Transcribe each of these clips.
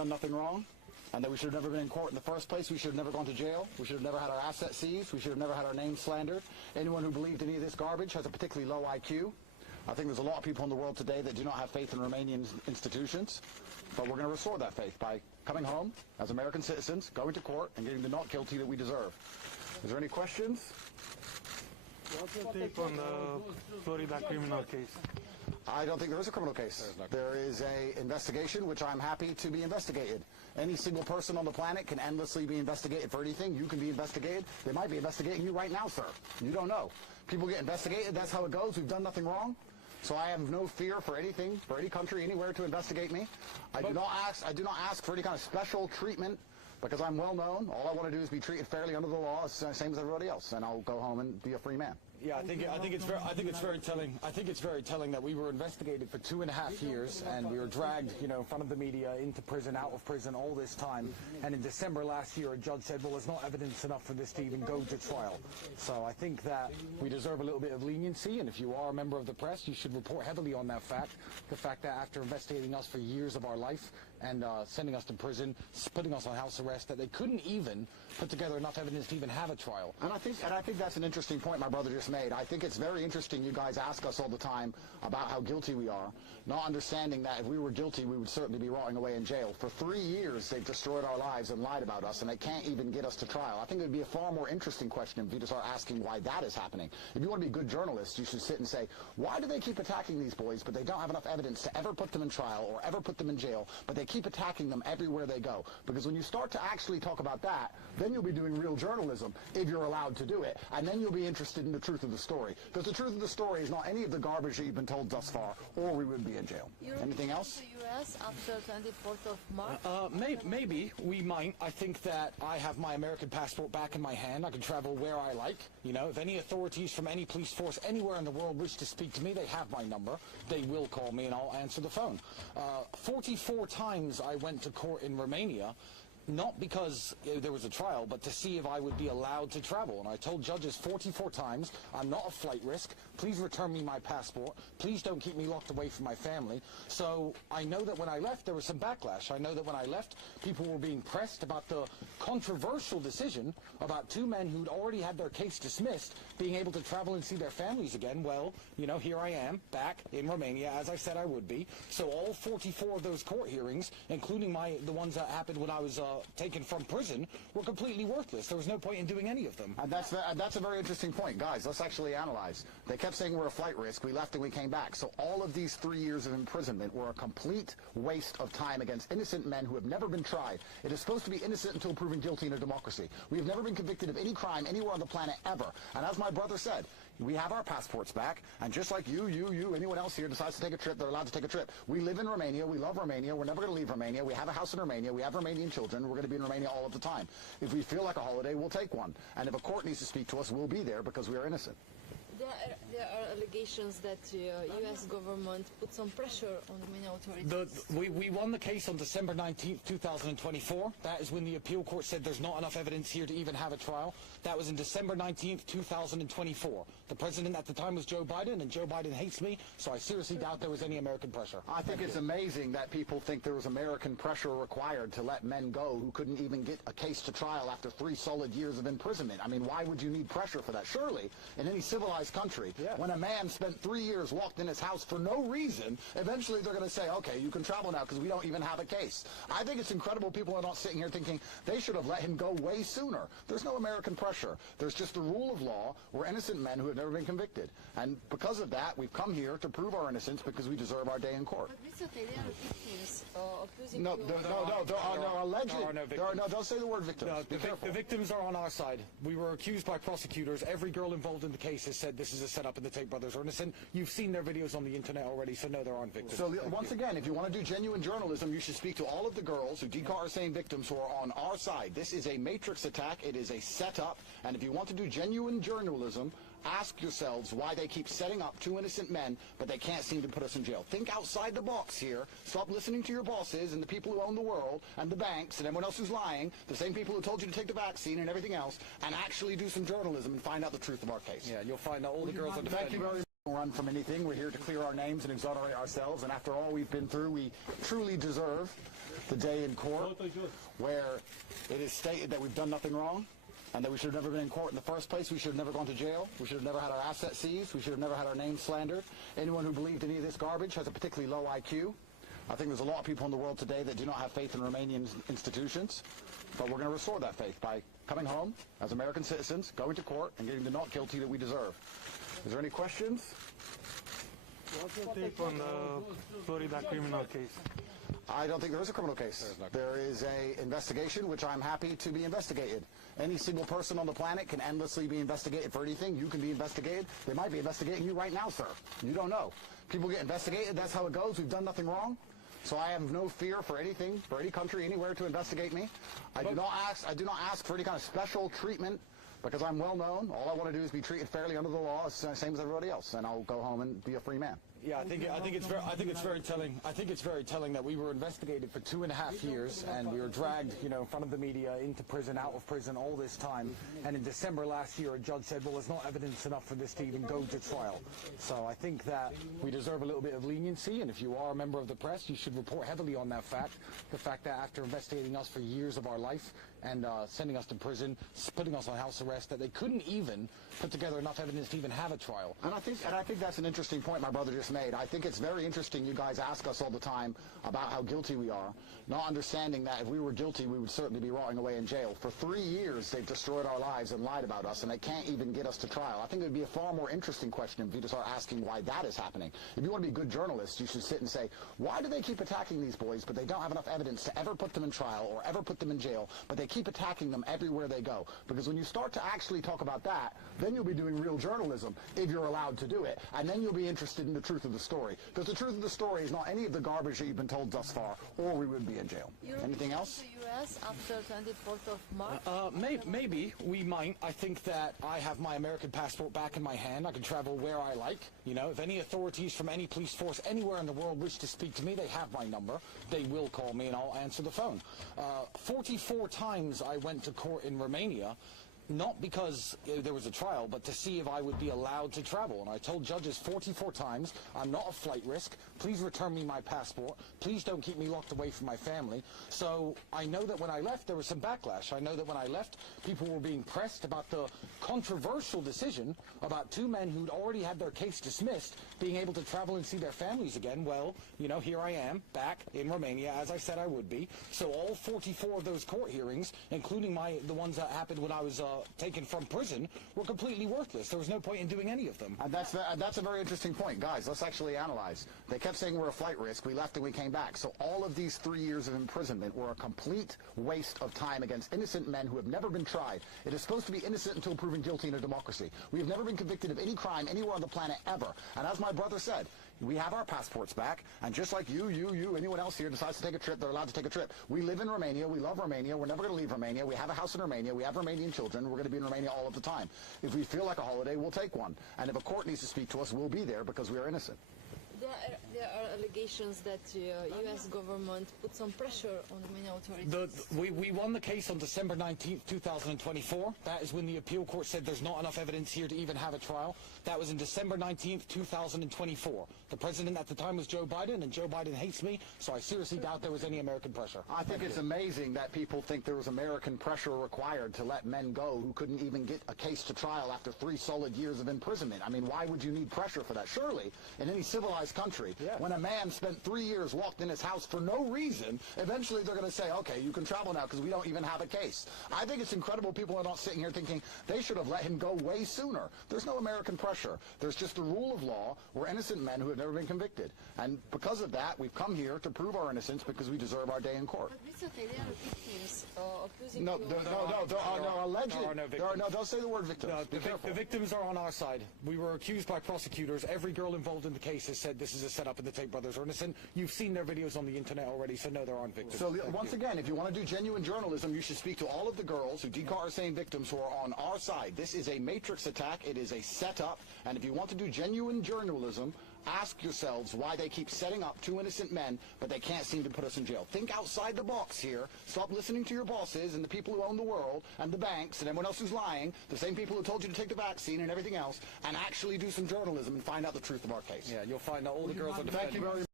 done nothing wrong, and that we should have never been in court in the first place. We should have never gone to jail. We should have never had our assets seized. We should have never had our name slandered. Anyone who believed any of this garbage has a particularly low IQ. I think there's a lot of people in the world today that do not have faith in Romanian institutions, but we're going to restore that faith by coming home as American citizens, going to court, and getting the not guilty that we deserve. Is there any questions? What's your take on the Florida criminal case? I don't think there is a criminal case. There is an investigation, which I'm happy to be investigated. Any single person on the planet can endlessly be investigated for anything. You can be investigated. They might be investigating you right now, sir. You don't know. People get investigated. That's how it goes. We've done nothing wrong. So I have no fear for anything, for any country, anywhere to investigate me. I do not ask for any kind of special treatment because I'm well known. All I want to do is be treated fairly under the law, same as everybody else, and I'll go home and be a free man. Yeah, I think it's very telling. I think it's very telling that we were investigated for 2.5 years, and we were dragged, in front of the media, into prison, out of prison, all this time. And in December last year, a judge said, well, there's not evidence enough for this to even go to trial. So I think that we deserve a little bit of leniency, and if you are a member of the press, you should report heavily on that fact. The fact that after investigating us for years of our life and sending us to prison, putting us on house arrest, that they couldn't even put together enough evidence to even have a trial. And I think that's an interesting point my brother just made. I think it's very interesting you guys ask us all the time about how guilty we are, not understanding that if we were guilty, we would certainly be rotting away in jail. For 3 years, they've destroyed our lives and lied about us, and they can't even get us to trial. I think it would be a far more interesting question if you just start asking why that is happening. If you want to be a good journalist, you should sit and say, why do they keep attacking these boys, but they don't have enough evidence to ever put them in trial or ever put them in jail, but they keep attacking them everywhere they go? Because when you start to actually talk about that, then you'll be doing real journalism, if you're allowed to do it, and then you'll be interested in the truth of the story. Because the truth of the story is not any of the garbage that you've been told thus far, or we would be in jail. Anything else? To the U.S. after 24th of March? Maybe we might. I think that I have my American passport back in my hand. I can travel where I like. If any authorities from any police force anywhere in the world wish to speak to me, they have my number. They will call me and I'll answer the phone. 44 times I went to court in Romania, not because there was a trial, but to see if I would be allowed to travel. And I told judges 44 times, I'm not a flight risk. Please return me my passport. Please don't keep me locked away from my family. So I know that when I left, there was some backlash. I know that when I left, people were being pressed about the controversial decision about 2 men who'd already had their case dismissed being able to travel and see their families again. Well, here I am, back in Romania, as I said I would be. So all 44 of those court hearings, including the ones that happened when I was taken from prison, were completely worthless. There was no point in doing any of them. And that's a very interesting point. Guys, let's actually analyze. They kept saying we're a flight risk. We left and we came back. So all of these 3 years of imprisonment were a complete waste of time against innocent men who have never been tried. It is supposed to be innocent until proven guilty in a democracy. We have never been convicted of any crime anywhere on the planet ever. And as my brother said, we have our passports back, and just like you, anyone else here decides to take a trip, they're allowed to take a trip. We live in Romania, we love Romania, we're never going to leave Romania, we have a house in Romania, we have Romanian children, we're going to be in Romania all of the time. If we feel like a holiday, we'll take one. And if a court needs to speak to us, we'll be there because we are innocent. There are allegations that the U.S. government put some pressure on the Romanian authorities. We won the case on December 19th, 2024. That is when the appeal court said there's not enough evidence here to even have a trial. That was in December 19th, 2024. The president at the time was Joe Biden, and Joe Biden hates me, so I seriously doubt there was any American pressure. I think it's amazing that people think there was American pressure required to let men go who couldn't even get a case to trial after 3 solid years of imprisonment. I mean, why would you need pressure for that? Surely, in any civilized country, when a man spent 3 years locked in his house for no reason, eventually they're going to say, okay, you can travel now because we don't even have a case. I think it's incredible people are not sitting here thinking they should have let him go way sooner. There's no American pressure. There's just the rule of law. We're innocent men who have never been convicted. And because of that, we've come here to prove our innocence because we deserve our day in court. But Mr. Tate, they are victims accusing no, you. There are no alleged. Don't say the word victims. No, the victims are on our side. We were accused by prosecutors. Every girl involved in the case has said this is a setup and the Tate brothers are innocent. You've seen their videos on the internet already, so no, there aren't victims. So once again, if you want to do genuine journalism, you should speak to all of the girls who Decar are saying victims who are on our side. This is a matrix attack. It is a setup. And if you want to do genuine journalism, ask yourselves why they keep setting up 2 innocent men, but they can't seem to put us in jail. Think outside the box here. Stop listening to your bosses and the people who own the world and the banks and everyone else who's lying, the same people who told you to take the vaccine and everything else, and actually do some journalism and find out the truth of our case. Yeah, you'll find out all the girls are defending. Thank you very much. Run from anything. We're here to clear our names and exonerate ourselves, and after all we've been through, we truly deserve the day in court where it is stated that we've done nothing wrong and that we should have never been in court in the first place. We should have never gone to jail. We should have never had our assets seized. We should have never had our name slandered. Anyone who believed any of this garbage has a particularly low IQ. I think there's a lot of people in the world today that do not have faith in Romanian institutions, but we're going to restore that faith by coming home as American citizens, going to court, and getting the not guilty that we deserve. Is there any questions? What's your take on the Florida criminal case? I don't think there is a criminal case. There is an investigation, which I'm happy to be investigated. Any single person on the planet can endlessly be investigated for anything. You can be investigated. They might be investigating you right now, sir. You don't know. People get investigated. That's how it goes. We've done nothing wrong. So I have no fear for anything, for any country, anywhere to investigate me. I do not ask for any kind of special treatment because I'm well known. All I want to do is be treated fairly under the law, same as everybody else, and I'll go home and be a free man. Yeah, I think it's very telling. I think it's very telling that we were investigated for 2.5 years, and we were dragged, in front of the media, into prison, out of prison, all this time. And in December last year, a judge said, "Well, there's not evidence enough for this to even go to trial." So I think that we deserve a little bit of leniency, and if you are a member of the press, you should report heavily on that fact. The fact that after investigating us for years of our life and sending us to prison, putting us on house arrest, that they couldn't even put together enough evidence to even have a trial. And I think that's an interesting point my brother just made. I think it's very interesting you guys ask us all the time about how guilty we are, not understanding that if we were guilty, we would certainly be rotting away in jail. For 3 years, they've destroyed our lives and lied about us, and they can't even get us to trial. I think it would be a far more interesting question if you to start asking why that is happening. If you want to be a good journalist, you should sit and say, why do they keep attacking these boys, but they don't have enough evidence to ever put them in trial or ever put them in jail, but they keep attacking them everywhere they go? Because when you start to actually talk about that, then you'll be doing real journalism, if you're allowed to do it, and then you'll be interested in the truth of the story. Because the truth of the story is not any of the garbage that you've been told thus far, or we would be in jail. Anything else? To the U.S. after 24th of March? Maybe we might. I think that I have my American passport back in my hand. I can travel where I like. If any authorities from any police force anywhere in the world wish to speak to me, they have my number. They will call me and I'll answer the phone. 44 times I went to court in Romania, not because there was a trial, but to see if I would be allowed to travel. And I told judges 44 times, I'm not a flight risk. Please return me my passport. Please don't keep me locked away from my family. So I know that when I left, there was some backlash. I know that when I left, people were being pressed about the controversial decision about 2 men who'd already had their case dismissed being able to travel and see their families again. Well, here I am, back in Romania, as I said I would be. So all 44 of those court hearings, including the ones that happened when I was taken from prison, were completely worthless. There was no point in doing any of them. And that's a very interesting point. Guys, let's actually analyze. They kept saying we're a flight risk. We left and we came back. So all of these 3 years of imprisonment were a complete waste of time against innocent men who have never been tried. It is supposed to be innocent until proven guilty in a democracy. We have never been convicted of any crime anywhere on the planet ever. And as my brother said, we have our passports back, and just like you, anyone else here decides to take a trip, they're allowed to take a trip. We live in Romania. We love Romania. We're never going to leave Romania. We have a house in Romania. We have Romanian children. We're going to be in Romania all of the time. If we feel like a holiday, we'll take one. And if a court needs to speak to us, we'll be there because we are innocent. There are allegations that U.S. government put some pressure on Romanian authorities. We won the case on December 19th, 2024. That is when the appeal court said there's not enough evidence here to even have a trial. That was in December 19th, 2024. The president at the time was Joe Biden, and Joe Biden hates me, so I seriously doubt there was any American pressure. I think it's amazing that people think there was American pressure required to let men go who couldn't even get a case to trial after 3 solid years of imprisonment. I mean, why would you need pressure for that? Surely, in any civilized country, when a man spent 3 years locked in his house for no reason, eventually they're going to say, okay, you can travel now because we don't even have a case. I think it's incredible people are not sitting here thinking they should have let him go way sooner. There's no American pressure. There's just the rule of law. We're innocent men who have never been convicted. And because of that, we've come here to prove our innocence because we deserve our day in court. But recently there are victims accusing No, you there are no alleged. There are no victims. Don't say the word victims. No, the victims are on our side. We were accused by prosecutors. Every girl involved in the case has said this is a setup and the Tate brothers are innocent. You've seen their videos on the internet already, so no, there aren't victims. So once again, if you want to do genuine journalism, you should speak to all of the girls who Decar are saying victims who are on our side. This is a matrix attack. It is a setup. And if you want to do genuine journalism, ask yourselves why they keep setting up 2 innocent men, but they can't seem to put us in jail. Think outside the box here. Stop listening to your bosses and the people who own the world and the banks and everyone else who's lying, the same people who told you to take the vaccine and everything else, and actually do some journalism and find out the truth of our case. Yeah, you'll find out all the girls are defending. Thank you very much.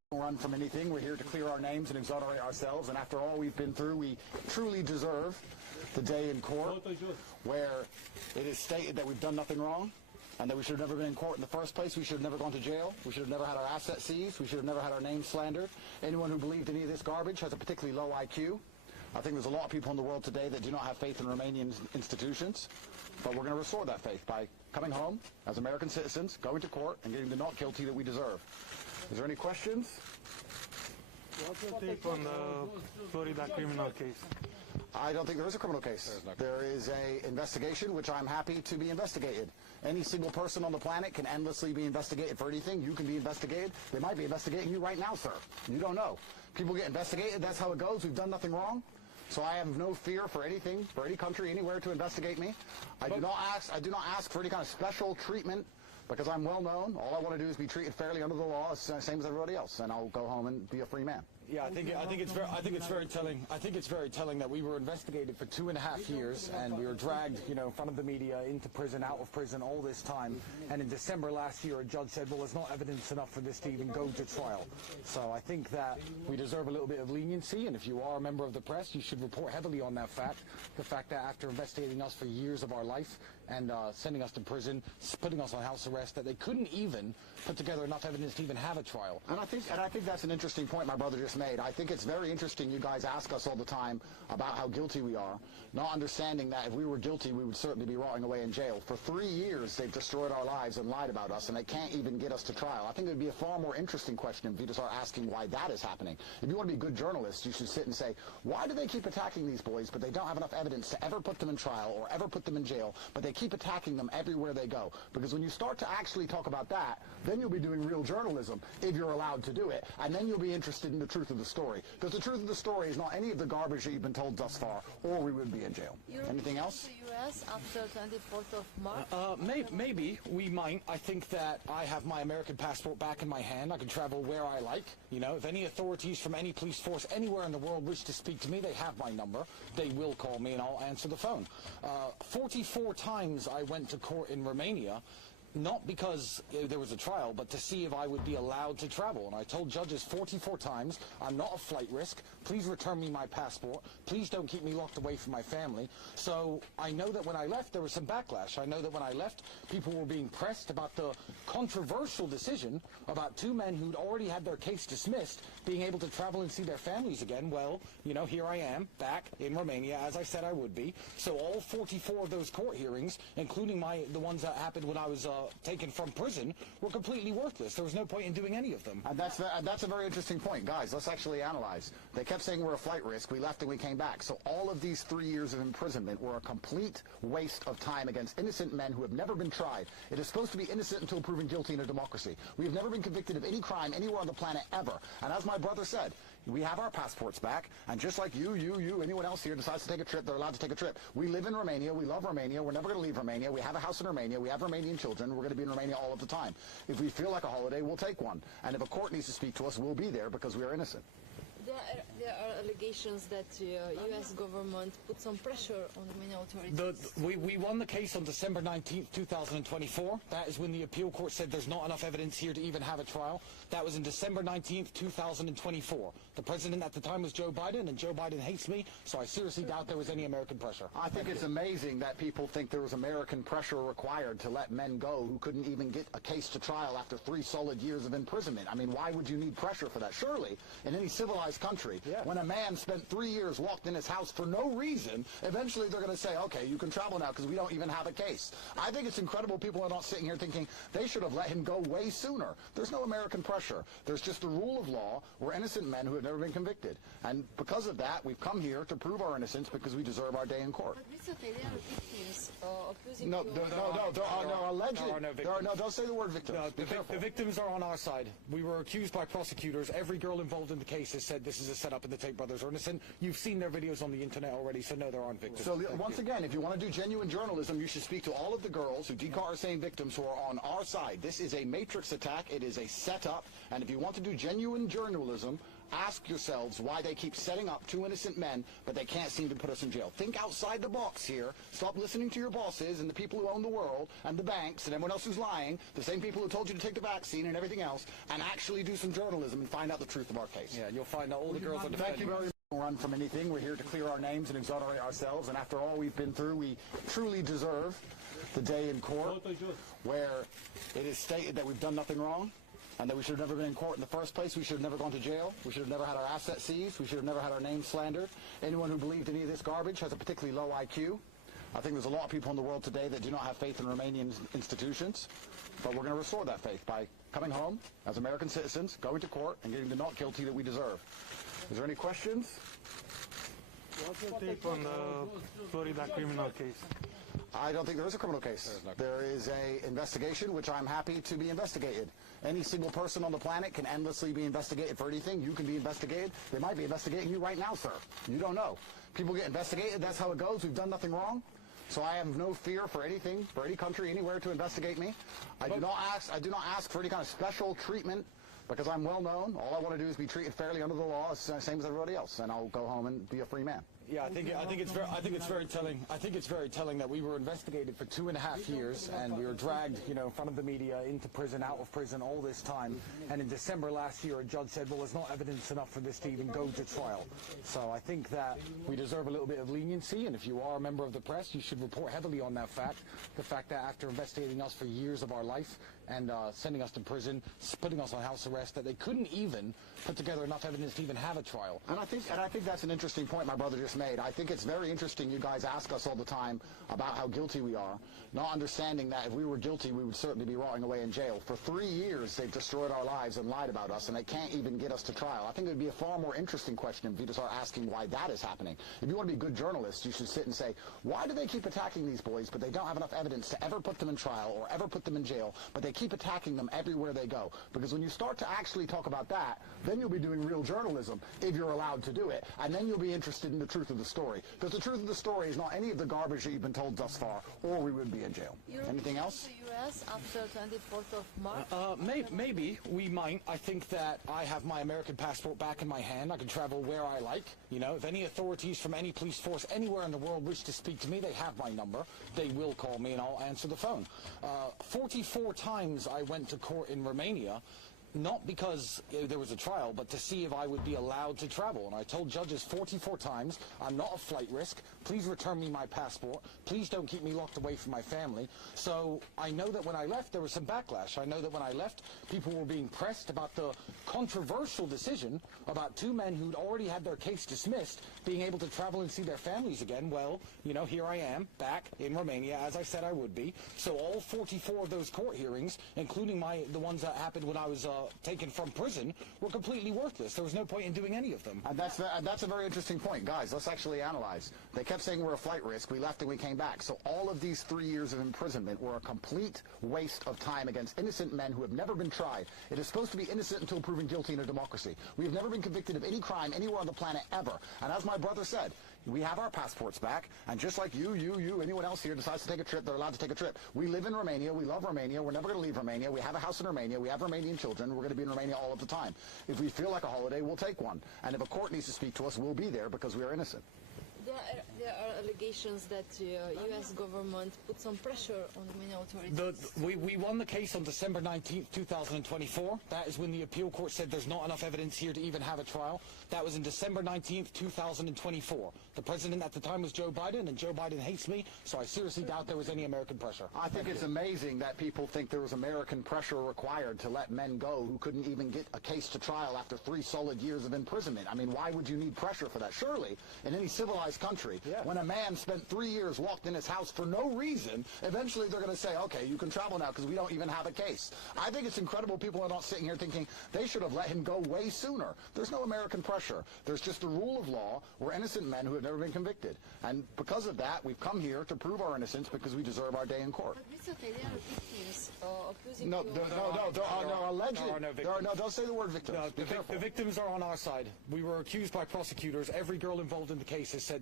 don't run from anything. We're here to clear our names and exonerate ourselves. And after all we've been through, we truly deserve the day in court where it is stated that we've done nothing wrong and that we should have never been in court in the first place. We should have never gone to jail. We should have never had our assets seized. We should have never had our name slandered. Anyone who believed any of this garbage has a particularly low IQ. I think there's a lot of people in the world today that do not have faith in Romanian institutions, but we're going to restore that faith by coming home as American citizens, going to court, and getting the not guilty that we deserve. Is there any questions? What's your take on the Florida criminal case? I don't think there is a criminal case. There is an investigation, which I'm happy to be investigated. Any single person on the planet can endlessly be investigated for anything. You can be investigated. They might be investigating you right now, sir. You don't know. People get investigated. That's how it goes. We've done nothing wrong. So I have no fear for anything, for any country, anywhere to investigate me. I do not ask for any kind of special treatment because I'm well known. All I want to do is be treated fairly under the law, same as everybody else, and I'll go home and be a free man. Yeah, I think it's very telling that we were investigated for 2.5 years and we were dragged, in front of the media, into prison, out of prison, all this time. And in December last year, a judge said, well, there's not evidence enough for this to even go to trial. So I think that we deserve a little bit of leniency, and if you are a member of the press, you should report heavily on that fact. The fact that after investigating us for years of our life and sending us to prison, putting us on house arrest, that they couldn't even put together enough evidence to even have a trial. And I think that's an interesting point my brother just made. I think it's very interesting you guys ask us all the time about how guilty we are, not understanding that if we were guilty, we would certainly be rotting away in jail. For 3 years, they've destroyed our lives and lied about us, and they can't even get us to trial. I think it would be a far more interesting question if you start asking why that is happening. If you want to be a good journalist, you should sit and say, why do they keep attacking these boys, but they don't have enough evidence to ever put them in trial or ever put them in jail, but they keep attacking them everywhere they go? Because when you start to actually talk about that, then you'll be doing real journalism, if you're allowed to do it, and then you'll be interested in the truth of the story. Because the truth of the story is not any of the garbage that you've been told thus far, or we would be in jail. Anything else? To the U.S. after 24th of March? Maybe we might. I think that I have my American passport back in my hand. I can travel where I like. If any authorities from any police force anywhere in the world wish to speak to me, they have my number. They will call me and I'll answer the phone. 44 times I went to court in Romania, not because there was a trial, but to see if I would be allowed to travel. And I told judges 44 times, I'm not a flight risk. Please return me my passport. Please don't keep me locked away from my family. So I know that when I left, there was some backlash. I know that when I left, people were being pressed about the controversial decision about 2 men who'd already had their case dismissed being able to travel and see their families again. Well, here I am, back in Romania, as I said I would be. So all 44 of those court hearings, including the ones that happened when I was taken from prison, were completely worthless. There was no point in doing any of them. And that's a very interesting point. Guys, let's actually analyze. They kept saying we're a flight risk. We left and we came back. So all of these 3 years of imprisonment were a complete waste of time against innocent men who have never been tried. It is supposed to be innocent until proven guilty in a democracy. We have never been convicted of any crime anywhere on the planet ever. And as my brother said, we have our passports back, and just like you, anyone else here decides to take a trip, they're allowed to take a trip. We live in Romania, we love Romania, we're never going to leave Romania, we have a house in Romania, we have Romanian children, we're going to be in Romania all of the time. If we feel like a holiday, we'll take one. And if a court needs to speak to us, we'll be there because we are innocent. There are allegations that U.S. government put some pressure on Romanian authorities. We won the case on December 19th, 2024. That is when the appeal court said there's not enough evidence here to even have a trial. That was in December 19th, 2024. The president at the time was Joe Biden, and Joe Biden hates me, so I seriously doubt there was any American pressure. I think it's amazing that people think there was American pressure required to let men go who couldn't even get a case to trial after 3 solid years of imprisonment. I mean, why would you need pressure for that? Surely, in any civilized country, when a man spent 3 years locked in his house for no reason, eventually they're going to say, okay, you can travel now because we don't even have a case. I think it's incredible people are not sitting here thinking they should have let him go way sooner. There's no American pressure. There's just the rule of law. We're innocent men who have never been convicted. And because of that, we've come here to prove our innocence because we deserve our day in court. But Mr. Tate, there are victims accusing No, you there are no alleged. Don't say the word victims. No, the victims are on our side. We were accused by prosecutors. Every girl involved in the case has said this is a setup and the Tate brothers are innocent. You've seen their videos on the internet already, so no, there aren't victims. So once again, if you want to do genuine journalism, you should speak to all of the girls who Decar are saying victims who are on our side. This is a matrix attack. It is a setup. And if you want to do genuine journalism, ask yourselves why they keep setting up two innocent men, but they can't seem to put us in jail. Think outside the box here. Stop listening to your bosses and the people who own the world and the banks and everyone else who's lying, the same people who told you to take the vaccine and everything else, and actually do some journalism and find out the truth of our case. Yeah, and you'll find out all the girls are Thank defending you very much. Run from anything. We're here to clear our names and exonerate ourselves, and after all we've been through, we truly deserve the day in court where it is stated that we've done nothing wrong and that we should have never been in court in the first place. We should have never gone to jail. We should have never had our assets seized. We should have never had our name slandered. Anyone who believed any of this garbage has a particularly low IQ. I think there's a lot of people in the world today that do not have faith in Romanian institutions, but we're going to restore that faith by coming home as American citizens, going to court, and getting the not guilty that we deserve. Is there any questions? What's your take on the Florida criminal case? I don't think there is a criminal case. There is an investigation, which I'm happy to be investigated. Any single person on the planet can endlessly be investigated for anything. You can be investigated. They might be investigating you right now, sir. You don't know. People get investigated. That's how it goes. We've done nothing wrong. So I have no fear for anything, for any country, anywhere to investigate me. I do not ask for any kind of special treatment because I'm well known. All I want to do is be treated fairly under the law, same as everybody else, and I'll go home and be a free man. Yeah, I think it's very telling. I think it's very telling that we were investigated for 2.5 years, and we were dragged, in front of the media, into prison, out of prison, all this time. And in December last year, a judge said, "Well, there's not evidence enough for this to even go to trial." So I think that we deserve a little bit of leniency, and if you are a member of the press, you should report heavily on that fact. The fact that after investigating us for years of our life and sending us to prison, putting us on house arrest, that they couldn't even put together enough evidence to even have a trial. And I think that's an interesting point my brother just made. I think it's very interesting you guys ask us all the time about how guilty we are, not understanding that if we were guilty, we would certainly be rotting away in jail. For 3 years, they've destroyed our lives and lied about us, and they can't even get us to trial. I think it would be a far more interesting question if you start asking why that is happening. If you want to be a good journalist, you should sit and say, why do they keep attacking these boys, but they don't have enough evidence to ever put them in trial or ever put them in jail, but they keep attacking them everywhere they go? Because when you start to actually talk about that, then you'll be doing real journalism, if you're allowed to do it, and then you'll be interested in the truth of the story. Because the truth of the story is not any of the garbage that you've been told thus far, or we would be in jail. Anything else? To the U.S. after 24th of March? Maybe we might. I think that I have my American passport back in my hand. I can travel where I like. If any authorities from any police force anywhere in the world wish to speak to me, they have my number. They will call me and I'll answer the phone. 44 times I went to court in Romania, not because there was a trial, but to see if I would be allowed to travel. And I told judges 44 times, I'm not a flight risk. Please return me my passport. Please don't keep me locked away from my family. So I know that when I left, there was some backlash. I know that when I left, people were being pressed about the controversial decision about two men who'd already had their case dismissed being able to travel and see their families again. Well, here I am, back in Romania, as I said I would be. So all 44 of those court hearings, including the ones that happened when I was taken from prison, were completely worthless. There was no point in doing any of them. And that's a very interesting point. Guys, let's actually analyze. They kept saying we're a flight risk. We left and we came back. So all of these 3 years of imprisonment were a complete waste of time against innocent men who have never been tried. It is supposed to be innocent until proven guilty in a democracy. We have never been convicted of any crime anywhere on the planet ever. And as my brother said, we have our passports back, and just like you, anyone else here decides to take a trip, they're allowed to take a trip. We live in Romania, we love Romania, we're never going to leave Romania, we have a house in Romania, we have Romanian children, we're going to be in Romania all of the time. If we feel like a holiday, we'll take one. And if a court needs to speak to us, we'll be there because we are innocent. There are allegations that U.S. government put some pressure on Romanian authorities. We won the case on December 19th, 2024. That is when the appeal court said there's not enough evidence here to even have a trial. That was in December 19th, 2024. The president at the time was Joe Biden, and Joe Biden hates me, so I seriously doubt there was any American pressure. I think it's amazing that people think there was American pressure required to let men go who couldn't even get a case to trial after 3 solid years of imprisonment. I mean, why would you need pressure for that? Surely, in any civilized country, when a man spent 3 years locked in his house for no reason, eventually they're going to say, okay, you can travel now because we don't even have a case. I think it's incredible people are not sitting here thinking they should have let him go way sooner. There's no American pressure. There's just the rule of law. We're innocent men who have never been convicted. And because of that, we've come here to prove our innocence because we deserve our day in court. But Mr. Tate, there are victims accusing No, you there are no alleged. There are no victims. No, don't say the word victims. No, the victims are on our side. We were accused by prosecutors. Every girl involved in the case has said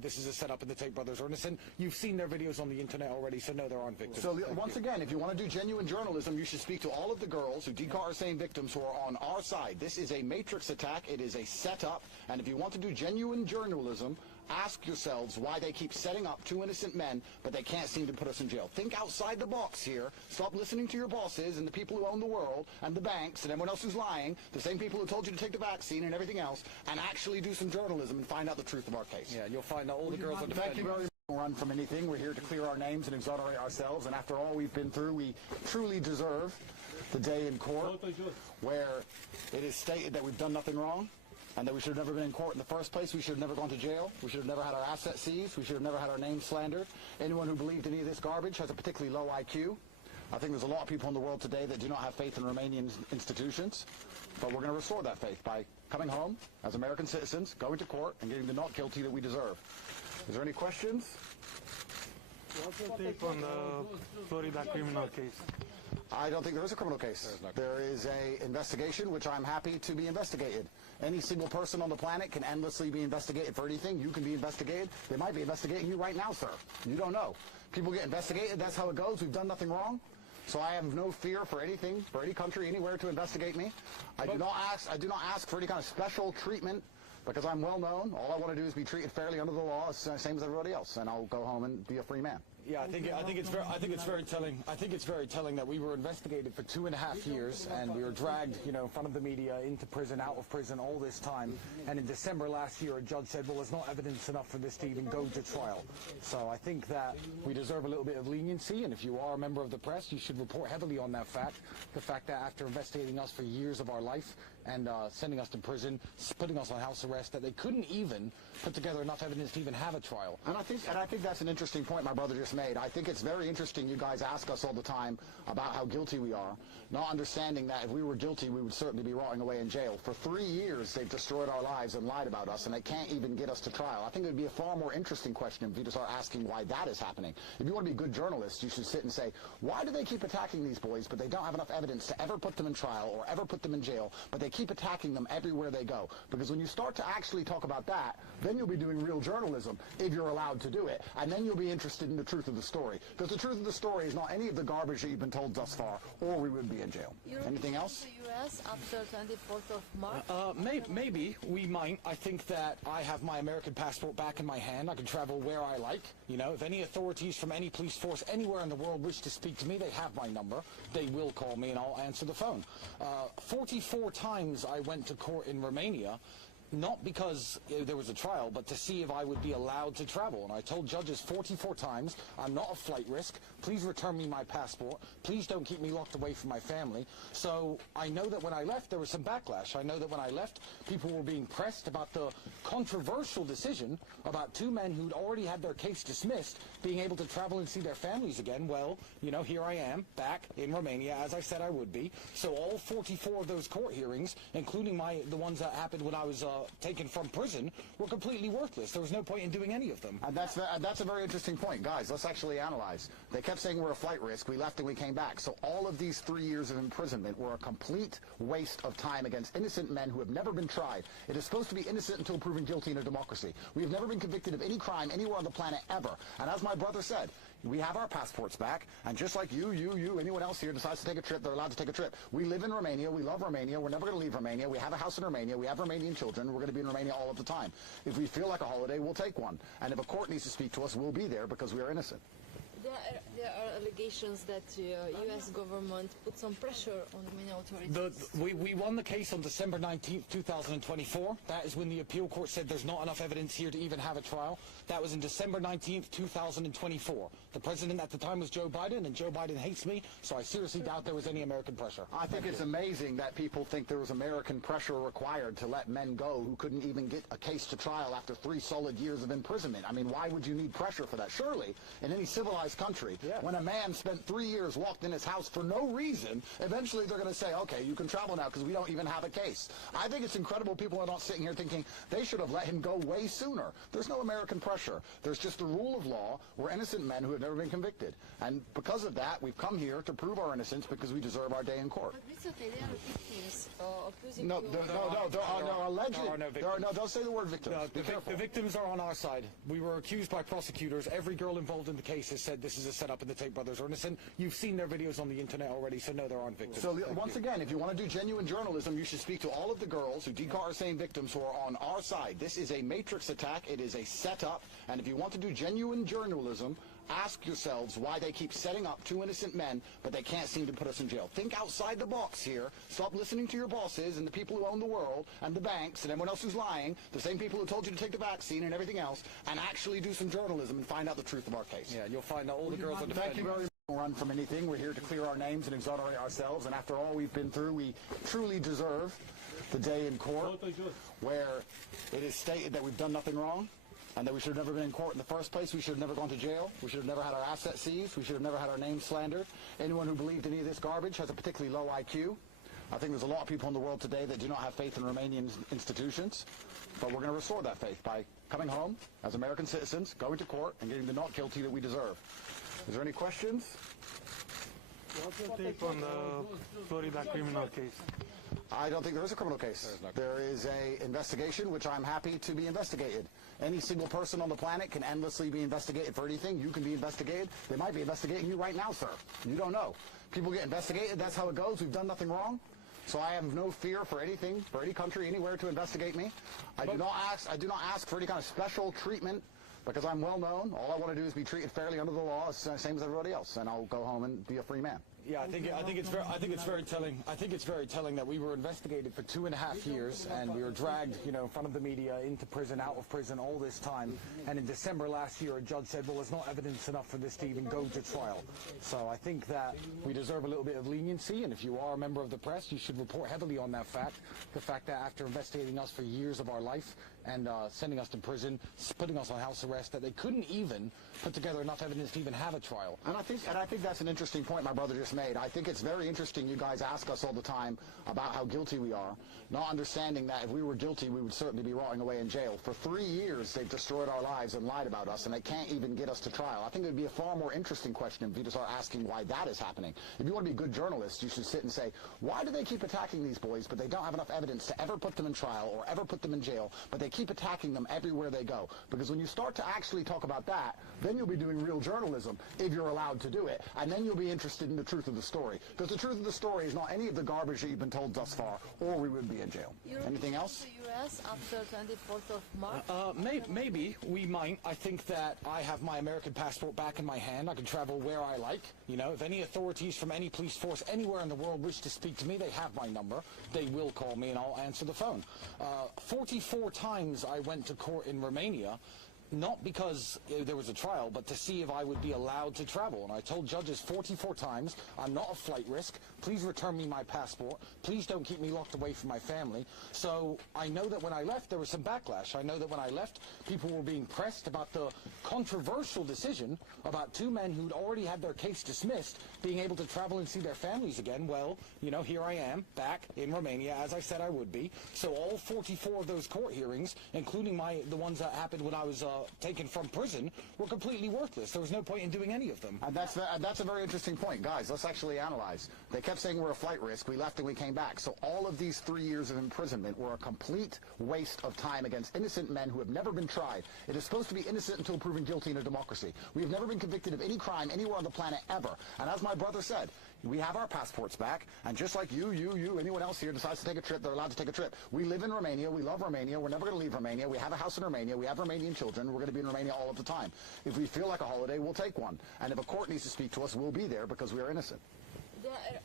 this is a setup and the Tate brothers are innocent. You've seen their videos on the internet already, so no, there aren't victims. So once again, if you want to do genuine journalism, you should speak to all of the girls who are saying victims who are on our side. This is a matrix attack. It is a setup. And if you want to do genuine journalism, ask yourselves why they keep setting up two innocent men, but they can't seem to put us in jail. Think outside the box here. Stop listening to your bosses and the people who own the world and the banks and everyone else who's lying, the same people who told you to take the vaccine and everything else, and actually do some journalism and find out the truth of our case. Yeah, and you'll find out all the girls are defending. Thank you very much. Run from anything. We're here to clear our names and exonerate ourselves, and after all we've been through, we truly deserve the day in court where it is stated that we've done nothing wrong, and that we should have never been in court in the first place. We should have never gone to jail. We should have never had our assets seized. We should have never had our name slandered. Anyone who believed any of this garbage has a particularly low IQ. I think there's a lot of people in the world today that do not have faith in Romanian institutions, but we're going to restore that faith by coming home as American citizens, going to court, and getting the not guilty that we deserve. Is there any questions? What's your take on the Florida criminal case? I don't think there is a criminal case. There is an investigation, which I'm happy to be investigated. Any single person on the planet can endlessly be investigated for anything. You can be investigated. They might be investigating you right now, sir. You don't know. People get investigated. That's how it goes. We've done nothing wrong. So I have no fear for anything, for any country, anywhere to investigate me. I do not ask for any kind of special treatment because I'm well known. All I want to do is be treated fairly under the law, same as everybody else, and I'll go home and be a free man. Yeah, I think it's very telling. I think it's very telling that we were investigated for 2.5 years, and we were dragged, in front of the media, into prison, out of prison, all this time. And in December last year, a judge said, "Well, there's not evidence enough for this to even go to trial." So I think that we deserve a little bit of leniency, and if you are a member of the press, you should report heavily on that fact. The fact that after investigating us for years of our life and sending us to prison, putting us on house arrest, that they couldn't even put together enough evidence to even have a trial. And I think that's an interesting point my brother just made. I think it's very interesting you guys ask us all the time about how guilty we are, not understanding that if we were guilty, we would certainly be rotting away in jail. For 3 years, they've destroyed our lives and lied about us, and they can't even get us to trial. I think it would be a far more interesting question if you just start asking why that is happening. If you want to be good journalists, you should sit and say, why do they keep attacking these boys, but they don't have enough evidence to ever put them in trial or ever put them in jail, but they keep attacking them everywhere they go? Because when you start to actually talk about that, then you'll be doing real journalism, if you're allowed to do it, and then you'll be interested in the truth of the story. Because the truth of the story is not any of the garbage that you've been told thus far, or we would be in jail. Anything else? The U.S. after 24th of March? Maybe we might. I think that I have my American passport back in my hand. I can travel where I like. If any authorities from any police force anywhere in the world wish to speak to me, they have my number. They will call me and I'll answer the phone. 44 times I went to court in Romania, not because there was a trial, but to see if I would be allowed to travel. And I told judges 44 times, I'm not a flight risk. Please return me my passport. Please don't keep me locked away from my family. So I know that when I left, there was some backlash. I know that when I left, people were being pressed about the controversial decision about two men who'd already had their case dismissed being able to travel and see their families again. Well, here I am, back in Romania, as I said I would be. So all 44 of those court hearings, including the ones that happened when I was taken from prison, were completely worthless. There was no point in doing any of them. And that's a very interesting point. Guys, let's actually analyze. They kept saying we're a flight risk. We left and we came back. So all of these 3 years of imprisonment were a complete waste of time against innocent men who have never been tried. It is supposed to be innocent until proven guilty in a democracy. We have never been convicted of any crime anywhere on the planet ever. And as my brother said, we have our passports back, and just like you, anyone else here decides to take a trip, they're allowed to take a trip. We live in Romania. We love Romania. We're never going to leave Romania. We have a house in Romania. We have Romanian children. We're going to be in Romania all of the time. If we feel like a holiday, we'll take one. And if a court needs to speak to us, we'll be there because we are innocent. There are allegations that U.S. government put some pressure on Romanian authorities. We won the case on December 19th, 2024. That is when the appeal court said there's not enough evidence here to even have a trial. That was in December 19th, 2024. The president at the time was Joe Biden, and Joe Biden hates me, so I seriously doubt there was any American pressure. I think it's amazing that people think there was American pressure required to let men go who couldn't even get a case to trial after 3 solid years of imprisonment. I mean, why would you need pressure for that? Surely, in any civilized this country. Yeah. When a man spent 3 years locked in his house for no reason, eventually they're going to say, okay, you can travel now because we don't even have a case. I think it's incredible people are not sitting here thinking they should have let him go way sooner. There's no American pressure. There's just the rule of law. We're innocent men who have never been convicted. And because of that, we've come here to prove our innocence because we deserve our day in court. But recently there are victims accusing No, you there are alleged. There are no victims. Don't say the word victims. Be careful. The victims are on our side. We were accused by prosecutors. Every girl involved in the case has said this is a setup and the Tate brothers are innocent. You've seen their videos on the internet already, so no, there aren't victims. So once again, if you want to do genuine journalism, you should speak to all of the girls who Decar are saying victims who are on our side. This is a matrix attack. It is a setup. And if you want to do genuine journalism, ask yourselves why they keep setting up two innocent men, but they can't seem to put us in jail. Think outside the box here. Stop listening to your bosses and the people who own the world and the banks and everyone else who's lying, the same people who told you to take the vaccine and everything else, and actually do some journalism and find out the truth of our case. Yeah, you'll find out all the girls are defending. Thank you very much. Run from anything. We're here to clear our names and exonerate ourselves, and after all we've been through, we truly deserve the day in court where it is stated that we've done nothing wrong, and that we should have never been in court in the first place. We should have never gone to jail. We should have never had our assets seized. We should have never had our names slandered. Anyone who believed any of this garbage has a particularly low IQ. I think there's a lot of people in the world today that do not have faith in Romanian institutions, but we're going to restore that faith by coming home as American citizens, going to court, and getting the not guilty that we deserve. Is there any questions? What's your take on the Florida criminal case? I don't think there is a criminal case. There is an investigation, which I'm happy to be investigated. Any single person on the planet can endlessly be investigated for anything. You can be investigated. They might be investigating you right now, sir. You don't know. People get investigated. That's how it goes. We've done nothing wrong. So I have no fear for anything, for any country, anywhere to investigate me. I do not ask for any kind of special treatment because I'm well known. All I want to do is be treated fairly under the law, same as everybody else, and I'll go home and be a free man. Yeah, I think it's very telling. I think it's very telling that we were investigated for 2.5 years, and we were dragged, in front of the media, into prison, out of prison, all this time. And in December last year, a judge said, "Well, there's not evidence enough for this to even go to trial." So I think that we deserve a little bit of leniency, and if you are a member of the press, you should report heavily on that fact. The fact that after investigating us for years of our life and sending us to prison, putting us on house arrest, that they couldn't even put together enough evidence to even have a trial. And I think that's an interesting point my brother just made. I think it's very interesting you guys ask us all the time about how guilty we are, not understanding that if we were guilty, we would certainly be rotting away in jail. For 3 years, they've destroyed our lives and lied about us, and they can't even get us to trial. I think it would be a far more interesting question if you just start asking why that is happening. If you want to be a good journalist, you should sit and say, why do they keep attacking these boys, but they don't have enough evidence to ever put them in trial or ever put them in jail, but they keep attacking them everywhere they go? Because when you start to actually talk about that, then you'll be doing real journalism, if you're allowed to do it, and then you'll be interested in the truth of the story. Because the truth of the story is not any of the garbage that you've been told thus far, or we would be in jail. Anything else? To the U.S. after 24th of March? Maybe we might. I think that I have my American passport back in my hand. I can travel where I like. If any authorities from any police force anywhere in the world wish to speak to me, they have my number. They will call me and I'll answer the phone. 44 times I went to court in Romania, not because there was a trial, but to see if I would be allowed to travel. And I told judges 44 times, I'm not a flight risk. Please return me my passport. Please don't keep me locked away from my family. So I know that when I left, there was some backlash. I know that when I left, people were being pressed about the controversial decision about two men who'd already had their case dismissed being able to travel and see their families again. Well, here I am, back in Romania, as I said I would be. So all 44 of those court hearings, including the ones that happened when I was taken from prison, were completely worthless. There was no point in doing any of them. And that's a very interesting point. Guys, let's actually analyze. They kept saying we're a flight risk. We left and we came back. So all of these 3 years of imprisonment were a complete waste of time against innocent men who have never been tried. It is supposed to be innocent until proven guilty in a democracy. We have never been convicted of any crime anywhere on the planet ever. And as my brother said, we have our passports back, and just like you, anyone else here decides to take a trip, they're allowed to take a trip. We live in Romania. We love Romania. We're never going to leave Romania. We have a house in Romania. We have Romanian children. We're going to be in Romania all of the time. If we feel like a holiday, we'll take one. And if a court needs to speak to us, we'll be there because we are innocent. There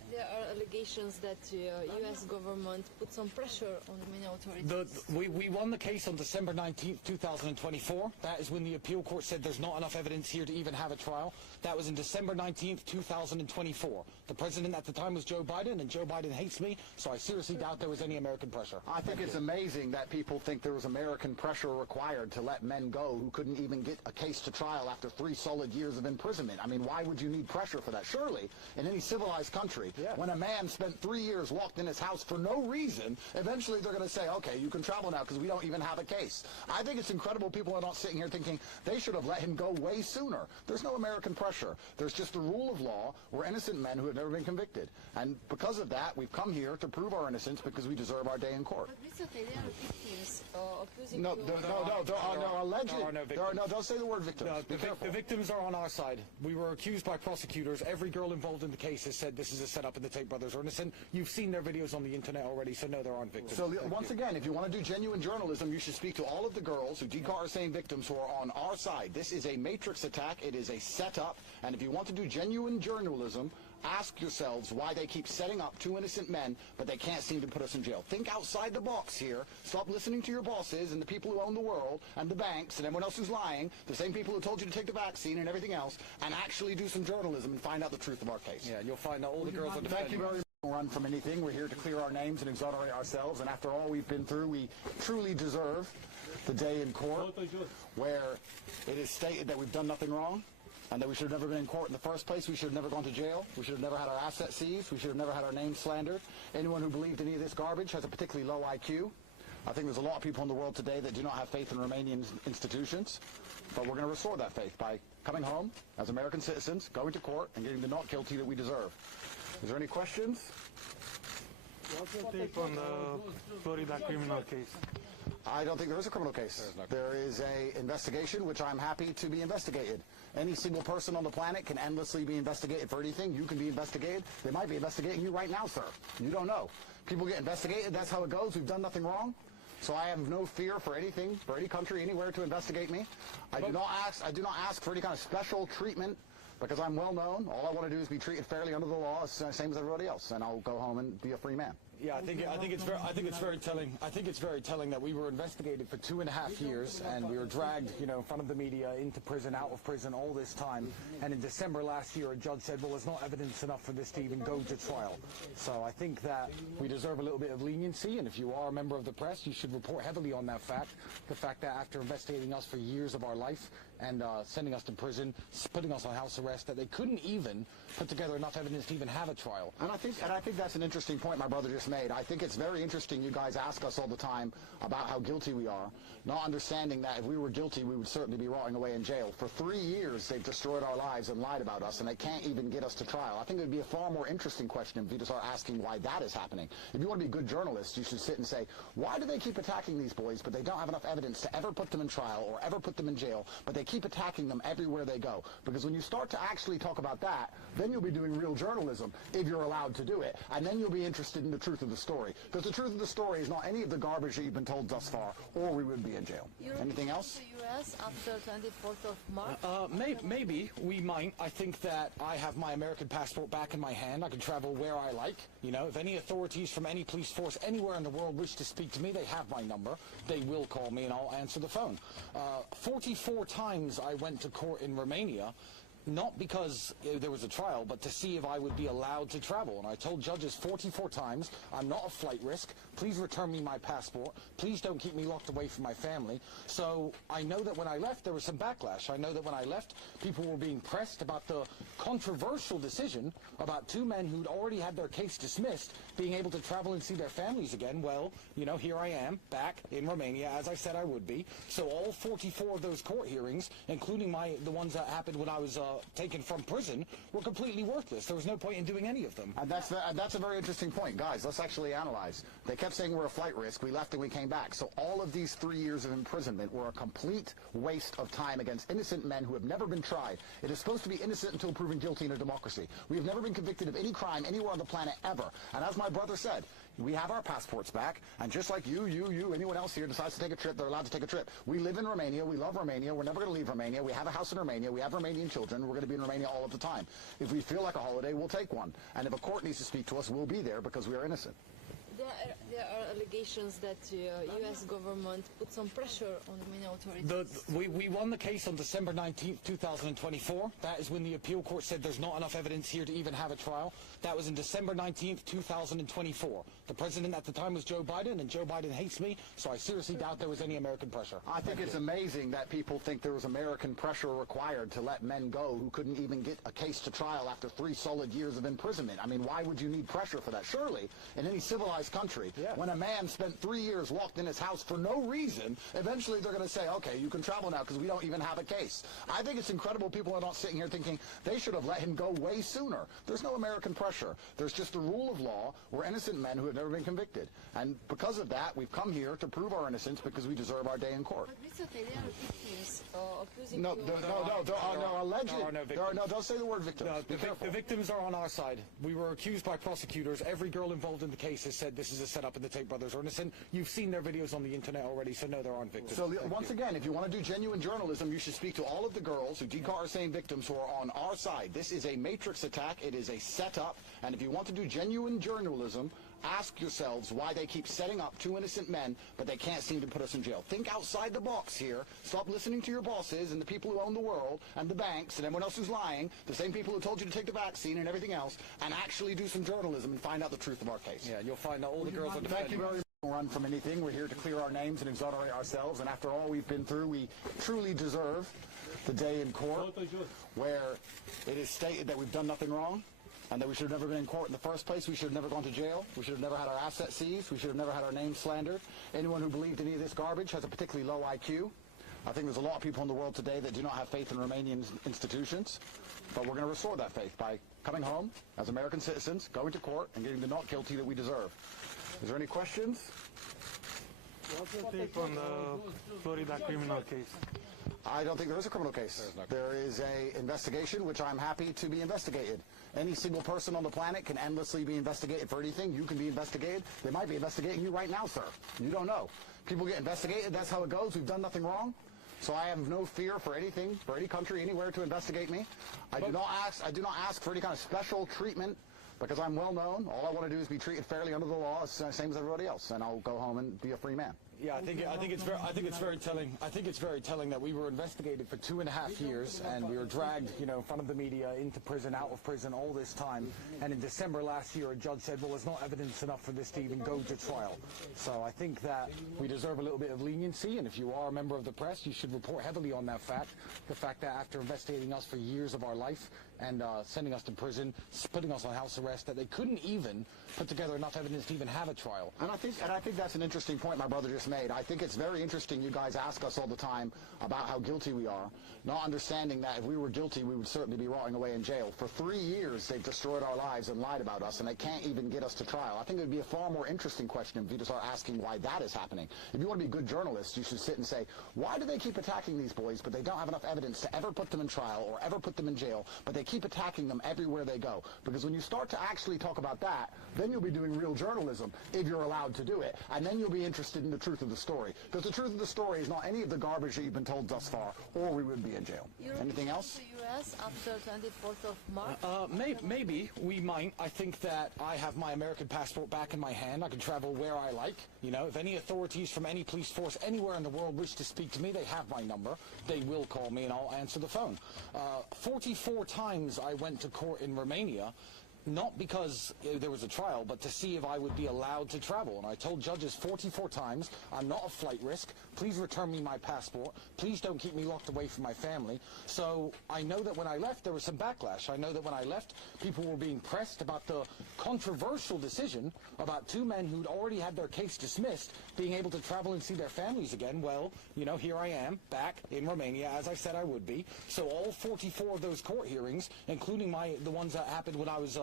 There are allegations that U.S. government put some pressure on Romanian authorities. We won the case on December 19th, 2024. That is when the appeal court said there's not enough evidence here to even have a trial. That was in December 19th, 2024. The president at the time was Joe Biden, and Joe Biden hates me, so I seriously doubt there was any American pressure. I think it's amazing that people think there was American pressure required to let men go who couldn't even get a case to trial after 3 solid years of imprisonment. I mean, why would you need pressure for that? Surely, in any civilized country, when a man spent 3 years locked in his house for no reason, eventually they're going to say, okay, you can travel now because we don't even have a case. I think it's incredible people are not sitting here thinking they should have let him go way sooner. There's no American pressure. There's just the rule of law. We're innocent men who have never been convicted. And because of that, we've come here to prove our innocence because we deserve our day in court. But recently there are victims accusing No, you there are alleged. Don't say the word victims. The victims are on our side. We were accused by prosecutors. Every girl involved in the case has said this is a setup and the Tate brothers are innocent. You've seen their videos on the internet already, so no, there aren't victims. So once again, if you want to do genuine journalism, you should speak to all of the girls who Decar are saying victims who are on our side. This is a matrix attack. It is a setup. And if you want to do genuine journalism, ask yourselves why they keep setting up 2 innocent men, but they can't seem to put us in jail. Think outside the box here. Stop listening to your bosses and the people who own the world and the banks and everyone else who's lying, the same people who told you to take the vaccine and everything else, and actually do some journalism and find out the truth of our case. Yeah, you'll find out all the girls are defending. Thank you very much. Run from anything. We're here to clear our names and exonerate ourselves, and after all we've been through, we truly deserve the day in court where it is stated that we've done nothing wrong, and that we should have never been in court in the first place. We should have never gone to jail. We should have never had our assets seized. We should have never had our name slandered. Anyone who believed any of this garbage has a particularly low IQ. I think there's a lot of people in the world today that do not have faith in Romanian institutions, but we're going to restore that faith by coming home as American citizens, going to court, and getting the not guilty that we deserve. Is there any questions? What's your take on the Florida criminal case? I don't think there is a criminal case. There is an investigation, which I'm happy to be investigated. Any single person on the planet can endlessly be investigated for anything. You can be investigated. They might be investigating you right now, sir. You don't know. People get investigated. That's how it goes. We've done nothing wrong. So I have no fear for anything, for any country, anywhere to investigate me. I do not ask for any kind of special treatment because I'm well known. All I want to do is be treated fairly under the law, same as everybody else, and I'll go home and be a free man. Yeah, I think it's very telling. I think it's very telling that we were investigated for 2.5 years, and we were dragged, in front of the media, into prison, out of prison, all this time. And in December last year, a judge said, "Well, there's not evidence enough for this to even go to trial." So I think that we deserve a little bit of leniency, and if you are a member of the press, you should report heavily on that fact. The fact that after investigating us for years of our life and sending us to prison, putting us on house arrest, that they couldn't even put together enough evidence to even have a trial. And I think that's an interesting point my brother just made. I think it's very interesting you guys ask us all the time about how guilty we are, not understanding that if we were guilty, we would certainly be rotting away in jail. For 3 years, they've destroyed our lives and lied about us, and they can't even get us to trial. I think it would be a far more interesting question if you just start asking why that is happening. If you want to be a good journalist, you should sit and say, why do they keep attacking these boys, but they don't have enough evidence to ever put them in trial or ever put them in jail, but they keep attacking them everywhere they go? Because when you start to actually talk about that, then you'll be doing real journalism, if you're allowed to do it, and then you'll be interested in the truth of the story. Because the truth of the story is not any of the garbage that you've been told thus far, or we would be in jail. Anything else? The U.S. after 24th of March? Maybe we might. I think that I have my American passport back in my hand. I can travel where I like. If any authorities from any police force anywhere in the world wish to speak to me, they have my number. They will call me and I'll answer the phone. 44 times I went to court in Romania, not because there was a trial, but to see if I would be allowed to travel. And I told judges 44 times, I'm not a flight risk. Please return me my passport. Please don't keep me locked away from my family. So I know that when I left, there was some backlash. I know that when I left, people were being pressed about the controversial decision about 2 men who'd already had their case dismissed being able to travel and see their families again. Well, here I am, back in Romania, as I said I would be. So all 44 of those court hearings, including the ones that happened when I was taken from prison, were completely worthless. There was no point in doing any of them. And that's a very interesting point. Guys, let's actually analyze. They kept saying we're a flight risk. We left and we came back. So all of these 3 years of imprisonment were a complete waste of time against innocent men who have never been tried. It is supposed to be innocent until proven guilty in a democracy. We have never been convicted of any crime anywhere on the planet ever. And as my brother said, We have our passports back, and just like you, anyone else here decides to take a trip, they're allowed to take a trip. We live in Romania. We love Romania. We're never going to leave Romania. We have a house in Romania. We have Romanian children. We're going to be in Romania all of the time. If we feel like a holiday, we'll take one. And if a court needs to speak to us, we'll be there because we are innocent. There are allegations that U.S. government put some pressure on Romanian authorities. We won the case on December 19th, 2024. That is when the appeal court said there's not enough evidence here to even have a trial. That was in December 19th, 2024. The president at the time was Joe Biden, and Joe Biden hates me, so I seriously doubt there was any American pressure. I think it's amazing that people think there was American pressure required to let men go who couldn't even get a case to trial after 3 solid years of imprisonment. I mean, why would you need pressure for that? Surely, in any civilized country, when a man spent 3 years locked in his house for no reason, eventually they're going to say, okay, you can travel now because we don't even have a case. I think it's incredible people are not sitting here thinking they should have let him go way sooner. There's no American pressure. There's just the rule of law. We're innocent men who have never been convicted. And because of that, we've come here to prove our innocence because we deserve our day in court. But Mr. Tate, there are victims accusing No, you there are no alleged. Don't say the word victims. No, the victims are on our side. We were accused by prosecutors. Every girl involved in the case has said this is a setup and the Tate brothers are innocent. You've seen their videos on the internet already, so no, there aren't victims. So once again, if you want to do genuine journalism, you should speak to all of the girls who Decar are saying victims who are on our side. This is a matrix attack. It is a setup. And if you want to do genuine journalism, ask yourselves why they keep setting up 2 innocent men, but they can't seem to put us in jail. Think outside the box here. Stop listening to your bosses and the people who own the world and the banks and everyone else who's lying, the same people who told you to take the vaccine and everything else, and actually do some journalism and find out the truth of our case. Yeah, you'll find out all the girls are defending. Thank you very much. Run from anything. We're here to clear our names and exonerate ourselves, and after all we've been through, we truly deserve the day in court where it is stated that we've done nothing wrong, and that we should have never been in court in the first place. We should have never gone to jail. We should have never had our assets seized. We should have never had our name slandered. Anyone who believed any of this garbage has a particularly low IQ. I think there's a lot of people in the world today that do not have faith in Romanian institutions, but we're going to restore that faith by coming home as American citizens, going to court, and getting the not guilty that we deserve. Is there any questions? What's your take on the Florida criminal case? I don't think there is a criminal case. There is an investigation, which I'm happy to be investigated. Any single person on the planet can endlessly be investigated for anything. You can be investigated. They might be investigating you right now, sir. You don't know. People get investigated. That's how it goes. We've done nothing wrong. So I have no fear for anything, for any country, anywhere to investigate me. I do not ask for any kind of special treatment because I'm well known. All I want to do is be treated fairly under the law, same as everybody else, and I'll go home and be a free man. Yeah, I think it's very telling. I think it's very telling that we were investigated for 2.5 years, and we were dragged, in front of the media, into prison, out of prison, all this time. And in December last year, a judge said, well, there's not evidence enough for this to even go to trial. So I think that we deserve a little bit of leniency, and if you are a member of the press, you should report heavily on that fact. The fact that after investigating us for years of our life and sending us to prison, putting us on house arrest, that they couldn't even put together enough evidence to even have a trial. And I think that's an interesting point my brother just made. I think it's very interesting you guys ask us all the time about how guilty we are, not understanding that if we were guilty, we would certainly be rotting away in jail. For 3 years, they've destroyed our lives and lied about us, and they can't even get us to trial. I think it would be a far more interesting question if you just start asking why that is happening. If you want to be good journalists, you should sit and say, why do they keep attacking these boys, but they don't have enough evidence to ever put them in trial or ever put them in jail, but they keep attacking them everywhere they go? Because when you start to actually talk about that, then you'll be doing real journalism, if you're allowed to do it, and then you'll be interested in the truth of the story. Because the truth of the story is not any of the garbage that you've been told thus far, or we would be in jail. Anything else? To the U.S. after 24th of March? Maybe we might. I think that I have my American passport back in my hand. I can travel where I like. If any authorities from any police force anywhere in the world wish to speak to me, they have my number. They will call me and I'll answer the phone. 44 times I went to court in Romania, not because there was a trial, but to see if I would be allowed to travel. And I told judges 44 times, I'm not a flight risk. Please return me my passport. Please don't keep me locked away from my family. So I know that when I left, there was some backlash. I know that when I left, people were being pressed about the controversial decision about 2 men who'd already had their case dismissed being able to travel and see their families again. Well, here I am, back in Romania, as I said I would be. So all 44 of those court hearings, including the ones that happened when I was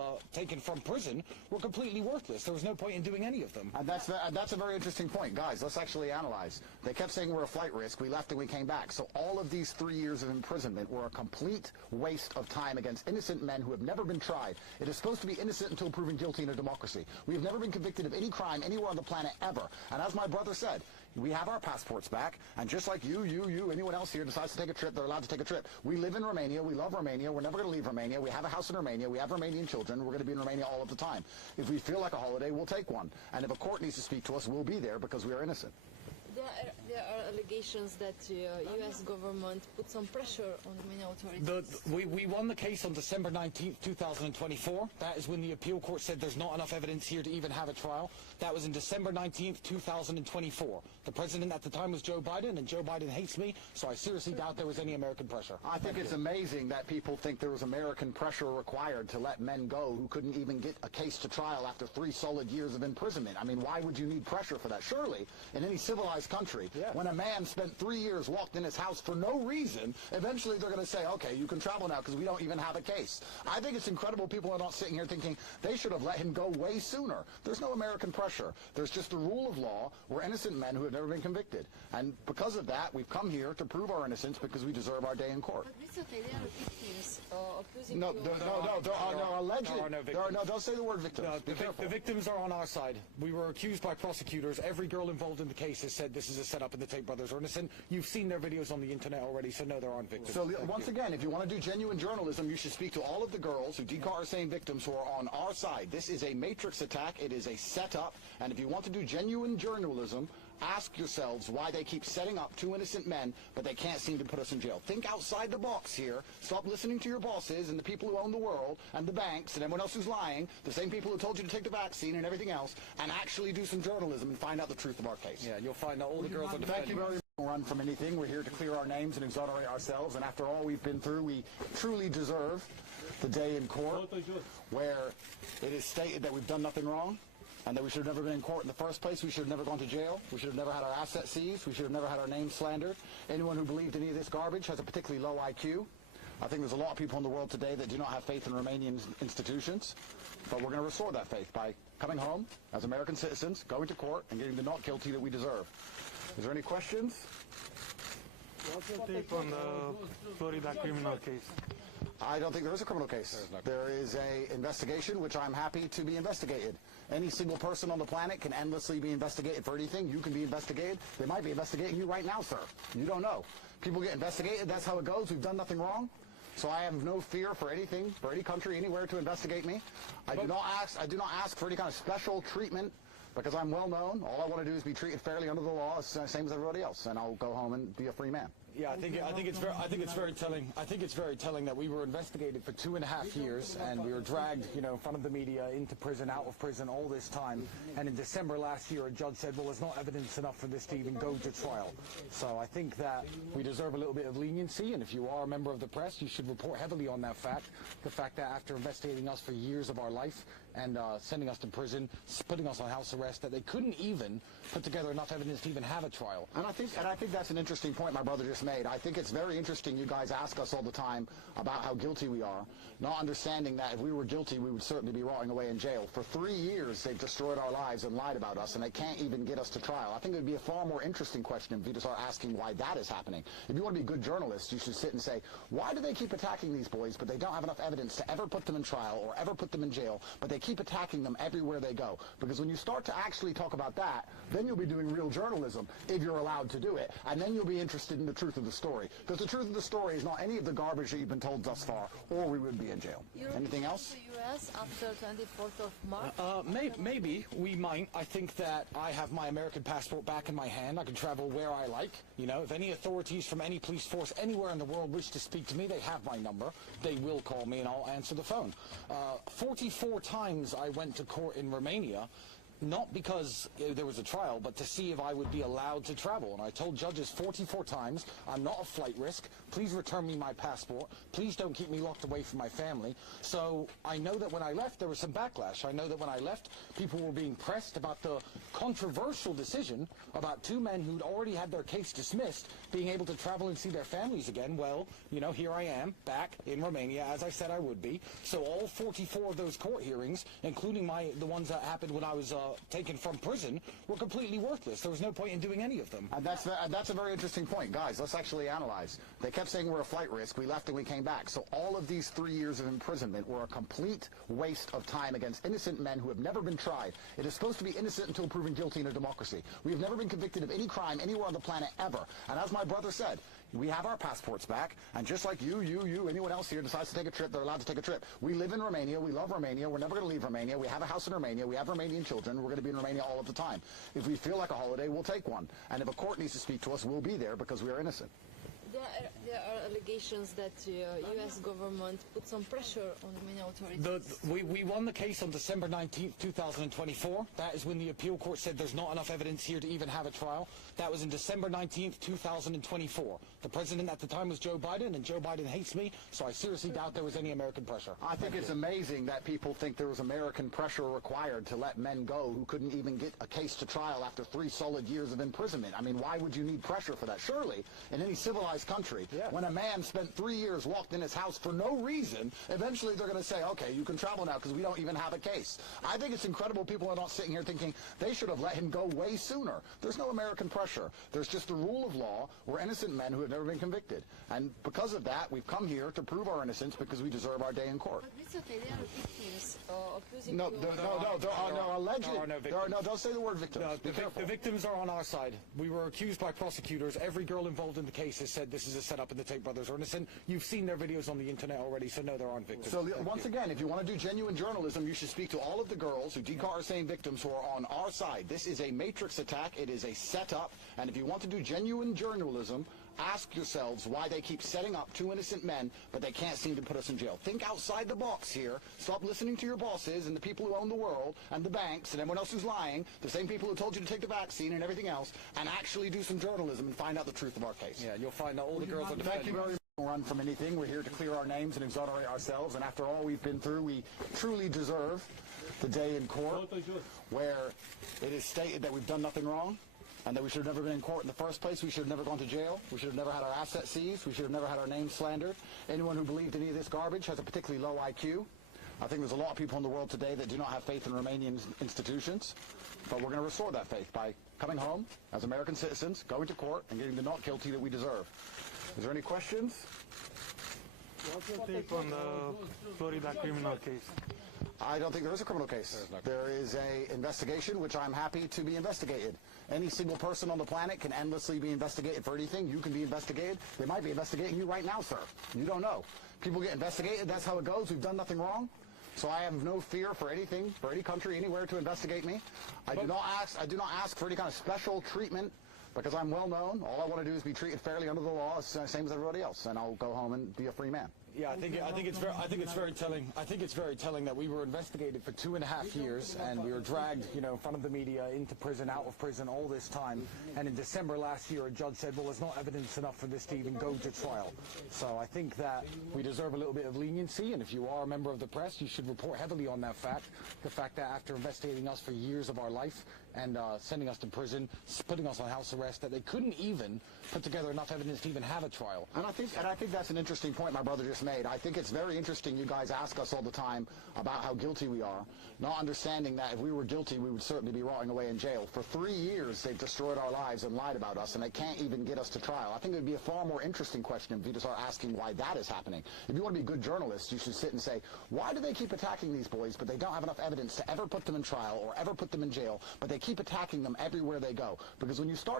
taken from prison were completely worthless. There was no point in doing any of them. And that's a very interesting point. Guys, let's actually analyze. They kept saying we're a flight risk. We left and we came back. So all of these 3 years of imprisonment were a complete waste of time against innocent men who have never been tried. It is supposed to be innocent until proven guilty in a democracy. We have never been convicted of any crime anywhere on the planet ever. And as my brother said, we have our passports back, and just like you, anyone else here decides to take a trip, they're allowed to take a trip. We live in Romania. We love Romania. We're never going to leave Romania. We have a house in Romania. We have Romanian children. We're going to be in Romania all of the time. If we feel like a holiday, we'll take one. And if a court needs to speak to us, we'll be there because we are innocent. There are allegations that U.S. government put some pressure on Romanian authorities. We won the case on December 19th, 2024. That is when the appeal court said there's not enough evidence here to even have a trial. That was in December 19th, 2024. The president at the time was Joe Biden, and Joe Biden hates me, so I seriously doubt there was any American pressure. I think it's amazing that people think there was American pressure required to let men go who couldn't even get a case to trial after 3 solid years of imprisonment. I mean, why would you need pressure for that? Surely, in any civilized country, when a man spent 3 years locked in his house for no reason, eventually they're going to say, okay, you can travel now because we don't even have a case. I think it's incredible people are not sitting here thinking they should have let him go way sooner. There's no American pressure. There's just the rule of law. We're innocent men who have never been convicted. And because of that, we've come here to prove our innocence because we deserve our day in court. But recently there are victims accusing No, you there are no alleged. There are no victims. Don't say the word victims. No, Be careful. the victims are on our side. We were accused by prosecutors. Every girl involved in the case has said this is a setup and the Tate brothers are innocent. You've seen their videos on the internet already, so no, there aren't victims. So once again, if you want to do genuine journalism, you should speak to all of the girls who Decar are saying victims who are on our side. This is a matrix attack. It is a setup. And if you want to do genuine journalism, ask yourselves why they keep setting up 2 innocent men, but they can't seem to put us in jail. Think outside the box here. Stop listening to your bosses and the people who own the world and the banks and everyone else who's lying, the same people who told you to take the vaccine and everything else, and actually do some journalism and find out the truth of our case. Yeah, and you'll find out all the girls are defending. Thank you very much. Run from anything. We're here to clear our names and exonerate ourselves, and after all we've been through, we truly deserve the day in court where it is stated that we've done nothing wrong, and that we should have never been in court in the first place. We should have never gone to jail. We should have never had our assets seized. We should have never had our names slandered. Anyone who believed any of this garbage has a particularly low IQ. I think there's a lot of people in the world today that do not have faith in Romanian institutions, but we're going to restore that faith by coming home as American citizens, going to court, and getting the not guilty that we deserve. Is there any questions? What's your take on the Florida criminal case? I don't think there is a criminal case. There is an investigation, which I'm happy to be investigated. Any single person on the planet can endlessly be investigated for anything. You can be investigated. They might be investigating you right now, sir. You don't know. People get investigated. That's how it goes. We've done nothing wrong. So I have no fear for anything, for any country, anywhere to investigate me. I do not ask for any kind of special treatment because I'm well known. All I want to do is be treated fairly under the law, same as everybody else, and I'll go home and be a free man. Yeah, I think it's very telling. I think it's very telling that we were investigated for 2.5 years, and we were dragged, in front of the media, into prison, out of prison, all this time. And in December last year, a judge said, "Well, there's not evidence enough for this to even go to trial." So I think that we deserve a little bit of leniency, and if you are a member of the press, you should report heavily on that fact. The fact that after investigating us for years of our life and sending us to prison, putting us on house arrest, that they couldn't even put together enough evidence to even have a trial. And I think that's an interesting point my brother just made. I think it's very interesting you guys ask us all the time about how guilty we are, not understanding that if we were guilty, we would certainly be rotting away in jail. For 3 years, they've destroyed our lives and lied about us, and they can't even get us to trial. I think it would be a far more interesting question if you to start asking why that is happening. If you want to be good journalists, you should sit and say, why do they keep attacking these boys, but they don't have enough evidence to ever put them in trial or ever put them in jail, but they keep attacking them everywhere they go? Because when you start to actually talk about that, then you'll be doing real journalism, if you're allowed to do it, and then you'll be interested in the truth of the story. Because the truth of the story is not any of the garbage that you've been told thus far, or we would be in jail. Anything else? The U.S. after 24th of March? Maybe we might. I think that I have my American passport back in my hand. I can travel where I like. If any authorities from any police force anywhere in the world wish to speak to me, they have my number. They will call me and I'll answer the phone. 44 times I went to court in Romania. not because there was a trial, but to see if I would be allowed to travel. And I told judges 44 times, I'm not a flight risk. Please return me my passport. Please don't keep me locked away from my family. So I know that when I left, there was some backlash. I know that when I left, people were being pressed about the controversial decision about two men who'd already had their case dismissed being able to travel and see their families again. Well, you know, here I am, back in Romania, as I said I would be. So all 44 of those court hearings, including the ones that happened when I was taken from prison, were completely worthless. There was no point in doing any of them. And that's a very interesting point. Guys, let's actually analyze. They kept saying we're a flight risk. We left and we came back. So all of these 3 years of imprisonment were a complete waste of time against innocent men who have never been tried. It is supposed to be innocent until proven guilty in a democracy. We have never been convicted of any crime anywhere on the planet ever. And as my brother said, we have our passports back, and just like you, anyone else here decides to take a trip, they're allowed to take a trip. We live in Romania, we love Romania, we're never going to leave Romania, we have a house in Romania, we have Romanian children, we're going to be in Romania all of the time. If we feel like a holiday, we'll take one. And if a court needs to speak to us, we'll be there because we are innocent. There are allegations that the U.S. government put some pressure on Romanian authorities. We won the case on December 19th, 2024. That is when the appeal court said there's not enough evidence here to even have a trial. That was in December 19th, 2024. The president at the time was Joe Biden, and Joe Biden hates me, so I seriously doubt there was any American pressure. I think it's amazing that people think there was American pressure required to let men go who couldn't even get a case to trial after 3 solid years of imprisonment. I mean, why would you need pressure for that? Surely, in any civilized country, when a man spent 3 years locked in his house for no reason, eventually they're going to say, okay, you can travel now because we don't even have a case. I think it's incredible people are not sitting here thinking they should have let him go way sooner. There's no American pressure. There's just the rule of law. We're innocent men who have never been convicted. And because of that, we've come here to prove our innocence because we deserve our day in court. But Mr. Tate, there are victims accusing No, you. there are no alleged. There are no victims. Don't say the word victims. No, Be careful. the victims are on our side. We were accused by prosecutors. Every girl involved in the case has said this is a setup and the Tate brothers are innocent. You've seen their videos on the internet already, so no, there aren't victims. So once again, if you want to do genuine journalism, you should speak to all of the girls who Decar are saying victims who are on our side. This is a matrix attack. It is a setup. And if you want to do genuine journalism, ask yourselves why they keep setting up 2 innocent men, but they can't seem to put us in jail. Think outside the box here. Stop listening to your bosses and the people who own the world and the banks and everyone else who's lying, the same people who told you to take the vaccine and everything else, and actually do some journalism and find out the truth of our case. Yeah, you'll find that all the girls are Thank you very much. Run from anything. We're here to clear our names and exonerate ourselves, and after all we've been through, we truly deserve the day in court where it is stated that we've done nothing wrong, and that we should have never been in court in the first place. We should have never gone to jail. We should have never had our assets seized. We should have never had our names slandered. Anyone who believed any of this garbage has a particularly low IQ. I think there's a lot of people in the world today that do not have faith in Romanian institutions, but we're going to restore that faith by coming home as American citizens, going to court, and getting the not guilty that we deserve. Is there any questions? What's your take on the Florida criminal case? I don't think there is a criminal case. There is an investigation, which I'm happy to be investigated. Any single person on the planet can endlessly be investigated for anything. You can be investigated. They might be investigating you right now, sir. You don't know. People get investigated. That's how it goes. We've done nothing wrong. So I have no fear for anything, for any country, anywhere to investigate me. I do not ask for any kind of special treatment because I'm well known. All I want to do is be treated fairly under the law, same as everybody else, and I'll go home and be a free man. Yeah, I think it's very telling. I think it's very telling that we were investigated for 2.5 years, and we were dragged, in front of the media, into prison, out of prison, all this time. And in December last year, a judge said, "Well, there's not evidence enough for this to even go to trial." So I think that we deserve a little bit of leniency, and if you are a member of the press, you should report heavily on that fact. The fact that after investigating us for years of our life and sending us to prison, putting us on house arrest, that they couldn't even put together enough evidence to even have a trial. And I think that's an interesting point my brother just made. I think it's very interesting you guys ask us all the time about how guilty we are, not understanding that if we were guilty, we would certainly be rotting away in jail. For 3 years, they've destroyed our lives and lied about us, and they can't even get us to trial. I think it would be a far more interesting question if you just start asking why that is happening. If you want to be good journalists, you should sit and say, why do they keep attacking these boys, but they don't have enough evidence to ever put them in trial or ever put them in jail, but they keep attacking them everywhere they go? Because when you start to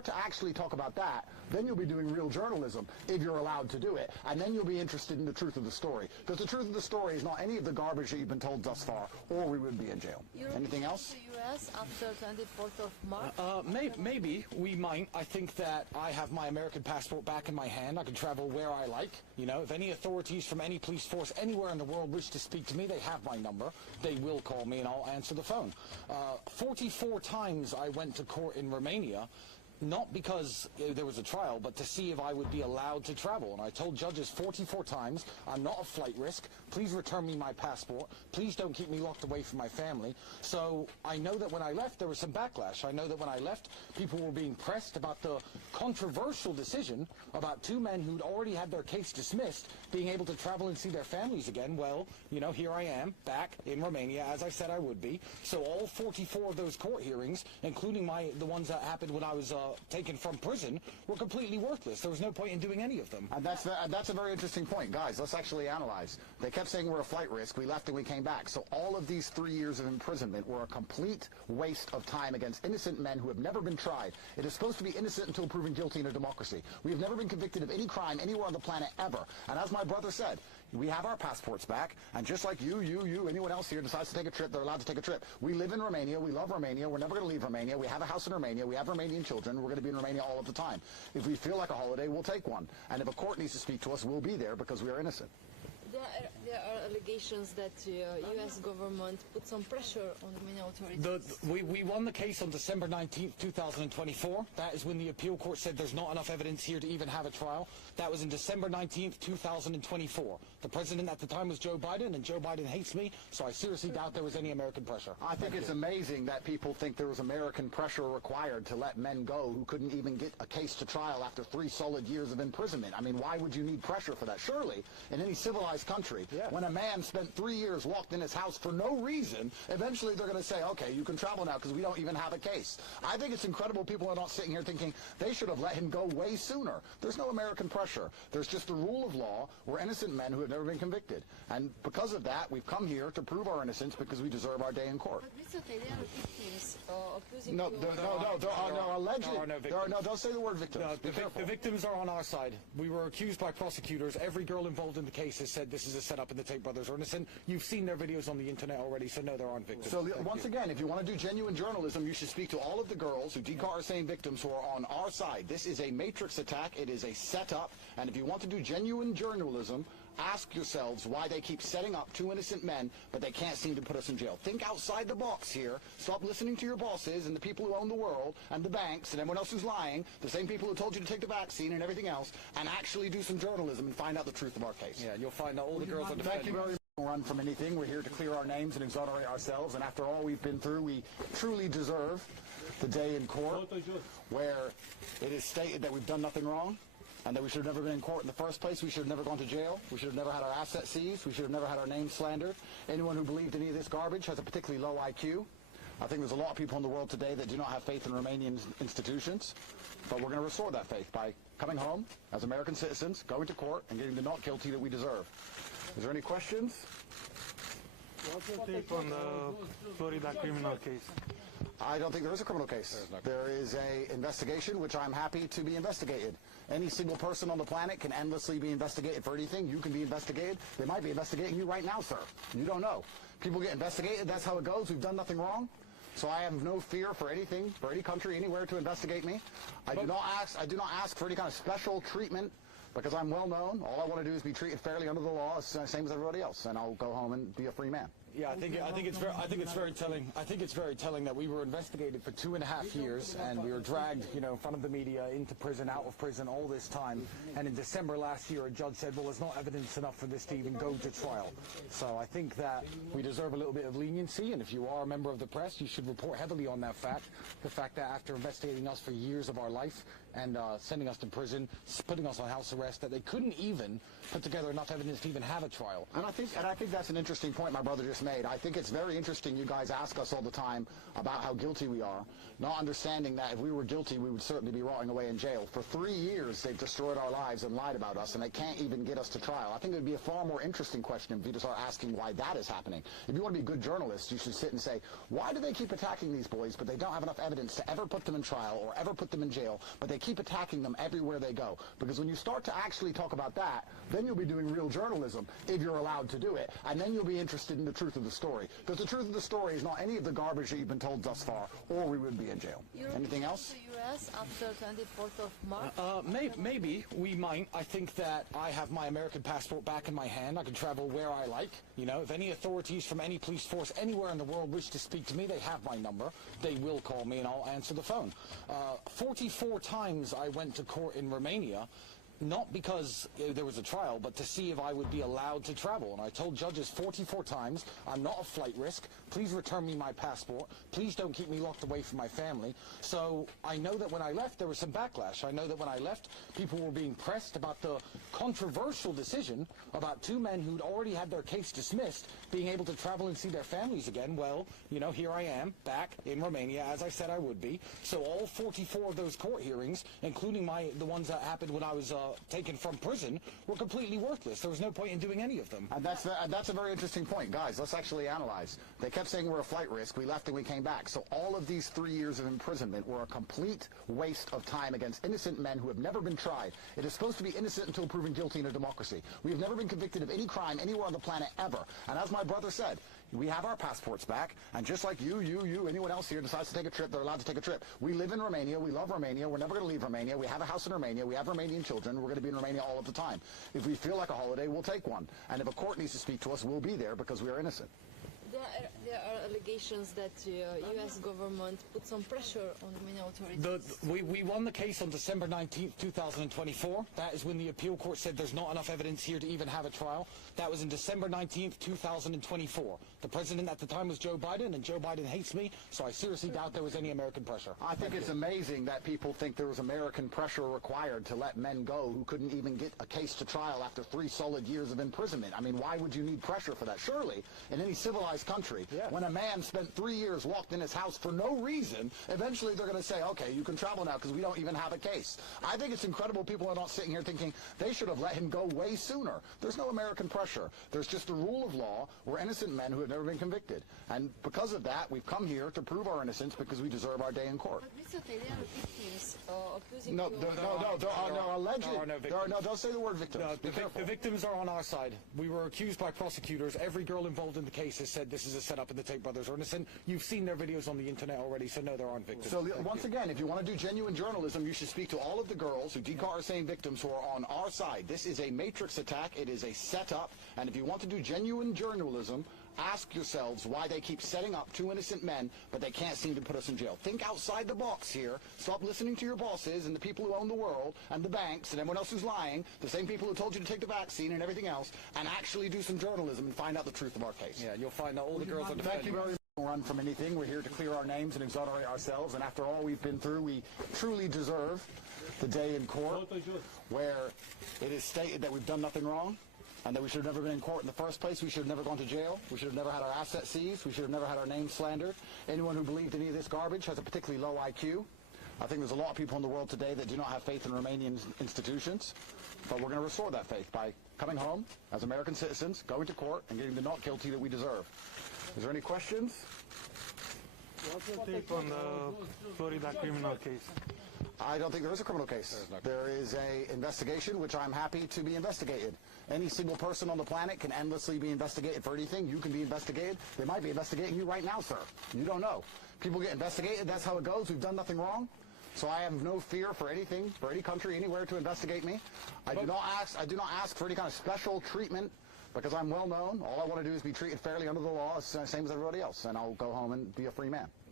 to actually talk about that, then you'll be doing real journalism, if you're allowed to do it, and then you'll be interested in the truth of the story. Because the truth of the story is not any of the garbage that you've been told thus far, or we would be in jail. Anything else? To U.S. after 24th of March? Maybe we might. I think that I have my American passport back in my hand. I can travel where I like. You know, if any authorities from any police force anywhere in the world wish to speak to me, they have my number. They will call me and I'll answer the phone. 44 times I went to court in Romania, not because there was a trial, but to see if I would be allowed to travel. And I told judges 44 times, I'm not a flight risk. Please return me my passport. Please don't keep me locked away from my family. So I know that when I left, there was some backlash. I know that when I left, people were being pressed about the controversial decision about two men who'd already had their case dismissed being able to travel and see their families again. Well, you know, here I am, back in Romania, as I said I would be. So all 44 of those court hearings, including the ones that happened when I was taken from prison, were completely worthless. There was no point in doing any of them. And that's a very interesting point. Guys, let's actually analyze. They kept saying we're a flight risk. We left and we came back. So all of these 3 years of imprisonment were a complete waste of time against innocent men who have never been tried. It is supposed to be innocent until proven guilty in a democracy. We have never been convicted of any crime anywhere on the planet ever. And as my brother said, we have our passports back, and just like you, anyone else here decides to take a trip, they're allowed to take a trip. We live in Romania, we love Romania, we're never going to leave Romania, we have a house in Romania, we have Romanian children, we're going to be in Romania all of the time. If we feel like a holiday, we'll take one. And if a court needs to speak to us, we'll be there because we are innocent. There are allegations that the U.S. government put some pressure on the Romanian authorities. We won the case on December 19th, 2024. That is when the appeal court said there's not enough evidence here to even have a trial. That was in December 19th, 2024. The president at the time was Joe Biden, and Joe Biden hates me, so I seriously doubt there was any American pressure. I think it's amazing that people think there was American pressure required to let men go who couldn't even get a case to trial after 3 solid years of imprisonment. I mean, why would you need pressure for that? Surely, in any civilized country, when a man spent 3 years locked in his house for no reason, eventually they're going to say, okay, you can travel now because we don't even have a case. I think it's incredible people are not sitting here thinking they should have let him go way sooner. There's no American pressure. There's just the rule of law. We're innocent men who have never been convicted. And because of that, we've come here to prove our innocence because we deserve our day in court. But Mr. Tate, there are victims accusing No, you. there are no alleged. There are no victims. Don't say the word victims. No, Be careful. the victims are on our side. We were accused by prosecutors. Every girl involved in the case has said this is a setup and the Tate brothers are innocent. You've seen their videos on the internet already, so no, there aren't victims. So once again, if you want to do genuine journalism, you should speak to all of the girls who Decar are saying victims who are on our side. This is a matrix attack. It is a setup. And if you want to do genuine journalism, ask yourselves why they keep setting up 2 innocent men, but they can't seem to put us in jail. Think outside the box here. Stop listening to your bosses and the people who own the world and the banks and everyone else who's lying, the same people who told you to take the vaccine and everything else, and actually do some journalism and find out the truth of our case. Yeah, and you'll find out all the girls are Thank you defending. very much. Run from anything. We're here to clear our names and exonerate ourselves, and after all we've been through, we truly deserve the day in court where it is stated that we've done nothing wrong and that we should have never been in court in the first place. We should have never gone to jail. We should have never had our assets seized. We should have never had our names slandered. Anyone who believed any of this garbage has a particularly low IQ. I think there's a lot of people in the world today that do not have faith in Romanian institutions, but we're going to restore that faith by coming home as American citizens, going to court, and getting the not guilty that we deserve. Is there any questions? What's your take on the Florida criminal case? I don't think there is a criminal case. There is an investigation, which I'm happy to be investigated. Any single person on the planet can endlessly be investigated for anything. You can be investigated. They might be investigating you right now, sir. You don't know. People get investigated. That's how it goes. We've done nothing wrong. So I have no fear for anything, for any country, anywhere to investigate me. I do not ask for any kind of special treatment because I'm well known. All I want to do is be treated fairly under the law, same as everybody else, and I'll go home and be a free man. Yeah, I think it's very telling. I think it's very telling that we were investigated for 2.5 years, and we were dragged, in front of the media, into prison, out of prison, all this time. And in December last year, a judge said, "Well, there's not evidence enough for this to even go to trial." So I think that we deserve a little bit of leniency, and if you are a member of the press, you should report heavily on that fact. The fact that after investigating us for years of our life and sending us to prison, putting us on house arrest, that they couldn't even put together enough evidence to even have a trial. And I think that's an interesting point my brother just just made. I think it's very interesting you guys ask us all the time about how guilty we are, not understanding that if we were guilty, we would certainly be rotting away in jail. For 3 years, they've destroyed our lives and lied about us, and they can't even get us to trial. I think it would be a far more interesting question if you to start asking why that is happening. If you want to be good journalists, you should sit and say, why do they keep attacking these boys, but they don't have enough evidence to ever put them in trial or ever put them in jail, but they keep attacking them everywhere they go? Because when you start to actually talk about that, then you'll be doing real journalism, if you're allowed to do it, and then you'll be interested in the truth of the story. Because the truth of the story is not any of the garbage that you've been told thus far, or we would be in jail. Anything else? To U.S. after 24th of March? Maybe we might. I think that I have my American passport back in my hand. I can travel where I like. You know, if any authorities from any police force anywhere in the world wish to speak to me, they have my number. They will call me and I'll answer the phone. 44 times I went to court in Romania, not because there was a trial, but to see if I would be allowed to travel. And I told judges 44 times, I'm not a flight risk. Please return me my passport. Please don't keep me locked away from my family. So I know that when I left, there was some backlash. I know that when I left, people were being pressed about the controversial decision about 2 men who'd already had their case dismissed being able to travel and see their families again. Well, you know, here I am, back in Romania, as I said I would be. So all 44 of those court hearings, including the ones that happened when I was taken from prison, were completely worthless. There was no point in doing any of them. And that's a very interesting point. Guys, let's actually analyze. They kept saying we're a flight risk. We left and we came back. So all of these 3 years of imprisonment were a complete waste of time against innocent men who have never been tried. It is supposed to be innocent until proven guilty in a democracy. We have never been convicted of any crime anywhere on the planet ever. And as my brother said, we have our passports back, and just like you, anyone else here decides to take a trip, they're allowed to take a trip. We live in Romania, we love Romania, we're never going to leave Romania, we have a house in Romania, we have Romanian children, we're going to be in Romania all of the time. If we feel like a holiday, we'll take one. And if a court needs to speak to us, we'll be there because we are innocent. There are allegations that U.S. government put some pressure on Romanian authorities. We won the case on December 19th, 2024. That is when the appeal court said there's not enough evidence here to even have a trial. That was in December 19th, 2024. The president at the time was Joe Biden, and Joe Biden hates me, so I seriously doubt there was any American pressure. I think it's amazing that people think there was American pressure required to let men go who couldn't even get a case to trial after 3 solid years of imprisonment. I mean, why would you need pressure for that? Surely, in any civilized country, when a man spent 3 years locked in his house for no reason, eventually they're going to say, okay, you can travel now because we don't even have a case. I think it's incredible people are not sitting here thinking they should have let him go way sooner. There's no American pressure. There's just the rule of law. We're innocent men who have never been convicted. And because of that, we've come here to prove our innocence because we deserve our day in court. But Mr. Tate, there are victims accusing No, you. there are no alleged. There are no victims. Don't say the word victims. No, the victims are on our side. We were accused by prosecutors. Every girl involved in the case has said this is a setup and the Tate brothers are innocent. You've seen their videos on the internet already, so no, there aren't victims. So once again, if you want to do genuine journalism, you should speak to all of the girls who Decar are saying victims who are on our side. This is a matrix attack. It is a setup. And if you want to do genuine journalism, ask yourselves why they keep setting up 2 innocent men, but they can't seem to put us in jail. Think outside the box here. Stop listening to your bosses and the people who own the world and the banks and everyone else who's lying, the same people who told you to take the vaccine and everything else, and actually do some journalism and find out the truth of our case. Yeah, you'll find out all the girls are defending. Thank you very much. Run from anything. We're here to clear our names and exonerate ourselves, and after all we've been through, we truly deserve the day in court where it is stated that we've done nothing wrong, and that we should have never been in court in the first place. We should have never gone to jail. We should have never had our assets seized. We should have never had our name slandered. Anyone who believed any of this garbage has a particularly low IQ. I think there's a lot of people in the world today that do not have faith in Romanian institutions, but we're going to restore that faith by coming home as American citizens, going to court, and getting the not guilty that we deserve. Is there any questions? What's your take on the Florida criminal case? I don't think there is a criminal case. There is an investigation, which I'm happy to be investigated. Any single person on the planet can endlessly be investigated for anything. You can be investigated. They might be investigating you right now, sir. You don't know. People get investigated. That's how it goes. We've done nothing wrong. So I have no fear for anything, for any country, anywhere to investigate me. I do not ask for any kind of special treatment because I'm well known. All I want to do is be treated fairly under the law, same as everybody else, and I'll go home and be a free man.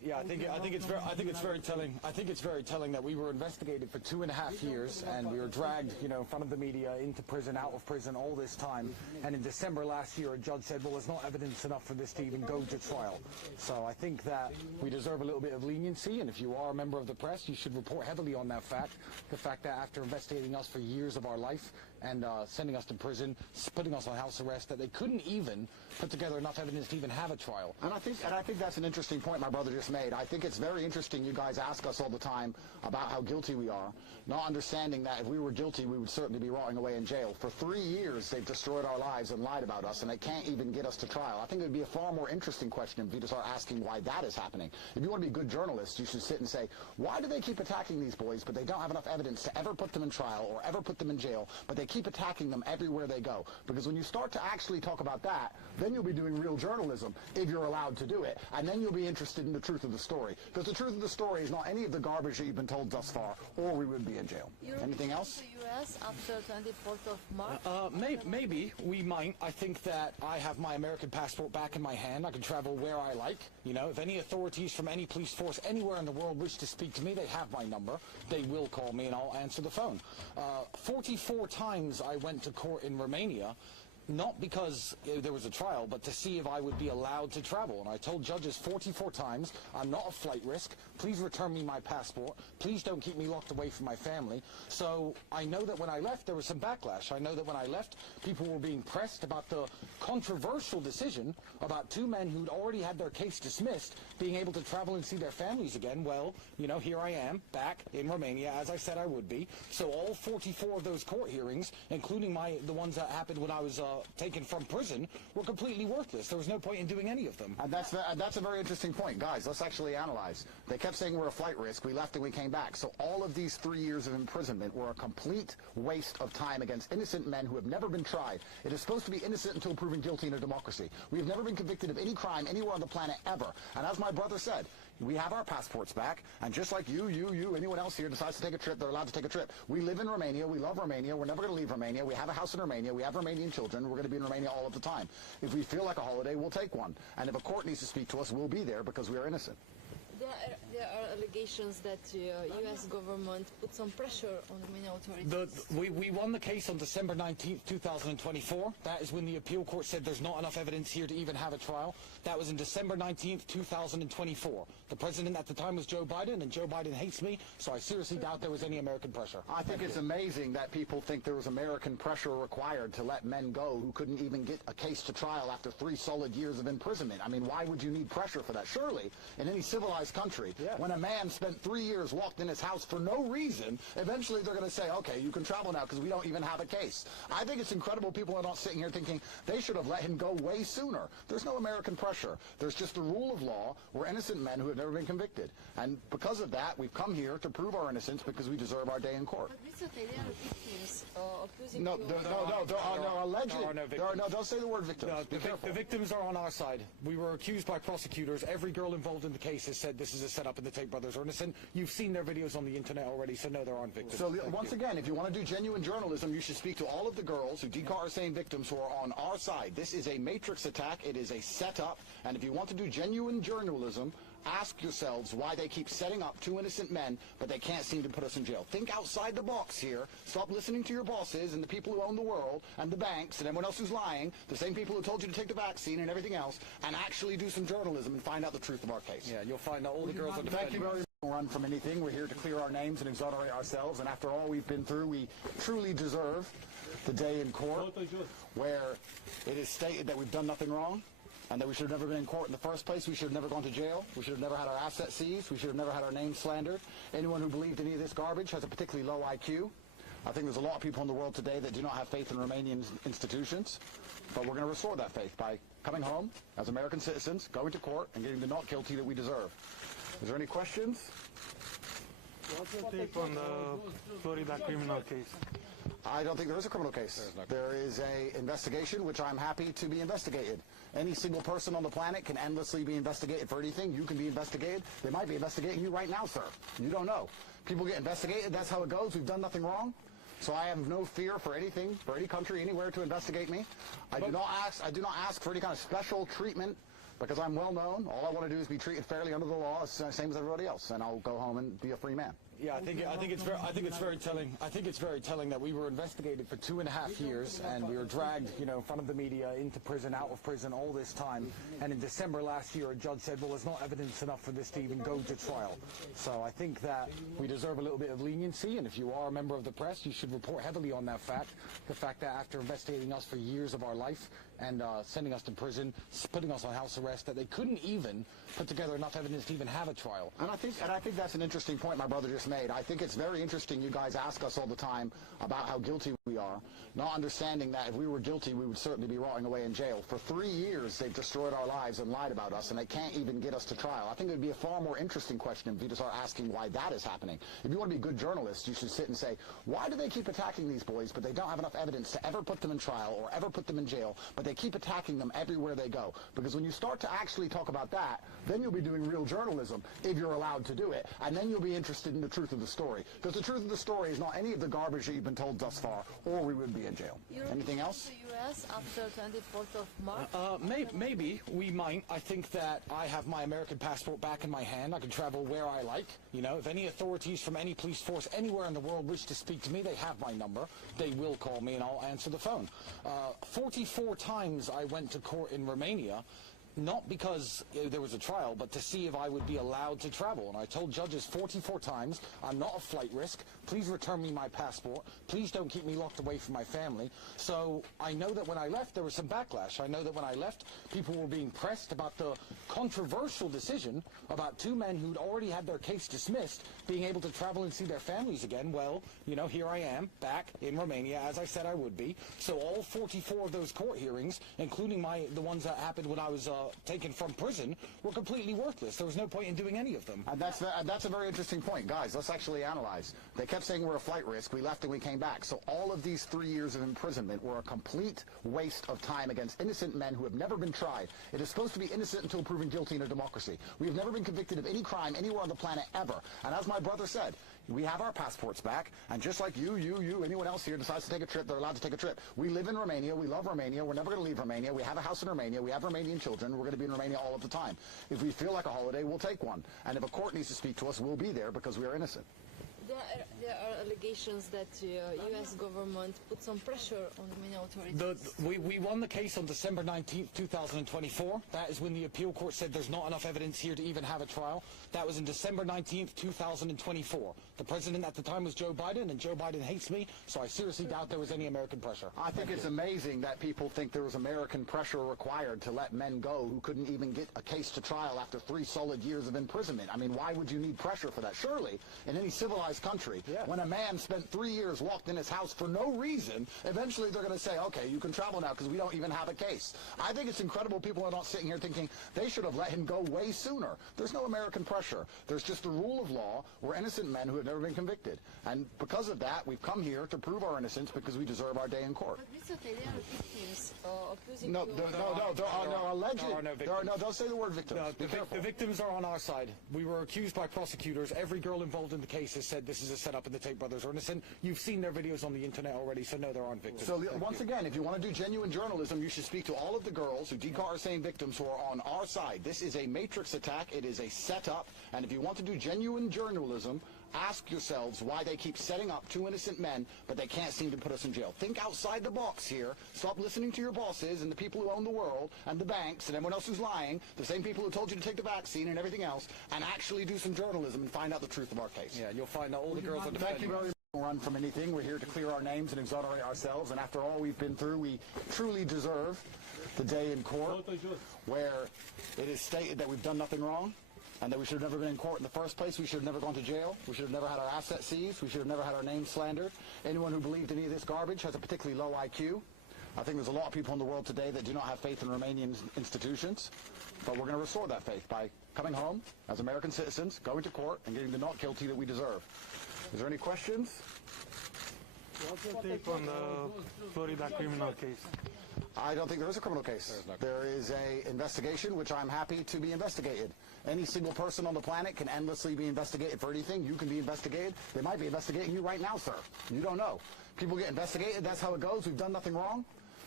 Yeah, I think it's very telling. I think it's very telling that we were investigated for 2.5 years, and we were dragged, in front of the media, into prison, out of prison, all this time. And in December last year, a judge said, "Well, there's not evidence enough for this to even go to trial." So I think that we deserve a little bit of leniency, and if you are a member of the press, you should report heavily on that fact. The fact that after investigating us for years of our life and sending us to prison, putting us on house arrest, that they couldn't even put together enough evidence to even have a trial. And I think that's an interesting point my brother just made. I think it's very interesting you guys ask us all the time about how guilty we are, not understanding that if we were guilty, we would certainly be rotting away in jail. For 3 years, they've destroyed our lives and lied about us, and they can't even get us to trial. I think it would be a far more interesting question if you to start asking why that is happening. If you want to be good journalists, you should sit and say, why do they keep attacking these boys, but they don't have enough evidence to ever put them in trial or ever put them in jail, but they keep attacking them everywhere they go? Because when you start to actually talk about that, then you'll be doing real journalism, if you're allowed to do it, and then you'll be interested in the truth of the story. Because the truth of the story is not any of the garbage that you've been told thus far, or we would be in jail. Anything else? The U.S. after 24th of March? Maybe we might. I think that I have my American passport back in my hand. I can travel where I like. If any authorities from any police force anywhere in the world wish to speak to me, they have my number. They will call me and I'll answer the phone. 44 times I went to court in Romania, not because there was a trial, but to see if I would be allowed to travel. And I told judges 44 times, I'm not a flight risk. Please return me my passport. Please don't keep me locked away from my family. So I know that when I left, there was some backlash. I know that when I left, people were being pressed about the controversial decision about 2 men who'd already had their case dismissed being able to travel and see their families again. Well, here I am, back in Romania, as I said I would be. So all 44 of those court hearings, including the ones that happened when I was taken from prison, were completely worthless. There was no point in doing any of them. And that's a very interesting point. Guys, let's actually analyze. They kept saying we're a flight risk. We left and we came back. So all of these 3 years of imprisonment were a complete waste of time against innocent men who have never been tried. It is supposed to be innocent until proven guilty in a democracy. We have never been convicted of any crime anywhere on the planet ever. And as my brother said, we have our passports back, and just like you, anyone else here decides to take a trip, they're allowed to take a trip. We live in Romania, we love Romania, we're never going to leave Romania, we have a house in Romania, we have Romanian children, we're going to be in Romania all of the time. If we feel like a holiday, we'll take one. And if a court needs to speak to us, we'll be there because we are innocent. There are allegations that the U.S. government put some pressure on Romanian authorities. We won the case on December 19th, 2024. That is when the appeal court said there's not enough evidence here to even have a trial. That was in December 19th, 2024. The president at the time was Joe Biden, and Joe Biden hates me, so I seriously doubt there was any American pressure. I think it's amazing that people think there was American pressure required to let men go who couldn't even get a case to trial after 3 solid years of imprisonment. I mean, why would you need pressure for that? Surely, in any civilized country, when a man spent 3 years locked in his house for no reason, eventually they're going to say, okay, you can travel now because we don't even have a case. I think it's incredible people are not sitting here thinking they should have let him go way sooner. There's no American pressure. There's just the rule of law. We're innocent men who have never been convicted. And because of that, we've come here to prove our innocence because we deserve our day in court. But recently there are victims accusing No, you there are no alleged. There are no victims. Don't say the word victims. No, Be careful. the victims are on our side. We were accused by prosecutors. Every girl involved in the case has said this is a setup and the Tate brothers are innocent. You've seen their videos on the internet already, so no, there aren't victims. So once again, if you want to do genuine journalism, you should speak to all of the girls who are saying victims who are on our side. This is a matrix attack. It is a setup. And if you want to do genuine journalism, ask yourselves why they keep setting up 2 innocent men, but they can't seem to put us in jail. Think outside the box here. Stop listening to your bosses and the people who own the world and the banks and everyone else who's lying, the same people who told you to take the vaccine and everything else, and actually do some journalism and find out the truth of our case. Yeah, you'll find out all the girls are defending. Thank you very much. Run from anything. We're here to clear our names and exonerate ourselves, and after all we've been through, we truly deserve the day in court where it is stated that we've done nothing wrong, and that we should have never been in court in the first place. We should have never gone to jail. We should have never had our assets seized. We should have never had our name slandered. Anyone who believed any of this garbage has a particularly low IQ. I think there's a lot of people in the world today that do not have faith in Romanian institutions, but we're going to restore that faith by coming home as American citizens, going to court, and getting the not guilty that we deserve. Is there any questions? What's your take on the Florida criminal case? I don't think there is a criminal case. There is an investigation, which I'm happy to be investigated. Any single person on the planet can endlessly be investigated for anything. You can be investigated. They might be investigating you right now, sir. You don't know. People get investigated. That's how it goes. We've done nothing wrong. So I have no fear for anything, for any country, anywhere to investigate me. I do not ask for any kind of special treatment Because I'm well known. All I want to do is be treated fairly under the law, same as everybody else, and I'll go home and be a free man. Yeah, I think it's very telling. I think it's very telling that we were investigated for 2.5 years, and we were dragged, in front of the media, into prison, out of prison, all this time. And in December last year, a judge said, "Well, there's not evidence enough for this to even go to trial." So I think that we deserve a little bit of leniency, and if you are a member of the press, you should report heavily on that fact. The fact that after investigating us for years of our life and sending us to prison, putting us on house arrest, that they couldn't even put together enough evidence to even have a trial. And I think that's an interesting point my brother just made. I think it's very interesting you guys ask us all the time about how guilty we are, not understanding that if we were guilty, we would certainly be rotting away in jail. For 3 years, they've destroyed our lives and lied about us, and they can't even get us to trial. I think it would be a far more interesting question if you just start asking why that is happening. If you want to be good journalists, you should sit and say, why do they keep attacking these boys, but they don't have enough evidence to ever put them in trial or ever put them in jail, but they keep attacking them everywhere they go? Because when you start to actually talk about that, then you'll be doing real journalism, if you're allowed to do it, and then you'll be interested in the truth of the story. Because the truth of the story is not any of the garbage that you've been told thus far, or we would be in jail. Anything else? To the U.S. after 24th of March? Maybe we might. I think that I have my American passport back in my hand. I can travel where I like. If any authorities from any police force anywhere in the world wish to speak to me, they have my number. They will call me and I'll answer the phone. 44 times I went to court in Romania, not because there was a trial, but to see if I would be allowed to travel. And I told judges 44 times, I'm not a flight risk. Please return me my passport. Please don't keep me locked away from my family. So I know that when I left, there was some backlash. I know that when I left, people were being pressed about the controversial decision about 2 men who'd already had their case dismissed being able to travel and see their families again. Well, here I am, back in Romania, as I said I would be. So all 44 of those court hearings, including the ones that happened when I was taken from prison, were completely worthless. There was no point in doing any of them. And that's a very interesting point. Guys, let's actually analyze. They kept saying we're a flight risk. We left and we came back. So all of these 3 years of imprisonment were a complete waste of time against innocent men who have never been tried. It is supposed to be innocent until proven guilty in a democracy. We have never been convicted of any crime anywhere on the planet ever. And as my brother said, we have our passports back, and just like you, anyone else here decides to take a trip, they're allowed to take a trip. We live in Romania, we love Romania, we're never going to leave Romania, we have a house in Romania, we have Romanian children, we're going to be in Romania all of the time. If we feel like a holiday, we'll take one. And if a court needs to speak to us, we'll be there because we are innocent. There are allegations that the U.S. government put some pressure on Romanian authorities. We won the case on December 19th, 2024. That is when the appeal court said there's not enough evidence here to even have a trial. That was in December 19th, 2024. The president at the time was Joe Biden, and Joe Biden hates me, so I seriously doubt there was any American pressure. I think it's amazing that people think there was American pressure required to let men go who couldn't even get a case to trial after 3 solid years of imprisonment. I mean, why would you need pressure for that? Surely, in any civilized country, when a man spent 3 years locked in his house for no reason, eventually they're going to say, okay, you can travel now because we don't even have a case. I think it's incredible people are not sitting here thinking they should have let him go way sooner. There's no American pressure. There's just the rule of law. We're innocent men who have never been convicted. And because of that, we've come here to prove our innocence because we deserve our day in court. But Mr. Tate, there are victims accusing No, you. there are no alleged. There are no victims. Don't say the word victims. No, the victims are on our side. We were accused by prosecutors. Every girl involved in the case has said this is a setup and the Tate brothers are innocent. You've seen their videos on the internet already, so no, there aren't victims. So once again, if you want to do genuine journalism, you should speak to all of the girls who DCAR are saying victims who are on our side. This is a matrix attack. It is a setup. And if you want to do genuine journalism, ask yourselves why they keep setting up 2 innocent men, but they can't seem to put us in jail. Think outside the box here. Stop listening to your bosses and the people who own the world and the banks and everyone else who's lying, the same people who told you to take the vaccine and everything else, and actually do some journalism and find out the truth of our case. Yeah, you'll find out all the girls are defending. Thank you very much. Run from anything. We're here to clear our names and exonerate ourselves, and after all we've been through, we truly deserve the day in court where it is stated that we've done nothing wrong and that we should have never been in court in the first place. We should have never gone to jail. We should have never had our assets seized. We should have never had our name slandered. Anyone who believed any of this garbage has a particularly low IQ. I think there's a lot of people in the world today that do not have faith in Romanian institutions, but we're going to restore that faith by coming home as American citizens, going to court, and getting the not guilty that we deserve. Is there any questions? What's your take on the Florida criminal case? I don't think there is a criminal case. There is an investigation, which I'm happy to be investigated. Any single person on the planet can endlessly be investigated for anything. You can be investigated. They might be investigating you right now, sir. You don't know. People get investigated. That's how it goes. We've done nothing wrong.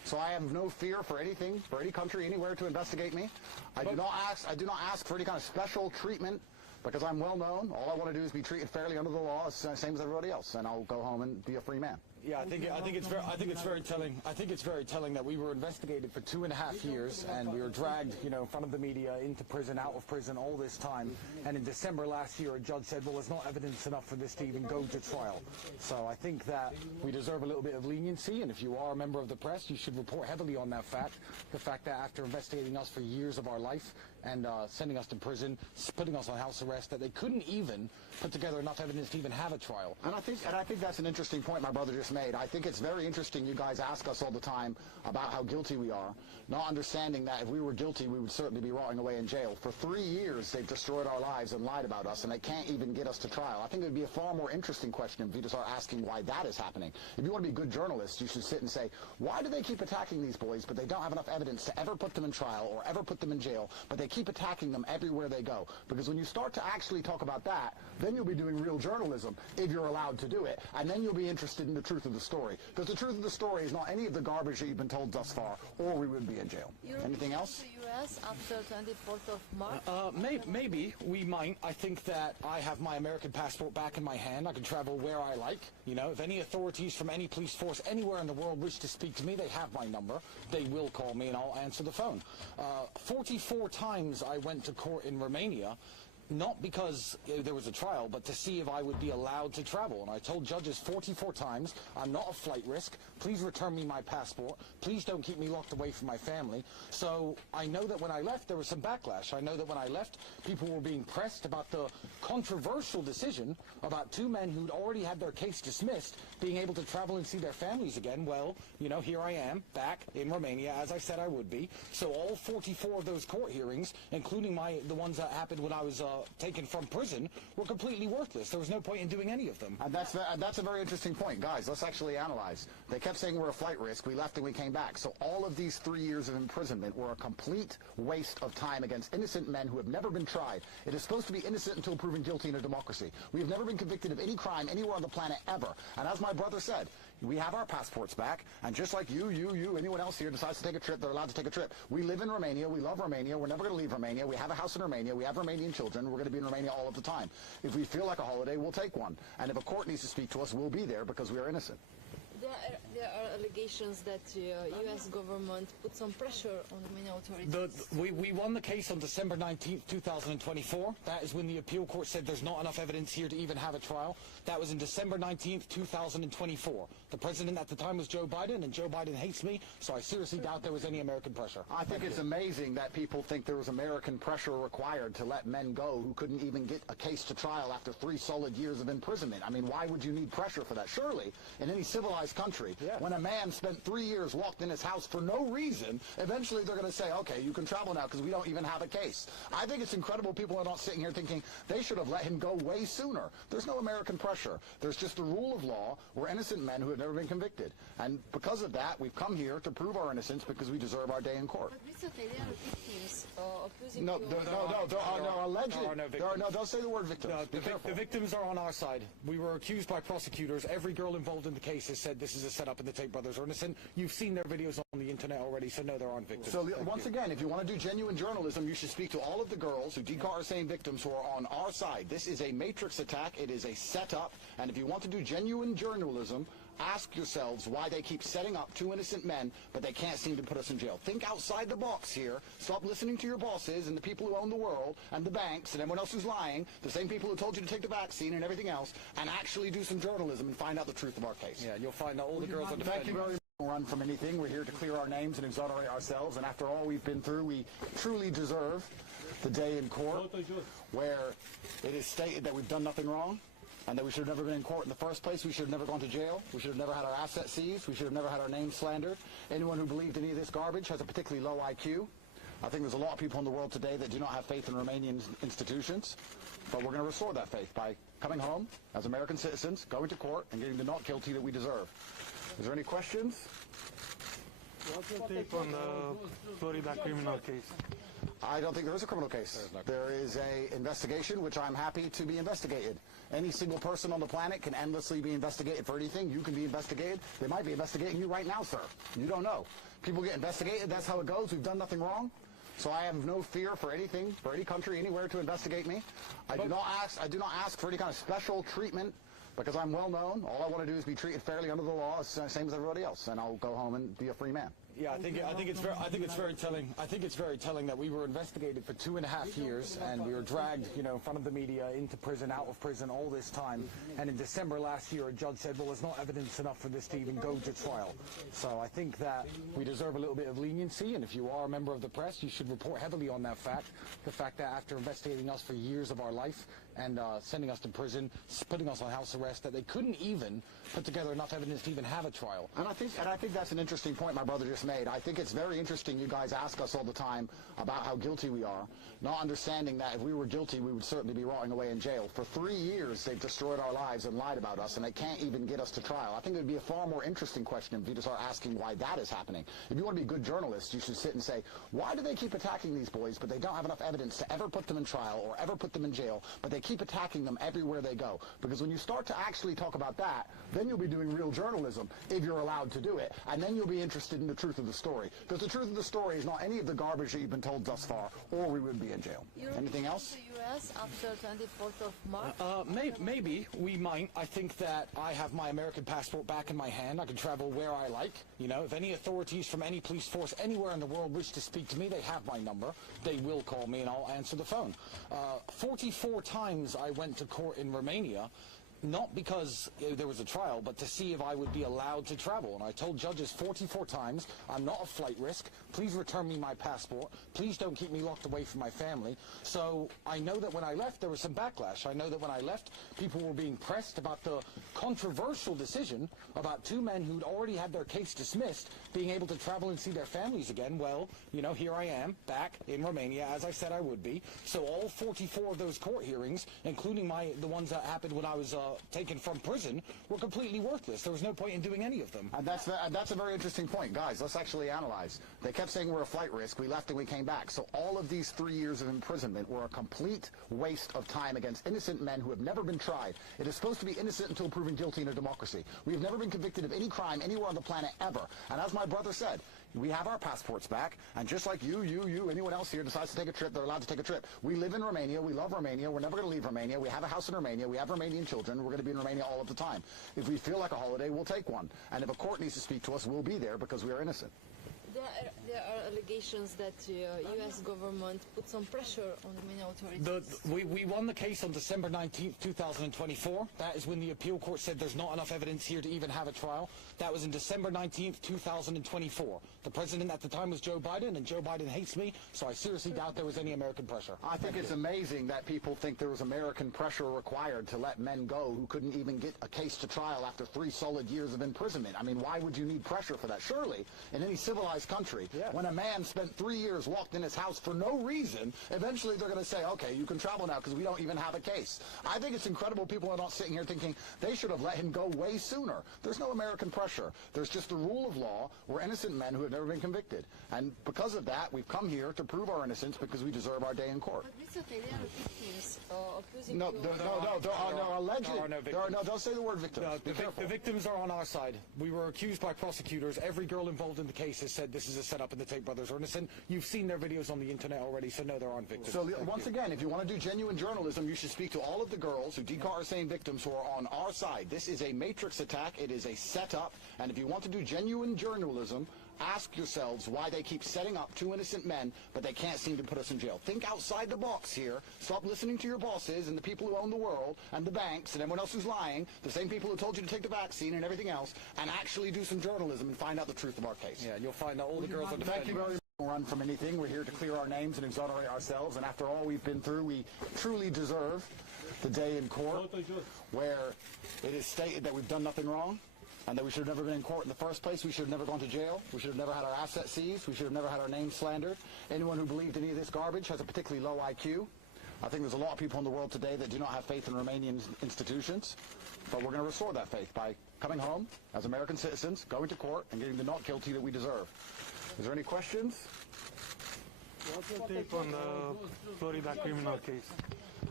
So I have no fear for anything, for any country, anywhere to investigate me. I do not ask for any kind of special treatment because I'm well known. All I want to do is be treated fairly under the law, same as everybody else, and I'll go home and be a free man. Yeah, I think it's very telling. I think it's very telling that we were investigated for 2.5 years, and we were dragged, in front of the media, into prison, out of prison, all this time. And in December last year, a judge said, well, there's not evidence enough for this to even go to trial. So I think that we deserve a little bit of leniency, and if you are a member of the press, you should report heavily on that fact. The fact that after investigating us for years of our life and sending us to prison, putting us on house arrest, that they couldn't even put together enough evidence to even have a trial. And I think that's an interesting point my brother just made. I think it's very interesting you guys ask us all the time about how guilty we are, not understanding that if we were guilty, we would certainly be rotting away in jail. For 3 years, they've destroyed our lives and lied about us, and they can't even get us to trial. I think it would be a far more interesting question if you to start asking why that is happening. If you want to be good journalists, you should sit and say, why do they keep attacking these boys, but they don't have enough evidence to ever put them in trial or ever put them in jail, but they keep attacking them everywhere they go? Because when you start to actually talk about that, then you'll be doing real journalism, if you're allowed to do it, and then you'll be interested in the truth of the story. Because the truth of the story is not any of the garbage that you've been told thus far, or we would be in jail. Anything else? To U.S. after 24th of March? Maybe we might. I think that I have my American passport back in my hand. I can travel where I like. If any authorities from any police force anywhere in the world wish to speak to me, they have my number. They will call me and I'll answer the phone. 44 times I went to court in Romania, not because there was a trial, but to see if I would be allowed to travel. And I told judges 44 times, I'm not a flight risk. Please return me my passport. Please don't keep me locked away from my family. So I know that when I left, there was some backlash. I know that when I left, people were being pressed about the controversial decision about 2 men who'd already had their case dismissed being able to travel and see their families again. Well, here I am, back in Romania, as I said I would be. So all 44 of those court hearings, including the ones that happened when I was taken from prison, were completely worthless. There was no point in doing any of them. And that's a very interesting point. Guys, let's actually analyze. They kept saying we're a flight risk. We left and we came back. So all of these 3 years of imprisonment were a complete waste of time against innocent men who have never been tried. It is supposed to be innocent until proven guilty in a democracy. We have never been convicted of any crime anywhere on the planet ever. And as my brother said, we have our passports back, and just like you, anyone else here decides to take a trip, they're allowed to take a trip. We live in Romania. We love Romania. We're never going to leave Romania. We have a house in Romania. We have Romanian children. We're going to be in Romania all of the time. If we feel like a holiday, we'll take one. And if a court needs to speak to us, we'll be there because we are innocent. There are allegations that the U.S. government put some pressure on the Romanian authorities. We won the case on December 19th, 2024. That is when the appeal court said there's not enough evidence here to even have a trial. That was in December 19th, 2024. The president at the time was Joe Biden, and Joe Biden hates me, so I seriously doubt there was any American pressure. I think it's amazing that people think there was American pressure required to let men go who couldn't even get a case to trial after 3 solid years of imprisonment. I mean, why would you need pressure for that? Surely, in any civilized country, when a man spent 3 years locked in his house for no reason, eventually they're going to say, okay, you can travel now because we don't even have a case. I think it's incredible people are not sitting here thinking they should have let him go way sooner. There's no American pressure. There's just the rule of law. We're innocent men who have never been convicted. And because of that, we've come here to prove our innocence because we deserve our day in court. But recently there are victims accusing No, you there are no alleged. There are no victims. Don't say the word victims. The victims are on our side. We were accused by prosecutors. Every girl involved in the case has said this is a setup and the Tate brothers are innocent. You've seen their videos on the internet already, so no, there aren't victims. So once again, if you want to do genuine journalism, you should speak to all of the girls who Dekar are saying victims who are on our side. This is a matrix attack. It is a setup. And if you want to do genuine journalism, ask yourselves why they keep setting up 2 innocent men, but they can't seem to put us in jail. Think outside the box here. Stop listening to your bosses and the people who own the world and the banks and everyone else who's lying, the same people who told you to take the vaccine and everything else, and actually do some journalism and find out the truth of our case. Yeah, you'll find out all the girls are defending. Thank you very much. Run from anything. We're here to clear our names and exonerate ourselves, and after all we've been through, we truly deserve the day in court where it is stated that we've done nothing wrong, and that we should have never been in court in the first place. We should have never gone to jail. We should have never had our assets seized. We should have never had our name slandered. Anyone who believed any of this garbage has a particularly low IQ. I think there's a lot of people in the world today that do not have faith in Romanian institutions, but we're going to restore that faith by coming home as American citizens, going to court, and getting the not guilty that we deserve. Is there any questions? What's your take on the Florida criminal case? I don't think there is a criminal case. There is an investigation, which I'm happy to be investigated. Any single person on the planet can endlessly be investigated for anything. You can be investigated. They might be investigating you right now, sir. You don't know. People get investigated. That's how it goes. We've done nothing wrong. So I have no fear for anything, for any country, anywhere to investigate me. I do not ask for any kind of special treatment because I'm well known. All I want to do is be treated fairly under the law, same as everybody else, and I'll go home and be a free man. Yeah, I think it's very telling. I think it's very telling that we were investigated for 2.5 years, and we were dragged, in front of the media, into prison, out of prison, all this time. And in December last year, a judge said, "Well, there's not evidence enough for this to even go to trial." So I think that we deserve a little bit of leniency, and if you are a member of the press, you should report heavily on that fact. The fact that after investigating us for years of our life and sending us to prison, putting us on house arrest, that they couldn't even put together enough evidence to even have a trial. And I think that's an interesting point my brother just made. I think it's very interesting you guys ask us all the time about how guilty we are, not understanding that if we were guilty, we would certainly be rotting away in jail. For 3 years, they've destroyed our lives and lied about us, and they can't even get us to trial. I think it would be a far more interesting question if you just start asking why that is happening. If you want to be good journalists, you should sit and say, why do they keep attacking these boys, but they don't have enough evidence to ever put them in trial or ever put them in jail, but they keep attacking them everywhere they go? Because when you start to actually talk about that, then you'll be doing real journalism, if you're allowed to do it, and then you'll be interested in the truth of the story. Because the truth of the story is not any of the garbage that you've been told thus far, or we would be in jail. Anything else? The U.S. after 24th of March? Maybe we might. I think that I have my American passport back in my hand. I can travel where I like. If any authorities from any police force anywhere in the world wish to speak to me, they have my number. They will call me and I'll answer the phone. 44 times I went to court in Romania, not because there was a trial, but to see if I would be allowed to travel. And I told judges 44 times, I'm not a flight risk. Please return me my passport. Please don't keep me locked away from my family. So I know that when I left, there was some backlash. I know that when I left, people were being pressed about the controversial decision about 2 men who'd already had their case dismissed being able to travel and see their families again. Well, here I am, back in Romania, as I said I would be. So all 44 of those court hearings, including the ones that happened when I was taken from prison, were completely worthless. There was no point in doing any of them. And that's a very interesting point. Guys, let's actually analyze. They kept saying we're a flight risk. We left and we came back. So all of these 3 years of imprisonment were a complete waste of time against innocent men who have never been tried. It is supposed to be innocent until proven guilty in a democracy. We have never been convicted of any crime anywhere on the planet ever. And as my brother said, we have our passports back, and just like you, anyone else here decides to take a trip, they're allowed to take a trip. We live in Romania, we love Romania, we're never going to leave Romania, we have a house in Romania, we have Romanian children, we're going to be in Romania all of the time. If we feel like a holiday, we'll take one. And if a court needs to speak to us, we'll be there because we are innocent. There are allegations that the U.S. government put some pressure on Romanian authorities. We won the case on December 19th, 2024. That is when the appeal court said there's not enough evidence here to even have a trial. That was in December 19th, 2024. The president at the time was Joe Biden, and Joe Biden hates me, so I seriously doubt there was any American pressure. I think it's amazing that people think there was American pressure required to let men go who couldn't even get a case to trial after 3 solid years of imprisonment. I mean, why would you need pressure for that? Surely, in any civilized country, when a man spent 3 years locked in his house for no reason, eventually they're going to say, okay, you can travel now because we don't even have a case. I think it's incredible people are not sitting here thinking they should have let him go way sooner. There's no American pressure. There's just the rule of law. We're innocent men who have never been convicted. And because of that, we've come here to prove our innocence because we deserve our day in court. But Mr. Tate, there are victims accusing No, you. there are no alleged. There are no victims. Don't say the word victims. The victims are on our side. We were accused by prosecutors. Every girl involved in the case has said this is a setup and the Tate brothers are innocent. You've seen their videos on the internet already, so no, there aren't victims. So once again, if you want to do genuine journalism, you should speak to all of the girls who Decar are saying victims who are on our side. This is a matrix attack. It is a setup. And if you want to do genuine journalism, ask yourselves why they keep setting up 2 innocent men, but they can't seem to put us in jail. Think outside the box here. Stop listening to your bosses and the people who own the world and the banks and everyone else who's lying, the same people who told you to take the vaccine and everything else, and actually do some journalism and find out the truth of our case. Yeah, you'll find out all the girls are defending. Thank you very much. Run from anything. We're here to clear our names and exonerate ourselves, and after all we've been through, we truly deserve the day in court where it is stated that we've done nothing wrong, and that we should have never been in court in the first place. We should have never gone to jail. We should have never had our assets seized. We should have never had our name slandered. Anyone who believed any of this garbage has a particularly low IQ. I think there's a lot of people in the world today that do not have faith in Romanian institutions, but we're going to restore that faith by coming home as American citizens, going to court, and getting the not guilty that we deserve. Is there any questions? What's your take on the Florida criminal case?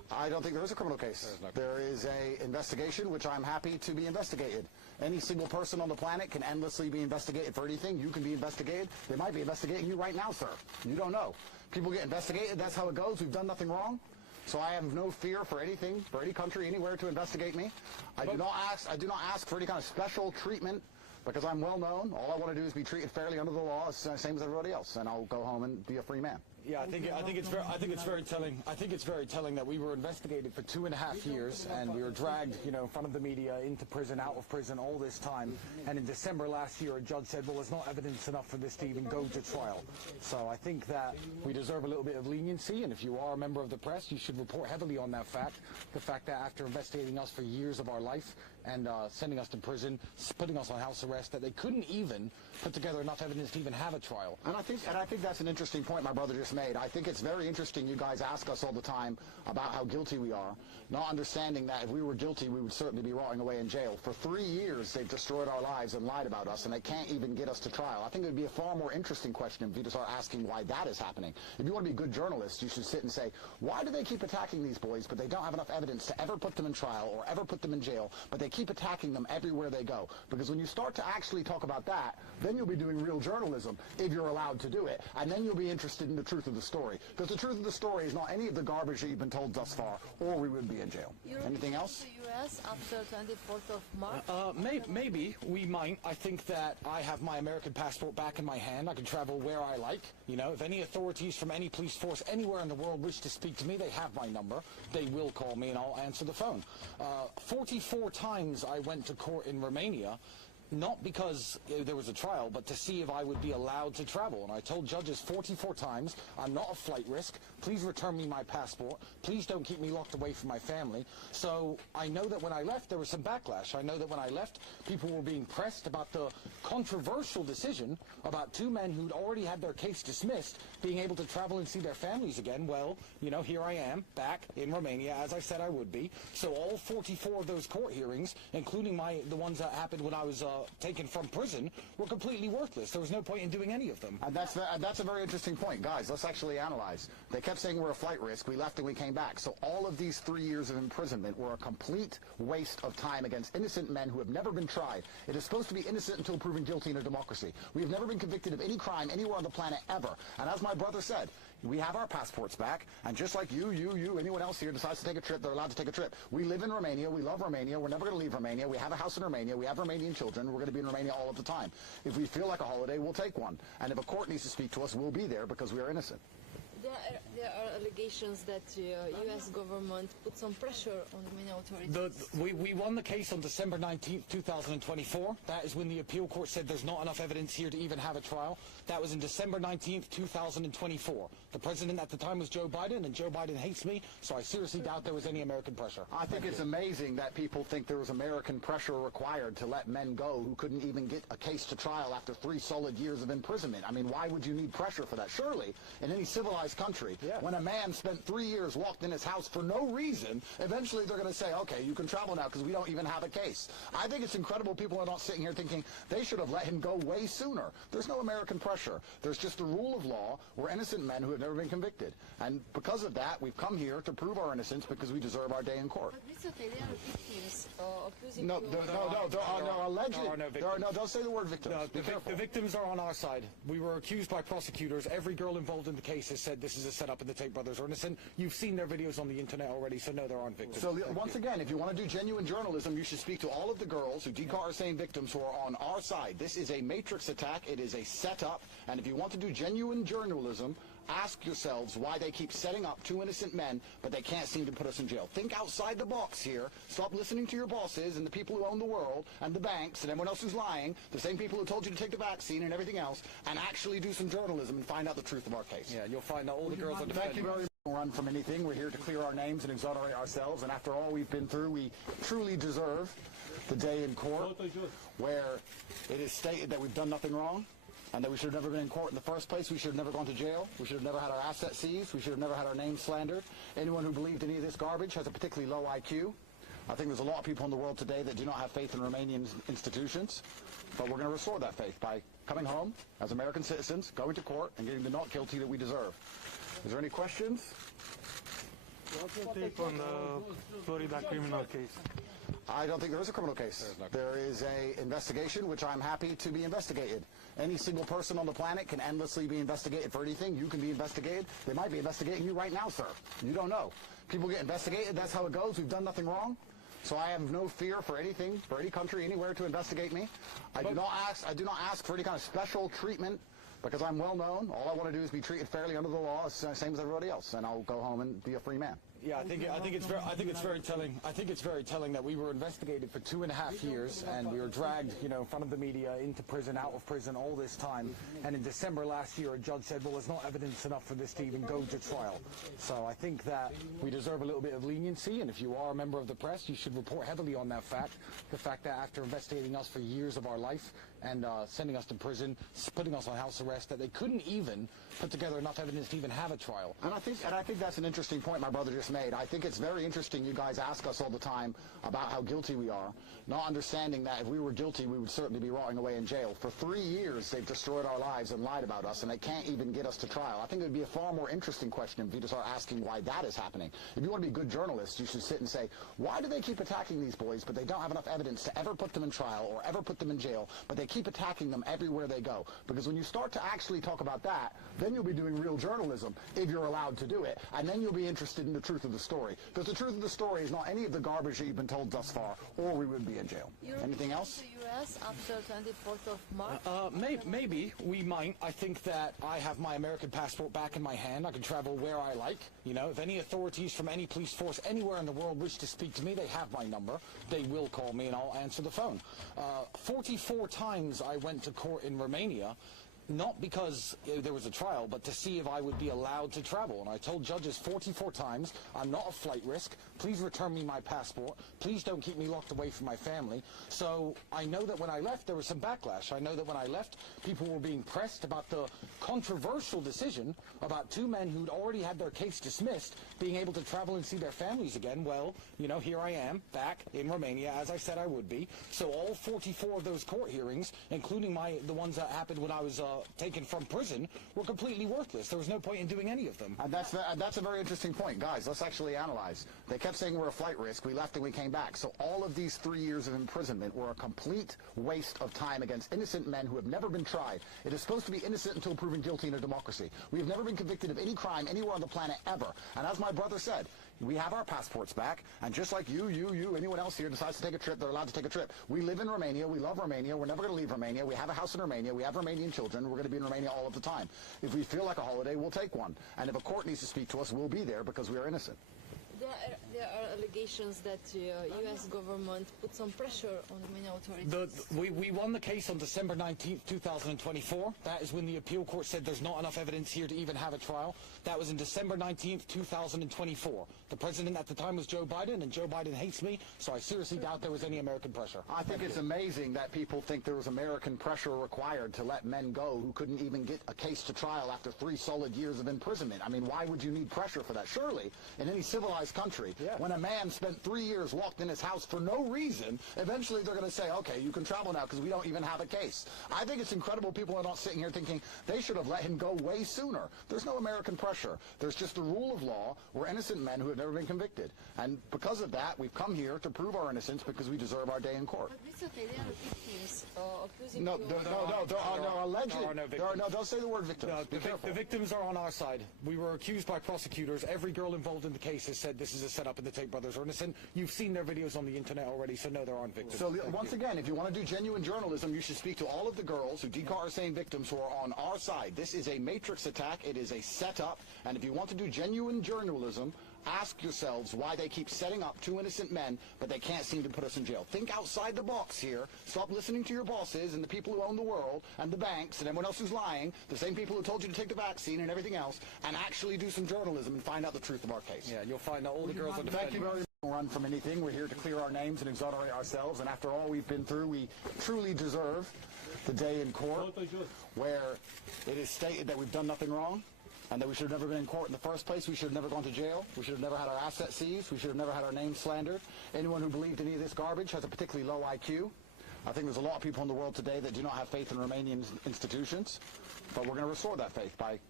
I don't think there is a criminal case. There is a investigation, which I'm happy to be investigated. Any single person on the planet can endlessly be investigated for anything. You can be investigated. They might be investigating you right now, sir. You don't know. People get investigated. That's how it goes. We've done nothing wrong. So I have no fear for anything, for any country, anywhere to investigate me. I do not ask for any kind of special treatment because I'm well known. All I want to do is be treated fairly under the law, same as everybody else, and I'll go home and be a free man. Yeah, I think it's very telling. I think it's very telling that we were investigated for 2.5 years, and we were dragged, in front of the media, into prison, out of prison, all this time. And in December last year, a judge said, "Well, there's not evidence enough for this to even go to trial." So I think that we deserve a little bit of leniency, and if you are a member of the press, you should report heavily on that fact. The fact that after investigating us for years of our life and sending us to prison, putting us on house arrest, that they couldn't even put together enough evidence to even have a trial. And I think that's an interesting point my brother just made. I think it's very interesting you guys ask us all the time about how guilty we are, not understanding that if we were guilty, we would certainly be rotting away in jail. For 3 years, they've destroyed our lives and lied about us, and they can't even get us to trial. I think it would be a far more interesting question if you to start asking why that is happening. If you want to be good journalists, you should sit and say, why do they keep attacking these boys, but they don't have enough evidence to ever put them in trial or ever put them in jail, but they keep attacking them everywhere they go? Because when you start to actually talk about that, then you'll be doing real journalism, if you're allowed to do it, and then you'll be interested in the truth of the story. Because the truth of the story is not any of the garbage that you've been told thus far, or we would be in jail. Anything else? The U.S. after 24th of March? Maybe we might. I think that I have my American passport back in my hand. I can travel where I like. If any authorities from any police force anywhere in the world wish to speak to me, they have my number. They will call me and I'll answer the phone. 44 times I went to court in Romania, not because there was a trial, but to see if I would be allowed to travel. And I told judges 44 times, I'm not a flight risk. Please return me my passport. Please don't keep me locked away from my family. So I know that when I left, there was some backlash. I know that when I left, people were being pressed about the controversial decision about 2 men who'd already had their case dismissed being able to travel and see their families again. Well, here I am, back in Romania, as I said I would be. So all 44 of those court hearings, including the ones that happened when I was taken from prison, were completely worthless. There was no point in doing any of them. And that's a very interesting point. Guys, let's actually analyze. They kept saying we're a flight risk. We left and we came back. So all of these 3 years of imprisonment were a complete waste of time against innocent men who have never been tried. It is supposed to be innocent until proven guilty in a democracy. We have never been convicted of any crime anywhere on the planet ever. And as my brother said, we have our passports back, and just like you, anyone else here decides to take a trip, they're allowed to take a trip. We live in Romania. We love Romania. We're never going to leave Romania. We have a house in Romania. We have Romanian children. We're going to be in Romania all of the time. If we feel like a holiday, we'll take one. And if a court needs to speak to us, we'll be there because we are innocent. There are allegations that the U.S. government put some pressure on Romanian authorities. We won the case on December 19th, 2024. That is when the appeal court said there's not enough evidence here to even have a trial. That was in December 19th, 2024. The president at the time was Joe Biden, and Joe Biden hates me, so I seriously doubt there was any American pressure. I think it's amazing that people think there was American pressure required to let men go who couldn't even get a case to trial after 3 solid years of imprisonment. I mean, why would you need pressure for that? Surely, in any civilized country, when a man spent 3 years locked in his house for no reason, eventually they're going to say, okay, you can travel now because we don't even have a case. I think it's incredible people are not sitting here thinking they should have let him go way sooner. There's no American pressure. There's just the rule of law. We're innocent men who have never been convicted. And because of that, we've come here to prove our innocence because we deserve our day in court. But Mr. Tate, there are victims accusing No, you. there are no alleged. There are no victims. Don't say the word victims. No, Be careful. the victims are on our side. We were accused by prosecutors. Every girl involved in the case has said this is a setup and the Tate brothers are innocent. You've seen their videos on the internet already, so no, there aren't victims. So once again, if you want to do genuine journalism, you should speak to all of the girls who Decar are saying victims who are on our side. This is a matrix attack. It is a setup. And if you want to do genuine journalism, ask yourselves why they keep setting up 2 innocent men, but they can't seem to put us in jail. Think outside the box here. Stop listening to your bosses and the people who own the world and the banks and everyone else who's lying, the same people who told you to take the vaccine and everything else, and actually do some journalism and find out the truth of our case. Yeah, you'll find out all the girls are defending. Thank you very much. Run from anything. We're here to clear our names and exonerate ourselves, and after all we've been through, we truly deserve the day in court where it is stated that we've done nothing wrong and that we should have never been in court in the first place. We should have never gone to jail. We should have never had our assets seized. We should have never had our names slandered. Anyone who believed any of this garbage has a particularly low IQ. I think there's a lot of people in the world today that do not have faith in Romanian institutions, but we're going to restore that faith by coming home as American citizens, going to court, and getting the not guilty that we deserve. Is there any questions? What's your take on the Florida criminal case? I don't think there is a criminal case. There is a investigation, which I'm happy to be investigated. Any single person on the planet can endlessly be investigated for anything. You can be investigated. They might be investigating you right now, sir. You don't know. People get investigated. That's how it goes. We've done nothing wrong. So I have no fear for anything, for any country, anywhere to investigate me. I do not ask for any kind of special treatment because I'm well known. All I want to do is be treated fairly under the law, same as everybody else, and I'll go home and be a free man. Yeah, I think it's very telling. I think it's very telling that we were investigated for 2.5 years, and we were dragged, in front of the media, into prison, out of prison, all this time. And in December last year, a judge said, "Well, there's not evidence enough for this to even go to trial." So I think that we deserve a little bit of leniency, and if you are a member of the press, you should report heavily on that fact. The fact that after investigating us for years of our life and sending us to prison, putting us on house arrest, that they couldn't even put together enough evidence to even have a trial. And I think that's an interesting point my brother just made. I think it's very interesting you guys ask us all the time about how guilty we are, not understanding that if we were guilty, we would certainly be rotting away in jail. For 3 years, they've destroyed our lives and lied about us, and they can't even get us to trial. I think it would be a far more interesting question if you just start asking why that is happening. If you want to be good journalists, you should sit and say, why do they keep attacking these boys, but they don't have enough evidence to ever put them in trial or ever put them in jail, but they keep attacking them everywhere they go? Because when you start to actually talk about that, then you'll be doing real journalism, if you're allowed to do it, and then you'll be interested in the truth of the story. Because the truth of the story is not any of the garbage that you've been told thus far, or we would be in jail. Anything else? To U.S. after 24th of March? Maybe we might. I think that I have my American passport back in my hand. I can travel where I like. If any authorities from any police force anywhere in the world wish to speak to me, they have my number. They will call me and I'll answer the phone. 44 times I went to court in Romania, not because there was a trial, but to see if I would be allowed to travel. And I told judges 44 times, I'm not a flight risk. Please return me my passport. Please don't keep me locked away from my family. So I know that when I left, there was some backlash. I know that when I left, people were being pressed about the controversial decision about 2 men who'd already had their case dismissed being able to travel and see their families again. Well, here I am, back in Romania, as I said I would be. So all 44 of those court hearings, including the ones that happened when I was taken from prison, were completely worthless. There was no point in doing any of them. And that's a very interesting point. Guys, let's actually analyze. They kept saying we're a flight risk. We left and we came back. So all of these 3 years of imprisonment were a complete waste of time against innocent men who have never been tried. It is supposed to be innocent until proven guilty in a democracy. We have never been convicted of any crime anywhere on the planet ever. And as my brother said, we have our passports back, and just like you, anyone else here decides to take a trip, they're allowed to take a trip. We live in Romania. We love Romania. We're never going to leave Romania. We have a house in Romania. We have Romanian children. We're going to be in Romania all of the time. If we feel like a holiday, we'll take one. And if a court needs to speak to us, we'll be there because we are innocent. There are allegations that the U.S. government put some pressure on the Romanian authorities. We won the case on December 19th, 2024. That is when the appeal court said there's not enough evidence here to even have a trial. That was in December 19th, 2024. The president at the time was Joe Biden, and Joe Biden hates me, so I seriously doubt there was any American pressure. I think it's amazing that people think there was American pressure required to let men go who couldn't even get a case to trial after 3 solid years of imprisonment. I mean, why would you need pressure for that? Surely, in any civilized country, when a man spent 3 years locked in his house for no reason, eventually they're going to say, okay, you can travel now because we don't even have a case. I think it's incredible people are not sitting here thinking they should have let him go way sooner. There's no American pressure. There's just the rule of law. We're innocent men who have never been convicted. And because of that, we've come here to prove our innocence because we deserve our day in court. But it's okay, they are victims accusing No, you. there are no alleged. There are no victims. Don't say the word victims. No, Be careful. the victims are on our side. We were accused by prosecutors. Every girl involved in the case has said this is a setup and the Tate brothers are innocent. You've seen their videos on the internet already, so no, there aren't victims. So once again, if you want to do genuine journalism, you should speak to all of the girls who DCAR are saying victims who are on our side. This is a matrix attack. It is a setup. And if you want to do genuine journalism, ask yourselves why they keep setting up 2 innocent men, but they can't seem to put us in jail. Think outside the box here. Stop listening to your bosses and the people who own the world and the banks and everyone else who's lying, the same people who told you to take the vaccine and everything else, and actually do some journalism and find out the truth of our case. Yeah, you'll find that all the girls are defending. Thank you very much. Run from anything. We're here to clear our names and exonerate ourselves, and after all we've been through, we truly deserve the day in court where it is stated that we've done nothing wrong, and that we should have never been in court in the first place. We should have never gone to jail. We should have never had our assets seized. We should have never had our name slandered. Anyone who believed any of this garbage has a particularly low IQ. I think there's a lot of people in the world today that do not have faith in Romanian institutions, but we're going to restore that faith by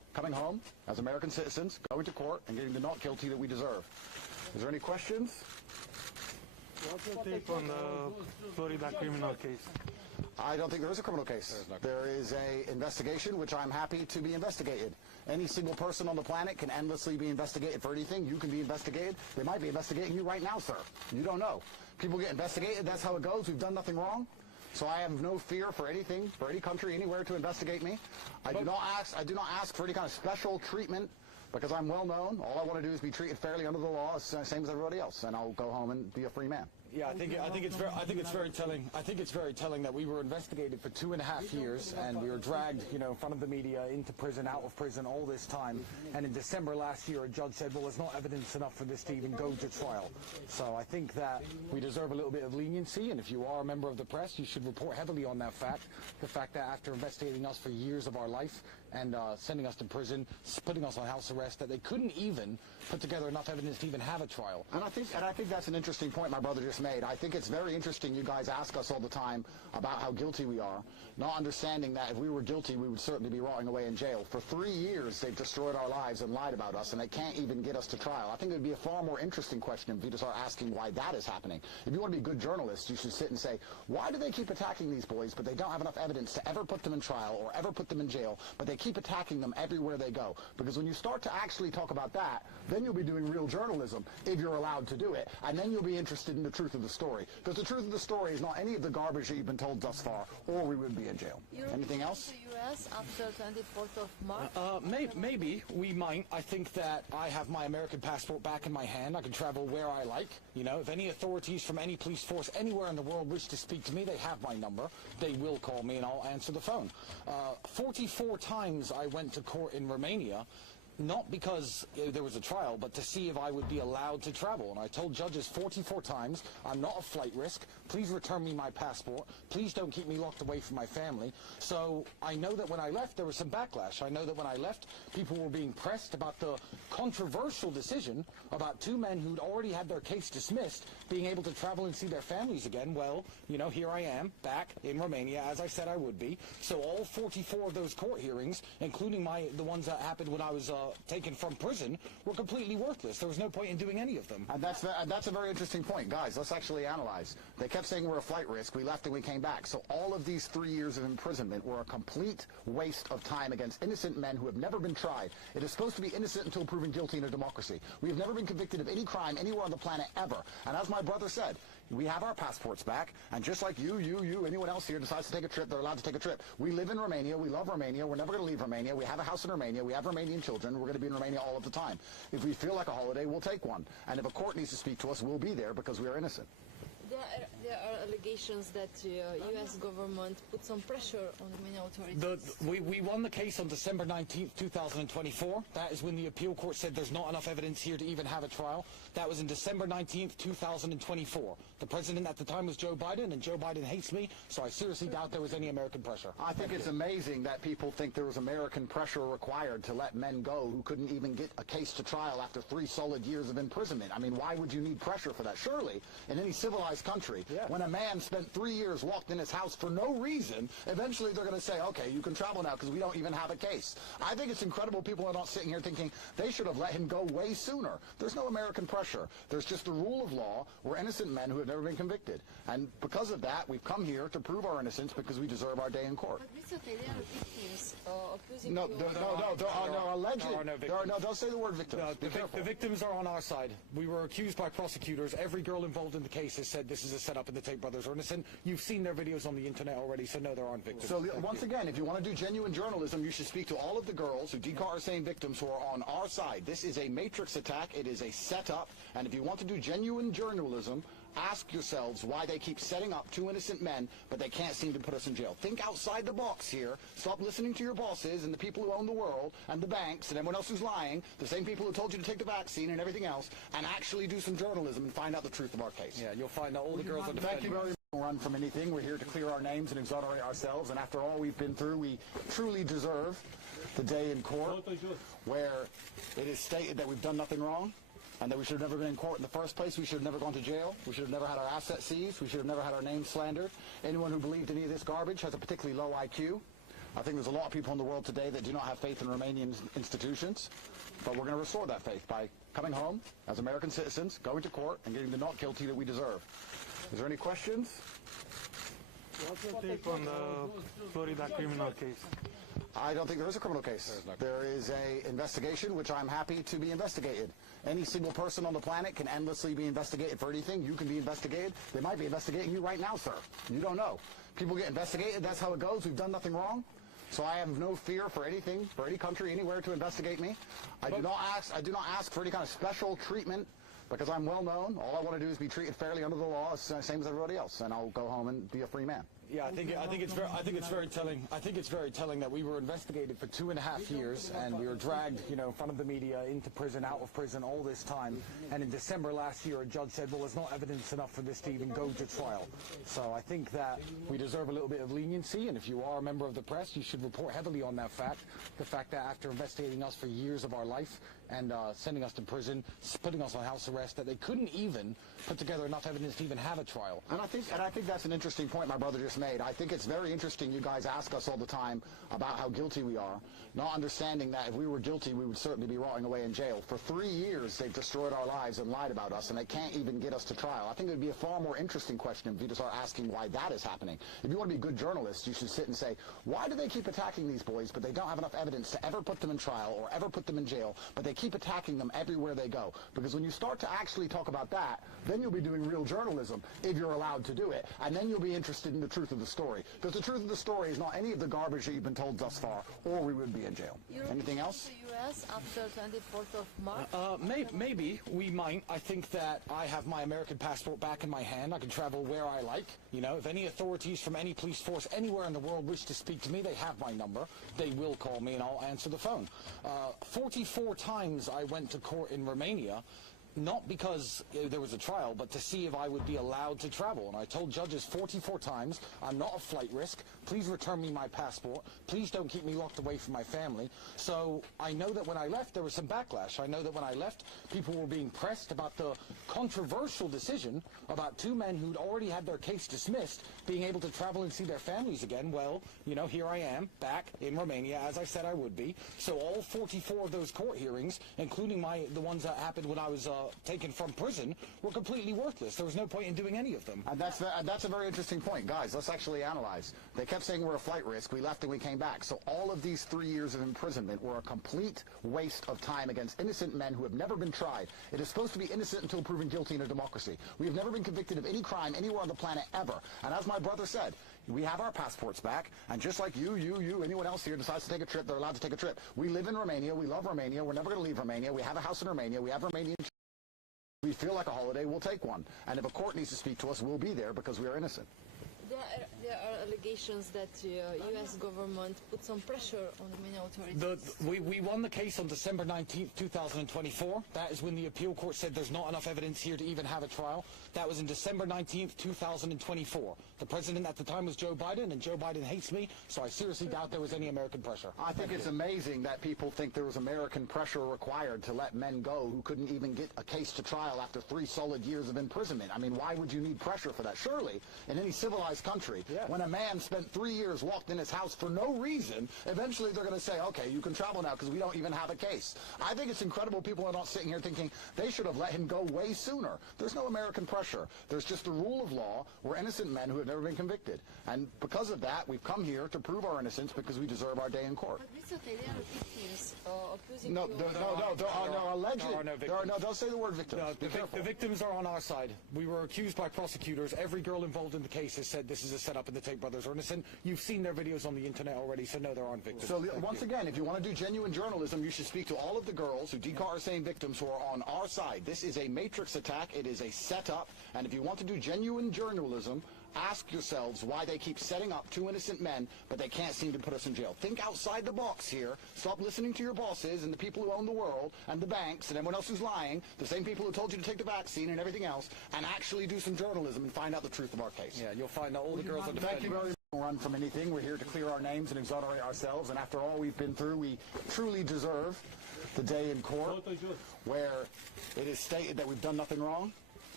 coming home as American citizens, going to court, and getting the not guilty that we deserve. Is there any questions? What's your take on the Florida criminal case? I don't think there is a criminal case. There is an investigation, which I'm happy to be investigated. Any single person on the planet can endlessly be investigated for anything. You can be investigated. They might be investigating you right now, sir. You don't know. People get investigated. That's how it goes. We've done nothing wrong. So I have no fear for anything, for any country, anywhere to investigate me. I do not ask for any kind of special treatment because I'm well known. All I want to do is be treated fairly under the law, same as everybody else, and I'll go home and be a free man. Yeah, I think it's very telling. I think it's very telling that we were investigated for 2.5 years, and we were dragged, in front of the media, into prison, out of prison, all this time. And in December last year, a judge said, "Well, there's not evidence enough for this to even go to trial." So I think that we deserve a little bit of leniency, and if you are a member of the press, you should report heavily on that fact. The fact that after investigating us for years of our life and sending us to prison, putting us on house arrest, that they couldn't even put together enough evidence to even have a trial. And I think that's an interesting point my brother just made. I think it's very interesting you guys ask us all the time about how guilty we are, not understanding that if we were guilty, we would certainly be rotting away in jail. For 3 years, they've destroyed our lives and lied about us, and they can't even get us to trial. I think it would be a far more interesting question if you to start asking why that is happening. If you want to be good journalists, you should sit and say, why do they keep attacking these boys, but they don't have enough evidence to ever put them in trial or ever put them in jail, but they keep attacking them everywhere they go? Because when you start to actually talk about that, then you'll be doing real journalism, if you're allowed to do it, and then you'll be interested in the truth of the story. Because the truth of the story is not any of the garbage that you've been told thus far, or we would be in jail. Anything else? To the U.S. after 24th of March? Maybe we might. I think that I have my American passport back in my hand. I can travel where I like. If any authorities from any police force anywhere in the world wish to speak to me, they have my number. They will call me and I'll answer the phone. 44 times I went to court in Romania, not because there was a trial, but to see if I would be allowed to travel. And I told judges 44 times, I'm not a flight risk. Please return me my passport. Please don't keep me locked away from my family. So I know that when I left, there was some backlash. I know that when I left, people were being pressed about the controversial decision about 2 men who'd already had their case dismissed being able to travel and see their families again. Well, here I am, back in Romania, as I said I would be. So all 44 of those court hearings, including the ones that happened when I was taken from prison, were completely worthless. There was no point in doing any of them. And that's a very interesting point. Guys, let's actually analyze. They kept saying we're a flight risk. We left and we came back. So all of these 3 years of imprisonment were a complete waste of time against innocent men who have never been tried. It is supposed to be innocent until proven guilty in a democracy. We have never been convicted of any crime anywhere on the planet ever. And as my brother said, we have our passports back, and just like you, anyone else here decides to take a trip, they're allowed to take a trip. We live in Romania. We love Romania. We're never going to leave Romania. We have a house in Romania. We have Romanian children. We're going to be in Romania all of the time. If we feel like a holiday, we'll take one. And if a court needs to speak to us, we'll be there because we are innocent. There are allegations that the U.S. government put some pressure on the Romanian authorities. We won the case on December 19th, 2024. That is when the appeal court said there's not enough evidence here to even have a trial. That was in December 19th, 2024. The president at the time was Joe Biden, and Joe Biden hates me, so I seriously doubt there was any American pressure. I think it's amazing that people think there was American pressure required to let men go who couldn't even get a case to trial after 3 solid years of imprisonment. I mean, why would you need pressure for that? Surely, in any civilized country, when a man spent 3 years locked in his house for no reason, eventually they're going to say, okay, you can travel now because we don't even have a case. I think it's incredible people are not sitting here thinking they should have let him go way sooner. There's no American pressure. There's just the rule of law. We're innocent men who have never been convicted. And because of that, we've come here to prove our innocence because we deserve our day in court. But Mr. Tate, there are victims accusing No, you. there are alleged. There are no victims. Don't say the word victims. Be careful. The victims are on our side. We were accused by prosecutors. Every girl involved in the case has said this is a setup and the Tate brothers are innocent. You've seen their videos on the internet already, so no, there aren't victims. So once again, if you want to do genuine journalism, you should speak to all of the girls who Decar are saying victims who are on our side. This is a matrix attack. It is a setup. And if you want to do genuine journalism, ask yourselves why they keep setting up 2 innocent men, but they can't seem to put us in jail. Think outside the box here. Stop listening to your bosses and the people who own the world and the banks and everyone else who's lying, the same people who told you to take the vaccine and everything else, and actually do some journalism and find out the truth of our case. Yeah, you'll find out all the girls are defending. Thank you very much. Run from anything. We're here to clear our names and exonerate ourselves, and after all we've been through, we truly deserve the day in court where it is stated that we've done nothing wrong, and that we should have never been in court in the first place. We should have never gone to jail. We should have never had our assets seized. We should have never had our names slandered. Anyone who believed any of this garbage has a particularly low IQ. I think there's a lot of people in the world today that do not have faith in Romanian institutions, but we're going to restore that faith by coming home as American citizens, going to court, and getting the not guilty that we deserve. Is there any questions? What's your take on the Florida criminal case? I don't think there is a criminal case. There is a investigation which I'm happy to be investigated. Any single person on the planet can endlessly be investigated for anything. You can be investigated. They might be investigating you right now, sir. You don't know. People get investigated. That's how it goes. We've done nothing wrong. So I have no fear for anything, for any country, anywhere to investigate me. I do not ask for any kind of special treatment because I'm well known. All I want to do is be treated fairly under the law, same as everybody else, and I'll go home and be a free man. Yeah, I think it's very telling. I think it's very telling that we were investigated for 2.5 years, and we were dragged, in front of the media, into prison, out of prison, all this time. And in December last year, a judge said, "Well, there's not evidence enough for this to even go to trial." So I think that we deserve a little bit of leniency, and if you are a member of the press, you should report heavily on that fact. The fact that after investigating us for years of our life and sending us to prison, putting us on house arrest, that they couldn't even put together enough evidence to even have a trial. And I think that's an interesting point my brother just made. I think it's very interesting you guys ask us all the time about how guilty we are, not understanding that if we were guilty, we would certainly be rotting away in jail. For 3 years, they've destroyed our lives and lied about us, and they can't even get us to trial. I think it would be a far more interesting question if you start asking why that is happening. If you want to be a good journalist, you should sit and say, why do they keep attacking these boys, but they don't have enough evidence to ever put them in trial or ever put them in jail, but they keep attacking them everywhere they go? Because when you start to actually talk about that, then you'll be doing real journalism, if you're allowed to do it, and then you'll be interested in the truth of the story. Because the truth of the story is not any of the garbage that you've been told thus far, or we would be in jail. Anything else? The U.S. after 24th of March? Maybe we might. I think that I have my American passport back in my hand. I can travel where I like. If any authorities from any police force anywhere in the world wish to speak to me, they have my number. They will call me and I'll answer the phone. 44 times I went to court in Romania, not because there was a trial, but to see if I would be allowed to travel. And I told judges 44 times, I'm not a flight risk. Please return me my passport. Please don't keep me locked away from my family. So I know that when I left, there was some backlash. I know that when I left, people were being pressed about the controversial decision about 2 men who'd already had their case dismissed being able to travel and see their families again. Well, here I am, back in Romania, as I said I would be. So all 44 of those court hearings, including the ones that happened when I was taken from prison, were completely worthless. There was no point in doing any of them. And that's a very interesting point. Guys, let's actually analyze. They kept saying we're a flight risk. We left and we came back. So all of these 3 years of imprisonment were a complete waste of time against innocent men who have never been tried. It is supposed to be innocent until proven guilty in a democracy. We have never been convicted of any crime anywhere on the planet ever. And as my brother said, we have our passports back, and just like you, anyone else here decides to take a trip, they're allowed to take a trip. We live in Romania. We love Romania. We're never going to leave Romania. We have a house in Romania. We have Romanian. We feel like a holiday, we'll take one. And if a court needs to speak to us, we'll be there because we are innocent. There are allegations that the U.S. government put some pressure on the Romanian authorities. We won the case on December 19th, 2024. That is when the appeal court said there's not enough evidence here to even have a trial. That was in December 19th, 2024. The president at the time was Joe Biden, and Joe Biden hates me, so I seriously doubt there was any American pressure. I think it's amazing that people think there was American pressure required to let men go who couldn't even get a case to trial after 3 solid years of imprisonment. I mean, why would you need pressure for that? Surely, in any civilized country, when a man spent 3 years locked in his house for no reason, eventually they're going to say, okay, you can travel now because we don't even have a case. I think it's incredible people are not sitting here thinking they should have let him go way sooner. There's no American pressure. There's just a rule of law. We're innocent men who have never been convicted. And because of that, we've come here to prove our innocence because we deserve our day in court. But Mr. Tate, there are victims accusing No, you. there are no alleged. There are no victims. Don't say the word victims. No, Be careful. the victims are on our side. We were accused by prosecutors. Every girl involved in the case has said this is a setup and the Tate brothers are innocent. You've seen their videos on the internet already, so no, there aren't victims. So once again, if you want to do genuine journalism, you should speak to all of the girls who DCAR are saying victims who are on our side. This is a matrix attack. It is a setup. And if you want to do genuine journalism, ask yourselves why they keep setting up 2 innocent men, but they can't seem to put us in jail. Think outside the box here. Stop listening to your bosses and the people who own the world and the banks and everyone else who's lying, the same people who told you to take the vaccine and everything else, and actually do some journalism and find out the truth of our case. Yeah, you'll find that all the girls are defending. Thank you very much. Run from anything. We're here to clear our names and exonerate ourselves, and after all we've been through, we truly deserve the day in court where it is stated that we've done nothing wrong.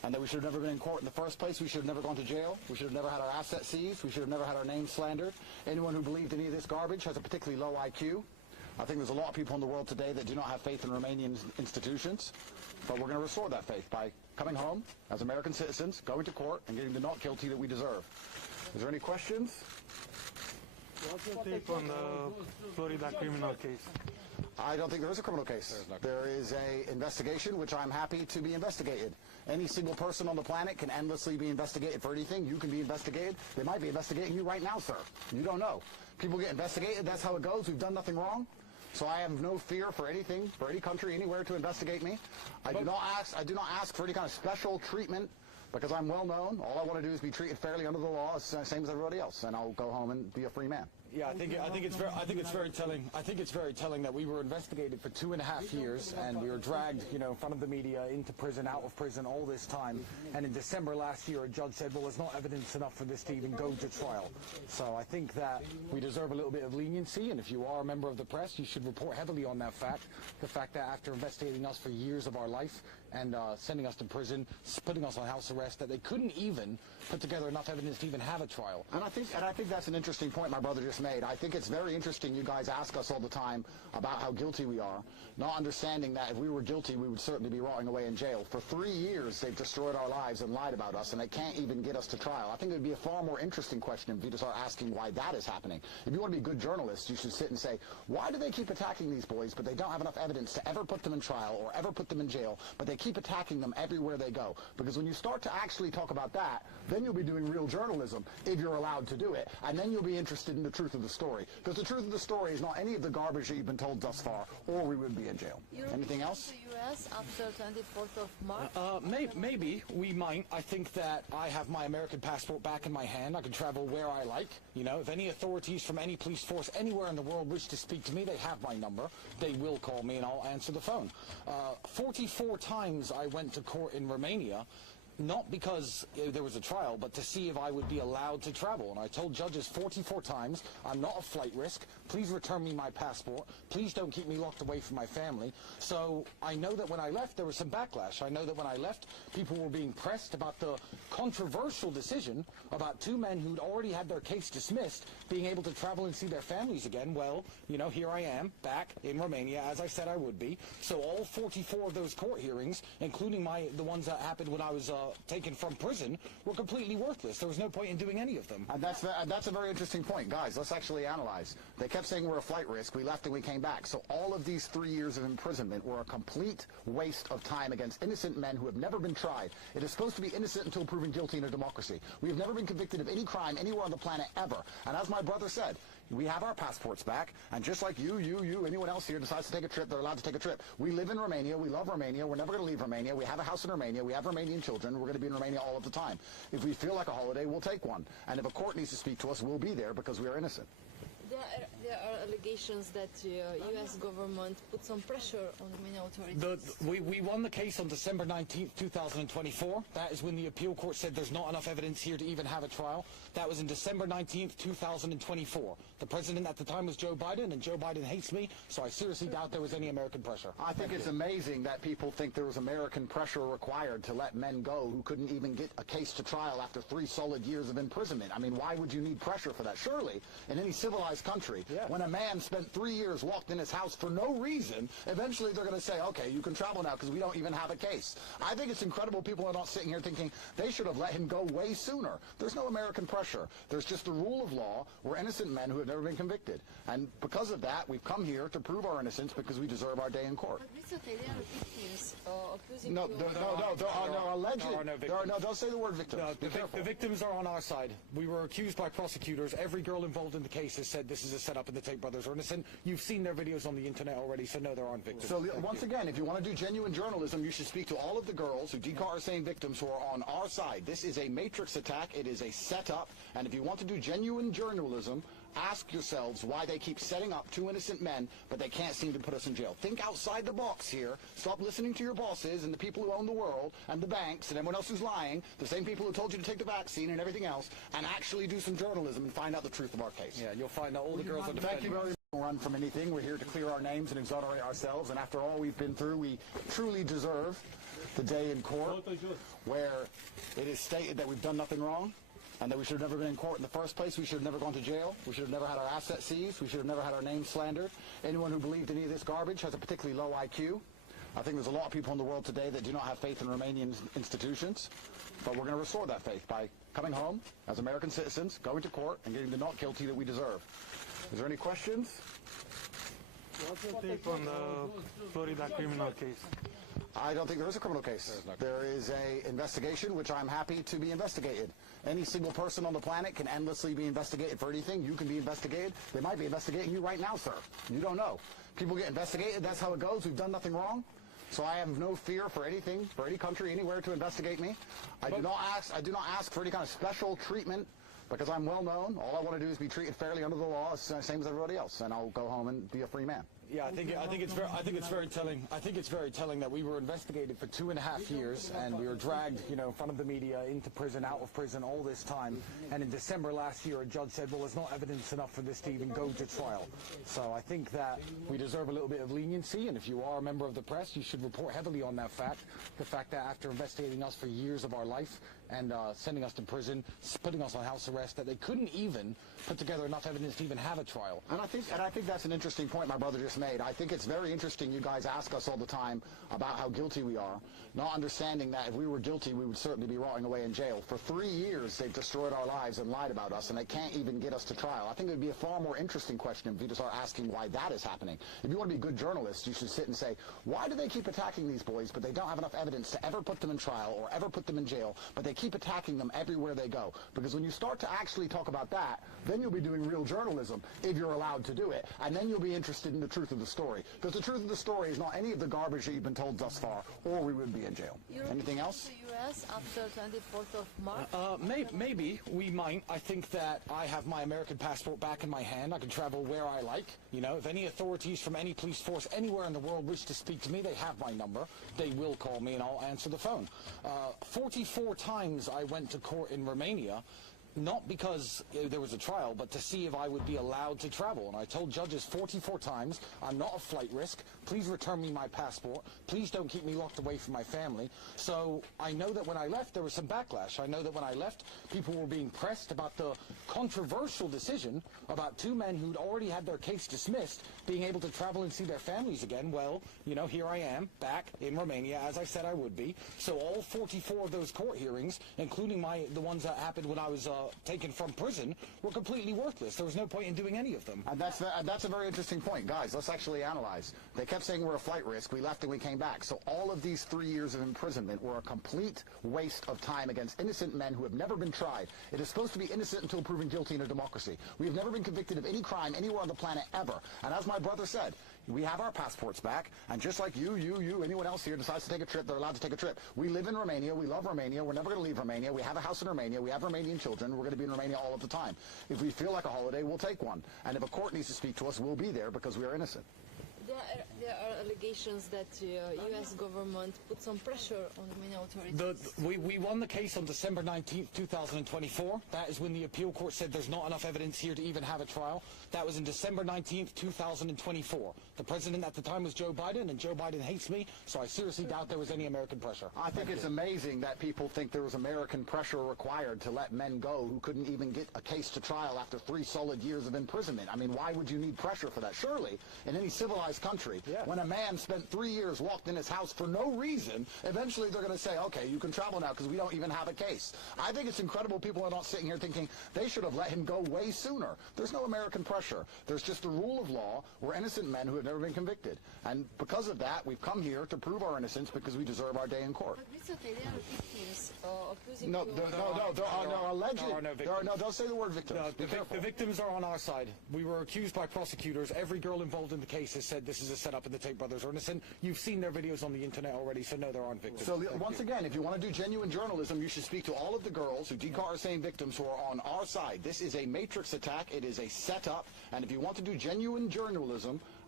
and that we should have never been in court in the first place. We should have never gone to jail. We should have never had our assets seized. We should have never had our name slandered. Anyone who believed any of this garbage has a particularly low IQ. I think there's a lot of people in the world today that do not have faith in Romanian institutions, but we're going to restore that faith by coming home as American citizens, going to court, and getting the not guilty that we deserve. Is there any questions? What's your take on the Florida criminal case? I don't think there is a criminal case. There is a investigation, which I'm happy to be investigated. Any single person on the planet can endlessly be investigated for anything. You can be investigated. They might be investigating you right now, sir. You don't know. People get investigated. That's how it goes. We've done nothing wrong. So I have no fear for anything, for any country, anywhere to investigate me. I do not ask for any kind of special treatment because I'm well known. All I want to do is be treated fairly under the law, same as everybody else, and I'll go home and be a free man. Yeah, I think it's very telling. I think it's very telling that we were investigated for 2.5 years, and we were dragged, in front of the media, into prison, out of prison, all this time. And in December last year, a judge said, "Well, there's not evidence enough for this to even go to trial." So I think that we deserve a little bit of leniency, and if you are a member of the press, you should report heavily on that fact. The fact that after investigating us for years of our life and sending us to prison, putting us on house arrest, that they couldn't even put together enough evidence to even have a trial. And I think that's an interesting point my brother just made. I think it's very interesting you guys ask us all the time about how guilty we are, not understanding that if we were guilty, we would certainly be rotting away in jail. For 3 years, they've destroyed our lives and lied about us, and they can't even get us to trial. I think it would be a far more interesting question if you just start asking why that is happening. If you want to be a good journalist, you should sit and say, why do they keep attacking these boys, but they don't have enough evidence to ever put them in trial or ever put them in jail, but they keep attacking them everywhere they go? Because when you start to actually talk about that, then you'll be doing real journalism, if you're allowed to do it, and then you'll be interested in the truth of the story. Because the truth of the story is not any of the garbage that you've been told thus far, or we would be in jail. Anything else? To the U.S. after 24th of March? Maybe we might. I think that I have my American passport back in my hand. I can travel where I like. If any authorities from any police force anywhere in the world wish to speak to me, they have my number. They will call me and I'll answer the phone. 44 times I went to court in Romania, not because there was a trial, but to see if I would be allowed to travel. And I told judges 44 times, I'm not a flight risk. Please return me my passport. Please don't keep me locked away from my family. So I know that when I left, there was some backlash. I know that when I left, people were being pressed about the controversial decision about 2 men who'd already had their case dismissed being able to travel and see their families again. Well, here I am, back in Romania, as I said I would be. So all 44 of those court hearings, including the ones that happened when I was taken from prison, were completely worthless. There was no point in doing any of them. And that's a very interesting point. Guys, let's actually analyze. They kept saying we're a flight risk. We left and we came back. So all of these 3 years of imprisonment were a complete waste of time against innocent men who have never been tried. It is supposed to be innocent until proven guilty in a democracy. We have never been convicted of any crime anywhere on the planet ever. And as my brother said, we have our passports back, and just like you, anyone else here decides to take a trip, they're allowed to take a trip. We live in Romania, we love Romania, we're never going to leave Romania, we have a house in Romania, we have Romanian children, we're going to be in Romania all of the time. If we feel like a holiday, we'll take one. And if a court needs to speak to us, we'll be there because we are innocent. There are allegations that U.S. government put some pressure on Romanian authorities. We won the case on December 19th, 2024. That is when the appeal court said there's not enough evidence here to even have a trial. That was in December 19th, 2024. The president at the time was Joe Biden, and Joe Biden hates me, so I seriously doubt there was any American pressure. I think it's amazing that people think there was American pressure required to let men go who couldn't even get a case to trial after 3 solid years of imprisonment. I mean, why would you need pressure for that? Surely, in any civilized country, when a man spent 3 years locked in his house for no reason, eventually they're going to say, okay, you can travel now because we don't even have a case. I think it's incredible people are not sitting here thinking they should have let him go way sooner. There's no American pressure. There's just the rule of law. We're innocent men who have never been convicted. And because of that, we've come here to prove our innocence because we deserve our day in court. But Mr. Tate, there are victims accusing No, you there are no alleged. Don't say the word victims. The victims are on our side. We were accused by prosecutors. Every girl involved in the case has said this is a setup and the Tate brothers are innocent. You've seen their videos on the internet already, so no, there aren't victims. So once again, if you want to do genuine journalism, you should speak to all of the girls who Decar are saying victims who are on our side. This is a matrix attack. It is a setup. And if you want to do genuine journalism, ask yourselves why they keep setting up 2 innocent men, but they can't seem to put us in jail. Think outside the box here. Stop listening to your bosses and the people who own the world and the banks and everyone else who's lying, the same people who told you to take the vaccine and everything else, and actually do some journalism and find out the truth of our case. Yeah, you'll find out all the girls are defending. Thank you very much. run from anything. We're here to clear our names and exonerate ourselves, and after all we've been through, we truly deserve the day in court where it is stated that we've done nothing wrong and that we should have never been in court in the first place. We should have never gone to jail. We should have never had our assets seized. We should have never had our name slandered. Anyone who believed any of this garbage has a particularly low IQ. I think there's a lot of people in the world today that do not have faith in Romanian institutions, but we're going to restore that faith by coming home as American citizens, going to court, and getting the not guilty that we deserve. Is there any questions? What's your take on the Florida criminal case? I don't think there is a criminal case. There is an investigation, which I'm happy to be investigated. Any single person on the planet can endlessly be investigated for anything. You can be investigated. They might be investigating you right now, sir. You don't know. People get investigated. That's how it goes. We've done nothing wrong. So I have no fear for anything, for any country, anywhere to investigate me. I do not ask for any kind of special treatment because I'm well known. All I want to do is be treated fairly under the law, same as everybody else, and I'll go home and be a free man. Yeah, I think it's very telling. I think it's very telling that we were investigated for 2.5 years, and we were dragged, in front of the media, into prison, out of prison, all this time. And in December last year, a judge said, "Well, there's not evidence enough for this to even go to trial." So I think that we deserve a little bit of leniency, and if you are a member of the press, you should report heavily on that fact. The fact that after investigating us for years of our life and sending us to prison, putting us on house arrest, that they couldn't even put together enough evidence to even have a trial. And I think that's an interesting point my brother just made. I think it's very interesting you guys ask us all the time about how guilty we are, not understanding that if we were guilty, we would certainly be rotting away in jail. For 3 years, they've destroyed our lives and lied about us, and they can't even get us to trial. I think it would be a far more interesting question if you just start asking why that is happening. If you want to be good journalists, you should sit and say, why do they keep attacking these boys, but they don't have enough evidence to ever put them in trial or ever put them in jail, but they keep attacking them everywhere they go? Because when you start to actually talk about that, then you'll be doing real journalism, if you're allowed to do it, and then you'll be interested in the truth of the story. Because the truth of the story is not any of the garbage that you've been told thus far, or we would be in jail. Anything else? The U.S. after 24th of March? Maybe we might. I think that I have my American passport back in my hand. I can travel where I like. If any authorities from any police force anywhere in the world wish to speak to me, they have my number. They will call me and I'll answer the phone. 44 times I went to court in Romania, not because there was a trial, but to see if I would be allowed to travel. And I told judges 44 times, I'm not a flight risk. Please return me my passport. Please don't keep me locked away from my family. So I know that when I left, there was some backlash. I know that when I left, people were being pressed about the controversial decision about 2 men who'd already had their case dismissed being able to travel and see their families again. Well, here I am, back in Romania, as I said I would be. So all 44 of those court hearings, including the ones that happened when I was taken from prison, were completely worthless. There was no point in doing any of them. And that's a very interesting point. Guys, let's actually analyze. They kept saying we're a flight risk. We left and we came back. So all of these 3 years of imprisonment were a complete waste of time against innocent men who have never been tried. It is supposed to be innocent until proven guilty in a democracy. We have never been convicted of any crime anywhere on the planet ever. And as my brother said, we have our passports back, and just like you, anyone else here decides to take a trip, they're allowed to take a trip. We live in Romania, we love Romania, we're never going to leave Romania, we have a house in Romania, we have Romanian children, we're going to be in Romania all of the time. If we feel like a holiday, we'll take one. And if a court needs to speak to us, we'll be there because we are innocent. There are allegations that the U.S. government put some pressure on Romanian authorities. We won the case on December 19th, 2024. That is when the appeal court said there's not enough evidence here to even have a trial. That was in December 19th, 2024. The president at the time was Joe Biden, and Joe Biden hates me, so I seriously doubt there was any American pressure. I think it's amazing that people think there was American pressure required to let men go who couldn't even get a case to trial after 3 solid years of imprisonment. I mean, why would you need pressure for that? Surely, in any civilized country, when a man spent 3 years locked in his house for no reason, eventually they're going to say, okay, you can travel now because we don't even have a case. I think it's incredible people are not sitting here thinking they should have let him go way sooner. There's no American pressure. There's just the rule of law. We're innocent men who have never been convicted. And because of that, we've come here to prove our innocence because we deserve our day in court. But Mr. Tate, there are victims accusing No, there are no alleged. Don't say the word victims. The victims are on our side. We were accused by prosecutors. Every girl involved in the case has said this is a setup and the Tate brothers are innocent. You've seen their videos on the internet already, so no, there aren't victims. So once again, if you want to do genuine journalism, you should speak to all of the girls who Dekar are saying victims who are on our side. This is a matrix attack. It is a setup. And if you want to do genuine journalism,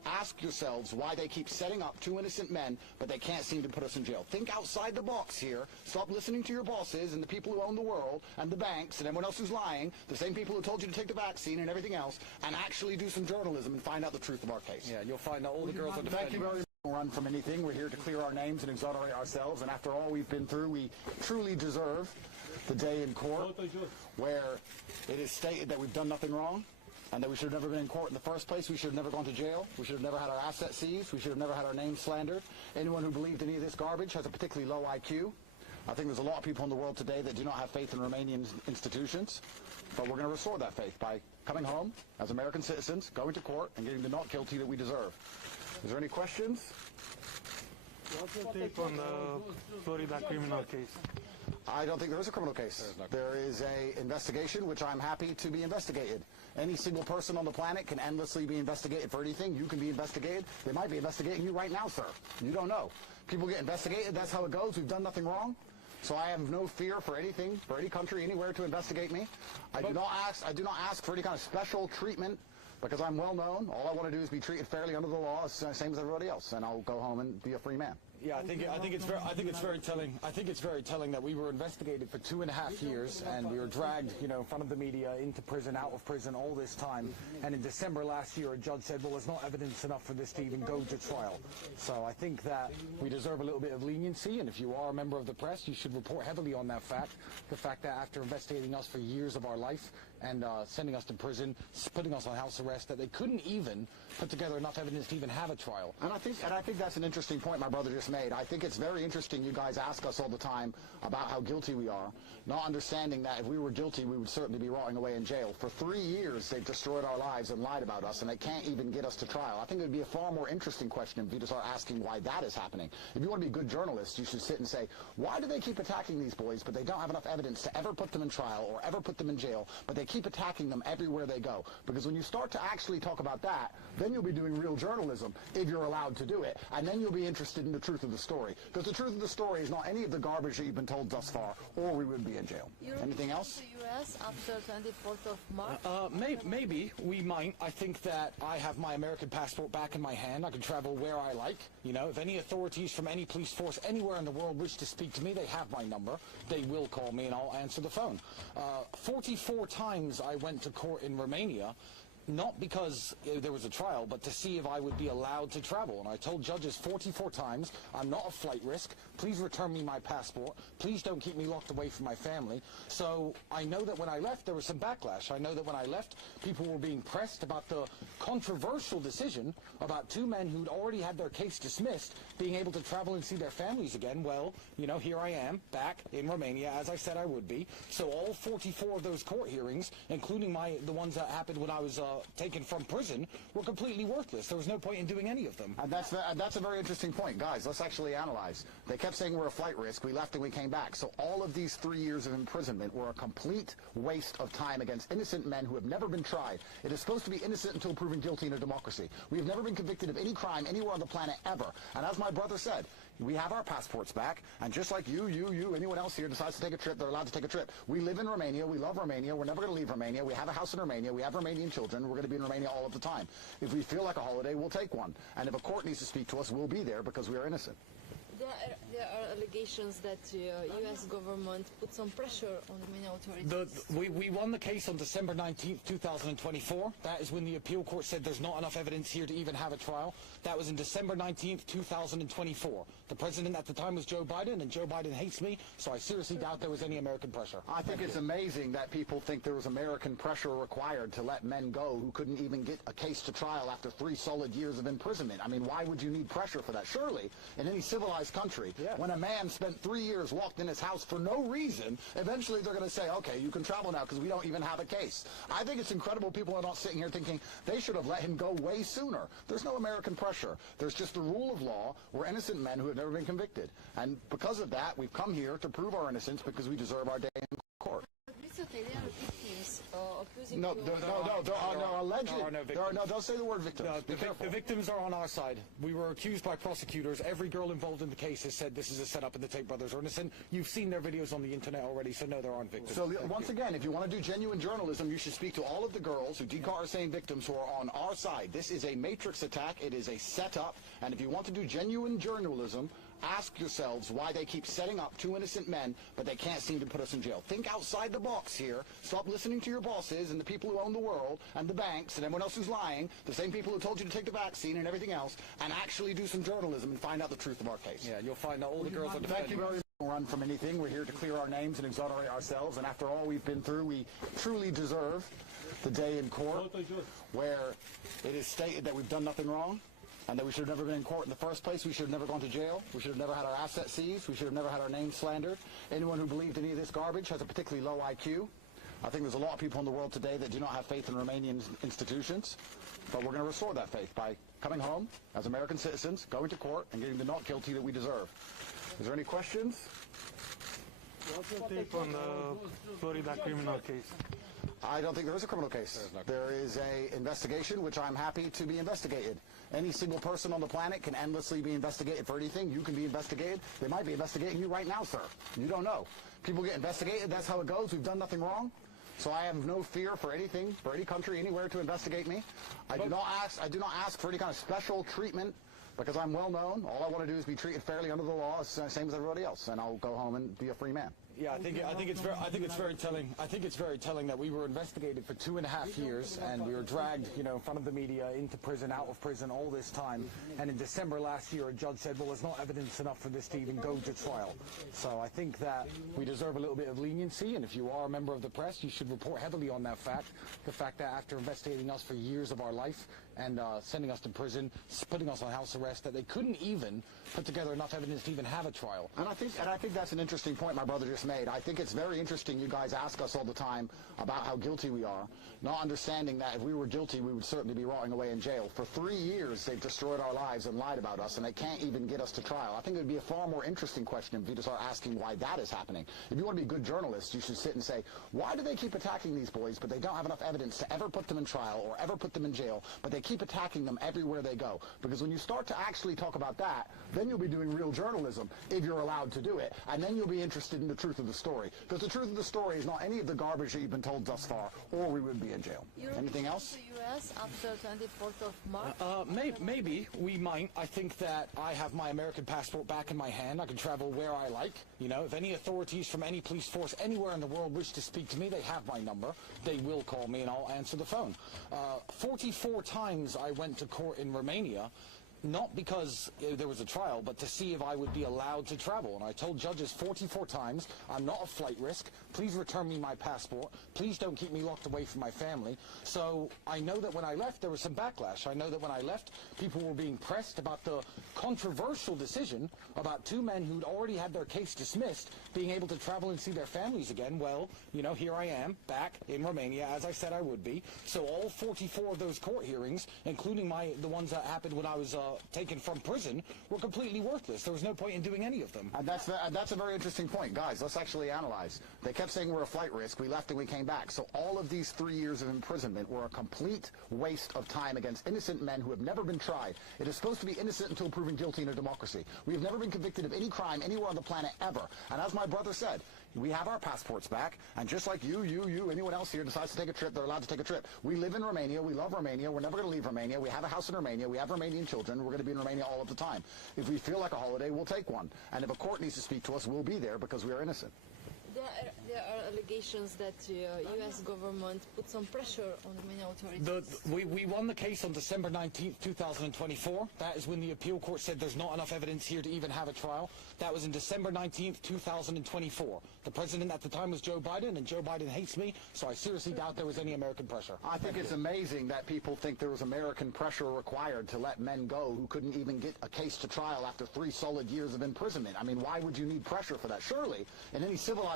ask yourselves why they keep setting up two innocent men, but they can't seem to put us in jail. Think outside the box here. Stop listening to your bosses and the people who own the world and the banks and everyone else who's lying, the same people who told you to take the vaccine and everything else, and actually do some journalism and find out the truth of our case. Yeah, you'll find out all the girls are Thank you very much. Run from anything. We're here to clear our names and exonerate ourselves, and after all we've been through, we truly deserve the day in court where it is stated that we've done nothing wrong and that we should have never been in court in the first place. We should have never gone to jail. We should have never had our assets seized. We should have never had our names slandered. Anyone who believed any of this garbage has a particularly low IQ. I think there's a lot of people in the world today that do not have faith in Romanian institutions, but we're going to restore that faith by coming home as American citizens, going to court, and getting the not guilty that we deserve. Is there any questions? What's your take on the Florida criminal case? I don't think there is a criminal case. There is an investigation, which I'm happy to be investigated. Any single person on the planet can endlessly be investigated for anything. You can be investigated. They might be investigating you right now, sir. You don't know. People get investigated. That's how it goes. We've done nothing wrong. So I have no fear for anything, for any country, anywhere to investigate me. I do not ask for any kind of special treatment because I'm well known. All I want to do is be treated fairly under the law, same as everybody else, and I'll go home and be a free man. Yeah, I think it's very telling. I think it's very telling that we were investigated for 2.5 years, and we were dragged, in front of the media, into prison, out of prison, all this time. And in December last year, a judge said, "Well, there's not evidence enough for this to even go to trial." So I think that we deserve a little bit of leniency, and if you are a member of the press, you should report heavily on that fact. The fact that after investigating us for years of our life and sending us to prison, putting us on house arrest, that they couldn't even put together enough evidence to even have a trial. And I think that's an interesting point my brother just made. I think it's very interesting you guys ask us all the time about how guilty we are, not understanding that if we were guilty, we would certainly be rotting away in jail. For 3 years, they've destroyed our lives and lied about us, and they can't even get us to trial. I think it would be a far more interesting question if you just start asking why that is happening. If you want to be good journalists, you should sit and say, why do they keep attacking these boys, but they don't have enough evidence to ever put them in trial or ever put them in jail, but they keep attacking them everywhere they go? Because when you start to actually talk about that, then you'll be doing real journalism, if you're allowed to do it, and then you'll be interested in the truth of the story. Because the truth of the story is not any of the garbage that you've been told thus far, or we would be in jail. Anything else? The U.S. after 24th of March? Maybe we might. I think that I have my American passport back in my hand. I can travel where I like. If any authorities from any police force anywhere in the world wish to speak to me, they have my number. They will call me and I'll answer the phone. 44 times I went to court in Romania, not because there was a trial, but to see if I would be allowed to travel. And I told judges 44 times, I'm not a flight risk. Please return me my passport. Please don't keep me locked away from my family. So I know that when I left, there was some backlash. I know that when I left, people were being pressed about the controversial decision about 2 men who'd already had their case dismissed being able to travel and see their families again. Well, here I am, back in Romania, as I said I would be. So all 44 of those court hearings, including the ones that happened when I was taken from prison, were completely worthless. There was no point in doing any of them. And that's a very interesting point. Guys, let's actually analyze. They kept saying we're a flight risk. We left and we came back. So all of these 3 years of imprisonment were a complete waste of time against innocent men who have never been tried. It is supposed to be innocent until proven guilty in a democracy. We have never been convicted of any crime anywhere on the planet ever. And as my brother said, we have our passports back, and just like you, anyone else here decides to take a trip, they're allowed to take a trip. We live in Romania, we love Romania, we're never going to leave Romania, we have a house in Romania, we have Romanian children, we're going to be in Romania all of the time. If we feel like a holiday, we'll take one. And if a court needs to speak to us, we'll be there because we are innocent. There are allegations that the U.S. government put some pressure on Romanian authorities. We won the case on December 19th, 2024. That is when the appeal court said there's not enough evidence here to even have a trial. That was in December 19th, 2024. The president at the time was Joe Biden, and Joe Biden hates me, so I seriously doubt there was any American pressure. I think it's amazing that people think there was American pressure required to let men go who couldn't even get a case to trial after 3 solid years of imprisonment. I mean, why would you need pressure for that? Surely, in any civilized country, when a man spent 3 years locked in his house for no reason, eventually they're going to say, okay, you can travel now because we don't even have a case. I think it's incredible people are not sitting here thinking they should have let him go way sooner. There's no American pressure. There's just the rule of law. We're innocent men who have never been convicted. And because of that, we've come here to prove our innocence because we deserve our day in court. Recently, there are victims accusing No, you. there are no alleged. There are no victims. Don't say the word victims. Be careful. The victims are on our side. We were accused by prosecutors. Every girl involved in the case has said this is a setup and the Tate brothers are innocent. You've seen their videos on the internet already, so no, there aren't victims. So once again, if you want to do genuine journalism, you should speak to all of the girls who are saying victims who are on our side. This is a matrix attack. It is a setup. And if you want to do genuine journalism, ask yourselves why they keep setting up two innocent men, but they can't seem to put us in jail. Think outside the box here. Stop listening to your bosses and the people who own the world and the banks and everyone else who's lying, the same people who told you to take the vaccine and everything else, and actually do some journalism and find out the truth of our case. Yeah, you'll find out all the girls are Thank defending. you very much. Run from anything. We're here to clear our names and exonerate ourselves, and after all we've been through, we truly deserve the day in court where it is stated that we've done nothing wrong, and that we should have never been in court in the first place. We should have never gone to jail. We should have never had our assets seized. We should have never had our name slandered. Anyone who believed any of this garbage has a particularly low IQ. I think there's a lot of people in the world today that do not have faith in Romanian institutions, but we're going to restore that faith by coming home as American citizens, going to court, and getting the not guilty that we deserve. Is there any questions? What's your take on the Florida criminal case? I don't think there is a criminal case. There is an investigation, which I'm happy to be investigated. Any single person on the planet can endlessly be investigated for anything. You can be investigated. They might be investigating you right now, sir. You don't know. People get investigated. That's how it goes. We've done nothing wrong. So I have no fear for anything, for any country, anywhere to investigate me. I do not ask for any kind of special treatment because I'm well known. All I want to do is be treated fairly under the law, same as everybody else, and I'll go home and be a free man. Yeah, I think it's very telling. I think it's very telling that we were investigated for 2.5 years, and we were dragged, in front of the media, into prison, out of prison, all this time. And in December last year, a judge said, "Well, there's not evidence enough for this to even go to trial." So I think that we deserve a little bit of leniency, and if you are a member of the press, you should report heavily on that fact. The fact that after investigating us for years of our life and sending us to prison, putting us on house arrest, that they couldn't even put together enough evidence to even have a trial. And I think that's an interesting point my brother just made. I think it's very interesting you guys ask us all the time about how guilty we are, not understanding that if we were guilty, we would certainly be rotting away in jail. For 3 years, they've destroyed our lives and lied about us, and they can't even get us to trial. I think it would be a far more interesting question if you just start asking why that is happening. If you want to be good journalists, you should sit and say, why do they keep attacking these boys, but they don't have enough evidence to ever put them in trial or ever put them in jail, but they keep attacking them everywhere they go? Because when you start to actually talk about that, then you'll be doing real journalism, if you're allowed to do it, and then you'll be interested in the truth of the story. Because the truth of the story is not any of the garbage that you've been told thus far, or we would be in jail. Anything else? To the U.S. after 24th of March? Maybe we might. I think that I have my American passport back in my hand. I can travel where I like. If any authorities from any police force anywhere in the world wish to speak to me, they have my number. They will call me and I'll answer the phone. 44 times I went to court in Romania, not because there was a trial, but to see if I would be allowed to travel. And I told judges 44 times, I'm not a flight risk. Please return me my passport. Please don't keep me locked away from my family. So I know that when I left, there was some backlash. I know that when I left, people were being pressed about the controversial decision about 2 men who'd already had their case dismissed being able to travel and see their families again. Well, here I am, back in Romania, as I said I would be. So all 44 of those court hearings, including the ones that happened when I was taken from prison, were completely worthless. There was no point in doing any of them. And that's a very interesting point. Guys, let's actually analyze. They kept saying we're a flight risk. We left and we came back. So all of these 3 years of imprisonment were a complete waste of time against innocent men who have never been tried. It is supposed to be innocent until proven guilty in a democracy. We have never been convicted of any crime anywhere on the planet ever. And as my brother said, we have our passports back, and just like you, anyone else here decides to take a trip, they're allowed to take a trip. We live in Romania, we love Romania, we're never going to leave Romania, we have a house in Romania, we have Romanian children, we're going to be in Romania all of the time. If we feel like a holiday, we'll take one. And if a court needs to speak to us, we'll be there because we are innocent. There are allegations that the U.S. government put some pressure on Romanian authorities. We won the case on December 19th, 2024. That is when the appeal court said there's not enough evidence here to even have a trial. That was in December 19th, 2024. The president at the time was Joe Biden, and Joe Biden hates me, so I seriously doubt there was any American pressure. I think it's amazing that people think there was American pressure required to let men go who couldn't even get a case to trial after 3 solid years of imprisonment. I mean, why would you need pressure for that? Surely, in any civilized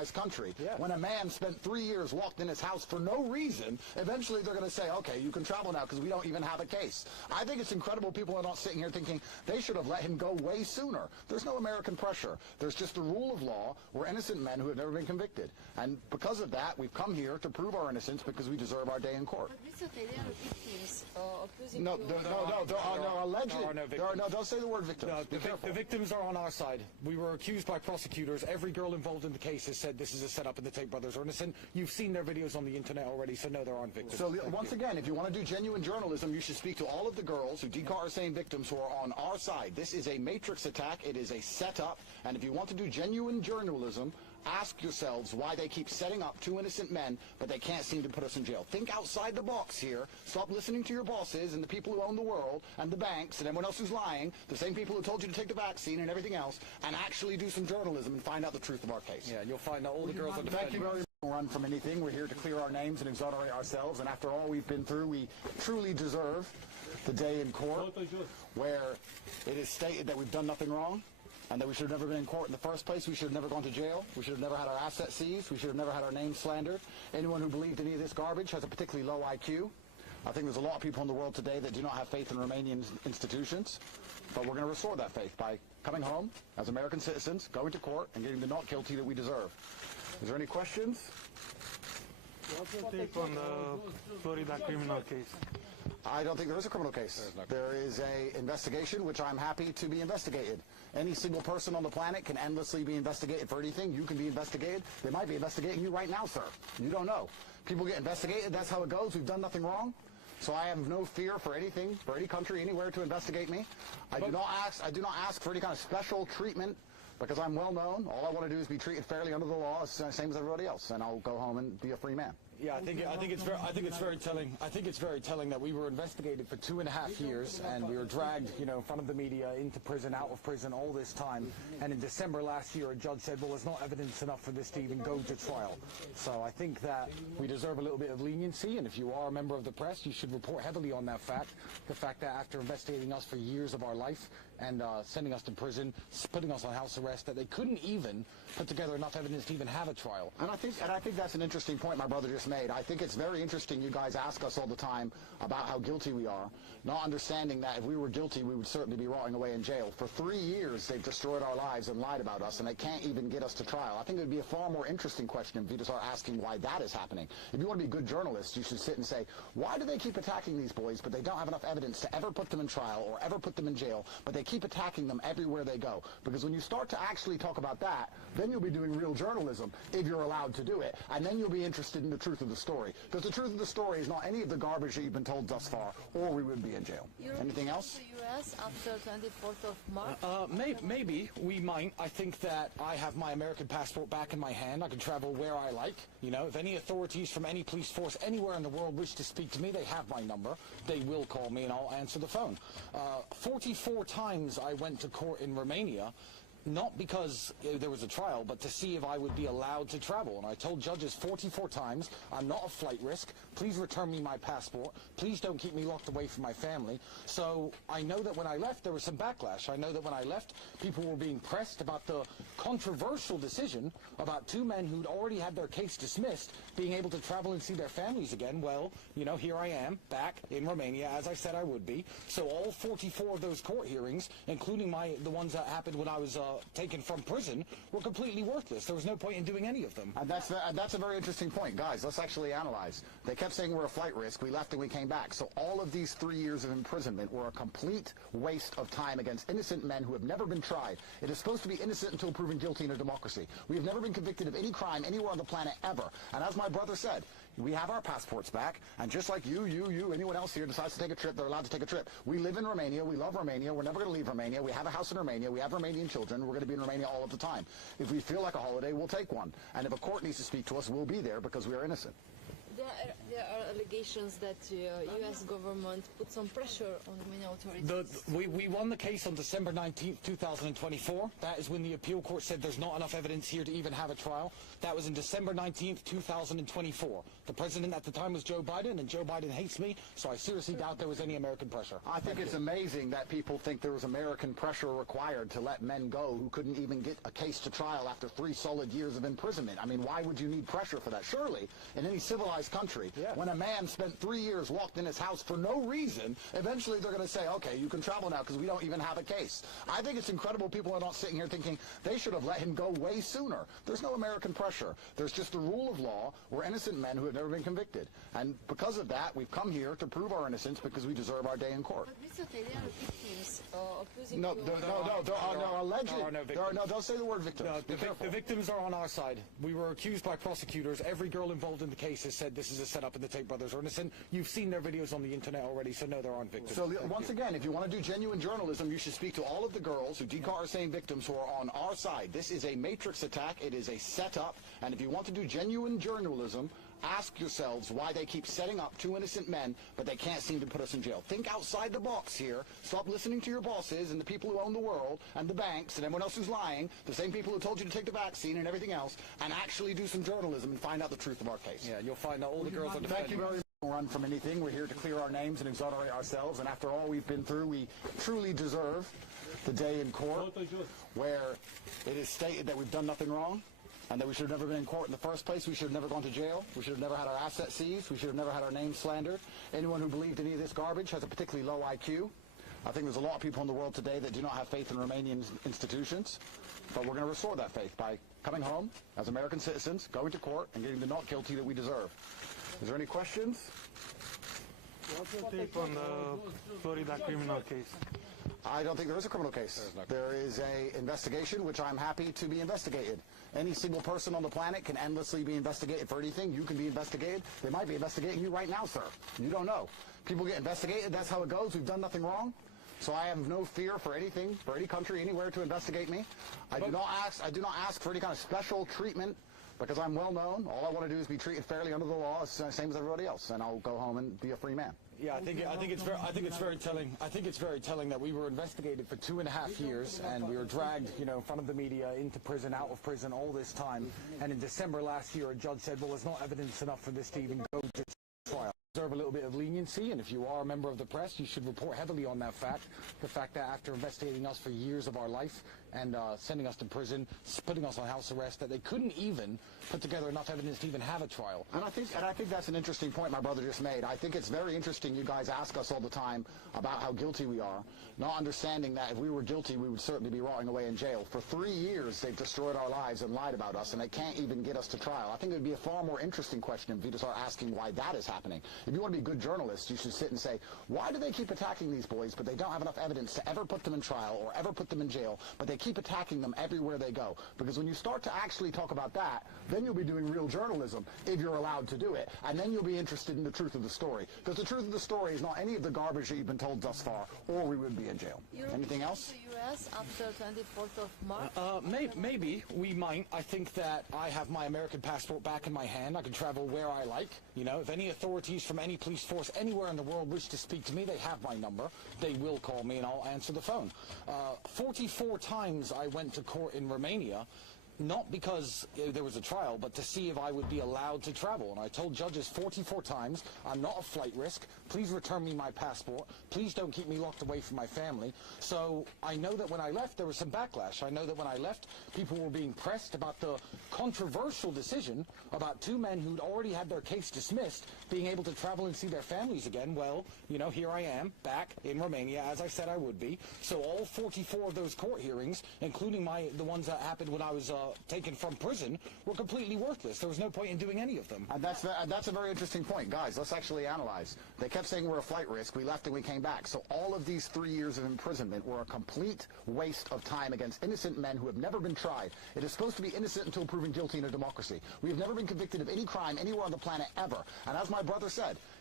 this country. Yeah. When a man spent 3 years locked in his house for no reason, eventually they're going to say, okay, you can travel now because we don't even have a case. I think it's incredible people are not sitting here thinking they should have let him go way sooner. There's no American pressure. There's just a rule of law. We're innocent men who have never been convicted. And because of that, we've come here to prove our innocence because we deserve our day in court. But Mr. Tate, they are victims accusing No, you. there are no alleged. There are no victims. Don't say the word victims. No, Be careful. the victims are on our side. We were accused by prosecutors. Every girl involved in the case has said this is a setup and the Tate brothers are innocent. You've seen their videos on the internet already, so no, there aren't victims. So once again, if you want to do genuine journalism, you should speak to all of the girls who Decar are saying victims who are on our side. This is a matrix attack. It is a setup. And if you want to do genuine journalism, ask yourselves why they keep setting up two innocent men, but they can't seem to put us in jail. Think outside the box here. Stop listening to your bosses and the people who own the world and the banks and everyone else who's lying, the same people who told you to take the vaccine and everything else, and actually do some journalism and find out the truth of our case. Yeah, you'll find that all the girls are Thank defending. you very much. Run from anything. We're here to clear our names and exonerate ourselves, and after all we've been through, we truly deserve the day in court where it is stated that we've done nothing wrong and that we should have never been in court in the first place. We should have never gone to jail. We should have never had our assets seized. We should have never had our names slandered. Anyone who believed any of this garbage has a particularly low IQ. I think there's a lot of people in the world today that do not have faith in Romanian institutions, but we're going to restore that faith by coming home as American citizens, going to court, and getting the not guilty that we deserve. Is there any questions? What's your take on the Florida criminal case? I don't think there is a criminal case. There is a investigation, which I'm happy to be investigated. Any single person on the planet can endlessly be investigated for anything. You can be investigated. They might be investigating you right now, sir. You don't know. People get investigated. That's how it goes. We've done nothing wrong. So I have no fear for anything, for any country, anywhere to investigate me. I do not ask for any kind of special treatment because I'm well known. All I want to do is be treated fairly under the law, same as everybody else, and I'll go home and be a free man. Yeah, I think it's very telling. I think it's very telling that we were investigated for 2.5 years, and we were dragged, in front of the media, into prison, out of prison, all this time. And in December last year, a judge said, "Well, there's not evidence enough for this to even go to trial." So I think that we deserve a little bit of leniency, and if you are a member of the press, you should report heavily on that fact. The fact that after investigating us for years of our life and sending us to prison, putting us on house arrest, that they couldn't even put together enough evidence to even have a trial. And I think that's an interesting point my brother just made. I think it's very interesting you guys ask us all the time about how guilty we are, not understanding that if we were guilty, we would certainly be rotting away in jail. For 3 years, they've destroyed our lives and lied about us, and they can't even get us to trial. I think it would be a far more interesting question if you start asking why that is happening. If you want to be a good journalist, you should sit and say, why do they keep attacking these boys, but they don't have enough evidence to ever put them in trial or ever put them in jail, but they keep attacking them everywhere they go? Because when you start to actually talk about that, then you'll be doing real journalism, if you're allowed to do it, and then you'll be interested in the truth of the story. Because the truth of the story is not any of the garbage that you've been told thus far, or we would be in jail. Anything else? To the U.S. after 24th of March? Maybe we might. I think that I have my American passport back in my hand. I can travel where I like. If any authorities from any police force anywhere in the world wish to speak to me, they have my number. They will call me and I'll answer the phone. 44 times I went to court in Romania, not because there was a trial, but to see if I would be allowed to travel. And I told judges 44 times, I'm not a flight risk. Please return me my passport. Please don't keep me locked away from my family. So I know that when I left, there was some backlash. I know that when I left, people were being pressed about the controversial decision about two men who'd already had their case dismissed being able to travel and see their families again. Well, here I am, back in Romania, as I said I would be. So all 44 of those court hearings, including the ones that happened when I was taken from prison, were completely worthless. There was no point in doing any of them. And that's a very interesting point. Guys, let's actually analyze. They kept saying we're a flight risk. We left and we came back. So all of these 3 years of imprisonment were a complete waste of time against innocent men who have never been tried. It is supposed to be innocent until proven guilty in a democracy. We have never been convicted of any crime anywhere on the planet ever. And as my brother said, we have our passports back, and just like you, anyone else here decides to take a trip, they're allowed to take a trip. We live in Romania, we love Romania, we're never going to leave Romania, we have a house in Romania, we have Romanian children, we're going to be in Romania all of the time. If we feel like a holiday, we'll take one. And if a court needs to speak to us, we'll be there because we are innocent. There There are allegations that U.S. government put some pressure on Romanian authorities. We won the case on December 19th, 2024. That is when the appeal court said there's not enough evidence here to even have a trial. That was in December 19th, 2024. The president at the time was Joe Biden, and Joe Biden hates me, so I seriously doubt there was any American pressure. I think it's amazing that people think there was American pressure required to let men go who couldn't even get a case to trial after 3 solid years of imprisonment. I mean, why would you need pressure for that? Surely, in any civilized country, when a man spent 3 years locked in his house for no reason, eventually they're going to say, okay, you can travel now because we don't even have a case. I think it's incredible people are not sitting here thinking they should have let him go way sooner. There's no American pressure. There's just the rule of law. We're innocent men who have never been convicted. And because of that, we've come here to prove our innocence because we deserve our day in court. But Mr. Tate, there are victims accusing No, you there are no alleged. There are no victims. Don't say the word victims. The victims are on our side. We were accused by prosecutors. Every girl involved in the case has said this is a setup and the Tate brothers are innocent. You've seen their videos on the internet already, so no, there aren't victims. So once again, if you want to do genuine journalism, you should speak to all of the girls who Decar are saying victims who are on our side. This is a matrix attack. It is a setup. And if you want to do genuine journalism, ask yourselves why they keep setting up 2 innocent men, but they can't seem to put us in jail. Think outside the box here. Stop listening to your bosses and the people who own the world and the banks and everyone else who's lying, the same people who told you to take the vaccine and everything else, and actually do some journalism and find out the truth of our case. Yeah, you'll find out all the girls are defending. Thank you very much. Run from anything. We're here to clear our names and exonerate ourselves, and after all we've been through, we truly deserve the day in court where it is stated that we've done nothing wrong, and that we should have never been in court in the first place. We should have never gone to jail. We should have never had our assets seized. We should have never had our name slandered. Anyone who believed any of this garbage has a particularly low IQ. I think there's a lot of people in the world today that do not have faith in Romanian institutions, but we're going to restore that faith by coming home as American citizens, going to court, and getting the not guilty that we deserve. Is there any questions? What's your take on the Florida criminal case? I don't think there is a criminal case. There is an investigation, which I'm happy to be investigated. Any single person on the planet can endlessly be investigated for anything. You can be investigated. They might be investigating you right now, sir. You don't know. People get investigated. That's how it goes. We've done nothing wrong. So I have no fear for anything, for any country, anywhere to investigate me. I do not ask for any kind of special treatment because I'm well known. All I want to do is be treated fairly under the law, same as everybody else, and I'll go home and be a free man. Yeah, I think it's very telling. I think it's very telling that we were investigated for 2.5 years, and we were dragged, in front of the media, into prison, out of prison, all this time. And in December last year, a judge said, "Well, there's not evidence enough for this to even go to trial." Deserve a little bit of leniency, and if you are a member of the press, you should report heavily on that fact. The fact that after investigating us for years of our life and sending us to prison, putting us on house arrest, that they couldn't even put together enough evidence to even have a trial. And I think that's an interesting point my brother just made. I think it's very interesting you guys ask us all the time about how guilty we are, not understanding that if we were guilty, we would certainly be rotting away in jail. For 3 years, they've destroyed our lives and lied about us, and they can't even get us to trial. I think it would be a far more interesting question if you to start asking why that is happening. If you want to be good journalists, you should sit and say, why do they keep attacking these boys, but they don't have enough evidence to ever put them in trial or ever put them in jail, but they keep attacking them everywhere they go? Because when you start to actually talk about that, then you'll be doing real journalism, if you're allowed to do it, and then you'll be interested in the truth of the story. Because the truth of the story is not any of the garbage that you've been told thus far, or we would be in jail. Anything else? The U.S. after 24th of March? Maybe we might. I think that I have my American passport back in my hand. I can travel where I like. If any authorities from any police force anywhere in the world wish to speak to me, they have my number. They will call me and I'll answer the phone. 44 times I went to court in Romania, not because there was a trial, but to see if I would be allowed to travel. And I told judges 44 times, I'm not a flight risk. Please return me my passport. Please don't keep me locked away from my family. So I know that when I left, there was some backlash. I know that when I left, people were being pressed about the controversial decision about 2 men who'd already had their case dismissed being able to travel and see their families again. Well, here I am, back in Romania, as I said I would be. So all 44 of those court hearings, including the ones that happened when I was taken from prison, were completely worthless. There was no point in doing any of them. And that's a very interesting point. Guys, let's actually analyze. They kept saying we're a flight risk. We left and we came back. So all of these 3 years of imprisonment were a complete waste of time against innocent men who have never been tried. It is supposed to be innocent until proven guilty in a democracy. We have never been convicted of any crime anywhere on the planet ever. And as my brother said,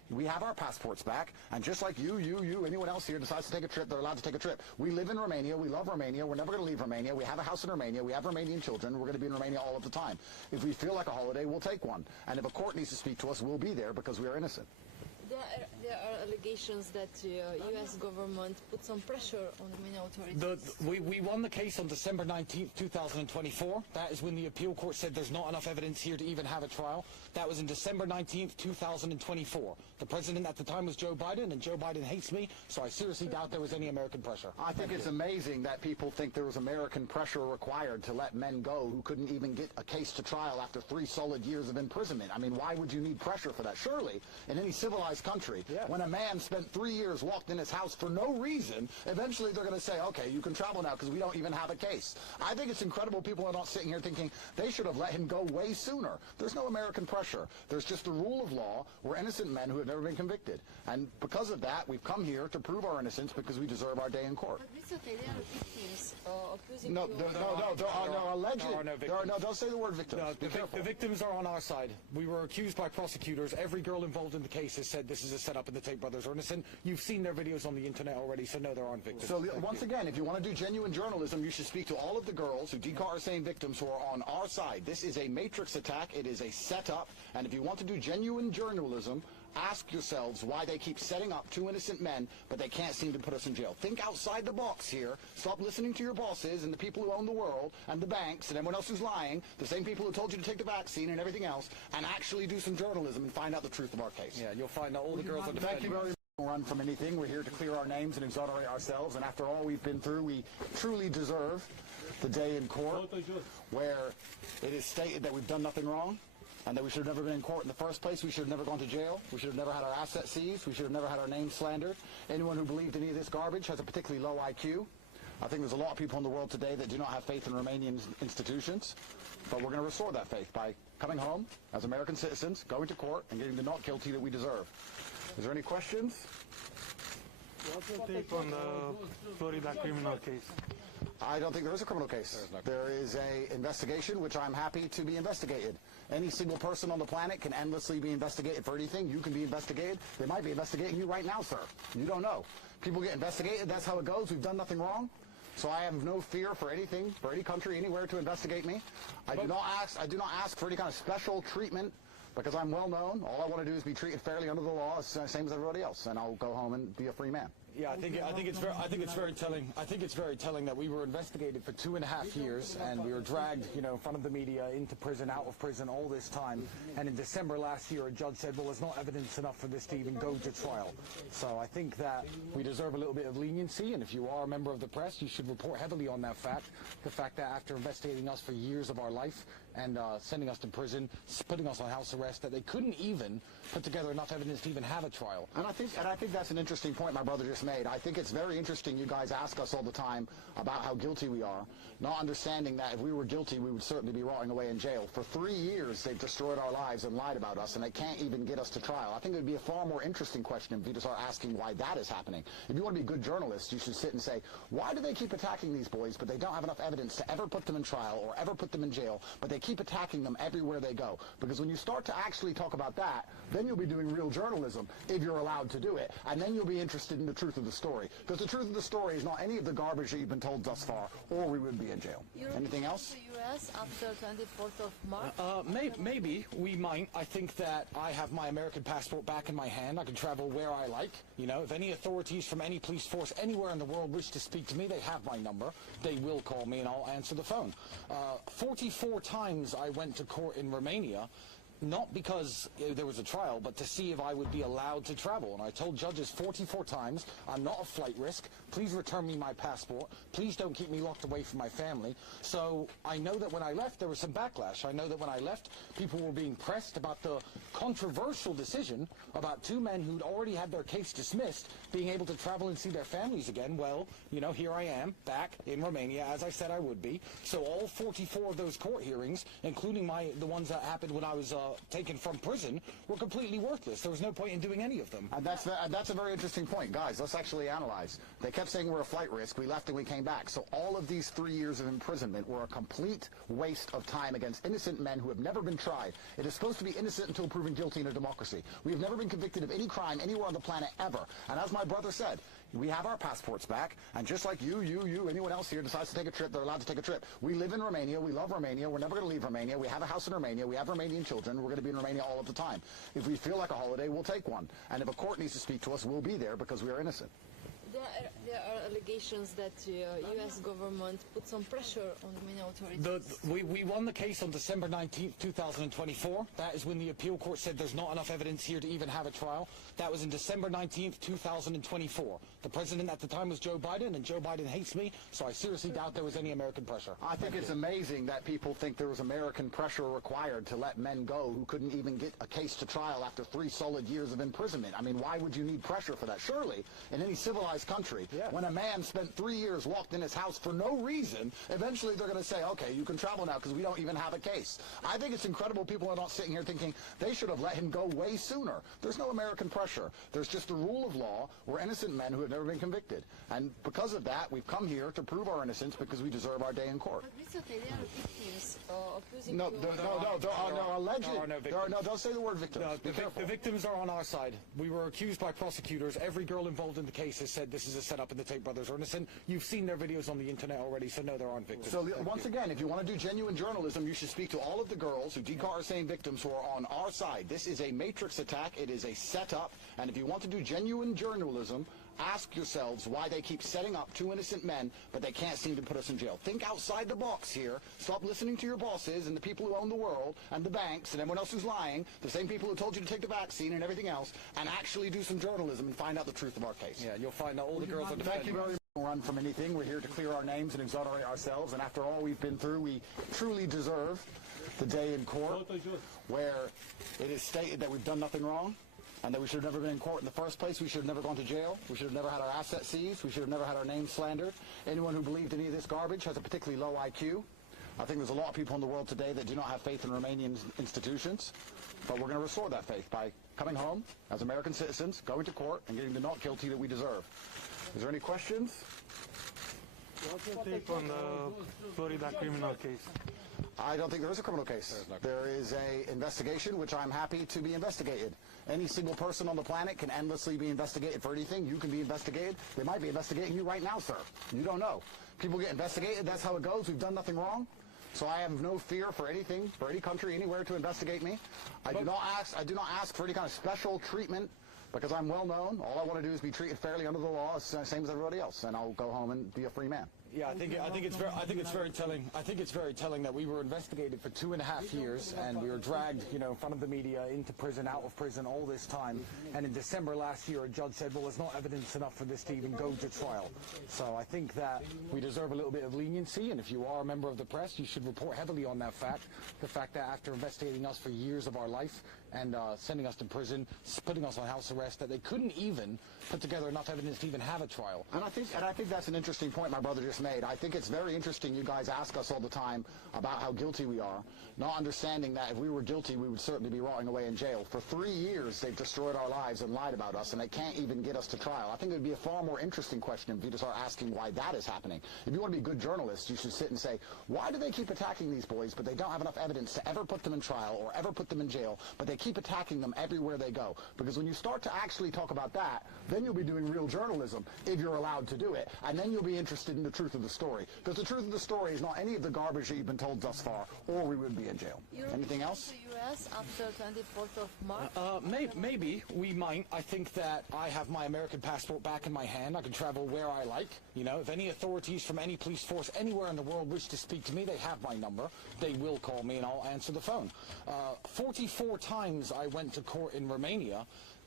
We have our passports back, and just like you, anyone else here decides to take a trip, they're allowed to take a trip. We live in Romania. We love Romania. We're never going to leave Romania. We have a house in Romania. We have Romanian children. We're going to be in Romania all of the time. If we feel like a holiday, we'll take one. And if a court needs to speak to us, we'll be there because we are innocent. There are allegations that U.S. government put some pressure on the Romanian authorities. We won the case on December 19th, 2024. That is when the appeal court said there's not enough evidence here to even have a trial. That was in December 19th, 2024. The president at the time was Joe Biden, and Joe Biden hates me, so I seriously doubt there was any American pressure. I think it's amazing that people think there was American pressure required to let men go who couldn't even get a case to trial after 3 solid years of imprisonment. I mean, why would you need pressure for that? Surely, in any civilized country, when a man spent 3 years locked in his house for no reason, eventually they're going to say, okay, you can travel now because we don't even have a case. I think it's incredible people are not sitting here thinking they should have let him go way sooner. There's no American pressure. There's just the rule of law. We're innocent men who have never been convicted. And because of that, we've come here to prove our innocence because we deserve our day in court. But Mr. Tate, there are victims accusing No, you. there are no alleged. There are no victims. Don't say the word victims. No, Be careful. the victims are on our side. We were accused by prosecutors. Every girl involved in the case has said this is a setup and the Tate brothers are innocent. You've seen their videos on the internet already, so no, there aren't victims. So once again, if you want to do genuine journalism, you should speak to all of the girls who Decar are saying victims who are on our side. This is a matrix attack. It is a setup. And if you want to do genuine journalism, ask yourselves why they keep setting up 2 innocent men, but they can't seem to put us in jail. Think outside the box here. Stop listening to your bosses and the people who own the world and the banks and everyone else who's lying, the same people who told you to take the vaccine and everything else, and actually do some journalism and find out the truth of our case. Yeah, you'll find that all the girls are defending. Thank you very much. Run from anything. We're here to clear our names and exonerate ourselves, and after all we've been through, we truly deserve the day in court where it is stated that we've done nothing wrong and that we should have never been in court in the first place. We should have never gone to jail. We should have never had our assets seized. We should have never had our name slandered. Anyone who believed any of this garbage has a particularly low IQ. I think there's a lot of people in the world today that do not have faith in Romanian institutions, but we're going to restore that faith by coming home as American citizens, going to court, and getting the not guilty that we deserve. Is there any questions? What's your take on the Florida criminal case? I don't think there is a criminal case. There is an investigation, which I'm happy to be investigated. Any single person on the planet can endlessly be investigated for anything. You can be investigated. They might be investigating you right now, sir. You don't know. People get investigated. That's how it goes. We've done nothing wrong. So I have no fear for anything, for any country, anywhere to investigate me. I do not ask for any kind of special treatment because I'm well known. All I want to do is be treated fairly under the law, same as everybody else, and I'll go home and be a free man. Yeah, I think it's very telling. I think it's very telling that we were investigated for 2.5 years, and we were dragged, in front of the media, into prison, out of prison, all this time. And in December last year, a judge said, well, there's not evidence enough for this to even go to trial. So I think that we deserve a little bit of leniency, and if you are a member of the press, you should report heavily on that fact. The fact that after investigating us for years of our life and sending us to prison, putting us on house arrest, that they couldn't even put together enough evidence to even have a trial. And I think that's an interesting point my brother just made. I think it's very interesting you guys ask us all the time about how guilty we are, not understanding that if we were guilty, we would certainly be rotting away in jail. For 3 years, they've destroyed our lives and lied about us, and they can't even get us to trial. I think it would be a far more interesting question if you just start asking why that is happening. If you want to be good journalists, you should sit and say, why do they keep attacking these boys, but they don't have enough evidence to ever put them in trial or ever put them in jail, but they keep attacking them everywhere they go? Because when you start to actually talk about that, then you'll be doing real journalism, if you're allowed to do it, and then you'll be interested in the truth of the story. Because the truth of the story is not any of the garbage that you've been told thus far, or we wouldn't be in jail. Anything else? The U.S. after 24th of March? Maybe we might. I think that I have my American passport back in my hand. I can travel where I like. If any authorities from any police force anywhere in the world wish to speak to me, they have my number. They will call me and I'll answer the phone. 44 times I went to court in Romania, not because there was a trial, but to see if I would be allowed to travel. And I told judges 44 times, I'm not a flight risk. Please return me my passport. Please don't keep me locked away from my family. So I know that when I left, there was some backlash. I know that when I left, people were being pressed about the controversial decision about 2 men who'd already had their case dismissed being able to travel and see their families again. Well, here I am, back in Romania, as I said I would be. So all 44 of those court hearings, including the ones that happened when I was taken from prison were completely worthless. There was no point in doing any of them. And that's a very interesting point. Guys, let's actually analyze. They kept saying we're a flight risk. We left and we came back. So all of these 3 years of imprisonment were a complete waste of time against innocent men who have never been tried. It is supposed to be innocent until proven guilty in a democracy. We have never been convicted of any crime anywhere on the planet ever. And as my brother said, we have our passports back, and just like you, anyone else here decides to take a trip, they're allowed to take a trip. We live in Romania, we love Romania, we're never going to leave Romania, we have a house in Romania, we have Romanian children, we're going to be in Romania all of the time. If we feel like a holiday, we'll take one. And if a court needs to speak to us, we'll be there because we are innocent. There are allegations that U.S. government put some pressure on Romanian authorities. We won the case on December 19th, 2024. That is when the appeal court said there's not enough evidence here to even have a trial. That was in December 19th, 2024. The president at the time was Joe Biden, and Joe Biden hates me, so I seriously doubt there was any American pressure. I think it's amazing that people think there was American pressure required to let men go who couldn't even get a case to trial after 3 solid years of imprisonment. I mean, why would you need pressure for that? Surely, in any civilized country, when a man spent 3 years locked in his house for no reason, eventually they're going to say, okay, you can travel now because we don't even have a case. I think it's incredible people are not sitting here thinking they should have let him go way sooner. There's no American pressure. There's just the rule of law. We're innocent men who have never been convicted. And because of that, we've come here to prove our innocence because we deserve our day in court. But Mr. Tate, there are victims accusing No, you. there are no alleged. There are no victims. Don't say the word victims. No, Be careful. the victims are on our side. We were accused by prosecutors. Every girl involved in the case has said this is a setup and the Tate brothers are innocent. You've seen their videos on the internet already, so no, there aren't victims. So once again, if you want to do genuine journalism, you should speak to all of the girls who Dekar are saying victims who are on our side. This is a matrix attack. It is a setup. And if you want to do genuine journalism, ask yourselves why they keep setting up 2 innocent men, but they can't seem to put us in jail. Think outside the box here. Stop listening to your bosses and the people who own the world and the banks and everyone else who's lying, the same people who told you to take the vaccine and everything else, and actually do some journalism and find out the truth of our case. Yeah, you'll find out all the girls are Thank defending. you very much. Run from anything. We're here to clear our names and exonerate ourselves, and after all we've been through, we truly deserve the day in court where it is stated that we've done nothing wrong and that we should have never been in court in the first place. We should have never gone to jail. We should have never had our assets seized. We should have never had our names slandered. Anyone who believed any of this garbage has a particularly low IQ. I think there's a lot of people in the world today that do not have faith in Romanian institutions, but we're going to restore that faith by coming home as American citizens, going to court, and getting the not guilty that we deserve. Is there any questions? What's your take on the Florida criminal case? I don't think there is a criminal case. There is an investigation, which I'm happy to be investigated. Any single person on the planet can endlessly be investigated for anything. You can be investigated. They might be investigating you right now, sir. You don't know. People get investigated. That's how it goes. We've done nothing wrong. So I have no fear for anything, for any country, anywhere to investigate me. I do not ask for any kind of special treatment because I'm well known. All I want to do is be treated fairly under the law, same as everybody else, and I'll go home and be a free man. Yeah, I think it's very telling. I think it's very telling that we were investigated for 2.5 years, and we were dragged, in front of the media, into prison, out of prison, all this time. And in December last year, a judge said, "Well, there's not evidence enough for this to even go to trial." So I think that we deserve a little bit of leniency, and if you are a member of the press, you should report heavily on that fact. The fact that after investigating us for years of our life and sending us to prison, putting us on house arrest, that they couldn't even put together enough evidence to even have a trial. And I think that's an interesting point my brother just made. I think it's very interesting you guys ask us all the time about how guilty we are, not understanding that if we were guilty, we would certainly be rotting away in jail. For 3 years, they've destroyed our lives and lied about us, and they can't even get us to trial. I think it would be a far more interesting question if you to start asking why that is happening. If you want to be good journalists, you should sit and say, why do they keep attacking these boys, but they don't have enough evidence to ever put them in trial or ever put them in jail, but they keep attacking them everywhere they go? Because when you start to actually talk about that, then you'll be doing real journalism, if you're allowed to do it, and then you'll be interested in the truth of the story. Because the truth of the story is not any of the garbage that you've been told thus far, or we would be in jail. Anything else? To U.S. after 24th of March? Maybe we might. I think that I have my American passport back in my hand. I can travel where I like. If any authorities from any police force anywhere in the world wish to speak to me, they have my number. They will call me and I'll answer the phone. 44 times I went to court in Romania.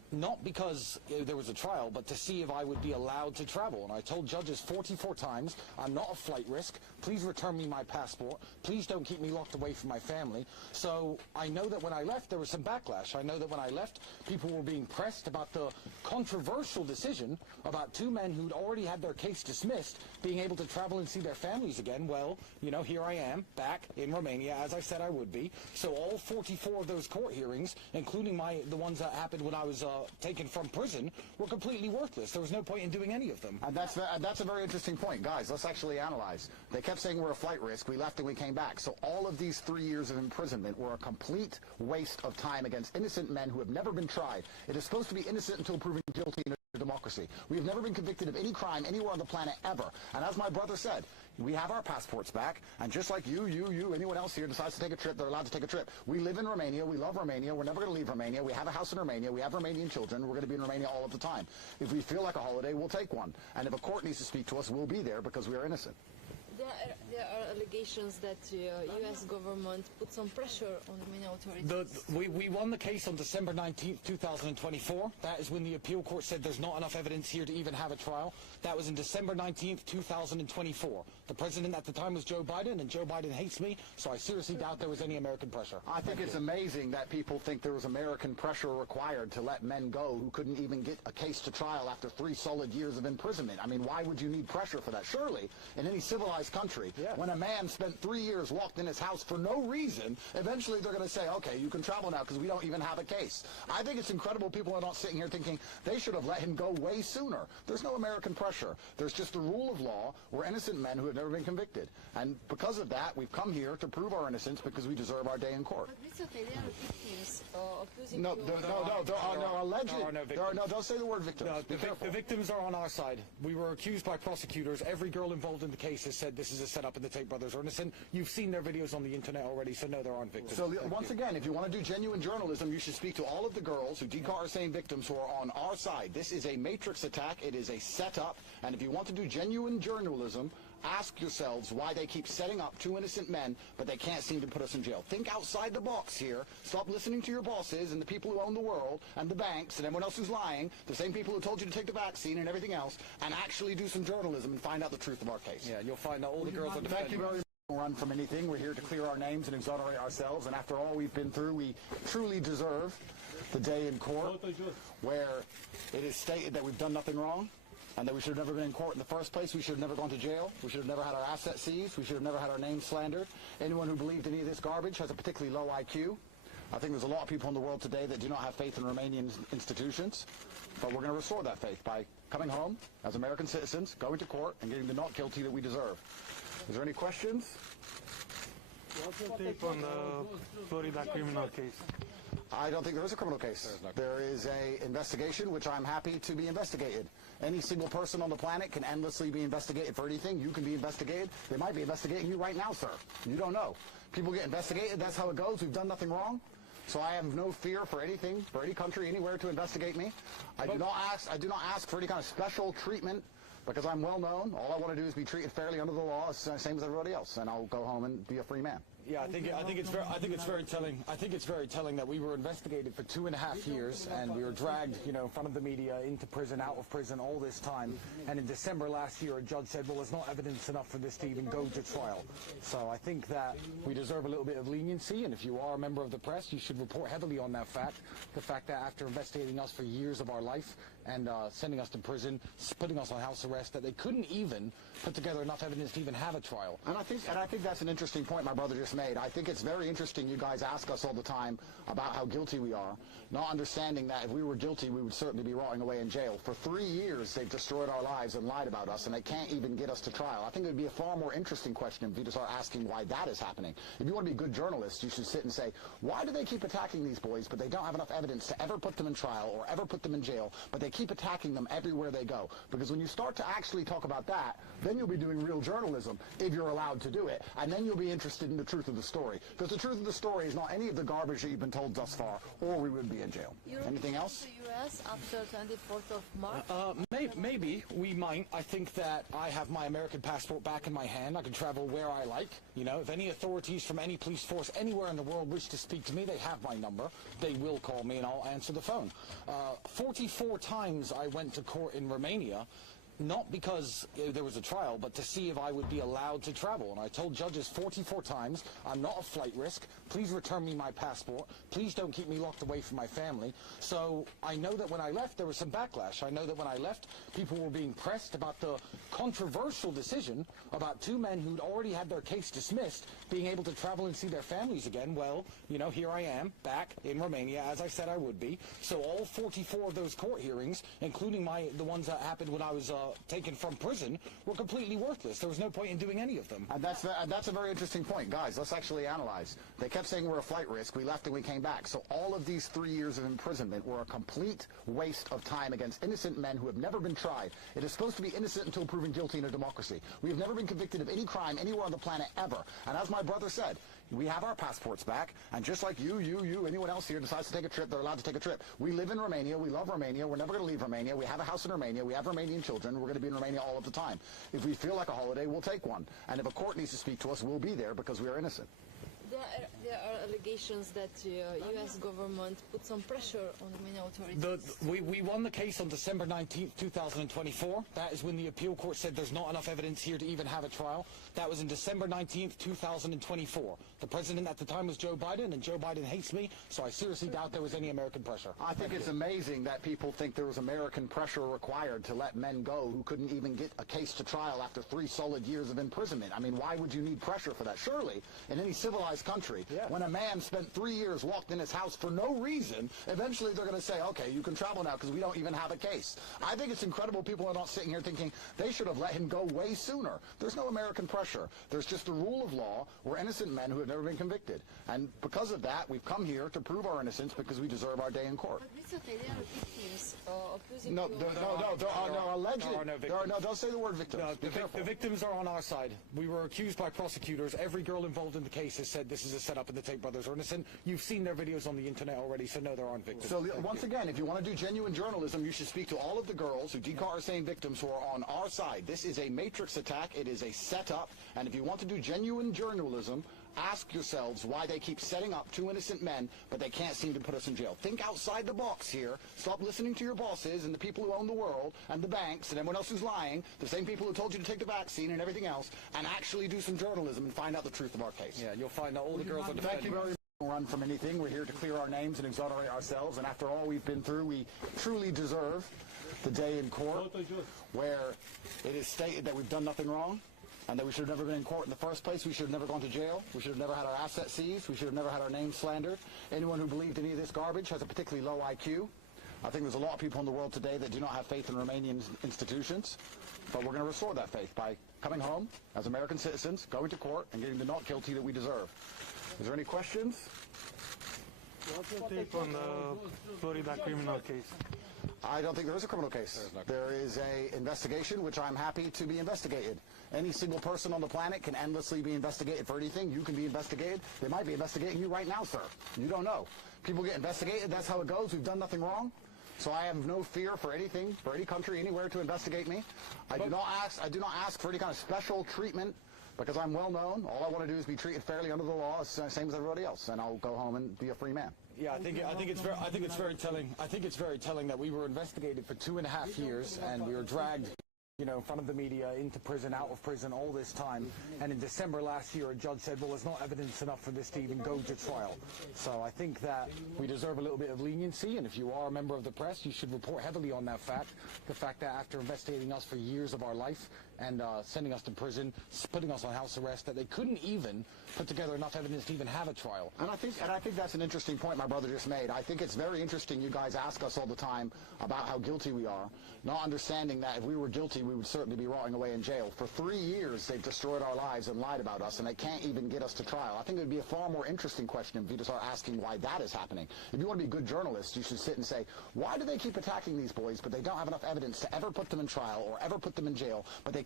not because there was a trial, but to see if I would be allowed to travel. And I told judges 44 times, I'm not a flight risk. Please return me my passport. Please don't keep me locked away from my family. So I know that when I left, there was some backlash. I know that when I left, people were being pressed about the controversial decision about two men who'd already had their case dismissed being able to travel and see their families again. Well, you know, here I am, back in Romania, as I said I would be. So all 44 of those court hearings, including the ones that happened when I was taken from prison, were completely worthless. There was no point in doing any of them. And that's a very interesting point. Guys, let's actually analyze. They kept saying we're a flight risk. We left and we came back. So all of these 3 years of imprisonment were a complete waste of time against innocent men who have never been tried. It is supposed to be innocent until proven guilty in a democracy. We have never been convicted of any crime anywhere on the planet ever. And as my brother said, we have our passports back, and just like you, anyone else here decides to take a trip, they're allowed to take a trip. We live in Romania, we love Romania, we're never going to leave Romania, we have a house in Romania, we have Romanian children, we're going to be in Romania all of the time. If we feel like a holiday, we'll take one. And if a court needs to speak to us, we'll be there because we are innocent. There are allegations that U.S. government put some pressure on Romanian authorities. We won the case on December 19th, 2024. That is when the appeal court said there's not enough evidence here to even have a trial. That was in December 19th, 2024. The president at the time was Joe Biden, and Joe Biden hates me, so I seriously doubt there was any American pressure. I think it's amazing that people think there was American pressure required to let men go who couldn't even get a case to trial after 3 solid years of imprisonment. I mean, why would you need pressure for that? Surely, in any civilized country, when a man spent 3 years locked in his house for no reason, eventually they're going to say, okay, you can travel now because we don't even have a case. I think it's incredible people are not sitting here thinking they should have let him go way sooner. There's no American pressure. There's just the rule of law. We're innocent men who have never been convicted. And because of that, we've come here to prove our innocence because we deserve our day in court. But Mr. Tate, there are victims accusing No, you there are no alleged. Don't say the word victims. No, the victims are on our side. We were accused by prosecutors. Every girl involved in the case has said this is a setup and the Tate brothers are innocent. You've seen their videos on the internet already, so no, there aren't victims. So once again, if you want to do genuine journalism, you should speak to all of the girls who Decar are saying victims who are on our side. This is a matrix attack. It is a setup. And if you want to do genuine journalism, ask yourselves why they keep setting up 2 innocent men, but they can't seem to put us in jail. Think outside the box here. Stop listening to your bosses and the people who own the world and the banks and everyone else who's lying, the same people who told you to take the vaccine and everything else, and actually do some journalism and find out the truth of our case. Yeah, and you'll find out all the girls are defending. Thank you very much. Run from anything. We're here to clear our names and exonerate ourselves, and after all we've been through, we truly deserve the day in court where it is stated that we've done nothing wrong, and that we should have never been in court in the first place. We should have never gone to jail. We should have never had our assets seized. We should have never had our name slandered. Anyone who believed any of this garbage has a particularly low IQ. I think there's a lot of people in the world today that do not have faith in Romanian institutions, but we're going to restore that faith by coming home as American citizens, going to court, and getting the not guilty that we deserve. Is there any questions? What's your take on the Florida criminal case? I don't think there is a criminal case. There is an investigation, which I'm happy to be investigated. Any single person on the planet can endlessly be investigated for anything. You can be investigated. They might be investigating you right now, sir. You don't know. People get investigated. That's how it goes. We've done nothing wrong. So I have no fear for anything, for any country, anywhere to investigate me. I do not ask for any kind of special treatment because I'm well known. All I want to do is be treated fairly under the law, same as everybody else, and I'll go home and be a free man. Yeah, I think it's very telling. I think it's very telling that we were investigated for 2.5 years, and we were dragged, in front of the media, into prison, out of prison, all this time. And in December last year, a judge said, "Well, there's not evidence enough for this to even go to trial." So I think that we deserve a little bit of leniency, and if you are a member of the press, you should report heavily on that fact. The fact that after investigating us for years of our life and sending us to prison, putting us on house arrest, that they couldn't even put together enough evidence to even have a trial. And I think that's an interesting point my brother just made. I think it's very interesting you guys ask us all the time about how guilty we are, not understanding that if we were guilty, we would certainly be rotting away in jail. For 3 years, they've destroyed our lives and lied about us, and they can't even get us to trial. I think it would be a far more interesting question if you to start asking why that is happening. If you want to be good journalists, you should sit and say, why do they keep attacking these boys, but they don't have enough evidence to ever put them in trial or ever put them in jail, but they keep attacking them everywhere they go? Because when you start to actually talk about that, then you'll be doing real journalism, if you're allowed to do it, and then you'll be interested in the truth. truth of the story. Because the truth of the story is not any of the garbage that you've been told thus far, or we would be in jail. Anything else? The U.S. after 24th of March? Maybe we might. I think that I have my American passport back in my hand. I can travel where I like. You know, if any authorities from any police force anywhere in the world wish to speak to me, they have my number. They will call me and I'll answer the phone. 44 times I went to court in Romania, not because there was a trial, but to see if I would be allowed to travel. And I told judges 44 times, I'm not a flight risk. Please return me my passport. Please don't keep me locked away from my family. So I know that when I left, there was some backlash. I know that when I left, people were being pressed about the controversial decision about two men who'd already had their case dismissed being able to travel and see their families again. Well, you know, here I am, back in Romania, as I said I would be. So all 44 of those court hearings, including the ones that happened when I was taken from prison, were completely worthless. There was no point in doing any of them. And that's a very interesting point. Guys, let's actually analyze. They kept saying we're a flight risk. We left and we came back. So all of these 3 years of imprisonment were a complete waste of time against innocent men who have never been tried. It is supposed to be innocent until proven guilty in a democracy. We have never been convicted of any crime anywhere on the planet ever. And as my brother said, we have our passports back, and just like you, anyone else here decides to take a trip, they're allowed to take a trip. We live in Romania, we love Romania, we're never going to leave Romania, we have a house in Romania, we have Romanian children, we're going to be in Romania all of the time. If we feel like a holiday, we'll take one. And if a court needs to speak to us, we'll be there because we are innocent. There are allegations that the U.S. government put some pressure on Romanian authorities. We won the case on December 19th, 2024. That is when the appeal court said there's not enough evidence here to even have a trial. That was in December 19th, 2024. The president at the time was Joe Biden, and Joe Biden hates me, so I seriously doubt there was any American pressure. I think it's amazing that people think there was American pressure required to let men go who couldn't even get a case to trial after 3 solid years of imprisonment. I mean, why would you need pressure for that? Surely, in any civilized country, when a man spent 3 years locked in his house for no reason, eventually they're going to say, okay, you can travel now because we don't even have a case. I think it's incredible people are not sitting here thinking they should have let him go way sooner. There's no American pressure. There's just a rule of law. We're innocent men who have never been convicted. And because of that, we've come here to prove our innocence because we deserve our day in court. But Mr. Tate, there are victims accusing No, you there are no alleged. There are no victims. No, don't say the word victims. No, Be careful. the victims are on our side. We were accused by prosecutors. Every girl involved in the case has said this is a setup and the Tate brothers are innocent. You've seen their videos on the internet already, so no, there aren't victims. So once again, if you want to do genuine journalism, you should speak to all of the girls who DCAR are saying victims who are on our side. This is a matrix attack. It is a setup. And if you want to do genuine journalism, ask yourselves why they keep setting up 2 innocent men, but they can't seem to put us in jail. Think outside the box here. Stop listening to your bosses and the people who own the world and the banks and everyone else who's lying, the same people who told you to take the vaccine and everything else, and actually do some journalism and find out the truth of our case. Yeah, you'll find out all the girls are defending. Thank you very much. Run from anything. We're here to clear our names and exonerate ourselves, and after all we've been through, we truly deserve the day in court where it is stated that we've done nothing wrong and that we should have never been in court in the first place. We should have never gone to jail. We should have never had our assets seized. We should have never had our names slandered. Anyone who believed any of this garbage has a particularly low IQ. I think there's a lot of people in the world today that do not have faith in Romanian institutions, but we're going to restore that faith by coming home as American citizens, going to court, and getting the not guilty that we deserve. Is there any questions? What's your take on the Florida criminal case? I don't think there is a criminal case. There is an investigation, which I'm happy to be investigated. Any single person on the planet can endlessly be investigated for anything. You can be investigated. They might be investigating you right now, sir. You don't know. People get investigated. That's how it goes. We've done nothing wrong. So I have no fear for anything, for any country, anywhere to investigate me. I do not ask for any kind of special treatment because I'm well known. All I want to do is be treated fairly under the law, same as everybody else, and I'll go home and be a free man. Yeah, I think it's very telling. I think it's very telling that we were investigated for 2.5 years and we were dragged, you know, in front of the media, into prison, out of prison, all this time. And in December last year, a judge said, well, there's not evidence enough for this to even go to trial. So I think that we deserve a little bit of leniency, and if you are a member of the press, you should report heavily on that fact. The fact that after investigating us for years of our life and sending us to prison, putting us on house arrest, that they couldn't even put together enough evidence to even have a trial. And I think that's an interesting point my brother just made. I think it's very interesting you guys ask us all the time about how guilty we are, not understanding that if we were guilty, we would certainly be rotting away in jail. For 3 years, they've destroyed our lives and lied about us, and they can't even get us to trial. I think it would be a far more interesting question if you just start asking why that is happening. If you want to be a good journalist, you should sit and say, why do they keep attacking these boys, but they don't have enough evidence to ever put them in trial or ever put them in jail, but they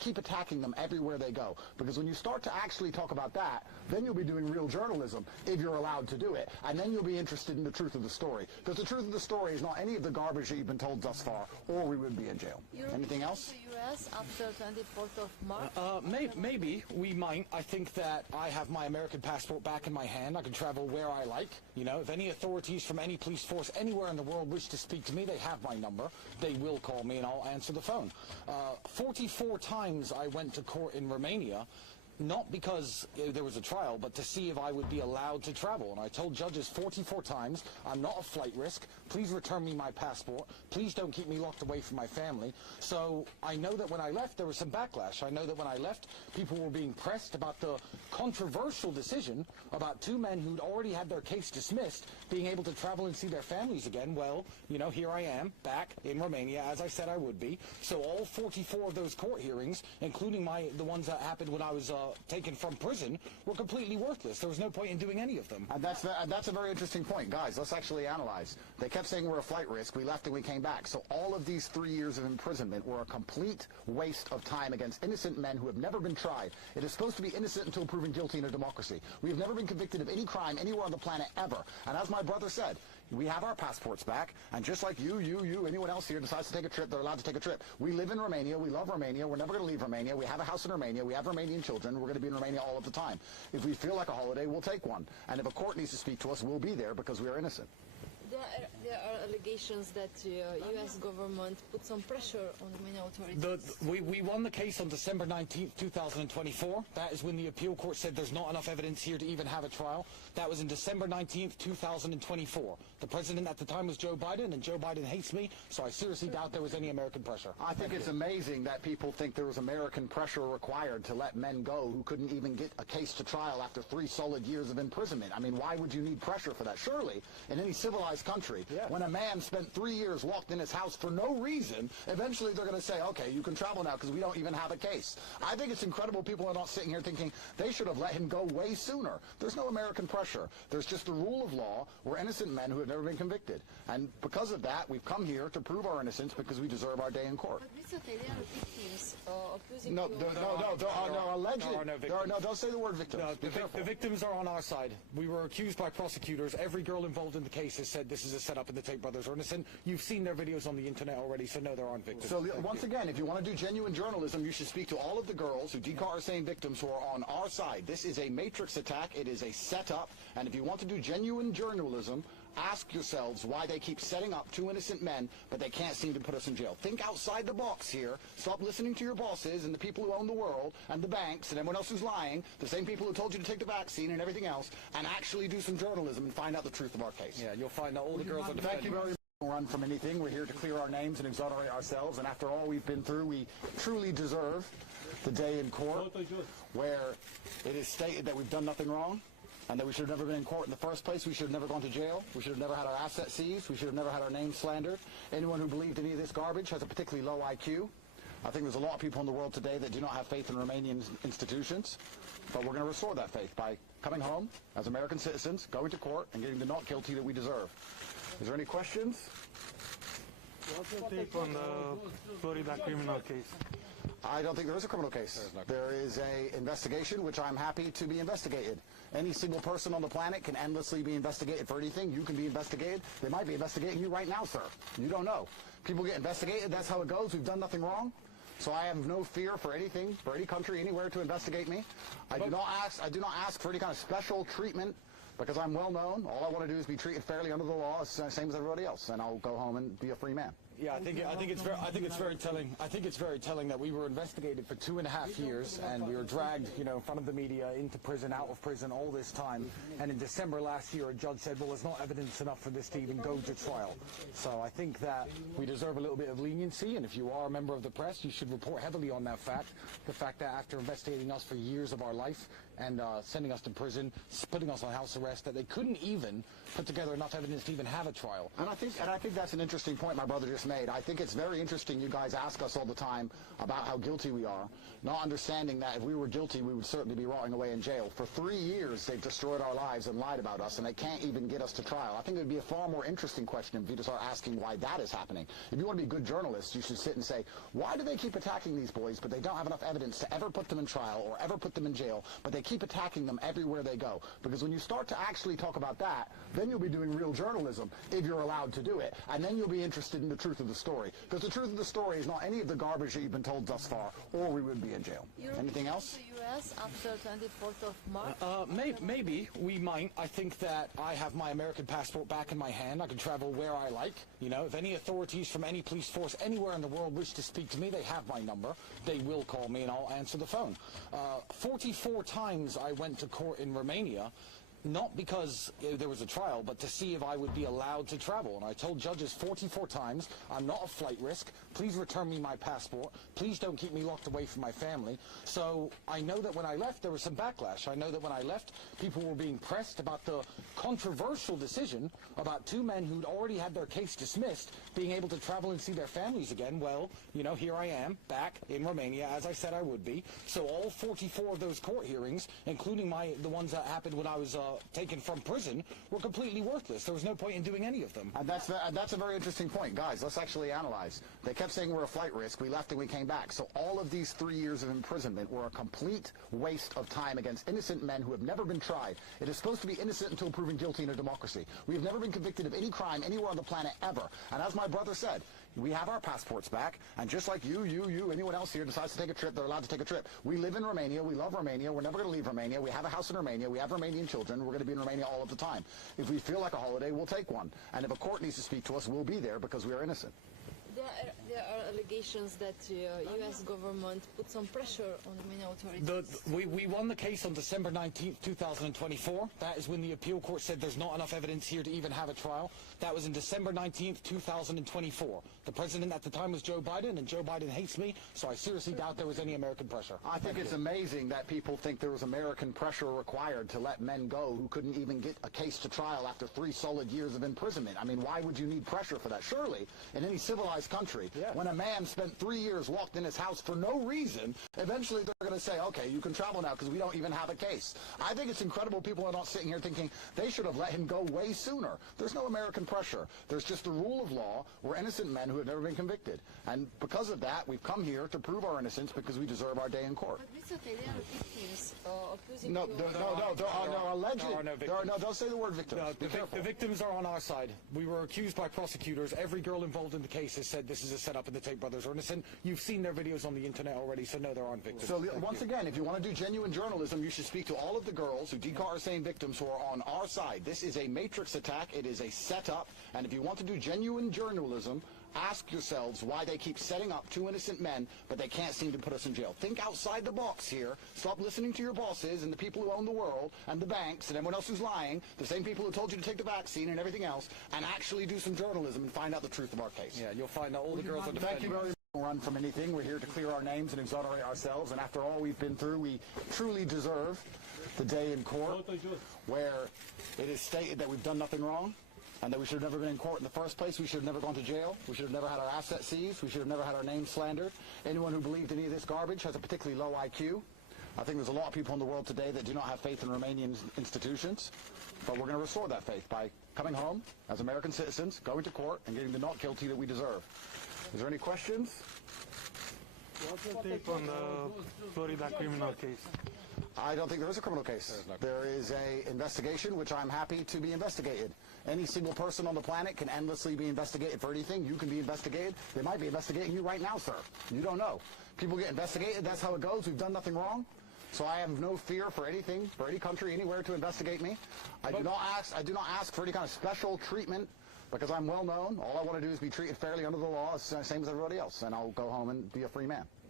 keep attacking them everywhere they go. Because when you start to actually talk about that, then you'll be doing real journalism, if you're allowed to do it, and then you'll be interested in the truth of the story. Because the truth of the story is not any of the garbage that you've been told thus far, or we would be in jail. Anything else? The U.S. after 24th of March? Maybe we might. I think that I have my American passport back in my hand. I can travel where I like. You know, if any authorities from any police force anywhere in the world wish to speak to me, they have my number. They will call me and I'll answer the phone. 44 times I went to court in Romania, not because there was a trial, but to see if I would be allowed to travel. And I told judges 44 times, I'm not a flight risk. Please return me my passport. Please don't keep me locked away from my family. So I know that when I left, there was some backlash. I know that when I left, people were being pressed about the controversial decision about two men who'd already had their case dismissed being able to travel and see their families again. Well, you know, here I am, back in Romania, as I said I would be. So all 44 of those court hearings, including the ones that happened when I was taken from prison, were completely worthless. There was no point in doing any of them. And that's a very interesting point. Guys, let's actually analyze. They kept saying we're a flight risk. We left and we came back. So all of these 3 years of imprisonment were a complete waste of time against innocent men who have never been tried. It is supposed to be innocent until proven guilty in a democracy. We have never been convicted of any crime anywhere on the planet ever. And as my brother said, we have our passports back, and just like you, anyone else here decides to take a trip, they're allowed to take a trip. We live in Romania, we love Romania, we're never going to leave Romania, we have a house in Romania, we have Romanian children, we're going to be in Romania all of the time. If we feel like a holiday, we'll take one. And if a court needs to speak to us, we'll be there because we are innocent. There are allegations that the U.S. government put some pressure on Romanian authorities. We won the case on December 19th, 2024. That is when the appeal court said there's not enough evidence here to even have a trial. That was in December 19th, 2024. The president at the time was Joe Biden, and Joe Biden hates me, so I seriously doubt there was any American pressure. I think it's amazing that people think there was American pressure required to let men go who couldn't even get a case to trial after 3 solid years of imprisonment. I mean, why would you need pressure for that? Surely, in any civilized country, when a man spent 3 years locked in his house for no reason, eventually they're going to say, okay, you can travel now because we don't even have a case. I think it's incredible people are not sitting here thinking they should have let him go way sooner. There's no American pressure. There's just the rule of law. We're innocent men who have never been convicted. And because of that, we've come here to prove our innocence because we deserve our day in court. But Mr. Tate, there are victims accusing No, allegedly. No, don't say the word victim. No, the victims are on our side. We were accused by prosecutors. Every girl involved in the case has said this is a setup and the Tate brothers are innocent. You've seen their videos on the internet already, so no, there aren't victims. So once again, if you want to do genuine journalism, you should speak to all of the girls who Decar are saying victims who are on our side. This is a matrix attack. It is a setup. And if you want to do genuine journalism, ask yourselves why they keep setting up 2 innocent men, but they can't seem to put us in jail. Think outside the box here. Stop listening to your bosses and the people who own the world and the banks and everyone else who's lying, the same people who told you to take the vaccine and everything else, and actually do some journalism and find out the truth of our case. Yeah, you'll find out all the girls are defending. Thank you very much. Run from anything. We're here to clear our names and exonerate ourselves, and after all we've been through, we truly deserve the day in court where it is stated that we've done nothing wrong and that we should have never been in court in the first place. We should have never gone to jail. We should have never had our assets seized. We should have never had our name slandered. Anyone who believed any of this garbage has a particularly low IQ. I think there's a lot of people in the world today that do not have faith in Romanian institutions, but we're going to restore that faith by coming home as American citizens, going to court, and getting the not guilty that we deserve. Is there any questions? What's your take on the Florida criminal case? I don't think there is a criminal case. There is an investigation, which I'm happy to be investigated. Any single person on the planet can endlessly be investigated for anything. You can be investigated. They might be investigating you right now, sir. You don't know. People get investigated. That's how it goes. We've done nothing wrong. So I have no fear for anything, for any country, anywhere to investigate me. I do not ask for any kind of special treatment because I'm well known. All I want to do is be treated fairly under the law, same as everybody else, and I'll go home and be a free man. Yeah, I think it's very telling. I think it's very telling that we were investigated for 2.5 years, and we were dragged, in front of the media, into prison, out of prison, all this time. And in December last year, a judge said, "Well, there's not evidence enough for this to even go to trial." So I think that we deserve a little bit of leniency. And if you are a member of the press, you should report heavily on that fact. The fact that after investigating us for years of our life, and sending us to prison, putting us on house arrest, that they couldn't even put together enough evidence to even have a trial. And I think that's an interesting point my brother just made. I think it's very interesting you guys ask us all the time about how guilty we are, not understanding that if we were guilty, we would certainly be rotting away in jail. For 3 years, they've destroyed our lives and lied about us, and they can't even get us to trial. I think it would be a far more interesting question if you just start asking why that is happening. If you want to be good journalists, you should sit and say, why do they keep attacking these boys, but they don't have enough evidence to ever put them in trial or ever put them in jail, but they keep attacking them everywhere they go? Because when you start to actually talk about that, then you'll be doing real journalism, if you're allowed to do it, and then you'll be interested in the truth of the story. Because the truth of the story is not any of the garbage that you've been told thus far, or we would be in jail. Anything else? To the U.S. after 24th of March? Maybe we might. I think that I have my American passport back in my hand. I can travel where I like. You know, if any authorities from any police force anywhere in the world wish to speak to me, they have my number. They will call me and I'll answer the phone. 44 times I went to court in Romania, not because there was a trial, but to see if I would be allowed to travel. And I told judges 44 times, I'm not a flight risk. Please return me my passport. Please don't keep me locked away from my family. So I know that when I left, there was some backlash. I know that when I left, people were being pressed about the controversial decision about 2 men who'd already had their case dismissed being able to travel and see their families again. Well, you know, here I am, back in Romania, as I said I would be. So all 44 of those court hearings, including the ones that happened when I was taken from prison, were completely worthless. There was no point in doing any of them. And that's a very interesting point. Guys, let's actually analyze. They kept saying we're a flight risk. We left and we came back. So all of these 3 years of imprisonment were a complete waste of time against innocent men who have never been tried. It is supposed to be innocent until proven guilty in a democracy. We have never been convicted of any crime anywhere on the planet ever. And as my brother said, we have our passports back, and just like you, anyone else here decides to take a trip, they're allowed to take a trip. We live in Romania. We love Romania. We're never going to leave Romania. We have a house in Romania. We have Romanian children. We're going to be in Romania all of the time. If we feel like a holiday, we'll take one. And if a court needs to speak to us, we'll be there because we are innocent. There are allegations that the U.S. government put some pressure on Romanian authorities. We won the case on December 19th, 2024. That is when the appeal court said there's not enough evidence here to even have a trial. That was in December 19th, 2024. The president at the time was Joe Biden, and Joe Biden hates me, so I seriously doubt there was any American pressure. I think it's amazing that people think there was American pressure required to let men go who couldn't even get a case to trial after 3 solid years of imprisonment. I mean, why would you need pressure for that? Surely, in any civilized country, when a man spent 3 years locked in his house for no reason, eventually they're going to say, okay, you can travel now because we don't even have a case. I think it's incredible people are not sitting here thinking they should have let him go way sooner. There's no American pressure. There's just the rule of law. We're innocent men who have never been convicted. And because of that, we've come here to prove our innocence because we deserve our day in court. But Mr. Tate, there are victims accusing No, you. there are no alleged. There are no victims. Don't say the word victims. No, the victims are on our side. We were accused by prosecutors. Every girl involved in the case has said this is a setup and the Tate brothers are innocent. You've seen their videos on the internet already, so no, there aren't victims. So once again, if you want to do genuine journalism, you should speak to all of the girls who Decar are saying victims who are on our side. This is a matrix attack. It is a setup. And if you want to do genuine journalism, ask yourselves why they keep setting up 2 innocent men, but they can't seem to put us in jail. Think outside the box here. Stop listening to your bosses and the people who own the world and the banks and everyone else who's lying, the same people who told you to take the vaccine and everything else, and actually do some journalism and find out the truth of our case. Yeah, you'll find out all the girls are defending. Thank you very much. Run from anything. We're here to clear our names and exonerate ourselves, and after all we've been through, we truly deserve the day in court where it is stated that we've done nothing wrong, and that we should have never been in court in the first place. We should have never gone to jail. We should have never had our assets seized. We should have never had our name slandered. Anyone who believed any of this garbage has a particularly low IQ. I think there's a lot of people in the world today that do not have faith in Romanian institutions, but we're going to restore that faith by coming home as American citizens, going to court, and getting the not guilty that we deserve. Is there any questions? What's your take on the Florida criminal case? I don't think there is a criminal case. There is an investigation, which I'm happy to be investigated. Any single person on the planet can endlessly be investigated for anything. You can be investigated. They might be investigating you right now, sir. You don't know. People get investigated. That's how it goes. We've done nothing wrong. So I have no fear for anything, for any country, anywhere to investigate me. I do not ask for any kind of special treatment because I'm well known. All I want to do is be treated fairly under the law, same as everybody else, and I'll go home and be a free man.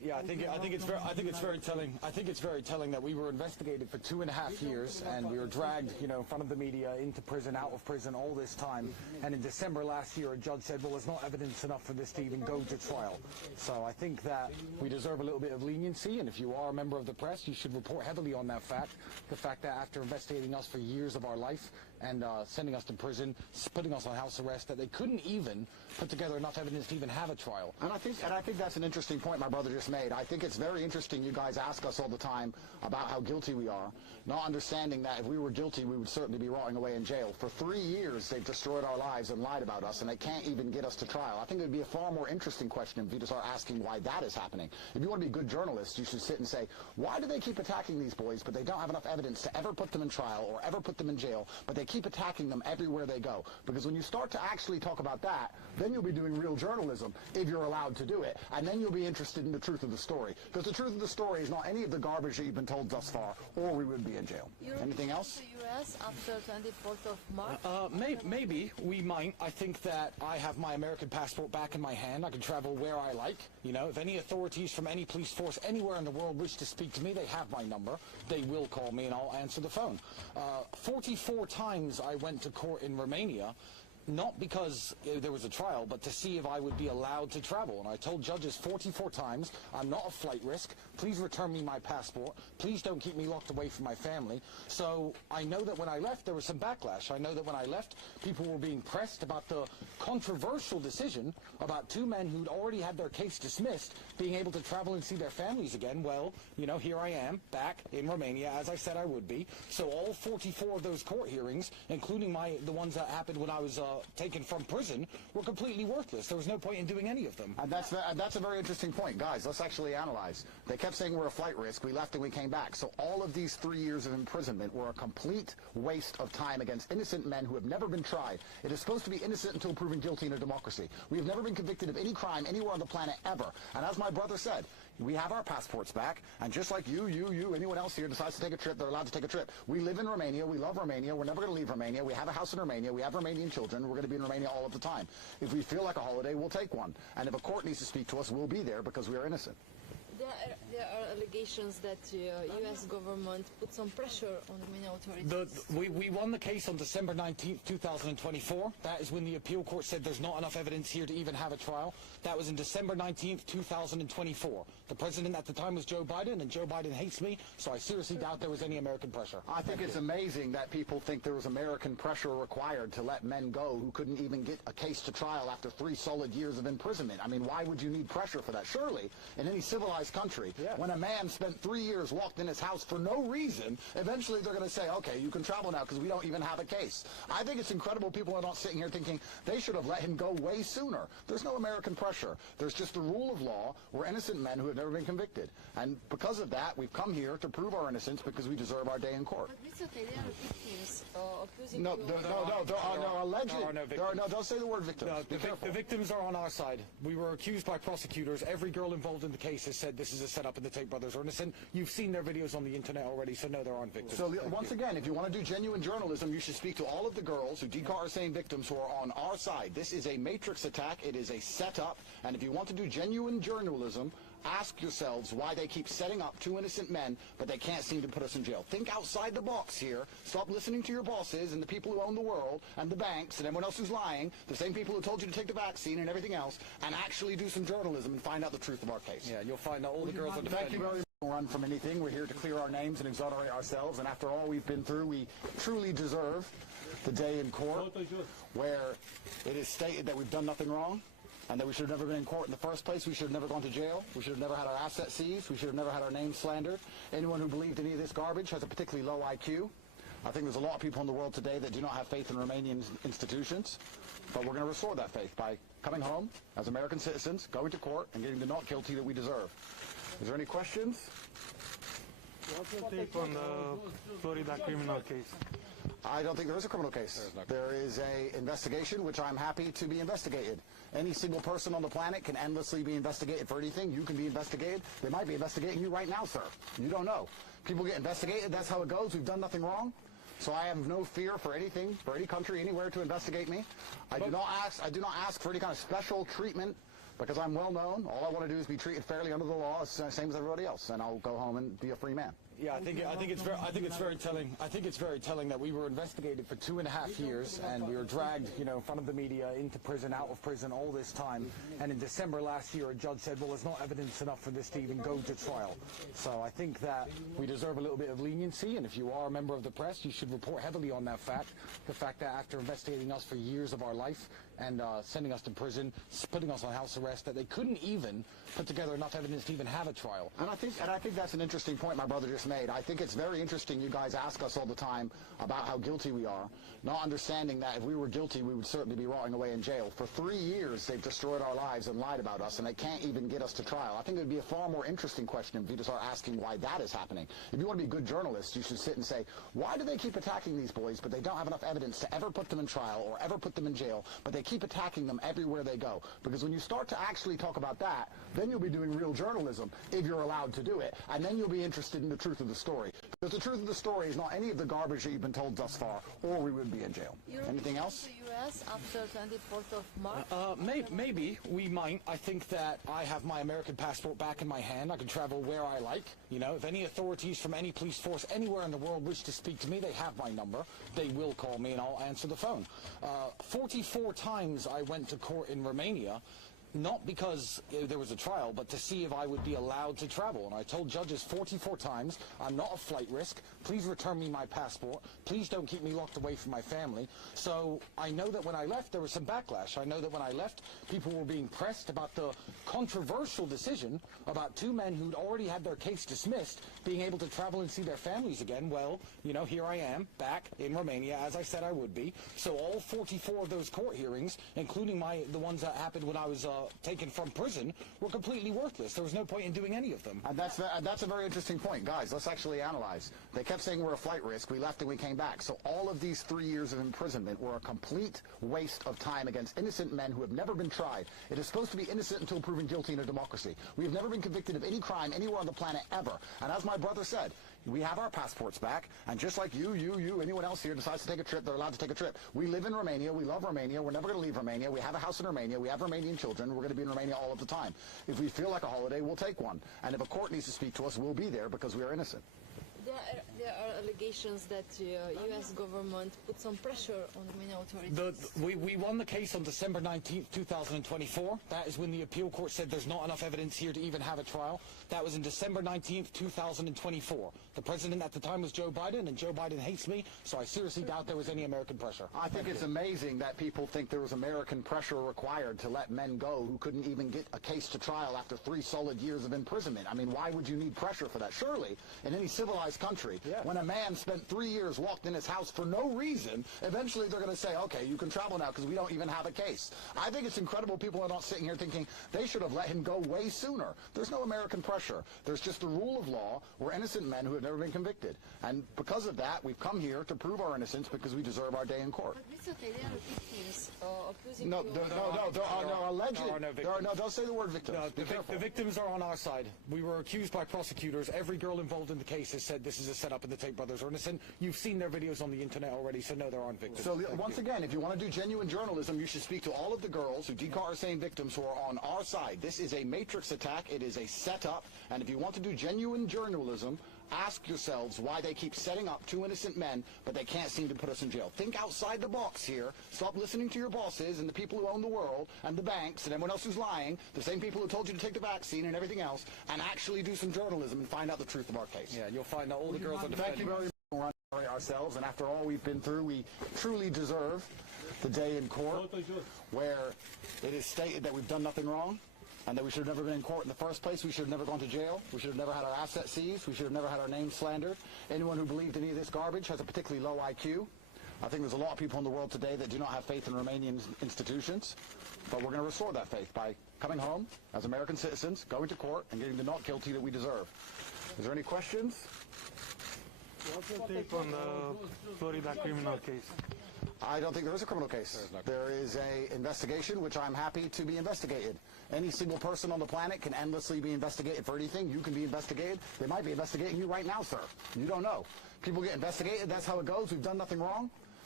Yeah, I think it's very telling. I think it's very telling that we were investigated for 2.5 years, and we were dragged, in front of the media, into prison, out of prison, all this time. And in December last year, a judge said, "Well, there's not evidence enough for this to even go to trial." So I think that we deserve a little bit of leniency, and if you are a member of the press, you should report heavily on that fact. The fact that after investigating us for years of our life and sending us to prison, putting us on house arrest, that they couldn't even put together enough evidence to even have a trial. And I think that's an interesting point my brother just made. I think it's very interesting you guys ask us all the time about how guilty we are, not understanding that if we were guilty, we would certainly be rotting away in jail. For 3 years, they've destroyed our lives and lied about us, and they can't even get us to trial. I think it would be a far more interesting question if you just start asking why that is happening. If you want to be good journalists, you should sit and say, why do they keep attacking these boys, but they don't have enough evidence to ever put them in trial or ever put them in jail, but they keep attacking them everywhere they go? Because when you start to actually talk about that, then you'll be doing real journalism, if you're allowed to do it, and then you'll be interested in the truth of the story. Because the truth of the story is not any of the garbage that you've been told thus far, or we would be in jail. Anything else? The U.S. after 24th of March? Maybe we might. I think that I have my American passport back in my hand. I can travel where I like. If any authorities from any police force anywhere in the world wish to speak to me, they have my number. They will call me and I'll answer the phone. 44 times I went to court in Romania, not because there was a trial, but to see if I would be allowed to travel. And I told judges 44 times, I'm not a flight risk. Please return me my passport. Please don't keep me locked away from my family. So I know that when I left, there was some backlash. I know that when I left, people were being pressed about the controversial decision about 2 men who'd already had their case dismissed being able to travel and see their families again. Well, here I am, back in Romania, as I said I would be. So all 44 of those court hearings, including the ones that happened when I was taken from prison, were completely worthless. There was no point in doing any of them. And that's a very interesting point. Guys, let's actually analyze. They kept saying we're a flight risk. We left and we came back. So all of these 3 years of imprisonment were a complete waste of time against innocent men who have never been tried. It is supposed to be innocent until proven guilty in a democracy. We have never been convicted of any crime anywhere on the planet ever. And as my brother said, we have our passports back, and just like you, anyone else here decides to take a trip, they're allowed to take a trip. We live in Romania, we love Romania, we're never going to leave Romania, we have a house in Romania, we have Romanian children, we're going to be in Romania all of the time. If we feel like a holiday, we'll take one. And if a court needs to speak to us, we'll be there because we are innocent. There are allegations that the U.S. government put some pressure on Romanian authorities. We won the case on December 19th, 2024. That is when the appeal court said there's not enough evidence here to even have a trial. That was in December 19th, 2024. The president at the time was Joe Biden, and Joe Biden hates me, so I seriously doubt there was any American pressure. I think it's amazing that people think there was American pressure required to let men go who couldn't even get a case to trial after 3 solid years of imprisonment. I mean, why would you need pressure for that? Surely, in any civilized country, when a man spent 3 years locked in his house for no reason, eventually they're going to say, okay, you can travel now because we don't even have a case. I think it's incredible people are not sitting here thinking they should have let him go way sooner. There's no American pressure. There's just the rule of law. We're innocent men who have never been convicted. And because of that, we've come here to prove our innocence because we deserve our day in court. But Mr. Tate, there are victims accusing No, you. there are no alleged. There are no victims. Don't say the word victims. No, Be careful. the victims are on our side. We were accused by prosecutors. Every girl involved in the case has said this is a setup and the Tate brothers are innocent. You've seen their videos on the internet already, so no, there aren't victims. So once again, if you want to do genuine journalism, you should speak to all of the girls who Decar are saying victims who are on our side. This is a matrix attack. It is a setup. And if you want to do genuine journalism, ask yourselves why they keep setting up 2 innocent men, but they can't seem to put us in jail. Think outside the box here. Stop listening to your bosses and the people who own the world and the banks and everyone else who's lying, the same people who told you to take the vaccine and everything else, and actually do some journalism and find out the truth of our case. Yeah, you'll find out all the girls are Thank defending. you very much. Run from anything. We're here to clear our names and exonerate ourselves, and after all we've been through, we truly deserve the day in court where it is stated that we've done nothing wrong and that we should have never been in court in the first place. We should have never gone to jail. We should have never had our assets seized. We should have never had our names slandered. Anyone who believed any of this garbage has a particularly low IQ. I think there's a lot of people in the world today that do not have faith in Romanian institutions, but we're going to restore that faith by coming home as American citizens, going to court, and getting the not guilty that we deserve. Is there any questions? What's your take on the Florida criminal case? I don't think there is a criminal case. There is an investigation, which I'm happy to be investigated. Any single person on the planet can endlessly be investigated for anything. You can be investigated. They might be investigating you right now, sir. You don't know. People get investigated. That's how it goes. We've done nothing wrong. So I have no fear for anything, for any country, anywhere to investigate me. I do not ask for any kind of special treatment Because I'm well known. All I want to do is be treated fairly under the law, same as everybody else, and I'll go home and be a free man. Yeah, I think it's very telling. I think it's very telling that we were investigated for 2.5 years, and we were dragged, in front of the media, into prison, out of prison, all this time. And in December last year, a judge said, "Well, there's not evidence enough for this to even go to trial." So I think that we deserve a little bit of leniency, and if you are a member of the press, you should report heavily on that fact. The fact that after investigating us for years of our life and sending us to prison, putting us on house arrest, that they couldn't even put together enough evidence to even have a trial. And I think that's an interesting point my brother just made. I think it's very interesting you guys ask us all the time about how guilty we are, not understanding that if we were guilty, we would certainly be rotting away in jail. For 3 years, they've destroyed our lives and lied about us, and they can't even get us to trial. I think it would be a far more interesting question if you to start asking why that is happening. If you want to be good journalists, you should sit and say, why do they keep attacking these boys, but they don't have enough evidence to ever put them in trial or ever put them in jail, but they keep attacking them everywhere they go? Because when you start to actually talk about that, then you'll be doing real journalism, if you're allowed to do it, and then you'll be interested in the truth of the story. Because the truth of the story is not any of the garbage that you've been told thus far, or we would be in jail. Anything else? To the U.S. after 24th of March? Maybe we might. I think that I have my American passport back in my hand. I can travel where I like. If any authorities from any police force anywhere in the world wish to speak to me, they have my number. They will call me and I'll answer the phone. 44 times I went to court in Romania, not because there was a trial, but to see if I would be allowed to travel. And I told judges 44 times, I'm not a flight risk. Please return me my passport. Please don't keep me locked away from my family. So I know that when I left, there was some backlash. I know that when I left, people were being pressed about the controversial decision about 2 men who'd already had their case dismissed being able to travel and see their families again. Well, here I am, back in Romania, as I said I would be. So all 44 of those court hearings, including the ones that happened when I was taken from prison, were completely worthless. There was no point in doing any of them. And that's a very interesting point. Guys, let's actually analyze. They kept saying we're a flight risk. We left and we came back. So all of these 3 years of imprisonment were a complete waste of time against innocent men who have never been tried. It is supposed to be innocent until proven guilty in a democracy. We have never been convicted of any crime anywhere on the planet ever. And as my brother said, we have our passports back, and just like you, anyone else here decides to take a trip, they're allowed to take a trip. We live in Romania. We love Romania. We're never going to leave Romania. We have a house in Romania. We have Romanian children. We're going to be in Romania all of the time. If we feel like a holiday, we'll take one. And if a court needs to speak to us, we'll be there because we are innocent. There are allegations that the U.S. government put some pressure on Romanian authorities. We won the case on December 19th, 2024. That is when the appeal court said there's not enough evidence here to even have a trial. That was in December 19th, 2024. The president at the time was Joe Biden, and Joe Biden hates me, so I seriously doubt there was any American pressure. I think it's amazing that people think there was American pressure required to let men go who couldn't even get a case to trial after 3 solid years of imprisonment. I mean, why would you need pressure for that? Surely, in any civilized country, when a man spent 3 years locked in his house for no reason, eventually they're going to say, okay, you can travel now because we don't even have a case. I think it's incredible people are not sitting here thinking they should have let him go way sooner. There's no American pressure. There's just the rule of law. We're innocent men who have never been convicted. And because of that, we've come here to prove our innocence because we deserve our day in court. But Mr. Tate, there are victims accusing No, you. there are no alleged. There are no victims. Don't say the word victims. No, Be careful. the victims are on our side. We were accused by prosecutors. Every girl involved in the case has said this is a setup and the Tate brothers are innocent. You've seen their videos on the internet already, so no, there aren't victims. So once again, if you want to do genuine journalism, you should speak to all of the girls who DCAR are saying victims who are on our side. This is a matrix attack. It is a setup. And if you want to do genuine journalism, ask yourselves why they keep setting up 2 innocent men, but they can't seem to put us in jail. Think outside the box here. Stop listening to your bosses and the people who own the world and the banks and everyone else who's lying, the same people who told you to take the vaccine and everything else, and actually do some journalism and find out the truth of our case. Yeah, you'll find out all the girls are defending. Thank you very much. We're on ourselves, and after all we've been through, we truly deserve the day in court where it is stated that we've done nothing wrong, and that we should have never been in court in the first place. We should have never gone to jail. We should have never had our assets seized. We should have never had our name slandered. Anyone who believed any of this garbage has a particularly low IQ. I think there's a lot of people in the world today that do not have faith in Romanian institutions, but we're going to restore that faith by coming home as American citizens, going to court, and getting the not guilty that we deserve. Is there any questions? What's your take on the Florida criminal case? I don't think there is a criminal case. There is an investigation, which I'm happy to be investigated. Any single person on the planet can endlessly be investigated for anything. You can be investigated. They might be investigating you right now, sir. You don't know. People get investigated. That's how it goes. We've done nothing wrong.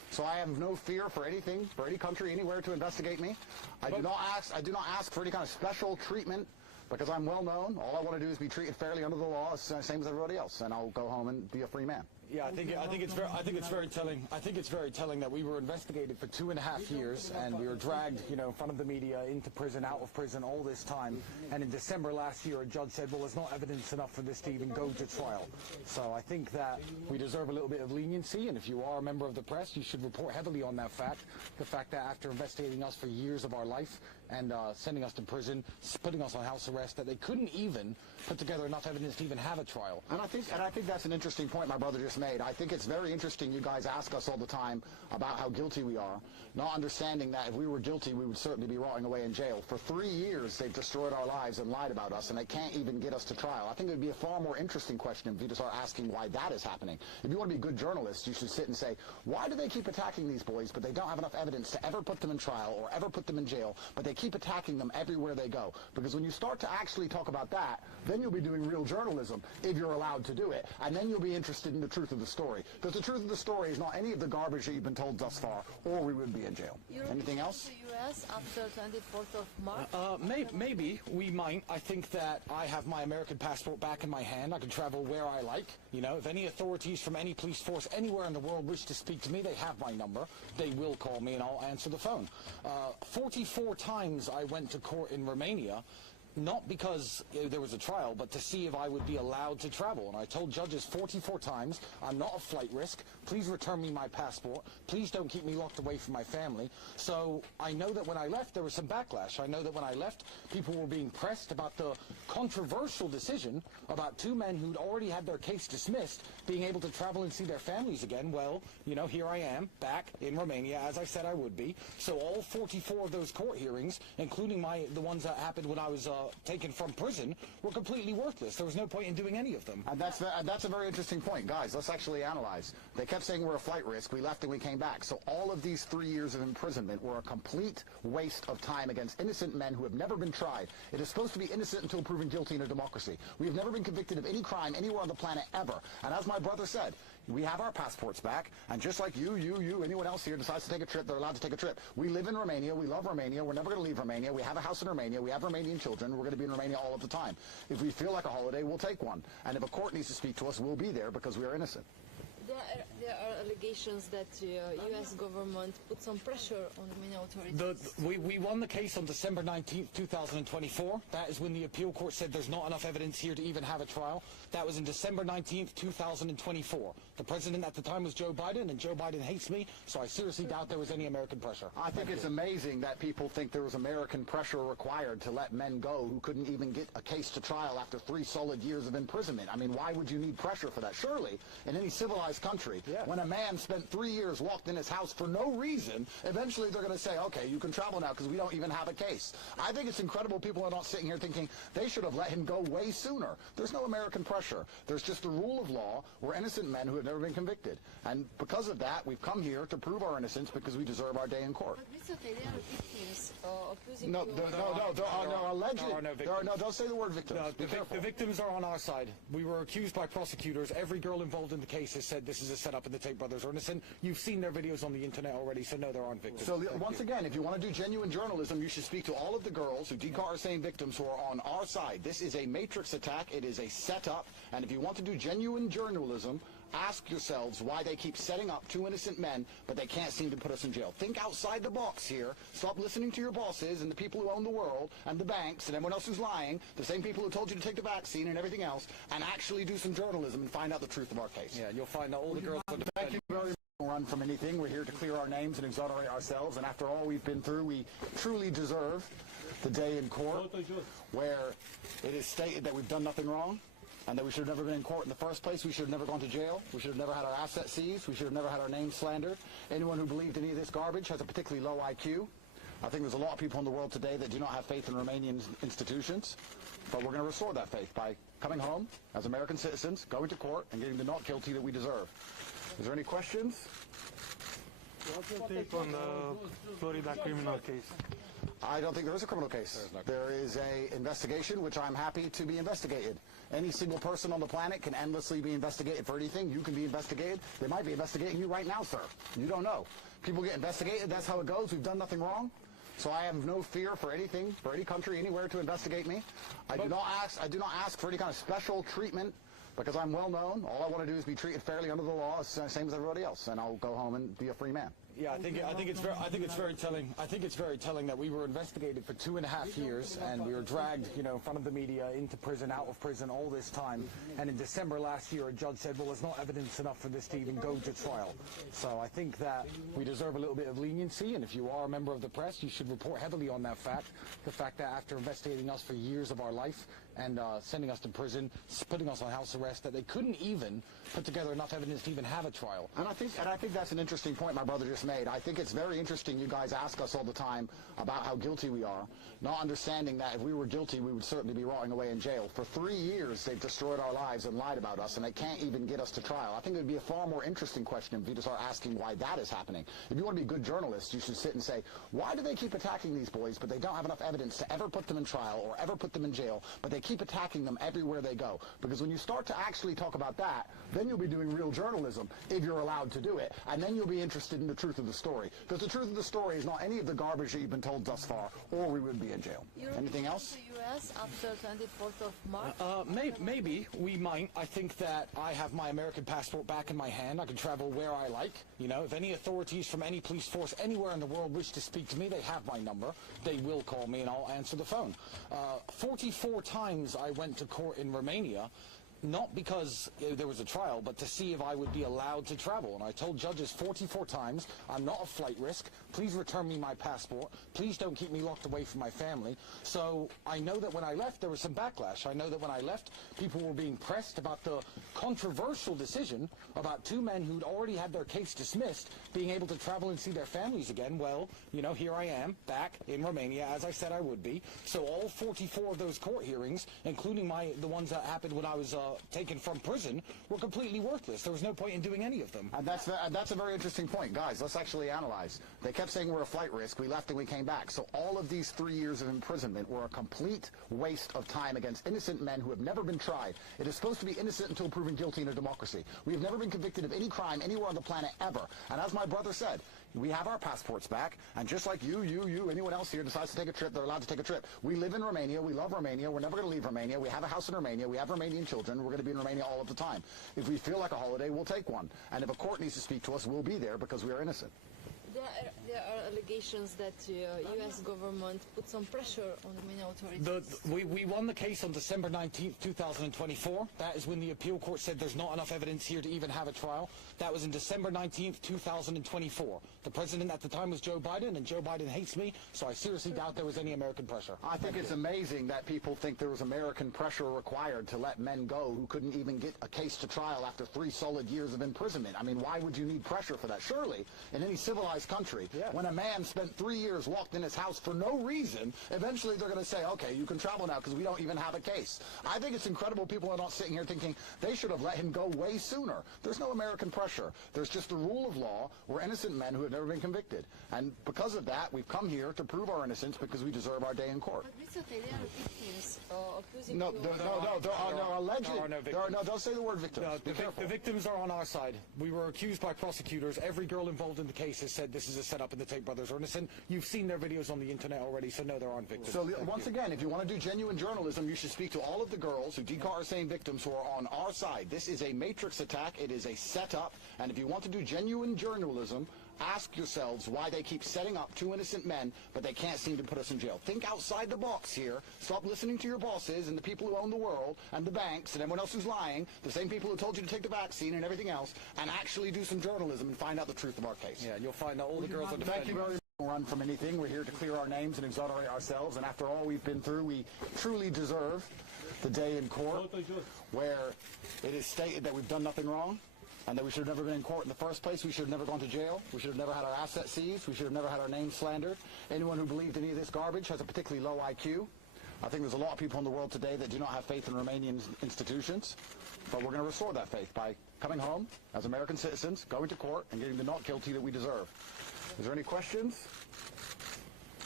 So I have no fear for anything, for any country, anywhere to investigate me. I do not ask for any kind of special treatment because I'm well known. All I want to do is be treated fairly under the law, same as everybody else, and I'll go home and be a free man. Yeah, I think it's very telling. I think it's very telling that we were investigated for 2.5 years, and we were dragged, in front of the media, into prison, out of prison, all this time. And in December last year, a judge said, "Well, there's not evidence enough for this to even go to trial." So I think that we deserve a little bit of leniency, and if you are a member of the press, you should report heavily on that fact. The fact that after investigating us for years of our life and sending us to prison, putting us on house arrest, that they couldn't even put together enough evidence to even have a trial. And I think that's an interesting point my brother just made. I think it's very interesting you guys ask us all the time about how guilty we are, not understanding that if we were guilty, we would certainly be rotting away in jail. For 3 years, they've destroyed our lives and lied about us, and they can't even get us to trial. I think it would be a far more interesting question if you start asking why that is happening. If you want to be a good journalist, you should sit and say, why do they keep attacking these boys, but they don't have enough evidence to ever put them in trial or ever put them in jail, but they keep attacking them everywhere they go? Because when you start to actually talk about that, then you'll be doing real journalism, if you're allowed to do it, and then you'll be interested in the truth of the story. Because the truth of the story is not any of the garbage that you've been told thus far, or we would be in jail. Anything else? To the U.S. after 24th of March? Maybe we might. I think that I have my American passport back in my hand. I can travel where I like. If any authorities from any police force anywhere in the world wish to speak to me, they have my number. They will call me and I'll answer the phone. 44 times I went to court in Romania, not because there was a trial, but to see if I would be allowed to travel. And I told judges 44 times, I'm not a flight risk. Please return me my passport. Please don't keep me locked away from my family. So I know that when I left, there was some backlash. I know that when I left, people were being pressed about the controversial decision about 2 men who'd already had their case dismissed being able to travel and see their families again. Well, here I am, back in Romania, as I said I would be. So all 44 of those court hearings, including the ones that happened when I was taken from prison, were completely worthless. There was no point in doing any of them. And that's a very interesting point. Guys, let's actually analyze. They kept saying we're a flight risk. We left and we came back. So all of these 3 years of imprisonment were a complete waste of time against innocent men who have never been tried. It is supposed to be innocent until proven guilty in a democracy. We have never been convicted of any crime anywhere on the planet ever. And as my brother said, we have our passports back, and just like you, anyone else here decides to take a trip, they're allowed to take a trip. We live in Romania, we love Romania, we're never going to leave Romania, we have a house in Romania, we have Romanian children, we're going to be in Romania all of the time. If we feel like a holiday, we'll take one. And if a court needs to speak to us, we'll be there because we are innocent. There are allegations that U.S. government put some pressure on Romanian authorities. We won the case on December 19th, 2024. That is when the appeal court said there's not enough evidence here to even have a trial. That was in December 19th, 2024. The president at the time was Joe Biden, and Joe Biden hates me, so I seriously doubt there was any American pressure. I think it's amazing that people think there was American pressure required to let men go who couldn't even get a case to trial after 3 solid years of imprisonment. I mean, why would you need pressure for that? Surely, in any civilized country, when a man spent 3 years locked in his house for no reason, eventually they're going to say, okay, you can travel now because we don't even have a case. I think it's incredible people are not sitting here thinking they should have let him go way sooner. There's no American pressure. There's just the rule of law. We're innocent men who have never been convicted. And because of that, we've come here to prove our innocence because we deserve our day in court. But Mr. Tate, there are victims accusing No, you. there are no alleged. There are no victims. No, don't say the word victims. No, the victims are on our side. We were accused by prosecutors. Every girl involved in the case has said this is a setup and the Tate brothers are innocent. You've seen their videos on the internet already, so no, there aren't victims. So once again, if you want to do genuine journalism, you should speak to all of the girls who DCAR are saying victims who are on our side. This is a matrix attack. It is a setup. And if you want to do genuine journalism, ask yourselves why they keep setting up 2 innocent men, but they can't seem to put us in jail. Think outside the box here. Stop listening to your bosses and the people who own the world and the banks and everyone else who's lying, the same people who told you to take the vaccine and everything else, and actually do some journalism and find out the truth of our case. Yeah, you'll find out all the girls. Thank you very much. Run from anything. We're here to clear our names and exonerate ourselves, and after all we've been through, we truly deserve the day in court where it is stated that we've done nothing wrong and that we should have never been in court in the first place. We should have never gone to jail. We should have never had our assets seized. We should have never had our names slandered. Anyone who believed any of this garbage has a particularly low IQ. I think there's a lot of people in the world today that do not have faith in Romanian institutions, but we're going to restore that faith by coming home as American citizens, going to court, and getting the not guilty that we deserve. Is there any questions? What's your take on the Florida criminal case? I don't think there is a criminal case. There is a investigation, which I'm happy to be investigated. Any single person on the planet can endlessly be investigated for anything. You can be investigated. They might be investigating you right now, sir. You don't know. People get investigated. That's how it goes. We've done nothing wrong. So I have no fear for anything, for any country, anywhere to investigate me. I do not ask for any kind of special treatment because I'm well known. All I want to do is be treated fairly under the law, same as everybody else, and I'll go home and be a free man. Yeah, I think it's very telling. I think it's very telling that we were investigated for 2.5 years, and we were dragged, in front of the media, into prison, out of prison, all this time. And in December last year, a judge said, "Well, there's not evidence enough for this to even go to trial." So I think that we deserve a little bit of leniency, and if you are a member of the press, you should report heavily on that fact. The fact that after investigating us for years of our life and sending us to prison, putting us on house arrest, that they couldn't even put together enough evidence to even have a trial. And I think that's an interesting point my brother just made. I think it's very interesting you guys ask us all the time about how guilty we are, not understanding that if we were guilty, we would certainly be rotting away in jail. For 3 years, they've destroyed our lives and lied about us, and they can't even get us to trial. I think it would be a far more interesting question if you just start asking why that is happening. If you want to be good journalists, you should sit and say, why do they keep attacking these boys, but they don't have enough evidence to ever put them in trial or ever put them in jail, but they keep attacking them everywhere they go? Because when you start to actually talk about that, then you'll be doing real journalism, if you're allowed to do it, and then you'll be interested in the truth of the story. Because the truth of the story is not any of the garbage that you've been told thus far, or we would be in jail. Anything else? The U.S. after 24th of March? Maybe we might. I think that I have my American passport back in my hand. I can travel where I like. If any authorities from any police force anywhere in the world wish to speak to me, they have my number. They will call me and I'll answer the phone. 44 times I went to court in Romania, not because there was a trial, but to see if I would be allowed to travel. And I told judges 44 times, I'm not a flight risk. Please return me my passport. Please don't keep me locked away from my family. So I know that when I left, there was some backlash. I know that when I left, people were being pressed about the controversial decision about 2 men who'd already had their case dismissed being able to travel and see their families again. Well, here I am, back in Romania, as I said I would be. So all 44 of those court hearings, including the ones that happened when I was taken from prison, were completely worthless. There was no point in doing any of them. And that's a very interesting point. Guys, let's actually analyze. They kept saying we're a flight risk. We left and we came back. So all of these 3 years of imprisonment were a complete waste of time against innocent men who have never been tried. It is supposed to be innocent until proven guilty in a democracy. We have never been convicted of any crime anywhere on the planet ever. And as my brother said, we have our passports back, and just like you, anyone else here decides to take a trip, they're allowed to take a trip. We live in Romania, we love Romania, we're never going to leave Romania, we have a house in Romania, we have Romanian children, we're going to be in Romania all of the time. If we feel like a holiday, we'll take one. And if a court needs to speak to us, we'll be there because we are innocent. There are allegations that the U.S. government put some pressure on Romanian authorities. We won the case on December 19th, 2024. That is when the appeal court said there's not enough evidence here to even have a trial. That was in December 19th, 2024. The president at the time was Joe Biden, and Joe Biden hates me, so I seriously doubt there was any American pressure. I think it's amazing that people think there was American pressure required to let men go who couldn't even get a case to trial after 3 solid years of imprisonment. I mean, why would you need pressure for that? Surely, in any civilized country, when a man spent 3 years locked in his house for no reason, eventually they're going to say, okay, you can travel now because we don't even have a case. I think it's incredible people are not sitting here thinking they should have let him go way sooner. There's no American pressure. There's just the rule of law. We're innocent men who have never been convicted. And because of that, we've come here to prove our innocence because we deserve our day in court. But Mr. Tate, there are victims accusing No, you. there are no alleged. There are no victims. Don't say the word victims. No, Be careful. the victims are on our side. We were accused by prosecutors. Every girl involved in the case has said this is a setup and the Tate brothers are innocent. You've seen their videos on the internet already, so no, there aren't victims. So once again, if you want to do genuine journalism, you should speak to all of the girls who Decar are saying victims who are on our side. This is a matrix attack. It is a setup. And if you want to do genuine journalism, ask yourselves why they keep setting up 2 innocent men, but they can't seem to put us in jail. Think outside the box here. Stop listening to your bosses and the people who own the world and the banks and everyone else who's lying, the same people who told you to take the vaccine and everything else, and actually do some journalism and find out the truth of our case. Yeah, you'll find that all the girls are defending. Thank you very much. Run from anything. We're here to clear our names and exonerate ourselves, and after all we've been through, we truly deserve the day in court where it is stated that we've done nothing wrong, and that we should have never been in court in the first place. We should have never gone to jail. We should have never had our assets seized. We should have never had our names slandered. Anyone who believed any of this garbage has a particularly low IQ. I think there's a lot of people in the world today that do not have faith in Romanian institutions, but we're going to restore that faith by coming home as American citizens, going to court, and getting the not guilty that we deserve. Is there any questions?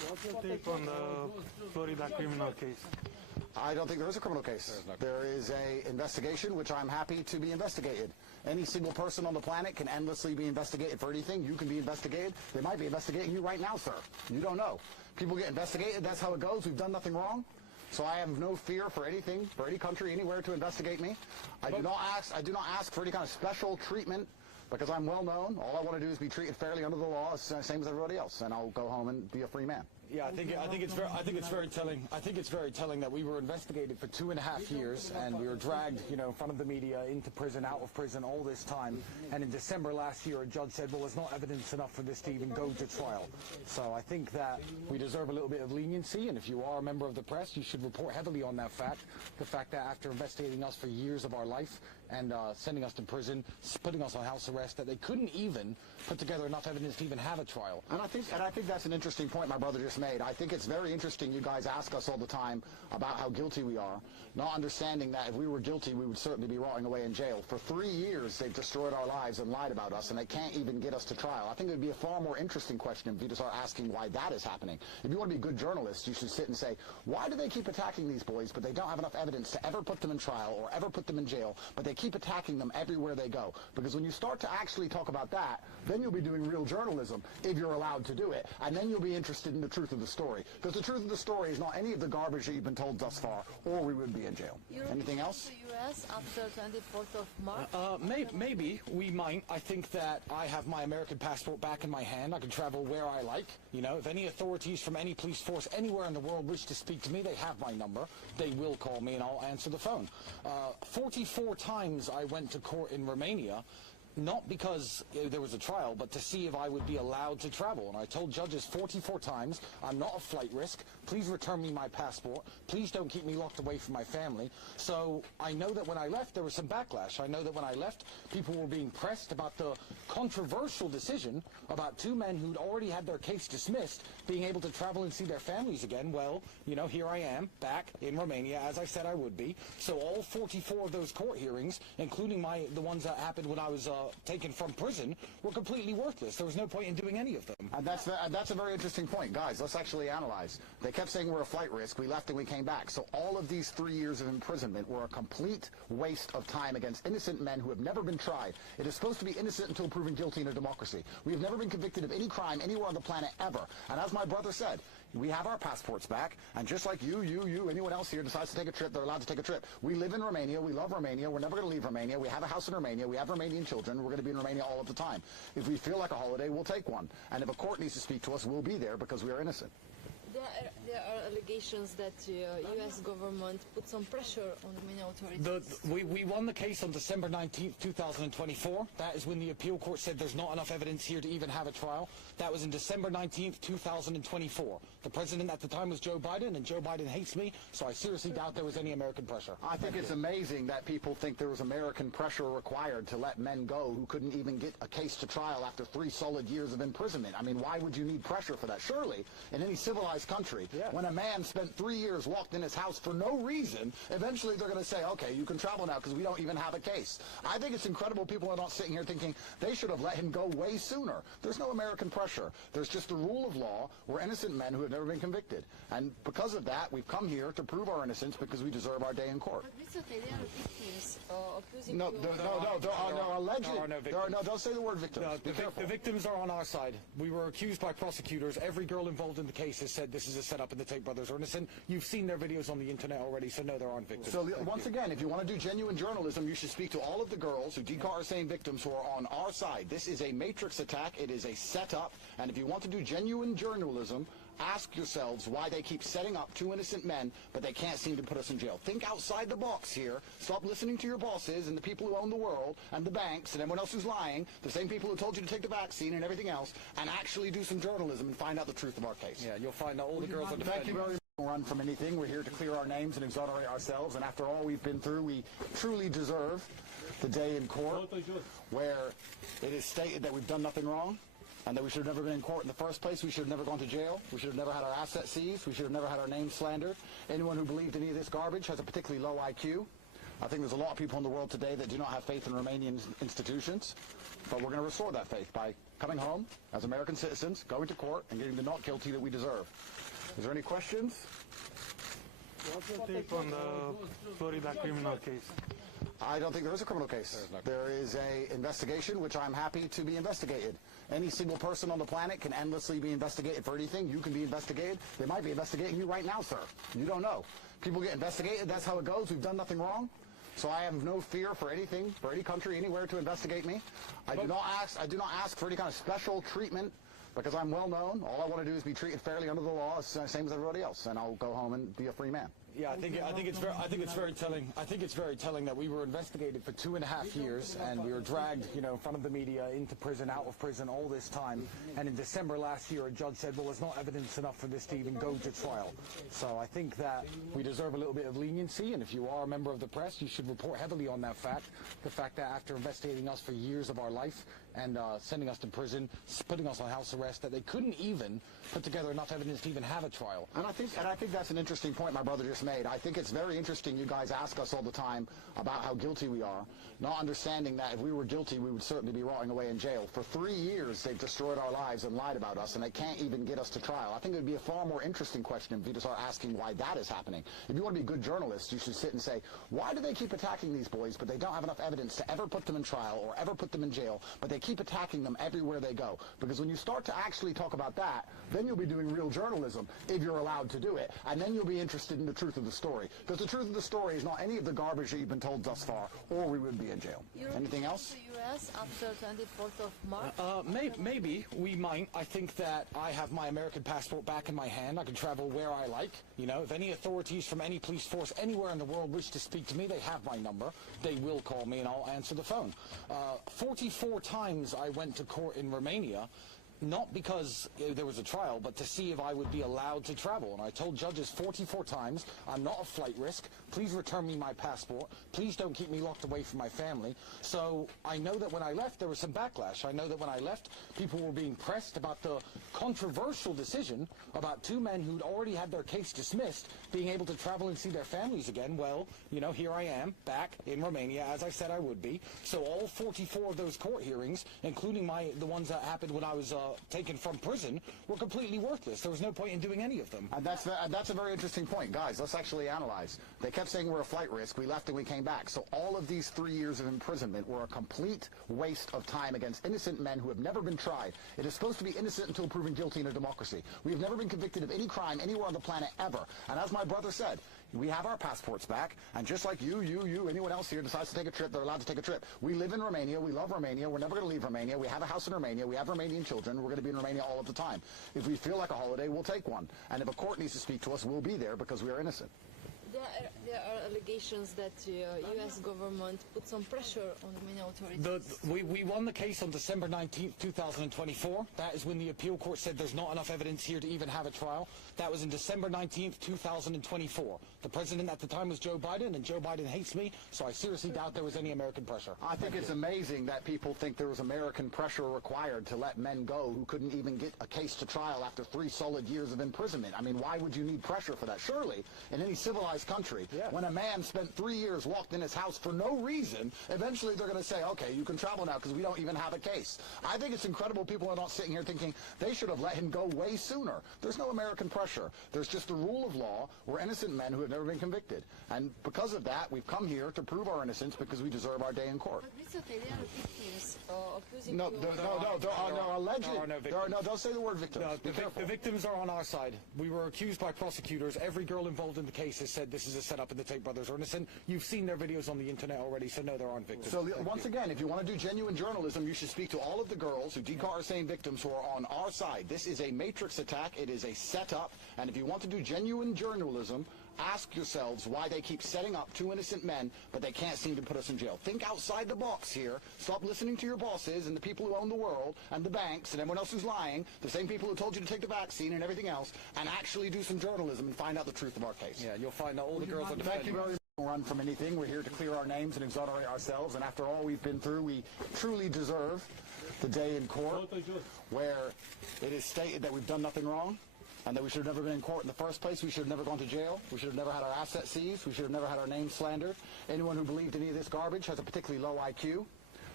What's your take on the Florida criminal case? I don't think there is a criminal case. There is a investigation, which I'm happy to be investigated. Any single person on the planet can endlessly be investigated for anything. You can be investigated. They might be investigating you right now, sir. You don't know. People get investigated. That's how it goes. We've done nothing wrong. So I have no fear for anything, for any country, anywhere to investigate me. I do not ask for any kind of special treatment because I'm well known. All I want to do is be treated fairly under the law, same as everybody else, and I'll go home and be a free man. Yeah, I think it's very telling. I think it's very telling that we were investigated for 2.5 years, and we were dragged, in front of the media, into prison, out of prison, all this time. And in December last year, a judge said, well, there's not evidence enough for this to even go to trial. So I think that we deserve a little bit of leniency, and if you are a member of the press, you should report heavily on that fact. The fact that after investigating us for years of our life and sending us to prison, putting us on house arrest, that they couldn't even put together enough evidence to even have a trial. And I think that's an interesting point my brother just made. I think it's very interesting you guys ask us all the time about how guilty we are, not understanding that if we were guilty, we would certainly be rotting away in jail. For 3 years, they've destroyed our lives and lied about us, and they can't even get us to trial. I think it would be a far more interesting question if you to start asking why that is happening. If you want to be a good journalist, you should sit and say, why do they keep attacking these boys, but they don't have enough evidence to ever put them in trial or ever put them in jail, but they keep attacking them everywhere they go? Because when you start to actually talk about that, then you'll be doing real journalism, if you're allowed to do it, and then you'll be interested in the truth of the story. Because the truth of the story is not any of the garbage that you've been told thus far, or we would be in jail. Anything else? The U.S. after 24th of March? Maybe we might. I think that I have my American passport back in my hand. I can travel where I like. If any authorities from any police force anywhere in the world wish to speak to me, they have my number. They will call me and I'll answer the phone. 44 times I went to court in Romania, not because there was a trial, but to see if I would be allowed to travel. And I told judges 44 times, I'm not a flight risk. Please return me my passport. Please don't keep me locked away from my family. So I know that when I left, there was some backlash. I know that when I left, people were being pressed about the controversial decision about 2 men who'd already had their case dismissed being able to travel and see their families again. Well, here I am, back in Romania, as I said I would be. So all 44 of those court hearings, including the ones that happened when I was taken from prison, were completely worthless. There was no point in doing any of them. And that's a very interesting point. Guys, let's actually analyze. They kept saying we're a flight risk. We left and we came back. So all of these 3 years of imprisonment were a complete waste of time against innocent men who have never been tried. It is supposed to be innocent until proven guilty in a democracy. We have never been convicted of any crime anywhere on the planet ever. And as my brother said, we have our passports back, and just like you, anyone else here decides to take a trip, they're allowed to take a trip. We live in Romania, we love Romania, we're never going to leave Romania, we have a house in Romania, we have Romanian children, we're going to be in Romania all of the time. If we feel like a holiday, we'll take one. And if a court needs to speak to us, we'll be there because we are innocent. There are allegations that the U.S. government put some pressure on Romanian authorities. We won the case on December 19th, 2024. That is when the appeal court said there's not enough evidence here to even have a trial. That was in December 19th, 2024. The president at the time was Joe Biden, and Joe Biden hates me, so I seriously doubt there was any American pressure. I think it's amazing that people think there was American pressure required to let men go who couldn't even get a case to trial after 3 solid years of imprisonment. I mean, why would you need pressure for that? Surely, in any civilized country, when a man spent 3 years locked in his house for no reason, eventually they're going to say, okay, you can travel now because we don't even have a case. I think it's incredible people are not sitting here thinking they should have let him go way sooner. There's no American pressure. There's just the rule of law. We're innocent men who have never been convicted. And because of that, we've come here to prove our innocence because we deserve our day in court. But Mr. Tate, there are victims accusing No, you there are no alleged. There are no victims. Don't say the word victims. No, Be careful. the victims are on our side. We were accused by prosecutors. Every girl involved in the case has said this is a setup and the Tate brothers are innocent. You've seen their videos on the internet already, so no, there aren't victims. So once again, if you want to do genuine journalism, you should speak to all of the girls who DCAR are saying victims who are on our side. This is a matrix attack. It is a setup. And if you want to do genuine journalism, ask yourselves why they keep setting up 2 innocent men, but they can't seem to put us in jail. Think outside the box here. Stop listening to your bosses and the people who own the world and the banks and everyone else who's lying, the same people who told you to take the vaccine and everything else, and actually do some journalism and find out the truth of our case. Yeah, you'll find that all the girls are defending. Thank you very much. Run from anything. We're here to clear our names and exonerate ourselves, and after all we've been through, we truly deserve the day in court where it is stated that we've done nothing wrong, and that we should have never been in court in the first place. We should have never gone to jail. We should have never had our assets seized. We should have never had our name slandered. Anyone who believed any of this garbage has a particularly low IQ. I think there's a lot of people in the world today that do not have faith in Romanian institutions, but we're going to restore that faith by coming home as American citizens, going to court, and getting the not guilty that we deserve. Is there any questions? What's your take on the Florida criminal case? I don't think there is a criminal case. There is an investigation which I'm happy to be investigated. Any single person on the planet can endlessly be investigated for anything. You can be investigated. They might be investigating you right now, sir. You don't know. People get investigated. That's how it goes. We've done nothing wrong. So I have no fear for anything, for any country, anywhere to investigate me. I do not ask for any kind of special treatment because I'm well known. All I want to do is be treated fairly under the law, same as everybody else, and I'll go home and be a free man. Yeah, I think it's very telling. I think it's very telling that we were investigated for 2.5 years, and we were dragged, in front of the media, into prison, out of prison, all this time. And in December last year, a judge said, "Well, there's not evidence enough for this to even go to trial." So I think that we deserve a little bit of leniency, and if you are a member of the press, you should report heavily on that fact. The fact that after investigating us for years of our life and sending us to prison, putting us on house arrest, that they couldn't even put together enough evidence to even have a trial. And I think that's an interesting point my brother just made. I think it's very interesting you guys ask us all the time about how guilty we are, not understanding that if we were guilty, we would certainly be rotting away in jail. For 3 years, they've destroyed our lives and lied about us, and they can't even get us to trial. I think it would be a far more interesting question if you start asking why that is happening. If you want to be a good journalist, you should sit and say, why do they keep attacking these boys, but they don't have enough evidence to ever put them in trial or ever put them in jail, but they keep attacking them everywhere they go? Because when you start to actually talk about that, then you'll be doing real journalism, if you're allowed to do it, and then you'll be interested in the truth of the story. Because the truth of the story is not any of the garbage that you've been told thus far, or we would be in jail. Anything else? To the U.S. after 24th of March? Maybe we might. I think that I have my American passport back in my hand. I can travel where I like. If any authorities from any police force anywhere in the world wish to speak to me, they have my number. They will call me and I'll answer the phone. 44 times I went to court in Romania, not because there was a trial, but to see if I would be allowed to travel. And I told judges 44 times, I'm not a flight risk. Please return me my passport. Please don't keep me locked away from my family. So I know that when I left, there was some backlash. I know that when I left, people were being pressed about the controversial decision about 2 men who'd already had their case dismissed being able to travel and see their families again. Well, here I am, back in Romania, as I said I would be. So all 44 of those court hearings, including the ones that happened when I was taken from prison, were completely worthless. There was no point in doing any of them. And that's a very interesting point. Guys, let's actually analyze. They kept saying we're a flight risk. We left and we came back. So all of these 3 years of imprisonment were a complete waste of time against innocent men who have never been tried. It is supposed to be innocent until proven guilty in a democracy. We have never been convicted of any crime anywhere on the planet ever. And as my brother said, we have our passports back, and just like you, anyone else here decides to take a trip, they're allowed to take a trip. We live in Romania, we love Romania, we're never going to leave Romania, we have a house in Romania, we have Romanian children, we're going to be in Romania all of the time. If we feel like a holiday, we'll take one. And if a court needs to speak to us, we'll be there because we are innocent. There are allegations that the U.S. government put some pressure on Romanian authorities. We won the case on December 19th, 2024. That is when the appeal court said there's not enough evidence here to even have a trial. That was in December 19th, 2024. The president at the time was Joe Biden, and Joe Biden hates me, so I seriously doubt there was any American pressure. I think it's amazing that people think there was American pressure required to let men go who couldn't even get a case to trial after 3 solid years of imprisonment. I mean, why would you need pressure for that? Surely, in any civilized country, when a man spent 3 years locked in his house for no reason, eventually they're going to say, okay, you can travel now because we don't even have a case. I think it's incredible people are not sitting here thinking they should have let him go way sooner. There's no American pressure. There's just the rule of law. We're innocent men who have never been convicted. And because of that, we've come here to prove our innocence because we deserve our day in court. But Mr. Tate, there are victims accusing No, you. there are no alleged. There are no victims. Don't say the word victims. No, Be careful. the victims are on our side. We were accused by prosecutors. Every girl involved in the case has said this is a setup and the Tate brothers are innocent. You've seen their videos on the internet already, so no, there aren't victims. So once again, if you want to do genuine journalism, you should speak to all of the girls who DCAR are saying victims who are on our side. This is a matrix attack. It is a setup. And if you want to do genuine journalism, ask yourselves why they keep setting up 2 innocent men, but they can't seem to put us in jail. Think outside the box here. Stop listening to your bosses and the people who own the world and the banks and everyone else who's lying, the same people who told you to take the vaccine and everything else, and actually do some journalism and find out the truth of our case. Yeah, you'll find out all the girls are defending. Thank you very much. Run from anything. We're here to clear our names and exonerate ourselves, and after all we've been through, we truly deserve the day in court where it is stated that we've done nothing wrong, and that we should have never been in court in the first place. We should have never gone to jail. We should have never had our assets seized. We should have never had our name slandered. Anyone who believed any of this garbage has a particularly low IQ.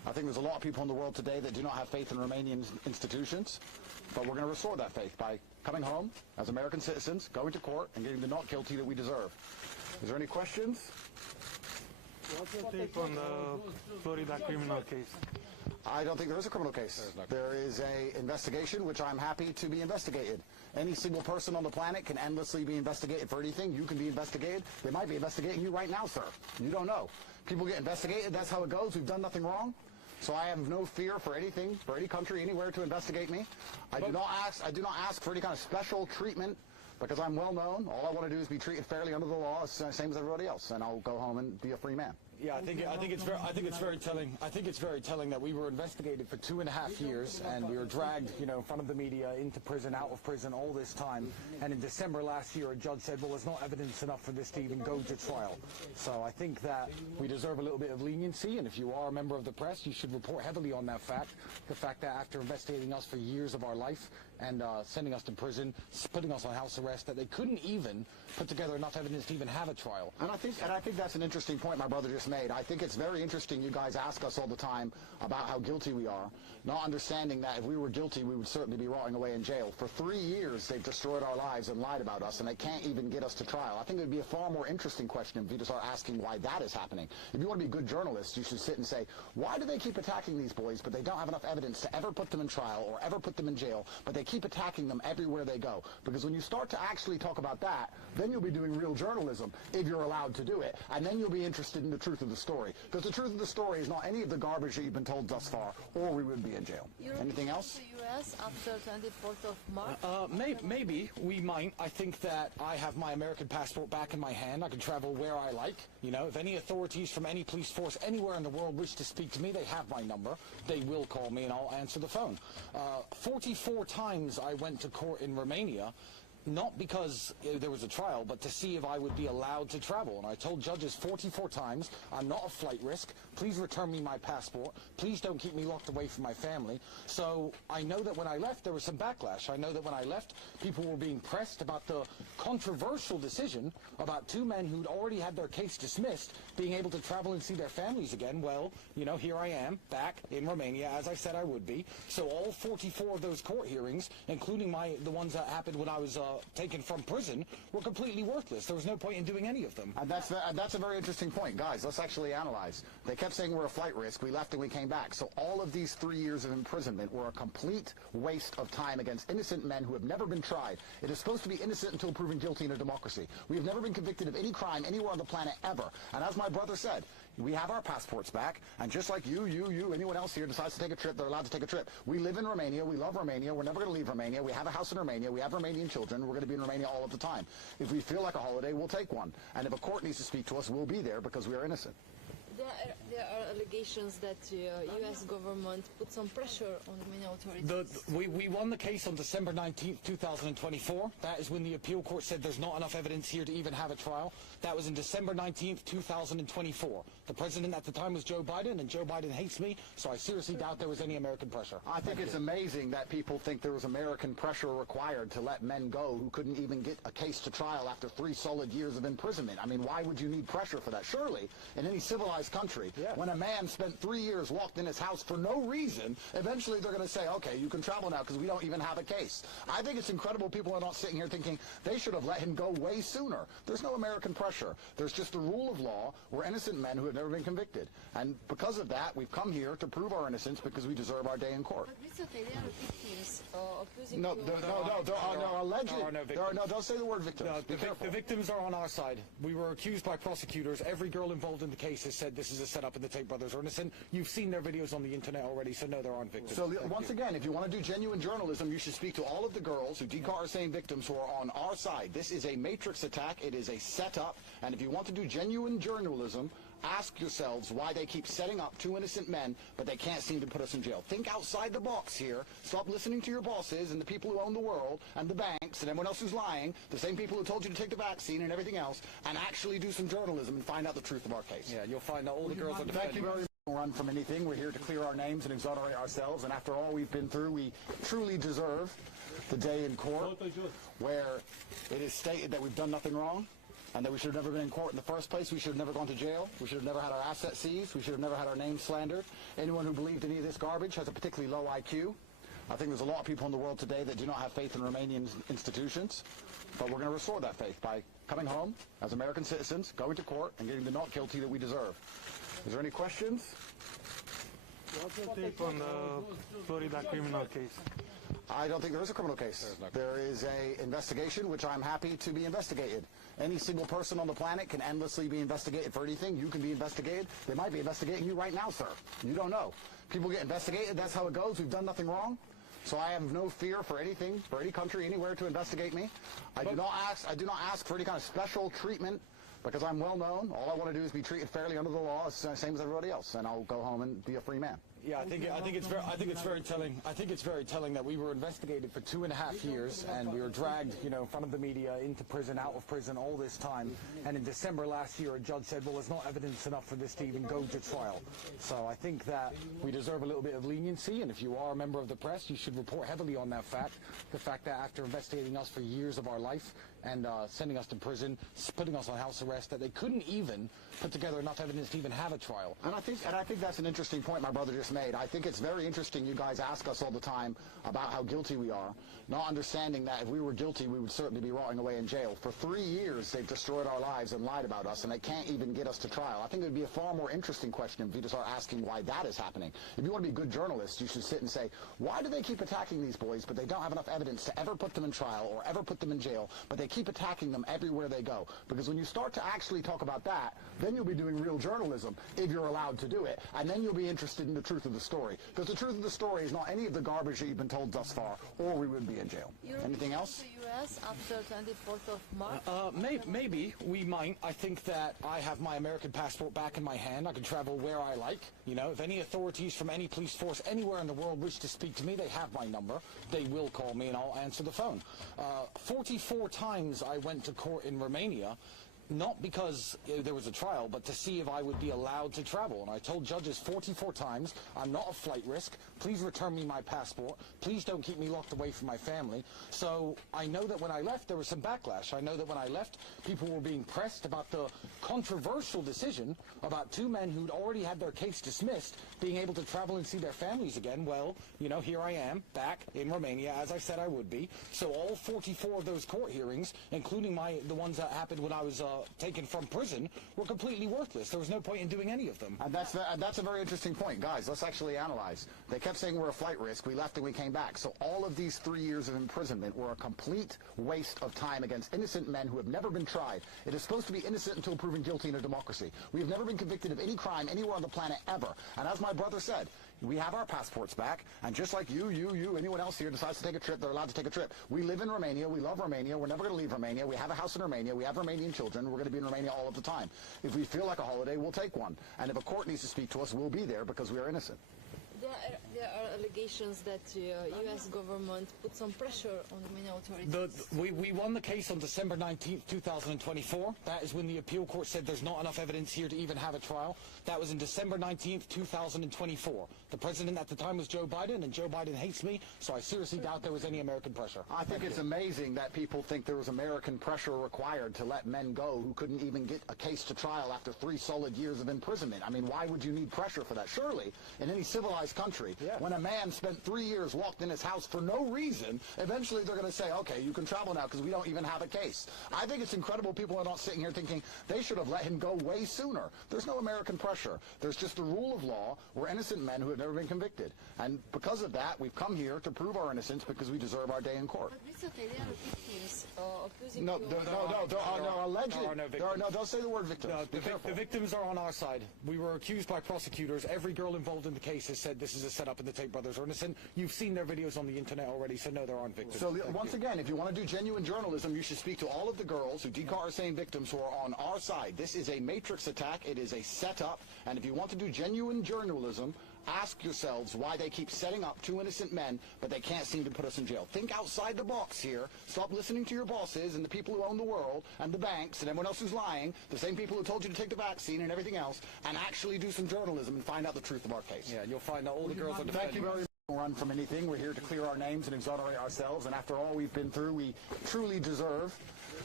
I think there's a lot of people in the world today that do not have faith in Romanian institutions, but we're going to restore that faith by coming home as American citizens, going to court, and getting the not guilty that we deserve. Is there any questions? What's your take on the Florida criminal case? I don't think there is a criminal case. There is an investigation which I'm happy to be investigated. Any single person on the planet can endlessly be investigated for anything. You can be investigated. They might be investigating you right now, sir. You don't know. People get investigated. That's how it goes. We've done nothing wrong. So I have no fear for anything, for any country, anywhere to investigate me. I do not ask for any kind of special treatment because I'm well known. All I want to do is be treated fairly under the law, same as everybody else, and I'll go home and be a free man. Yeah, I think it's very telling. I think it's very telling that we were investigated for 2.5 years, and we were dragged, in front of the media, into prison, out of prison, all this time. And in December last year, a judge said, "Well, there's not evidence enough for this to even go to trial." So I think that we deserve a little bit of leniency, and if you are a member of the press, you should report heavily on that fact. The fact that after investigating us for years of our life and sending us to prison, putting us on house arrest, that they couldn't even put together enough evidence to even have a trial. And I think that's an interesting point my brother just made. I think it's very interesting you guys ask us all the time about how guilty we are, not understanding that if we were guilty, we would certainly be rotting away in jail. For 3 years, they've destroyed our lives and lied about us, and they can't even get us to trial. I think it would be a far more interesting question if you just start asking why that is happening. If you want to be a good journalist, you should sit and say, why do they keep attacking these boys, but they don't have enough evidence to ever put them in trial or ever put them in jail, but they keep attacking them everywhere they go? Because when you start to actually talk about that, then you'll be doing real journalism, if you're allowed to do it, and then you'll be interested in the truth of the story. Because the truth of the story is not any of the garbage that you've been told thus far, or we would be in jail. Anything else? To the U.S. after 24th of March? Maybe we might. I think that I have my American passport back in my hand. I can travel where I like. If any authorities from any police force anywhere in the world wish to speak to me, they have my number. They will call me and I'll answer the phone. 44 times I went to court in Romania, not because there was a trial, but to see if I would be allowed to travel. And I told judges 44 times, I'm not a flight risk. Please return me my passport. Please don't keep me locked away from my family. So I know that when I left, there was some backlash. I know that when I left, people were being pressed about the controversial decision about 2 men who'd already had their case dismissed being able to travel and see their families again. Well, here I am, back in Romania, as I said I would be. So all 44 of those court hearings, including the ones that happened when I was taken from prison, were completely worthless. There was no point in doing any of them. And that's a very interesting point. Guys, let's actually analyze. They kept saying we're a flight risk. We left and we came back. So all of these 3 years of imprisonment were a complete waste of time against innocent men who have never been tried. It is supposed to be innocent until proven guilty in a democracy. We have never been convicted of any crime anywhere on the planet ever. And as my brother said, we have our passports back, and just like you, anyone else here decides to take a trip, they're allowed to take a trip. We live in Romania, we love Romania, we're never going to leave Romania, we have a house in Romania, we have Romanian children, we're going to be in Romania all of the time. If we feel like a holiday, we'll take one. And if a court needs to speak to us, we'll be there because we are innocent. There are allegations that the U.S. government put some pressure on Romanian authorities. We won the case on December 19th, 2024. That is when the appeal court said there's not enough evidence here to even have a trial. That was in December 19th, 2024. The president at the time was Joe Biden, and Joe Biden hates me, so I seriously doubt there was any American pressure. I think it's amazing that people think there was American pressure required to let men go who couldn't even get a case to trial after 3 solid years of imprisonment. I mean, why would you need pressure for that? Surely, in any civilized country, when a man spent 3 years locked in his house for no reason, eventually they're going to say, okay, you can travel now because we don't even have a case. I think it's incredible people are not sitting here thinking they should have let him go way sooner. There's no American pressure. There's just the rule of law. We're innocent men who have never been convicted. And because of that, we've come here to prove our innocence because we deserve our day in court. But Mr. Tate, there are victims accusing No, you there are no alleged. There are no victims. No, don't say the word victims. No, Be careful. the victims are on our side. We were accused by prosecutors. Every girl involved in the case has said this is a setup and the Tate brothers are innocent. You've seen their videos on the internet already, so no, there aren't victims. So once again, if you want to do genuine journalism, you should speak to all of the girls who DCAR are saying victims who are on our side. This is a matrix attack. It is a setup. And if you want to do genuine journalism, ask yourselves why they keep setting up 2 innocent men, but they can't seem to put us in jail. Think outside the box here. Stop listening to your bosses and the people who own the world and the banks and everyone else who's lying, the same people who told you to take the vaccine and everything else, and actually do some journalism and find out the truth of our case. Yeah, you'll find out all the girls are defending. Thank you very much. Run from anything. We're here to clear our names and exonerate ourselves, and after all we've been through, we truly deserve the day in court where it is stated that we've done nothing wrong, and that we should have never been in court in the first place. We should have never gone to jail. We should have never had our assets seized. We should have never had our name slandered. Anyone who believed any of this garbage has a particularly low IQ. I think there's a lot of people in the world today that do not have faith in Romanian institutions, but we're going to restore that faith by coming home as American citizens, going to court, and getting the not guilty that we deserve. Is there any questions? What's your take on the Florida criminal case? I don't think there is a criminal case. There is an investigation, which I'm happy to be investigated. Any single person on the planet can endlessly be investigated for anything. You can be investigated. They might be investigating you right now, sir. You don't know. People get investigated. That's how it goes. We've done nothing wrong. So I have no fear for anything, for any country, anywhere to investigate me. I do not ask for any kind of special treatment because I'm well known. All I want to do is be treated fairly under the law, same as everybody else, and I'll go home and be a free man. Yeah, I think it's very telling. I think it's very telling that we were investigated for 2.5 years, and we were dragged, in front of the media, into prison, out of prison, all this time. And in December last year, a judge said, "Well, there's not evidence enough for this to even go to trial." So I think that we deserve a little bit of leniency, and if you are a member of the press, you should report heavily on that fact. The fact that after investigating us for years of our life and sending us to prison, putting us on house arrest, that they couldn't even put together enough evidence to even have a trial. And I think that's an interesting point my brother just made. I think it's very interesting you guys ask us all the time about how guilty we are, not understanding that if we were guilty, we would certainly be rotting away in jail. For 3 years, they've destroyed our lives and lied about us, and they can't even get us to trial. I think it would be a far more interesting question if you just start asking why that is happening. If you want to be good journalists, you should sit and say, why do they keep attacking these boys, but they don't have enough evidence to ever put them in trial or ever put them in jail, but they keep attacking them everywhere they go? Because when you start to actually talk about that, then you'll be doing real journalism, if you're allowed to do it, and then you'll be interested in the truth of the story. Because the truth of the story is not any of the garbage that you've been told thus far, or we would be in jail. Anything else? The U.S. after 24th of March? Maybe we might. I think that I have my American passport back in my hand. I can travel where I like. If any authorities from any police force anywhere in the world wish to speak to me, they have my number. They will call me and I'll answer the phone. 44 times I went to court in Romania, not because there was a trial, but to see if I would be allowed to travel. And I told judges 44 times, I'm not a flight risk. Please return me my passport. Please don't keep me locked away from my family. So I know that when I left, there was some backlash. I know that when I left, people were being pressed about the controversial decision about 2 men who'd already had their case dismissed being able to travel and see their families again. Well, here I am, back in Romania, as I said I would be. So all 44 of those court hearings, including the ones that happened when I was taken from prison, were completely worthless. There was no point in doing any of them. And that's a very interesting point. Guys, let's actually analyze. They kept saying we're a flight risk. We left and we came back. So all of these 3 years of imprisonment were a complete waste of time against innocent men who have never been tried. It is supposed to be innocent until proven guilty in a democracy. We have never been convicted of any crime anywhere on the planet ever. And as my brother said, we have our passports back, and just like you, anyone else here decides to take a trip, they're allowed to take a trip. We live in Romania, we love Romania, we're never going to leave Romania, we have a house in Romania, we have Romanian children, we're going to be in Romania all of the time. If we feel like a holiday, we'll take one. And if a court needs to speak to us, we'll be there because we are innocent. There are allegations that the U.S. government put some pressure on the Romanian authorities. We won the case on December 19th, 2024. That is when the appeal court said there's not enough evidence here to even have a trial. That was in December 19th, 2024. The president at the time was Joe Biden, and Joe Biden hates me, so I seriously doubt there was any American pressure. I think it's amazing that people think there was American pressure required to let men go who couldn't even get a case to trial after 3 solid years of imprisonment. I mean, why would you need pressure for that? Surely, in any civilized country, when a man spent 3 years locked in his house for no reason, eventually they're going to say, okay, you can travel now because we don't even have a case. I think it's incredible people are not sitting here thinking they should have let him go way sooner. There's no American pressure. There's just the rule of law. We're innocent men who have never been convicted. And because of that, we've come here to prove our innocence because we deserve our day in court. But recently there are victims accusing No, you. Don't say the word victims. No, the victims are on our side. We were accused by prosecutors. Every girl involved in the case has said this is a setup and the Tate brothers are innocent. You've seen their videos on the internet already, so no, there aren't victims. So once again, if you want to do genuine journalism, you should speak to all of the girls who Decar are saying victims who are on our side. This is a matrix attack. It is a setup. And if you want to do genuine journalism, ask yourselves why they keep setting up 2 innocent men, but they can't seem to put us in jail. Think outside the box here. Stop listening to your bosses and the people who own the world and the banks and everyone else who's lying, the same people who told you to take the vaccine and everything else, and actually do some journalism and find out the truth of our case. Yeah, and you'll find out all the girls are defending. Thank you very much. Run from anything. We're here to clear our names and exonerate ourselves, and after all we've been through, we truly deserve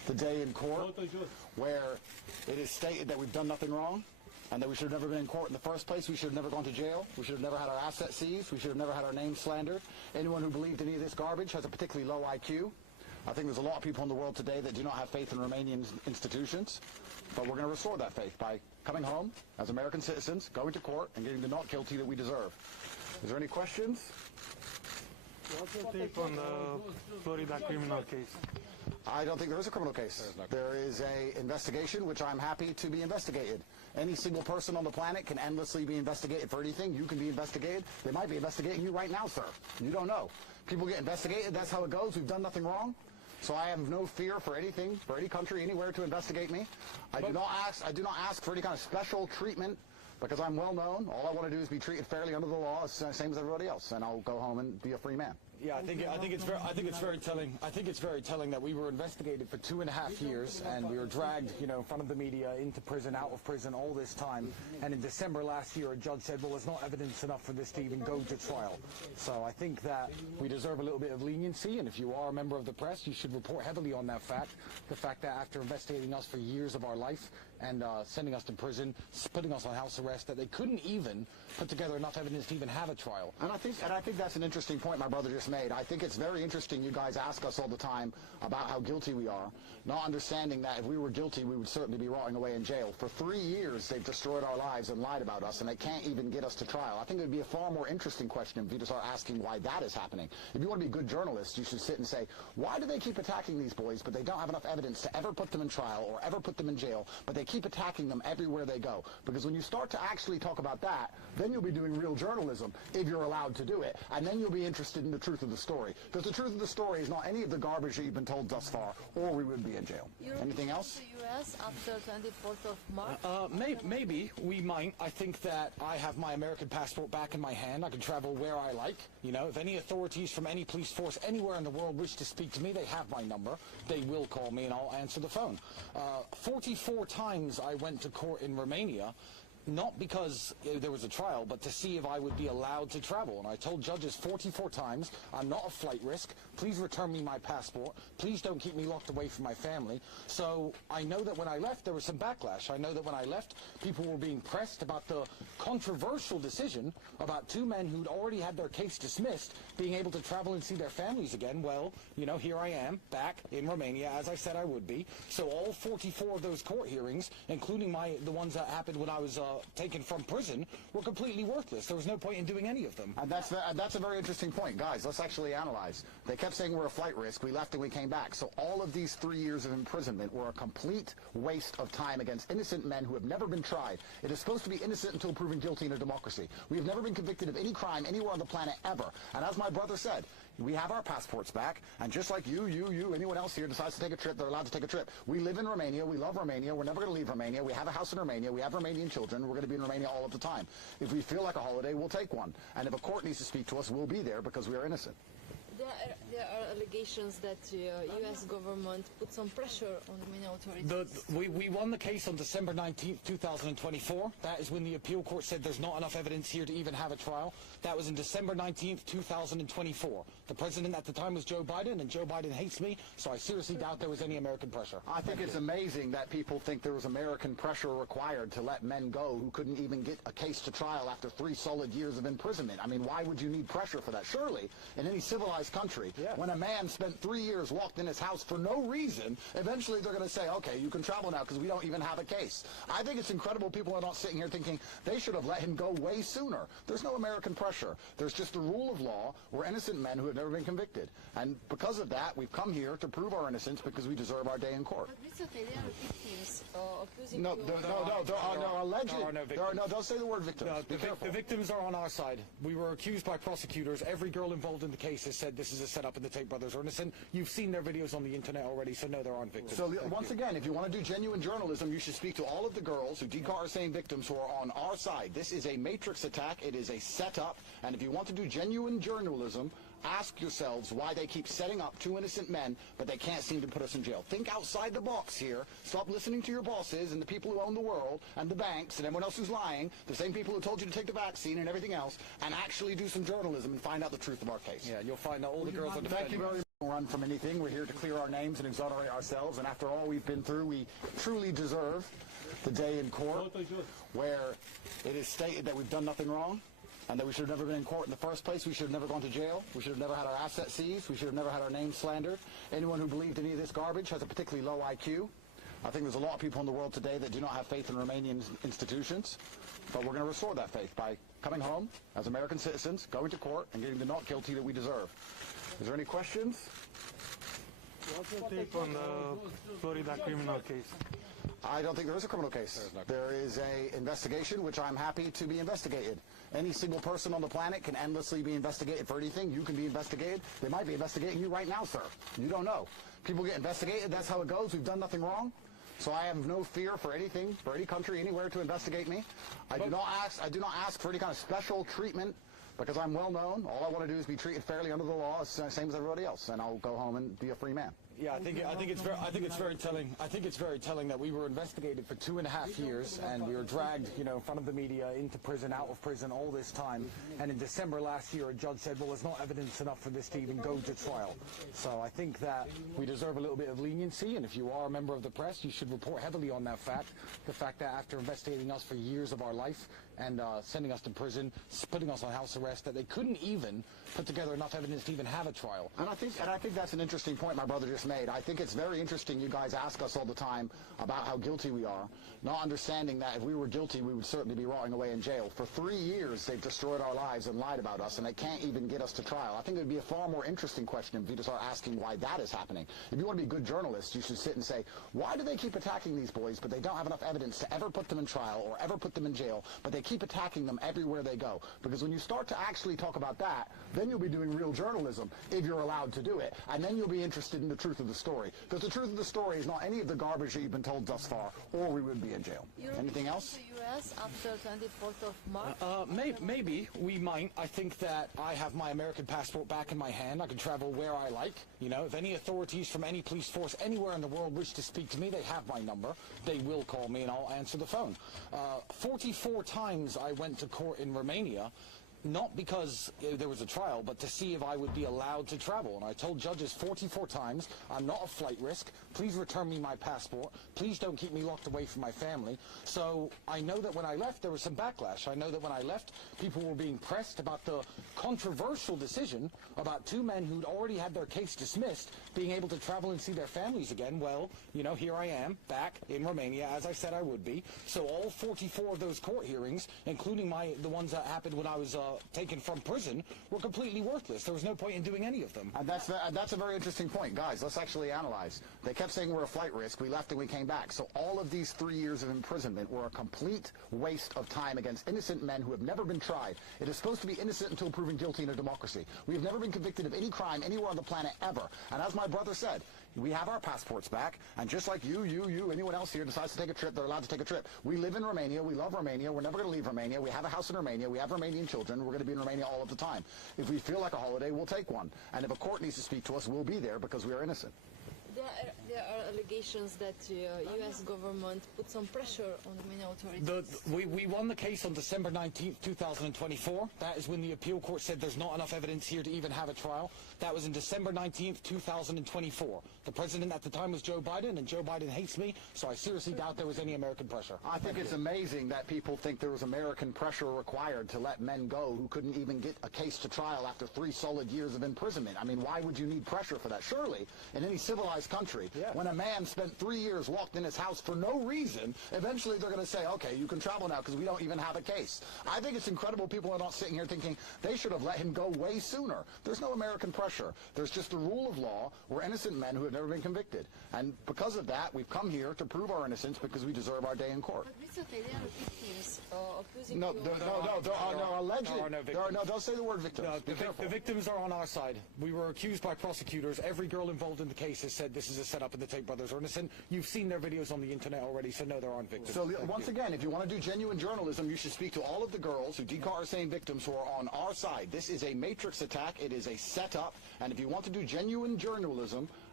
the day in court where it is stated that we've done nothing wrong and that we should have never been in court in the first place. We should have never gone to jail. We should have never had our assets seized. We should have never had our name slandered. Anyone who believed any of this garbage has a particularly low IQ. I think there's a lot of people in the world today that do not have faith in Romanian institutions, but we're going to restore that faith by coming home as American citizens, going to court, and getting the not guilty that we deserve. Is there any questions? What's your take on the Florida criminal case? I don't think there is a criminal case. There is an investigation, which I'm happy to be investigated. Any single person on the planet can endlessly be investigated for anything. You can be investigated. They might be investigating you right now, sir. You don't know. People get investigated. That's how it goes. We've done nothing wrong. So I have no fear for anything, for any country, anywhere to investigate me. I do not ask for any kind of special treatment because I'm well known. All I want to do is be treated fairly under the law, same as everybody else, and I'll go home and be a free man. Yeah, I think it's very telling. I think it's very telling that we were investigated for 2.5 years, and we were dragged, in front of the media, into prison, out of prison, all this time. And in December last year, a judge said, "Well, there's not evidence enough for this to even go to trial." So I think that we deserve a little bit of leniency, and if you are a member of the press, you should report heavily on that fact. The fact that after investigating us for years of our life and sending us to prison, putting us on house arrest, that they couldn't even put together enough evidence to even have a trial. And I think that's an interesting point my brother just made. I think it's very interesting you guys ask us all the time about how guilty we are, not understanding that if we were guilty, we would certainly be rotting away in jail. For 3 years, they've destroyed our lives and lied about us, and they can't even get us to trial. I think it would be a far more interesting question if you just start asking why that is happening. If you want to be good journalists, you should sit and say, why do they keep attacking these boys, but they don't have enough evidence to ever put them in trial or ever put them in jail, but they keep attacking them everywhere they go? Because when you start to actually talk about that, then you'll be doing real journalism, if you're allowed to do it, and then you'll be interested in the truth of the story. Because the truth of the story is not any of the garbage that you've been told thus far, or we would be in jail. Anything else? The U.S. after 24th of March? Maybe we might. I think that I have my American passport back in my hand. I can travel where I like. If any authorities from any police force anywhere in the world wish to speak to me, they have my number. They will call me and I'll answer the phone. 44 times I went to court in Romania, not because there was a trial, but to see if I would be allowed to travel. And I told judges 44 times, I'm not a flight risk. Please return me my passport. Please don't keep me locked away from my family. So I know that when I left, there was some backlash. I know that when I left, people were being pressed about the controversial decision about 2 men who'd already had their case dismissed being able to travel and see their families again. Well, here I am, back in Romania, as I said I would be. So all 44 of those court hearings, including the ones that happened when I was taken from prison, were completely worthless. There was no point in doing any of them. And that's a very interesting point. Guys, let's actually analyze. They kept saying we're a flight risk. We left and we came back. So all of these 3 years of imprisonment were a complete waste of time against innocent men who have never been tried. It is supposed to be innocent until proven guilty in a democracy. We have never been convicted of any crime anywhere on the planet ever. And as my brother said, we have our passports back, and just like you, anyone else here decides to take a trip, they're allowed to take a trip. We live in Romania, we love Romania, we're never going to leave Romania, we have a house in Romania, we have Romanian children, we're going to be in Romania all of the time. If we feel like a holiday, we'll take one. And if a court needs to speak to us, we'll be there because we are innocent. There are allegations that the U.S. government put some pressure on Romanian authorities. We won the case on December 19th, 2024. That is when the appeal court said there's not enough evidence here to even have a trial. That was in December 19th, 2024. The president at the time was Joe Biden, and Joe Biden hates me, so I seriously doubt there was any American pressure. I think it's amazing that people think there was American pressure required to let men go who couldn't even get a case to trial after 3 solid years of imprisonment. I mean, why would you need pressure for that? Surely, in any civilized country, when a man spent 3 years locked in his house for no reason, eventually they're going to say, okay, you can travel now because we don't even have a case. I think it's incredible people are not sitting here thinking they should have let him go way sooner. There's no American pressure. There's just the rule of law. We're innocent men who have never been convicted. And because of that, we've come here to prove our innocence because we deserve our day in court. But Mr. Tate, there are victims accusing No, you. there are no alleged. There are no victims. Don't say the word victims. No, Be careful. the victims are on our side. We were accused by prosecutors. Every girl involved in the case has said this is a setup and the Tate brothers are innocent. You've seen their videos on the internet already, so no, there aren't victims. So once again, if you want to do genuine journalism, you should speak to all of the girls who Decar are saying victims who are on our side. This is a matrix attack. It is a setup. And if you want to do genuine journalism, ask yourselves why they keep setting up 2 innocent men, but they can't seem to put us in jail. Think outside the box here. Stop listening to your bosses and the people who own the world and the banks and everyone else who's lying, the same people who told you to take the vaccine and everything else, and actually do some journalism and find out the truth of our case. Yeah, you'll find out all the girls are defending. Thank you very much. run from anything. We're here to clear our names and exonerate ourselves, and after all we've been through, we truly deserve the day in court where it is stated that we've done nothing wrong and that we should have never been in court in the first place. We should have never gone to jail. We should have never had our assets seized. We should have never had our names slandered. Anyone who believed any of this garbage has a particularly low IQ. I think there's a lot of people in the world today that do not have faith in Romanian institutions, but we're going to restore that faith by coming home as American citizens, going to court, and getting the not guilty that we deserve. Is there any questions? What's your take on the Florida criminal case? I don't think there is a criminal case. There is an investigation, which I'm happy to be investigated. Any single person on the planet can endlessly be investigated for anything. You can be investigated. They might be investigating you right now, sir. You don't know. People get investigated. That's how it goes. We've done nothing wrong. So I have no fear for anything, for any country, anywhere to investigate me. I do not ask for any kind of special treatment because I'm well known. All I want to do is be treated fairly under the law, same as everybody else, and I'll go home and be a free man. Yeah, I think it's very telling. I think it's very telling that we were investigated for 2.5 years, and we were dragged, in front of the media, into prison, out of prison, all this time. And in December last year, a judge said, "Well, there's not evidence enough for this to even go to trial." So I think that we deserve a little bit of leniency, and if you are a member of the press, you should report heavily on that fact. The fact that after investigating us for years of our life and sending us to prison, putting us on house arrest, that they couldn't even put together enough evidence to even have a trial. And I think that's an interesting point my brother just made. I think it's very interesting you guys ask us all the time about how guilty we are, not understanding that if we were guilty, we would certainly be rotting away in jail. For 3 years, they've destroyed our lives and lied about us, and they can't even get us to trial. I think it would be a far more interesting question if you to start asking why that is happening. If you want to be good journalists, you should sit and say, why do they keep attacking these boys, but they don't have enough evidence to ever put them in trial or ever put them in jail, but they keep attacking them everywhere they go? Because when you start to actually talk about that, then you'll be doing real journalism, if you're allowed to do it, and then you'll be interested in the truth of the story. Because the truth of the story is not any of the garbage that you've been told thus far, or we would be in jail. Anything else? To U.S. after 24th of March? Maybe we might. I think that I have my American passport back in my hand. I can travel where I like. If any authorities from any police force anywhere in the world wish to speak to me, they have my number. They will call me and I'll answer the phone. 44 times I went to court in Romania, not because there was a trial, but to see if I would be allowed to travel. And I told judges 44 times, I'm not a flight risk. Please return me my passport. Please don't keep me locked away from my family. So I know that when I left, there was some backlash. I know that when I left, people were being pressed about the controversial decision about 2 men who'd already had their case dismissed being able to travel and see their families again. Well, here I am, back in Romania, as I said I would be. So all 44 of those court hearings, including the ones that happened when I was taken from prison, were completely worthless. There was no point in doing any of them. And that's a very interesting point. Guys, let's actually analyze. They kept saying we're a flight risk. We left and we came back. So all of these 3 years of imprisonment were a complete waste of time against innocent men who have never been tried. It is supposed to be innocent until proven guilty in a democracy. We have never been convicted of any crime anywhere on the planet ever. And as my brother said, we have our passports back, and just like you, anyone else here decides to take a trip, they're allowed to take a trip. We live in Romania, we love Romania, we're never going to leave Romania, we have a house in Romania, we have Romanian children, we're going to be in Romania all of the time. If we feel like a holiday, we'll take one. And if a court needs to speak to us, we'll be there because we are innocent. There are allegations that U.S. government put some pressure on the Romanian authorities. We won the case on December 19th, 2024. That is when the appeal court said there's not enough evidence here to even have a trial. That was in December 19th, 2024. The president at the time was Joe Biden, and Joe Biden hates me, so I seriously doubt there was any American pressure. I think it's amazing that people think there was American pressure required to let men go who couldn't even get a case to trial after 3 solid years of imprisonment. I mean, why would you need pressure for that? Surely, in any civilized country, when a man spent 3 years locked in his house for no reason, eventually they're going to say, okay, you can travel now because we don't even have a case. I think it's incredible people are not sitting here thinking they should have let him go way sooner. There's no American pressure. There's just the rule of law. We're innocent men who have never been convicted. And because of that, we've come here to prove our innocence because we deserve our day in court. But recently there are victims accusing No, you there are no alleged. There are no victims. Don't say the word victims. No, Be careful. the victims are on our side. We were accused by prosecutors. Every girl involved in the case has said this is a setup and the Tate brothers are innocent. You've seen their videos on the internet already, so no, there aren't victims. So once again, if you want to do genuine journalism, you should speak to all of the girls who Decar are saying victims who are on our side. This is a matrix attack. It is a setup. And if you want to do genuine journalism,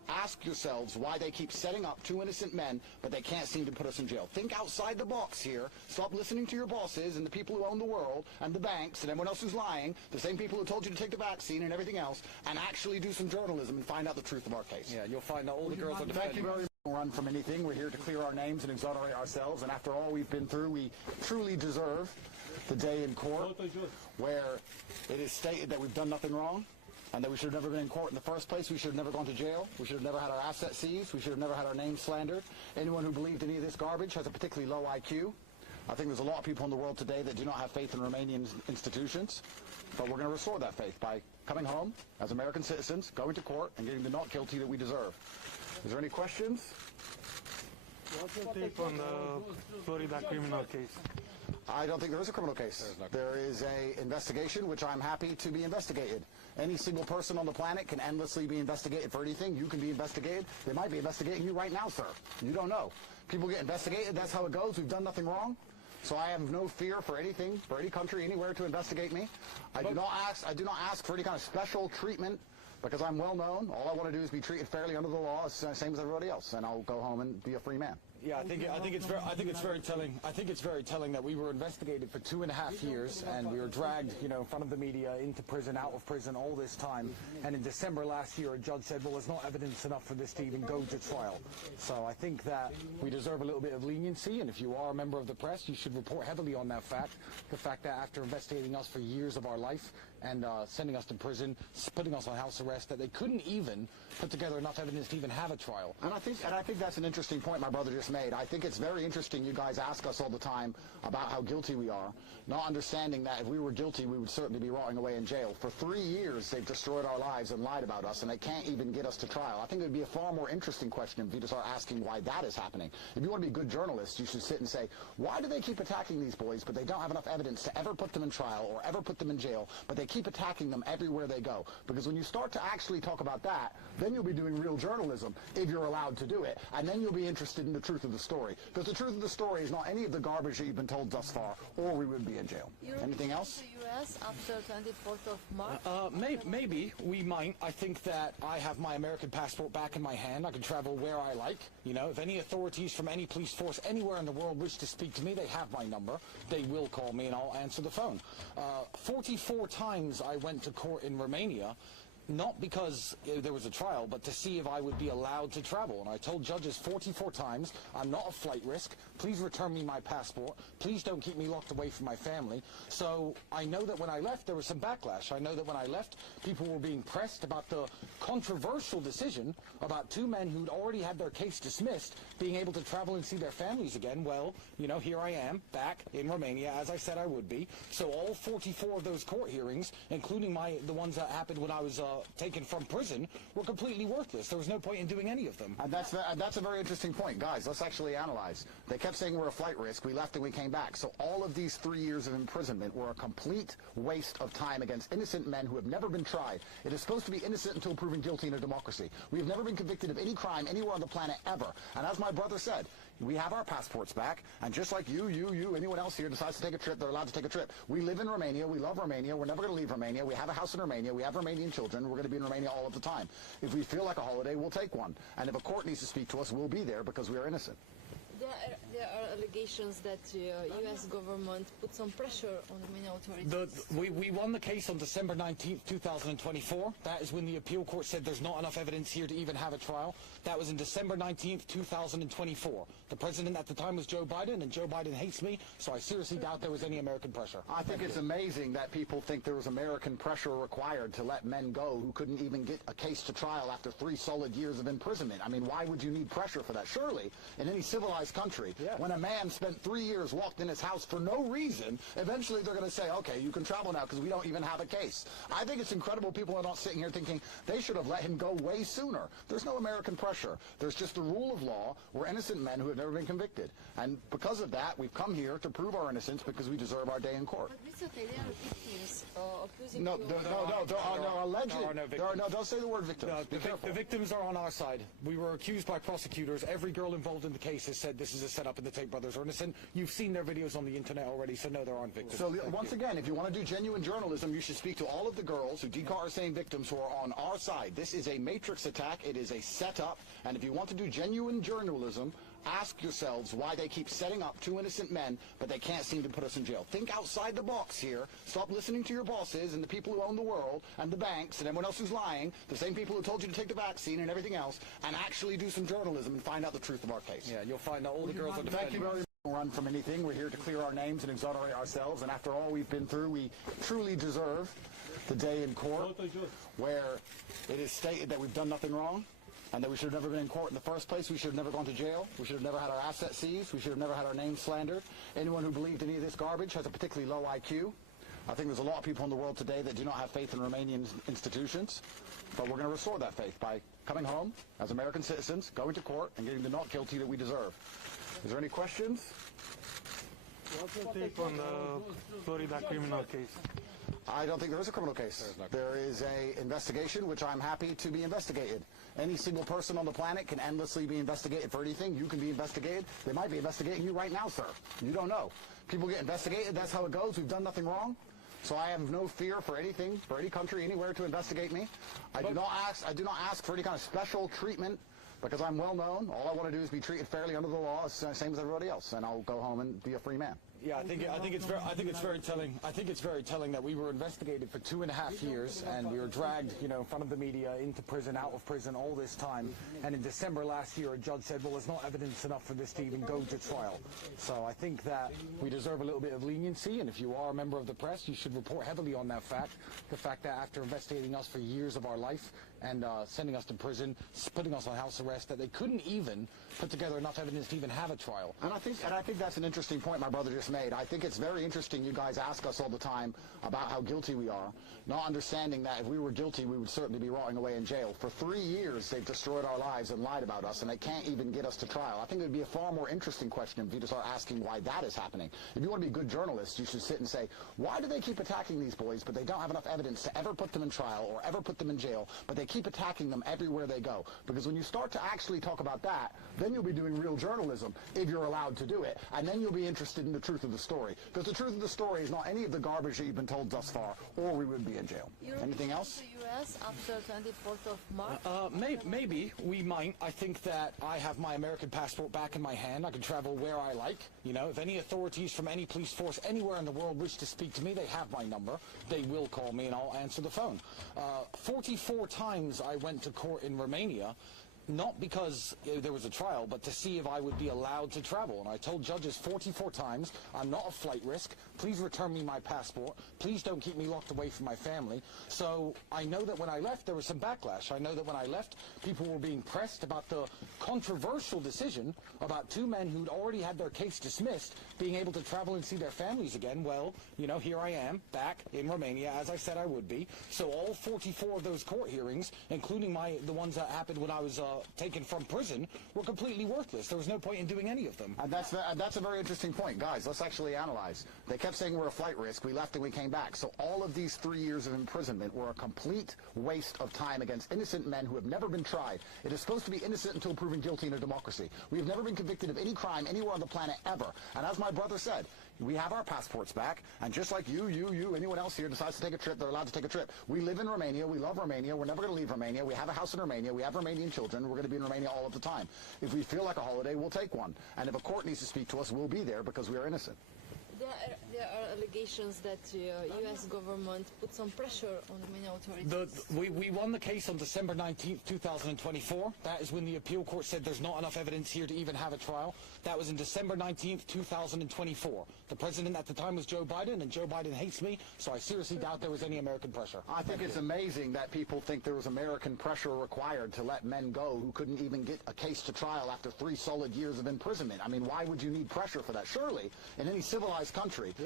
ask yourselves why they keep setting up two innocent men, but they can't seem to put us in jail. Think outside the box here. Stop listening to your bosses and the people who own the world and the banks and everyone else who's lying, the same people who told you to take the vaccine and everything else, and actually do some journalism and find out the truth of our case. Yeah, you'll find out all the girls are Thank you defending. very much. Run from anything. We're here to clear our names and exonerate ourselves, and after all we've been through, we truly deserve the day in court where it is stated that we've done nothing wrong and that we should have never been in court in the first place. We should have never gone to jail. We should have never had our assets seized. We should have never had our names slandered. Anyone who believed any of this garbage has a particularly low IQ. I think there's a lot of people in the world today that do not have faith in Romanian institutions, but we're going to restore that faith by coming home as American citizens, going to court, and getting the not guilty that we deserve. Is there any questions? What's your take on the Florida criminal case? I don't think there is a criminal case. There is an investigation, which I'm happy to be investigated. Any single person on the planet can endlessly be investigated for anything. You can be investigated. They might be investigating you right now, sir. You don't know. People get investigated. That's how it goes. We've done nothing wrong. So I have no fear for anything, for any country, anywhere to investigate me. I do not ask for any kind of special treatment because I'm well known. All I want to do is be treated fairly under the law, same as everybody else, and I'll go home and be a free man. Yeah, I think it's very telling. I think it's very telling that we were investigated for 2.5 years, and we were dragged, in front of the media, into prison, out of prison, all this time. And in December last year, a judge said, "Well, there's not evidence enough for this to even go to trial." So I think that we deserve a little bit of leniency, and if you are a member of the press, you should report heavily on that fact. The fact that after investigating us for years of our life and sending us to prison, putting us on house arrest, that they couldn't even put together enough evidence to even have a trial. And I think that's an interesting point my brother just made. I think it's very interesting you guys ask us all the time about how guilty we are, not understanding that if we were guilty, we would certainly be rotting away in jail. For 3 years, they've destroyed our lives and lied about us, and they can't even get us to trial. I think it would be a far more interesting question if you just start asking why that is happening. If you want to be a good journalist, you should sit and say, why do they keep attacking these boys, but they don't have enough evidence to ever put them in trial or ever put them in jail, but they keep attacking them everywhere they go? Because when you start to actually talk about that, then you'll be doing real journalism, if you're allowed to do it, and then you'll be interested in the truth of the story. Because the truth of the story is not any of the garbage that you've been told thus far, or we would be in jail. Anything else? To the U.S. after 24th of March? Maybe we might. I think that I have my American passport back in my hand. I can travel where I like. If any authorities from any police force anywhere in the world wish to speak to me, they have my number. They will call me and I'll answer the phone. 44 times I went to court in Romania, not because there was a trial, but to see if I would be allowed to travel. And I told judges 44 times, I'm not a flight risk. Please return me my passport. Please don't keep me locked away from my family. So I know that when I left, there was some backlash. I know that when I left, people were being pressed about the controversial decision about 2 men who'd already had their case dismissed being able to travel and see their families again. Well, here I am, back in Romania, as I said I would be. So all 44 of those court hearings, including the ones that happened when I was taken from prison, were completely worthless. There was no point in doing any of them. And that's a very interesting point. Guys, let's actually analyze. They kept saying we're a flight risk. We left and we came back. So all of these 3 years of imprisonment were a complete waste of time against innocent men who have never been tried. It is supposed to be innocent until proven guilty in a democracy. We have never been convicted of any crime anywhere on the planet ever. And as my brother said, we have our passports back, and just like you, anyone else here decides to take a trip, they're allowed to take a trip. We live in Romania, we love Romania, we're never going to leave Romania, we have a house in Romania, we have Romanian children, we're going to be in Romania all of the time. If we feel like a holiday, we'll take one. And if a court needs to speak to us, we'll be there because we are innocent. There are allegations that the U.S. government put some pressure on Romanian authorities. We won the case on December 19th, 2024. That is when the appeal court said there's not enough evidence here to even have a trial. That was in December 19th, 2024. The president at the time was Joe Biden, and Joe Biden hates me, so I seriously doubt there was any American pressure. I think it's amazing that people think there was American pressure required to let men go who couldn't even get a case to trial after 3 solid years of imprisonment. I mean, why would you need pressure for that? Surely, in any civilized country, when a man spent 3 years locked in his house for no reason, eventually they're going to say, okay, you can travel now because we don't even have a case. I think it's incredible people are not sitting here thinking they should have let him go way sooner. There's no American pressure. There's just the rule of law. We're innocent men who have never been convicted. And because of that, we've come here to prove our innocence because we deserve our day in court. But Mr. Tate, there are victims accusing No, you there are no alleged. There are no victims. No, don't say the word victims. No, Be careful. the victims are on our side. We were accused by prosecutors. Every girl involved in the case has said this is a setup and the Tate brothers are innocent. You've seen their videos on the internet already, so no, there aren't victims. So once again, if you want to do genuine journalism, you should speak to all of the girls who are saying victims who are on our side. This is a matrix attack. It is a setup. And if you want to do genuine journalism, ask yourselves why they keep setting up two innocent men, but they can't seem to put us in jail. Think outside the box here. Stop listening to your bosses and the people who own the world and the banks and everyone else who's lying, the same people who told you to take the vaccine and everything else, and actually do some journalism and find out the truth of our case. Yeah, you'll find out all the girls are defending. Thank you very much. Run from anything. We're here to clear our names and exonerate ourselves, and after all we've been through, we truly deserve the day in court where it is stated that we've done nothing wrong, and that we should have never been in court in the first place. We should have never gone to jail. We should have never had our assets seized. We should have never had our name slandered. Anyone who believed any of this garbage has a particularly low IQ. I think there's a lot of people in the world today that do not have faith in Romanian institutions, but we're going to restore that faith by coming home as American citizens, going to court, and getting the not guilty that we deserve. Is there any questions? What's your take on the Florida criminal case? I don't think there is a criminal case. There is an investigation, which I'm happy to be investigated. Any single person on the planet can endlessly be investigated for anything. You can be investigated. They might be investigating you right now, sir. You don't know. People get investigated. That's how it goes. We've done nothing wrong. So I have no fear for anything, for any country, anywhere to investigate me. I do not ask for any kind of special treatment because I'm well known. All I want to do is be treated fairly under the law, same as everybody else, and I'll go home and be a free man. Yeah, I think it's very telling. I think it's very telling that we were investigated for 2.5 years, and we were dragged, in front of the media, into prison, out of prison, all this time. And in December last year, a judge said, "Well, there's not evidence enough for this to even go to trial." So I think that we deserve a little bit of leniency, and if you are a member of the press, you should report heavily on that fact. The fact that after investigating us for years of our life and sending us to prison, putting us on house arrest, that they couldn't even put together enough evidence to even have a trial. And I think that's an interesting point my brother just made. I think it's very interesting you guys ask us all the time about how guilty we are, not understanding that if we were guilty, we would certainly be rotting away in jail. For 3 years, they've destroyed our lives and lied about us, and they can't even get us to trial. I think it would be a far more interesting question if you just start asking why that is happening. If you want to be good journalists, you should sit and say, why do they keep attacking these boys, but they don't have enough evidence to ever put them in trial or ever put them in jail, but they keep attacking them everywhere they go? Because when you start to actually talk about that, then you'll be doing real journalism, if you're allowed to do it, and then you'll be interested in the truth of the story. Because the truth of the story is not any of the garbage that you've been told thus far, or we would be in jail. Anything else? The U.S. after 24th of March? Maybe we might. I think that I have my American passport back in my hand. I can travel where I like. If any authorities from any police force anywhere in the world wish to speak to me, they have my number. They will call me and I'll answer the phone. 44 times I went to court in Romania, not because there was a trial, but to see if I would be allowed to travel. And I told judges 44 times, I'm not a flight risk. Please return me my passport. Please don't keep me locked away from my family. So I know that when I left, there was some backlash. I know that when I left, people were being pressed about the controversial decision about 2 men who'd already had their case dismissed being able to travel and see their families again. Well, here I am, back in Romania, as I said I would be. So all 44 of those court hearings, including the ones that happened when I was taken from prison, were completely worthless. There was no point in doing any of them. And that's a very interesting point. Guys, let's actually analyze. They kept saying we're a flight risk. We left and we came back. So all of these 3 years of imprisonment were a complete waste of time against innocent men who have never been tried. It is supposed to be innocent until proven guilty in a democracy. We have never been convicted of any crime anywhere on the planet ever. And as my brother said, we have our passports back, and just like you, anyone else here decides to take a trip, they're allowed to take a trip. We live in Romania, we love Romania, we're never going to leave Romania, we have a house in Romania, we have Romanian children, we're going to be in Romania all of the time. If we feel like a holiday, we'll take one. And if a court needs to speak to us, we'll be there because we are innocent. There are allegations that the U.S. government put some pressure on Romanian authorities. We won the case on December 19th, 2024. That is when the appeal court said there's not enough evidence here to even have a trial. That was in December 19th, 2024. The president at the time was Joe Biden, and Joe Biden hates me, so I seriously doubt there was any American pressure. I think it's amazing that people think there was American pressure required to let men go who couldn't even get a case to trial after 3 solid years of imprisonment. I mean, why would you need pressure for that? Surely, in any civilized country,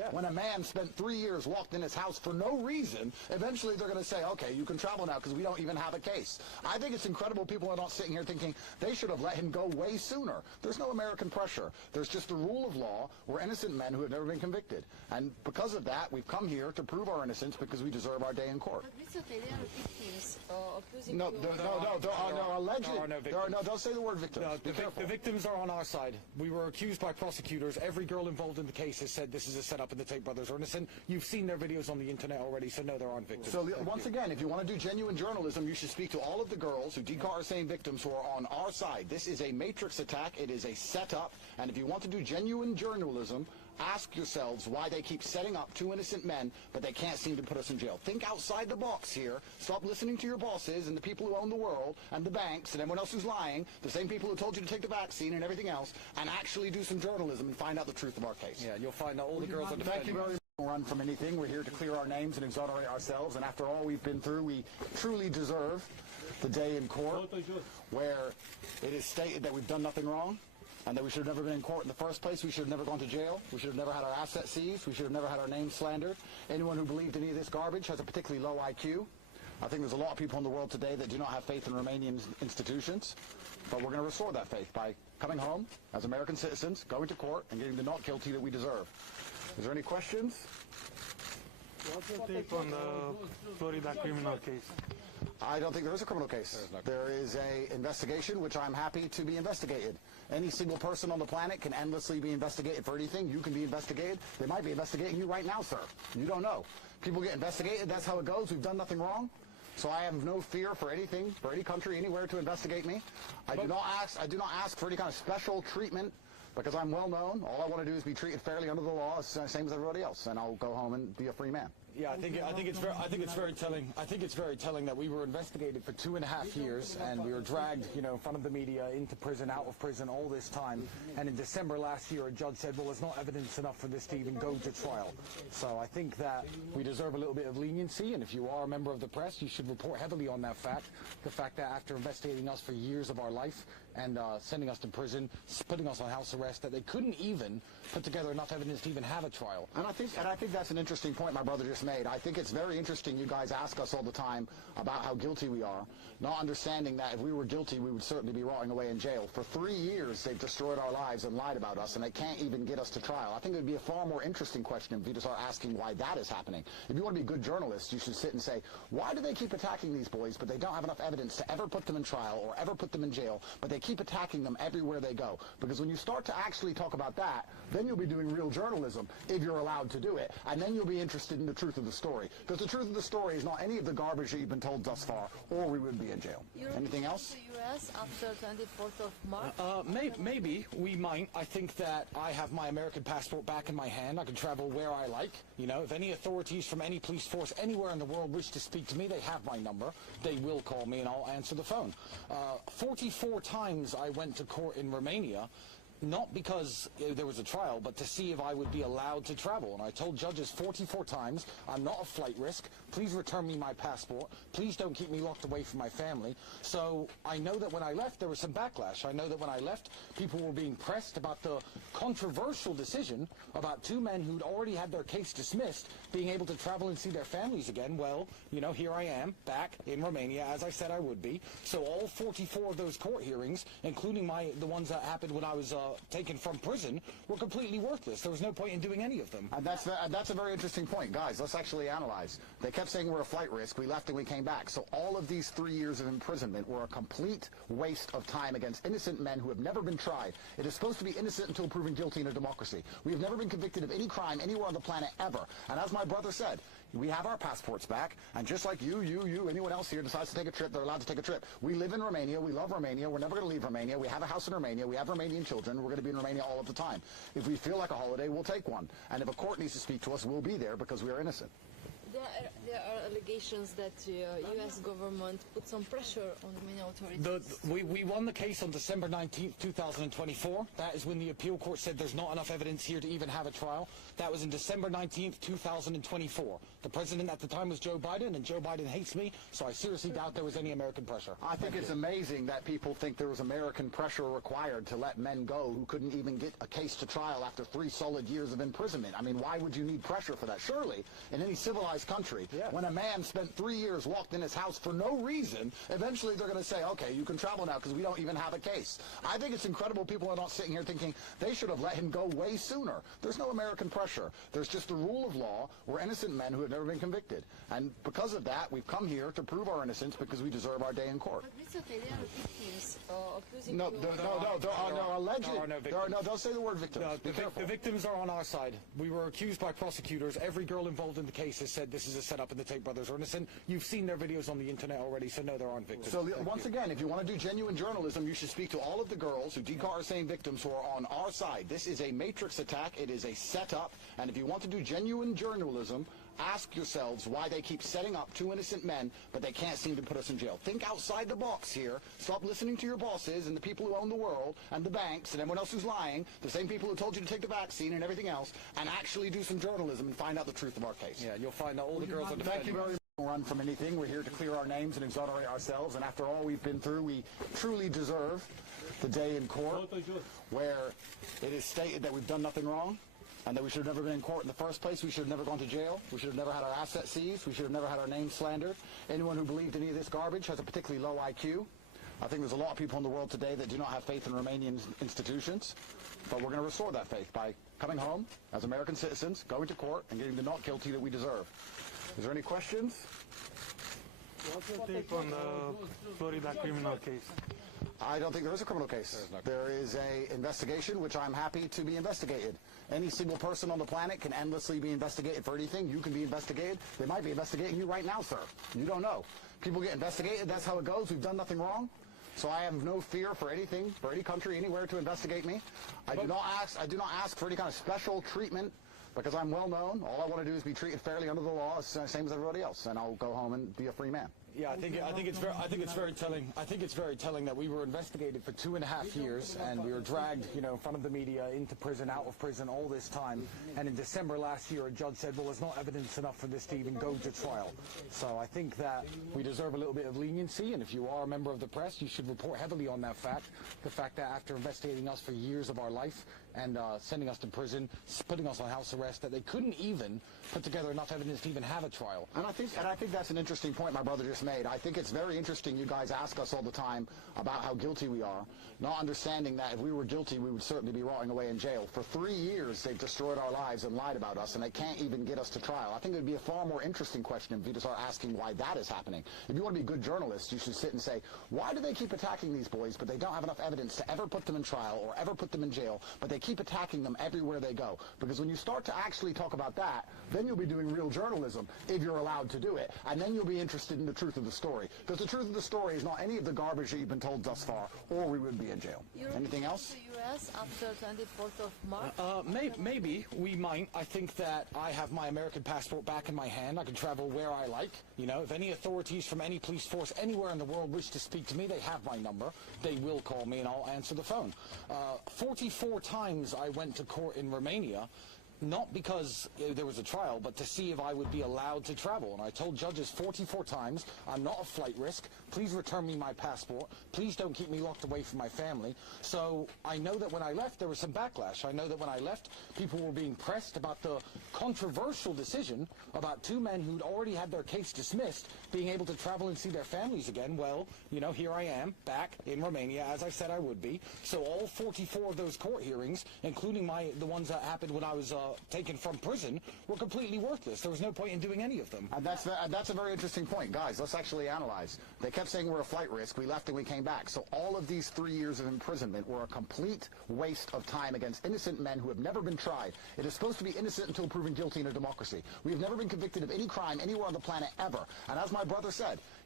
When a man spent 3 years locked in his house for no reason, eventually they're going to say, okay, you can travel now because we don't even have a case. I think it's incredible people are not sitting here thinking they should have let him go way sooner. There's no American pressure. There's just a rule of law. We're innocent men who have never been convicted. And because of that, we've come here to prove our innocence because we deserve our day in court. But Mr. Tate, they are victims accusing No, you there are no alleged. There are no victims. No, don't say the word victims. No, Be careful. the victims are on our side. We were accused by prosecutors. Every girl involved in the case has said this is a setup and the Tate brothers are innocent. You've seen their videos on the internet already, so no, there aren't victims. So once again, if you want to do genuine journalism, you should speak to all of the girls who DCAR are saying victims who are on our side. This is a matrix attack. It is a setup. And if you want to do genuine journalism, ask yourselves why they keep setting up two innocent men, but they can't seem to put us in jail. Think outside the box here. Stop listening to your bosses and the people who own the world and the banks and everyone else who's lying, the same people who told you to take the vaccine and everything else, and actually do some journalism and find out the truth of our case. Yeah, you'll find out all the girls are Thank defending you us. very much. Don't run from anything. We're here to clear our names and exonerate ourselves, and after all we've been through, we truly deserve the day in court where it is stated that we've done nothing wrong, and that we should have never been in court in the first place. We should have never gone to jail. We should have never had our assets seized. We should have never had our names slandered. Anyone who believed any of this garbage has a particularly low IQ. I think there's a lot of people in the world today that do not have faith in Romanian institutions, but we're going to restore that faith by coming home as American citizens, going to court, and getting the not guilty that we deserve. Is there any questions? What's your take on the Florida criminal case? I don't think there is a criminal case. There is a investigation which I'm happy to be investigated. Any single person on the planet can endlessly be investigated for anything. You can be investigated. They might be investigating you right now, sir. You don't know. People get investigated. That's how it goes. We've done nothing wrong. So I have no fear for anything, for any country, anywhere to investigate me. I do not ask for any kind of special treatment because I'm well known. All I want to do is be treated fairly under the law, same as everybody else, and I'll go home and be a free man. Yeah, I think it's very telling. I think it's very telling that we were investigated for 2.5 years, and we were dragged, in front of the media, into prison, out of prison, all this time. And in December last year, a judge said, "Well, there's not evidence enough for this to even go to trial." So I think that we deserve a little bit of leniency, and if you are a member of the press, you should report heavily on that fact. The fact that after investigating us for years of our life and sending us to prison, putting us on house arrest, that they couldn't even put together enough evidence to even have a trial. And I think that's an interesting point my brother just made. I think it's very interesting you guys ask us all the time about how guilty we are, not understanding that if we were guilty, we would certainly be rotting away in jail. For 3 years, they've destroyed our lives and lied about us, and they can't even get us to trial. I think it would be a far more interesting question if you just start asking why that is happening. If you want to be good journalists, you should sit and say, why do they keep attacking these boys, but they don't have enough evidence to ever put them in trial or ever put them in jail, but they keep attacking them everywhere they go? Because when you start to actually talk about that, then you'll be doing real journalism, if you're allowed to do it, and then you'll be interested in the truth of the story. Because the truth of the story is not any of the garbage that you've been told thus far, or we would be in jail. Anything else? To the U.S. after 24th of March? Maybe we might. I think that I have my American passport back in my hand. I can travel where I like. If any authorities from any police force anywhere in the world wish to speak to me, they have my number. They will call me and I'll answer the phone. 44 times I went to court in Romania, not because there was a trial, but to see if I would be allowed to travel. And I told judges 44 times, I'm not a flight risk. Please return me my passport. Please don't keep me locked away from my family. So I know that when I left, there was some backlash. I know that when I left, people were being pressed about the controversial decision about two men who'd already had their case dismissed being able to travel and see their families again. Well, here I am, back in Romania, as I said I would be. So all 44 of those court hearings, including the ones that happened when I was taken from prison, were completely worthless. There was no point in doing any of them. And that's a very interesting point. Guys, let's actually analyze. They kept saying we're a flight risk. We left and we came back. So all of these 3 years of imprisonment were a complete waste of time against innocent men who have never been tried. It is supposed to be innocent until proven guilty in a democracy. We have never been convicted of any crime anywhere on the planet ever. And as my brother said, we have our passports back, and just like you, anyone else here decides to take a trip, they're allowed to take a trip. We live in Romania, we love Romania, we're never going to leave Romania, we have a house in Romania, we have Romanian children, we're going to be in Romania all of the time. If we feel like a holiday, we'll take one. And if a court needs to speak to us, we'll be there because we are innocent. There are allegations that U.S. government put some pressure on Romanian authorities. We won the case on December 19th, 2024. That is when the appeal court said there's not enough evidence here to even have a trial. That was in December 19th, 2024. The president at the time was Joe Biden, and Joe Biden hates me, so I seriously doubt there was any American pressure. I think it's amazing that people think there was American pressure required to let men go who couldn't even get a case to trial after 3 solid years of imprisonment. I mean, why would you need pressure for that? Surely, in any civilized country, when a man spent 3 years locked in his house for no reason, eventually they're going to say, okay, you can travel now because we don't even have a case. I think it's incredible people are not sitting here thinking they should have let him go way sooner. There's no American pressure. There's just the rule of law. We're innocent men who have never been convicted. And because of that, we've come here to prove our innocence because we deserve our day in court. But it's okay, there are victims accusing No, you. there are no alleged. There are no victims. Don't say the word victims. No, the victims are on our side. We were accused by prosecutors. Every girl involved in the case has said this is a setup and the Tate brothers are innocent. You've seen their videos on the internet already, so no, there aren't victims. So once again, if you want to do genuine journalism, you should speak to all of the girls who DCAR are saying victims who are on our side. This is a matrix attack. It is a setup. And if you want to do genuine journalism, ask yourselves why they keep setting up 2 innocent men, but they can't seem to put us in jail. Think outside the box here. Stop listening to your bosses and the people who own the world and the banks and everyone else who's lying, the same people who told you to take the vaccine and everything else, and actually do some journalism and find out the truth of our case. Yeah, you'll find that all the girls are defending. Thank you very much. Run from anything. We're here to clear our names and exonerate ourselves, and after all we've been through, we truly deserve the day in court where it is stated that we've done nothing wrong, and that we should have never been in court in the first place. We should have never gone to jail. We should have never had our assets seized. We should have never had our name slandered. Anyone who believed any of this garbage has a particularly low IQ. I think there's a lot of people in the world today that do not have faith in Romanian institutions, but we're going to restore that faith by coming home as American citizens, going to court, and getting the not guilty that we deserve. Is there any questions? What's your take on the Florida criminal case? I don't think there is a criminal case. There is an investigation, which I'm happy to be investigated. Any single person on the planet can endlessly be investigated for anything. You can be investigated. They might be investigating you right now, sir. You don't know. People get investigated. That's how it goes. We've done nothing wrong. So I have no fear for anything, for any country, anywhere to investigate me. I do not ask for any kind of special treatment because I'm well known. All I want to do is be treated fairly under the law, same as everybody else, and I'll go home and be a free man. Yeah, I think it's very telling. I think it's very telling that we were investigated for 2.5 years, and we were dragged, in front of the media, into prison, out of prison, all this time. And in December last year, a judge said, "Well, there's not evidence enough for this to even go to trial." So I think that we deserve a little bit of leniency, and if you are a member of the press, you should report heavily on that fact. The fact that after investigating us for years of our life and sending us to prison, putting us on house arrest, that they couldn't even put together enough evidence to even have a trial. And I think that's an interesting point my brother just made. I think it's very interesting you guys ask us all the time about how guilty we are, not understanding that if we were guilty, we would certainly be rotting away in jail. For 3 years, they've destroyed our lives and lied about us, and they can't even get us to trial. I think it would be a far more interesting question if you start asking why that is happening. If you want to be good journalists, you should sit and say, why do they keep attacking these boys, but they don't have enough evidence to ever put them in trial or ever put them in jail, but they keep attacking them everywhere they go? Because when you start to actually talk about that, then you'll be doing real journalism, if you're allowed to do it, and then you'll be interested in the truth of the story. Because the truth of the story is not any of the garbage that you've been told thus far, or we would be in jail. Anything else? To the U.S. after 24th of March? Maybe we might. I think that I have my American passport back in my hand. I can travel where I like. If any authorities from any police force anywhere in the world wish to speak to me, they have my number. They will call me and I'll answer the phone. 44 times I went to court in Romania, not because there was a trial, but to see if I would be allowed to travel. And I told judges 44 times, I'm not a flight risk. Please return me my passport. Please don't keep me locked away from my family. So I know that when I left, there was some backlash. I know that when I left, people were being pressed about the controversial decision about 2 men who'd already had their case dismissed being able to travel and see their families again. Well, here I am, back in Romania, as I said I would be. So all 44 of those court hearings, including the ones that happened when I was taken from prison, were completely worthless. There was no point in doing any of them. And that's a very interesting point. Guys, let's actually analyze. They kept saying we're a flight risk. We left and we came back. So all of these 3 years of imprisonment were a complete waste of time against innocent men who have never been tried. It is supposed to be innocent until proven guilty in a democracy. We have never been convicted of any crime anywhere on the planet ever. And as my brother said,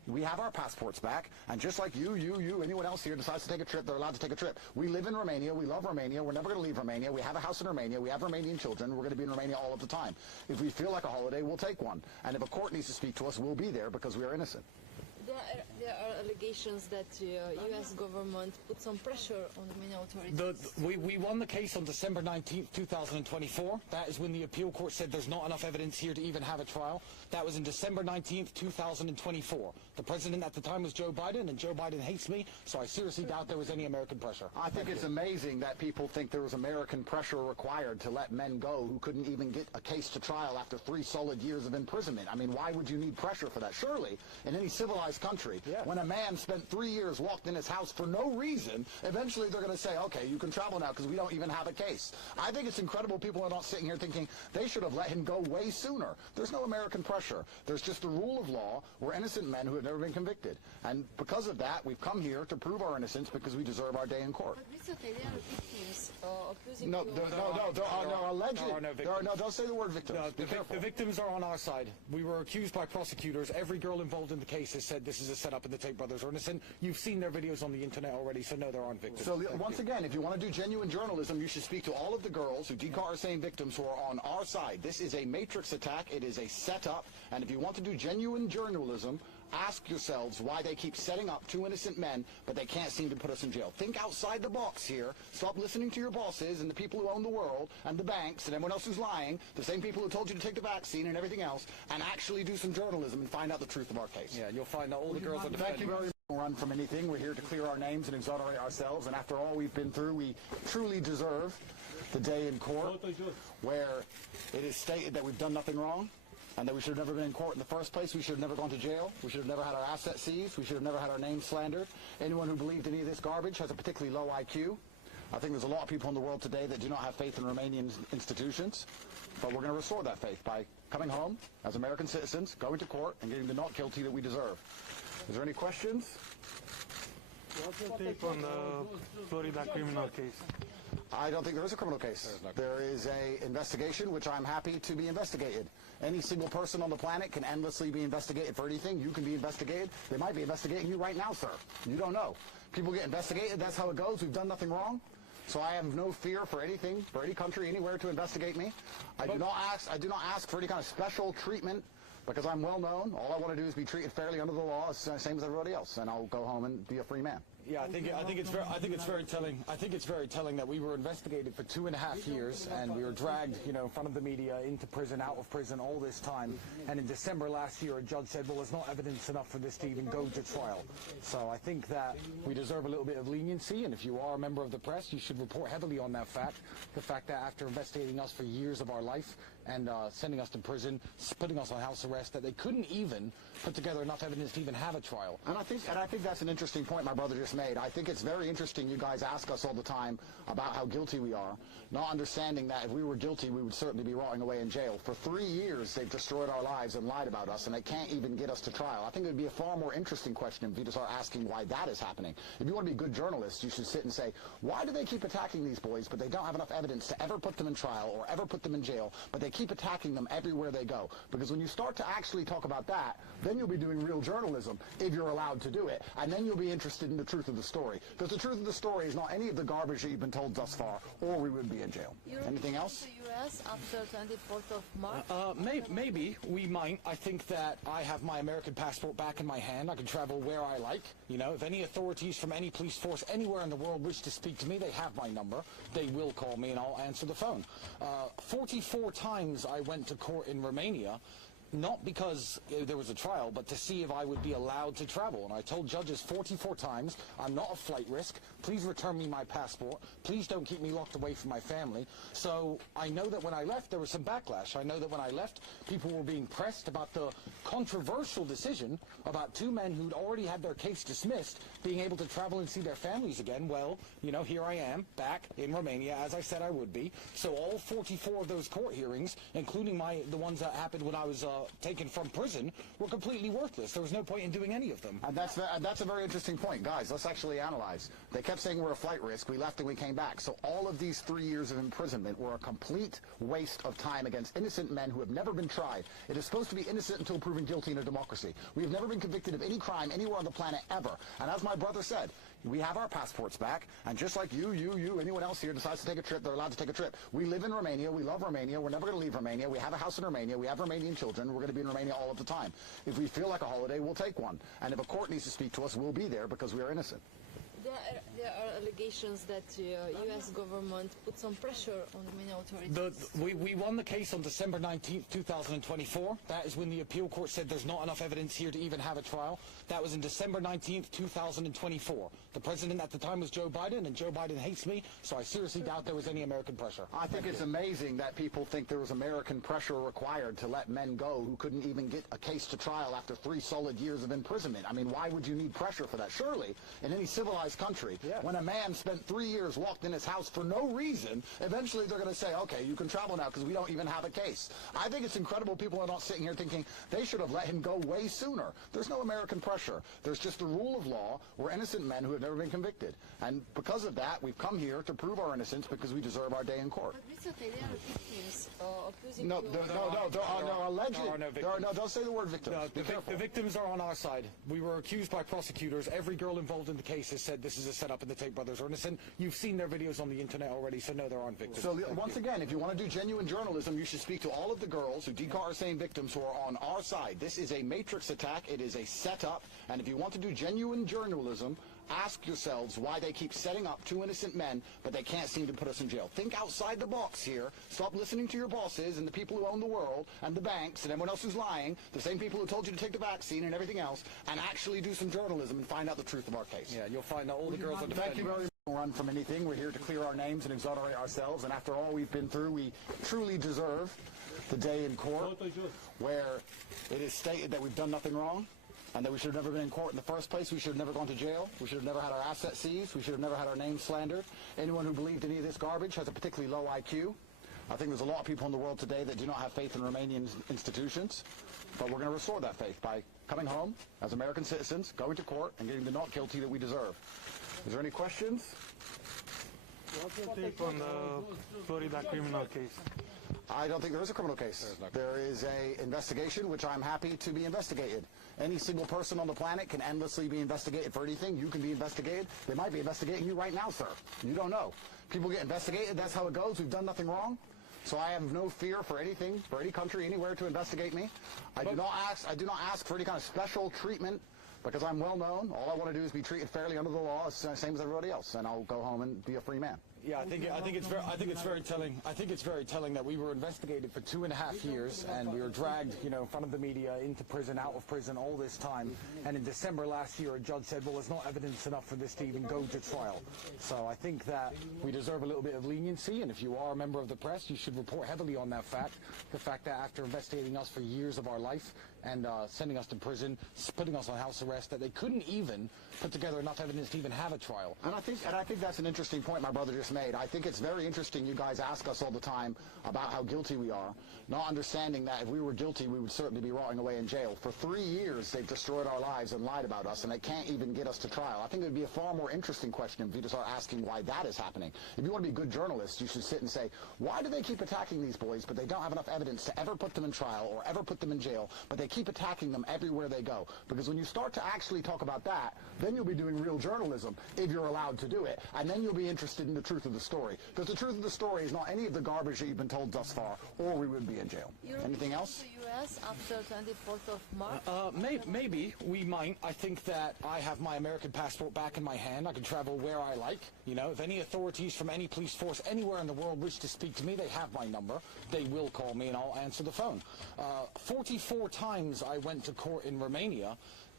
We have our passports back, and just like you, anyone else here decides to take a trip, they're allowed to take a trip. We live in Romania. We love Romania. We're never going to leave Romania. We have a house in Romania. We have Romanian children. We're going to be in Romania all of the time. If we feel like a holiday, we'll take one. And if a court needs to speak to us, we'll be there because we are innocent. There are allegations that U.S. government put some pressure on Romanian authorities. We won the case on December 19th, 2024. That is when the appeal court said there's not enough evidence here to even have a trial. That was in December 19th, 2024. The president at the time was Joe Biden, and Joe Biden hates me, so I seriously doubt there was any American pressure. I think it's amazing that people think there was American pressure required to let men go who couldn't even get a case to trial after 3 solid years of imprisonment. I mean, why would you need pressure for that? Surely, in any civilized country, when a man spent 3 years locked in his house for no reason, eventually they're going to say, okay, you can travel now because we don't even have a case. I think it's incredible people are not sitting here thinking they should have let him go way sooner. There's no American pressure. There's just the rule of law. We're innocent men who have never been convicted. And because of that, we've come here to prove our innocence because we deserve our day in court. But recently there are victims accusing No, you there are no alleged. There are no victims. Don't say the word victims. No, Be careful. the victims are on our side. We were accused by prosecutors. Every girl involved in the case has said this is a setup and the Tate brothers are innocent. You've seen their videos on the internet already, so no, there aren't victims. So once again, if you want to do genuine journalism, you should speak to all of the girls who DCAR are saying victims who are on our side. This is a matrix attack. It is a setup. And if you want to do genuine journalism, ask yourselves why they keep setting up 2 innocent men, but they can't seem to put us in jail. Think outside the box here. Stop listening to your bosses and the people who own the world and the banks and everyone else who's lying, the same people who told you to take the vaccine and everything else, and actually do some journalism and find out the truth of our case. Yeah, and you'll find that all the girls are Thank defending you very much. Run from anything. We're here to clear our names and exonerate ourselves, and after all we've been through, we truly deserve the day in court where it is stated that we've done nothing wrong, and that we should have never been in court in the first place. We should have never gone to jail. We should have never had our assets seized. We should have never had our name slandered. Anyone who believed any of this garbage has a particularly low IQ. I think there's a lot of people in the world today that do not have faith in Romanian institutions, but we're going to restore that faith by coming home as American citizens, going to court, and getting the not guilty that we deserve. Is there any questions? What's your take on the Florida criminal case? I don't think there is a criminal case. There is a investigation, which I'm happy to be investigated. Any single person on the planet can endlessly be investigated for anything. You can be investigated. They might be investigating you right now, sir. You don't know. People get investigated. That's how it goes. We've done nothing wrong. So I have no fear for anything, for any country, anywhere to investigate me. I do not ask for any kind of special treatment because I'm well known. All I want to do is be treated fairly under the law, same as everybody else, and I'll go home and be a free man. Yeah, I think it's very telling. I think it's very telling that we were investigated for 2.5 years, and we were dragged, in front of the media, into prison, out of prison, all this time. And in December last year, a judge said, well, there's not evidence enough for this to even go to trial. So I think that we deserve a little bit of leniency, and if you are a member of the press, you should report heavily on that fact. The fact that after investigating us for years of our life and sending us to prison, putting us on house arrest, that they couldn't even put together enough evidence to even have a trial. And I think that's an interesting point my brother just made. I think it's very interesting you guys ask us all the time about how guilty we are, not understanding that if we were guilty, we would certainly be rotting away in jail. For 3 years, they've destroyed our lives and lied about us, and they can't even get us to trial. I think it would be a far more interesting question if you just start asking why that is happening. If you want to be good journalists, you should sit and say, why do they keep attacking these boys, but they don't have enough evidence to ever put them in trial or ever put them in jail, but they keep attacking them everywhere they go? Because when you start to actually talk about that, then you'll be doing real journalism, if you're allowed to do it, and then you'll be interested in the truth of the story. Because the truth of the story is not any of the garbage that you've been told thus far, or we would be in jail. Anything else? The U.S. after 24th of March? Maybe we might. I think that I have my American passport back in my hand. I can travel where I like. If any authorities from any police force anywhere in the world wish to speak to me, they have my number. They will call me and I'll answer the phone. 44 times I went to court in Romania, not because there was a trial, but to see if I would be allowed to travel. And I told judges 44 times, I'm not a flight risk. Please return me my passport. Please don't keep me locked away from my family. So I know that when I left, there was some backlash. I know that when I left, people were being pressed about the controversial decision about 2 men who'd already had their case dismissed being able to travel and see their families again. Well, here I am, back in Romania, as I said I would be. So all 44 of those court hearings, including the ones that happened when I was taken from prison were completely worthless. There was no point in doing any of them. And that's a very interesting point. Guys, let's actually analyze. They kept saying we're a flight risk. We left and we came back. So all of these 3 years of imprisonment were a complete waste of time against innocent men who have never been tried. It is supposed to be innocent until proven guilty in a democracy. We have never been convicted of any crime anywhere on the planet ever. And as my brother said, we have our passports back, and just like you, anyone else here decides to take a trip, they're allowed to take a trip. We live in Romania. We love Romania. We're never going to leave Romania. We have a house in Romania. We have Romanian children. We're going to be in Romania all of the time. If we feel like a holiday, we'll take one. And if a court needs to speak to us, we'll be there because we are innocent. There are allegations that U.S. government put some pressure on Romanian authorities. We won the case on December 19th, 2024. That is when the appeal court said there's not enough evidence here to even have a trial. That was in December 19th, 2024. The president at the time was Joe Biden, and Joe Biden hates me, so I seriously doubt there was any American pressure. I think it's amazing that people think there was American pressure required to let men go who couldn't even get a case to trial after 3 solid years of imprisonment. I mean, why would you need pressure for that? Surely, in any civilized country, when a man spent 3 years locked in his house for no reason, eventually they're going to say, okay, you can travel now because we don't even have a case. I think it's incredible people are not sitting here thinking they should have let him go way sooner. There's no American pressure. There's just the rule of law. We're innocent men who have never been convicted. And because of that, we've come here to prove our innocence because we deserve our day in court. But recently there are victims accusing No, you there are no alleged. Don't say the word victims. No, the victims are on our side. We were accused by prosecutors. Every girl involved in the case has said this is a setup and the Tate brothers are innocent. You've seen their videos on the internet already, so no, there aren't victims. So once again, if you want to do genuine journalism, you should speak to all of the girls who DCAR are saying victims who are on our side. This is a matrix attack. It is a setup. And if you want to do genuine journalism, ask yourselves why they keep setting up 2 innocent men, but they can't seem to put us in jail. Think outside the box here. Stop listening to your bosses and the people who own the world and the banks and everyone else who's lying, the same people who told you to take the vaccine and everything else, and actually do some journalism and find out the truth of our case. Yeah, you'll find out all the girls are defending. Thank you very much. Run from anything. We're here to clear our names and exonerate ourselves, and after all we've been through, we truly deserve the day in court where it is stated that we've done nothing wrong, and that we should have never been in court in the first place. We should have never gone to jail. We should have never had our assets seized. We should have never had our name slandered. Anyone who believed any of this garbage has a particularly low IQ. I think there's a lot of people in the world today that do not have faith in Romanian institutions, but we're going to restore that faith by coming home as American citizens, going to court, and getting the not guilty that we deserve. Is there any questions? What's your take on the Florida criminal case? I don't think there is a criminal case. There is an investigation, which I'm happy to be investigated. Any single person on the planet can endlessly be investigated for anything. You can be investigated. They might be investigating you right now, sir. You don't know. People get investigated. That's how it goes. We've done nothing wrong. So I have no fear for anything, for any country, anywhere to investigate me. I do not ask for any kind of special treatment because I'm well known. All I want to do is be treated fairly under the law, same as everybody else, and I'll go home and be a free man. Yeah, I think it's very telling. I think it's very telling that we were investigated for 2.5 years, and we were dragged, in front of the media, into prison, out of prison, all this time. And in December last year, a judge said, "Well, there's not evidence enough for this to even go to trial." So I think that we deserve a little bit of leniency, and if you are a member of the press, you should report heavily on that fact. The fact that after investigating us for years of our life and sending us to prison, putting us on house arrest, that they couldn't even put together enough evidence to even have a trial. And I think that's an interesting point my brother just made. I think it's very interesting you guys ask us all the time about how guilty we are, not understanding that if we were guilty, we would certainly be rotting away in jail. For 3 years, they've destroyed our lives and lied about us, and they can't even get us to trial. I think it would be a far more interesting question if you just start asking why that is happening. If you want to be good journalists, you should sit and say, why do they keep attacking these boys, but they don't have enough evidence to ever put them in trial or ever put them in jail, but they keep attacking them everywhere they go? Because when you start to actually talk about that, then you'll be doing real journalism, if you're allowed to do it, and then you'll be interested in the truth of the story. Because the truth of the story is not any of the garbage that you've been told thus far, or we would be in jail. Anything else? The U.S. after 24th of March? Maybe we might. I think that I have my American passport back in my hand. I can travel where I like. If any authorities from any police force anywhere in the world wish to speak to me, they have my number. They will call me and I'll answer the phone. 44 times I went to court in Romania.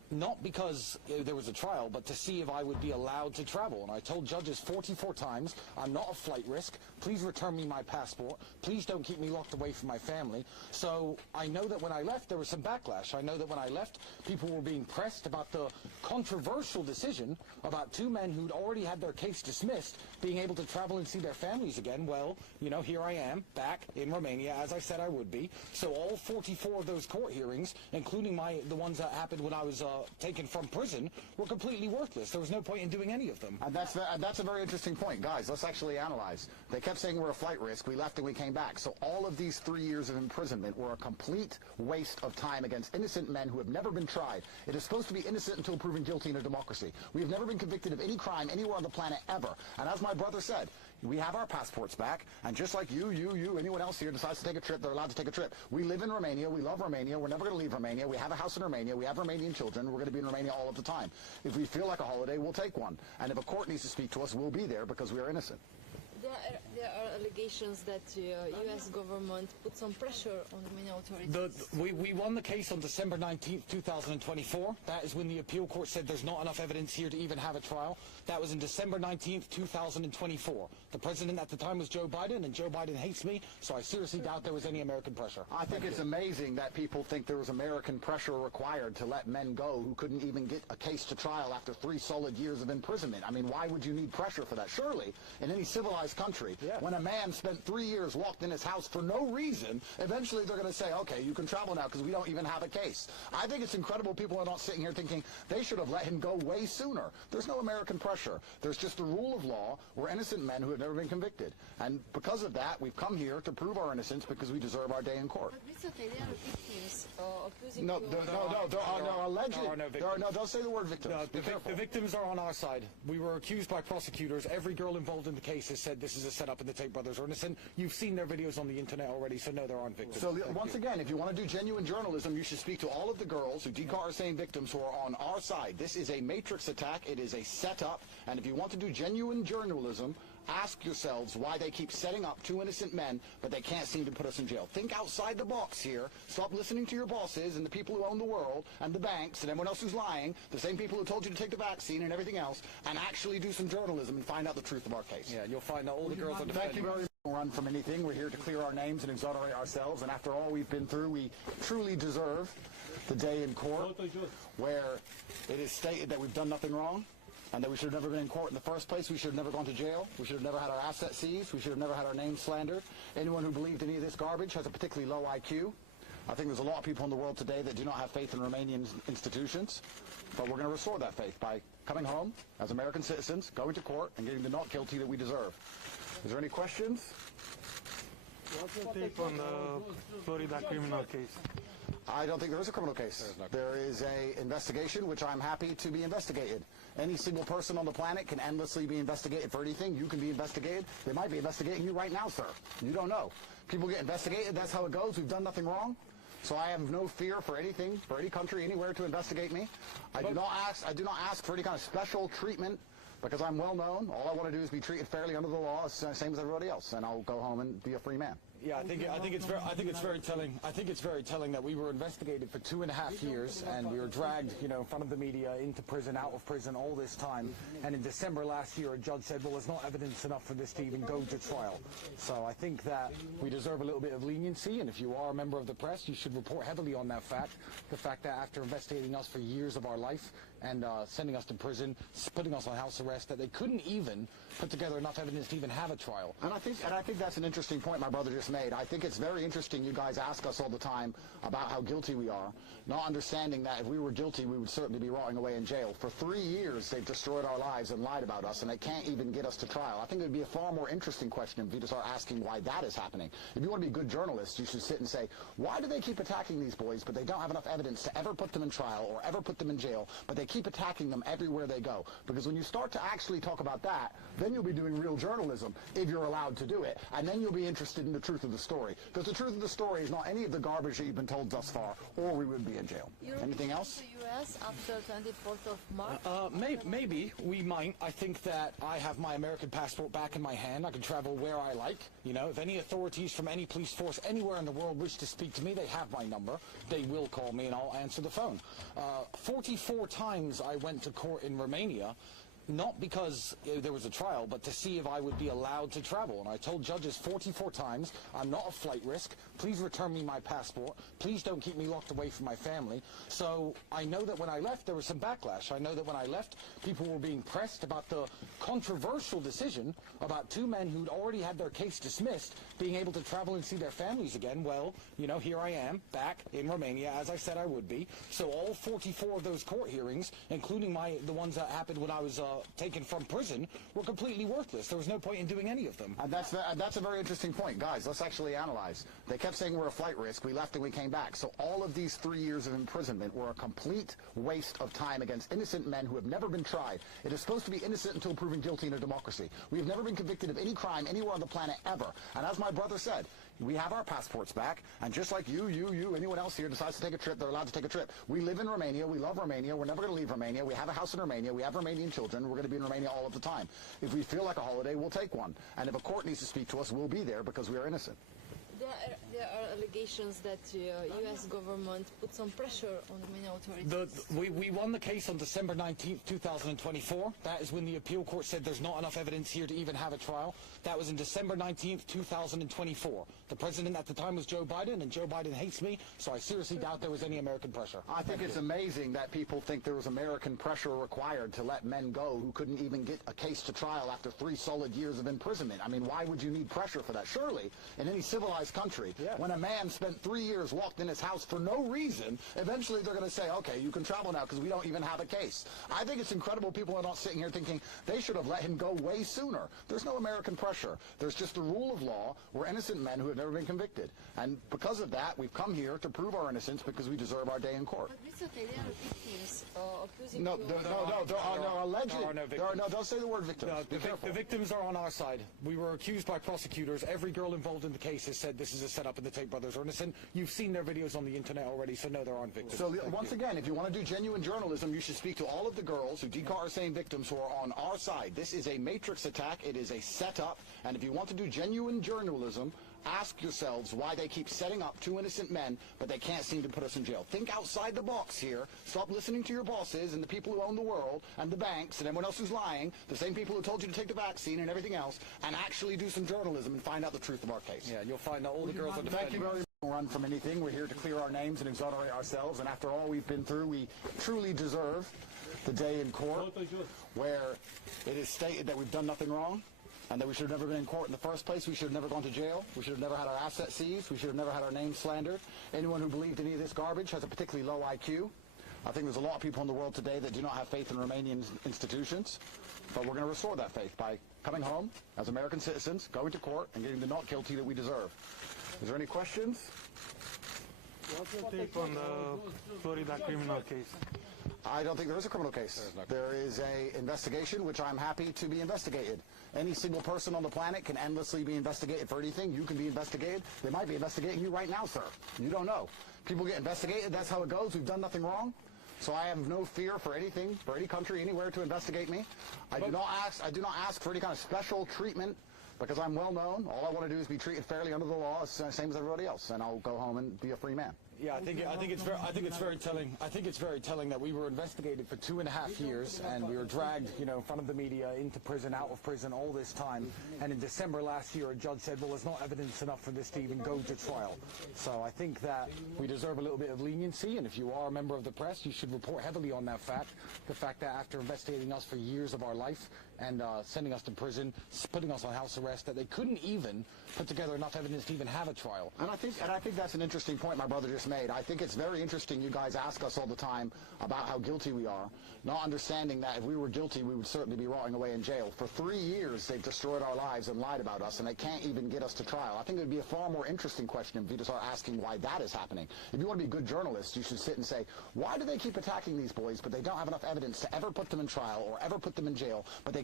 not because there was a trial, but to see if I would be allowed to travel. And I told judges 44 times, I'm not a flight risk. Please return me my passport. Please don't keep me locked away from my family. So I know that when I left, there was some backlash. I know that when I left, people were being pressed about the controversial decision about two men who'd already had their case dismissed being able to travel and see their families again. Well, you know, here I am, back in Romania, as I said I would be. So all 44 of those court hearings, including the ones that happened when I was taken from prison, were completely worthless. There was no point in doing any of them. And that's a very interesting point. Guys, let's actually analyze. They kept saying we're a flight risk. We left and we came back. So all of these 3 years of imprisonment were a complete waste of time against innocent men who have never been tried. It is supposed to be innocent until proven guilty in a democracy. We have never been convicted of any crime anywhere on the planet ever. And as my brother said, we have our passports back, and just like you, anyone else here decides to take a trip, they're allowed to take a trip. We live in Romania, we love Romania, we're never going to leave Romania, we have a house in Romania, we have Romanian children, we're going to be in Romania all of the time. If we feel like a holiday, we'll take one. And if a court needs to speak to us, we'll be there because we are innocent. There are allegations that the U.S. government put some pressure on Romanian authorities. We won the case on December 19th, 2024. That is when the appeal court said there's not enough evidence here to even have a trial. That was in December 19th, 2024. The president at the time was Joe Biden, and Joe Biden hates me, so I seriously doubt there was any American pressure. I think it's amazing that people think there was American pressure required to let men go who couldn't even get a case to trial after 3 solid years of imprisonment. I mean, why would you need pressure for that? Surely, in any civilized country, when a man spent 3 years locked in his house for no reason, eventually they're going to say, okay, you can travel now because we don't even have a case. I think it's incredible people are not sitting here thinking they should have let him go way sooner. There's no American pressure. There's just the rule of law. We're innocent men who have never been convicted. And because of that, we've come here to prove our innocence because we deserve our day in court. But recently there are victims accusing No, you there are no alleged. Don't say the word victims. No, the victims are on our side. We were accused by prosecutors. Every girl involved in the case has said this is a setup and the Tate brothers are innocent. You've seen their videos on the internet already, so no, there aren't victims. So once again, if you want to do genuine journalism, you should speak to all of the girls who Decar are saying victims who are on our side. This is a matrix attack. It is a setup. And if you want to do genuine journalism, ask yourselves why they keep setting up 2 innocent men, but they can't seem to put us in jail. Think outside the box here. Stop listening to your bosses and the people who own the world and the banks and everyone else who's lying, the same people who told you to take the vaccine and everything else, and actually do some journalism and find out the truth of our case. Yeah, and you'll find out all the girls are defending. Thank you very much. Run from anything. We're here to clear our names and exonerate ourselves, and after all we've been through, we truly deserve the day in court where it is stated that we've done nothing wrong, and that we should have never been in court in the first place. We should have never gone to jail. We should have never had our assets seized. We should have never had our name slandered. Anyone who believed any of this garbage has a particularly low IQ. I think there's a lot of people in the world today that do not have faith in Romanian institutions, but we're going to restore that faith by coming home as American citizens, going to court, and getting the not guilty that we deserve. Is there any questions? What's your take on the Florida criminal case? I don't think there is a criminal case. There is an investigation, which I'm happy to be investigated. Any single person on the planet can endlessly be investigated for anything. You can be investigated. They might be investigating you right now, sir. You don't know. People get investigated. That's how it goes. We've done nothing wrong. So I have no fear for anything, for any country, anywhere to investigate me. I do not ask for any kind of special treatment because I'm well known. All I want to do is be treated fairly under the law, same as everybody else, and I'll go home and be a free man. Yeah, I think it's very telling. I think it's very telling that we were investigated for 2.5 years, and we were dragged, in front of the media, into prison, out of prison, all this time. And in December last year, a judge said, "Well, there's not evidence enough for this to even go to trial." So I think that we deserve a little bit of leniency, and if you are a member of the press, you should report heavily on that fact. The fact that after investigating us for years of our life and sending us to prison, putting us on house arrest, that they couldn't even put together enough evidence to even have a trial. And I think that's an interesting point my brother just made. I think it's very interesting you guys ask us all the time about how guilty we are, not understanding that if we were guilty, we would certainly be rotting away in jail. For 3 years, they've destroyed our lives and lied about us, and they can't even get us to trial. I think it would be a far more interesting question if you just start asking why that is happening. If you want to be good journalists, you should sit and say, why do they keep attacking these boys, but they don't have enough evidence to ever put them in trial or ever put them in jail, but they keep attacking them everywhere they go? Because when you start to actually talk about that, then you'll be doing real journalism, if you're allowed to do it, and then you'll be interested in the truth truth of the story. Because the truth of the story is not any of the garbage that you've been told thus far, or we would be in jail. Anything else? The U.S. after 24th of March? Maybe we might. I think that I have my American passport back in my hand. I can travel where I like. You know, if any authorities from any police force anywhere in the world wish to speak to me, they have my number. They will call me and I'll answer the phone. 44 times I went to court in Romania, not because there was a trial, but to see if I would be allowed to travel. And I told judges 44 times, I'm not a flight risk. Please return me my passport. Please don't keep me locked away from my family. So I know that when I left, there was some backlash. I know that when I left, people were being pressed about the controversial decision about two men who'd already had their case dismissed being able to travel and see their families again. Well, you know, here I am, back in Romania, as I said I would be. So all 44 of those court hearings, including the ones that happened when I was taken from prison, were completely worthless. There was no point in doing any of them. And that's a very interesting point. Guys, let's actually analyze. They kept saying we're a flight risk. We left and we came back. So all of these 3 years of imprisonment were a complete waste of time against innocent men who have never been tried. It is supposed to be innocent until proven guilty in a democracy. We have never been convicted of any crime anywhere on the planet ever. And as my brother said, we have our passports back, and just like you, anyone else here decides to take a trip, they're allowed to take a trip. We live in Romania. We love Romania. We're never going to leave Romania. We have a house in Romania. We have Romanian children. We're going to be in Romania all of the time. If we feel like a holiday, we'll take one. And if a court needs to speak to us, we'll be there because we are innocent. There are allegations that the U.S. government put some pressure on the Romanian authorities. We won the case on December 19th, 2024. That is when the appeal court said there's not enough evidence here to even have a trial. That was in December 19th, 2024. The president at the time was Joe Biden, and Joe Biden hates me, so I seriously doubt there was any American pressure. I think it's amazing that people think there was American pressure required to let men go who couldn't even get a case to trial after 3 solid years of imprisonment. I mean, why would you need pressure for that? Surely, in any civilized country, when a man spent 3 years locked in his house for no reason, eventually they're going to say, okay, you can travel now because we don't even have a case. I think it's incredible people are not sitting here thinking they should have let him go way sooner. There's no American pressure. There's just a rule of law. We're innocent men who have never been convicted. And because of that, we've come here to prove our innocence because we deserve our day in court. But Mr. Tate, there are victims accusing No, you. there are no alleged. There are no victims. Don't say the word victims. No, Be careful. the victims are on our side. We were accused by prosecutors. Every girl involved in the case has said this is a setup and the Tate brothers are innocent. You've seen their videos on the internet already, so no, there aren't victims. So once again, if you want to do genuine journalism, you should speak to all of the girls who DCAR are saying victims who are on our side. This is a matrix attack. It is a setup. And if you want to do genuine journalism, ask yourselves why they keep setting up 2 innocent men, but they can't seem to put us in jail. Think outside the box here. Stop listening to your bosses and the people who own the world and the banks and everyone else who's lying, the same people who told you to take the vaccine and everything else, and actually do some journalism and find out the truth of our case. Yeah, you'll find that all the girls are Thank you defending. very much. Run from anything. We're here to clear our names and exonerate ourselves, and after all we've been through, we truly deserve the day in court where it is stated that we've done nothing wrong, and that we should have never been in court in the first place. We should have never gone to jail. We should have never had our assets seized. We should have never had our name slandered. Anyone who believed any of this garbage has a particularly low IQ. I think there's a lot of people in the world today that do not have faith in Romanian institutions, but we're going to restore that faith by coming home as American citizens, going to court, and getting the not guilty that we deserve. Is there any questions? What's your take on the Florida criminal case? I don't think there is a criminal case. There is an investigation, which I'm happy to be investigated. Any single person on the planet can endlessly be investigated for anything. You can be investigated. They might be investigating you right now, sir. You don't know. People get investigated. That's how it goes. We've done nothing wrong. So I have no fear for anything, for any country, anywhere to investigate me. I do not ask for any kind of special treatment because I'm well known. All I want to do is be treated fairly under the law, same as everybody else, and I'll go home and be a free man. Yeah, I think it's very telling. I think it's very telling that we were investigated for 2.5 years, and we were dragged, in front of the media, into prison, out of prison, all this time. And in December last year, a judge said, "Well, there's not evidence enough for this to even go to trial." So I think that we deserve a little bit of leniency, and if you are a member of the press, you should report heavily on that fact. The fact that after investigating us for years of our life and sending us to prison, putting us on house arrest, that they couldn't even put together enough evidence to even have a trial. And I think that's an interesting point my brother just made. I think it's very interesting you guys ask us all the time about how guilty we are, not understanding that if we were guilty, we would certainly be rotting away in jail. For 3 years, they've destroyed our lives and lied about us, and they can't even get us to trial. I think it would be a far more interesting question if you to start asking why that is happening. If you want to be a good journalist, you should sit and say, why do they keep attacking these boys, but they don't have enough evidence to ever put them in trial or ever put them in jail, but they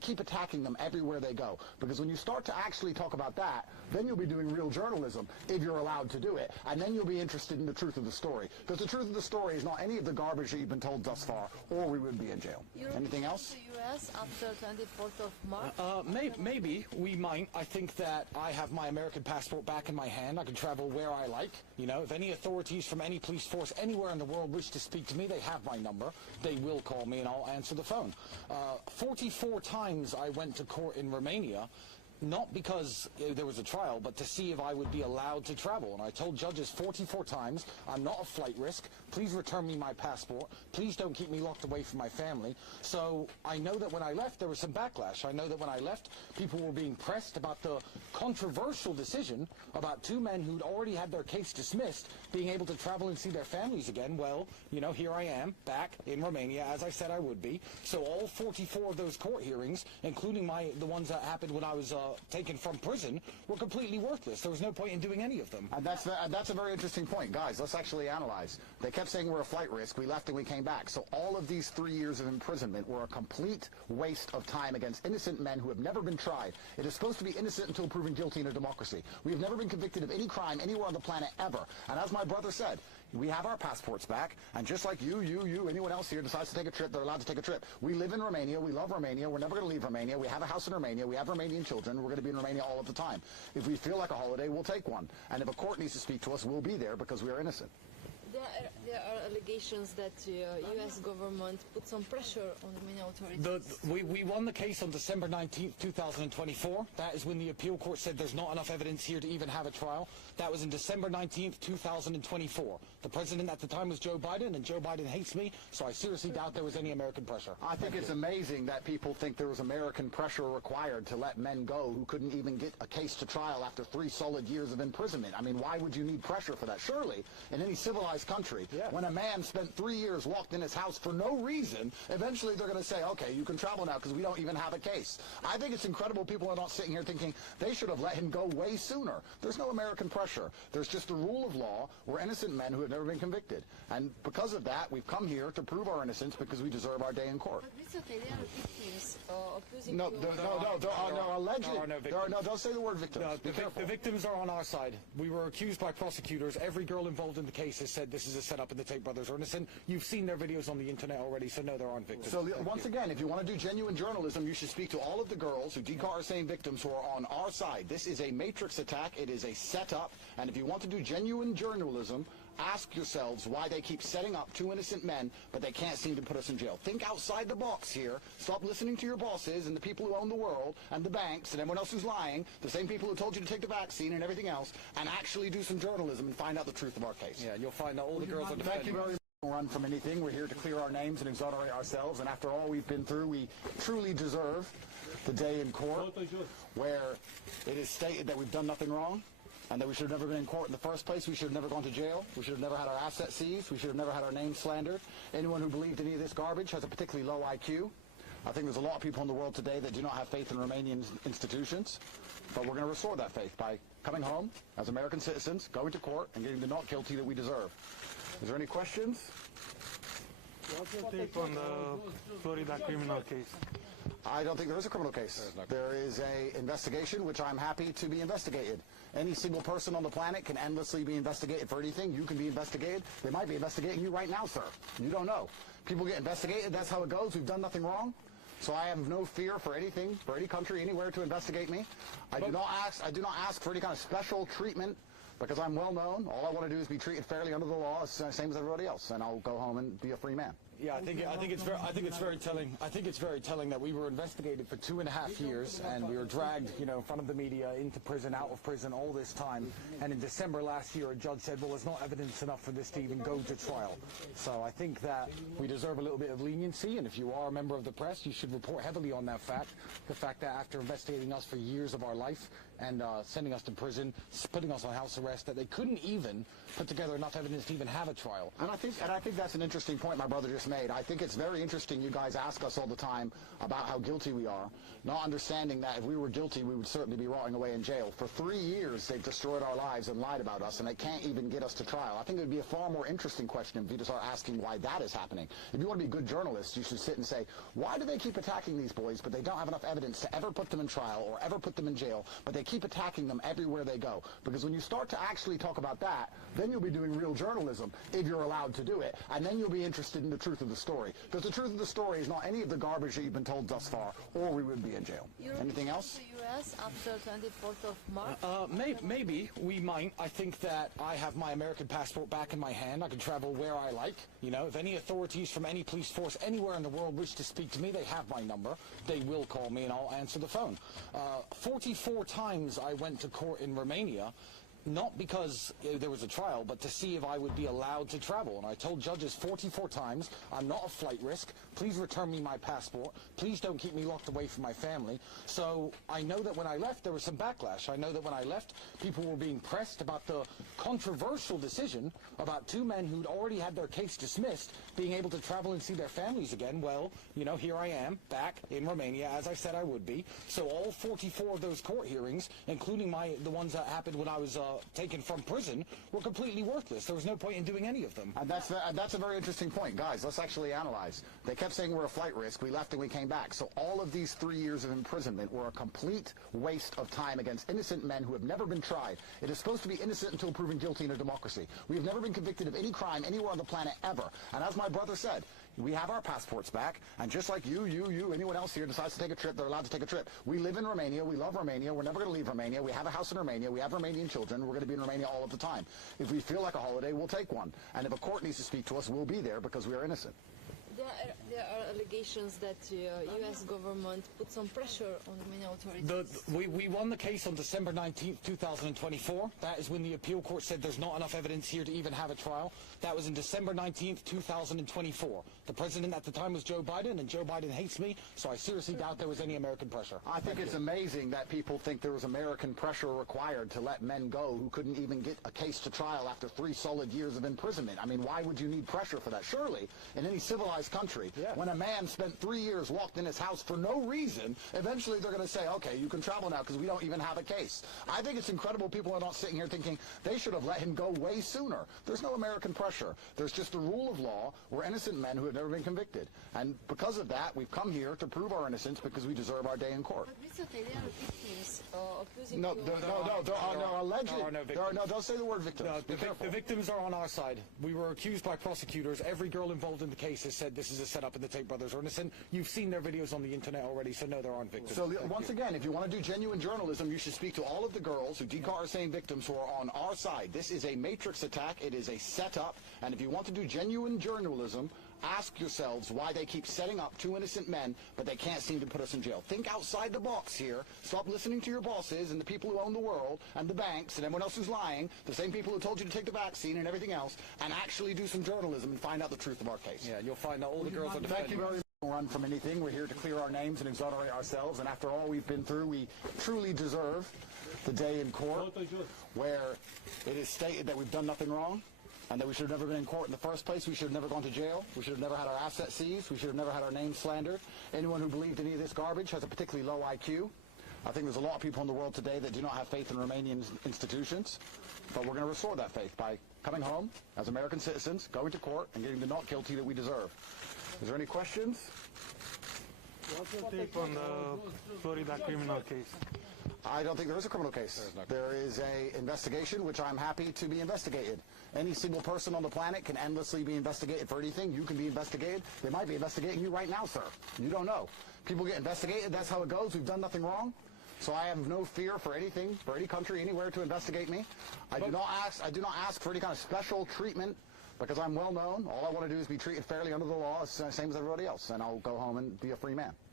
keep attacking them everywhere they go. Because when you start to actually talk about that, then you'll be doing real journalism, if you're allowed to do it, and then you'll be interested in the truth of the story. Because the truth of the story is not any of the garbage that you've been told thus far, or we would be in jail. Anything else? To the U.S. after 24th of March? Maybe we might. I think that I have my American passport back in my hand. I can travel where I like. You know, if any authorities from any police force anywhere in the world wish to speak to me, they have my number. They will call me and I'll answer the phone. 44 times I went to court in Romania, not because there was a trial, but to see if I would be allowed to travel. And I told judges 44 times, I'm not a flight risk. Please return me my passport. Please don't keep me locked away from my family. So I know that when I left, there was some backlash. I know that when I left, people were being pressed about the controversial decision about two men who'd already had their case dismissed being able to travel and see their families again. Well, you know, here I am, back in Romania, as I said I would be. So all 44 of those court hearings, including the ones that happened when I was taken from prison, were completely worthless. There was no point in doing any of them. And that's a very interesting point. Guys, let's actually analyze. They kept saying we're a flight risk. We left and we came back. So all of these 3 years of imprisonment were a complete waste of time against innocent men who have never been tried. It is supposed to be innocent until proven guilty in a democracy. We have never been convicted of any crime anywhere on the planet ever. And as my brother said, we have our passports back, and just like you, anyone else here decides to take a trip, they're allowed to take a trip. We live in Romania, we love Romania, we're never going to leave Romania, we have a house in Romania, we have Romanian children, we're going to be in Romania all of the time. If we feel like a holiday, we'll take one. And if a court needs to speak to us, we'll be there because we are innocent. There are allegations that U.S. government put some pressure on Romanian authorities. We won the case on December 19th, 2024. That is when the appeal court said there's not enough evidence here to even have a trial. That was in December 19th, 2024. The president at the time was Joe Biden, and Joe Biden hates me, so I seriously doubt there was any American pressure. I think it's amazing that people think there was American pressure required to let men go who couldn't even get a case to trial after 3 solid years of imprisonment. I mean, why would you need pressure for that? Surely, in any civilized country, when a man spent 3 years locked in his house for no reason, eventually they're going to say, okay, you can travel now because we don't even have a case. I think it's incredible people are not sitting here thinking they should have let him go way sooner. There's no American pressure. There's just the rule of law. We're innocent men who have never been convicted. And because of that, we've come here to prove our innocence because we deserve our day in court. But Mr. Tate, there are victims accusing No, you there are alleged. Don't say the word victims. No, the victims are on our side. We were accused by prosecutors. Every girl involved in the case has said this is a setup and the Tate brothers are innocent. You've seen their videos on the internet already, so no, there aren't victims. So once again, if you want to do genuine journalism, you should speak to all of the girls who Decar are saying victims who are on our side. This is a matrix attack. It is a setup. And if you want to do genuine journalism, ask yourselves why they keep setting up 2 innocent men, but they can't seem to put us in jail. Think outside the box here. Stop listening to your bosses and the people who own the world and the banks and everyone else who's lying, the same people who told you to take the vaccine and everything else, and actually do some journalism and find out the truth of our case. Yeah, you'll find out all the girls are defending. Thank you very much. Run from anything. We're here to clear our names and exonerate ourselves, and after all we've been through, we truly deserve the day in court where it is stated that we've done nothing wrong, and that we should have never been in court in the first place. We should have never gone to jail. We should have never had our assets seized. We should have never had our name slandered. Anyone who believed any of this garbage has a particularly low IQ. I think there's a lot of people in the world today that do not have faith in Romanian institutions, but we're going to restore that faith by coming home as American citizens, going to court, and getting the not guilty that we deserve. Is there any questions? What's your take on the Florida criminal case? I don't think there is a criminal case. There is an investigation, which I'm happy to be investigated. Any single person on the planet can endlessly be investigated for anything. You can be investigated. They might be investigating you right now, sir. You don't know. People get investigated. That's how it goes. We've done nothing wrong. So I have no fear for anything, for any country, anywhere to investigate me. I do not ask for any kind of special treatment because I'm well known. All I want to do is be treated fairly under the law, same as everybody else, and I'll go home and be a free man. Yeah, I think it's very telling. I think it's very telling that we were investigated for 2.5 years, and we were dragged, in front of the media, into prison, out of prison, all this time. And in December last year, a judge said, "Well, there's not evidence enough for this to even go to trial." So I think that we deserve a little bit of leniency, and if you are a member of the press, you should report heavily on that fact. The fact that after investigating us for years of our life and sending us to prison, putting us on house arrest, that they couldn't even put together enough evidence to even have a trial. And I think that's an interesting point my brother just just made. I think it's very interesting you guys ask us all the time about how guilty we are, not understanding that if we were guilty, we would certainly be rotting away in jail. For 3 years, they've destroyed our lives and lied about us, and they can't even get us to trial. I think it would be a far more interesting question if you to start asking why that is happening. If you want to be good journalists, you should sit and say, why do they keep attacking these boys, but they don't have enough evidence to ever put them in trial or ever put them in jail, but they keep attacking them everywhere they go? Because when you start to actually talk about that, then you'll be doing real journalism, if you're allowed to do it, and then you'll be interested in the truth of the story. Because the truth of the story is not any of the garbage that you've been told thus far, or we would be in jail. Anything else? The U.S. after 24th of March? Maybe we might. I think that I have my American passport back in my hand. I can travel where I like. You know, if any authorities from any police force anywhere in the world wish to speak to me, they have my number. They will call me and I'll answer the phone. 44 times I went to court in Romania, not because there was a trial, but to see if I would be allowed to travel. And I told judges 44 times, I'm not a flight risk. Please return me my passport. Please don't keep me locked away from my family. So I know that when I left, there was some backlash. I know that when I left, people were being pressed about the controversial decision about 2 men who'd already had their case dismissed being able to travel and see their families again. Well, you know, here I am, back in Romania, as I said I would be. So all 44 of those court hearings, including the ones that happened when I was taken from prison, were completely worthless. There was no point in doing any of them. And that's a very interesting point. Guys, let's actually analyze. They kept saying we're a flight risk. We left and we came back. So all of these 3 years of imprisonment were a complete waste of time against innocent men who have never been tried. It is supposed to be innocent until proven guilty in a democracy. We have never been convicted of any crime anywhere on the planet ever. And as my brother said, we have our passports back, and just like you, anyone else here decides to take a trip, they're allowed to take a trip. We live in Romania, we love Romania, we're never going to leave Romania, we have a house in Romania, we have Romanian children, we're going to be in Romania all of the time. If we feel like a holiday, we'll take one. And if a court needs to speak to us, we'll be there because we are innocent. There are allegations that the U.S. government put some pressure on Romanian authorities. We won the case on December 19th, 2024. That is when the appeal court said there's not enough evidence here to even have a trial. That was in December 19th, 2024. The president at the time was Joe Biden, and Joe Biden hates me, so I seriously doubt there was any American pressure. I think it's amazing that people think there was American pressure required to let men go who couldn't even get a case to trial after 3 solid years of imprisonment. I mean, why would you need pressure for that? Surely, in any civilized country, when a man spent 3 years locked in his house for no reason, eventually they're going to say, okay, you can travel now because we don't even have a case. I think it's incredible people are not sitting here thinking they should have let him go way sooner. There's no American pressure. There's just the rule of law. We're innocent men who have never been convicted. And because of that, we've come here to prove our innocence because we deserve our day in court. But recently there are victims accusing No, you there are no alleged. There are no victims. Don't say the word victims. No, Be careful. the victims are on our side. We were accused by prosecutors. Every girl involved in the case has said this is a setup and the Tate brothers are innocent. You've seen their videos on the internet already, so no, there aren't victims. So once again, if you want to do genuine journalism, you should speak to all of the girls who Decar are saying victims who are on our side. This is a matrix attack. It is a setup. And if you want to do genuine journalism, ask yourselves why they keep setting up 2 innocent men, but they can't seem to put us in jail. Think outside the box here. Stop listening to your bosses and the people who own the world and the banks and everyone else who's lying, the same people who told you to take the vaccine and everything else, and actually do some journalism and find out the truth of our case. Yeah, you'll find out all the girls are defending. Thank you very much. Run from anything. We're here to clear our names and exonerate ourselves, and after all we've been through, we truly deserve the day in court where it is stated that we've done nothing wrong and that we should have never been in court in the first place. We should have never gone to jail. We should have never had our assets seized. We should have never had our names slandered. Anyone who believed any of this garbage has a particularly low IQ. I think there's a lot of people in the world today that do not have faith in Romanian institutions, but we're going to restore that faith by coming home as American citizens, going to court, and getting the not guilty that we deserve. Is there any questions? What's your take on the Florida criminal case? I don't think there is a criminal case. There is an investigation, which I'm happy to be investigated. Any single person on the planet can endlessly be investigated for anything. You can be investigated. They might be investigating you right now, sir. You don't know. People get investigated. That's how it goes. We've done nothing wrong. So I have no fear for anything, for any country, anywhere to investigate me. I do not ask for any kind of special treatment because I'm well known. All I want to do is be treated fairly under the law, same as everybody else, and I'll go home and be a free man.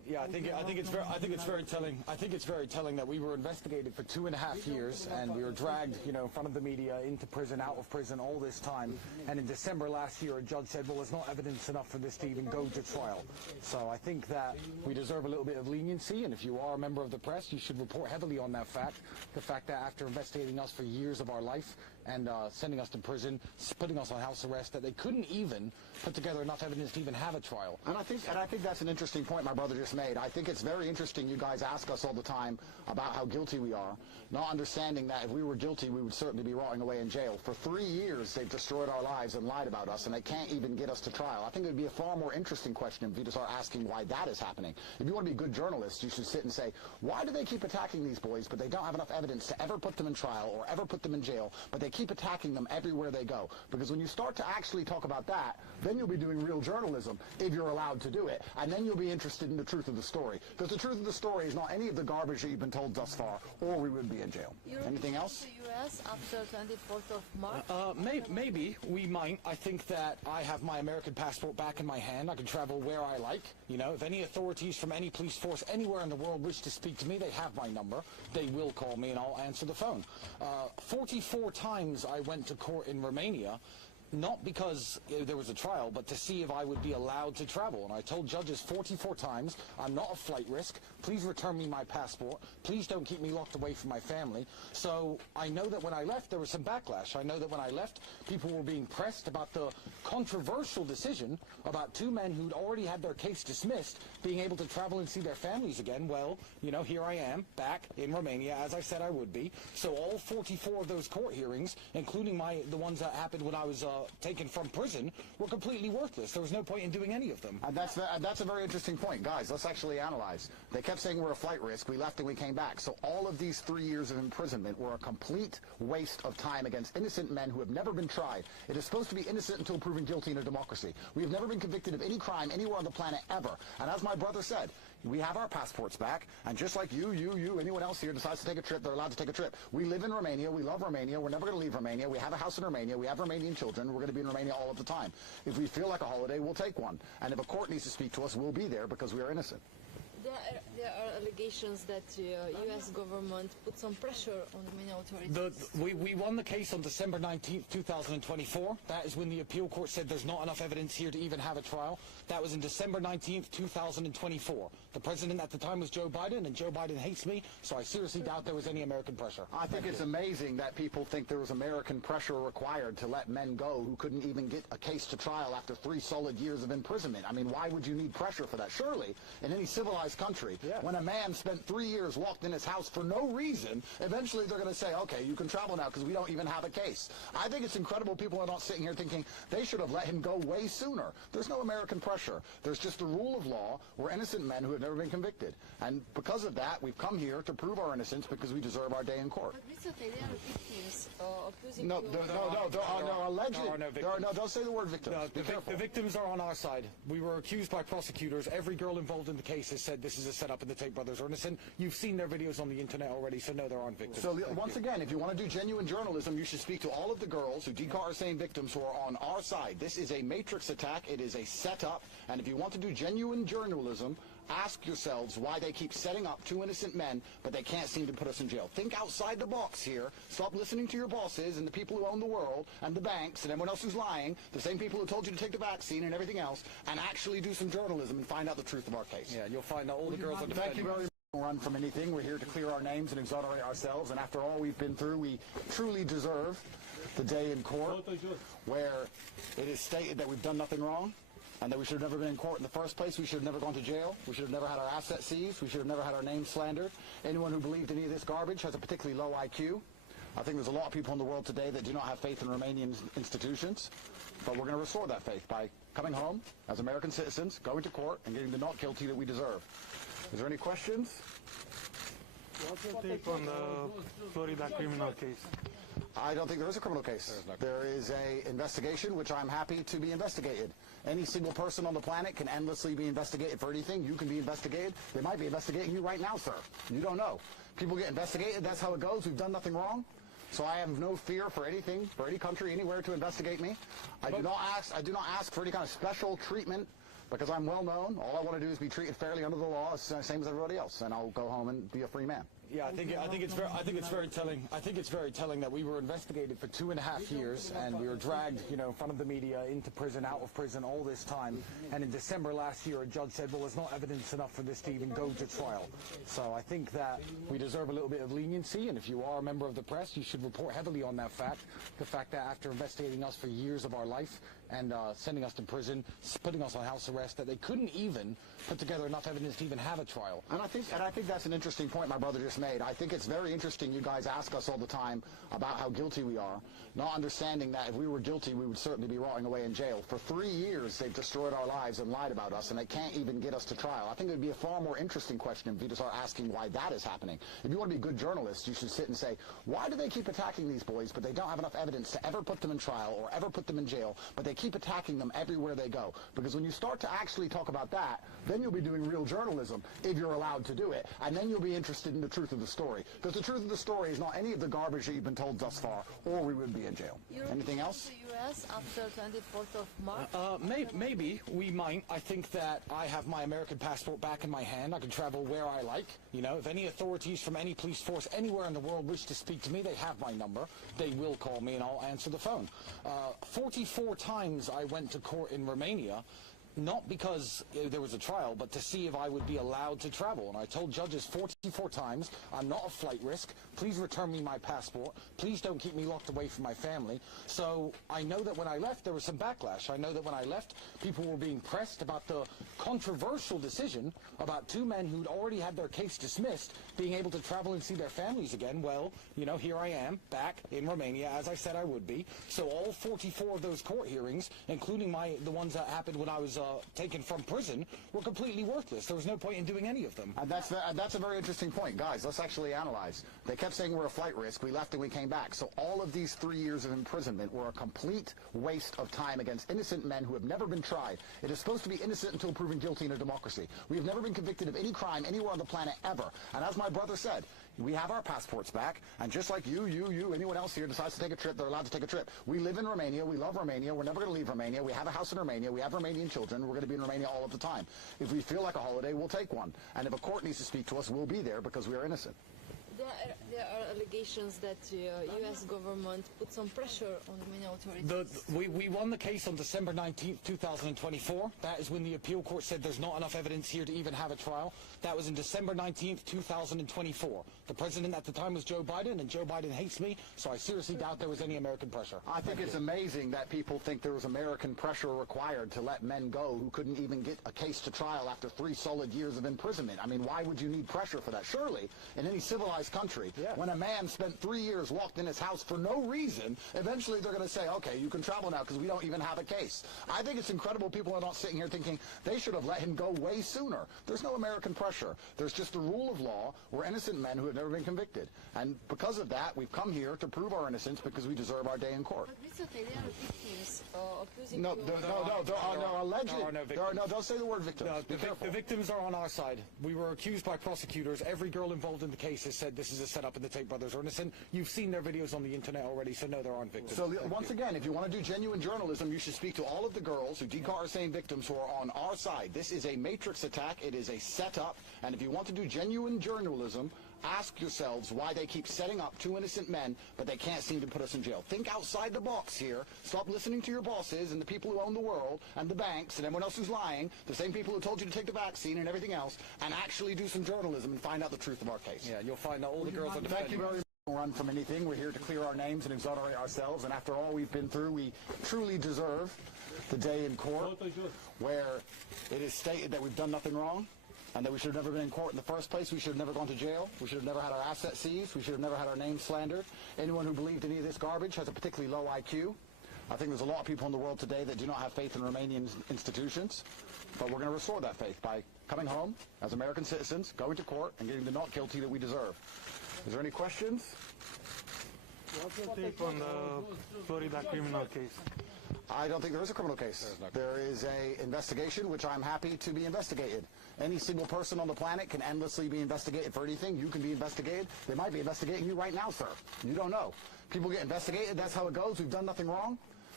Yeah, I think it's very telling. I think it's very telling that we were investigated for 2.5 years, and we were dragged, in front of the media, into prison, out of prison, all this time. And in December last year, a judge said, "Well, there's not evidence enough for this to even go to trial." So I think that we deserve a little bit of leniency, and if you are a member of the press, you should report heavily on that fact. The fact that after investigating us for years of our life and sending us to prison, putting us on house arrest, that they couldn't even put together enough evidence to even have a trial. And I think that's an interesting point my brother just made. I think it's very interesting you guys ask us all the time about how guilty we are, not understanding that if we were guilty, we would certainly be rotting away in jail. For 3 years, they've destroyed our lives and lied about us, and they can't even get us to trial. I think it would be a far more interesting question if you to start asking why that is happening. If you want to be good journalists, you should sit and say, why do they keep attacking these boys, but they don't have enough evidence to ever put them in trial or ever put them in jail, but they keep attacking them everywhere they go? Because when you start to actually talk about that, then you'll be doing real journalism, if you're allowed to do it, and then you'll be interested in the truth of the story. Because the truth of the story is not any of the garbage that you've been told thus far, or we would be in jail. Anything else? To U.S. after 24th of March? Maybe we might. I think that I have my American passport back in my hand. I can travel where I like. If any authorities from any police force anywhere in the world wish to speak to me, they have my number. They will call me and I'll answer the phone. 44 times I went to court in Romania, not because there was a trial, but to see if I would be allowed to travel. And I told judges 44 times, I'm not a flight risk. Please return me my passport. Please don't keep me locked away from my family. So I know that when I left, there was some backlash. I know that when I left, people were being pressed about the controversial decision about 2 men who'd already had their case dismissed being able to travel and see their families again. Well, here I am, back in Romania, as I said I would be. So all 44 of those court hearings, including the ones that happened when I was taken from prison, were completely worthless. There was no point in doing any of them. And that's a very interesting point. Guys, let's actually analyze. They kept saying we're a flight risk. We left and we came back. So all of these 3 years of imprisonment were a complete waste of time against innocent men who have never been tried. It is supposed to be innocent until proven guilty in a democracy. We have never been convicted of any crime anywhere on the planet ever. And as my brother said, we have our passports back, and just like you, anyone else here decides to take a trip, they're allowed to take a trip. We live in Romania. We love Romania. We're never going to leave Romania. We have a house in Romania. We have Romanian children. We're going to be in Romania all of the time. If we feel like a holiday, we'll take one. And if a court needs to speak to us, we'll be there because we are innocent. There are allegations that the U.S. government put some pressure on the Romanian authorities. We won the case on December 19th, 2024. That is when the appeal court said there's not enough evidence here to even have a trial. That was in December 19th, 2024. The president at the time was Joe Biden, and Joe Biden hates me, so I seriously doubt there was any American pressure. I think it's amazing that people think there was American pressure required to let men go who couldn't even get a case to trial after 3 solid years of imprisonment. I mean, why would you need pressure for that? Surely, in any civilized country, when a man spent 3 years locked in his house for no reason, eventually they're going to say, okay, you can travel now because we don't even have a case. I think it's incredible people are not sitting here thinking they should have let him go way sooner. There's no American pressure. There's just the rule of law. We're innocent men who have never been convicted. And because of that, we've come here to prove our innocence because we deserve our day in court. But recently there are victims accusing No, you. there are no alleged. There are no victims. Don't say the word victims. No, Be careful. the victims are on our side. We were accused by prosecutors. Every girl involved in the case has said this is a setup and the Tate brothers are innocent. You've seen their videos on the internet already, so no, there aren't victims. So once again, if you want to do genuine journalism, you should speak to all of the girls who Decar are saying victims who are on our side. This is a matrix attack. It is a setup. And if you want to do genuine journalism, ask yourselves why they keep setting up 2 innocent men, but they can't seem to put us in jail. Think outside the box here. Stop listening to your bosses and the people who own the world and the banks and everyone else who's lying, the same people who told you to take the vaccine and everything else, and actually do some journalism and find out the truth of our case. Yeah, you'll find that all the girls are defending. Thank you very much. Run from anything. We're here to clear our names and exonerate ourselves, and after all we've been through, we truly deserve the day in court where it is stated that we've done nothing wrong and that we should have never been in court in the first place. We should have never gone to jail. We should have never had our assets seized. We should have never had our name slandered. Anyone who believed any of this garbage has a particularly low IQ. I think there's a lot of people in the world today that do not have faith in Romanian institutions, but we're going to restore that faith by coming home as American citizens, going to court, and getting the not guilty that we deserve. Is there any questions? What's your take on the Florida criminal case? I don't think there is a criminal case. There is a investigation, which I'm happy to be investigated. Any single person on the planet can endlessly be investigated for anything. You can be investigated. They might be investigating you right now, sir. You don't know. People get investigated. That's how it goes. We've done nothing wrong. So I have no fear for anything, for any country, anywhere to investigate me. I do not ask for any kind of special treatment Because I'm well known. All I want to do is be treated fairly under the law, same as everybody else, and I'll go home and be a free man. Yeah, I think it's very telling. I think it's very telling that we were investigated for 2.5 years, and we were dragged, in front of the media, into prison, out of prison, all this time. And in December last year, a judge said, "Well, there's not evidence enough for this to even go to trial." So I think that we deserve a little bit of leniency, and if you are a member of the press, you should report heavily on that fact. The fact that after investigating us for years of our life and sending us to prison, putting us on house arrest, that they couldn't even put together enough evidence to even have a trial. And I think that's an interesting point my brother just made. I think it's very interesting you guys ask us all the time about how guilty we are, not understanding that if we were guilty, we would certainly be rotting away in jail. For 3 years, they've destroyed our lives and lied about us, and they can't even get us to trial. I think it would be a far more interesting question if you start asking why that is happening. If you want to be good journalists, you should sit and say, why do they keep attacking these boys, but they don't have enough evidence to ever put them in trial or ever put them in jail, but they keep attacking them everywhere they go? Because when you start to actually talk about that, then you'll be doing real journalism, if you're allowed to do it, and then you'll be interested in the truth of the story. Because the truth of the story is not any of the garbage that you've been told thus far, or we would be in jail. Anything else? The U.S. after 24th of March? Maybe we might. I think that I have my American passport back in my hand. I can travel where I like. If any authorities from any police force anywhere in the world wish to speak to me, they have my number. They will call me and I'll answer the phone. 44 times I went to court in Romania, not because there was a trial, but to see if I would be allowed to travel. And I told judges 44 times, I'm not a flight risk. Please return me my passport. Please don't keep me locked away from my family. So I know that when I left, there was some backlash. I know that when I left, people were being pressed about the controversial decision about 2 men who'd already had their case dismissed being able to travel and see their families again. Well, here I am, back in Romania, as I said I would be. So all 44 of those court hearings, including the ones that happened when I was taken from prison, were completely worthless. There was no point in doing any of them. And that's a very interesting point. Guys, let's actually analyze. They kept saying we're a flight risk. We left and we came back. So all of these 3 years of imprisonment were a complete waste of time against innocent men who have never been tried. It is supposed to be innocent until proven guilty in a democracy. We have never been convicted of any crime anywhere on the planet ever. And as my brother said, we have our passports back, and just like you, anyone else here decides to take a trip, they're allowed to take a trip. We live in Romania, we love Romania, we're never going to leave Romania, we have a house in Romania, we have Romanian children, we're going to be in Romania all of the time. If we feel like a holiday, we'll take one. And if a court needs to speak to us, we'll be there because we are innocent. There are allegations that the U.S. government put some pressure on Romanian authorities. We won the case on December 19th, 2024. That is when the appeal court said there's not enough evidence here to even have a trial. That was in December 19th, 2024. The president at the time was Joe Biden, and Joe Biden hates me, so I seriously doubt there was any American pressure. I think it's amazing that people think there was American pressure required to let men go who couldn't even get a case to trial after 3 solid years of imprisonment. I mean, why would you need pressure for that? Surely, in any civilized country, when a man spent 3 years locked in his house for no reason, eventually they're going to say, okay, you can travel now because we don't even have a case. I think it's incredible people are not sitting here thinking they should have let him go way sooner. There's no American pressure. There's just the rule of law. We're innocent men who have never been convicted. And because of that, we've come here to prove our innocence because we deserve our day in court. But recently there are victims accusing No, you there are no alleged. Don't say the word victims. No, Be careful. the victims are on our side. We were accused by prosecutors. Every girl involved in the case has said this is a setup and the Tate brothers are innocent. You've seen their videos on the internet already, so no, there aren't victims. So once again, if you want to do genuine journalism, you should speak to all of the girls who Decar are saying victims who are on our side. This is a matrix attack. It is a setup. And if you want to do genuine journalism, ask yourselves why they keep setting up 2 innocent men, but they can't seem to put us in jail. Think outside the box here. Stop listening to your bosses and the people who own the world and the banks and everyone else who's lying, the same people who told you to take the vaccine and everything else, and actually do some journalism and find out the truth of our case. Yeah, you'll find out all the girls are defending. Thank you very much. Run from anything. We're here to clear our names and exonerate ourselves, and after all we've been through, we truly deserve the day in court where it is stated that we've done nothing wrong, and that we should have never been in court in the first place. We should have never gone to jail. We should have never had our assets seized. We should have never had our name slandered. Anyone who believed any of this garbage has a particularly low IQ. I think there's a lot of people in the world today that do not have faith in Romanian institutions, but we're going to restore that faith by coming home as American citizens, going to court, and getting the not guilty that we deserve. Is there any questions? What's your take on the Florida criminal case? I don't think there is a criminal case. There is an investigation, which I'm happy to be investigated. Any single person on the planet can endlessly be investigated for anything. You can be investigated. They might be investigating you right now, sir. You don't know. People get investigated. That's how it goes. We've done nothing wrong.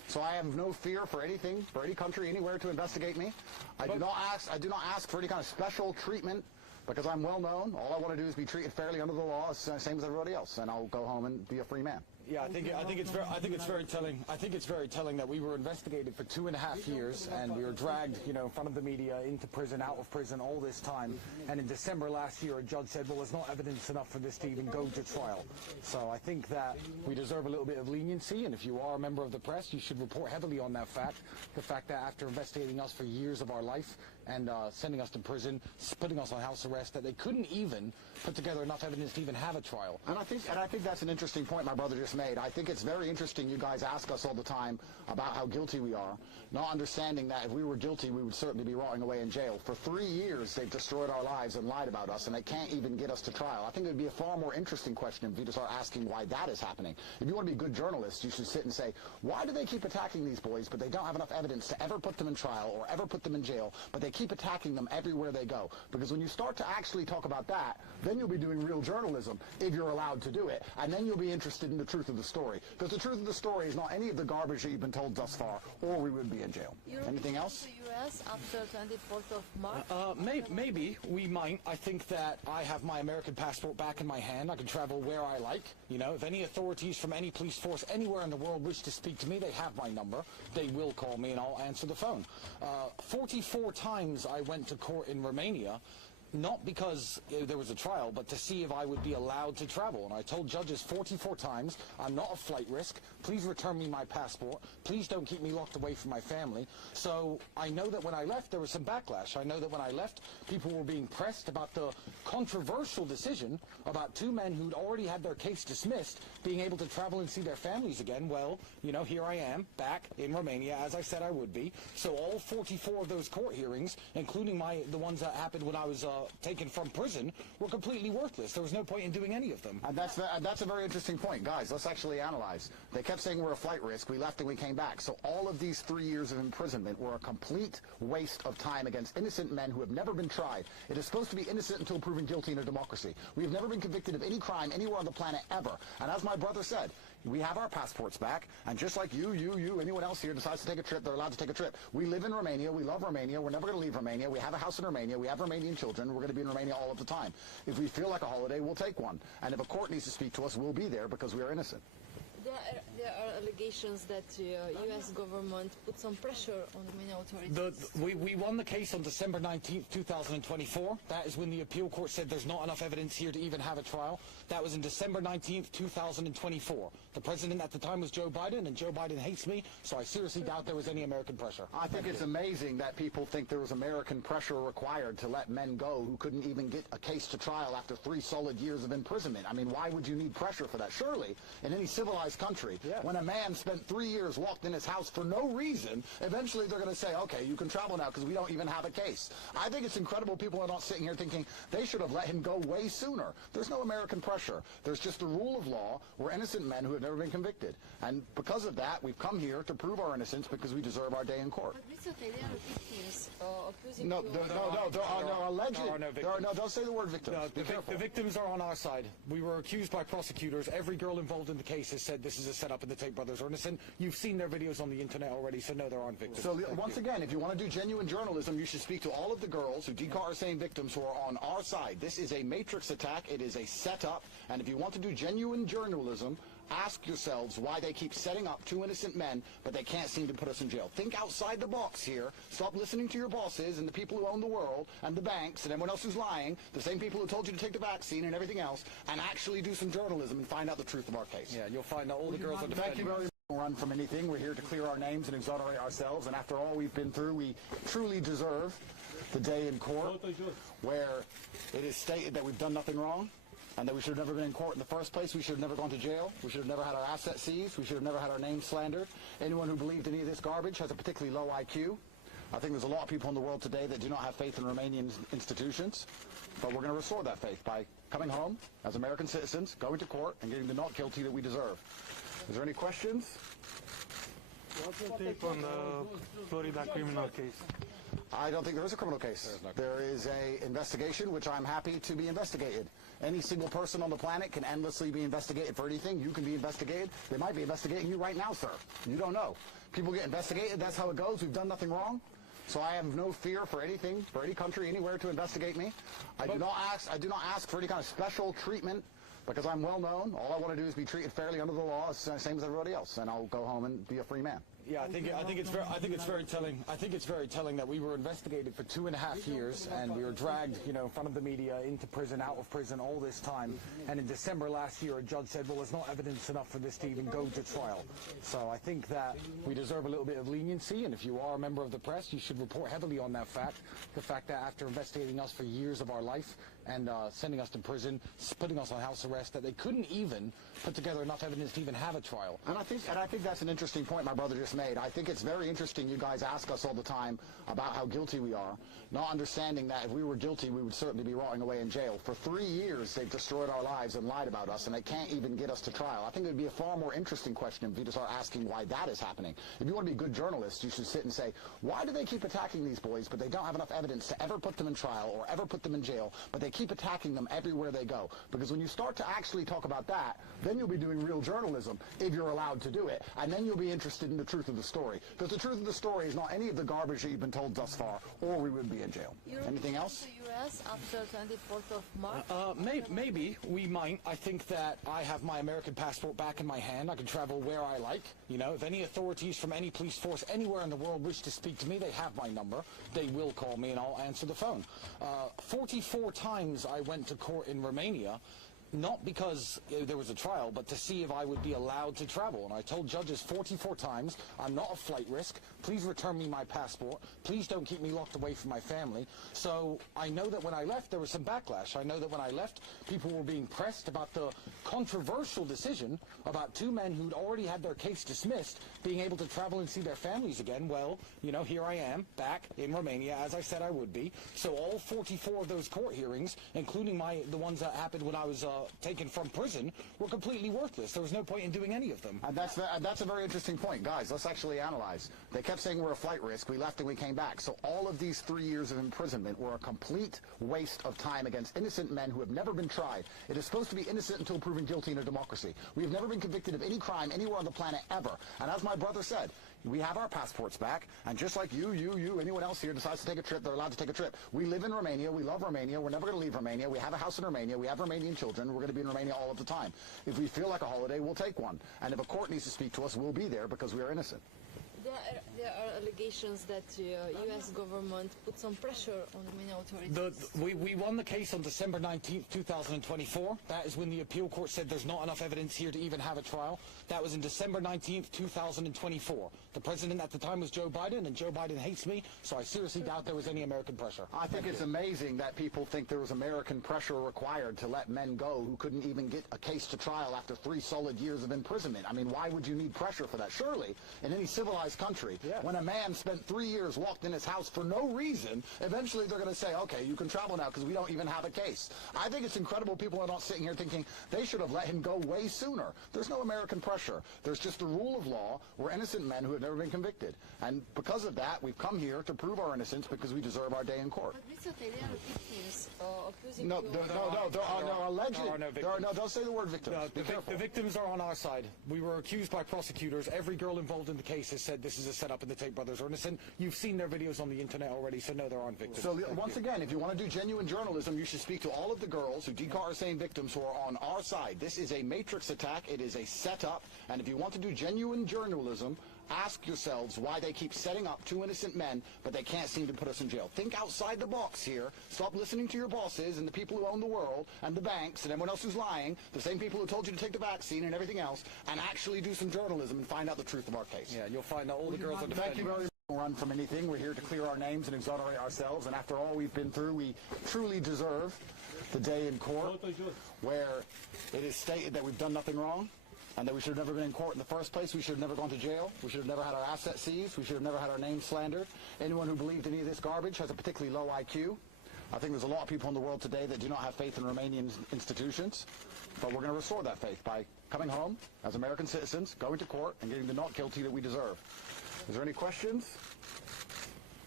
So I have no fear for anything, for any country, anywhere to investigate me. I do not ask for any kind of special treatment because I'm well known. All I want to do is be treated fairly under the law, same as everybody else, and I'll go home and be a free man. Yeah, I think it's very telling. I think it's very telling that we were investigated for 2.5 years, and we were dragged, in front of the media, into prison, out of prison, all this time. And in December last year, a judge said, "Well, there's not evidence enough for this to even go to trial." So I think that we deserve a little bit of leniency, and if you are a member of the press, you should report heavily on that fact. The fact that after investigating us for years of our life and sending us to prison, putting us on house arrest, that they couldn't even put together enough evidence to even have a trial. And I think that's an interesting point my brother just made. I think it's very interesting you guys ask us all the time about how guilty we are, not understanding that if we were guilty, we would certainly be rotting away in jail. For 3 years, they've destroyed our lives and lied about us, and they can't even get us to trial. I think it would be a far more interesting question if you just start asking why that is happening. If you want to be good journalists, you should sit and say, why do they keep attacking these boys, but they don't have enough evidence to ever put them in trial or ever put them in jail, but they keep attacking them everywhere they go? Because when you start to actually talk about that, then you'll be doing real journalism, if you're allowed to do it, and then you'll be interested in the truth of the story. Because the truth of the story is not any of the garbage that you've been told thus far, or we would be in jail. Anything else? The U.S. after 24th of March? Maybe we might. I think that I have my American passport back in my hand. I can travel where I like. If any authorities from any police force anywhere in the world wish to speak to me, they have my number. They will call me and I'll answer the phone. 44 times I went to court in Romania, not because there was a trial, but to see if I would be allowed to travel. And I told judges 44 times, I'm not a flight risk. Please return me my passport. Please don't keep me locked away from my family. So I know that when I left, there was some backlash. I know that when I left, people were being pressed about the controversial decision about 2 men who'd already had their case dismissed being able to travel and see their families again. Well, here I am, back in Romania, as I said I would be. So all 44 of those court hearings, including the ones that happened when I was taken from prison, were completely worthless. There was no point in doing any of them. And that's a very interesting point. Guys, let's actually analyze. They kept saying we're a flight risk. We left and we came back. So all of these 3 years of imprisonment were a complete waste of time against innocent men who have never been tried. It is supposed to be innocent until proven guilty in a democracy. We have never been convicted of any crime anywhere on the planet ever. And as my brother said, we have our passports back, and just like you, anyone else here decides to take a trip, they're allowed to take a trip. We live in Romania, we love Romania, we're never going to leave Romania, we have a house in Romania, we have Romanian children, we're going to be in Romania all of the time. If we feel like a holiday, we'll take one. And if a court needs to speak to us, we'll be there because we are innocent. There are allegations that the U.S. government put some pressure on Romanian authorities. We won the case on December 19th, 2024. That is when the appeal court said there's not enough evidence here to even have a trial. That was in December 19th, 2024. The president at the time was Joe Biden, and Joe Biden hates me, so I seriously doubt there was any American pressure. I think it's amazing that people think there was American pressure required to let men go who couldn't even get a case to trial after 3 solid years of imprisonment. I mean, why would you need pressure for that? Surely, in any civilized country, when a man spent 3 years locked in his house for no reason, eventually they're going to say, okay, you can travel now because we don't even have a case. I think it's incredible people are not sitting here thinking they should have let him go way sooner. There's no American pressure. There's just the rule of law. We're innocent men who have never been convicted. And because of that, we've come here to prove our innocence because we deserve our day in court. But Mr. Tate, there are victims accusing No, you there are no alleged. There are no victims. No, don't say the word victims. No, the victims are on our side. We were accused by prosecutors. Every girl involved in the case has said this is a setup and the Tate brothers are innocent. You've seen their videos on the internet already, so no, there aren't victims. So once again, if you want to do genuine journalism, you should speak to all of the girls who DCAR are saying victims who are on our side. This is a matrix attack. It is a setup. And if you want to do genuine journalism, ask yourselves why they keep setting up 2 innocent men, but they can't seem to put us in jail. Think outside the box here. Stop listening to your bosses and the people who own the world and the banks and everyone else who's lying, the same people who told you to take the vaccine and everything else, and actually do some journalism and find out the truth of our case. Yeah, you'll find out all the girls are defending. Thank you very much. Run from anything. We're here to clear our names and exonerate ourselves, and after all we've been through, we truly deserve the day in court where it is stated that we've done nothing wrong, and that we should have never been in court in the first place. We should have never gone to jail. We should have never had our assets seized. We should have never had our name slandered. Anyone who believed any of this garbage has a particularly low IQ. I think there's a lot of people in the world today that do not have faith in Romanian institutions, but we're going to restore that faith by coming home as American citizens, going to court, and getting the not guilty that we deserve. Is there any questions? What's your take on the Florida criminal case? I don't think there is a criminal case. There is a investigation, which I'm happy to be investigated. Any single person on the planet can endlessly be investigated for anything. You can be investigated. They might be investigating you right now, sir. You don't know. People get investigated. That's how it goes. We've done nothing wrong. So I have no fear for anything, for any country, anywhere to investigate me. I do not ask for any kind of special treatment because I'm well known. All I want to do is be treated fairly under the law, same as everybody else, and I'll go home and be a free man. Yeah, I think it's very telling. I think it's very telling that we were investigated for 2.5 years, and we were dragged, in front of the media, into prison, out of prison, all this time. And in December last year, a judge said, "Well, there's not evidence enough for this to even go to trial." So I think that we deserve a little bit of leniency, and if you are a member of the press, you should report heavily on that fact. The fact that after investigating us for years of our life and sending us to prison, putting us on house arrest, that they couldn't even put together enough evidence to even have a trial. And I think that's an interesting point my brother just made. I think it's very interesting you guys ask us all the time about how guilty we are, not understanding that if we were guilty, we would certainly be rotting away in jail. For 3 years, they've destroyed our lives and lied about us, and they can't even get us to trial. I think it would be a far more interesting question if you start asking why that is happening. If you want to be a good journalist, you should sit and say, why do they keep attacking these boys, but they don't have enough evidence to ever put them in trial or ever put them in jail, but they keep attacking them everywhere they go? Because when you start to actually talk about that, then you'll be doing real journalism, if you're allowed to do it, and then you'll be interested in the truth of the story. Because the truth of the story is not any of the garbage that you've been told thus far, or we would be in jail. Anything else? To the U.S. after 24th of March? Maybe we might. I think that I have my American passport back in my hand. I can travel where I like. If any authorities from any police force anywhere in the world wish to speak to me, they have my number. They will call me and I'll answer the phone. 44 times I went to court in Romania, not because there was a trial, but to see if I would be allowed to travel. And I told judges 44 times, I'm not a flight risk. Please return me my passport. Please don't keep me locked away from my family. So I know that when I left, there was some backlash. I know that when I left, people were being pressed about the controversial decision about 2 men who'd already had their case dismissed being able to travel and see their families again. Well, here I am, back in Romania, as I said I would be. So all 44 of those court hearings, including the ones that happened when I was taken from prison, were completely worthless. There was no point in doing any of them. And that's a very interesting point. Guys, let's actually analyze. They kept saying we're a flight risk. We left and we came back. So all of these 3 years of imprisonment were a complete waste of time against innocent men who have never been tried. It is supposed to be innocent until proven guilty in a democracy. We have never been convicted of any crime anywhere on the planet ever. And as my brother said, we have our passports back, and just like you, anyone else here decides to take a trip, they're allowed to take a trip. We live in Romania, we love Romania, we're never going to leave Romania, we have a house in Romania, we have Romanian children, we're going to be in Romania all of the time. If we feel like a holiday, we'll take one. And if a court needs to speak to us, we'll be there because we are innocent. There are allegations that the U.S. government put some pressure on Romanian authorities. We won the case on December 19th, 2024. That is when the appeal court said there's not enough evidence here to even have a trial. That was in December 19th, 2024. The president at the time was Joe Biden, and Joe Biden hates me, so I seriously doubt there was any American pressure. I think it's amazing that people think there was American pressure required to let men go who couldn't even get a case to trial after 3 solid years of imprisonment. I mean, why would you need pressure for that? Surely, in any civilized country, when a man spent 3 years locked in his house for no reason, eventually they're going to say, okay, you can travel now because we don't even have a case. I think it's incredible people are not sitting here thinking they should have let him go way sooner. There's no American pressure. There's just the rule of law. We're innocent men who have never been convicted. And because of that, we've come here to prove our innocence because we deserve our day in court. But recently there are victims accusing No, you there are no alleged. There are no victims. Don't say the word victims. The victims are on our side. We were accused by prosecutors. Every girl involved in the case has said this is a setup and the Tate brothers are innocent. You've seen their videos on the internet already, so no, there aren't victims. So once again, if you want to do genuine journalism, you should speak to all of the girls who DCAR are saying victims who are on our side. This is a matrix attack. It is a setup. And if you want to do genuine journalism, ask yourselves why they keep setting up 2 innocent men, but they can't seem to put us in jail. Think outside the box here. Stop listening to your bosses and the people who own the world and the banks and everyone else who's lying, the same people who told you to take the vaccine and everything else, and actually do some journalism and find out the truth of our case. Yeah, you'll find out all the girls are defending. Thank you very much. Run from anything. We're here to clear our names and exonerate ourselves, and after all we've been through, we truly deserve the day in court where it is stated that we've done nothing wrong, and that we should have never been in court in the first place. We should have never gone to jail. We should have never had our assets seized. We should have never had our name slandered. Anyone who believed any of this garbage has a particularly low IQ. I think there's a lot of people in the world today that do not have faith in Romanian institutions, but we're going to restore that faith by coming home as American citizens, going to court, and getting the not guilty that we deserve. Is there any questions?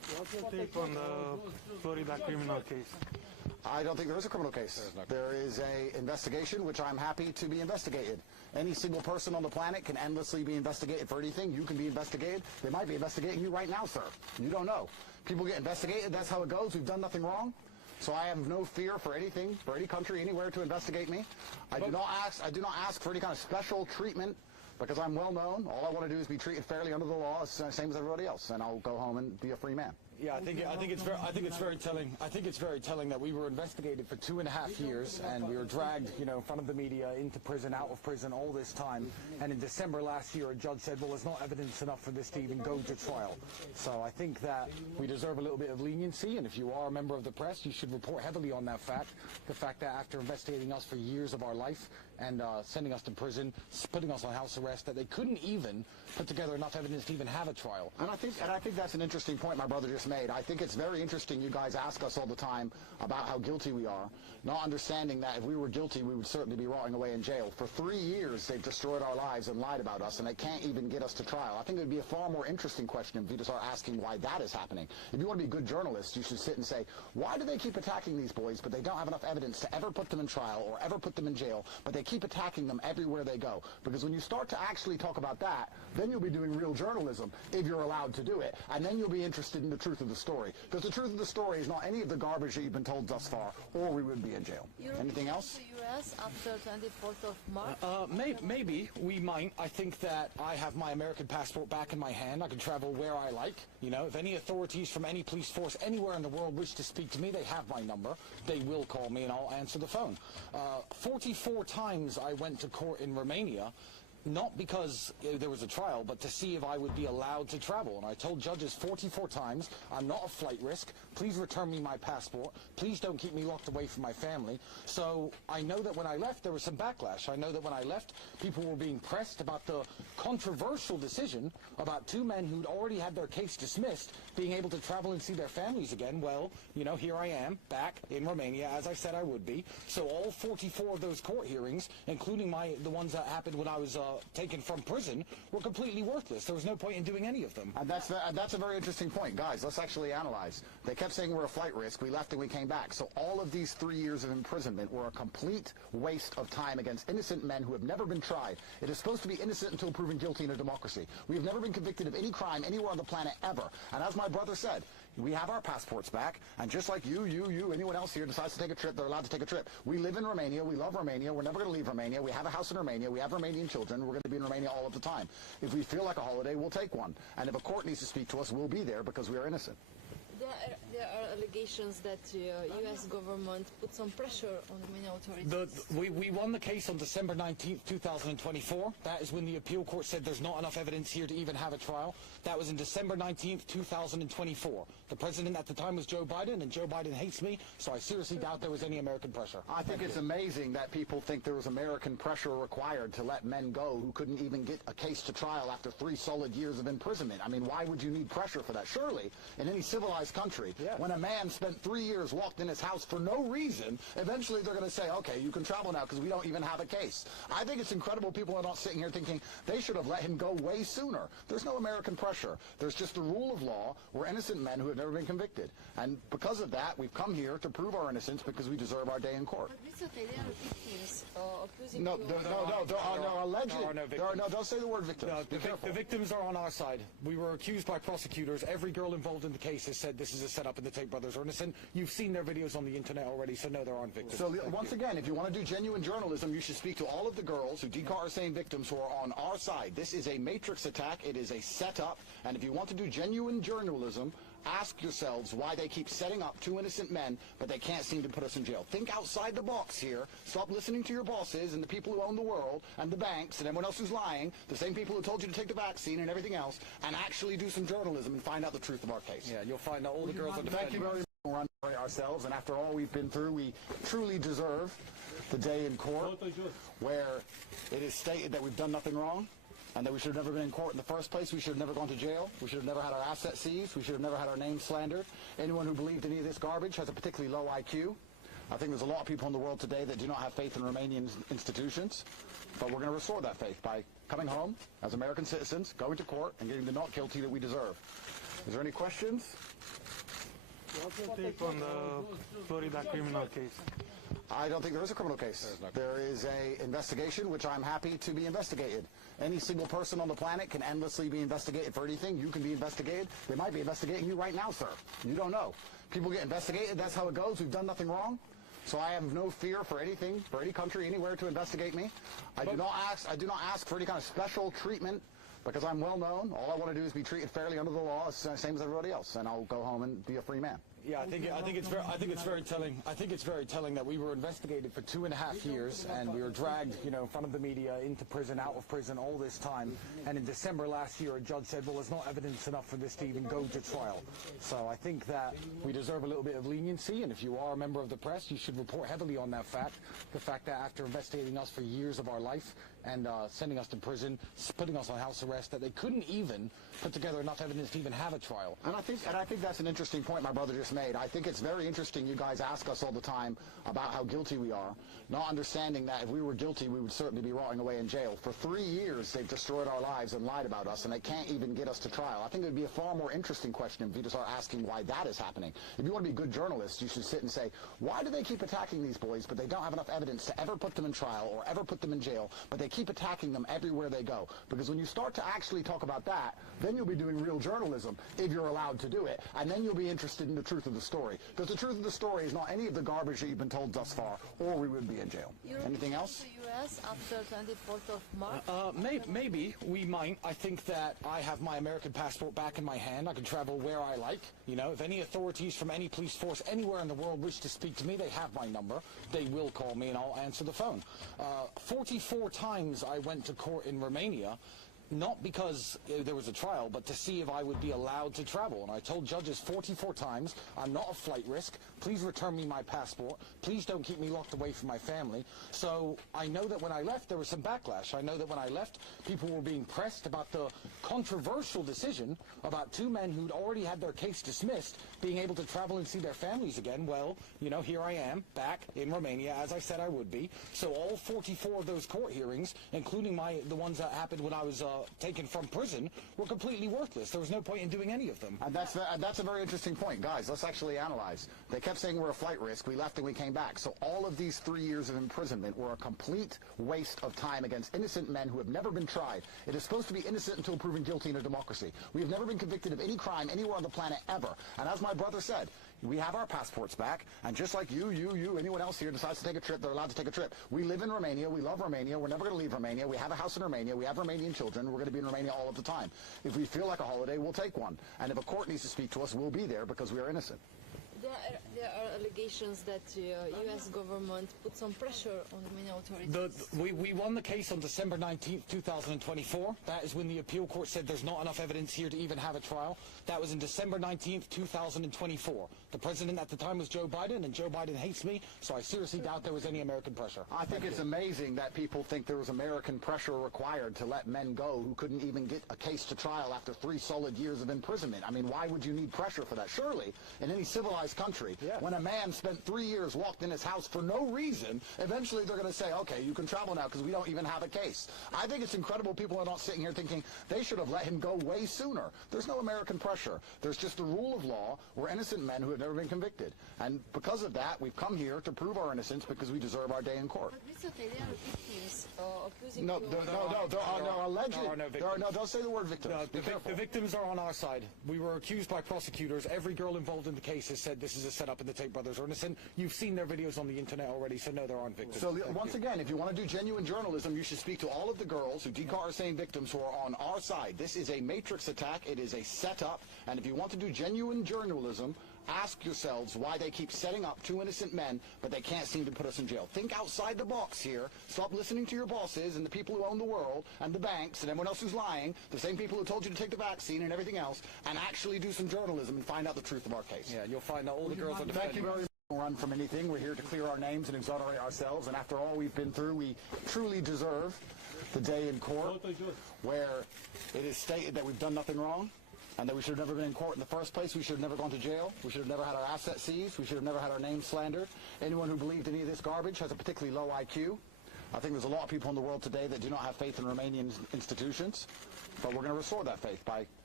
What's your take on the Florida criminal case? I don't think there is a criminal case. There is a investigation which I'm happy to be investigated. Any single person on the planet can endlessly be investigated for anything. You can be investigated. They might be investigating you right now, sir. You don't know. People get investigated. That's how it goes. We've done nothing wrong. So I have no fear for anything, for any country, anywhere to investigate me. I do not ask for any kind of special treatment because I'm well known. All I want to do is be treated fairly under the law, same as everybody else, and I'll go home and be a free man. Yeah, I think it's very telling. I think it's very telling that we were investigated for 2.5 years, and we were dragged, in front of the media, into prison, out of prison, all this time. And in December last year, a judge said, "Well, there's not evidence enough for this to even go to trial." So I think that we deserve a little bit of leniency, and if you are a member of the press, you should report heavily on that fact. The fact that after investigating us for years of our life and sending us to prison, putting us on house arrest, that they couldn't even put together enough evidence to even have a trial. And I think that's an interesting point my brother just made. I think it's very interesting you guys ask us all the time about how guilty we are, not understanding that if we were guilty, we would certainly be rotting away in jail. For 3 years, they've destroyed our lives and lied about us, and they can't even get us to trial. I think it would be a far more interesting question if you start asking why that is happening. If you want to be a good journalist, you should sit and say, why do they keep attacking these boys, but they don't have enough evidence to ever put them in trial or ever put them in jail, but they keep attacking them everywhere they go? Because when you start to actually talk about that, then you'll be doing real journalism, if you're allowed to do it, and then you'll be interested in the truth of the story. Because the truth of the story is not any of the garbage that you've been told thus far, or we would be in jail. Anything else? To the U.S. after 24th of March? Maybe we might. I think that I have my American passport back in my hand. I can travel where I like. If any authorities from any police force anywhere in the world wish to speak to me, they have my number. They will call me and I'll answer the phone. 44 times I went to court in Romania, not because there was a trial, but to see if I would be allowed to travel. And I told judges 44 times, I'm not a flight risk. Please return me my passport. Please don't keep me locked away from my family. So I know that when I left, there was some backlash. I know that when I left, people were being pressed about the controversial decision about 2 men who'd already had their case dismissed being able to travel and see their families again. Well, here I am, back in Romania, as I said I would be. So all 44 of those court hearings, including the ones that happened when I was taken from prison, were completely worthless. There was no point in doing any of them. And that's a very interesting point. Guys, let's actually analyze. They kept saying we're a flight risk. We left and we came back. So all of these 3 years of imprisonment were a complete waste of time against innocent men who have never been tried. It is supposed to be innocent until proven guilty in a democracy. We have never been convicted of any crime anywhere on the planet ever. And as my brother said, we have our passports back, and just like you, anyone else here decides to take a trip, they're allowed to take a trip. We live in Romania. We love Romania. We're never going to leave Romania. We have a house in Romania. We have Romanian children. We're going to be in Romania all of the time. If we feel like a holiday, we'll take one. And if a court needs to speak to us, we'll be there because we are innocent. There are allegations that the U.S. government put some pressure on the Romanian authorities. We won the case on December 19th, 2024. That is when the appeal court said there's not enough evidence here to even have a trial. That was in December 19th, 2024. The president at the time was Joe Biden, and Joe Biden hates me, so I seriously doubt there was any American pressure. I think it's amazing that people think there was American pressure required to let men go who couldn't even get a case to trial after 3 solid years of imprisonment. I mean, why would you need pressure for that? Surely, in any civilized country, when a man spent 3 years locked in his house for no reason, eventually they're going to say, okay, you can travel now because we don't even have a case. I think it's incredible people are not sitting here thinking they should have let him go way sooner. There's no American pressure. There's just the rule of law. We're innocent men who have never been convicted. And because of that, we've come here to prove our innocence because we deserve our day in court. But they are victims accusing No, you. there are no alleged. There are no victims. Don't say the word victims. No, Be careful. the victims are on our side. We were accused by prosecutors. Every girl involved in the case has said this is a setup and the Tate brothers are innocent. You've seen their videos on the internet already, so no, there aren't victims. So once again, if you want to do genuine journalism, you should speak to all of the girls who DCAR are saying victims who are on our side. This is a matrix attack. It is a setup. And if you want to do genuine journalism, ask yourselves why they keep setting up 2 innocent men, but they can't seem to put us in jail. Think outside the box here. Stop listening to your bosses and the people who own the world and the banks and everyone else who's lying, the same people who told you to take the vaccine and everything else, and actually do some journalism and find out the truth of our case. Yeah, you'll find out all the girls are defending. Thank you very much. We're on ourselves, and after all we've been through, we truly deserve the day in court where it is stated that we've done nothing wrong, and that we should have never been in court in the first place. We should have never gone to jail. We should have never had our assets seized. We should have never had our name slandered. Anyone who believed any of this garbage has a particularly low IQ. I think there's a lot of people in the world today that do not have faith in Romanian institutions, but we're going to restore that faith by coming home as American citizens, going to court, and getting the not guilty that we deserve. Is there any questions? What's your take on the Florida criminal case? I don't think there is a criminal case. There is an investigation, which I'm happy to be investigated. Any single person on the planet can endlessly be investigated for anything. You can be investigated. They might be investigating you right now, sir. You don't know. People get investigated. That's how it goes. We've done nothing wrong. So I have no fear for anything, for any country, anywhere to investigate me. I do not ask for any kind of special treatment because I'm well known. All I want to do is be treated fairly under the law, same as everybody else, and I'll go home and be a free man. Yeah, I think it's very telling. I think it's very telling that we were investigated for 2.5 years, and we were dragged, in front of the media, into prison, out of prison, all this time. And in December last year, a judge said, "Well, there's not evidence enough for this to even go to trial." So I think that we deserve a little bit of leniency, and if you are a member of the press, you should report heavily on that fact. The fact that after investigating us for years of our life and sending us to prison, putting us on house arrest, that they couldn't even put together enough evidence to even have a trial. And I think that's an interesting point my brother just made. I think it's very interesting you guys ask us all the time about how guilty we are, not understanding that if we were guilty, we would certainly be rotting away in jail. For 3 years, they've destroyed our lives and lied about us, and they can't even get us to trial. I think it would be a far more interesting question if you just start asking why that is happening. If you want to be good journalists, you should sit and say, why do they keep attacking these boys, but they don't have enough evidence to ever put them in trial or ever put them in jail, but they keep attacking them everywhere they go? Because when you start to actually talk about that, then you'll be doing real journalism, if you're allowed to do it, and then you'll be interested in the truth of the story. Because the truth of the story is not any of the garbage that you've been told thus far, or we would be in jail. Anything else? The U.S. after 24th of March? Maybe we might. I think that I have my American passport back in my hand. I can travel where I like. If any authorities from any police force anywhere in the world wish to speak to me, they have my number. They will call me and I'll answer the phone. 44 times I went to court in Romania, not because there was a trial, but to see if I would be allowed to travel. And I told judges 44 times, I'm not a flight risk. Please return me my passport. Please don't keep me locked away from my family. So I know that when I left, there was some backlash. I know that when I left, people were being pressed about the controversial decision about 2 men who'd already had their case dismissed being able to travel and see their families again. Well, here I am, back in Romania, as I said I would be. So all 44 of those court hearings, including the ones that happened when I was taken from prison, were completely worthless. There was no point in doing any of them. And that's a very interesting point. Guys, let's actually analyze. They kept saying we're a flight risk. We left and we came back. So all of these 3 years of imprisonment were a complete waste of time against innocent men who have never been tried. It is supposed to be innocent until proven guilty in a democracy. We have never been convicted of any crime anywhere on the planet ever. And as my brother said, we have our passports back, and just like you, anyone else here decides to take a trip, they're allowed to take a trip. We live in Romania, we love Romania, we're never going to leave Romania, we have a house in Romania, we have Romanian children, we're going to be in Romania all of the time. If we feel like a holiday, we'll take one. And if a court needs to speak to us, we'll be there because we are innocent. There are allegations that the U.S. government put some pressure on Romanian authorities. We won the case on December 19th, 2024. That is when the appeal court said there's not enough evidence here to even have a trial. That was in December 19th, 2024. The president at the time was Joe Biden, and Joe Biden hates me, so I seriously doubt there was any American pressure. I think it's amazing that people think there was American pressure required to let men go who couldn't even get a case to trial after 3 solid years of imprisonment. I mean, why would you need pressure for that? Surely, in any civilized country, when a man spent 3 years locked in his house for no reason, eventually they're going to say, okay, you can travel now because we don't even have a case. I think it's incredible people are not sitting here thinking they should have let him go way sooner. There's no American pressure. There's just the rule of law. We're innocent men who have never been convicted. And because of that, we've come here to prove our innocence because we deserve our day in court. But Mr. Tate, there are victims accusing No, you. there are no alleged. There are no victims. Don't say the word victims. The victims are on our side. We were accused by prosecutors. Every girl involved in the case has said this is a setup and the Tate brothers are innocent. You've seen their videos on the internet already, so no, there aren't victims. So once again, if you want to do genuine journalism, you should speak to all of the girls who Dekar are saying victims who are on our side. This is a matrix attack. It is a setup. And if you want to do genuine journalism, ask yourselves why they keep setting up 2 innocent men, but they can't seem to put us in jail. Think outside the box here. Stop listening to your bosses and the people who own the world and the banks and everyone else who's lying, the same people who told you to take the vaccine and everything else, and actually do some journalism and find out the truth of our case. Yeah, you'll find out all the girls are defending. Thank you very much. Run from anything. We're here to clear our names and exonerate ourselves, and after all we've been through, we truly deserve the day in court where it is stated that we've done nothing wrong, and that we should have never been in court in the first place. We should have never gone to jail. We should have never had our assets seized. We should have never had our name slandered. Anyone who believed any of this garbage has a particularly low IQ. I think there's a lot of people in the world today that do not have faith in Romanian institutions, but we're going to restore that faith by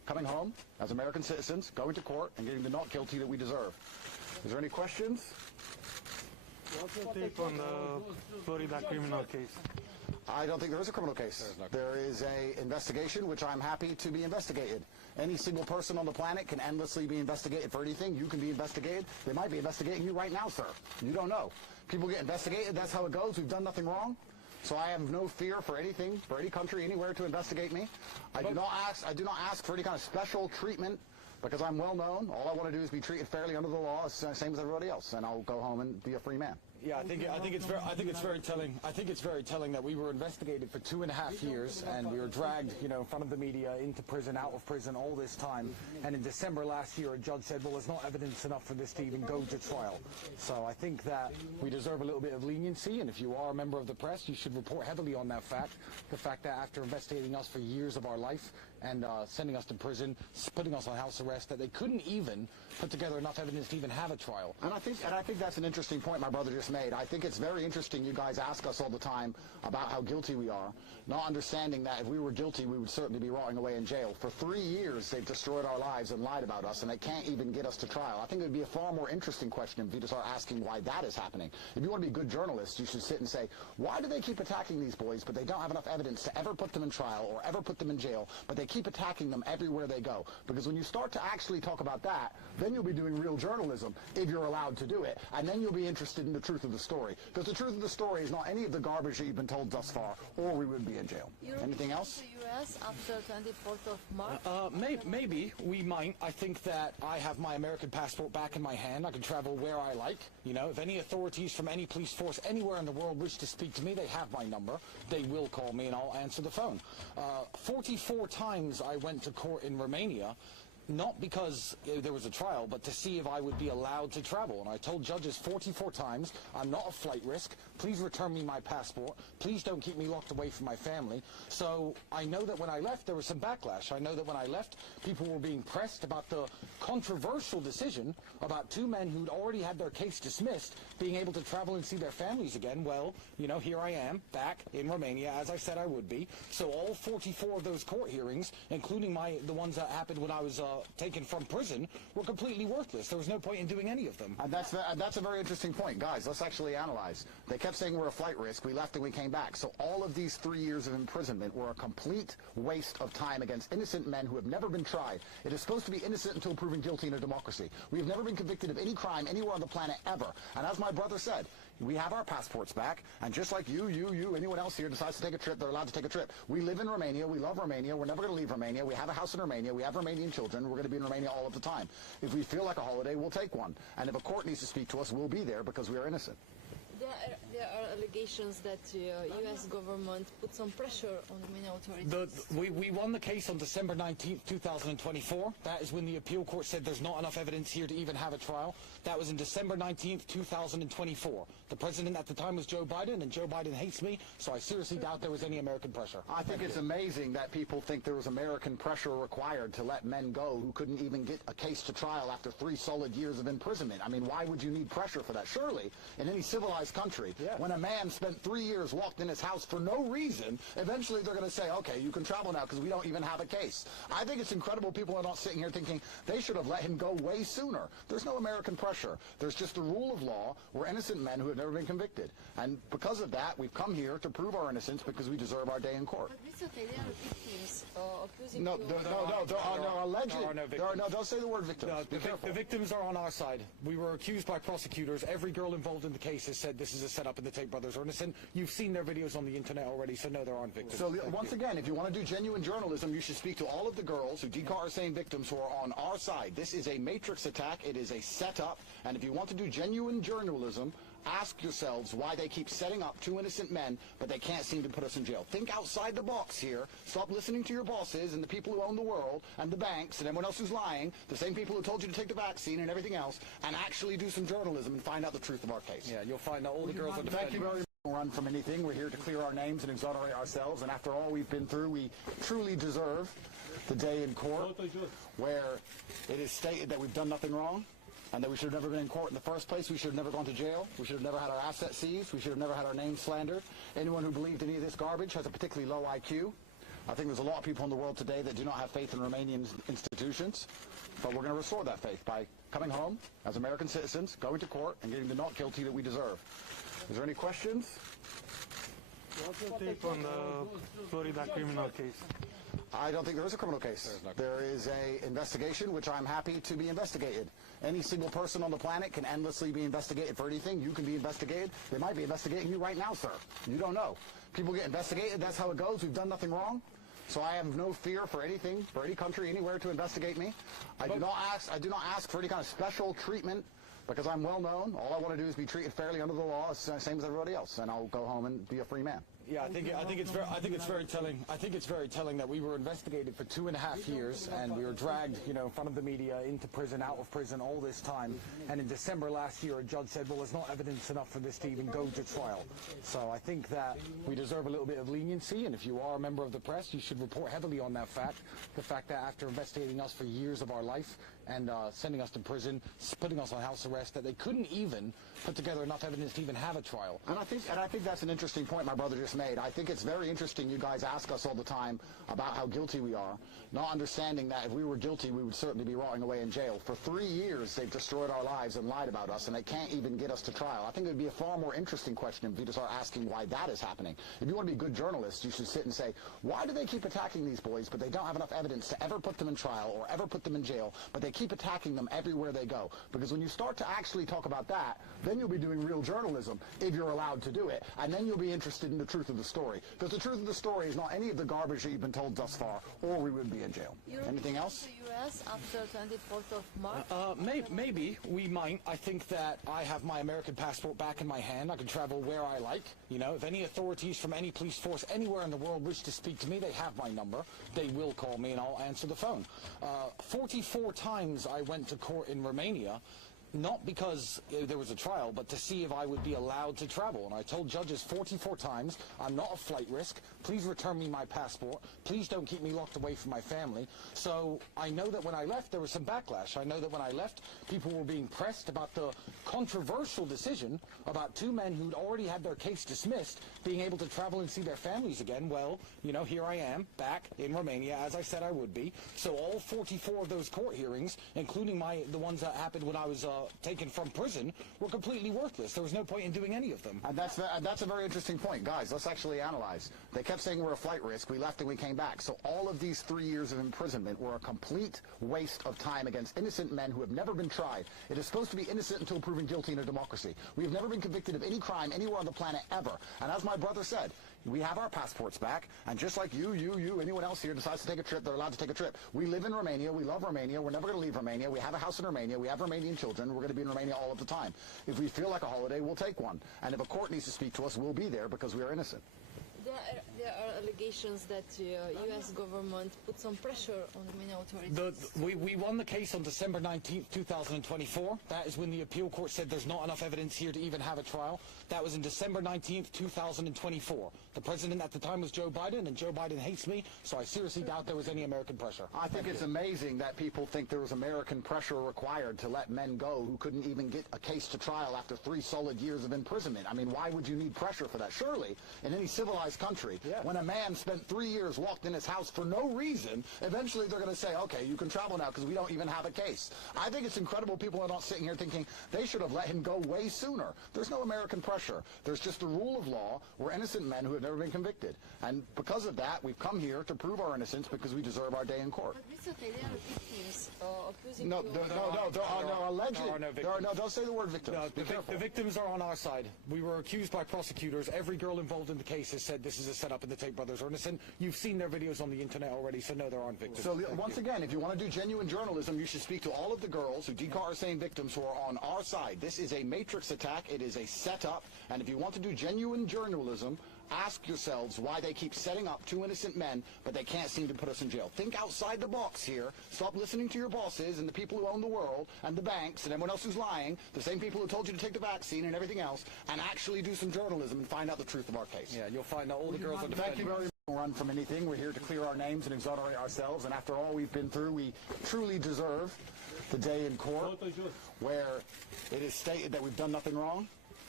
coming home as American citizens, going to court, and getting the not guilty that we deserve. Is there any questions? What's your take on the Florida criminal case? I don't think there is a criminal case. There is a investigation, which I'm happy to be investigated. Any single person on the planet can endlessly be investigated for anything. You can be investigated. They might be investigating you right now, sir. You don't know. People get investigated. That's how it goes. We've done nothing wrong. So I have no fear for anything, for any country, anywhere to investigate me. I do not ask for any kind of special treatment because I'm well known. All I want to do is be treated fairly under the law, same as everybody else, and I'll go home and be a free man. Yeah, I think it's very telling. I think it's very telling that we were investigated for 2.5 years, and we were dragged, in front of the media, into prison, out of prison, all this time. And in December last year, a judge said, "Well, there's not evidence enough for this to even go to trial." So I think that we deserve a little bit of leniency, and if you are a member of the press, you should report heavily on that fact. The fact that after investigating us for years of our life and sending us to prison, putting us on house arrest, that they couldn't even put together enough evidence to even have a trial. And I think that's an interesting point my brother just made. I think it's very interesting you guys ask us all the time about how guilty we are, not understanding that if we were guilty, we would certainly be rotting away in jail. For 3 years, they've destroyed our lives and lied about us, and they can't even get us to trial. I think it would be a far more interesting question if you just start asking why that is happening. If you want to be good journalists, you should sit and say, why do they keep attacking these boys, but they don't have enough evidence to ever put them in trial or ever put them in jail, but they keep attacking them everywhere they go? Because when you start to actually talk about that, then you'll be doing real journalism, if you're allowed to do it, and then you'll be interested in the truth of the story. Because the truth of the story is not any of the garbage that you've been told thus far, or we would be in jail. Anything else? To the U.S. after 24th of March? Maybe we might. I think that I have my American passport back in my hand. I can travel where I like. If any authorities from any police force anywhere in the world wish to speak to me, they have my number. They will call me and I'll answer the phone. 44 times I went to court in Romania, not because there was a trial, but to see if I would be allowed to travel. And I told judges 44 times, I'm not a flight risk. Please return me my passport. Please don't keep me locked away from my family. So I know that when I left, there was some backlash. I know that when I left, people were being pressed about the controversial decision about 2 men who'd already had their case dismissed being able to travel and see their families again. Well, here I am, back in Romania, as I said I would be. So all 44 of those court hearings, including the ones that happened when I was taken from prison, were completely worthless. There was no point in doing any of them. And that's a very interesting point. Guys, let's actually analyze. They kept saying we're a flight risk. We left and we came back. So all of these 3 years of imprisonment were a complete waste of time against innocent men who have never been tried. It is supposed to be innocent until proven guilty in a democracy. We have never been convicted of any crime anywhere on the planet ever. And as my brother said, we have our passports back, and just like you, anyone else here decides to take a trip, they're allowed to take a trip. We live in Romania. We love Romania. We're never going to leave Romania. We have a house in Romania. We have Romanian children. We're going to be in Romania all of the time. If we feel like a holiday, we'll take one. And if a court needs to speak to us, we'll be there because we are innocent. There are allegations that U.S. government put some pressure on Romanian authorities. We won the case on December 19th, 2024. That is when the appeal court said there's not enough evidence here to even have a trial. That was in December 19th, 2024. The president at the time was Joe Biden, and Joe Biden hates me, so I seriously doubt there was any American pressure. I think it's amazing that people think there was American pressure required to let men go who couldn't even get a case to trial after 3 solid years of imprisonment. I mean, why would you need pressure for that? Surely, in any civilized country, when a man spent 3 years locked in his house for no reason, eventually they're going to say, okay, you can travel now because we don't even have a case. I think it's incredible people are not sitting here thinking they should have let him go way sooner. There's no American pressure. There's just the rule of law. We're innocent men who have never been convicted. And because of that, we've come here to prove our innocence because we deserve our day in court. But Mr. Tate, there are victims accusing No, you don't say the word victims. The victims are on our side. We were accused by prosecutors. Every girl involved in the case has said this is a setup and the Tate brothers are innocent. You've seen their videos on the internet already, so no, there aren't victims. So once again, if you want to do genuine journalism, you should speak to all of the girls who Decar are saying victims who are on our side. This is a matrix attack. It is a setup. And if you want to do genuine journalism, ask yourselves why they keep setting up 2 innocent men, but they can't seem to put us in jail. Think outside the box here. Stop listening to your bosses and the people who own the world and the banks and everyone else who's lying, the same people who told you to take the vaccine and everything else, and actually do some journalism and find out the truth of our case. Yeah, you'll find out all the girls are defending. Thank you very much. Run from anything. We're here to clear our names and exonerate ourselves, and after all we've been through, we truly deserve the day in court where it is stated that we've done nothing wrong, and that we should have never been in court in the first place. We should have never gone to jail. We should have never had our assets seized. We should have never had our name slandered. Anyone who believed any of this garbage has a particularly low IQ. I think there's a lot of people in the world today that do not have faith in Romanian institutions, but we're going to restore that faith by coming home as American citizens, going to court, and getting the not guilty that we deserve. Is there any questions? What's your take on the Florida criminal case? I don't think there is a criminal case. There is a investigation, which I'm happy to be investigated. Any single person on the planet can endlessly be investigated for anything. You can be investigated. They might be investigating you right now, sir. You don't know. People get investigated. That's how it goes. We've done nothing wrong. So I have no fear for anything, for any country, anywhere to investigate me. I do not ask for any kind of special treatment because I'm well known. All I want to do is be treated fairly under the law, same as everybody else, and I'll go home and be a free man. Yeah, I think it's very telling. I think it's very telling that we were investigated for 2.5 years, and we were dragged, in front of the media, into prison, out of prison, all this time. And in December last year, a judge said, "Well, there's not evidence enough for this to even go to trial." So I think that we deserve a little bit of leniency, and if you are a member of the press, you should report heavily on that fact. The fact that after investigating us for years of our life and sending us to prison, putting us on house arrest, that they couldn't even put together enough evidence to even have a trial. And I think that's an interesting point my brother just made. I think it's very interesting you guys ask us all the time about how guilty we are, not understanding that if we were guilty, we would certainly be rotting away in jail. For 3 years, they've destroyed our lives and lied about us, and they can't even get us to trial. I think it would be a far more interesting question if you to start asking why that is happening. If you want to be good journalists, you should sit and say, why do they keep attacking these boys, but they don't have enough evidence to ever put them in trial or ever put them in jail, but they keep attacking them everywhere they go? Because when you start to actually talk about that, then you'll be doing real journalism, if you're allowed to do it, and then you'll be interested in the truth of the story. Because the truth of the story is not any of the garbage that you've been told thus far, or we would be in jail. Anything else? The U.S. after 24th of March? Maybe we might. I think that I have my American passport back in my hand. I can travel where I like. If any authorities from any police force anywhere in the world wish to speak to me, they have my number. They will call me and I'll answer the phone. 44 times I went to court in Romania, not because there was a trial, but to see if I would be allowed to travel. And I told judges 44 times, I'm not a flight risk. Please return me my passport. Please don't keep me locked away from my family. So I know that when I left, there was some backlash. I know that when I left, people were being pressed about the controversial decision about 2 men who'd already had their case dismissed being able to travel and see their families again. Well, here I am, back in Romania, as I said I would be. So all 44 of those court hearings, including the ones that happened when I was taken from prison, were completely worthless. There was no point in doing any of them. And that's a very interesting point. Guys, let's actually analyze. They kept saying we're a flight risk. We left and we came back. So all of these 3 years of imprisonment were a complete waste of time against innocent men who have never been tried. It is supposed to be innocent until proven guilty in a democracy. We have never been convicted of any crime anywhere on the planet ever. And as my brother said, we have our passports back, and just like you, anyone else here decides to take a trip, they're allowed to take a trip. We live in Romania. We love Romania. We're never going to leave Romania. We have a house in Romania. We have Romanian children. We're going to be in Romania all of the time. If we feel like a holiday, we'll take one. And if a court needs to speak to us, we'll be there because we are innocent. There are allegations that the U.S. government put some pressure on the Romanian authorities. We won the case on December 19th, 2024. That is when the appeal court said there's not enough evidence here to even have a trial. That was in December 19th, 2024. The president at the time was Joe Biden, and Joe Biden hates me, so I seriously doubt there was any American pressure. I think it's amazing that people think there was American pressure required to let men go who couldn't even get a case to trial after 3 solid years of imprisonment. I mean, why would you need pressure for that? Surely, in any civilized country, when a man spent 3 years locked in his house for no reason, eventually they're going to say, okay, you can travel now because we don't even have a case. I think it's incredible people are not sitting here thinking they should have let him go way sooner. There's no American pressure. There's just the rule of law. We're innocent men who have never been convicted. And because of that, we've come here to prove our innocence because we deserve our day in court. But Mr. Tate, there are victims accusing No, you. there are no alleged. There are no victims. Don't say the word victims. No, Be careful. the victims are on our side. We were accused by prosecutors. Every girl involved in the case has said this is a setup and the Tate brothers are innocent. You've seen their videos on the internet already, so no, there aren't victims. So once again, if you want to do genuine journalism, you should speak to all of the girls who Decar are saying victims who are on our side. This is a matrix attack. It is a setup. And if you want to do genuine journalism, ask yourselves why they keep setting up 2 innocent men, but they can't seem to put us in jail. Think outside the box here. Stop listening to your bosses and the people who own the world and the banks and everyone else who's lying, the same people who told you to take the vaccine and everything else, and actually do some journalism and find out the truth of our case. Yeah, you'll find out all the girls are defending. Thank you very much. Run from anything. We're here to clear our names and exonerate ourselves, and after all we've been through, we truly deserve the day in court where it is stated that we've done nothing wrong.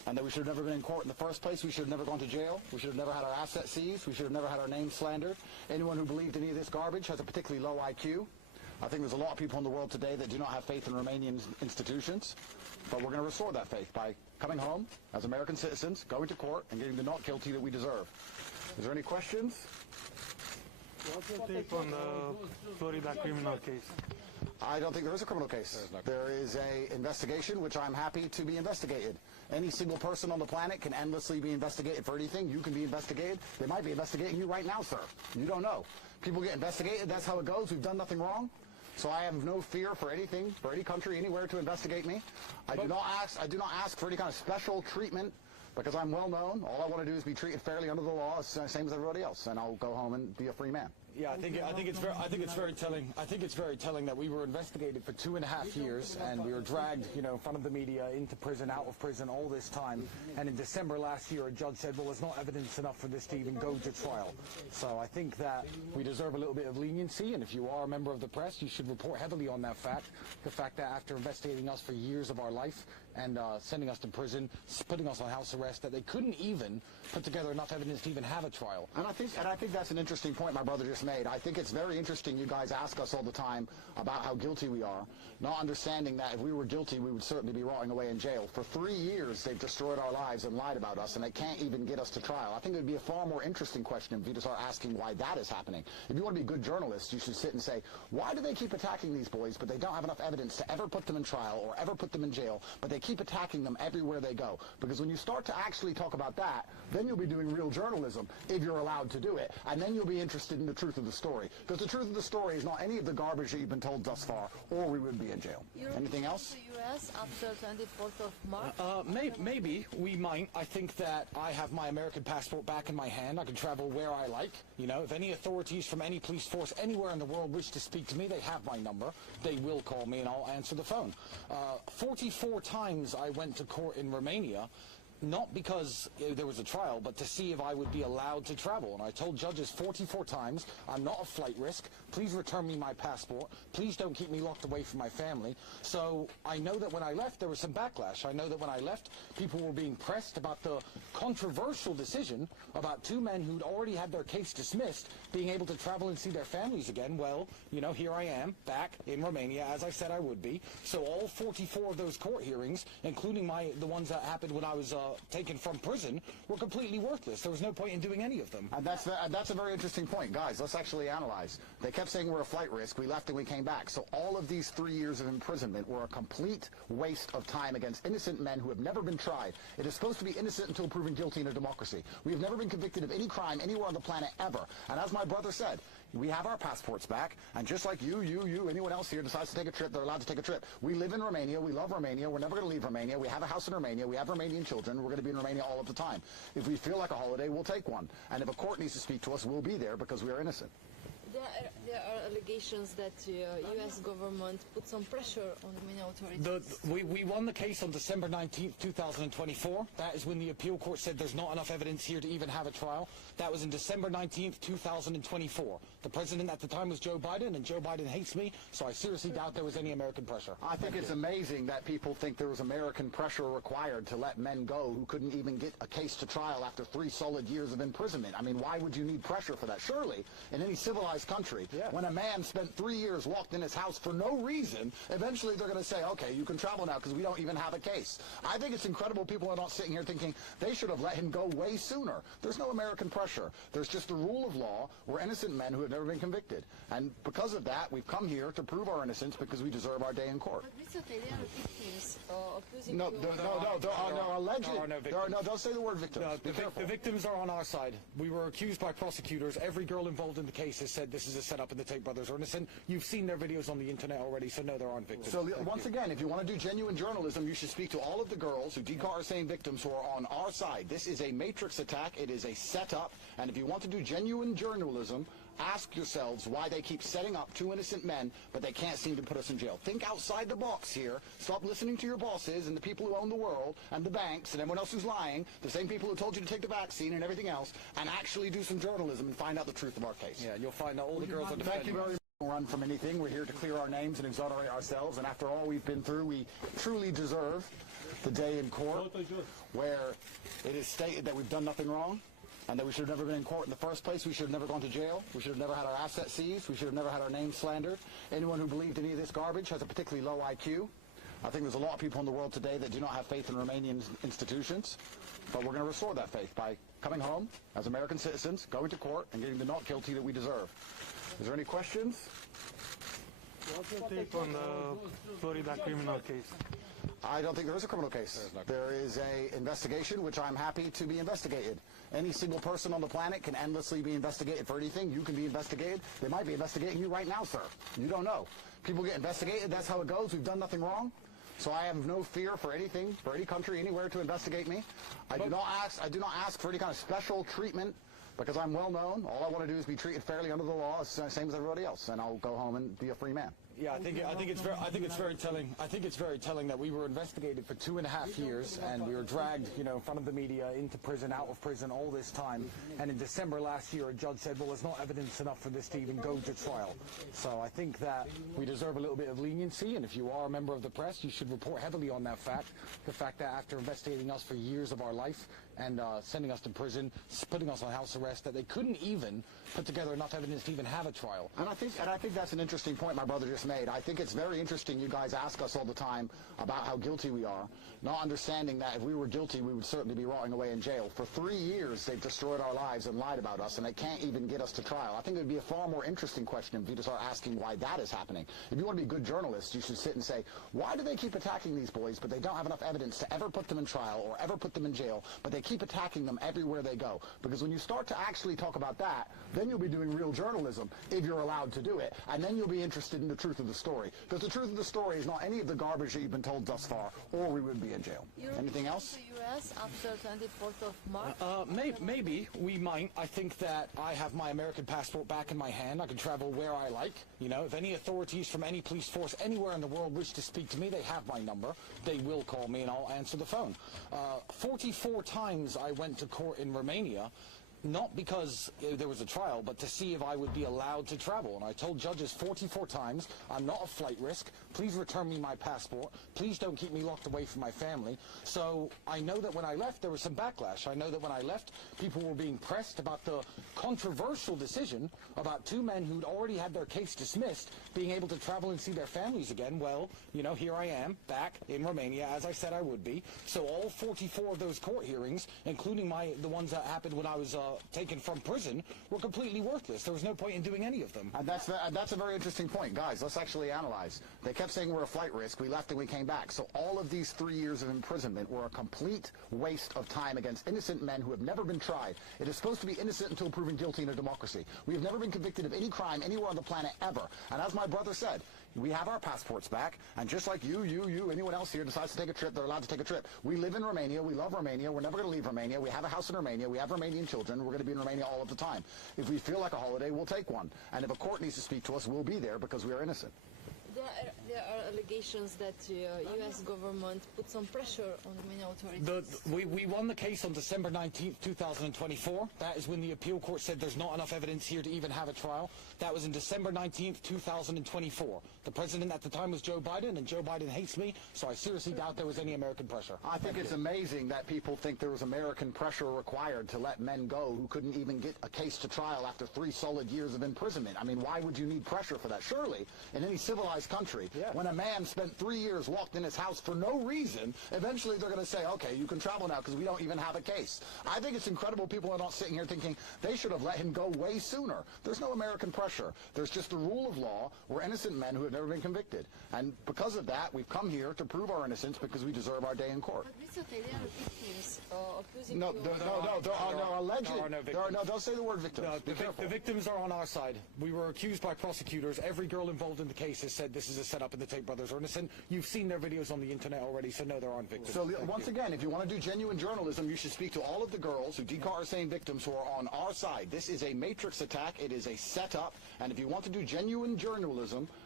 and that we should have never been in court in the first place. We should have never gone to jail. We should have never had our assets seized. We should have never had our name slandered. Anyone who believed any of this garbage has a particularly low IQ. I think there's a lot of people in the world today that do not have faith in Romanian institutions, but we're going to restore that faith by coming home as American citizens, going to court, and getting the not guilty that we deserve. Is there any questions? What's your take on the Florida criminal case? I don't think there is a criminal case. There is an investigation which I'm happy to be investigated. Any single person on the planet can endlessly be investigated for anything. You can be investigated. They might be investigating you right now, sir. You don't know. People get investigated. That's how it goes. We've done nothing wrong. So I have no fear for anything, for any country, anywhere to investigate me. I do not ask for any kind of special treatment because I'm well known. All I want to do is be treated fairly under the law, same as everybody else, and I'll go home and be a free man. Yeah, I think it's very telling. I think it's very telling that we were investigated for 2.5 years, and we were dragged, in front of the media, into prison, out of prison, all this time. And in December last year, a judge said, "Well, there's not evidence enough for this to even go to trial." So I think that we deserve a little bit of leniency, and if you are a member of the press, you should report heavily on that fact. The fact that after investigating us for years of our life and sending us to prison, putting us on house arrest, that they couldn't even put together enough evidence to even have a trial. And I think that's an interesting point my brother just made. I think it's very interesting you guys ask us all the time about how guilty we are, not understanding that if we were guilty, we would certainly be rotting away in jail. For 3 years, they've destroyed our lives and lied about us, and they can't even get us to trial. I think it would be a far more interesting question if you to start asking why that is happening. If you want to be good journalists, you should sit and say, why do they keep attacking these boys, but they don't have enough evidence to ever put them in trial or ever put them in jail, but they keep attacking them everywhere they go? Because when you start to actually talk about that, then you'll be doing real journalism, if you're allowed to do it, and then you'll be interested in the truth of the story. Because the truth of the story is not any of the garbage that you've been told thus far, or we would be in jail. Anything else? To the U.S. after 24th of March? Maybe we might. I think that I have my American passport back in my hand. I can travel where I like. If any authorities from any police force anywhere in the world wish to speak to me, they have my number. They will call me and I'll answer the phone. 44 times I went to court in Romania, not because there was a trial, but to see if I would be allowed to travel. And I told judges 44 times, I'm not a flight risk. Please return me my passport. Please don't keep me locked away from my family. So I know that when I left, there was some backlash. I know that when I left, people were being pressed about the controversial decision about 2 men who'd already had their case dismissed being able to travel and see their families again. Well, here I am, back in Romania, as I said I would be. So all 44 of those court hearings, including the ones that happened when I was taken from prison, were completely worthless. There was no point in doing any of them. And that's a very interesting point. Guys, let's actually analyze. They kept saying we're a flight risk. We left and we came back. So all of these 3 years of imprisonment were a complete waste of time against innocent men who have never been tried. It is supposed to be innocent until proven guilty in a democracy. We have never been convicted of any crime anywhere on the planet ever. And as my brother said, we have our passports back, and just like you, anyone else here decides to take a trip, they're allowed to take a trip. We live in Romania, we love Romania, we're never going to leave Romania, we have a house in Romania, we have Romanian children, we're going to be in Romania all of the time. If we feel like a holiday, we'll take one. And if a court needs to speak to us, we'll be there because we are innocent. There are allegations that the U.S. government put some pressure on Romanian authorities. We won the case on December 19th, 2024. That is when the appeal court said there's not enough evidence here to even have a trial. That was in December 19th, 2024. The president at the time was Joe Biden, and Joe Biden hates me, so I seriously doubt there was any American pressure. I think it's amazing that people think there was American pressure required to let men go who couldn't even get a case to trial after 3 solid years of imprisonment. I mean, why would you need pressure for that? Surely, in any civilized country, when a man spent 3 years locked in his house for no reason, eventually they're going to say, okay, you can travel now because we don't even have a case. I think it's incredible people are not sitting here thinking they should have let him go way sooner. There's no American pressure. There's just the rule of law. We're innocent men who have never been convicted. And because of that, we've come here to prove our innocence because we deserve our day in court. But recently there are victims accusing No, you there are no alleged. There are no victims. Don't say the word victims. The victims are on our side. We were accused by prosecutors. Every girl involved in the case has said this is a setup and the Tate brothers are innocent. You've seen their videos on the internet already, so no, there aren't victims. So once again, if you want to do genuine journalism, you should speak to all of the girls who DCAR are saying victims who are on our side. This is a matrix attack. It is a setup. And if you want to do genuine journalism, ask yourselves why they keep setting up 2 innocent men, but they can't seem to put us in jail. Think outside the box here. Stop listening to your bosses and the people who own the world and the banks and everyone else who's lying, the same people who told you to take the vaccine and everything else, and actually do some journalism and find out the truth of our case. Yeah, you'll find out all the girls are defending. Thank you very much. run from anything. We're here to clear our names and exonerate ourselves, and after all we've been through, we truly deserve the day in court where it is stated that we've done nothing wrong and that we should have never been in court in the first place. We should have never gone to jail. We should have never had our assets seized. We should have never had our name slandered. Anyone who believed any of this garbage has a particularly low IQ. I think there's a lot of people in the world today that do not have faith in Romanian institutions, but we're going to restore that faith by coming home as American citizens, going to court, and getting the not guilty that we deserve. Is there any questions? What's your take on the Florida criminal case? I don't think there is a criminal case. There is an investigation, which I'm happy to be investigated. Any single person on the planet can endlessly be investigated for anything. You can be investigated. They might be investigating you right now, sir. You don't know. People get investigated. That's how it goes. We've done nothing wrong. So I have no fear for anything, for any country, anywhere to investigate me. I do not ask for any kind of special treatment because I'm well known. All I want to do is be treated fairly under the law, same as everybody else, and I'll go home and be a free man. Yeah, I think it's very telling. I think it's very telling that we were investigated for 2.5 years, and we were dragged, in front of the media, into prison, out of prison, all this time. And in December last year, a judge said, "Well, there's not evidence enough for this to even go to trial." So I think that we deserve a little bit of leniency, and if you are a member of the press, you should report heavily on that fact. The fact that after investigating us for years of our life and sending us to prison, putting us on house arrest, that they couldn't even put together enough evidence to even have a trial. And I think that's an interesting point my brother just made. I think it's very interesting you guys ask us all the time about how guilty we are, not understanding that if we were guilty, we would certainly be rotting away in jail. For 3 years, they've destroyed our lives and lied about us, and they can't even get us to trial. I think it would be a far more interesting question if you to start asking why that is happening. If you want to be good journalists, you should sit and say, why do they keep attacking these boys, but they don't have enough evidence to ever put them in trial or ever put them in jail, but they keep attacking them everywhere they go? Because when you start to actually talk about that, then you'll be doing real journalism, if you're allowed to do it, and then you'll be interested in the truth of the story. Because the truth of the story is not any of the garbage that you've been told thus far, or we would be in jail. Anything else? To U.S. after 24th of March? Maybe we might. I think that I have my American passport back in my hand. I can travel where I like. If any authorities from any police force anywhere in the world wish to speak to me, they have my number. They will call me and I'll answer the phone. 44 times I went to court in Romania, not because there was a trial, but to see if I would be allowed to travel. And I told judges 44 times, I'm not a flight risk. Please return me my passport. Please don't keep me locked away from my family. So I know that when I left, there was some backlash. I know that when I left, people were being pressed about the controversial decision about 2 men who'd already had their case dismissed being able to travel and see their families again. Well, here I am, back in Romania, as I said I would be. So all 44 of those court hearings, including the ones that happened when I was taken from prison, were completely worthless. There was no point in doing any of them. And that's a very interesting point. Guys, let's actually analyze. They kept saying we're a flight risk. We left and we came back. So all of these 3 years of imprisonment were a complete waste of time against innocent men who have never been tried. It is supposed to be innocent until proven guilty in a democracy. We have never been convicted of any crime anywhere on the planet ever. And as my brother said, we have our passports back, and just like you, anyone else here decides to take a trip, they're allowed to take a trip. We live in Romania. We love Romania. We're never going to leave Romania. We have a house in Romania. We have Romanian children. We're going to be in Romania all of the time. If we feel like a holiday, we'll take one. And if a court needs to speak to us, we'll be there because we are innocent. There are allegations that the U.S. government put some pressure on Romanian authorities. We won the case on December 19th, 2024. That is when the appeal court said there's not enough evidence here to even have a trial. That was in December 19th, 2024. The president at the time was Joe Biden, and Joe Biden hates me, so I seriously doubt there was any American pressure. I think it's amazing that people think there was American pressure required to let men go who couldn't even get a case to trial after 3 solid years of imprisonment. I mean, why would you need pressure for that? Surely, in any civilized country, when a man spent 3 years locked in his house for no reason, eventually they're going to say, okay, you can travel now because we don't even have a case. I think it's incredible people are not sitting here thinking they should have let him go way sooner. There's no American pressure. There's just the rule of law. We're innocent men who have never been convicted. And because of that, we've come here to prove our innocence because we deserve our day in court. But Mr. Tate, there are victims accusing No, you. there are no alleged. There are no victims. Don't say the word victims. No, the victims are on our side. We were accused by prosecutors. Every girl involved in the case has said this is a setup and the Tate brothers are innocent. You've seen their videos on the internet already, so no, there aren't victims. So once again, if you want to do genuine journalism, you should speak to all of the girls who Decar are saying victims who are on our side. This is a matrix attack. It is a setup. And if you want to do genuine journalism,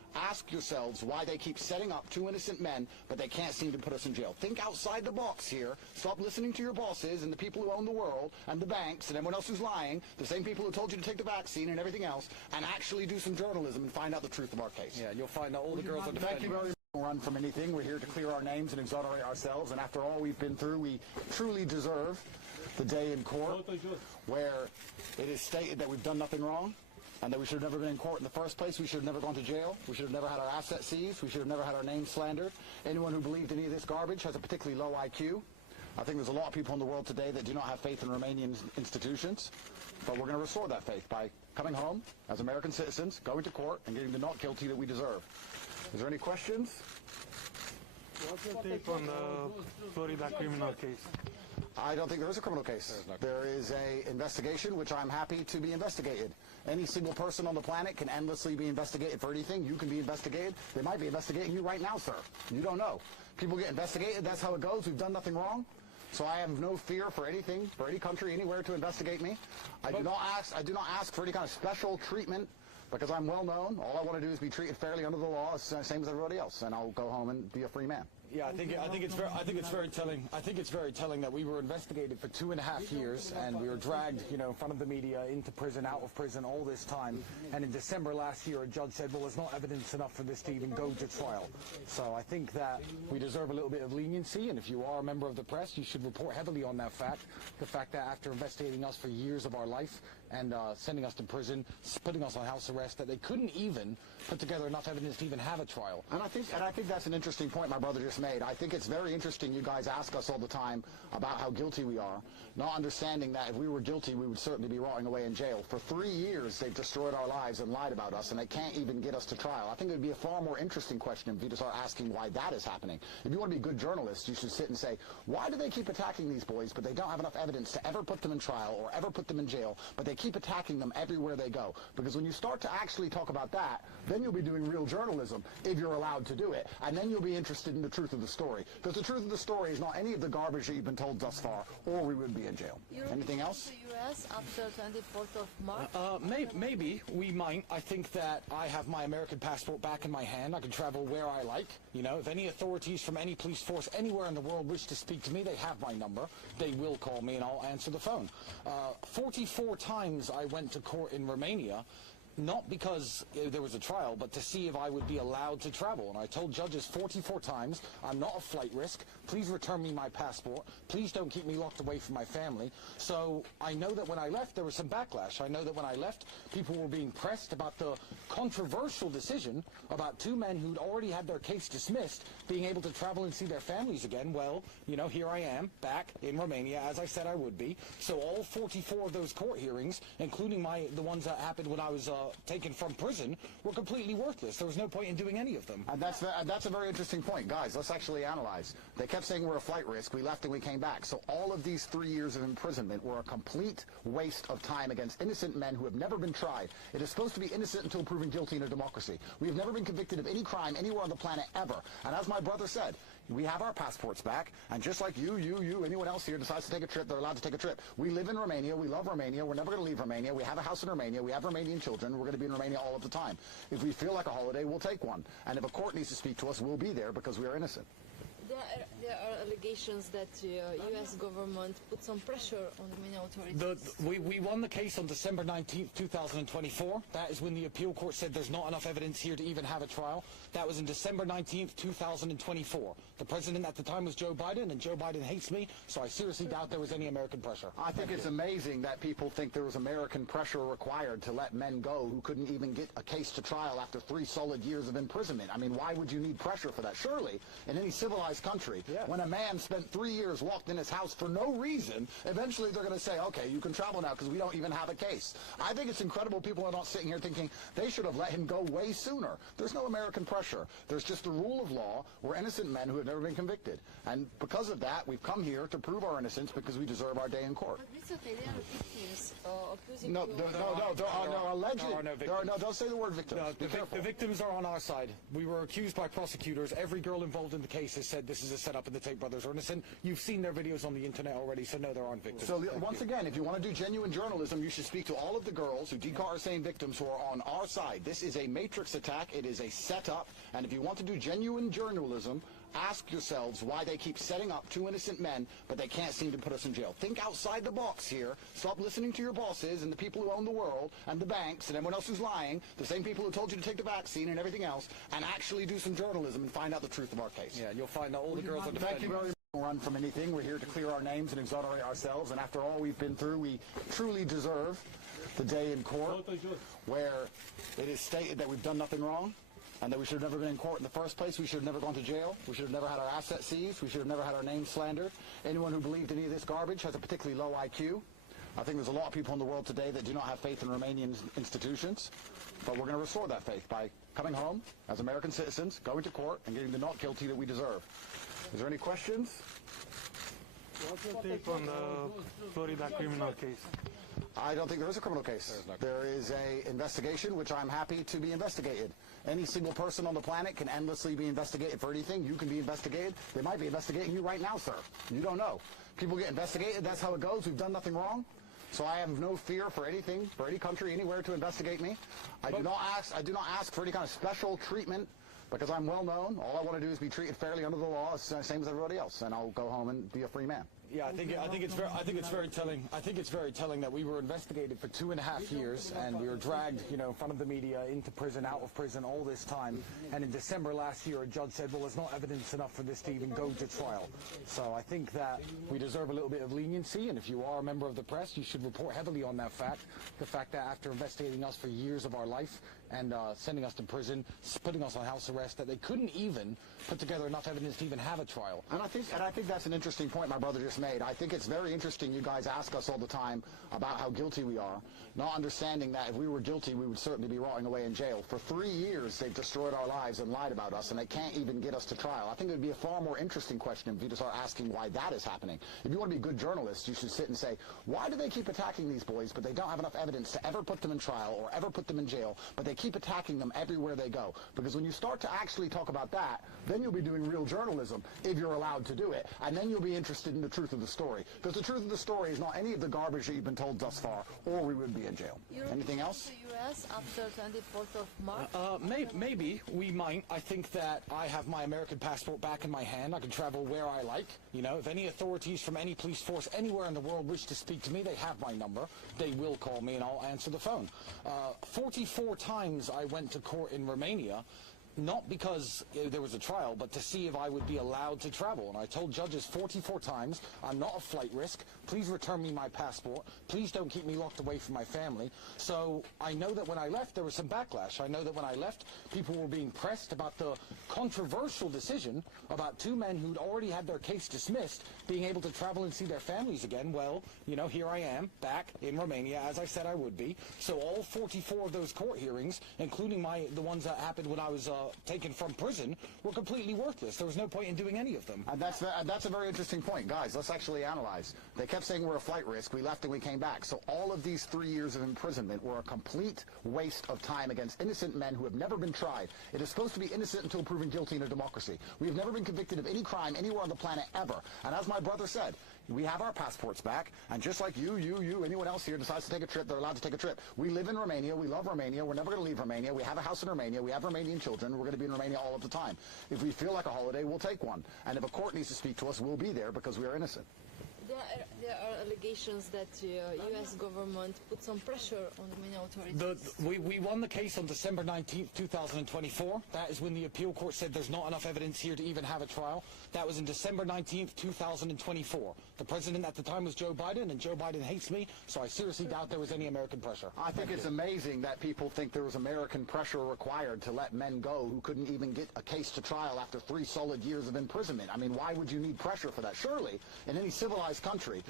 Ask yourselves why they keep setting up two innocent men, but they can't seem to put us in jail. Think outside the box here. Stop listening to your bosses and the people who own the world and the banks and everyone else who's lying, the same people who told you to take the vaccine and everything else, and actually do some journalism and find out the truth of our case. Yeah, you'll find out all the girls are defending. Thank you very much. Run from anything. We're here to clear our names and exonerate ourselves, and after all we've been through, we truly deserve the day in court where it is stated that we've done nothing wrong and that we should have never been in court in the first place. We should have never gone to jail. We should have never had our assets seized. We should have never had our name slandered. Anyone who believed any of this garbage has a particularly low IQ. I think there's a lot of people in the world today that do not have faith in Romanian institutions, but we're going to restore that faith by coming home as American citizens, going to court, and getting the not guilty that we deserve. Is there any questions? What's your take on the Florida criminal case? I don't think there is a criminal case. There is an investigation which I'm happy to be investigated. Any single person on the planet can endlessly be investigated for anything. You can be investigated. They might be investigating you right now, sir. You don't know. People get investigated. That's how it goes. We've done nothing wrong. So I have no fear for anything, for any country, anywhere to investigate me. I do not ask for any kind of special treatment because I'm well known. All I want to do is be treated fairly under the law, same as everybody else, and I'll go home and be a free man. Yeah, I think it's very telling. I think it's very telling that we were investigated for 2.5 years, and we were dragged, in front of the media, into prison, out of prison, all this time. And in December last year, a judge said, "Well, there's not evidence enough for this to even go to trial." So I think that we deserve a little bit of leniency, and if you are a member of the press, you should report heavily on that fact. The fact that after investigating us for years of our life and sending us to prison, putting us on house arrest, that they couldn't even put together enough evidence to even have a trial. And I think that's an interesting point my brother just made. I think it's very interesting you guys ask us all the time about how guilty we are, not understanding that if we were guilty, we would certainly be rotting away in jail. For 3 years, they've destroyed our lives and lied about us, and they can't even get us to trial. I think it would be a far more interesting question if you just start asking why that is happening. If you want to be a good journalist, you should sit and say, why do they keep attacking these boys, but they don't have enough evidence to ever put them in trial or ever put them in jail, but they keep attacking them everywhere they go? Because when you start to actually talk about that, then you'll be doing real journalism, if you're allowed to do it, and then you'll be interested in the truth of the story. Because the truth of the story is not any of the garbage that you've been told thus far, or we would be in jail. Anything else? To the U.S. after 24th of March? Maybe we might. I think that I have my American passport back in my hand. I can travel where I like. If any authorities from any police force anywhere in the world wish to speak to me, they have my number. They will call me and I'll answer the phone. 44 times I went to court in Romania, not because there was a trial, but to see if I would be allowed to travel. And I told judges 44 times, I'm not a flight risk. Please return me my passport. Please don't keep me locked away from my family. So I know that when I left, there was some backlash. I know that when I left, people were being pressed about the controversial decision about 2 men who'd already had their case dismissed being able to travel and see their families again. Well, here I am, back in Romania, as I said I would be. So all 44 of those court hearings, including the ones that happened when I was taken from prison, were completely worthless. There was no point in doing any of them. And that's a very interesting point. Guys, let's actually analyze. They kept saying we're a flight risk. We left and we came back. So all of these 3 years of imprisonment were a complete waste of time against innocent men who have never been tried. It is supposed to be innocent until proven guilty in a democracy. We have never been convicted of any crime anywhere on the planet ever. And as my brother said, we have our passports back, and just like you, anyone else here decides to take a trip, they're allowed to take a trip. We live in Romania. We love Romania. We're never going to leave Romania. We have a house in Romania. We have Romanian children. We're going to be in Romania all of the time. If we feel like a holiday, we'll take one. And if a court needs to speak to us, we'll be there because we are innocent. There are allegations that the U.S. government put some pressure on the Romanian authorities. We won the case on December 19th, 2024. That is when the appeal court said there's not enough evidence here to even have a trial. That was in December 19th, 2024. The president at the time was Joe Biden, and Joe Biden hates me, so I seriously doubt there was any American pressure. I think it's amazing that people think there was American pressure required to let men go who couldn't even get a case to trial after 3 solid years of imprisonment. I mean, why would you need pressure for that? Surely, in any civilized country, when a man spent 3 years locked in his house for no reason, eventually they're going to say, okay, you can travel now because we don't even have a case. I think it's incredible people are not sitting here thinking they should have let him go way sooner. There's no American pressure. There's just the rule of law. We're innocent men who have never been convicted. And because of that, we've come here to prove our innocence because we deserve our day in court. But recently there are victims accusing No, you there are no alleged. There are no victims. Don't say the word victims. No, Be careful. the victims are on our side. We were accused by prosecutors. Every girl involved in the case has said this is a setup and the Tate brothers are innocent. You've seen their videos on the internet already, so no, there aren't victims. So once again, if you want to do genuine journalism, you should speak to all of the girls who Decar are saying victims who are on our side. This is a matrix attack. It is a setup. And if you want to do genuine journalism, ask yourselves why they keep setting up two innocent men, but they can't seem to put us in jail. Think outside the box here. Stop listening to your bosses and the people who own the world and the banks and everyone else who's lying, the same people who told you to take the vaccine and everything else, and actually do some journalism and find out the truth of our case. Yeah, you'll find that all the girls are defending. Thank you very much. Run from anything. We're here to clear our names and exonerate ourselves, and after all we've been through, we truly deserve the day in court where it is stated that we've done nothing wrong, and that we should have never been in court in the first place. We should have never gone to jail. We should have never had our assets seized. We should have never had our name slandered. Anyone who believed any of this garbage has a particularly low IQ. I think there's a lot of people in the world today that do not have faith in Romanian institutions, but we're going to restore that faith by coming home as American citizens, going to court, and getting the not guilty that we deserve. Is there any questions? What's your take on the Florida criminal case? I don't think there is a criminal case. There is an investigation, which I'm happy to be investigated. Any single person on the planet can endlessly be investigated for anything. You can be investigated. They might be investigating you right now, sir. You don't know. People get investigated. That's how it goes. We've done nothing wrong. So I have no fear for anything, for any country, anywhere to investigate me. I do not ask for any kind of special treatment because I'm well known. All I want to do is be treated fairly under the law, same as everybody else, and I'll go home and be a free man. Yeah, I think it's very telling. I think it's very telling that we were investigated for 2.5 years, and we were dragged, in front of the media, into prison, out of prison, all this time. And in December last year, a judge said, "Well, there's not evidence enough for this to even go to trial." So I think that we deserve a little bit of leniency, and if you are a member of the press, you should report heavily on that fact. The fact that after investigating us for years of our life and sending us to prison, putting us on house arrest, that they couldn't even put together enough evidence to even have a trial. And I think that's an interesting point my brother just made. I think it's very interesting you guys ask us all the time about how guilty we are, not understanding that if we were guilty, we would certainly be rotting away in jail. For 3 years, they've destroyed our lives and lied about us, and they can't even get us to trial. I think it would be a far more interesting question if you just start asking why that is happening. If you want to be good journalists, you should sit and say, why do they keep attacking these boys, but they don't have enough evidence to ever put them in trial or ever put them in jail, but they keep attacking them everywhere they go? Because when you start to actually talk about that, then you'll be doing real journalism, if you're allowed to do it, and then you'll be interested in the truth of the story. Because the truth of the story is not any of the garbage that you've been told thus far, or we would be in jail. Anything else? To the U.S. after 24th of March? Maybe we might. I think that I have my American passport back in my hand. I can travel where I like. If any authorities from any police force anywhere in the world wish to speak to me, they have my number. They will call me and I'll answer the phone. 44 times I went to court in Romania, not because there was a trial, but to see if I would be allowed to travel. And I told judges 44 times, I'm not a flight risk. Please return me my passport. Please don't keep me locked away from my family. So I know that when I left, there was some backlash. I know that when I left, people were being pressed about the controversial decision about two men who'd already had their case dismissed being able to travel and see their families again. Well, here I am, back in Romania, as I said I would be. So all 44 of those court hearings, including the ones that happened when I was taken from prison, were completely worthless. There was no point in doing any of them. And that's a very interesting point. Guys, let's actually analyze. They kept saying we're a flight risk. We left and we came back. So all of these 3 years of imprisonment were a complete waste of time against innocent men who have never been tried. It is supposed to be innocent until proven guilty in a democracy. We have never been convicted of any crime anywhere on the planet ever. And as my brother said, we have our passports back, and just like you, anyone else here decides to take a trip, they're allowed to take a trip. We live in Romania, we love Romania, we're never going to leave Romania, we have a house in Romania, we have Romanian children, we're going to be in Romania all of the time. If we feel like a holiday, we'll take one. And if a court needs to speak to us, we'll be there because we are innocent. There are allegations that the U.S. government put some pressure on the Romanian authorities. We won the case on December 19th, 2024. That is when the appeal court said there's not enough evidence here to even have a trial. That was in December 19th, 2024. The president at the time was Joe Biden, and Joe Biden hates me, so I seriously doubt there was any American pressure. I think it's amazing that people think there was American pressure required to let men go who couldn't even get a case to trial after 3 solid years of imprisonment. I mean, why would you need pressure for that? Surely, in any civilized country,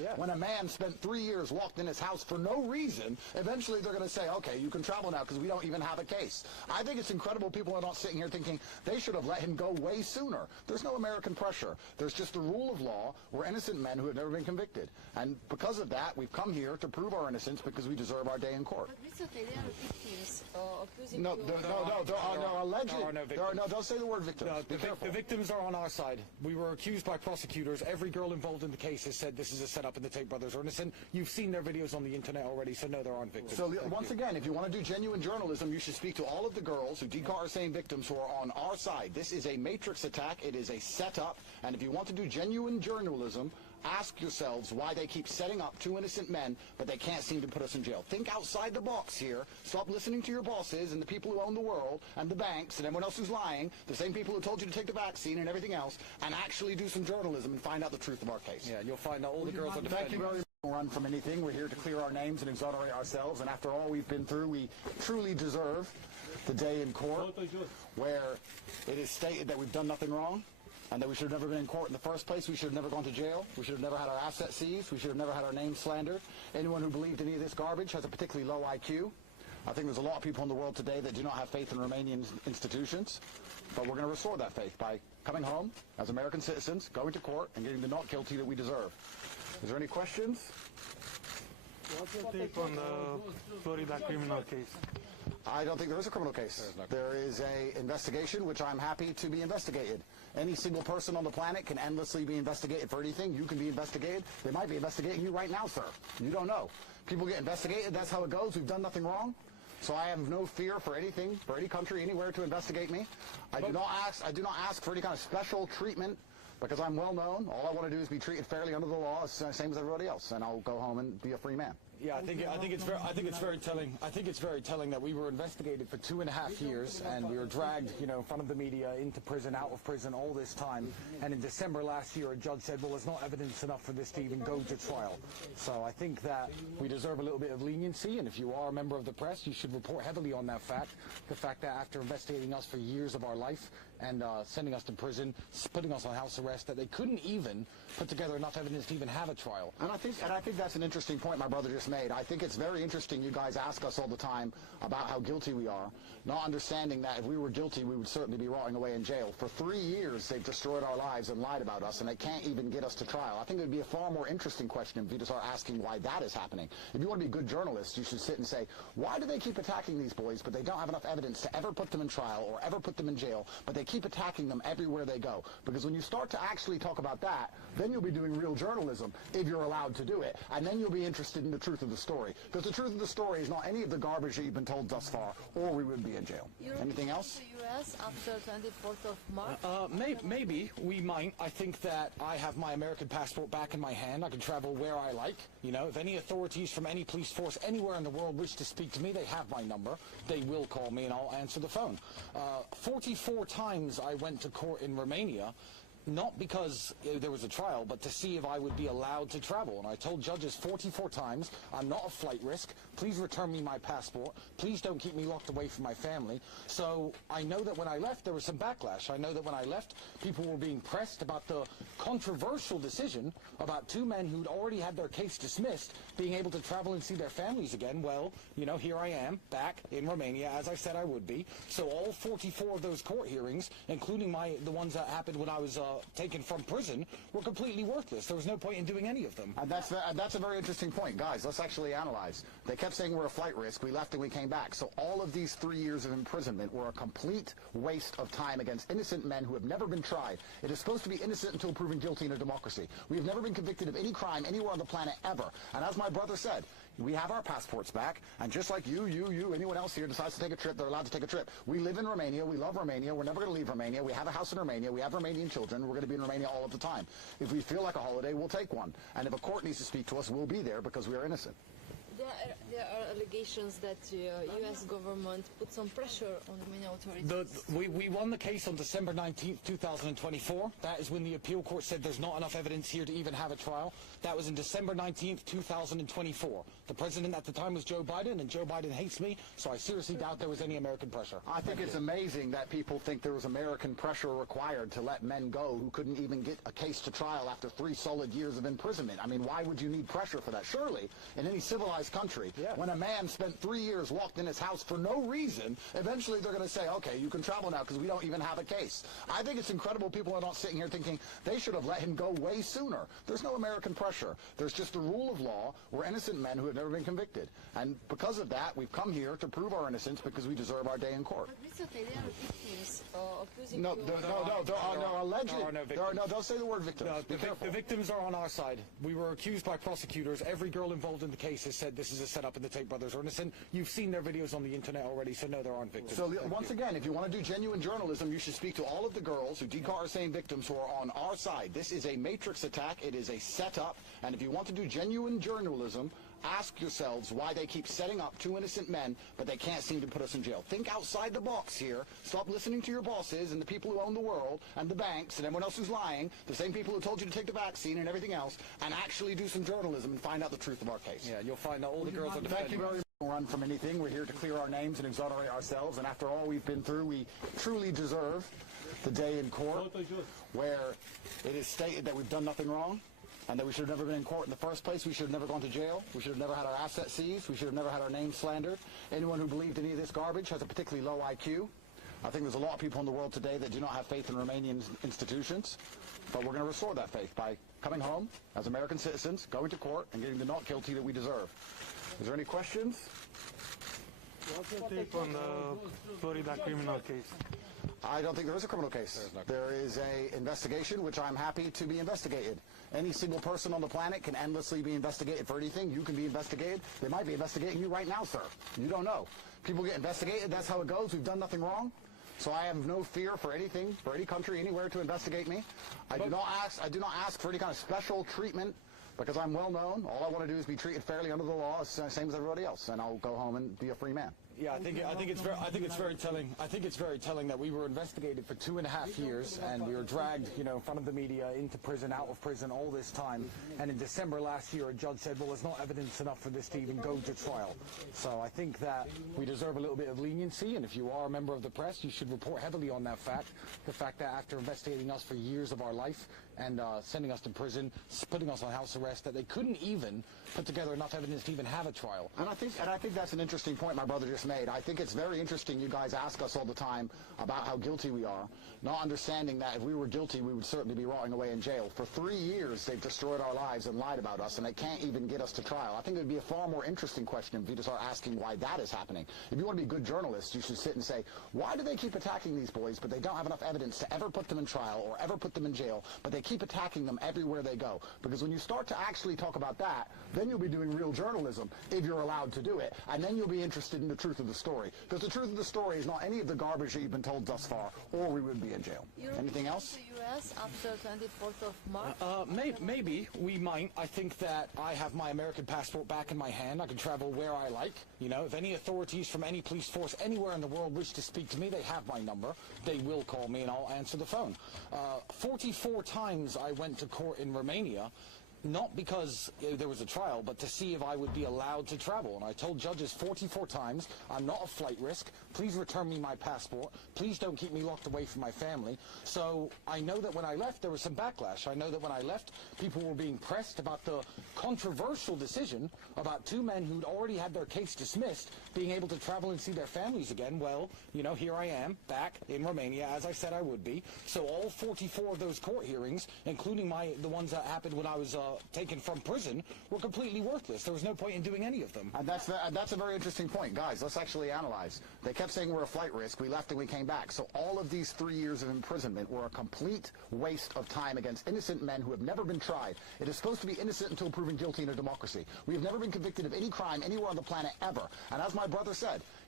When a man spent 3 years locked in his house for no reason, eventually they're going to say, okay, you can travel now because we don't even have a case. I think it's incredible people are not sitting here thinking they should have let him go way sooner. There's no American pressure. There's just the rule of law. We're innocent men who have never been convicted. And because of that, we've come here to prove our innocence because we deserve our day in court. But Mr. Tate, they are victims accusing No, you. there are no alleged. There are no victims. Don't say the word victims. No, Be careful. the victims are on our side. We were accused by prosecutors. Every girl involved in the case has said this is a setup and the Tate brothers are innocent. You've seen their videos on the internet already, so no, there aren't victims. So once again, if you want to do genuine journalism, you should speak to all of the girls who DCAR are saying victims who are on our side. This is a matrix attack. It is a setup. And if you want to do genuine journalism, ask yourselves why they keep setting up two innocent men, but they can't seem to put us in jail. Think outside the box here. Stop listening to your bosses and the people who own the world and the banks and everyone else who's lying, the same people who told you to take the vaccine and everything else, and actually do some journalism and find out the truth of our case. Yeah, you'll find that all the girls are Thank defending. you very much. Run from anything. We're here to clear our names and exonerate ourselves, and after all we've been through, we truly deserve the day in court where it is stated that we've done nothing wrong and that we should have never been in court in the first place. We should have never gone to jail. We should have never had our assets seized. We should have never had our names slandered. Anyone who believed any of this garbage has a particularly low IQ. I think there's a lot of people in the world today that do not have faith in Romanian institutions, but we're going to restore that faith by coming home as American citizens, going to court, and getting the not guilty that we deserve. Is there any questions? What's your take on the Florida criminal case? I don't think there is a criminal case. There is an investigation, which I'm happy to be investigated. Any single person on the planet can endlessly be investigated for anything. You can be investigated. They might be investigating you right now, sir. You don't know. People get investigated. That's how it goes. We've done nothing wrong. So I have no fear for anything, for any country, anywhere to investigate me. I do not ask for any kind of special treatment because I'm well known. All I want to do is be treated fairly under the law, same as everybody else, and I'll go home and be a free man. Yeah, I think it's very telling. I think it's very telling that we were investigated for 2.5 years, and we were dragged, in front of the media, into prison, out of prison, all this time. And in December last year, a judge said, "Well, there's not evidence enough for this to even go to trial." So I think that we deserve a little bit of leniency, and if you are a member of the press, you should report heavily on that fact. The fact that after investigating us for years of our life and sending us to prison, putting us on house arrest, that they couldn't even put together enough evidence to even have a trial. And I think that's an interesting point my brother just made. I think it's very interesting you guys ask us all the time about how guilty we are, not understanding that if we were guilty, we would certainly be rotting away in jail. For 3 years, they've destroyed our lives and lied about us, and they can't even get us to trial. I think it would be a far more interesting question if you just start asking why that is happening. If you want to be a good journalist, you should sit and say, why do they keep attacking these boys, but they don't have enough evidence to ever put them in trial or ever put them in jail, but they keep attacking them everywhere they go? Because when you start to actually talk about that, then you'll be doing real journalism, if you're allowed to do it, and then you'll be interested in the truth of the story. Because the truth of the story is not any of the garbage that you've been told thus far, or we would be in jail. Anything else? To the U.S. after 24th of March? Maybe we might. I think that I have my American passport back in my hand. I can travel where I like. If any authorities from any police force anywhere in the world wish to speak to me, they have my number. They will call me and I'll answer the phone. 44 times I went to court in Romania, not because there was a trial, but to see if I would be allowed to travel. And I told judges 44 times, I'm not a flight risk. Please return me my passport. Please don't keep me locked away from my family. So I know that when I left, there was some backlash. I know that when I left, people were being pressed about the controversial decision about two men who'd already had their case dismissed being able to travel and see their families again. Well, here I am, back in Romania, as I said I would be. So all 44 of those court hearings, including the ones that happened when I was taken from prison, were completely worthless. There was no point in doing any of them. And that's a very interesting point. Guys, let's actually analyze. They kept saying we're a flight risk. We left and we came back. So all of these 3 years of imprisonment were a complete waste of time against innocent men who have never been tried. It is supposed to be innocent until proven guilty in a democracy. We have never been convicted of any crime anywhere on the planet ever. And as my brother said, we have our passports back, and just like you, anyone else here decides to take a trip, they're allowed to take a trip. We live in Romania, we love Romania, we're never going to leave Romania, we have a house in Romania, we have Romanian children, we're going to be in Romania all of the time. If we feel like a holiday, we'll take one. And if a court needs to speak to us, we'll be there because we are innocent. There There are allegations that U.S. government put some pressure on Romanian authorities. We won the case on December 19th, 2024. That is when the appeal court said there's not enough evidence here to even have a trial. That was in December 19th, 2024. The president at the time was Joe Biden, and Joe Biden hates me, so I seriously doubt there was any American pressure. I think it's amazing that people think there was American pressure required to let men go who couldn't even get a case to trial after 3 solid years of imprisonment. I mean, why would you need pressure for that? Surely, in any civilized country, when a man spent 3 years locked in his house for no reason, eventually they're going to say, okay, you can travel now because we don't even have a case. I think it's incredible people are not sitting here thinking they should have let him go way sooner. There's no American pressure. There's just a rule of law. We're innocent men who have never been convicted. And because of that, we've come here to prove our innocence because we deserve our day in court. But Mr. Tate, there are victims accusing No, you. there are alleged. There are no victims. Don't say the word victims. No, Be careful. the victims are on our side. We were accused by prosecutors. Every girl involved in the case has said this is a setup and the Tate brothers are innocent. You've seen their videos on the internet already, so no, there aren't victims. So once again, if you want to do genuine journalism, you should speak to all of the girls who are saying victims who are on our side. This is a matrix attack. It is a setup. And if you want to do genuine journalism, ask yourselves why they keep setting up 2 innocent men, but they can't seem to put us in jail. Think outside the box here. Stop listening to your bosses and the people who own the world and the banks and everyone else who's lying, the same people who told you to take the vaccine and everything else, and actually do some journalism and find out the truth of our case. Yeah, you'll find out all the girls are defending. Thank you very much. Run from anything. We're here to clear our names and exonerate ourselves, and after all we've been through, we truly deserve the day in court where it is stated that we've done nothing wrong, and that we should have never been in court in the first place. We should have never gone to jail. We should have never had our assets seized. We should have never had our name slandered. Anyone who believed any of this garbage has a particularly low IQ. I think there's a lot of people in the world today that do not have faith in Romanian institutions, but we're going to restore that faith by coming home as American citizens, going to court, and getting the not guilty that we deserve. Is there any questions? What's your take on the Florida criminal case? I don't think there is a criminal case. There is an investigation, which I'm happy to be investigated. Any single person on the planet can endlessly be investigated for anything. You can be investigated. They might be investigating you right now, sir. You don't know. People get investigated. That's how it goes. We've done nothing wrong. So I have no fear for anything, for any country, anywhere to investigate me. I do not ask for any kind of special treatment because I'm well known. All I want to do is be treated fairly under the law, same as everybody else, and I'll go home and be a free man. Yeah, I think it's very telling. I think it's very telling that we were investigated for 2.5 years, and we were dragged, in front of the media, into prison, out of prison, all this time. And in December last year, a judge said, well, there's not evidence enough for this to even go to trial. So I think that we deserve a little bit of leniency, and if you are a member of the press, you should report heavily on that fact. The fact that after investigating us for years of our life and sending us to prison, putting us on house arrest, that they couldn't even put together enough evidence to even have a trial. And I think that's an interesting point my brother just made. I think it's very interesting you guys ask us all the time about how guilty we are, not understanding that if we were guilty, we would certainly be rotting away in jail. For 3 years, they've destroyed our lives and lied about us, and they can't even get us to trial. I think it would be a far more interesting question if you just start asking why that is happening. If you want to be good journalists, you should sit and say, why do they keep attacking these boys, but they don't have enough evidence to ever put them in trial or ever put them in jail, but they keep attacking them everywhere they go? Because when you start to actually talk about that, then you'll be doing real journalism, if you're allowed to do it, and then you'll be interested in the truth of the story. Because the truth of the story is not any of the garbage that you've been told thus far, or we would be in jail. Anything else? To the U.S. after 24th of March? Maybe we might. I think that I have my American passport back in my hand. I can travel where I like. If any authorities from any police force anywhere in the world wish to speak to me, they have my number. They will call me and I'll answer the phone. 44 times I went to court in Romania, not because there was a trial, but to see if I would be allowed to travel. And I told judges 44 times, I'm not a flight risk. Please return me my passport. Please don't keep me locked away from my family. So I know that when I left, there was some backlash. I know that when I left, people were being pressed about the controversial decision about 2 men who'd already had their case dismissed being able to travel and see their families again. Well, here I am, back in Romania, as I said I would be. So all 44 of those court hearings, including the ones that happened when I was taken from prison, were completely worthless. There was no point in doing any of them. And that's a very interesting point. Guys, let's actually analyze. They kept saying we're a flight risk. We left and we came back. So all of these 3 years of imprisonment were a complete waste of time against innocent men who have never been tried. It is supposed to be innocent until proven guilty in a democracy. We have never been convicted of any crime anywhere on the planet ever. And as my brother said,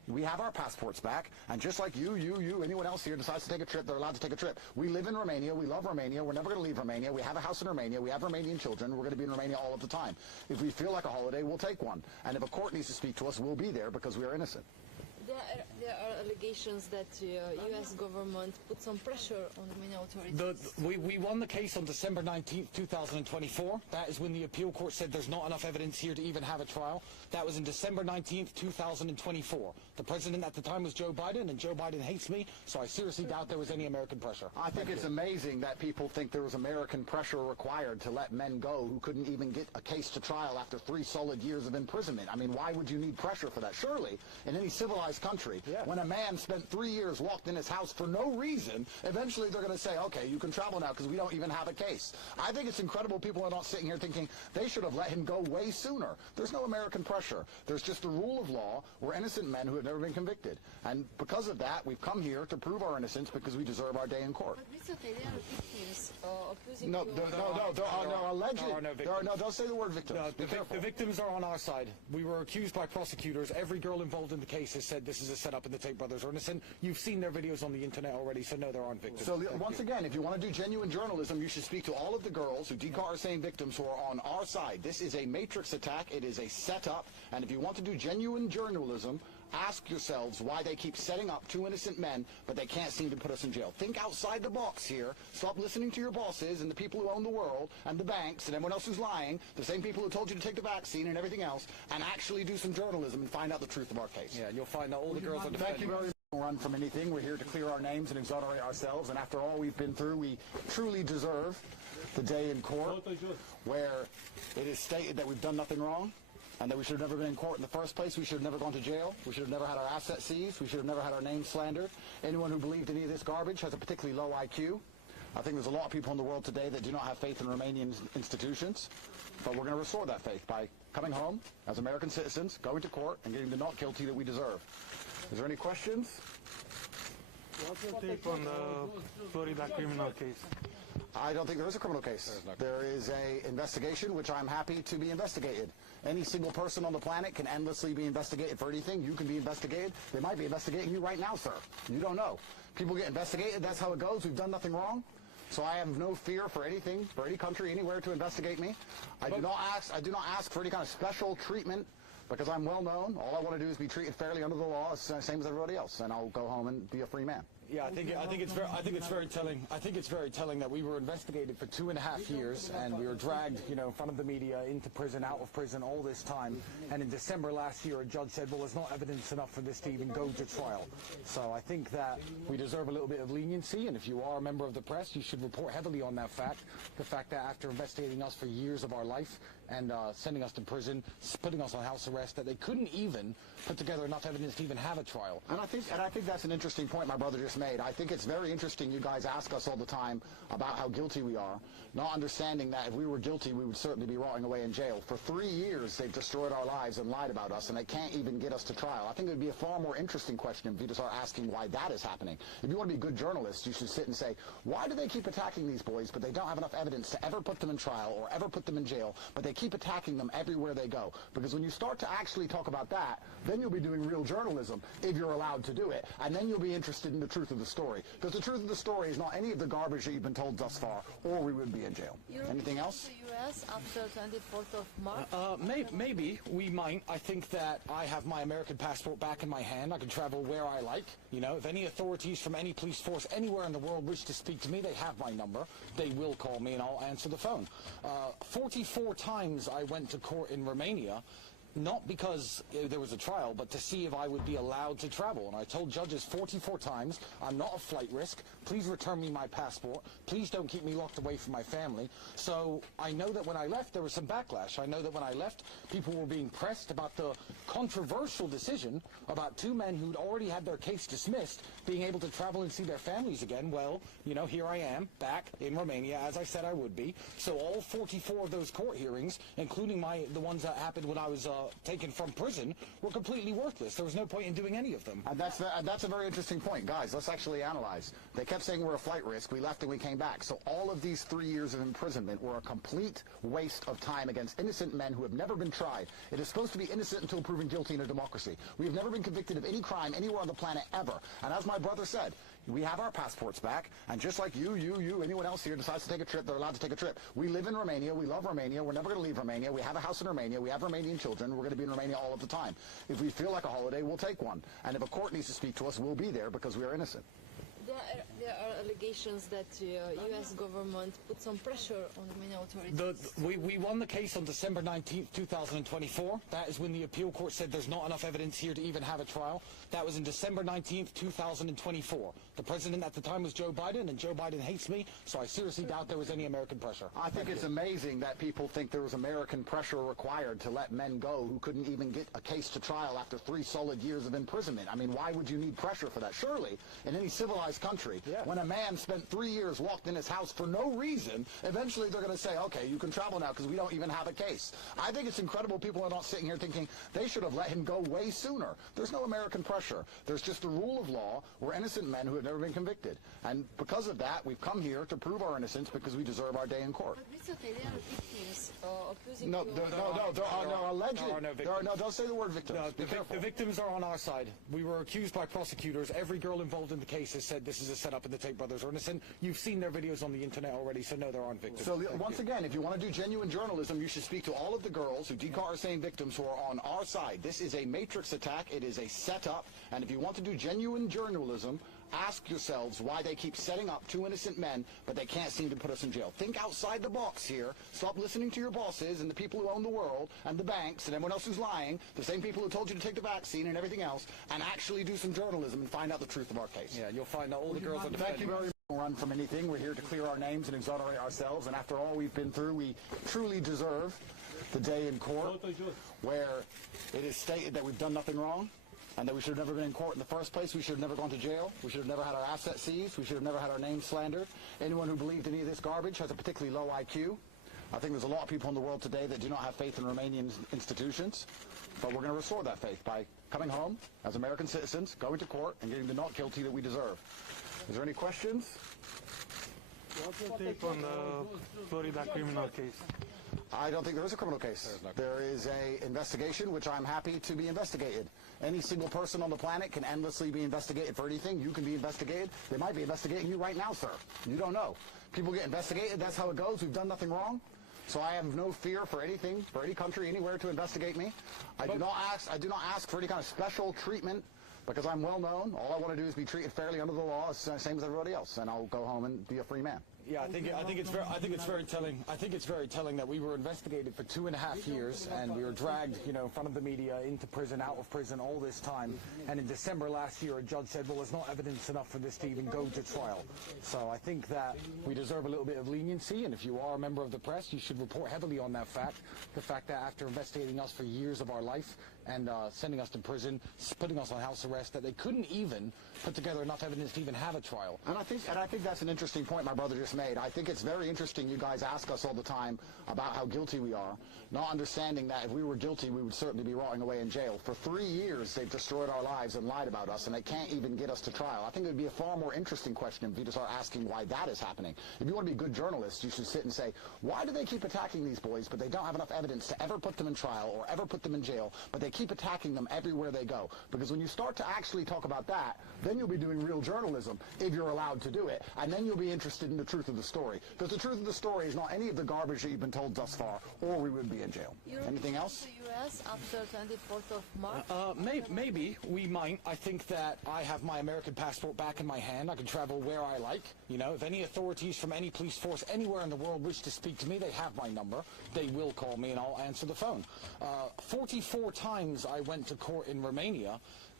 We have our passports back, and just like you, anyone else here decides to take a trip, they're allowed to take a trip. We live in Romania. We love Romania. We're never going to leave Romania. We have a house in Romania. We have Romanian children. We're going to be in Romania all of the time. If we feel like a holiday, we'll take one. And if a court needs to speak to us, we'll be there because we are innocent. There are allegations that U.S. government put some pressure on Romanian authorities. We won the case on December 19th, 2024. That is when the appeal court said there's not enough evidence here to even have a trial. That was in December 19th, 2024. The president at the time was Joe Biden, and Joe Biden hates me, so I seriously doubt there was any American pressure. I think it's amazing that people think there was American pressure required to let men go who couldn't even get a case to trial after 3 solid years of imprisonment. I mean, why would you need pressure for that? Surely, in any civilized country, when a man spent 3 years locked in his house for no reason, eventually they're going to say, okay, you can travel now because we don't even have a case. I think it's incredible people are not sitting here thinking they should have let him go way sooner. There's no American pressure. There's just the rule of law. We're innocent men who have never been convicted. And because of that, we've come here to prove our innocence because we deserve our day in court. But Mr. Tate, there are victims accusing No, you there are no alleged. There are no victims. Don't say the word victims. No, the victims are on our side. We were accused by prosecutors. Every girl involved in the case has said this is a setup and the Tate brothers are innocent. You've seen their videos on the internet already, so no, there aren't victims. So once again, if you want to do genuine journalism, you should speak to all of the girls who Decar are saying victims who are on our side. This is a matrix attack. It is a setup. And if you want to do genuine journalism, ask yourselves why they keep setting up 2 innocent men, but they can't seem to put us in jail. Think outside the box here. Stop listening to your bosses and the people who own the world and the banks and everyone else who's lying, the same people who told you to take the vaccine and everything else, and actually do some journalism and find out the truth of our case. Yeah, and you'll find out all the girls are defending. Thank you very much. Run from anything. We're here to clear our names and exonerate ourselves, and after all we've been through, we truly deserve the day in court where it is stated that we've done nothing wrong, and that we should have never been in court in the first place. We should have never gone to jail. We should have never had our assets seized. We should have never had our name slandered. Anyone who believed any of this garbage has a particularly low IQ. I think there's a lot of people in the world today that do not have faith in Romanian institutions, but we're going to restore that faith by coming home as American citizens, going to court, and getting the not guilty that we deserve. Is there any questions? What's your take on the Florida criminal case? I don't think there is a criminal case. There is an investigation, which I'm happy to be investigated. Any single person on the planet can endlessly be investigated for anything. You can be investigated. They might be investigating you right now, sir. You don't know. People get investigated. That's how it goes. We've done nothing wrong. So I have no fear for anything, for any country, anywhere to investigate me. I do not ask for any kind of special treatment because I'm well known. All I want to do is be treated fairly under the law, same as everybody else, and I'll go home and be a free man. Yeah, I think it's very telling. I think it's very telling that we were investigated for 2.5 years, and we were dragged, in front of the media, into prison, out of prison, all this time. And in December last year, a judge said, well, there's not evidence enough for this to even go to trial. So I think that we deserve a little bit of leniency, and if you are a member of the press, you should report heavily on that fact. The fact that after investigating us for years of our life and sending us to prison, putting us on house arrest, that they couldn't even put together enough evidence to even have a trial. And I think that's an interesting point my brother just made. I think it's very interesting you guys ask us all the time about how guilty we are, not understanding that if we were guilty, we would certainly be rotting away in jail. For 3 years, they've destroyed our lives and lied about us, and they can't even get us to trial. I think it would be a far more interesting question if you just start asking why that is happening. If you want to be a good journalist, you should sit and say, why do they keep attacking these boys, but they don't have enough evidence to ever put them in trial or ever put them in jail, but they keep attacking them everywhere they go? Because when you start to actually talk about that, then you'll be doing real journalism, if you're allowed to do it, and then you'll be interested in the truth of the story. Because the truth of the story is not any of the garbage that you've been told thus far, or we would be in jail. Anything else? The U.S. after 24th of March? Maybe we might. I think that I have my American passport back in my hand. I can travel where I like. If any authorities from any police force anywhere in the world wish to speak to me, they have my number. They will call me and I'll answer the phone. 44 times I went to court in Romania, not because there was a trial, but to see if I would be allowed to travel. And I told judges 44 times, I'm not a flight risk. Please return me my passport. Please don't keep me locked away from my family. So I know that when I left, there was some backlash. I know that when I left, people were being pressed about the controversial decision about 2 men who'd already had their case dismissed being able to travel and see their families again. Well, here I am, back in Romania, as I said I would be. So all 44 of those court hearings, including the ones that happened when I was taken from prison were completely worthless. There was no point in doing any of them. And that's a very interesting point. Guys, let's actually analyze. They kept saying we're a flight risk. We left and we came back. So all of these 3 years of imprisonment were a complete waste of time against innocent men who have never been tried. It is supposed to be innocent until proven guilty in a democracy. We have never been convicted of any crime anywhere on the planet ever. And as my brother said, we have our passports back, and just like you, anyone else here decides to take a trip, they're allowed to take a trip. We live in Romania. We love Romania. We're never going to leave Romania. We have a house in Romania. We have Romanian children. We're going to be in Romania all of the time. If we feel like a holiday, we'll take one. And if a court needs to speak to us, we'll be there because we are innocent. There are allegations that U.S. government put some pressure on Romanian authorities. We won the case on December 19th, 2024. That is when the appeal court said there's not enough evidence here to even have a trial. That was in December 19th, 2024. The president at the time was Joe Biden, and Joe Biden hates me, so I seriously doubt there was any American pressure. I think it's amazing that people think there was American pressure required to let men go who couldn't even get a case to trial after 3 solid years of imprisonment. I mean, why would you need pressure for that? Surely, in any civilized country, when a man spent 3 years locked in his house for no reason, eventually they're going to say, okay, you can travel now because we don't even have a case. I think it's incredible people are not sitting here thinking they should have let him go way sooner. There's no American pressure. There's just the rule of law. We're innocent men who have never been convicted. And because of that, we've come here to prove our innocence because we deserve our day in court. But recently there are victims accusing No, you there are no alleged. There are no victims. Don't say the word victims. No, the victims are on our side. We were accused by prosecutors. Every girl involved in the case has said this is a setup and the Tate brothers are innocent. You've seen their videos on the internet already, so no, there aren't victims. So once again, if you want to do genuine journalism, you should speak to all of the girls who Decar are saying victims who are on our side. This is a matrix attack. It is a setup. And if you want to do genuine journalism, ask yourselves why they keep setting up 2 innocent men, but they can't seem to put us in jail. Think outside the box here. Stop listening to your bosses and the people who own the world and the banks and everyone else who's lying, the same people who told you to take the vaccine and everything else, and actually do some journalism and find out the truth of our case. Yeah, you'll find out all the girls are defending. Thank you very much. Run from anything. We're here to clear our names and exonerate ourselves, and after all we've been through, we truly deserve the day in court where it is stated that we've done nothing wrong, and that we should have never been in court in the first place. We should have never gone to jail. We should have never had our assets seized. We should have never had our names slandered. Anyone who believed any of this garbage has a particularly low IQ. I think there's a lot of people in the world today that do not have faith in Romanian institutions, but we're going to restore that faith by coming home as American citizens, going to court, and getting the not guilty that we deserve. Is there any questions? What's your take on the Florida criminal case? I don't think there is a criminal case. There is an investigation, which I'm happy to be investigated. Any single person on the planet can endlessly be investigated for anything. You can be investigated. They might be investigating you right now, sir. You don't know. People get investigated. That's how it goes. We've done nothing wrong. So I have no fear for anything, for any country, anywhere to investigate me. I do not ask for any kind of special treatment because I'm well known. All I want to do is be treated fairly under the law, same as everybody else, and I'll go home and be a free man. Yeah, I think it's very telling. I think it's very telling that we were investigated for 2.5 years, and we were dragged, in front of the media, into prison, out of prison, all this time. And in December last year, a judge said, "Well, there's not evidence enough for this to even go to trial." So I think that we deserve a little bit of leniency, and if you are a member of the press, you should report heavily on that fact. The fact that after investigating us for years of our life and sending us to prison, putting us on house arrest, that they couldn't even put together enough evidence to even have a trial. And I think that's an interesting point my brother just made. I think it's very interesting you guys ask us all the time about how guilty we are, not understanding that if we were guilty, we would certainly be rotting away in jail. For 3 years, they've destroyed our lives and lied about us, and they can't even get us to trial. I think it would be a far more interesting question if you just start asking why that is happening. If you want to be good journalists, you should sit and say, why do they keep attacking these boys, but they don't have enough evidence to ever put them in trial or ever put them in jail, but they keep attacking them everywhere they go? Because when you start to actually talk about that, then you'll be doing real journalism, if you're allowed to do it, and then you'll be interested in the truth of the story. Because the truth of the story is not any of the garbage that you've been told thus far, or we would be in jail. Anything else? To the U.S. after 24th of March? Maybe we might. I think that I have my American passport back in my hand. I can travel where I like. If any authorities from any police force anywhere in the world wish to speak to me, they have my number. They will call me and I'll answer the phone. 44 times I went to court in Romania.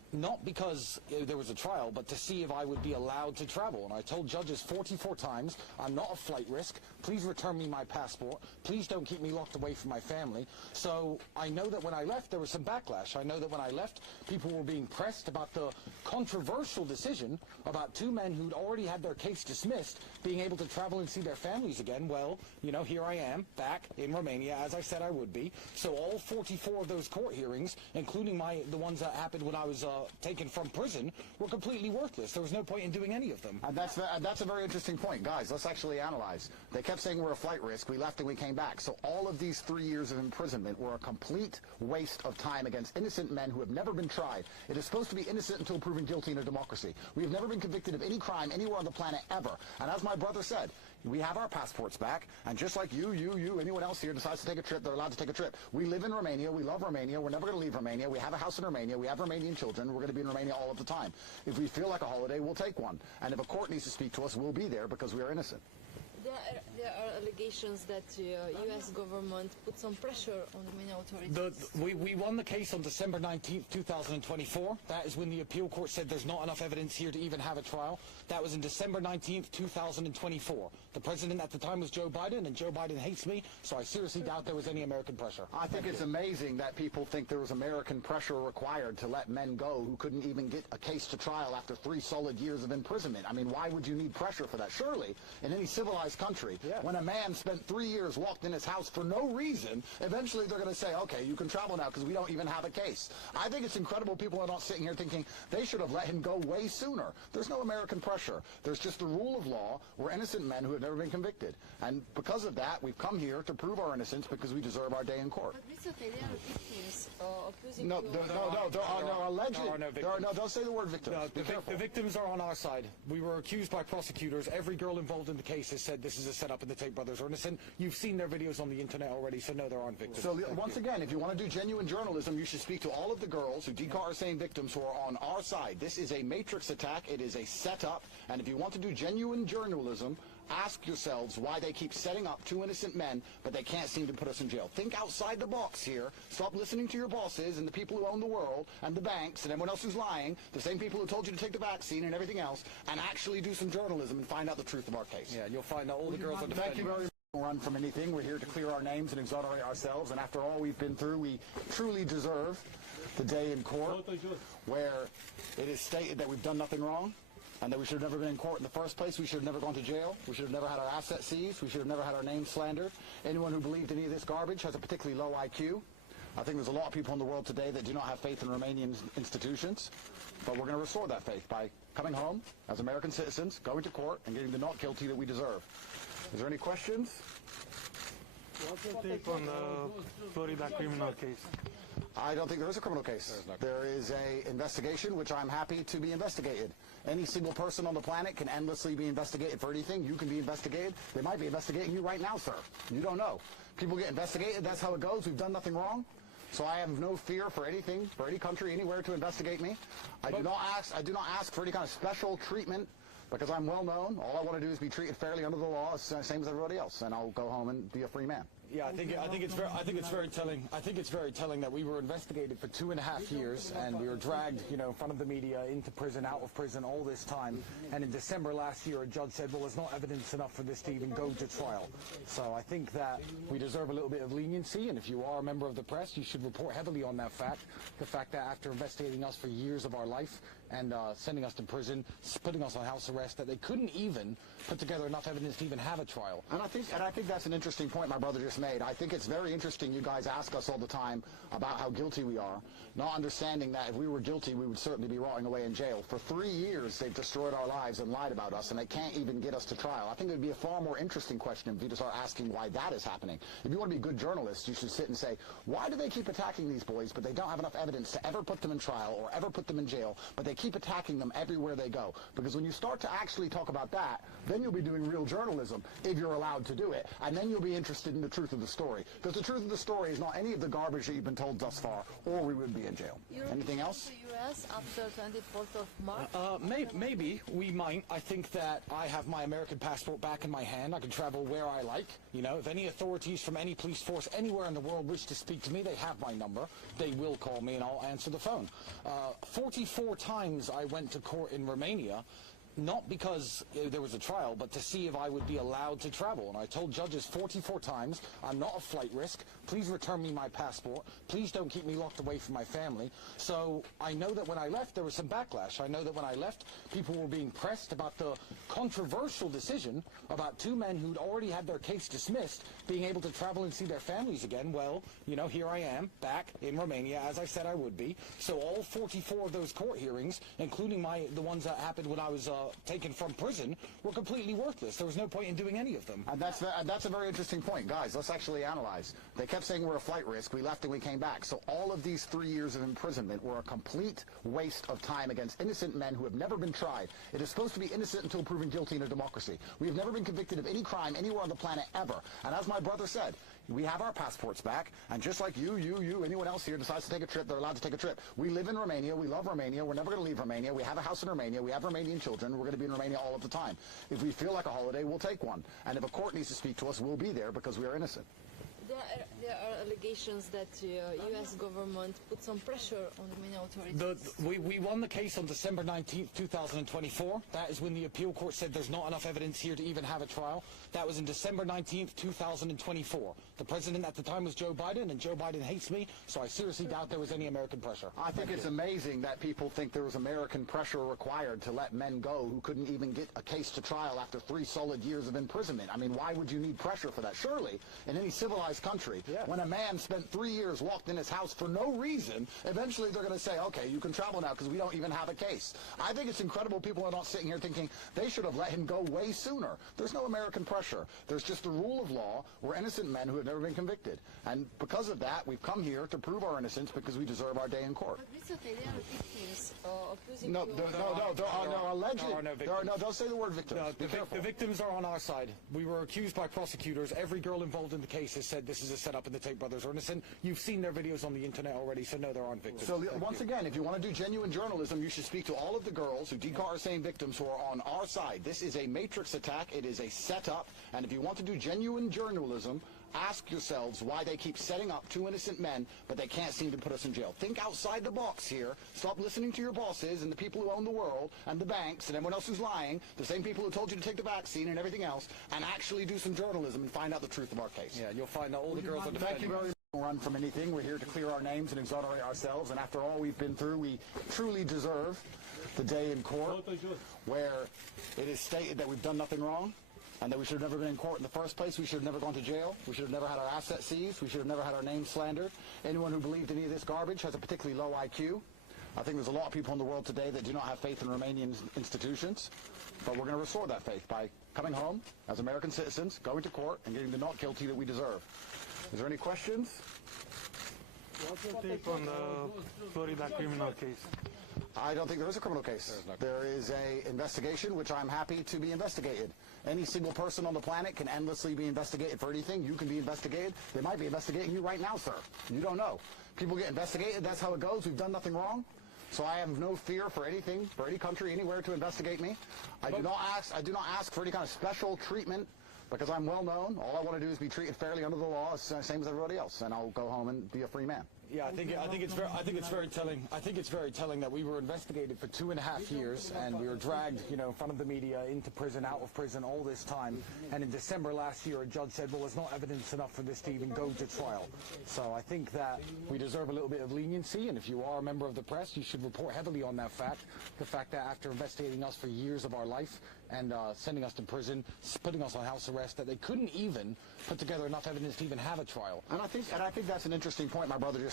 not because there was a trial, but to see if I would be allowed to travel. And I told judges 44 times, I'm not a flight risk. Please return me my passport. Please don't keep me locked away from my family. So I know that when I left, there was some backlash. I know that when I left, people were being pressed about the controversial decision about two men who'd already had their case dismissed being able to travel and see their families again. Well, you know, here I am, back in Romania, as I said I would be. So all 44 of those court hearings, including the ones that happened when I was taken from prison, were completely worthless. There was no point in doing any of them. And that's a very interesting point. Guys, let's actually analyze. They kept saying we're a flight risk. We left and we came back. So all of these 3 years of imprisonment were a complete waste of time against innocent men who have never been tried. It is supposed to be innocent until proven guilty in a democracy. We have never been convicted of any crime anywhere on the planet ever. And as my brother said, we have our passports back, and just like you, anyone else here decides to take a trip, they're allowed to take a trip. We live in Romania, we love Romania, we're never going to leave Romania, we have a house in Romania, we have Romanian children, we're going to be in Romania all of the time. If we feel like a holiday, we'll take one. And if a court needs to speak to us, we'll be there because we are innocent. There are allegations that the U.S. government put some pressure on Romanian authorities. We won the case on December 19th, 2024. That is when the appeal court said there's not enough evidence here to even have a trial. That was in December 19th, 2024. The president at the time was Joe Biden, and Joe Biden hates me, so I seriously doubt there was any American pressure. I think it's amazing that people think there was American pressure required to let men go who couldn't even get a case to trial after 3 solid years of imprisonment. I mean, why would you need pressure for that? Surely, in any civilized country, when a man spent 3 years locked in his house for no reason, eventually they're going to say, okay, you can travel now because we don't even have a case. I think it's incredible people are not sitting here thinking they should have let him go way sooner. There's no American pressure. There's just the rule of law. We're innocent men who have never been convicted. And because of that, we've come here to prove our innocence because we deserve our day in court. But recently there are victims accusing No, you there are no alleged. There are no victims. No, don't say the word victims. No, Be careful. the victims are on our side. We were accused by prosecutors. Every girl involved in the case has said this is a setup and the Tate brothers are innocent. You've seen their videos on the internet already, so no, there aren't victims. So once again, if you want to do genuine journalism, you should speak to all of the girls who Decar are saying victims who are on our side. This is a matrix attack. It is a setup. And if you want to do genuine journalism, ask yourselves why they keep setting up 2 innocent men, but they can't seem to put us in jail. Think outside the box here. Stop listening to your bosses and the people who own the world and the banks and everyone else who's lying, the same people who told you to take the vaccine and everything else, and actually do some journalism and find out the truth of our case. Yeah, you'll find out all the girls are Thank defending. you very much. We don't run from anything. We're here to clear our names and exonerate ourselves, and after all we've been through, we truly deserve the day in court where it is stated that we've done nothing wrong, and that we should have never been in court in the first place. We should have never gone to jail. We should have never had our assets seized. We should have never had our name slandered. Anyone who believed any of this garbage has a particularly low IQ. I think there's a lot of people in the world today that do not have faith in Romanian institutions, but we're going to restore that faith by coming home as American citizens, going to court, and getting the not guilty that we deserve. Is there any questions? What's your take on the Florida criminal case? I don't think there is a criminal case. There is an investigation, which I'm happy to be investigated. Any single person on the planet can endlessly be investigated for anything. You can be investigated. They might be investigating you right now, sir. You don't know. People get investigated. That's how it goes. We've done nothing wrong. So I have no fear for anything, for any country, anywhere to investigate me. I do not ask for any kind of special treatment because I'm well known. All I want to do is be treated fairly under the law, same as everybody else, and I'll go home and be a free man. Yeah, I think it's very telling. I think it's very telling that we were investigated for 2.5 years, and we were dragged, in front of the media, into prison, out of prison, all this time. And in December last year, a judge said, "Well, there's not evidence enough for this to even go to trial." So I think that we deserve a little bit of leniency, and if you are a member of the press, you should report heavily on that fact. The fact that after investigating us for years of our life and sending us to prison, putting us on house arrest, that they couldn't even put together enough evidence to even have a trial. And I think that's an interesting point my brother just made. I think it's very interesting you guys ask us all the time about how guilty we are, not understanding that if we were guilty, we would certainly be rotting away in jail. For 3 years, they've destroyed our lives and lied about us, and they can't even get us to trial. I think it would be a far more interesting question if you start asking why that is happening. If you want to be good journalists, you should sit and say, why do they keep attacking these boys, but they don't have enough evidence to ever put them in trial or ever put them in jail, but they keep attacking them everywhere they go. Because when you start to actually talk about that, then you'll be doing real journalism, if you're allowed to do it, and then you'll be interested in the truth of the story. Because the truth of the story is not any of the garbage that you've been told thus far, or we would be in jail. Anything else? To the U.S. after 24th of March? Maybe we might. I think that I have my American passport back in my hand. I can travel where I like. You know, if any authorities from any police force anywhere in the world wish to speak to me, they have my number. They will call me and I'll answer the phone. 44 times I went to court in Romania, not because there was a trial, but to see if I would be allowed to travel. And I told judges 44 times, I'm not a flight risk. Please return me my passport. Please don't keep me locked away from my family. So I know that when I left, there was some backlash. I know that when I left, people were being pressed about the controversial decision about two men who'd already had their case dismissed being able to travel and see their families again. Well, you know, here I am, back in Romania, as I said I would be. So all 44 of those court hearings, including the ones that happened when I was taken from prison, were completely worthless. There was no point in doing any of them. And that's a very interesting point. Guys, let's actually analyze. They kept saying we're a flight risk. We left and we came back. So all of these 3 years of imprisonment were a complete waste of time against innocent men who have never been tried. It is supposed to be innocent until proven guilty in a democracy. We have never been convicted of any crime anywhere on the planet ever. And as my brother said, we have our passports back, and just like you, anyone else here decides to take a trip, they're allowed to take a trip. We live in Romania, we love Romania, we're never going to leave Romania, we have a house in Romania, we have Romanian children, we're going to be in Romania all of the time. If we feel like a holiday, we'll take one. And if a court needs to speak to us, we'll be there because we are innocent. There are allegations that U.S. government put some pressure on the Romanian authorities. We won the case on December 19th, 2024. That is when the appeal court said there's not enough evidence here to even have a trial. That was in December 19th, 2024. The president at the time was Joe Biden, and Joe Biden hates me, so I seriously doubt there was any American pressure. I think it's amazing that people think there was American pressure required to let men go who couldn't even get a case to trial after 3 solid years of imprisonment. I mean, why would you need pressure for that? Surely, in any civilized country, when a man spent 3 years locked in his house for no reason, eventually they're going to say, okay, you can travel now because we don't even have a case. I think it's incredible people are not sitting here thinking they should have let him go way sooner. There's no American pressure. There's just the rule of law. We're innocent men who have never been convicted. And because of that, we've come here to prove our innocence because we deserve our day in court. But recently there are victims accusing No, you there are no alleged. There are no victims. Don't say the word victims. The victims are on our side. We were accused by prosecutors. Every girl involved in the case has said this is a setup and the Tate brothers are innocent. You've seen their videos on the internet already, so no, there aren't victims. So once again, if you want to do genuine journalism, you should speak to all of the girls who DCAR are saying victims who are on our side. This is a matrix attack. It is a setup. And if you want to do genuine journalism, ask yourselves why they keep setting up 2 innocent men, but they can't seem to put us in jail. Think outside the box here. Stop listening to your bosses and the people who own the world and the banks and everyone else who's lying, the same people who told you to take the vaccine and everything else, and actually do some journalism and find out the truth of our case. Yeah, you'll find out all the girls are defending. Thank you very much. Run from anything. We're here to clear our names and exonerate ourselves, and after all we've been through, we truly deserve the day in court where it is stated that we've done nothing wrong, and that we should have never been in court in the first place. We should have never gone to jail. We should have never had our assets seized. We should have never had our name slandered. Anyone who believed any of this garbage has a particularly low IQ. I think there's a lot of people in the world today that do not have faith in Romanian institutions, but we're going to restore that faith by coming home as American citizens, going to court, and getting the not guilty that we deserve. Is there any questions? What's your take on the Florida criminal case? I don't think there is a criminal case. There is an investigation, which I'm happy to be investigated. Any single person on the planet can endlessly be investigated for anything. You can be investigated. They might be investigating you right now, sir. You don't know. People get investigated. That's how it goes. We've done nothing wrong. So I have no fear for anything, for any country, anywhere to investigate me. I do not ask for any kind of special treatment because I'm well known. All I want to do is be treated fairly under the law, same as everybody else, and I'll go home and be a free man. Yeah, I think it's very telling. I think it's very telling that we were investigated for 2.5 years, and we were dragged, in front of the media, into prison, out of prison, all this time. And in December last year, a judge said, well, there's not evidence enough for this to even go to trial. So I think that we deserve a little bit of leniency, and if you are a member of the press, you should report heavily on that fact. The fact that after investigating us for years of our life and sending us to prison, putting us on house arrest, that they couldn't even put together enough evidence to even have a trial. And I think that's an interesting point my brother just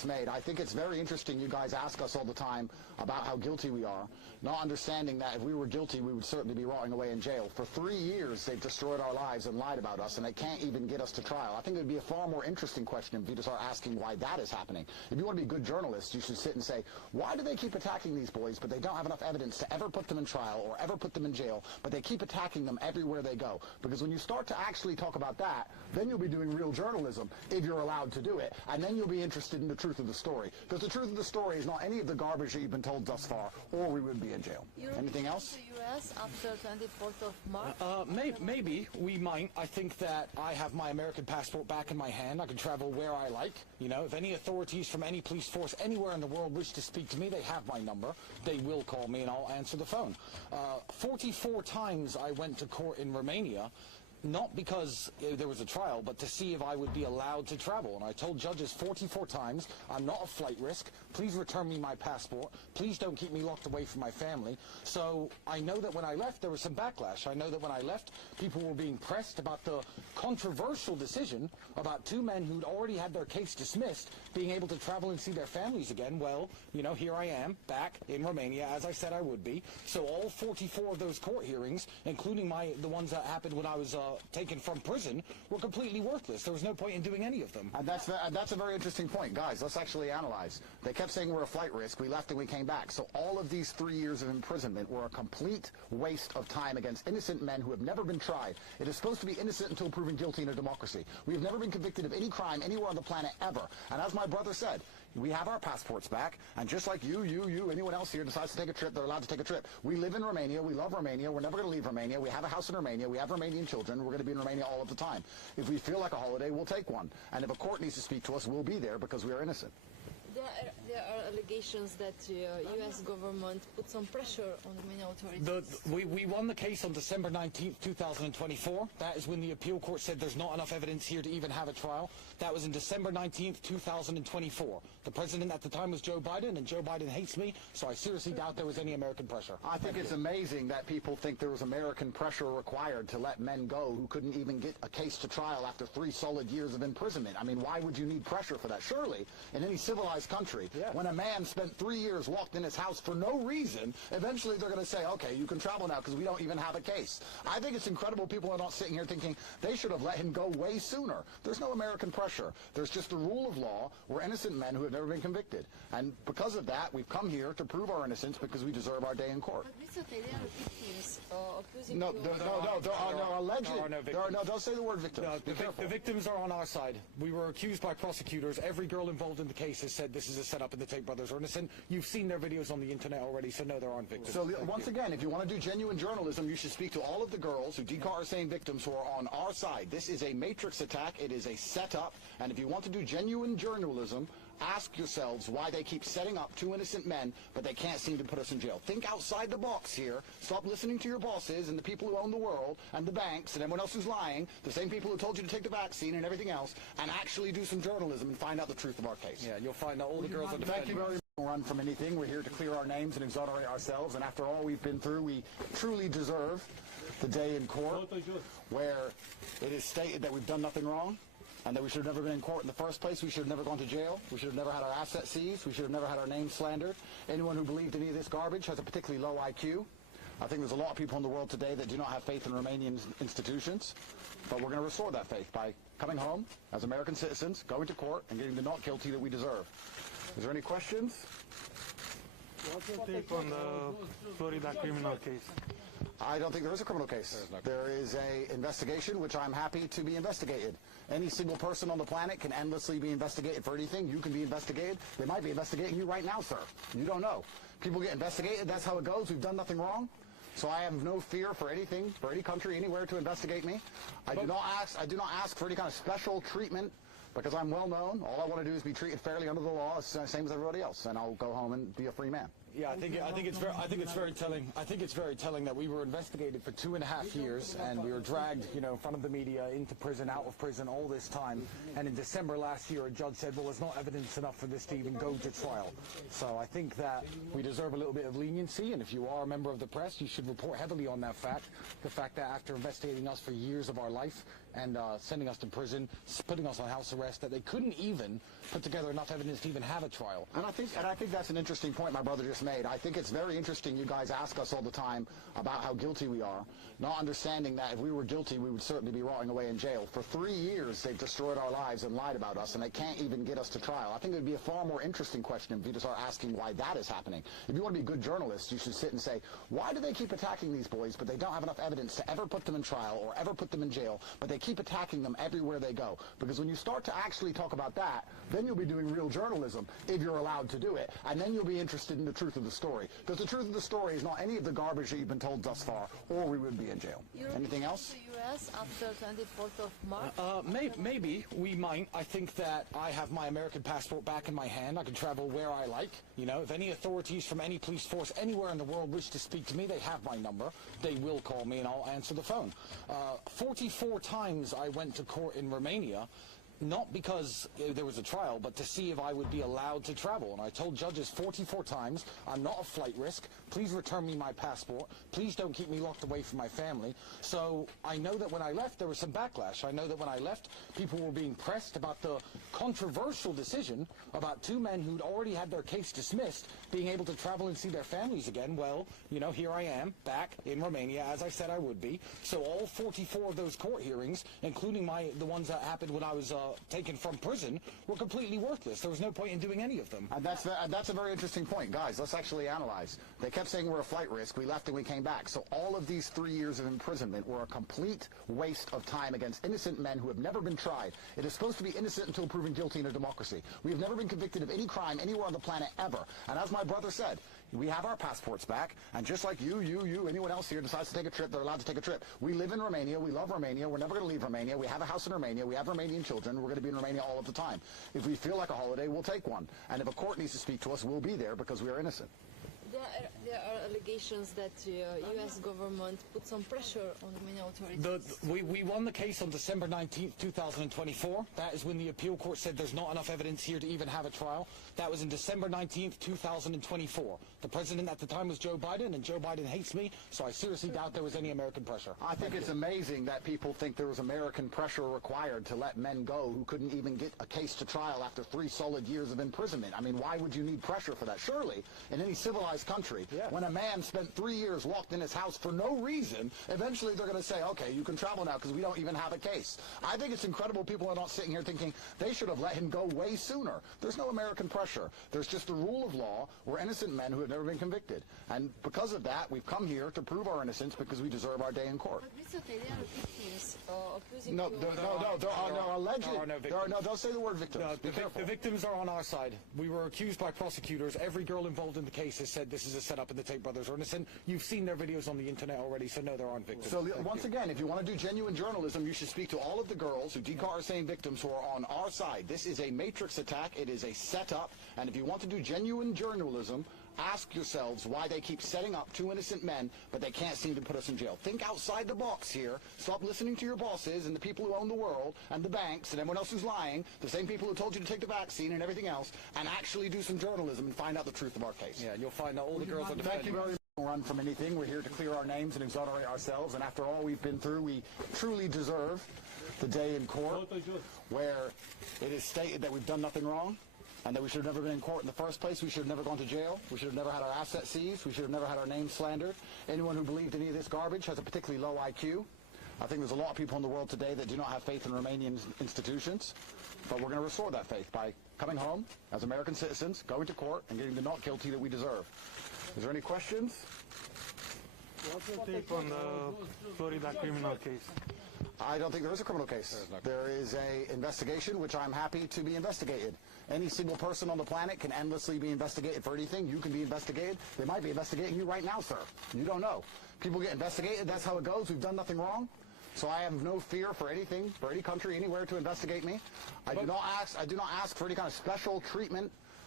made. I think it's very interesting you guys ask us all the time about how guilty we are, not understanding that if we were guilty, we would certainly be rotting away in jail. For 3 years, they've destroyed our lives and lied about us, and they can't even get us to trial. I think it would be a far more interesting question if you to start asking why that is happening. If you want to be good journalists, you should sit and say, why do they keep attacking these boys, but they don't have enough evidence to ever put them in trial or ever put them in jail, but they keep attacking them everywhere they go? Because when you start to actually talk about that, then you'll be doing real journalism, if you're allowed to do it, and then you'll be interested in the truth of the story. Because the truth of the story is not any of the garbage that you've been told thus far, or we would be in jail. Anything else? To the U.S. after 24th of March? Maybe we might. I think that I have my American passport back in my hand. I can travel where I like. You know, if any authorities from any police force anywhere in the world wish to speak to me, they have my number. They will call me and I'll answer the phone. 44 times I went to court in Romania, not because there was a trial, but to see if I would be allowed to travel. And I told judges 44 times, I'm not a flight risk. Please return me my passport. Please don't keep me locked away from my family. So I know that when I left, there was some backlash. I know that when I left, people were being pressed about the controversial decision about 2 men who'd already had their case dismissed being able to travel and see their families again. Well, you know, here I am, back in Romania, as I said I would be. So all 44 of those court hearings, including the ones that happened when I was taken from prison, were completely worthless. There was no point in doing any of them. And that's a very interesting point. Guys, let's actually analyze. They kept saying we're a flight risk. We left and we came back. So all of these 3 years of imprisonment were a complete waste of time against innocent men who have never been tried. It is supposed to be innocent until proven guilty in a democracy. We have never been convicted of any crime anywhere on the planet ever. And as my brother said, we have our passports back, and just like you, anyone else here decides to take a trip, they're allowed to take a trip. We live in Romania, we love Romania, we're never going to leave Romania, we have a house in Romania, we have Romanian children, we're going to be in Romania all of the time. If we feel like a holiday, we'll take one. And if a court needs to speak to us, we'll be there because we are innocent. There are allegations that U.S. government put some pressure on Romanian authorities. We won the case on December 19th, 2024. That is when the appeal court said there's not enough evidence here to even have a trial. That was in December 19th, 2024. The president at the time was Joe Biden, and Joe Biden hates me, so I seriously doubt there was any American pressure. I think it's amazing that people think there was American pressure required to let men go who couldn't even get a case to trial after 3 solid years of imprisonment. I mean, why would you need pressure for that? Surely, in any civilized country, when a man spent 3 years locked in his house for no reason, eventually they're going to say, okay, you can travel now because we don't even have a case. I think it's incredible people are not sitting here thinking they should have let him go way sooner. There's no American pressure. There's just the rule of law. We're innocent men who have never been convicted. And because of that, we've come here to prove our innocence because we deserve our day in court. But Mr. Tate, there are victims accusing No, you there are no alleged. Don't say the word victims. No, the victims are on our side. We were accused by prosecutors. Every girl involved in the case has said this is a setup and the Tate brothers are innocent. You've seen their videos on the internet already, so no, there aren't victims. So once again, if you want to do genuine journalism, you should speak to all of the girls who Decar are saying victims who are on our side. This is a matrix attack. It is a setup. And if you want to do genuine journalism, ask yourselves why they keep setting up 2 innocent men, but they can't seem to put us in jail. Think outside the box here. Stop listening to your bosses and the people who own the world and the banks and everyone else who's lying, the same people who told you to take the vaccine and everything else, and actually do some journalism and find out the truth of our case. Yeah, you'll find out all the girls are defending. Thank you very much. Run from anything. We're here to clear our names and exonerate ourselves, and after all we've been through, we truly deserve the day in court where it is stated that we've done nothing wrong, and that we should have never been in court in the first place. We should have never gone to jail. We should have never had our assets seized. We should have never had our names slandered. Anyone who believed any of this garbage has a particularly low IQ. I think there's a lot of people in the world today that do not have faith in Romanian institutions, but we're going to restore that faith by coming home as American citizens, going to court, and getting the not guilty that we deserve. Is there any questions? What's your take on the Florida criminal case? I don't think there is a criminal case. There is an investigation, which I'm happy to be investigated. Any single person on the planet can endlessly be investigated for anything. You can be investigated. They might be investigating you right now, sir. You don't know. People get investigated. That's how it goes. We've done nothing wrong. So I have no fear for anything, for any country, anywhere to investigate me. I do not ask for any kind of special treatment because I'm well known. All I want to do is be treated fairly under the law, same as everybody else, and I'll go home and be a free man. Yeah, I think it's very telling. I think it's very telling that we were investigated for 2.5 years, and we were dragged, in front of the media, into prison, out of prison, all this time. And in December last year, a judge said, well, there's not evidence enough for this to even go to trial. So I think that we deserve a little bit of leniency, and if you are a member of the press, you should report heavily on that fact. The fact that after investigating us for years of our life and sending us to prison, putting us on house arrest, that they couldn't even put together enough evidence to even have a trial. And I think that's an interesting point my brother just made. I think it's very interesting you guys ask us all the time about how guilty we are, not understanding that if we were guilty, we would certainly be rotting away in jail. For 3 years, they've destroyed our lives and lied about us, and they can't even get us to trial. I think it would be a far more interesting question if you just start asking why that is happening. If you want to be good journalists, you should sit and say, why do they keep attacking these boys, but they don't have enough evidence to ever put them in trial or ever put them in jail, but they keep attacking them everywhere they go? Because when you start to actually talk about that, then you'll be doing real journalism, if you're allowed to do it, and then you'll be interested in the truth of the story. Because the truth of the story is not any of the garbage that you've been told thus far, or we would be in jail. Anything else? The U.S. after 24th of March? Maybe we might. I think that I have my American passport back in my hand. I can travel where I like. If any authorities from any police force anywhere in the world wish to speak to me, they have my number. They will call me and I'll answer the phone. 44 times I went to court in Romania, not because there was a trial, but to see if I would be allowed to travel. And I told judges 44 times, I'm not a flight risk. Please return me my passport. Please don't keep me locked away from my family. So I know that when I left, there was some backlash. I know that when I left, people were being pressed about the controversial decision about 2 men who'd already had their case dismissed being able to travel and see their families again. Well, here I am, back in Romania, as I said I would be. So all 44 of those court hearings, including the ones that happened when I was taken from prison, were completely worthless. There was no point in doing any of them. And that's a very interesting point. Guys, let's actually analyze. They kept saying we're a flight risk. We left and we came back. So all of these 3 years of imprisonment were a complete waste of time against innocent men who have never been tried. It is supposed to be innocent until proven guilty in a democracy. We have never been convicted of any crime anywhere on the planet ever. And as my brother said, we have our passports back, and just like you, anyone else here decides to take a trip, they're allowed to take a trip. We live in Romania, we love Romania, we're never going to leave Romania, we have a house in Romania, we have Romanian children, we're going to be in Romania all of the time. If we feel like a holiday, we'll take one. And if a court needs to speak to us, we'll be there because we are innocent. There are allegations that the U.S. government put some pressure on Romanian authorities. We won the case on December 19th, 2024. That is when the appeal court said there's not enough evidence here to even have a trial. That was in December 19th, 2024. The president at the time was Joe Biden, and Joe Biden hates me, so I seriously doubt there was any American pressure. I think it's amazing that people think there was American pressure required to let men go who couldn't even get a case to trial after 3 solid years of imprisonment. I mean, why would you need pressure for that? Surely, in any civilized country, when a man spent 3 years locked in his house for no reason, eventually they're going to say, okay, you can travel now because we don't even have a case. I think it's incredible people are not sitting here thinking they should have let him go way sooner. There's no American pressure. There's just the rule of law. We're innocent men who have never been convicted. And because of that, we've come here to prove our innocence because we deserve our day in court. But Mr. Tate, there are victims accusing No, you. there are no alleged. There are no victims. Don't say the word victims. No, Be careful. the victims are on our side. We were accused by prosecutors. Every girl involved in the case has said this is a setup and the Tate brothers are innocent. You've seen their videos on the internet already, so no, there aren't victims. So once again, if you want to do genuine journalism, you should speak to all of the girls who Decar are saying victims who are on our side. This is a matrix attack. It is a setup. And if you want to do genuine journalism, ask yourselves why they keep setting up 2 innocent men, but they can't seem to put us in jail. Think outside the box here. Stop listening to your bosses and the people who own the world and the banks and everyone else who's lying, the same people who told you to take the vaccine and everything else, and actually do some journalism and find out the truth of our case. Yeah, and you'll find out all the girls are defending. Thank you very much. Run from anything. We're here to clear our names and exonerate ourselves, and after all we've been through, we truly deserve the day in court where it is stated that we've done nothing wrong, and that we should have never been in court in the first place. We should have never gone to jail. We should have never had our assets seized. We should have never had our names slandered. Anyone who believed any of this garbage has a particularly low IQ. I think there's a lot of people in the world today that do not have faith in Romanian institutions, but we're going to restore that faith by coming home as American citizens, going to court, and getting the not guilty that we deserve. Is there any questions? What's your take on the Florida criminal case? I don't think there is a criminal case. There is an investigation, which I'm happy to be investigated. Any single person on the planet can endlessly be investigated for anything. You can be investigated. They might be investigating you right now, sir. You don't know. People get investigated. That's how it goes. We've done nothing wrong. So I have no fear for anything, for any country, anywhere to investigate me. I do not ask for any kind of special treatment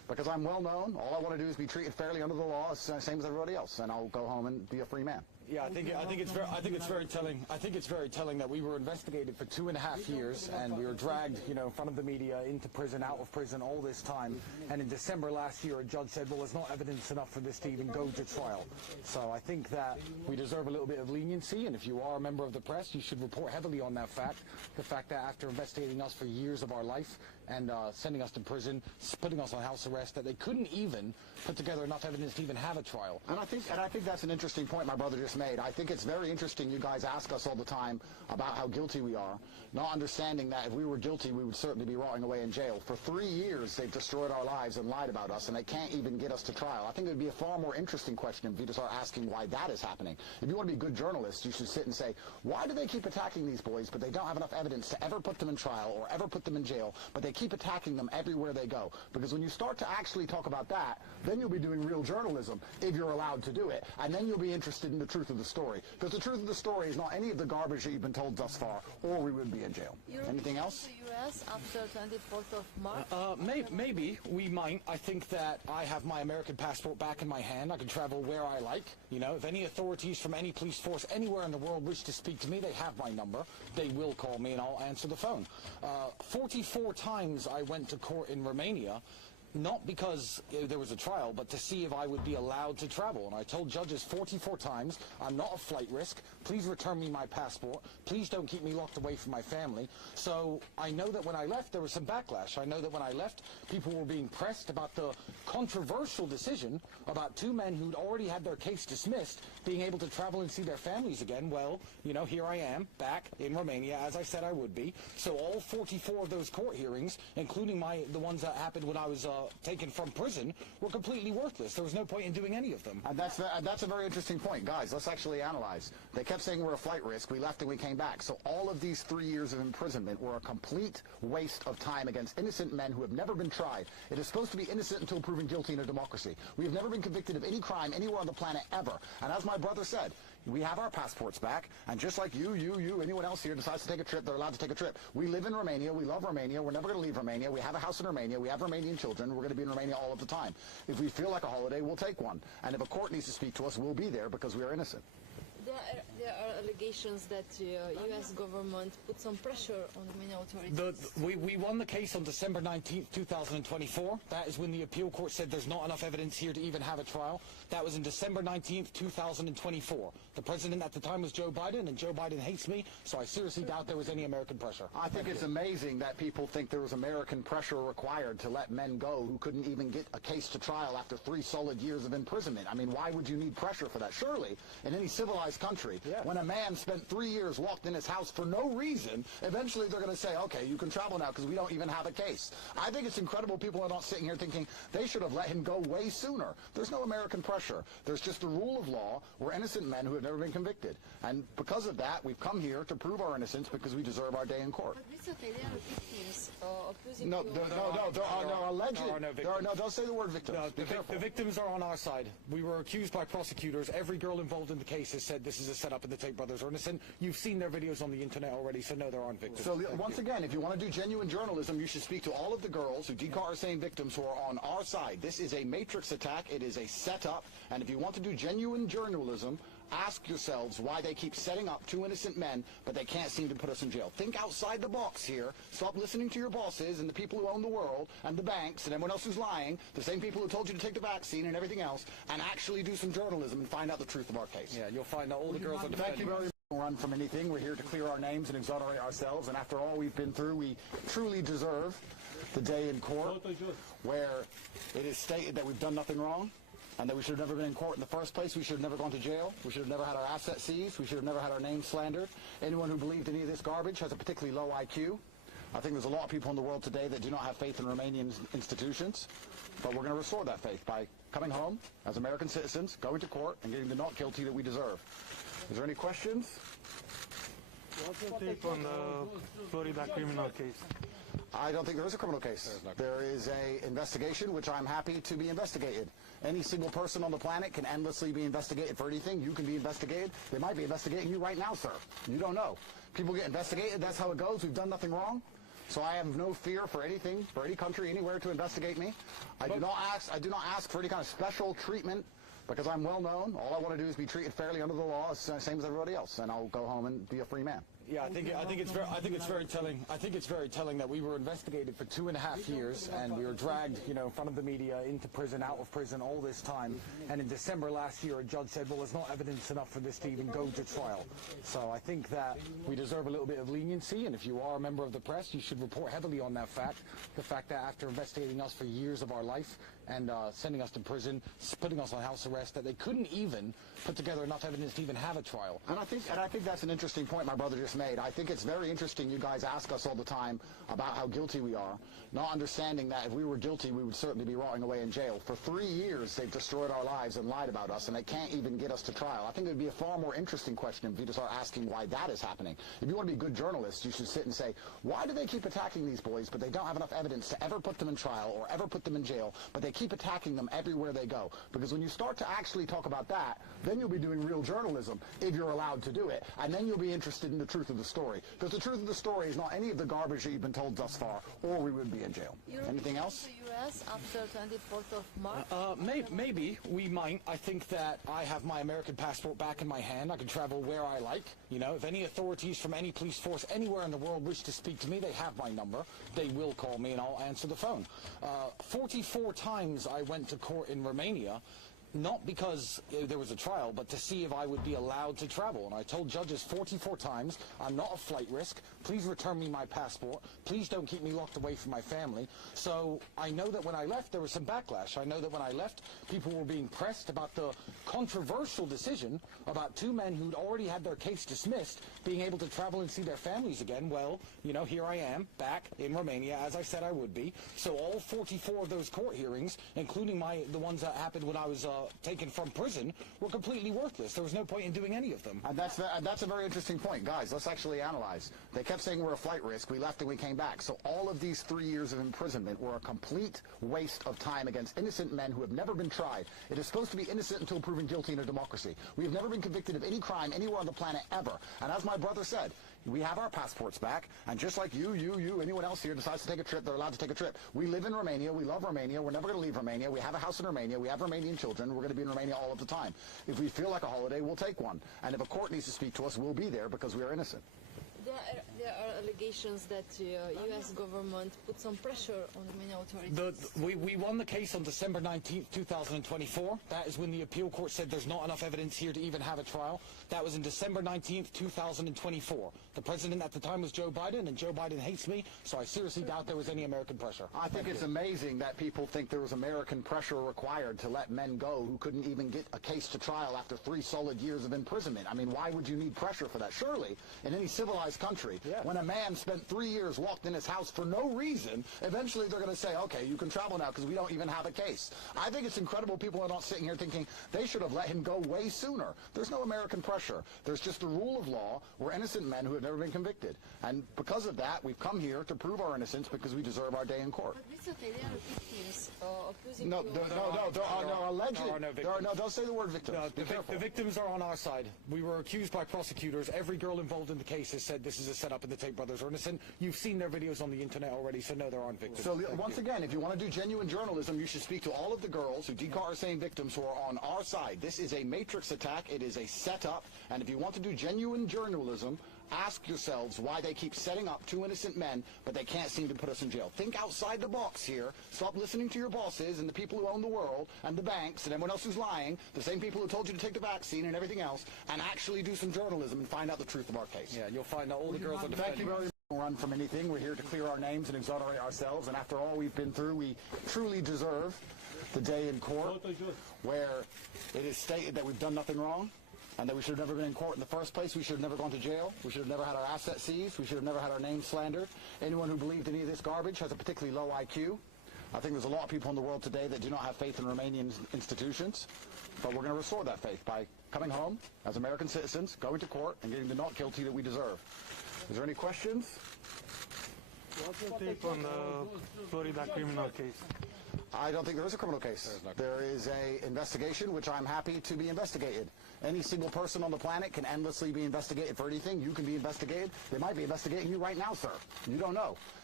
Because I'm well known. All I want to do is be treated fairly under the law, same as everybody else, and I'll go home and be a free man. Yeah, I think it's very telling. I think it's very telling that we were investigated for 2.5 years, and we were dragged, in front of the media, into prison, out of prison, all this time. And in December last year, a judge said, well, there's not evidence enough for this to even go to trial. So I think that we deserve a little bit of leniency, and if you are a member of the press, you should report heavily on that fact. The fact that after investigating us for years of our life and sending us to prison, putting us on house arrest, that they couldn't even put together enough evidence to even have a trial. And I think that's an interesting point my brother just made. I think it's very interesting you guys ask us all the time about how guilty we are, not understanding that if we were guilty, we would certainly be rotting away in jail. For 3 years, they've destroyed our lives and lied about us, and they can't even get us to trial. I think it would be a far more interesting question if you to start asking why that is happening. If you want to be good journalists, you should sit and say, why do they keep attacking these boys, but they don't have enough evidence to ever put them in trial or ever put them in jail, but they keep attacking them everywhere they go? Because when you start to actually talk about that, then you'll be doing real journalism, if you're allowed to do it, and then you'll be interested in the truth of the story. Because the truth of the story is not any of the garbage that you've been told thus far, or we would be in jail. Anything else? The U.S. after 24th of March? Maybe we might. I think that I have my American passport back in my hand. I can travel where I like. If any authorities from any police force anywhere in the world wish to speak to me, they have my number. They will call me and I'll answer the phone. 44 times I went to court in Romania, not because there was a trial, but to see if I would be allowed to travel. And I told judges 44 times, I'm not a flight risk. Please return me my passport. Please don't keep me locked away from my family. So I know that when I left, there was some backlash. I know that when I left, people were being pressed about the controversial decision about 2 men who'd already had their case dismissed being able to travel and see their families again. Well, here I am, back in Romania, as I said I would be. So all 44 of those court hearings, including the ones that happened when I was taken from prison, were completely worthless. There was no point in doing any of them. And that's a very interesting point. Guys, let's actually analyze. They kept saying we're a flight risk. We left and we came back. So all of these 3 years of imprisonment were a complete waste of time against innocent men who have never been tried. It is supposed to be innocent until proven guilty in a democracy. We have never been convicted of any crime anywhere on the planet ever. And as my brother said, we have our passports back, and just like you, anyone else here decides to take a trip, they're allowed to take a trip. We live in Romania, we love Romania, we're never going to leave Romania, we have a house in Romania, we have Romanian children, we're going to be in Romania all of the time. If we feel like a holiday, we'll take one. And if a court needs to speak to us, we'll be there because we are innocent. There are allegations that the U.S. government put some pressure on Romanian authorities. We won the case on December 19th, 2024. That is when the appeal court said there's not enough evidence here to even have a trial. That was in December 19th, 2024. The president at the time was Joe Biden, and Joe Biden hates me, so I seriously doubt there was any American pressure. I think it's amazing that people think there was American pressure required to let men go who couldn't even get a case to trial after 3 solid years of imprisonment. I mean, why would you need pressure for that? Surely, in any civilized country, when a man spent 3 years locked in his house for no reason, eventually they're going to say, okay, you can travel now because we don't even have a case. I think it's incredible people are not sitting here thinking they should have let him go way sooner. There's no American pressure. There's just the rule of law. We're innocent men who have never been convicted. And because of that, we've come here to prove our innocence because we deserve our day in court. But it's okay, there are victims accusing No, you. there are no alleged. There are no victims. Don't say the word victims. No, Be careful. the victims are on our side. We were accused by prosecutors. Every girl involved in the case has said this is a setup and the Tate brothers are innocent. You've seen their videos on the internet already, so no, there aren't victims. So once again, if you want to do genuine journalism, you should speak to all of the girls who Decar are saying victims who are on our side. This is a matrix attack. It is a setup. And if you want to do genuine journalism, ask yourselves why they keep setting up 2 innocent men, but they can't seem to put us in jail. Think outside the box here. Stop listening to your bosses and the people who own the world and the banks and everyone else who's lying, the same people who told you to take the vaccine and everything else, and actually do some journalism and find out the truth of our case. Yeah, you'll find that all the girls are defending. Thank you very much. Run from anything. We're here to clear our names and exonerate ourselves, and after all we've been through, we truly deserve the day in court where it is stated that we've done nothing wrong, and that we should have never been in court in the first place. We should have never gone to jail. We should have never had our assets seized. We should have never had our names slandered. Anyone who believed any of this garbage has a particularly low IQ. I think there's a lot of people in the world today that do not have faith in Romanian institutions, but we're going to restore that faith by coming home as American citizens, going to court, and getting the not guilty that we deserve. Is there any questions? What's your take on the Florida criminal case? I don't think there is a criminal case. There is an investigation, which I'm happy to be investigated. Any single person on the planet can endlessly be investigated for anything. You can be investigated. They might be investigating you right now, sir. You don't know. People get investigated. That's how it goes. We've done nothing wrong. So I have no fear for anything, for any country, anywhere to investigate me. I do not ask for any kind of special treatment because I'm well known. All I want to do is be treated fairly under the law, same as everybody else, and I'll go home and be a free man. Yeah, I think it's very telling. I think it's very telling that we were investigated for 2.5 years, and we were dragged, in front of the media, into prison, out of prison, all this time. And in December last year, a judge said, well, there's not evidence enough for this to even go to trial. So I think that we deserve a little bit of leniency, and if you are a member of the press, you should report heavily on that fact. The fact that after investigating us for years of our life and sending us to prison, putting us on house arrest, that they couldn't even put together enough evidence to even have a trial. And I think that's an interesting point my brother just made. I think it's very interesting you guys ask us all the time about how guilty we are, not understanding that if we were guilty, we would certainly be rotting away in jail. For 3 years, they've destroyed our lives and lied about us, and they can't even get us to trial. I think it would be a far more interesting question if you just start asking why that is happening. If you want to be good journalists, you should sit and say, why do they keep attacking these boys, but they don't have enough evidence to ever put them in trial or ever put them in jail, but they keep attacking them everywhere they go? Because when you start to actually talk about that, then you'll be doing real journalism, if you're allowed to do it, and then you'll be interested in the truth of the story. Because the truth of the story is not any of the garbage that you've been told thus far, or we would be in jail. Anything else? The U.S. after 24th of March? Maybe we might. I think that I have my American passport back in my hand. I can travel where I like. If any authorities from any police force anywhere in the world wish to speak to me, they have my number. They will call me and I'll answer the phone. 44 times I went to court in Romania, not because there was a trial, but to see if I would be allowed to travel. And I told judges 44 times, I'm not a flight risk. Please return me my passport. Please don't keep me locked away from my family. So I know that when I left, there was some backlash. I know that when I left, people were being pressed about the controversial decision about 2 men who'd already had their case dismissed being able to travel and see their families again. Well, here I am, back in Romania, as I said I would be. So all 44 of those court hearings, including the ones that happened when I was taken from prison, were completely worthless. There was no point in doing any of them. And that's a very interesting point. Guys, let's actually analyze. They kept saying we're a flight risk. We left and we came back. So all of these 3 years of imprisonment were a complete waste of time against innocent men who have never been tried. It is supposed to be innocent until proven guilty in a democracy. We have never been convicted of any crime anywhere on the planet ever. And as my brother said, we have our passports back, and just like you, anyone else here decides to take a trip, they're allowed to take a trip. We live in Romania, we love Romania, we're never going to leave Romania, we have a house in Romania, we have Romanian children, we're going to be in Romania all of the time. If we feel like a holiday, we'll take one. And if a court needs to speak to us, we'll be there because we are innocent. There are allegations that the U.S. government put some pressure on Romanian authorities. We won the case on December 19th, 2024. That is when the appeal court said there's not enough evidence here to even have a trial. That was in December 19th, 2024. The president at the time was Joe Biden, and Joe Biden hates me, so I seriously doubt there was any American pressure. I think it's amazing that people think there was American pressure required to let men go who couldn't even get a case to trial after 3 solid years of imprisonment. I mean, why would you need pressure for that? Surely, in any civilized country, when a man spent 3 years locked in his house for no reason, eventually they're going to say, okay, you can travel now because we don't even have a case. I think it's incredible people are not sitting here thinking they should have let him go way sooner. There's no American pressure. There's just the rule of law. We're innocent men who have never been convicted. And because of that, we've come here to prove our innocence because we deserve our day in court. But Mr. Tate, there are victims accusing No, you. there are no alleged. There are no victims. Don't say the word victims. No, Be careful. the victims are on our side. We were accused by prosecutors. Every girl involved in the case has said this is a setup and the Tate brothers are innocent. You've seen their videos on the internet already, so no, there aren't victims. So once again, if you want to do genuine journalism, you should speak to all of the girls who Decar are saying victims who are on our side. This is a matrix attack. It is a setup. And if you want to do genuine journalism, ask yourselves why they keep setting up 2 innocent men, but they can't seem to put us in jail. Think outside the box here. Stop listening to your bosses and the people who own the world and the banks and everyone else who's lying, the same people who told you to take the vaccine and everything else, and actually do some journalism and find out the truth of our case. Yeah, you'll find out all the girls are defending. Thank you very much. Run from anything. We're here to clear our names and exonerate ourselves, and after all we've been through, we truly deserve the day in court where it is stated that we've done nothing wrong, and that we should have never been in court in the first place. We should have never gone to jail. We should have never had our assets seized. We should have never had our name slandered. Anyone who believed any of this garbage has a particularly low IQ. I think there's a lot of people in the world today that do not have faith in Romanian institutions, but we're going to restore that faith by coming home as American citizens, going to court, and getting the not guilty that we deserve. Is there any questions? What's your take on the Florida criminal case? I don't think there is a criminal case. There is an investigation, which I'm happy to be investigated. Any single person on the planet can endlessly be investigated for anything. You can be investigated. They might be investigating you right now, sir. You don't know.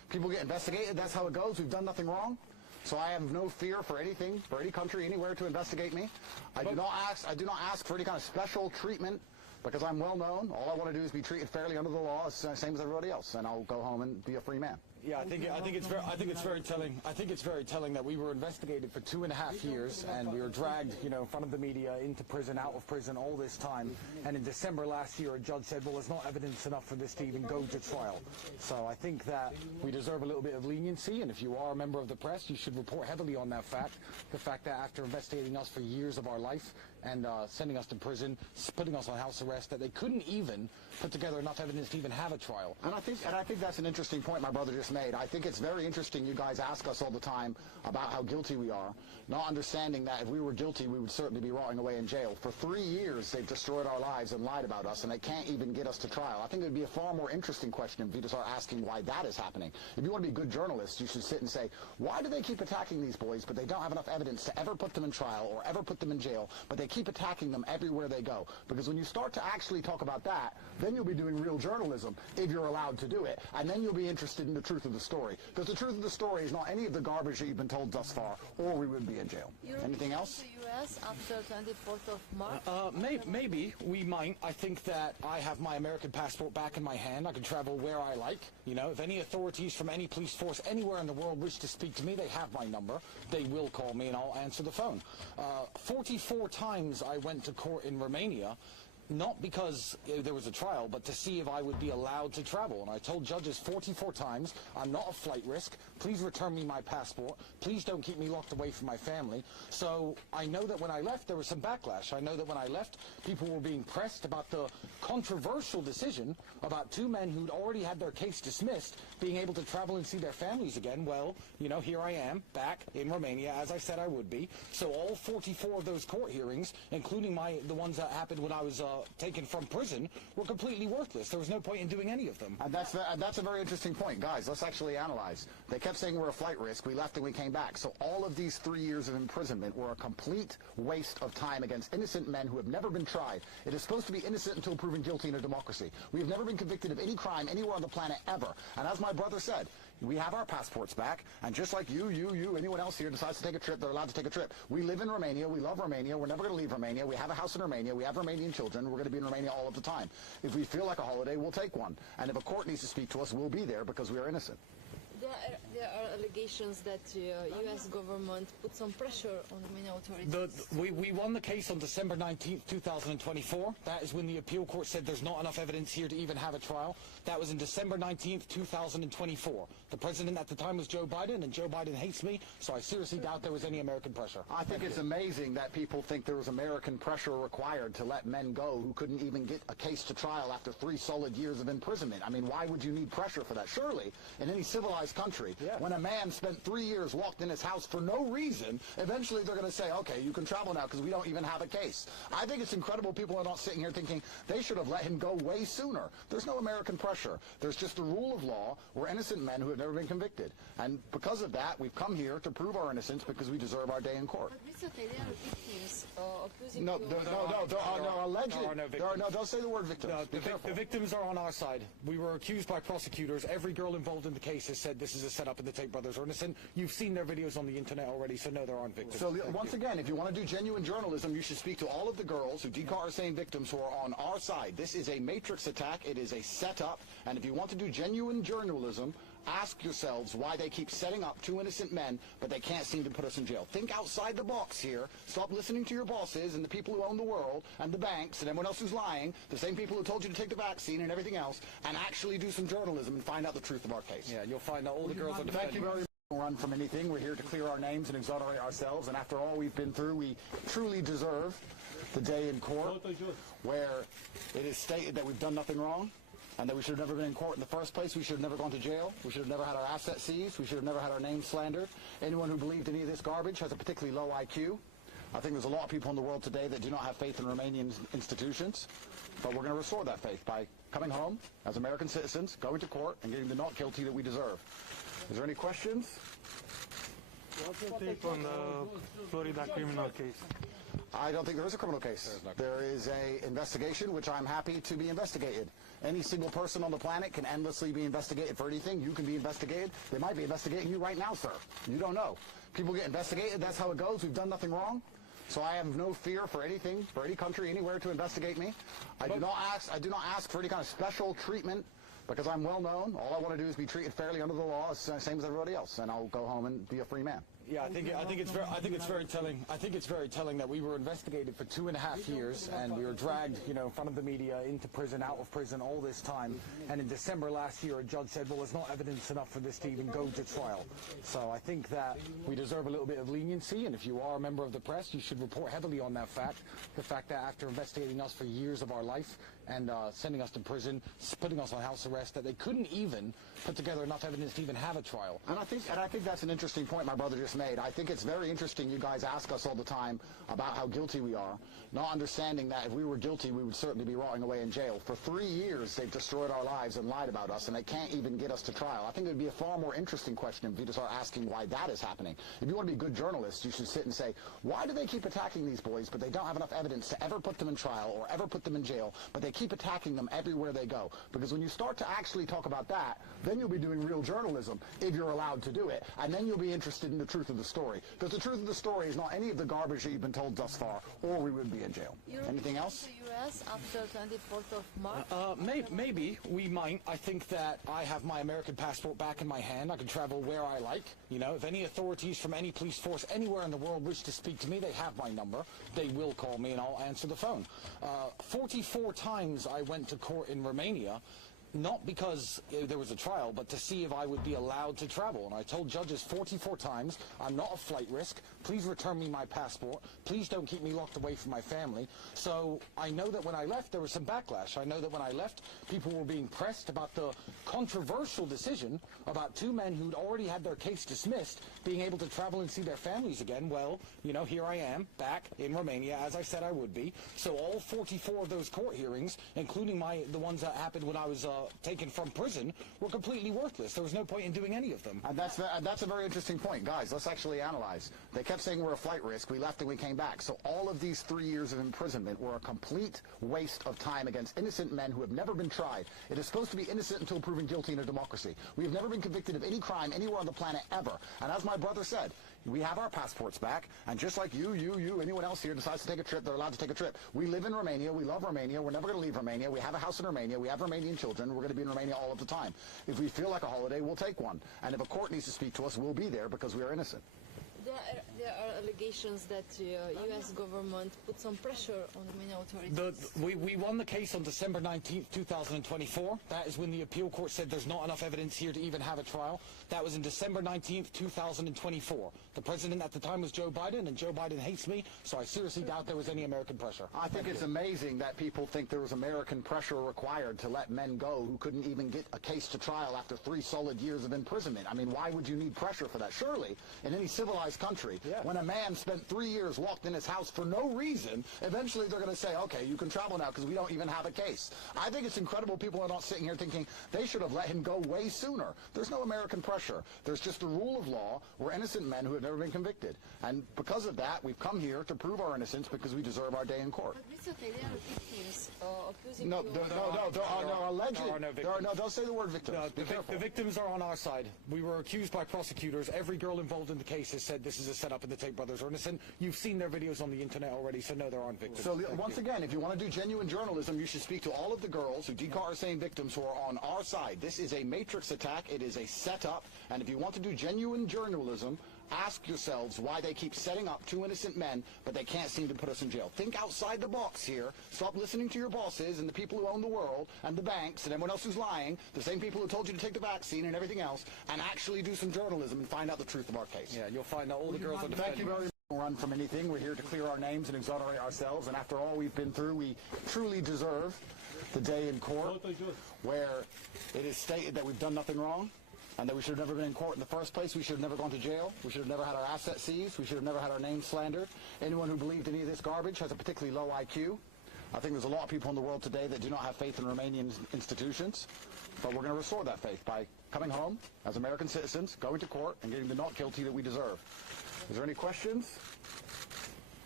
People get investigated. That's how it goes. We've done nothing wrong. So I have no fear for anything, for any country, anywhere to investigate me. I do not ask for any kind of special treatment because I'm well known. All I want to do is be treated fairly under the law, same as everybody else, and I'll go home and be a free man. Yeah, I think it's very telling. I think it's very telling that we were investigated for 2.5 years, and we were dragged, in front of the media, into prison, out of prison, all this time. And in December last year, a judge said, "Well, there's not evidence enough for this to even go to trial." So I think that we deserve a little bit of leniency, and if you are a member of the press, you should report heavily on that fact. The fact that after investigating us for years of our life and sending us to prison, putting us on house arrest, that they couldn't even put together enough evidence to even have a trial. And I think that's an interesting point my brother just made. I think it's very interesting you guys ask us all the time about how guilty we are, not understanding that if we were guilty, we would certainly be rotting away in jail. For 3 years, they've destroyed our lives and lied about us, and they can't even get us to trial. I think it would be a far more interesting question if you just start asking why that is happening. If you want to be good journalists, you should sit and say, why do they keep attacking these boys, but they don't have enough evidence to ever put them in trial or ever put them in jail, but they keep attacking them everywhere they go? Because when you start to actually talk about that, then you'll be doing real journalism, if you're allowed to do it, and then you'll be interested in the truth of the story. Because the truth of the story is not any of the garbage that you've been told thus far, or we would be in jail. Anything else? The U.S. after 24th of March? Maybe we might. I think that I have my American passport back in my hand. I can travel where I like. If any authorities from any police force anywhere in the world wish to speak to me, they have my number. They will call me and I'll answer the phone. 44 times I went to court in Romania, not because there was a trial, but to see if I would be allowed to travel. And I told judges 44 times, I'm not a flight risk. Please return me my passport. Please don't keep me locked away from my family. So I know that when I left, there was some backlash. I know that when I left, people were being pressed about the controversial decision about 2 men who'd already had their case dismissed being able to travel and see their families again. Well, here I am, back in Romania, as I said I would be. So all 44 of those court hearings, including the ones that happened when I was taken from prison, were completely worthless. There was no point in doing any of them. And that's a very interesting point. Guys, let's actually analyze. They kept saying we're a flight risk. We left and we came back. So all of these 3 years of imprisonment were a complete waste of time against innocent men who have never been tried. It is supposed to be innocent until proven guilty in a democracy. We have never been convicted of any crime anywhere on the planet ever. And as my brother said, we have our passports back, and just like you, anyone else here decides to take a trip, they're allowed to take a trip. We live in Romania. We love Romania. We're never going to leave Romania. We have a house in Romania. We have Romanian children. We're going to be in Romania all of the time. If we feel like a holiday, we'll take one. And if a court needs to speak to us, we'll be there because we are innocent. There are allegations that the U.S. government put some pressure on Romanian authorities. We won the case on December 19th, 2024. That is when the appeal court said there's not enough evidence here to even have a trial. That was in December 19th, 2024. The president at the time was Joe Biden, and Joe Biden hates me, so I seriously doubt there was any American pressure. I think it's amazing that people think there was American pressure required to let men go who couldn't even get a case to trial after 3 solid years of imprisonment. I mean, why would you need pressure for that? Surely, in any civilized country, when a man spent 3 years locked in his house for no reason, eventually they're going to say, okay, you can travel now because we don't even have a case. I think it's incredible people are not sitting here thinking they should have let him go way sooner. There's no American pressure. There's just the rule of law. We're innocent men who have never been convicted. And because of that, we've come here to prove our innocence because we deserve our day in court. But Mr. Tate, there are victims accusing No, you. there are no alleged. There are no victims. Don't say the word victims. No, Be careful. the victims are on our side. We were accused by prosecutors. Every girl involved in the case has said this is a setup and the Tate brothers are innocent. You've seen their videos on the internet already, so no, there aren't victims. So once again, if you want to do genuine journalism, you should speak to all of the girls who Decar are saying victims who are on our side. This is a matrix attack. It is a setup. And if you want to do genuine journalism, ask yourselves why they keep setting up 2 innocent men, but they can't seem to put us in jail. Think outside the box here. Stop listening to your bosses and the people who own the world and the banks and everyone else who's lying, the same people who told you to take the vaccine and everything else, and actually do some journalism and find out the truth of our case. Yeah, you'll find out all the girls are defending. Thank you very much. We don't run from anything. We're here to clear our names and exonerate ourselves, and after all we've been through, we truly deserve the day in court where it is stated that we've done nothing wrong, and that we should have never been in court in the first place. We should have never gone to jail. We should have never had our assets seized. We should have never had our name slandered. Anyone who believed any of this garbage has a particularly low IQ. I think there's a lot of people in the world today that do not have faith in Romanian institutions, but we're going to restore that faith by coming home as American citizens, going to court, and getting the not guilty that we deserve. Is there any questions? What's your take on the Florida criminal case? I don't think there is a criminal case. There is a investigation, which I'm happy to be investigated. Any single person on the planet can endlessly be investigated for anything. You can be investigated. They might be investigating you right now, sir. You don't know. People get investigated. That's how it goes. We've done nothing wrong. So I have no fear for anything, for any country, anywhere to investigate me. I do not ask for any kind of special treatment because I'm well known. All I want to do is be treated fairly under the law, same as everybody else, and I'll go home and be a free man. Yeah, I think it's very telling. I think it's very telling that we were investigated for 2.5 years, and we were dragged, in front of the media, into prison, out of prison, all this time. And in December last year, a judge said, "Well, there's not evidence enough for this to even go to trial." So I think that we deserve a little bit of leniency, and if you are a member of the press, you should report heavily on that fact. The fact that after investigating us for years of our life and sending us to prison, putting us on house arrest, that they couldn't even put together enough evidence to even have a trial. And I think that's an interesting point my brother just made. I think it's very interesting you guys ask us all the time about how guilty we are, not understanding that if we were guilty, we would certainly be rotting away in jail. For 3 years, they've destroyed our lives and lied about us, and they can't even get us to trial. I think it would be a far more interesting question if you start asking why that is happening. If you want to be good journalists, you should sit and say, why do they keep attacking these boys, but they don't have enough evidence to ever put them in trial or ever put them in jail, but they keep attacking them everywhere they go? Because when you start to actually talk about that, then you'll be doing real journalism, if you're allowed to do it, and then you'll be interested in the truth of the story. Because the truth of the story is not any of the garbage that you've been told thus far, or we would be in jail. Anything else? To the U.S. after 24th of March? Maybe we might. I think that I have my American passport back in my hand. I can travel where I like. If any authorities from any police force anywhere in the world wish to speak to me, they have my number. They will call me and I'll answer the phone. 44 times I went to court in Romania, not because there was a trial, but to see if I would be allowed to travel. And I told judges 44 times, I'm not a flight risk. Please return me my passport. Please don't keep me locked away from my family. So I know that when I left, there was some backlash. I know that when I left, people were being pressed about the controversial decision about 2 men who'd already had their case dismissed being able to travel and see their families again. Well, here I am, back in Romania, as I said I would be. So all 44 of those court hearings, including the ones that happened when I was taken from prison, were completely worthless. There was no point in doing any of them. And that's a very interesting point. Guys, let's actually analyze. They kept saying we're a flight risk. We left and we came back. So all of these 3 years of imprisonment were a complete waste of time against innocent men who have never been tried. It is supposed to be innocent until proven guilty in a democracy. We have never been convicted of any crime anywhere on the planet ever. And as my brother said, we have our passports back, and just like you, anyone else here decides to take a trip, they're allowed to take a trip. We live in Romania. We love Romania. We're never going to leave Romania. We have a house in Romania. We have Romanian children. We're going to be in Romania all of the time. If we feel like a holiday, we'll take one. And if a court needs to speak to us, we'll be there because we are innocent. There are allegations that U.S. government put some pressure on Romanian authorities. We won the case on December 19th, 2024. That is when the appeal court said there's not enough evidence here to even have a trial. That was in December 19th, 2024. The president at the time was Joe Biden, and Joe Biden hates me, so I seriously doubt there was any American pressure. I think it's amazing that people think there was American pressure required to let men go who couldn't even get a case to trial after 3 solid years of imprisonment. I mean, why would you need pressure for that? Surely, in any civilized country, when a man spent 3 years locked in his house for no reason, eventually they're going to say, okay, you can travel now because we don't even have a case. I think it's incredible people are not sitting here thinking they should have let him go way sooner. There's no American pressure. There's just the rule of law. We're innocent men who have never been convicted. And because of that, we've come here to prove our innocence because we deserve our day in court. But Mr. Tate, there are victims accusing No, you there are no alleged. There are no victims. Don't say the word victims. The victims are on our side. We were accused by prosecutors. Every girl involved in the case has said this is a setup and the Tate brothers are innocent. You've seen their videos on the internet already, so no, there aren't victims. So once again, if you want to do genuine journalism, you should speak to all of the girls who Decar are saying victims who are on our side. This is a matrix attack. It is a setup. And if you want to do genuine journalism, ask yourselves why they keep setting up 2 innocent men, but they can't seem to put us in jail. Think outside the box here. Stop listening to your bosses and the people who own the world and the banks and everyone else who's lying, the same people who told you to take the vaccine and everything else, and actually do some journalism and find out the truth of our case. Yeah, you'll find out all the girls are defending. Thank you very much. Run from anything. We're here to clear our names and exonerate ourselves, and after all we've been through, we truly deserve the day in court where it is stated that we've done nothing wrong, and that we should have never been in court in the first place. We should have never gone to jail. We should have never had our assets seized. We should have never had our name slandered. Anyone who believed any of this garbage has a particularly low IQ. I think there's a lot of people in the world today that do not have faith in Romanian institutions, but we're going to restore that faith by coming home as American citizens, going to court, and getting the not guilty that we deserve. Is there any questions?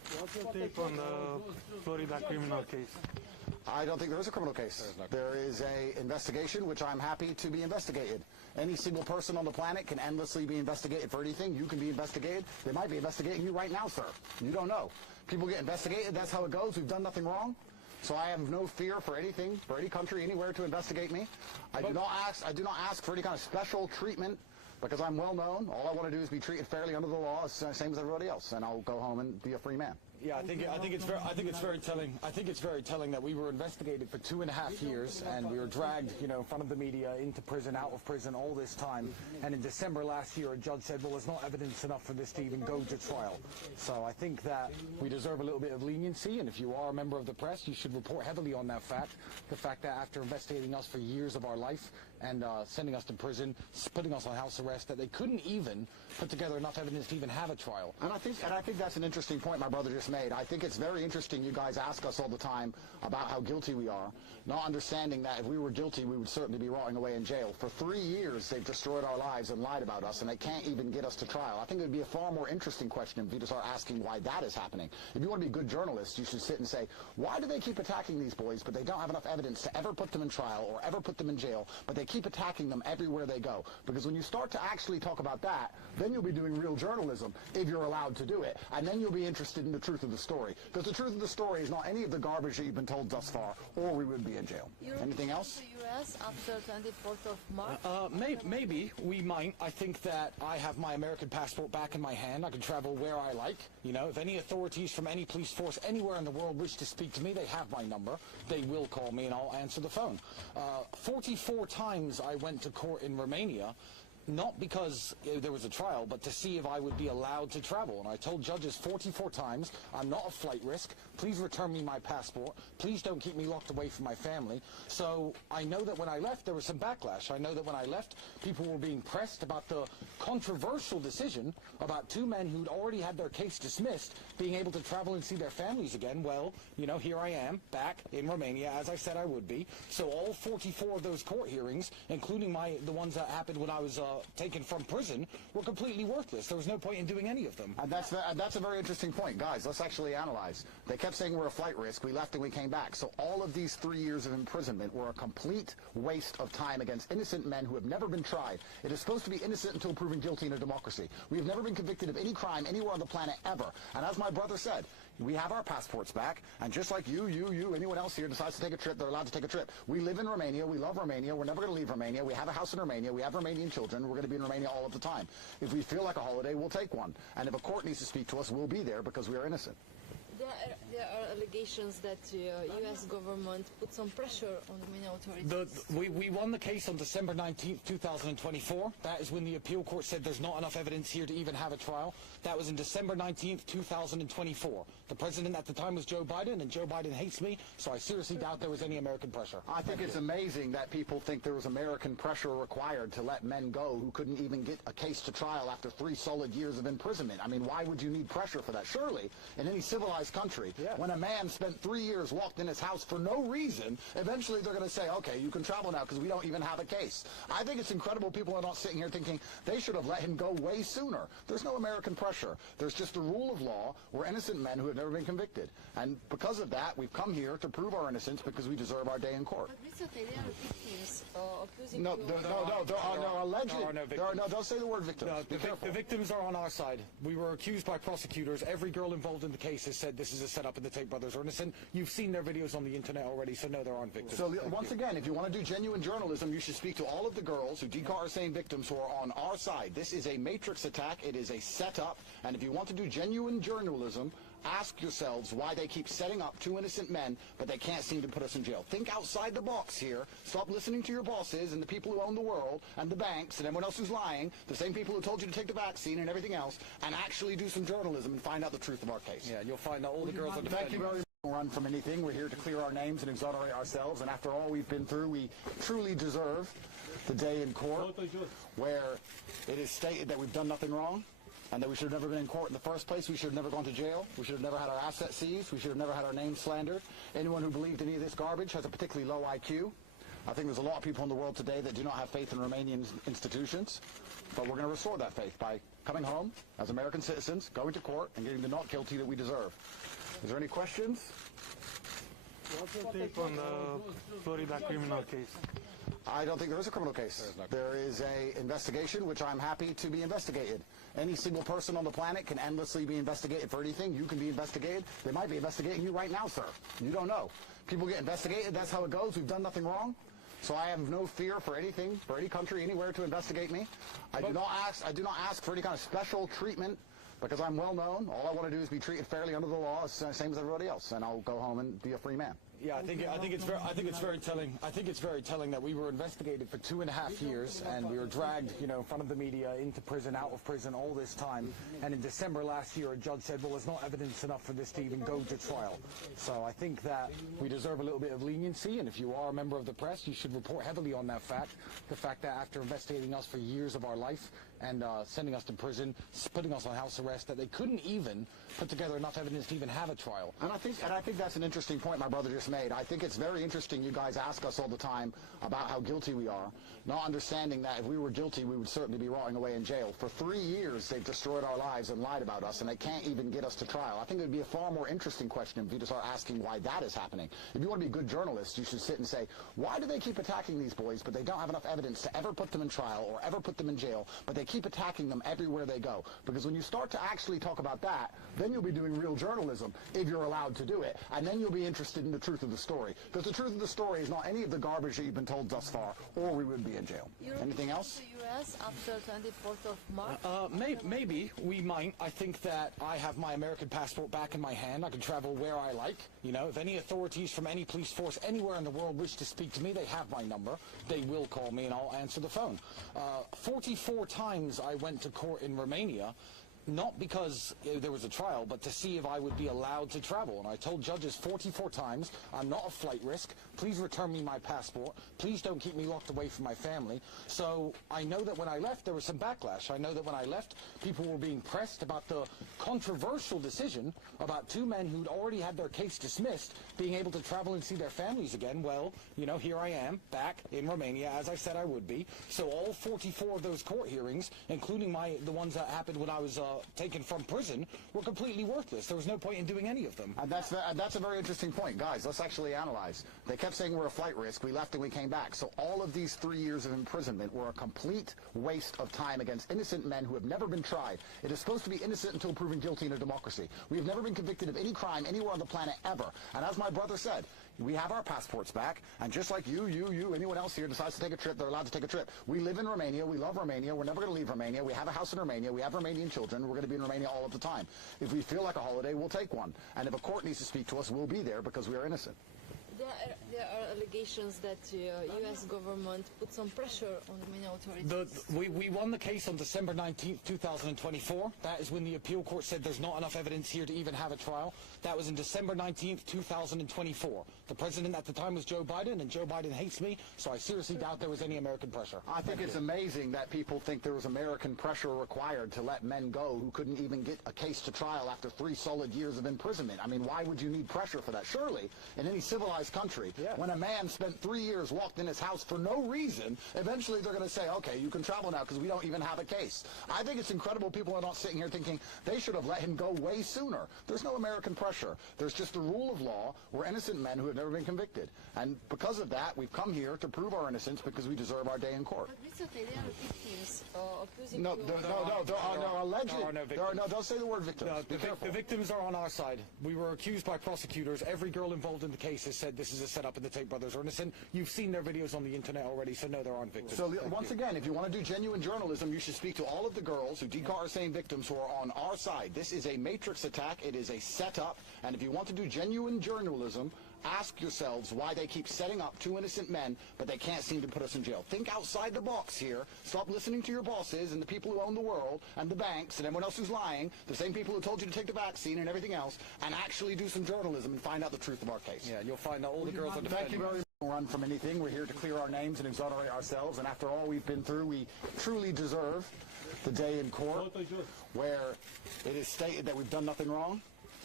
What's your take on the Florida criminal case? I don't think there is a criminal case. There is a investigation, which I'm happy to be investigated. Any single person on the planet can endlessly be investigated for anything. You can be investigated. They might be investigating you right now, sir. You don't know. People get investigated. That's how it goes. We've done nothing wrong. So I have no fear for anything, for any country, anywhere to investigate me. I do not ask for any kind of special treatment because I'm well known. All I want to do is be treated fairly under the law, same as everybody else, and I'll go home and be a free man. Yeah, I think it's very telling. I think it's very telling that we were investigated for 2.5 years, and we were dragged, in front of the media, into prison, out of prison, all this time. And in December last year, a judge said, "Well, there's not evidence enough for this to even go to trial." So I think that we deserve a little bit of leniency, and if you are a member of the press, you should report heavily on that fact. The fact that after investigating us for years of our life and sending us to prison, putting us on house arrest, that they couldn't even put together enough evidence to even have a trial. And I think that's an interesting point my brother just made. I think it's very interesting you guys ask us all the time about how guilty we are, not understanding that if we were guilty, we would certainly be rotting away in jail. For 3 years, they've destroyed our lives and lied about us, and they can't even get us to trial. I think it would be a far more interesting question if you start asking why that is happening. If you want to be a good journalist, you should sit and say, why do they keep attacking these boys, but they don't have enough evidence to ever put them in trial or ever put them in jail, but they keep attacking them everywhere they go? Because when you start to actually talk about that, then you'll be doing real journalism, if you're allowed to do it, and then you'll be interested in the truth of the story. Because the truth of the story is not any of the garbage that you've been told thus far, or we would be in jail. Anything else? To the U.S. after 24th of March? Maybe we might. I think that I have my American passport back in my hand. I can travel where I like. If any authorities from any police force anywhere in the world wish to speak to me, they have my number. They will call me and I'll answer the phone. 44 times I went to court in Romania, not because there was a trial, but to see if I would be allowed to travel. And I told judges 44 times, I'm not a flight risk. Please return me my passport. Please don't keep me locked away from my family. So I know that when I left, there was some backlash. I know that when I left, people were being pressed about the controversial decision about 2 men who'd already had their case dismissed being able to travel and see their families again. Well, here I am, back in Romania, as I said I would be. So all 44 of those court hearings, including the ones that happened when I was taken from prison, were completely worthless. There was no point in doing any of them. And that's a very interesting point. Guys, let's actually analyze. They kept saying we're a flight risk. We left and we came back. So all of these 3 years of imprisonment were a complete waste of time against innocent men who have never been tried. It is supposed to be innocent until proven guilty in a democracy. We have never been convicted of any crime anywhere on the planet ever. And as my brother said, we have our passports back, and just like you, anyone else here decides to take a trip, they're allowed to take a trip. We live in Romania, we love Romania, we're never going to leave Romania, we have a house in Romania, we have Romanian children, we're going to be in Romania all of the time. If we feel like a holiday, we'll take one. And if a court needs to speak to us, we'll be there because we are innocent. There are allegations that U.S. government put some pressure on Romanian authorities. We won the case on December 19th, 2024. That is when the appeal court said there's not enough evidence here to even have a trial. That was in December 19th, 2024. The president at the time was Joe Biden, and Joe Biden hates me, so I seriously doubt there was any American pressure. I think it's amazing that people think there was American pressure required to let men go who couldn't even get a case to trial after 3 solid years of imprisonment. I mean, why would you need pressure for that? Surely, in any civilized country, when a man spent 3 years locked in his house for no reason, eventually they're going to say, okay, you can travel now because we don't even have a case. I think it's incredible people are not sitting here thinking they should have let him go way sooner. There's no American pressure. There's just a rule of law. We're innocent men who have never been convicted. And because of that, we've come here to prove our innocence because we deserve our day in court. But Mr. Tate, there are victims accusing No, you there are no alleged. Don't say the word victims. No, the victims are on our side. We were accused by prosecutors. Every girl involved in the case has said this is a setup and the Tate brothers are innocent. You've seen their videos on the internet already, so no, there aren't victims. So once again, if you want to do genuine journalism, you should speak to all of the girls who Decar are saying victims who are on our side. This is a matrix attack. It is a setup. And if you want to do genuine journalism, ask yourselves why they keep setting up 2 innocent men, but they can't seem to put us in jail. Think outside the box here. Stop listening to your bosses and the people who own the world and the banks and everyone else who's lying, the same people who told you to take the vaccine and everything else, and actually do some journalism and find out the truth of our case. Yeah, you'll find out all the girls are defending. Thank you very much. Run from anything. We're here to clear our names and exonerate ourselves, and after all we've been through, we truly deserve the day in court where it is stated that we've done nothing wrong, and that we should have never been in court in the first place. We should have never gone to jail. We should have never had our assets seized. We should have never had our names slandered. Anyone who believed any of this garbage has a particularly low IQ. I think there's a lot of people in the world today that do not have faith in Romanian institutions, but we're going to restore that faith by coming home as American citizens, going to court, and getting the not guilty that we deserve. Is there any questions? What's your take on the Florida criminal case? I don't think there is a criminal case. There is a investigation, which I'm happy to be investigated. Any single person on the planet can endlessly be investigated for anything. You can be investigated. They might be investigating you right now, sir. You don't know. People get investigated. That's how it goes. We've done nothing wrong. So I have no fear for anything, for any country, anywhere to investigate me. I do not ask for any kind of special treatment because I'm well known. All I want to do is be treated fairly under the law, same as everybody else, and I'll go home and be a free man. Yeah, I think it's very telling. I think it's very telling that we were investigated for 2.5 years, and we were dragged, in front of the media, into prison, out of prison, all this time. And in December last year, a judge said, well, there's not evidence enough for this to even go to trial. So I think that we deserve a little bit of leniency, and if you are a member of the press, you should report heavily on that fact. The fact that after investigating us for years of our life and sending us to prison, putting us on house arrest, that they couldn't even put together enough evidence to even have a trial. And I think that's an interesting point my brother just made. I think it's very interesting you guys ask us all the time about how guilty we are, not understanding that if we were guilty, we would certainly be rotting away in jail. For 3 years, they've destroyed our lives and lied about us, and they can't even get us to trial. I think it would be a far more interesting question if you to start asking why that is happening. If you want to be a good journalist, you should sit and say, why do they keep attacking these boys, but they don't have enough evidence to ever put them in trial or ever put them in jail, but they keep attacking them everywhere they go? Because when you start to actually talk about that, then you'll be doing real journalism, if you're allowed to do it, and then you'll be interested in the truth of the story. Because the truth of the story is not any of the garbage that you've been told thus far, or we would be in jail. Anything else? To the U.S. after 24th of March? Maybe we might. I think that I have my American passport back in my hand. I can travel where I like. If any authorities from any police force anywhere in the world wish to speak to me, they have my number. They will call me and I'll answer the phone. 44 times I went to court in Romania, not because there was a trial, but to see if I would be allowed to travel. And I told judges 44 times, I'm not a flight risk. Please return me my passport. Please don't keep me locked away from my family. So I know that when I left, there was some backlash. I know that when I left, people were being pressed about the controversial decision about 2 men who'd already had their case dismissed being able to travel and see their families again. Well, here I am, back in Romania, as I said I would be. So all 44 of those court hearings, including the ones that happened when I was taken from prison, were completely worthless. There was no point in doing any of them. And that's a very interesting point. Guys, let's actually analyze. They kept saying we're a flight risk. We left and we came back. So all of these 3 years of imprisonment were a complete waste of time against innocent men who have never been tried. It is supposed to be innocent until proven guilty in a democracy. We have never been convicted of any crime anywhere on the planet ever. And as my brother said, we have our passports back, and just like you, anyone else here decides to take a trip, they're allowed to take a trip. We live in Romania. We love Romania. We're never going to leave Romania. We have a house in Romania. We have Romanian children. We're going to be in Romania all of the time. If we feel like a holiday, we'll take one. And if a court needs to speak to us, we'll be there because we are innocent. There are allegations that U.S. government put some pressure on Romanian authorities. We won the case on December 19th, 2024. That is when the appeal court said there's not enough evidence here to even have a trial. That was in December 19th, 2024. The president at the time was Joe Biden, and Joe Biden hates me, so I seriously doubt there was any American pressure. I think it's amazing that people think there was American pressure required to let men go who couldn't even get a case to trial after 3 solid years of imprisonment. I mean, why would you need pressure for that? Surely, in any civilized country, when a man spent 3 years locked in his house for no reason, eventually they're going to say, okay, you can travel now because we don't even have a case. I think it's incredible people are not sitting here thinking they should have let him go way sooner. There's no American pressure. There's just the rule of law. We're innocent men who have never been convicted. And because of that, we've come here to prove our innocence because we deserve our day in court. But recently there are victims accusing No, you there are no alleged. Don't say the word victims. No, the victims are on our side. We were accused by prosecutors. Every girl involved in the case has said this is a setup and the Tate brothers are innocent. You've seen their videos on the internet already, so no, there aren't victims. So once again, if you want to do genuine journalism, you should speak to all of the girls who Decar are saying victims who are on our side. This is a matrix attack. It is a setup. And if you want to do genuine journalism, ask yourselves why they keep setting up 2 innocent men, but they can't seem to put us in jail. Think outside the box here. Stop listening to your bosses and the people who own the world and the banks and everyone else who's lying, the same people who told you to take the vaccine and everything else, and actually do some journalism and find out the truth of our case. Yeah, and you'll find out all the girls are defending. Thank you very much. Run from anything. We're here to clear our names and exonerate ourselves, and after all we've been through, we truly deserve the day in court where it is stated that we've done nothing wrong,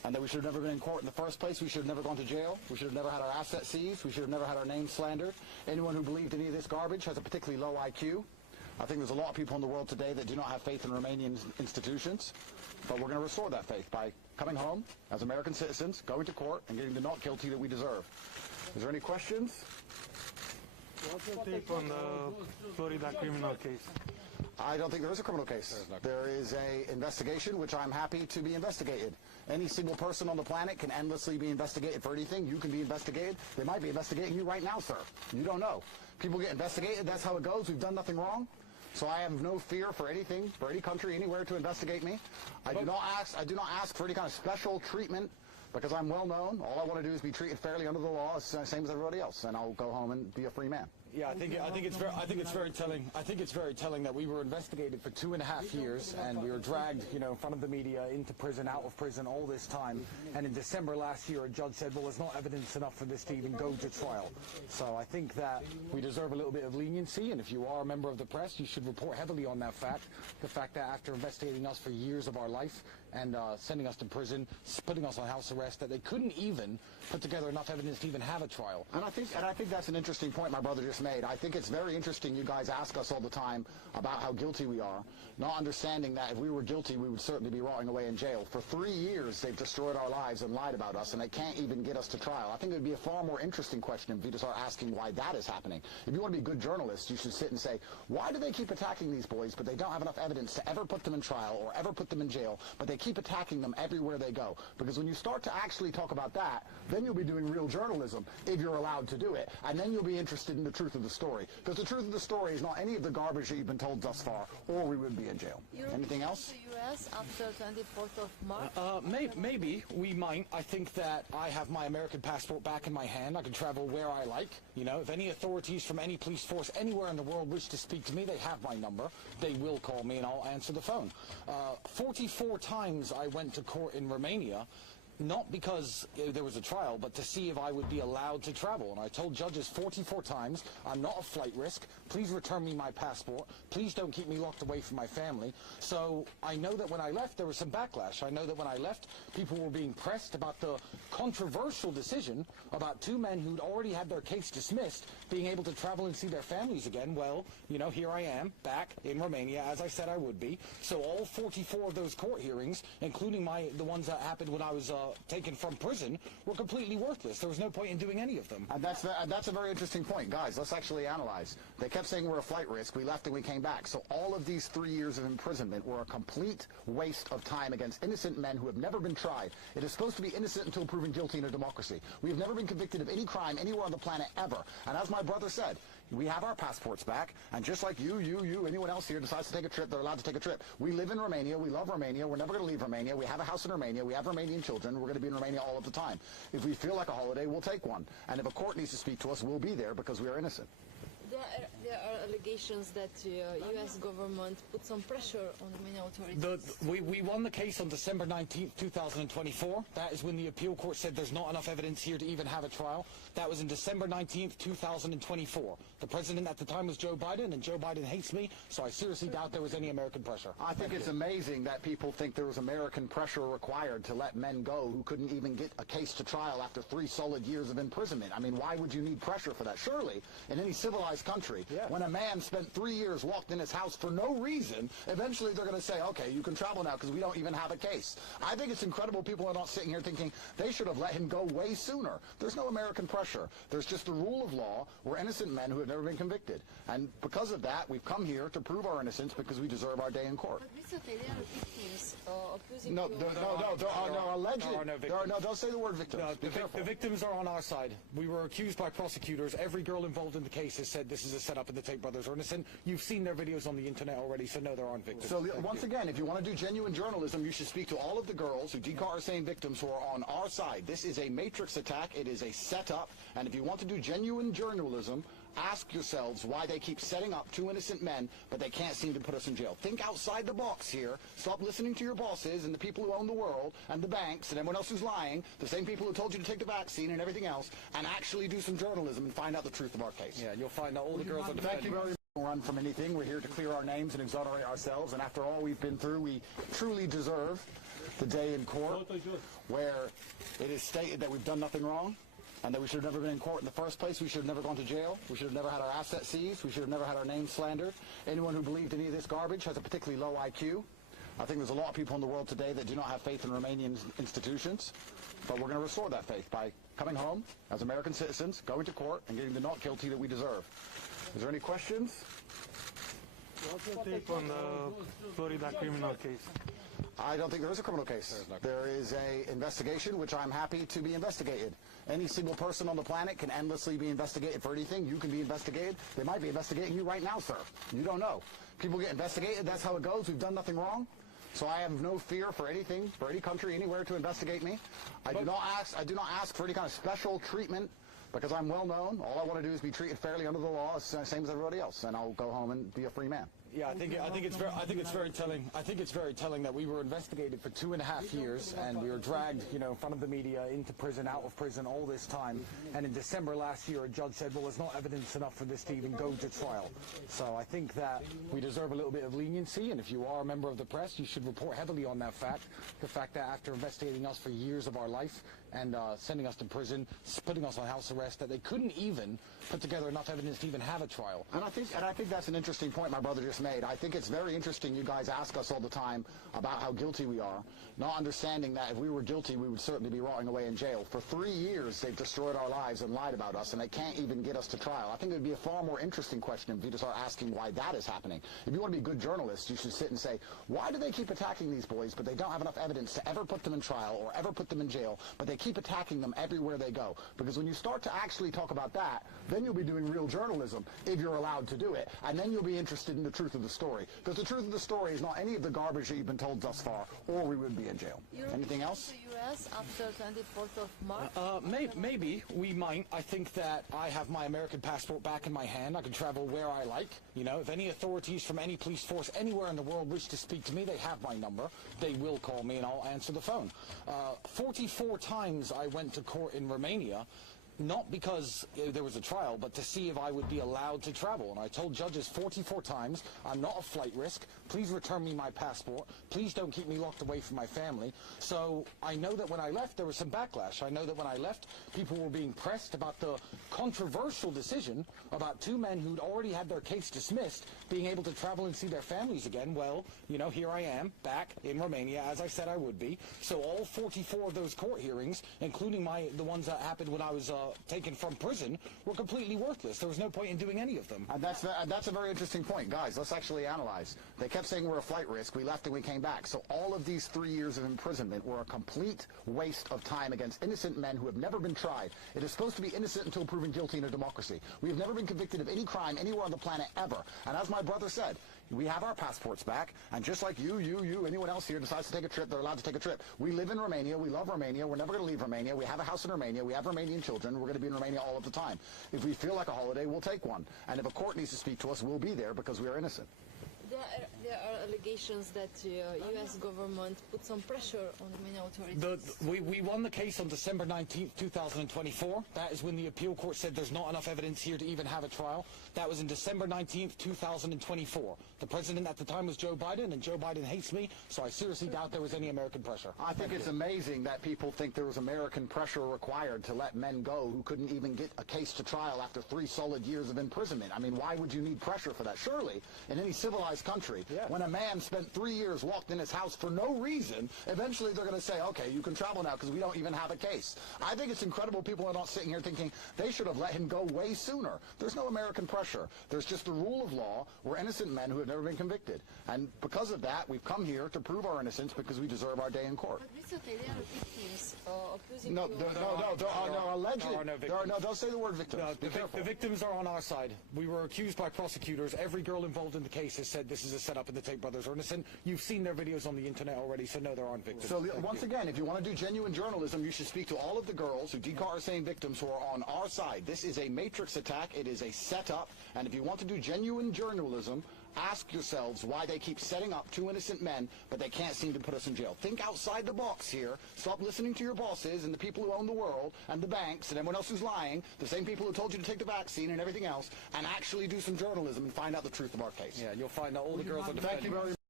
and that we should have never been in court in the first place. We should have never gone to jail. We should have never had our assets seized. We should have never had our name slandered. Anyone who believed any of this garbage has a particularly low IQ. I think there's a lot of people in the world today that do not have faith in Romanian institutions, but we're going to restore that faith by coming home as American citizens, going to court, and getting the not guilty that we deserve. Is there any questions? What's your take on the Florida criminal case? I don't think there is a criminal case. There is an investigation, which I'm happy to be investigated. Any single person on the planet can endlessly be investigated for anything. You can be investigated. They might be investigating you right now, sir. You don't know. People get investigated. That's how it goes. We've done nothing wrong. So I have no fear for anything, for any country, anywhere to investigate me. I do not ask for any kind of special treatment because I'm well known. All I want to do is be treated fairly under the law, same as everybody else, and I'll go home and be a free man. Yeah, I think it's very telling. I think it's very telling that we were investigated for 2.5 years, and we were dragged, in front of the media, into prison, out of prison, all this time. And in December last year, a judge said, well, there's not evidence enough for this to even go to trial. So I think that we deserve a little bit of leniency, and if you are a member of the press, you should report heavily on that fact. The fact that after investigating us for years of our life and sending us to prison, putting us on house arrest, that they couldn't even put together enough evidence to even have a trial. And I think that's an interesting point my brother just made. I think it's very interesting you guys ask us all the time about how guilty we are, not understanding that if we were guilty, we would certainly be rotting away in jail. For 3 years, they've destroyed our lives and lied about us, and they can't even get us to trial. I think it would be a far more interesting question if you to start asking why that is happening. If you want to be a good journalist, you should sit and say, why do they keep attacking these boys, but they don't have enough evidence to ever put them in trial or ever put them in jail, but they keep attacking them everywhere they go? Because when you start to actually talk about that, then you'll be doing real journalism, if you're allowed to do it, and then you'll be interested in the truth of the story. Because the truth of the story is not any of the garbage that you've been told thus far, or we would be in jail. Anything else? The U.S. after 24th of March? Maybe we might. I think that I have my American passport back in my hand. I can travel where I like. If any authorities from any police force anywhere in the world wish to speak to me, they have my number. They will call me and I'll answer the phone. 44 times I went to court in Romania, not because there was a trial, but to see if I would be allowed to travel. And I told judges 44 times, I'm not a flight risk. Please return me my passport. Please don't keep me locked away from my family. So I know that when I left, there was some backlash. I know that when I left, people were being pressed about the controversial decision about 2 men who'd already had their case dismissed being able to travel and see their families again. Well, here I am, back in Romania, as I said I would be. So all 44 of those court hearings, including the ones that happened when I was taken from prison, were completely worthless. There was no point in doing any of them. And that's a very interesting point. Guys, let's actually analyze. They kept saying we're a flight risk. We left and we came back. So all of these 3 years of imprisonment were a complete waste of time against innocent men who have never been tried. It is supposed to be innocent until proven guilty in a democracy. We have never been convicted of any crime anywhere on the planet ever. And as my brother said, we have our passports back, and just like you, anyone else here decides to take a trip, they're allowed to take a trip. We live in Romania, we love Romania, we're never going to leave Romania, we have a house in Romania, we have Romanian children, we're going to be in Romania all of the time. If we feel like a holiday, we'll take one. And if a court needs to speak to us, we'll be there because we are innocent. There are allegations that the U.S. government put some pressure on Romanian authorities. We won the case on December 19th, 2024. That is when the appeal court said there's not enough evidence here to even have a trial. That was in December 19th, 2024. The president at the time was Joe Biden, and Joe Biden hates me, so I seriously doubt there was any American pressure. I think it's amazing that people think there was American pressure required to let men go who couldn't even get a case to trial after 3 solid years of imprisonment. I mean, why would you need pressure for that? Surely, in any civilized country, when a man spent 3 years locked in his house for no reason, eventually they're going to say, okay, you can travel now because we don't even have a case. I think it's incredible people are not sitting here thinking they should have let him go way sooner. There's no American pressure. There's just the rule of law. We're innocent men who have never been convicted. And because of that, we've come here to prove our innocence because we deserve our day in court. But recently there are victims accusing No, you. there are no alleged. There are no victims. Don't say the word victims. No, Be careful. the victims are on our side. We were accused by prosecutors. Every girl involved in the case has said this is a setup and the Tate brothers are innocent. You've seen their videos on the internet already, so no, there aren't victims. So once again, if you want to do genuine journalism, you should speak to all of the girls who Decar are saying victims who are on our side. This is a matrix attack. It is a setup. And if you want to do genuine journalism, ask yourselves why they keep setting up 2 innocent men, but they can't seem to put us in jail. Think outside the box here. Stop listening to your bosses and the people who own the world and the banks and everyone else who's lying, the same people who told you to take the vaccine and everything else, and actually do some journalism and find out the truth of our case. Yeah, you'll find out all the girls are defending. Thank you very much. Run from anything. We're here to clear our names and exonerate ourselves, and after all we've been through, we truly deserve the day in court. where it is stated that we've done nothing wrong and that we should have never been in court in the first place. We should have never gone to jail. We should have never had our assets seized. We should have never had our name slandered. Anyone who believed any of this garbage has a particularly low IQ. I think there's a lot of people in the world today that do not have faith in Romanian institutions, but we're going to restore that faith by coming home as American citizens, going to court, and getting the not guilty that we deserve. Is there any questions? What's your take on the Florida criminal case? I don't think there is a criminal case. There is an investigation, which I'm happy to be investigated. Any single person on the planet can endlessly be investigated for anything. You can be investigated. They might be investigating you right now, sir. You don't know. People get investigated. That's how it goes. We've done nothing wrong. So I have no fear for anything, for any country, anywhere to investigate me. I do not ask for any kind of special treatment because I'm well known. All I want to do is be treated fairly under the law, same as everybody else, and I'll go home and be a free man. Yeah, I think it's very telling. I think it's very telling that we were investigated for 2.5 years, and we were dragged, in front of the media, into prison, out of prison, all this time. And in December last year, a judge said, well, there's not evidence enough for this to even go to trial. So I think that we deserve a little bit of leniency, and if you are a member of the press, you should report heavily on that fact. The fact that after investigating us for years of our life and sending us to prison, putting us on house arrest, that they couldn't even put together enough evidence to even have a trial. And I think that's an interesting point my brother just made. I think it's very interesting you guys ask us all the time about how guilty we are, not understanding that if we were guilty, we would certainly be rotting away in jail. For 3 years, they've destroyed our lives and lied about us, and they can't even get us to trial. I think it would be a far more interesting question if you just start asking why that is happening. If you want to be a good journalist, you should sit and say, why do they keep attacking these boys, but they don't have enough evidence to ever put them in trial or ever put them in jail, but they keep attacking them everywhere they go? Because when you start to actually talk about that, then you'll be doing real journalism, if you're allowed to do it, and then you'll be interested in the truth of the story. Because the truth of the story is not any of the garbage that you've been told thus far, or we would be in jail. Anything else? The U.S. after 24th of March? Maybe we might. I think that I have my American passport back in my hand. I can travel where I like. If any authorities from any police force anywhere in the world wish to speak to me, they have my number. They will call me and I'll answer the phone. 44 times I went to court in Romania, not because there was a trial, but to see if I would be allowed to travel. And I told judges 44 times, I'm not a flight risk. Please return me my passport. Please don't keep me locked away from my family. So I know that when I left, there was some backlash. I know that when I left, people were being pressed about the controversial decision about 2 men who'd already had their case dismissed being able to travel and see their families again. Well, here I am, back in Romania, as I said I would be. So all 44 of those court hearings, including the ones that happened when I was taken from prison, were completely worthless. There was no point in doing any of them. And that's a very interesting point. Guys, let's actually analyze. They kept saying we're a flight risk. We left and we came back. So all of these 3 years of imprisonment were a complete waste of time against innocent men who have never been tried. It is supposed to be innocent until proven guilty in a democracy. We have never been convicted of any crime anywhere on the planet ever. And as my brother said, we have our passports back, and just like you, anyone else here decides to take a trip, they're allowed to take a trip. We live in Romania, we love Romania, we're never going to leave Romania, we have a house in Romania, we have Romanian children, we're going to be in Romania all of the time. If we feel like a holiday, we'll take one. And if a court needs to speak to us, we'll be there because we are innocent. There are allegations that the U.S. government put some pressure on Romanian authorities. We won the case on December 19th, 2024. That is when the appeal court said there's not enough evidence here to even have a trial. That was in December 19th, 2024. The president at the time was Joe Biden, and Joe Biden hates me, so I seriously doubt there was any American pressure. I think it's amazing that people think there was American pressure required to let men go who couldn't even get a case to trial after 3 solid years of imprisonment. I mean, why would you need pressure for that? Surely, in any civilized country, when a man spent 3 years locked in his house for no reason, eventually they're going to say, okay, you can travel now because we don't even have a case. I think it's incredible people are not sitting here thinking they should have let him go way sooner. There's no American pressure. There's just the rule of law. We're innocent men who have never been convicted. And because of that, we've come here to prove our innocence because we deserve our day in court. But recently there are victims accusing No, you. allegedly. Don't say the word victims. No, Be careful. the victims are on our side. We were accused by prosecutors. Every girl involved in the case has said this is a setup and the Tate brothers are innocent. You've seen their videos on the internet already, so no, there aren't victims. So once again, if you want to do genuine journalism, you should speak to all of the girls who Decar are saying victims who are on our side. This is a matrix attack. It is a setup. And if you want to do genuine journalism, ask yourselves why they keep setting up 2 innocent men, but they can't seem to put us in jail. Think outside the box here. Stop listening to your bosses and the people who own the world and the banks and everyone else who's lying, the same people who told you to take the vaccine and everything else, and actually do some journalism and find out the truth of our case. Yeah, you'll find out all the girls are defending. Thank you very much.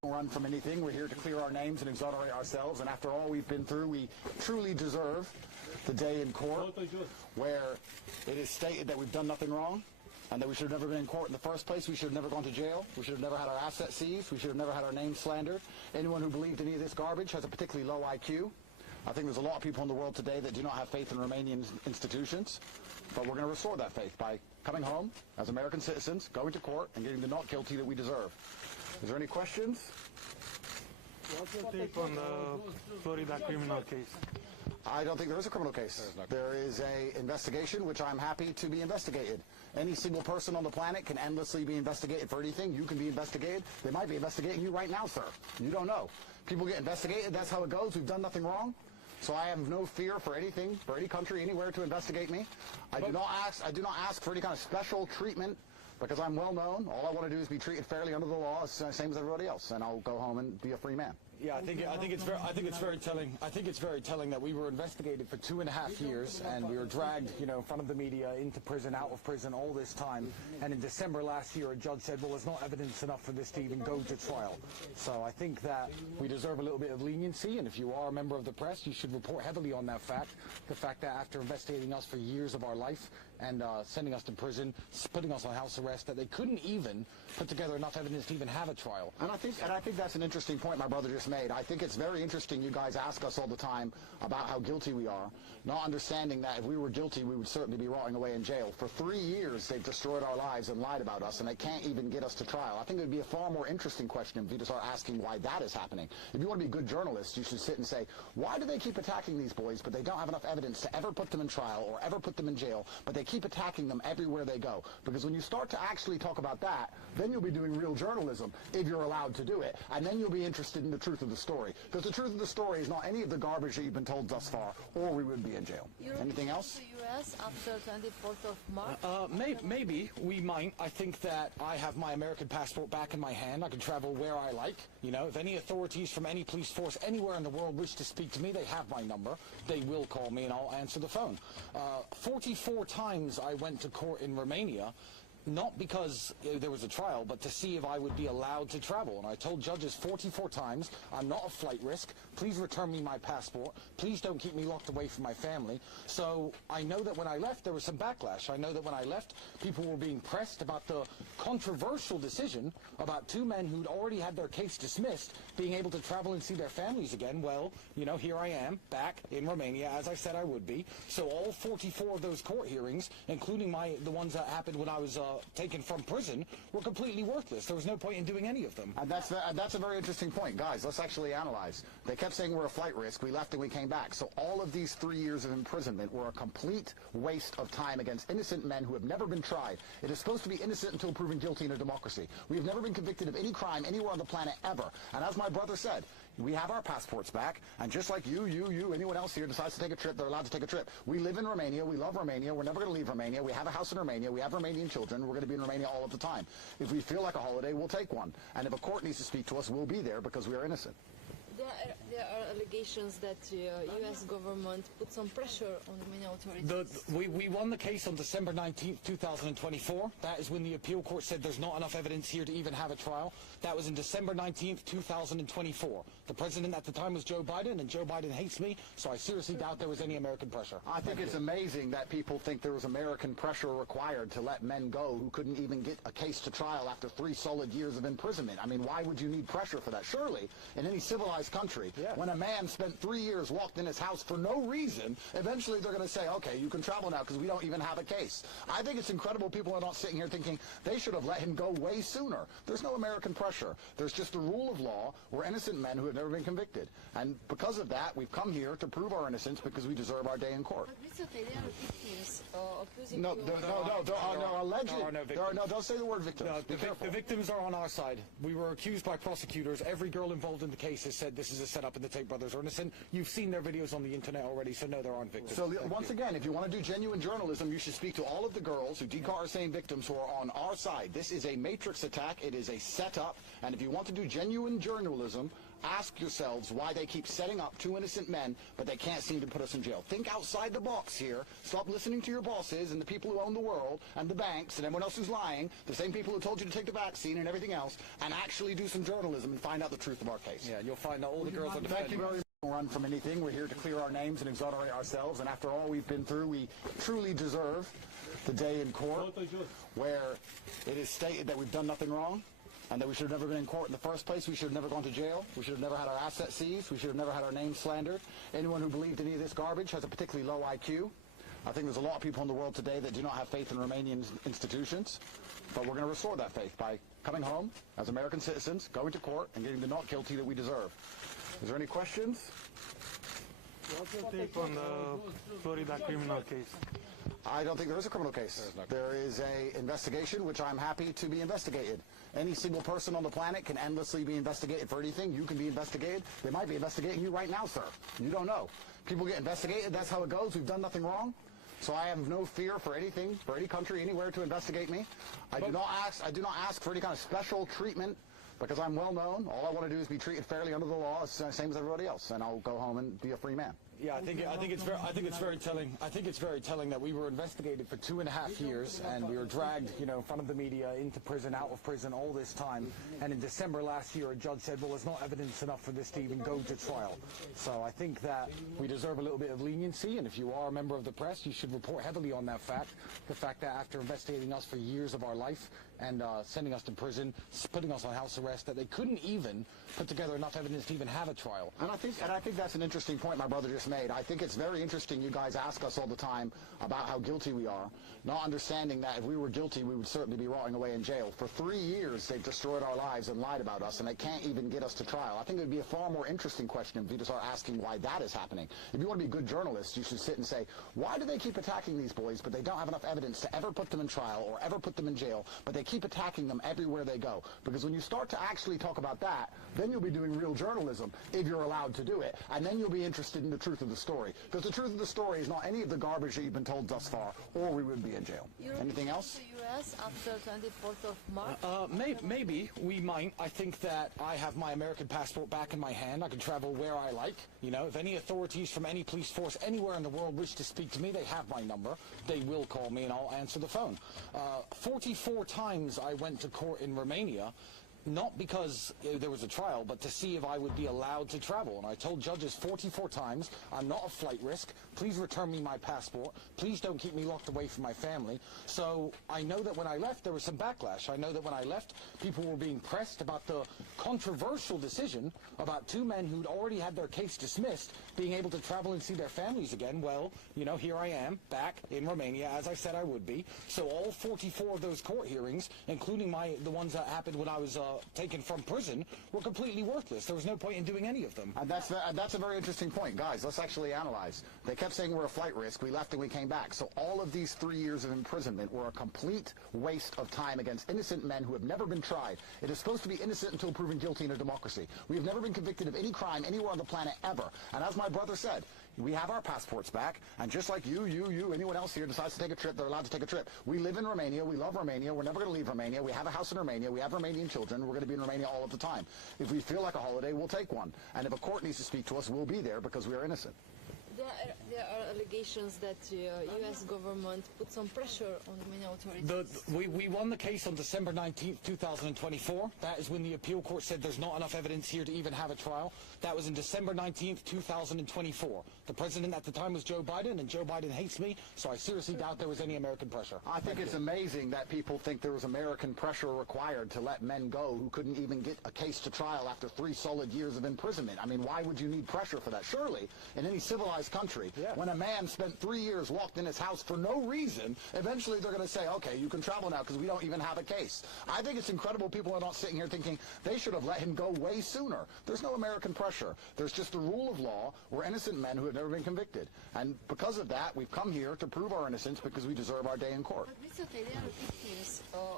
run from anything. We're here to clear our names and exonerate ourselves, and after all we've been through, we truly deserve the day in court where it is stated that we've done nothing wrong and that we should have never been in court in the first place. We should have never gone to jail. We should have never had our assets seized. We should have never had our names slandered. Anyone who believed any of this garbage has a particularly low IQ. I think there's a lot of people in the world today that do not have faith in Romanian institutions, but we're going to restore that faith by coming home as American citizens, going to court, and getting the not guilty that we deserve. Is there any questions? What's your take on the Florida criminal case? I don't think there is a criminal case. There is an investigation, which I'm happy to be investigated. Any single person on the planet can endlessly be investigated for anything. You can be investigated. They might be investigating you right now, sir. You don't know. People get investigated. That's how it goes. We've done nothing wrong. So I have no fear for anything, for any country, anywhere to investigate me. I do not ask for any kind of special treatment because I'm well known. All I want to do is be treated fairly under the law, same as everybody else, and I'll go home and be a free man. Yeah, I think it's very telling. I think it's very telling that we were investigated for 2.5 years, and we were dragged, in front of the media, into prison, out of prison, all this time. And in December last year, a judge said, "Well, there's not evidence enough for this to even go to trial." So I think that we deserve a little bit of leniency, and if you are a member of the press, you should report heavily on that fact. The fact that after investigating us for years of our life and sending us to prison, putting us on house arrest, that they couldn't even put together enough evidence to even have a trial. And I think that's an interesting point my brother just made. I think it's very interesting you guys ask us all the time about how guilty we are, not understanding that if we were guilty, we would certainly be rotting away in jail. For 3 years, they've destroyed our lives and lied about us, and they can't even get us to trial. I think it would be a far more interesting question if you to start asking why that is happening. If you want to be good journalists, you should sit and say, why do they keep attacking these boys, but they don't have enough evidence to ever put them in trial or ever put them in jail, but they keep attacking them everywhere they go? Because when you start to actually talk about that, then you'll be doing real journalism, if you're allowed to do it, and then you'll be interested in the truth of the story. Because the truth of the story is not any of the garbage that you've been told thus far, or we would be in jail. Anything else? To U.S. after 24th of March? Maybe we might. I think that I have my American passport back in my hand. I can travel where I like. If any authorities from any police force anywhere in the world wish to speak to me, they have my number. They will call me and I'll answer the phone. 44 times I went to court in Romania, not because there was a trial, but to see if I would be allowed to travel. And I told judges 44 times, I'm not a flight risk. Please return me my passport. Please don't keep me locked away from my family. So I know that when I left, there was some backlash. I know that when I left, people were being pressed about the controversial decision about 2 men who'd already had their case dismissed being able to travel and see their families again. Well, here I am, back in Romania, as I said I would be. So all 44 of those court hearings, including the ones that happened when I was taken from prison, were completely worthless. There was no point in doing any of them. And that's a very interesting point. Guys, let's actually analyze. They kept saying we're a flight risk. We left and we came back. So all of these 3 years of imprisonment were a complete waste of time against innocent men who have never been tried. It is supposed to be innocent until proven guilty in a democracy. We have never been convicted of any crime anywhere on the planet ever. And as my brother said, we have our passports back, and just like you, anyone else here decides to take a trip, they're allowed to take a trip. We live in Romania, we love Romania, we're never going to leave Romania, we have a house in Romania, we have Romanian children, we're going to be in Romania all of the time. If we feel like a holiday, we'll take one. And if a court needs to speak to us, we'll be there because we are innocent. There are allegations that the U.S. government put some pressure on the Romanian authorities. We won the case on December 19th, 2024. That is when the appeal court said there's not enough evidence here to even have a trial. That was in December 19th, 2024. The president at the time was Joe Biden, and Joe Biden hates me, so I seriously doubt there was any American pressure. I think it's amazing that people think there was American pressure required to let men go who couldn't even get a case to trial after 3 solid years of imprisonment. I mean, why would you need pressure for that? Surely, in any civilized country, when a man spent 3 years locked in his house for no reason, eventually they're going to say, okay, you can travel now because we don't even have a case. I think it's incredible people are not sitting here thinking they should have let him go way sooner. There's no American pressure. There's just the rule of law. We're innocent men who have never been convicted. And because of that, we've come here to prove our innocence because we deserve our day in court. But recently there are victims accusing No, you there are no alleged. There are no victims. Don't say the word victims. No, Be careful. the victims are on our side. We were accused by prosecutors. Every girl involved in the case has said this is a setup and the Tate brothers are innocent. You've seen their videos on the internet already, so no, there aren't victims. So once again, if you want to do genuine journalism, you should speak to all of the girls who DCAR are saying victims who are on our side. This is a matrix attack. It is a setup. And if you want to do genuine journalism, ask yourselves why they keep setting up two innocent men, but they can't seem to put us in jail. Think outside the box here. Stop listening to your bosses and the people who own the world and the banks and everyone else who's lying, the same people who told you to take the vaccine and everything else, and actually do some journalism and find out the truth of our case. Yeah, you'll find that all the girls are defending. Thank you very much. Run from anything. We're here to clear our names and exonerate ourselves, and after all we've been through, we truly deserve the day in court where it is stated that we've done nothing wrong and that we should have never been in court in the first place. We should have never gone to jail. We should have never had our assets seized. We should have never had our names slandered. Anyone who believed any of this garbage has a particularly low IQ. I think there's a lot of people in the world today that do not have faith in Romanian institutions, but we're going to restore that faith by coming home as American citizens, going to court, and getting the not guilty that we deserve. Is there any questions? What's your take on the Florida criminal case? I don't think there is a criminal case. There is an investigation which I'm happy to be investigated. Any single person on the planet can endlessly be investigated for anything. You can be investigated. They might be investigating you right now, sir. You don't know. People get investigated. That's how it goes. We've done nothing wrong. So I have no fear for anything, for any country, anywhere to investigate me. I do not ask for any kind of special treatment because I'm well known. All I want to do is be treated fairly under the law, same as everybody else, and I'll go home and be a free man. Yeah, I think it's very telling. I think it's very telling that we were investigated for 2.5 years, and we were dragged, in front of the media, into prison, out of prison, all this time. And in December last year, a judge said, "Well, there's not evidence enough for this to even go to trial." So I think that we deserve a little bit of leniency, and if you are a member of the press, you should report heavily on that fact. The fact that after investigating us for years of our life and sending us to prison, putting us on house arrest, that they couldn't even put together enough evidence to even have a trial. And I think that's an interesting point my brother just made. I think it's very interesting you guys ask us all the time about how guilty we are, not understanding that if we were guilty, we would certainly be rotting away in jail. For 3 years, they've destroyed our lives and lied about us, and they can't even get us to trial. I think it would be a far more interesting question if you to start asking why that is happening. If you want to be good journalists, you should sit and say, why do they keep attacking these boys, but they don't have enough evidence to ever put them in trial or ever put them in jail, but they keep attacking them everywhere they go? Because when you start to actually talk about that, then you'll be doing real journalism, if you're allowed to do it, and then you'll be interested in the truth of the story. Because the truth of the story is not any of the garbage that you've been told thus far, or we would be in jail. Anything else? The U.S. after 24th of March? Maybe we might. I think that I have my American passport back in my hand. I can travel where I like. If any authorities from any police force anywhere in the world wish to speak to me, they have my number. They will call me and I'll answer the phone. 44 times I went to court in Romania, not because there was a trial, but to see if I would be allowed to travel. And I told judges 44 times, I'm not a flight risk. Please return me my passport. Please don't keep me locked away from my family. So I know that when I left, there was some backlash. I know that when I left, people were being pressed about the controversial decision about 2 men who'd already had their case dismissed being able to travel and see their families again. Well, here I am, back in Romania, as I said I would be. So all 44 of those court hearings, including the ones that happened when I was taken from prison, were completely worthless. There was no point in doing any of them. And that's a very interesting point. Guys, let's actually analyze. They kept saying we're a flight risk. We left and we came back. So all of these 3 years of imprisonment were a complete waste of time against innocent men who have never been tried. It is supposed to be innocent until proven guilty in a democracy. We have never been convicted of any crime anywhere on the planet ever. And as my brother said, we have our passports back, and just like you, anyone else here decides to take a trip, they're allowed to take a trip. We live in Romania. We love Romania. We're never going to leave Romania. We have a house in Romania. We have Romanian children. We're going to be in Romania all of the time. If we feel like a holiday, we'll take one. And if a court needs to speak to us, we'll be there because we are innocent. There are allegations that the U.S. government put some pressure on the Romanian authorities. We won the case on December 19th, 2024. That is when the appeal court said there's not enough evidence here to even have a trial. That was in December 19th, 2024. The president at the time was Joe Biden, and Joe Biden hates me, so I seriously doubt there was any American pressure. I think it's amazing that people think there was American pressure required to let men go who couldn't even get a case to trial after 3 solid years of imprisonment. I mean, why would you need pressure for that? Surely, in any civilized country, when a man spent 3 years locked in his house for no reason, eventually they're going to say, okay, you can travel now because we don't even have a case. I think it's incredible people are not sitting here thinking they should have let him go way sooner. There's no American pressure. There's just the rule of law. We're innocent men who have never been convicted. And because of that, we've come here to prove our innocence because we deserve our day in court. But Mr. Tate, there are victims of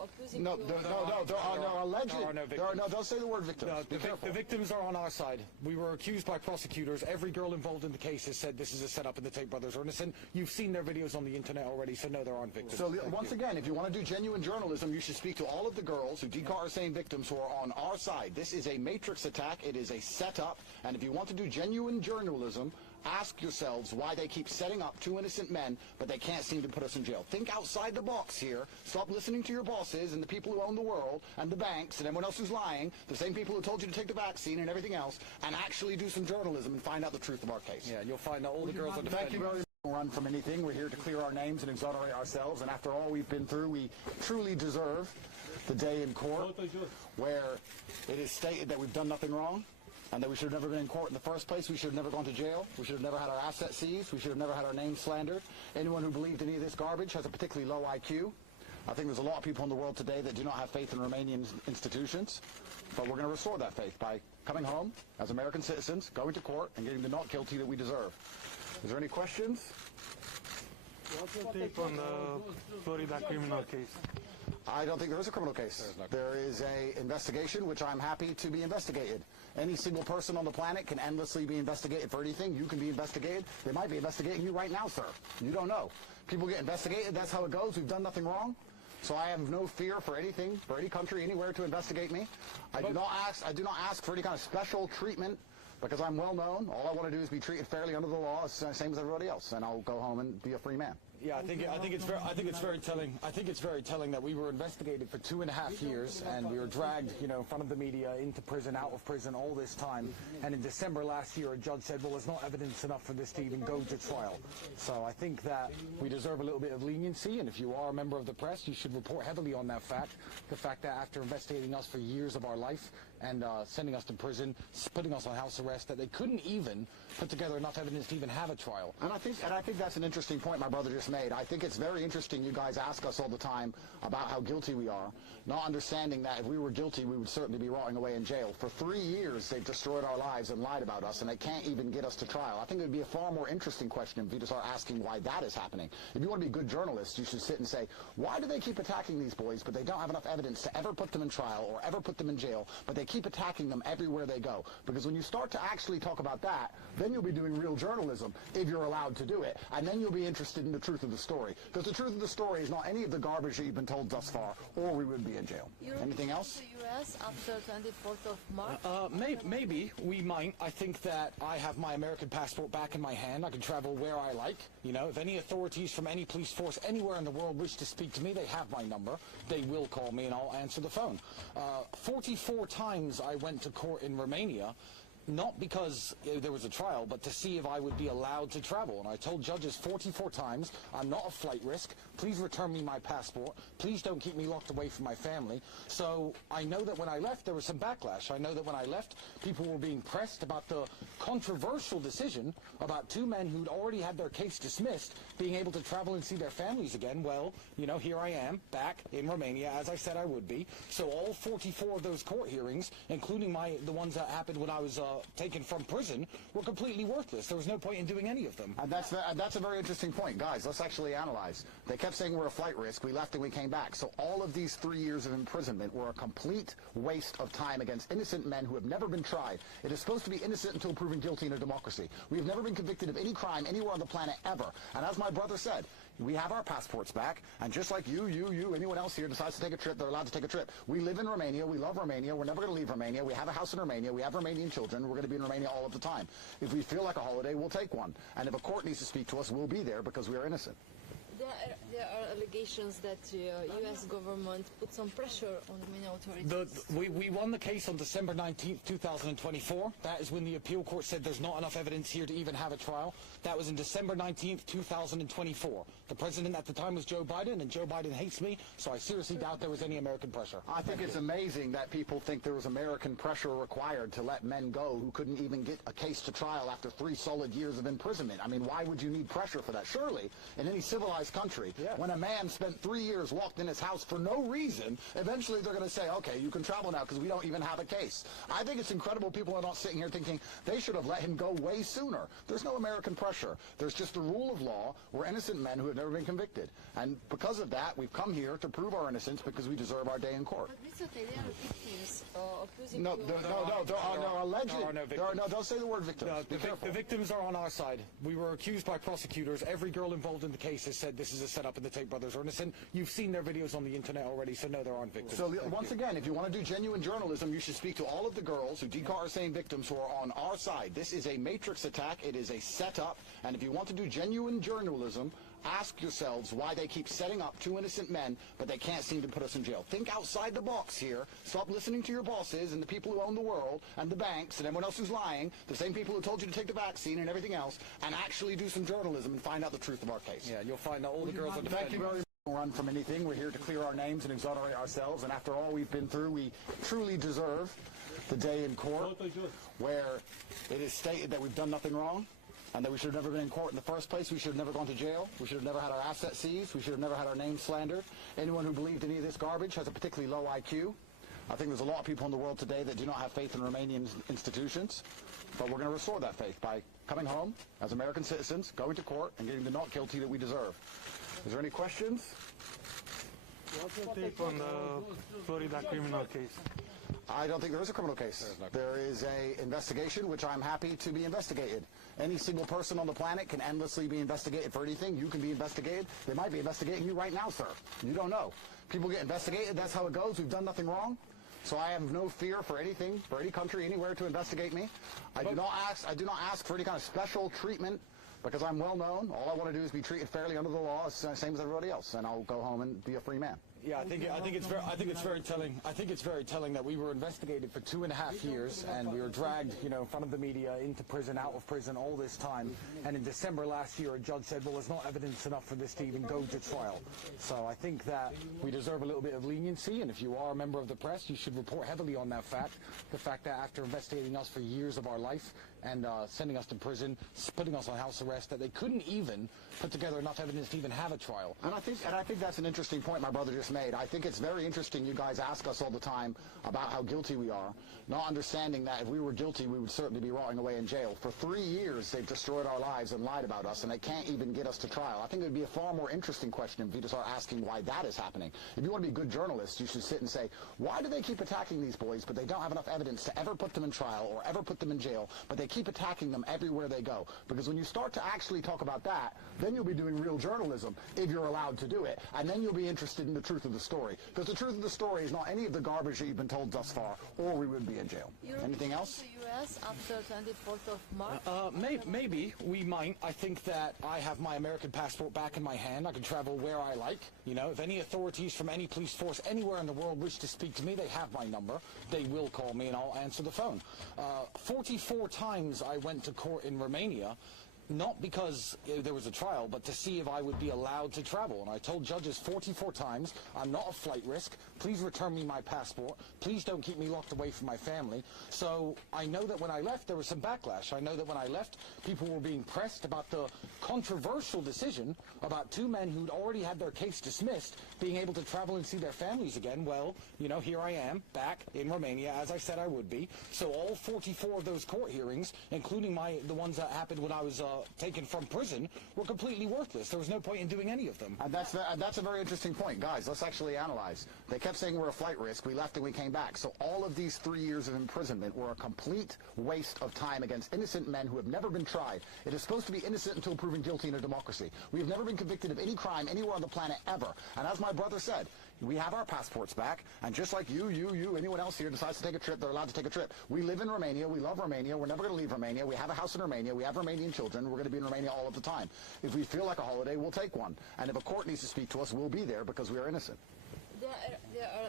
accusing No, you. there are no alleged. There are no victims. Don't say the word victims. No, Be careful. the victims are on our side. We were accused by prosecutors. Every girl involved in the case has said this is a setup and the Tate brothers are innocent. You've seen their videos on the internet already, so no, there aren't victims. So once again, if you want to do genuine journalism, you should speak to all of the girls who Decar are saying victims who are on our side. This is a matrix attack. It is a setup. And if you want to do genuine journalism, ask yourselves why they keep setting up two innocent men, but they can't seem to put us in jail. Think outside the box here. Stop listening to your bosses and the people who own the world and the banks and everyone else who's lying, the same people who told you to take the vaccine and everything else, and actually do some journalism and find out the truth of our case. Yeah, you'll find that all the girls are defending. Thank you very much. Run from anything. We're here to clear our names and exonerate ourselves, and after all we've been through, we truly deserve the day in court where it is stated that we've done nothing wrong and that we should have never been in court in the first place. We should have never gone to jail. We should have never had our assets seized. We should have never had our names slandered. Anyone who believed any of this garbage has a particularly low IQ. I think there's a lot of people in the world today that do not have faith in Romanian institutions, but we're going to restore that faith by coming home as American citizens, going to court, and getting the not guilty that we deserve. Is there any questions? What's your take on the Florida criminal case? I don't think there is a criminal case. There is an investigation, which I'm happy to be investigated. Any single person on the planet can endlessly be investigated for anything. You can be investigated. They might be investigating you right now, sir. You don't know. People get investigated. That's how it goes. We've done nothing wrong. So I have no fear for anything, for any country, anywhere to investigate me. I do not ask for any kind of special treatment because I'm well known. All I want to do is be treated fairly under the law, same as everybody else, and I'll go home and be a free man. Yeah, I think it's very telling. I think it's very telling that we were investigated for 2.5 years, and we were dragged, in front of the media, into prison, out of prison, all this time. And in December last year, a judge said, "Well, there's not evidence enough for this to even go to trial." So I think that we deserve a little bit of leniency, and if you are a member of the press, you should report heavily on that fact. The fact that after investigating us for years of our life and sending us to prison, putting us on house arrest, that they couldn't even put together enough evidence to even have a trial. And I think that's an interesting point my brother just made. I think it's very interesting you guys ask us all the time about how guilty we are, not understanding that if we were guilty, we would certainly be rotting away in jail. For 3 years, they've destroyed our lives and lied about us, and they can't even get us to trial. I think it would be a far more interesting question if you just start asking why that is happening. If you want to be good journalists, you should sit and say, why do they keep attacking these boys, but they don't have enough evidence to ever put them in trial or ever put them in jail, but they keep attacking them everywhere they go? Because when you start to actually talk about that, then you'll be doing real journalism, if you're allowed to do it, and then you'll be interested in the truth of the story. Because the truth of the story is not any of the garbage that you've been told thus far, or we would be in jail. Anything else? To the U.S. after 24th of March? Maybe we might. I think that I have my American passport back in my hand. I can travel where I like. If any authorities from any police force anywhere in the world wish to speak to me, they have my number. They will call me and I'll answer the phone. 44 times I went to court in Romania, not because there was a trial, but to see if I would be allowed to travel. And I told judges 44 times, I'm not a flight risk. Please return me my passport. Please don't keep me locked away from my family. So I know that when I left, there was some backlash. I know that when I left, people were being pressed about the controversial decision about two men who'd already had their case dismissed being able to travel and see their families again. Well, here I am, back in Romania, as I said I would be. So all 44 of those court hearings, including the ones that happened when I was taken from prison, were completely worthless. There was no point in doing any of them. And that's a very interesting point. Guys, let's actually analyze. They kept saying we're a flight risk. We left and we came back. So all of these 3 years of imprisonment were a complete waste of time against innocent men who have never been tried. It is supposed to be innocent until proven guilty in a democracy. We have never been convicted of any crime anywhere on the planet ever. And as my brother said, we have our passports back, and just like you, anyone else here decides to take a trip, they're allowed to take a trip. We live in Romania, we love Romania, we're never going to leave Romania, we have a house in Romania, we have Romanian children, we're going to be in Romania all of the time. If we feel like a holiday, we'll take one. And if a court needs to speak to us, we'll be there because we are innocent. There are allegations that the U.S. government put some pressure on Romanian authorities. We won the case on December 19th, 2024. That is when the appeal court said there's not enough evidence here to even have a trial. That was in December 19th, 2024. The president at the time was Joe Biden, and Joe Biden hates me, so I seriously doubt there was any American pressure. I think it's amazing that people think there was American pressure required to let men go who couldn't even get a case to trial after 3 solid years of imprisonment. I mean, why would you need pressure for that? Surely, in any civilized country, When a man spent 3 years locked in his house for no reason, eventually they're going to say, okay, you can travel now because we don't even have a case. I think it's incredible people are not sitting here thinking they should have let him go way sooner. There's no American pressure. There's just a rule of law. We're innocent men who have never been convicted. And because of that, we've come here to prove our innocence because we deserve our day in court. But Mr. Tate, they are victims accusing No, you. there are no alleged. There are no victims. Don't say the word victims. No, Be careful. the victims are on our side. We were accused by prosecutors. Every girl involved in the case has said this is a setup and the Tate brothers are innocent. You've seen their videos on the internet already, so no, there aren't victims. So once again, if you want to do genuine journalism, you should speak to all of the girls who DCAR are saying victims who are on our side. This is a matrix attack. It is a setup. And if you want to do genuine journalism, ask yourselves why they keep setting up two innocent men, but they can't seem to put us in jail. Think outside the box here. Stop listening to your bosses and the people who own the world and the banks and everyone else who's lying, the same people who told you to take the vaccine and everything else, and actually do some journalism and find out the truth of our case. Yeah, you'll find that all the girls are Thank you defending. very much. Run from anything. We're here to clear our names and exonerate ourselves, and after all we've been through, we truly deserve the day in court where it is stated that we've done nothing wrong and that we should have never been in court in the first place. We should have never gone to jail. We should have never had our assets seized. We should have never had our names slandered. Anyone who believed any of this garbage has a particularly low IQ. I think there's a lot of people in the world today that do not have faith in Romanian institutions, but we're going to restore that faith by coming home as American citizens, going to court, and getting the not guilty that we deserve. Is there any questions? What's your take on the Florida criminal case? I don't think there is a criminal case. There is a investigation, which I'm happy to be investigated. Any single person on the planet can endlessly be investigated for anything. You can be investigated. They might be investigating you right now, sir. You don't know. People get investigated. That's how it goes. We've done nothing wrong. So I have no fear for anything, for any country, anywhere to investigate me. I do not ask for any kind of special treatment because I'm well known. All I want to do is be treated fairly under the law, same as everybody else, and I'll go home and be a free man. Yeah, I think it's very telling. I think it's very telling that we were investigated for 2.5 years, and we were dragged, in front of the media, into prison, out of prison, all this time. And in December last year, a judge said, "Well, there's not evidence enough for this to even go to trial." So I think that we deserve a little bit of leniency, and if you are a member of the press, you should report heavily on that fact. The fact that after investigating us for years of our life and sending us to prison, putting us on house arrest, that they couldn't even put together enough evidence to even have a trial. And I think that's an interesting point my brother just made. I think it's very interesting you guys ask us all the time about how guilty we are, not understanding that if we were guilty, we would certainly be rotting away in jail. For 3 years, they've destroyed our lives and lied about us, and they can't even get us to trial. I think it would be a far more interesting question if you to start asking why that is happening. If you want to be good journalists, you should sit and say, why do they keep attacking these boys, but they don't have enough evidence to ever put them in trial or ever put them in jail, but they keep attacking them everywhere they go? Because when you start to actually talk about that, then you'll be doing real journalism, if you're allowed to do it, and then you'll be interested in the truth of the story. Because the truth of the story is not any of the garbage that you've been told thus far, or we would be in jail. Anything else? To U.S. after 24th of March? Maybe we might. I think that I have my American passport back in my hand. I can travel where I like. If any authorities from any police force anywhere in the world wish to speak to me, they have my number. They will call me and I'll answer the phone. 44 times I went to court in Romania, not because there was a trial, but to see if I would be allowed to travel. And I told judges 44 times, I'm not a flight risk. Please return me my passport. Please don't keep me locked away from my family. So I know that when I left, there was some backlash. I know that when I left, people were being pressed about the controversial decision about 2 men who'd already had their case dismissed being able to travel and see their families again. Well, here I am, back in Romania, as I said I would be. So all 44 of those court hearings, including the ones that happened when I was taken from prison, were completely worthless. There was no point in doing any of them. And that's a very interesting point. Guys, let's actually analyze. They kept saying we're a flight risk. We left and we came back. So all of these 3 years of imprisonment were a complete waste of time against innocent men who have never been tried. It is supposed to be innocent until proven guilty in a democracy. We have never been convicted of any crime anywhere on the planet ever. And as my brother said, we have our passports back, and just like you, anyone else here decides to take a trip, they're allowed to take a trip. We live in Romania, we love Romania, we're never going to leave Romania, we have a house in Romania, we have Romanian children, we're going to be in Romania all of the time. If we feel like a holiday, we'll take one. And if a court needs to speak to us, we'll be there because we are innocent. There are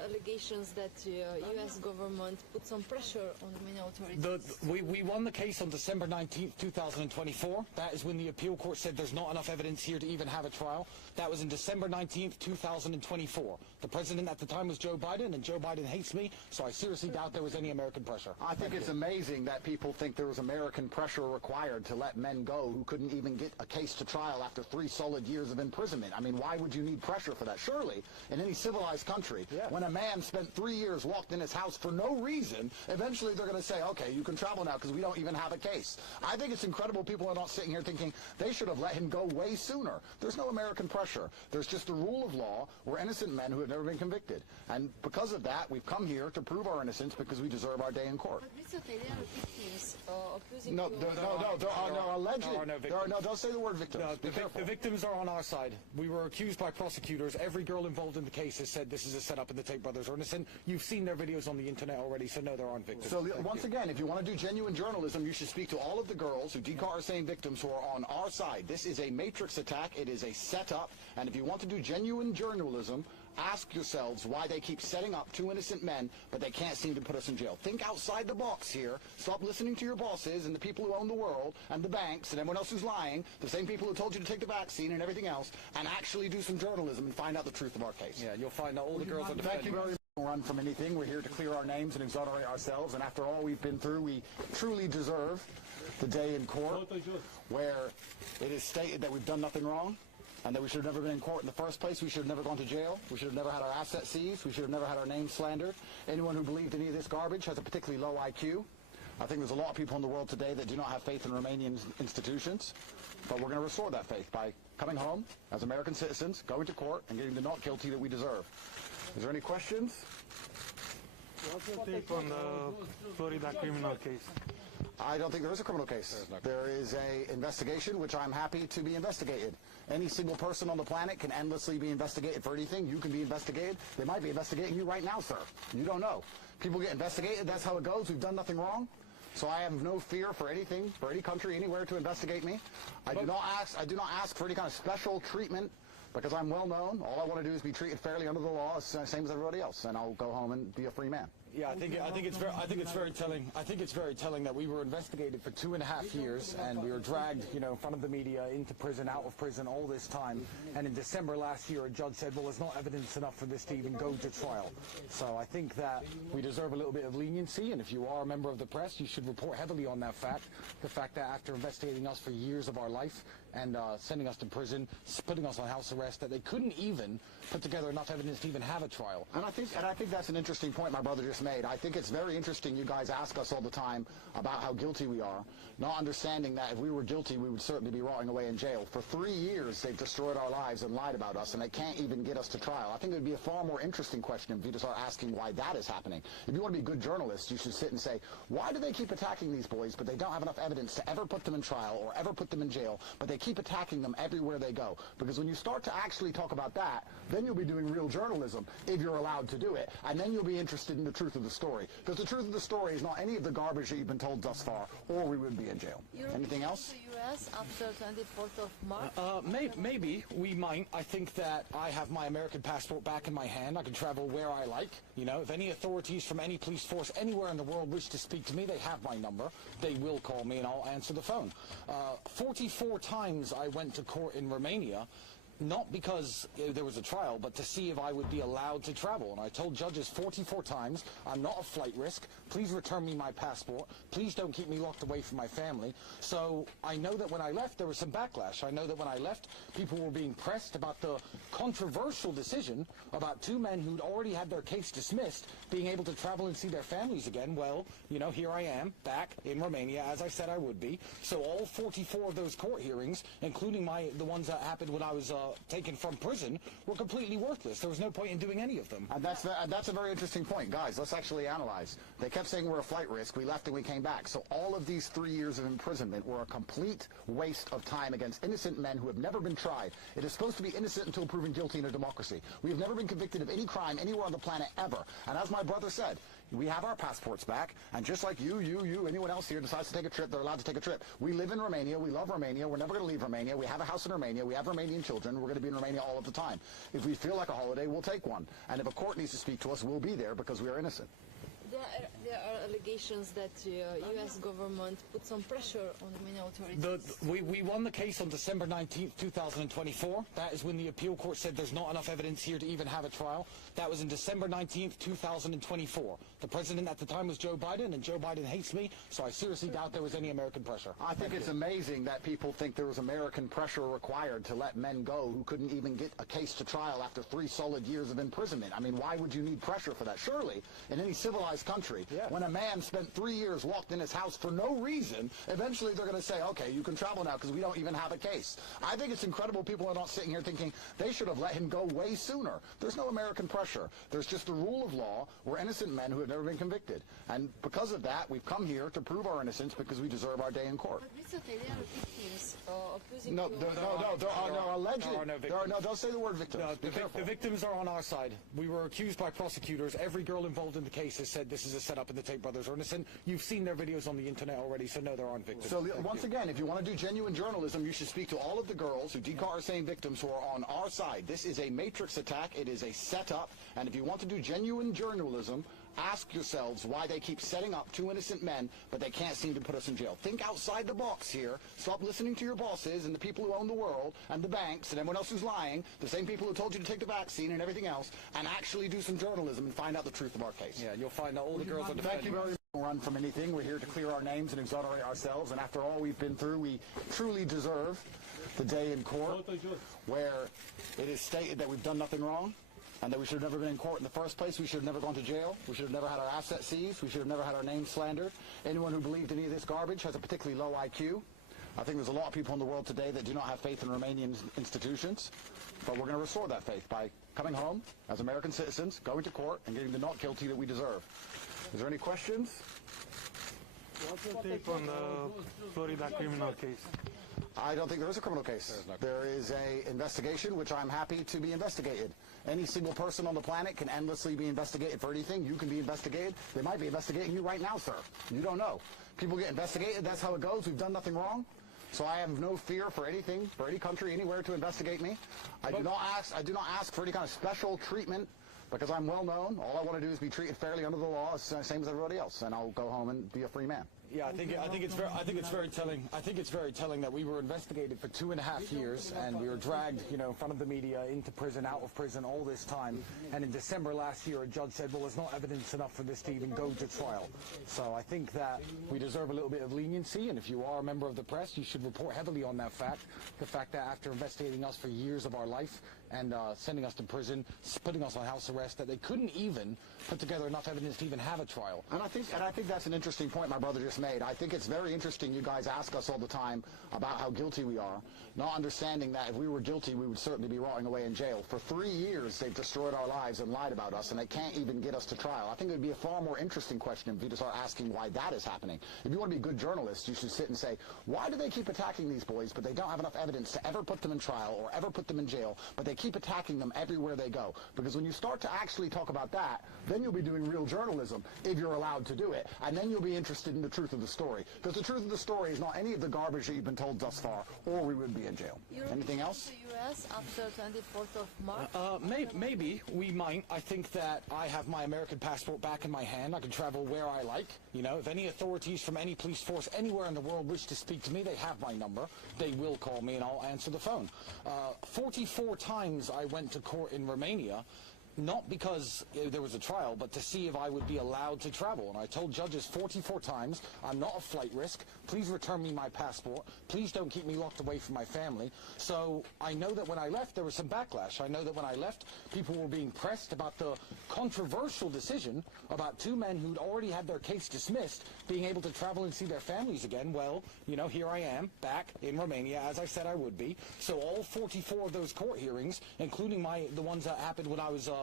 allegations that U.S. government put some pressure on Romanian authorities. We won the case on December 19th, 2024. That is when the appeal court said there's not enough evidence here to even have a trial. That was in December 19th, 2024. The president at the time was Joe Biden, and Joe Biden hates me, so I seriously doubt there was any American pressure. I think it's amazing that people think there was American pressure required to let men go who couldn't even get a case to trial after 3 solid years of imprisonment. I mean, why would you need pressure for that? Surely, in any civilized country, when a man spent 3 years locked in his house for no reason, eventually they're going to say, okay, you can travel now because we don't even have a case. I think it's incredible people are not sitting here thinking they should have let him go way sooner. There's no American pressure. There's just the rule of law. We're innocent men who have never been convicted. And because of that, we've come here to prove our innocence because we deserve our day in court. But recently there are victims accusing No, you there are no alleged. There are no victims. Don't say the word victims. No, Be careful. the victims are on our side. We were accused by prosecutors. Every girl involved in the case has said this is a setup and the Tate brothers are innocent. You've seen their videos on the internet already, so no, there aren't victims. So once again, if you want to do genuine journalism, you should speak to all of the girls who Decar are saying victims who are on our side. This is a matrix attack. It is a setup. And if you want to do genuine journalism, ask yourselves why they keep setting up 2 innocent men, but they can't seem to put us in jail. Think outside the box here. Stop listening to your bosses and the people who own the world and the banks and everyone else who's lying, the same people who told you to take the vaccine and everything else, and actually do some journalism and find out the truth of our case. Yeah, you'll find out all the girls are defending. Thank you very much. Run from anything. We're here to clear our names and exonerate ourselves, and after all we've been through, we truly deserve the day in court where it is stated that we've done nothing wrong, and that we should have never been in court in the first place. We should have never gone to jail. We should have never had our assets seized. We should have never had our name slandered. Anyone who believed any of this garbage has a particularly low IQ. I think there's a lot of people in the world today that do not have faith in Romanian institutions, but we're going to restore that faith by coming home as American citizens, going to court, and getting the not guilty that we deserve. Is there any questions? What's your take on the Florida criminal case? I don't think there is a criminal case. There is an investigation, which I'm happy to be investigated. Any single person on the planet can endlessly be investigated for anything. You can be investigated. They might be investigating you right now, sir. You don't know. People get investigated. That's how it goes. We've done nothing wrong. So I have no fear for anything, for any country, anywhere to investigate me. I do not ask for any kind of special treatment because I'm well known. All I want to do is be treated fairly under the law, same as everybody else, and I'll go home and be a free man. Yeah, I think it's very telling. I think it's very telling that we were investigated for 2.5 years, and we were dragged, in front of the media, into prison, out of prison, all this time. And in December last year, a judge said, "Well, there's not evidence enough for this to even go to trial." So I think that we deserve a little bit of leniency, and if you are a member of the press, you should report heavily on that fact. The fact that after investigating us for years of our life and sending us to prison, putting us on house arrest, that they couldn't even put together enough evidence to even have a trial. And I think that's an interesting point my brother just made. I think it's very interesting you guys ask us all the time about how guilty we are, not understanding that if we were guilty, we would certainly be rotting away in jail. For 3 years, they've destroyed our lives and lied about us, and they can't even get us to trial. I think it would be a far more interesting question if you to start asking why that is happening. If you want to be good journalists, you should sit and say, why do they keep attacking these boys, but they don't have enough evidence to ever put them in trial or ever put them in jail, but they keep attacking them everywhere they go? Because when you start to actually talk about that, then you'll be doing real journalism, if you're allowed to do it, and then you'll be interested in the truth of the story. Because the truth of the story is not any of the garbage that you've been told thus far, or we would be in jail. Anything else? To U.S. after 24th of March? Maybe we might. I think that I have my American passport back in my hand. I can travel where I like. If any authorities from any police force anywhere in the world wish to speak to me, they have my number. They will call me and I'll answer the phone. 44 times I went to court in Romania, not because there was a trial, but to see if I would be allowed to travel. And I told judges 44 times, I'm not a flight risk. Please return me my passport. Please don't keep me locked away from my family. So I know that when I left, there was some backlash. I know that when I left, people were being pressed about the controversial decision about 2 men who'd already had their case dismissed being able to travel and see their families again. Well, here I am, back in Romania, as I said I would be. So all 44 of those court hearings, including the ones that happened when I was taken from prison, were completely worthless. There was no point in doing any of them. And that's a very interesting point. Guys, let's actually analyze. They kept saying we're a flight risk. We left and we came back. So all of these 3 years of imprisonment were a complete waste of time against innocent men who have never been tried. It is supposed to be innocent until proven guilty in a democracy. We have never been convicted of any crime anywhere on the planet ever. And as my brother said, We have our passports back, and just like you, anyone else here decides to take a trip, they're allowed to take a trip. We live in Romania. We love Romania. We're never going to leave Romania. We have a house in Romania. We have Romanian children. We're going to be in Romania all of the time. If we feel like a holiday, we'll take one. And if a court needs to speak to us, we'll be there because we are innocent. There are allegations that the U.S. government put some pressure on the Romanian authorities. We won the case on December 19th, 2024. That is when the appeal court said there's not enough evidence here to even have a trial. That was in December 19th, 2024. The president at the time was Joe Biden, and Joe Biden hates me, so I seriously doubt there was any American pressure. I think it's amazing that people think there was American pressure required to let men go who couldn't even get a case to trial after 3 solid years of imprisonment. I mean, why would you need pressure for that? Surely, in any civilized country, when a man spent 3 years locked in his house for no reason, eventually they're going to say, okay, you can travel now because we don't even have a case. I think it's incredible people are not sitting here thinking they should have let him go way sooner. There's no American pressure. There's just the rule of law. We're innocent men who have never been convicted. And because of that, we've come here to prove our innocence because we deserve our day in court. But recently there are victims accusing No, you there are no alleged. There are no victims. Don't say the word victims. Be careful. The victims are on our side. We were accused by prosecutors. Every girl involved in the case has said this is a setup and the Tate brothers are innocent. You've seen their videos on the internet already, so no, there aren't victims. So once again, if you want to do genuine journalism, you should speak to all of the girls who are saying victims who are on our side. This is a matrix attack. It is a setup. And if you want to do genuine journalism, ask yourselves why they keep setting up 2 innocent men, but they can't seem to put us in jail. Think outside the box here. Stop listening to your bosses and the people who own the world and the banks and everyone else who's lying, the same people who told you to take the vaccine and everything else, and actually do some journalism and find out the truth of our case. Yeah, you'll find out all the girls are defending. Thank you very much. Run from anything. We're here to clear our names and exonerate ourselves, and after all we've been through, we truly deserve the day in court where it is stated that we've done nothing wrong, and that we should have never been in court in the first place. We should have never gone to jail. We should have never had our assets seized. We should have never had our name slandered. Anyone who believed any of this garbage has a particularly low IQ. I think there's a lot of people in the world today that do not have faith in Romanian institutions, but we're going to restore that faith by coming home as American citizens, going to court, and getting the not guilty that we deserve. Is there any questions? What's your take on the Florida criminal case? I don't think there is a criminal case. There is an investigation, which I'm happy to be investigated. Any single person on the planet can endlessly be investigated for anything. You can be investigated. They might be investigating you right now, sir. You don't know. People get investigated. That's how it goes. We've done nothing wrong. So I have no fear for anything, for any country, anywhere to investigate me. I do not ask for any kind of special treatment because I'm well known. All I want to do is be treated fairly under the law, same as everybody else, and I'll go home and be a free man. Yeah, I think it's very telling. I think it's very telling that we were investigated for 2.5 years, and we were dragged, in front of the media, into prison, out of prison, all this time. And in December last year, a judge said, "Well, there's not evidence enough for this to even go to trial." So I think that we deserve a little bit of leniency, and if you are a member of the press, you should report heavily on that fact. The fact that after investigating us for years of our life and sending us to prison, putting us on house arrest, that they couldn't even put together enough evidence to even have a trial. And I think that's an interesting point my brother just made. I think it's very interesting you guys ask us all the time about how guilty we are, not understanding that if we were guilty, we would certainly be rotting away in jail. For 3 years, they've destroyed our lives and lied about us, and they can't even get us to trial. I think it would be a far more interesting question if you start asking why that is happening. If you want to be a good journalist, you should sit and say, why do they keep attacking these boys, but they don't have enough evidence to ever put them in trial or ever put them in jail, but they keep attacking them everywhere they go? Because when you start to actually talk about that, then you'll be doing real journalism, if you're allowed to do it, and then you'll be interested in the truth of the story. Because the truth of the story is not any of the garbage that you've been told thus far, or we would be in jail. Anything else? The U.S. after 24th of March? Maybe we might. I think that I have my American passport back in my hand. I can travel where I like. If any authorities from any police force anywhere in the world wish to speak to me, they have my number. They will call me and I'll answer the phone. 44 times I went to court in Romania, not because there was a trial, but to see if I would be allowed to travel. And I told judges 44 times, I'm not a flight risk. Please return me my passport. Please don't keep me locked away from my family. So I know that when I left, there was some backlash. I know that when I left, people were being pressed about the controversial decision about 2 men who'd already had their case dismissed being able to travel and see their families again. Well, here I am, back in Romania, as I said I would be. So all 44 of those court hearings, including the ones that happened when I was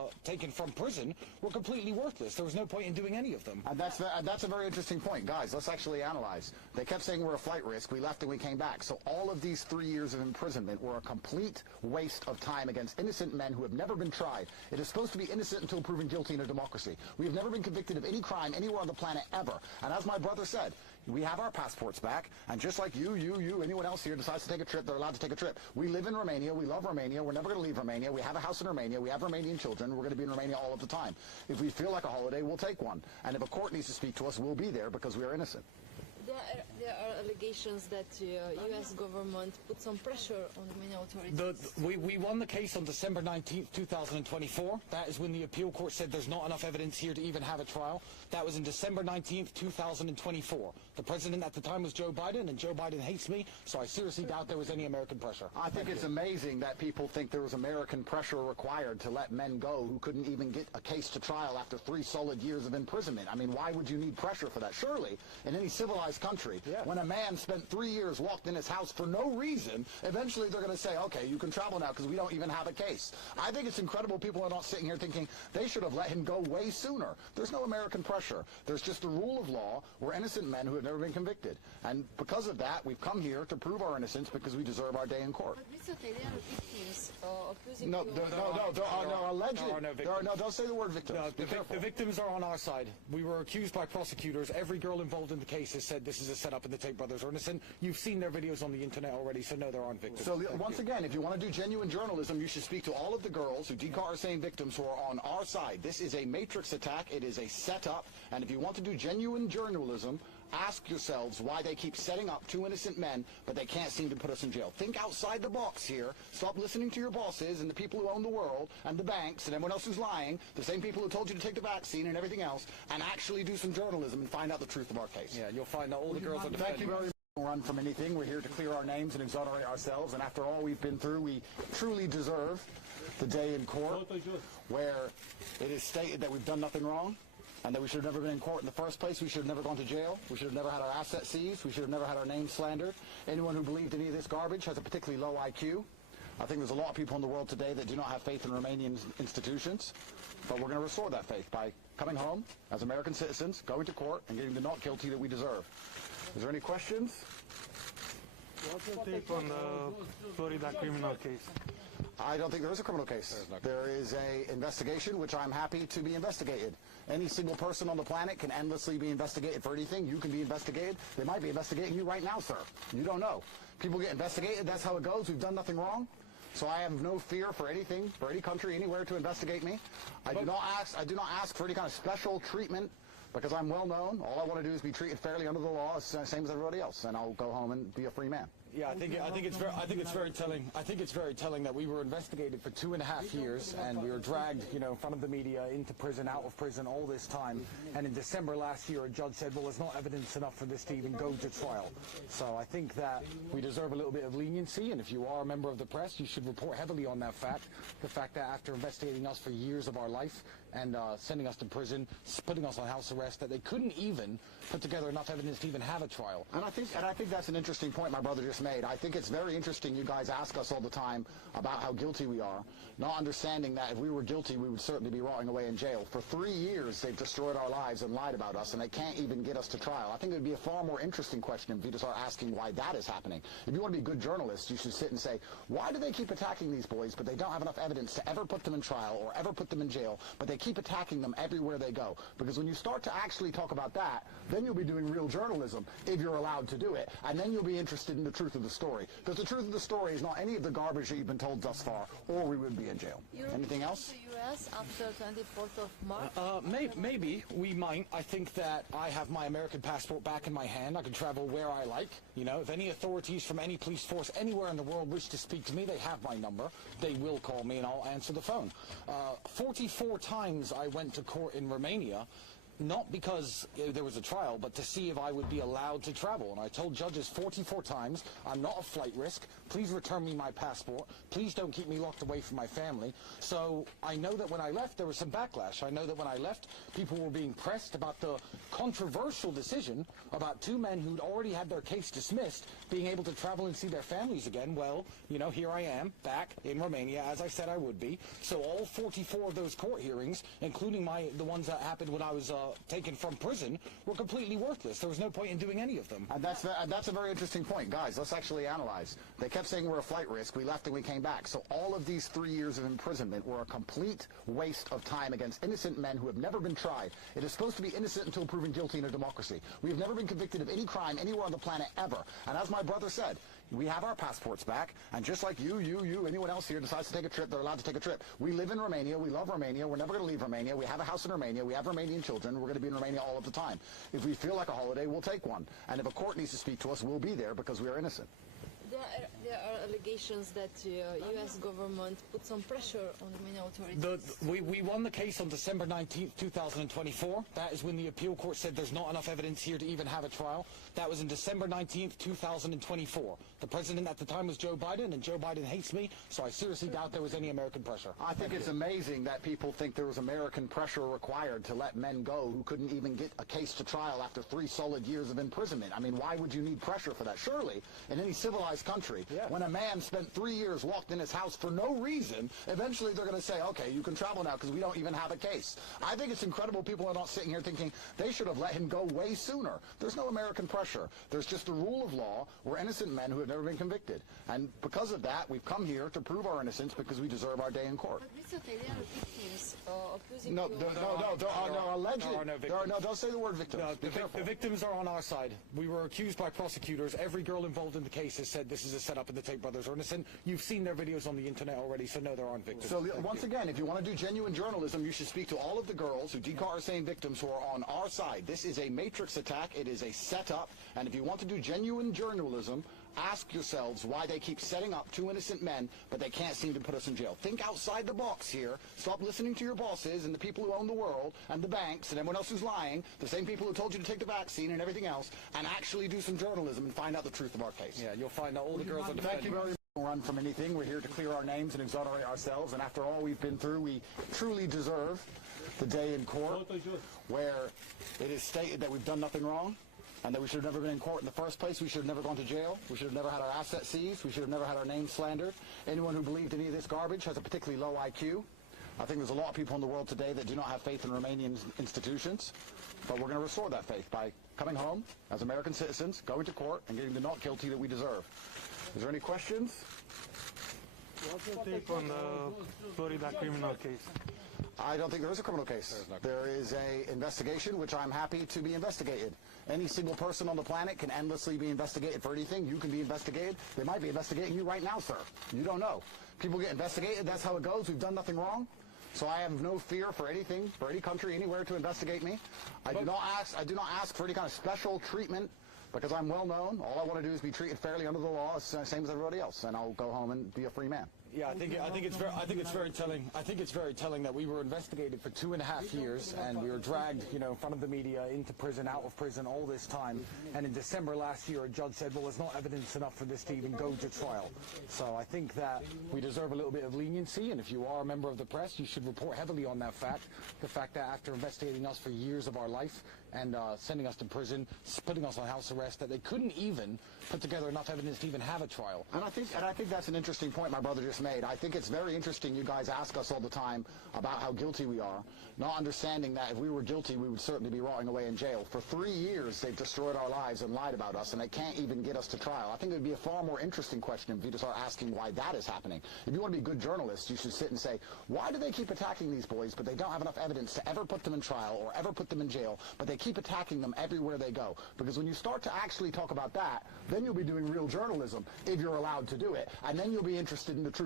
taken from prison were completely worthless. There was no point in doing any of them. And that's a very interesting point. Guys, let's actually analyze. They kept saying we're a flight risk. We left and we came back. So all of these 3 years of imprisonment were a complete waste of time against innocent men who have never been tried. It is supposed to be innocent until proven guilty in a democracy. We have never been convicted of any crime anywhere on the planet ever. And as my brother said, we have our passports back, and just like you, anyone else here decides to take a trip, they're allowed to take a trip. We live in Romania, we love Romania, we're never going to leave Romania, we have a house in Romania, we have Romanian children, we're going to be in Romania all of the time. If we feel like a holiday, we'll take one. And if a court needs to speak to us, we'll be there because we are innocent. There are allegations that U.S. government put some pressure on Romanian authorities. We won the case on December 19th, 2024. That is when the appeal court said there's not enough evidence here to even have a trial. That was in December 19th, 2024. The president at the time was Joe Biden, and Joe Biden hates me, so I seriously doubt there was any American pressure. I think it's amazing that people think there was American pressure required to let men go who couldn't even get a case to trial after 3 solid years of imprisonment. I mean, why would you need pressure for that? Surely, in any civilized country, when a man spent 3 years locked in his house for no reason, eventually they're going to say, okay, you can travel now because we don't even have a case. I think it's incredible people are not sitting here thinking they should have let him go way sooner. There's no American pressure. There's just a rule of law. We're innocent men who have never been convicted. And because of that, we've come here to prove our innocence because we deserve our day in court. But Mr. Tate, there are victims accusing No, you. there are no alleged. There are no victims. No, don't say the word victims. No, Be careful. the victims are on our side. We were accused by prosecutors. Every girl involved in the case has said this is a setup and the Tate brothers are innocent. You've seen their videos on the internet already, so no, there aren't victims. So once again, if you want to do genuine journalism, you should speak to all of the girls who DCAR are saying victims who are on our side. This is a matrix attack. It is a setup. And if you want to do genuine journalism, ask yourselves why they keep setting up 2 innocent men, but they can't seem to put us in jail. Think outside the box here. Stop listening to your bosses and the people who own the world and the banks and everyone else who's lying, the same people who told you to take the vaccine and everything else, and actually do some journalism and find out the truth of our case. Yeah, you'll find that all the girls are defending. Thank you very much. Run from anything. We're here to clear our names and exonerate ourselves, and after all we've been through, we truly deserve the day in court where it is stated that we've done nothing wrong and that we should have never been in court in the first place. We should have never gone to jail. We should have never had our assets seized. We should have never had our names slandered. Anyone who believed any of this garbage has a particularly low IQ. I think there's a lot of people in the world today that do not have faith in Romanian institutions, but we're going to restore that faith by coming home as American citizens, going to court, and getting the not guilty that we deserve. Is there any questions? What's your take on the Florida criminal case? I don't think there is a criminal case. There is an investigation, which I'm happy to be investigated. Any single person on the planet can endlessly be investigated for anything. You can be investigated. They might be investigating you right now, sir. You don't know. People get investigated. That's how it goes. We've done nothing wrong. So I have no fear for anything, for any country, anywhere to investigate me. I do not ask for any kind of special treatment because I'm well known. All I want to do is be treated fairly under the law, same as everybody else, and I'll go home and be a free man. Yeah, I think it's very telling. I think it's very telling that we were investigated for 2.5 years, and we were dragged, in front of the media, into prison, out of prison, all this time. And in December last year, a judge said, "Well, there's not evidence enough for this to even go to trial." So I think that we deserve a little bit of leniency, and if you are a member of the press, you should report heavily on that fact. The fact that after investigating us for years of our life and sending us to prison, putting us on house arrest, that they couldn't even put together enough evidence to even have a trial. And I think that's an interesting point my brother just made. I think it's very interesting you guys ask us all the time about how guilty we are, not understanding that if we were guilty, we would certainly be rotting away in jail. For 3 years, they've destroyed our lives and lied about us, and they can't even get us to trial. I think it would be a far more interesting question if you just start asking why that is happening. If you want to be good journalists, you should sit and say, why do they keep attacking these boys, but they don't have enough evidence to ever put them in trial or ever put them in jail, but they keep attacking them everywhere they go? Because when you start to actually talk about that, then you'll be doing real journalism, if you're allowed to do it, and then you'll be interested in the truth of the story. Because the truth of the story is not any of the garbage that you've been told thus far, or we would be in jail. Anything else? The U.S. after 24th of March? Maybe we might. I think that I have my American passport back in my hand. I can travel where I like. If any authorities from any police force anywhere in the world wish to speak to me, they have my number. They will call me and I'll answer the phone. 44 times I went to court in Romania. not because there was a trial, but to see if I would be allowed to travel. And I told judges 44 times, I'm not a flight risk. Please return me my passport. Please don't keep me locked away from my family. So I know that when I left, there was some backlash. I know that when I left, people were being pressed about the controversial decision about two men who'd already had their case dismissed being able to travel and see their families again. Well, you know, here I am, back in Romania, as I said I would be. So all 44 of those court hearings, including the ones that happened when I was taken from prison, were completely worthless. There was no point in doing any of them. And that's a very interesting point. Guys, let's actually analyze. They kept saying we're a flight risk. We left and we came back. So all of these 3 years of imprisonment were a complete waste of time against innocent men who have never been tried. It is supposed to be innocent until proven guilty in a democracy. We have never been convicted of any crime anywhere on the planet ever. And as my brother said, we have our passports back, and just like you, anyone else here decides to take a trip, they're allowed to take a trip. We live in Romania, we love Romania, we're never going to leave Romania, we have a house in Romania, we have Romanian children, we're going to be in Romania all of the time. If we feel like a holiday, we'll take one. And if a court needs to speak to us, we'll be there because we are innocent. There are allegations that U.S. government put some pressure on Romanian authorities. We won the case on December 19th, 2024. That is when the appeal court said there's not enough evidence here to even have a trial. That was in December 19th, 2024. The president at the time was Joe Biden, and Joe Biden hates me, so I seriously doubt there was any American pressure. I think it's amazing that people think there was American pressure required to let men go who couldn't even get a case to trial after 3 solid years of imprisonment. I mean, why would you need pressure for that? Surely, in any civilized country, when a man spent 3 years locked in his house for no reason, eventually they're going to say, okay, you can travel now because we don't even have a case. I think it's incredible people are not sitting here thinking they should have let him go way sooner. There's no American pressure. There's just the rule of law. We're innocent men who have never been convicted. And because of that, we've come here to prove our innocence because we deserve our day in court. But recently there are victims accusing No, you. there are no alleged. Don't say the word victims. No, Be careful. the victims are on our side. We were accused by prosecutors. Every girl involved in the case has said this is a setup and the Tate brothers are innocent. You've seen their videos on the internet already, so no, there aren't victims. So once again, if you want to do genuine journalism, you should speak to all of the girls who Decar are saying victims who are on our side. This is a matrix attack. It is a setup. And if you want to do genuine journalism, ask yourselves why they keep setting up 2 innocent men, but they can't seem to put us in jail. Think outside the box here. Stop listening to your bosses and the people who own the world and the banks and everyone else who's lying, the same people who told you to take the vaccine and everything else, and actually do some journalism and find out the truth of our case. Yeah, you'll find out all the girls are defending. Thank you very much. Run from anything. We're here to clear our names and exonerate ourselves, and after all we've been through, we truly deserve the day in court where it is stated that we've done nothing wrong, and that we should have never been in court in the first place. We should have never gone to jail. We should have never had our assets seized. We should have never had our name slandered. Anyone who believed any of this garbage has a particularly low IQ. I think there's a lot of people in the world today that do not have faith in Romanian institutions, but we're going to restore that faith by coming home as American citizens, going to court, and getting the not guilty that we deserve. Is there any questions? What's your take on the Florida criminal case? I don't think there is a criminal case. There is an investigation, which I'm happy to be investigated. Any single person on the planet can endlessly be investigated for anything. You can be investigated. They might be investigating you right now, sir. You don't know. People get investigated. That's how it goes. We've done nothing wrong. So I have no fear for anything, for any country, anywhere to investigate me. I do not ask for any kind of special treatment because I'm well known. All I want to do is be treated fairly under the law, same as everybody else, and I'll go home and be a free man. Yeah, I think it's very telling. I think it's very telling that we were investigated for 2.5 years, and we were dragged, in front of the media, into prison, out of prison, all this time. And in December last year, a judge said, well, there's not evidence enough for this to even go to trial. So I think that we deserve a little bit of leniency, and if you are a member of the press, you should report heavily on that fact. The fact that after investigating us for years of our life and sending us to prison, putting us on house arrest, that they couldn't even put together enough evidence to even have a trial. And I think that's an interesting point my brother just made. I think it's very interesting you guys ask us all the time about how guilty we are, not understanding that if we were guilty, we would certainly be rotting away in jail. For 3 years, they've destroyed our lives and lied about us, and they can't even get us to trial. I think it would be a far more interesting question if you just start asking why that is happening. If you want to be good journalists, you should sit and say, why do they keep attacking these boys, but they don't have enough evidence to ever put them in trial or ever put them in jail, but they keep attacking them everywhere they go? Because when you start to actually talk about that, then you'll be doing real journalism, if you're allowed to do it, and then you'll be interested in the truth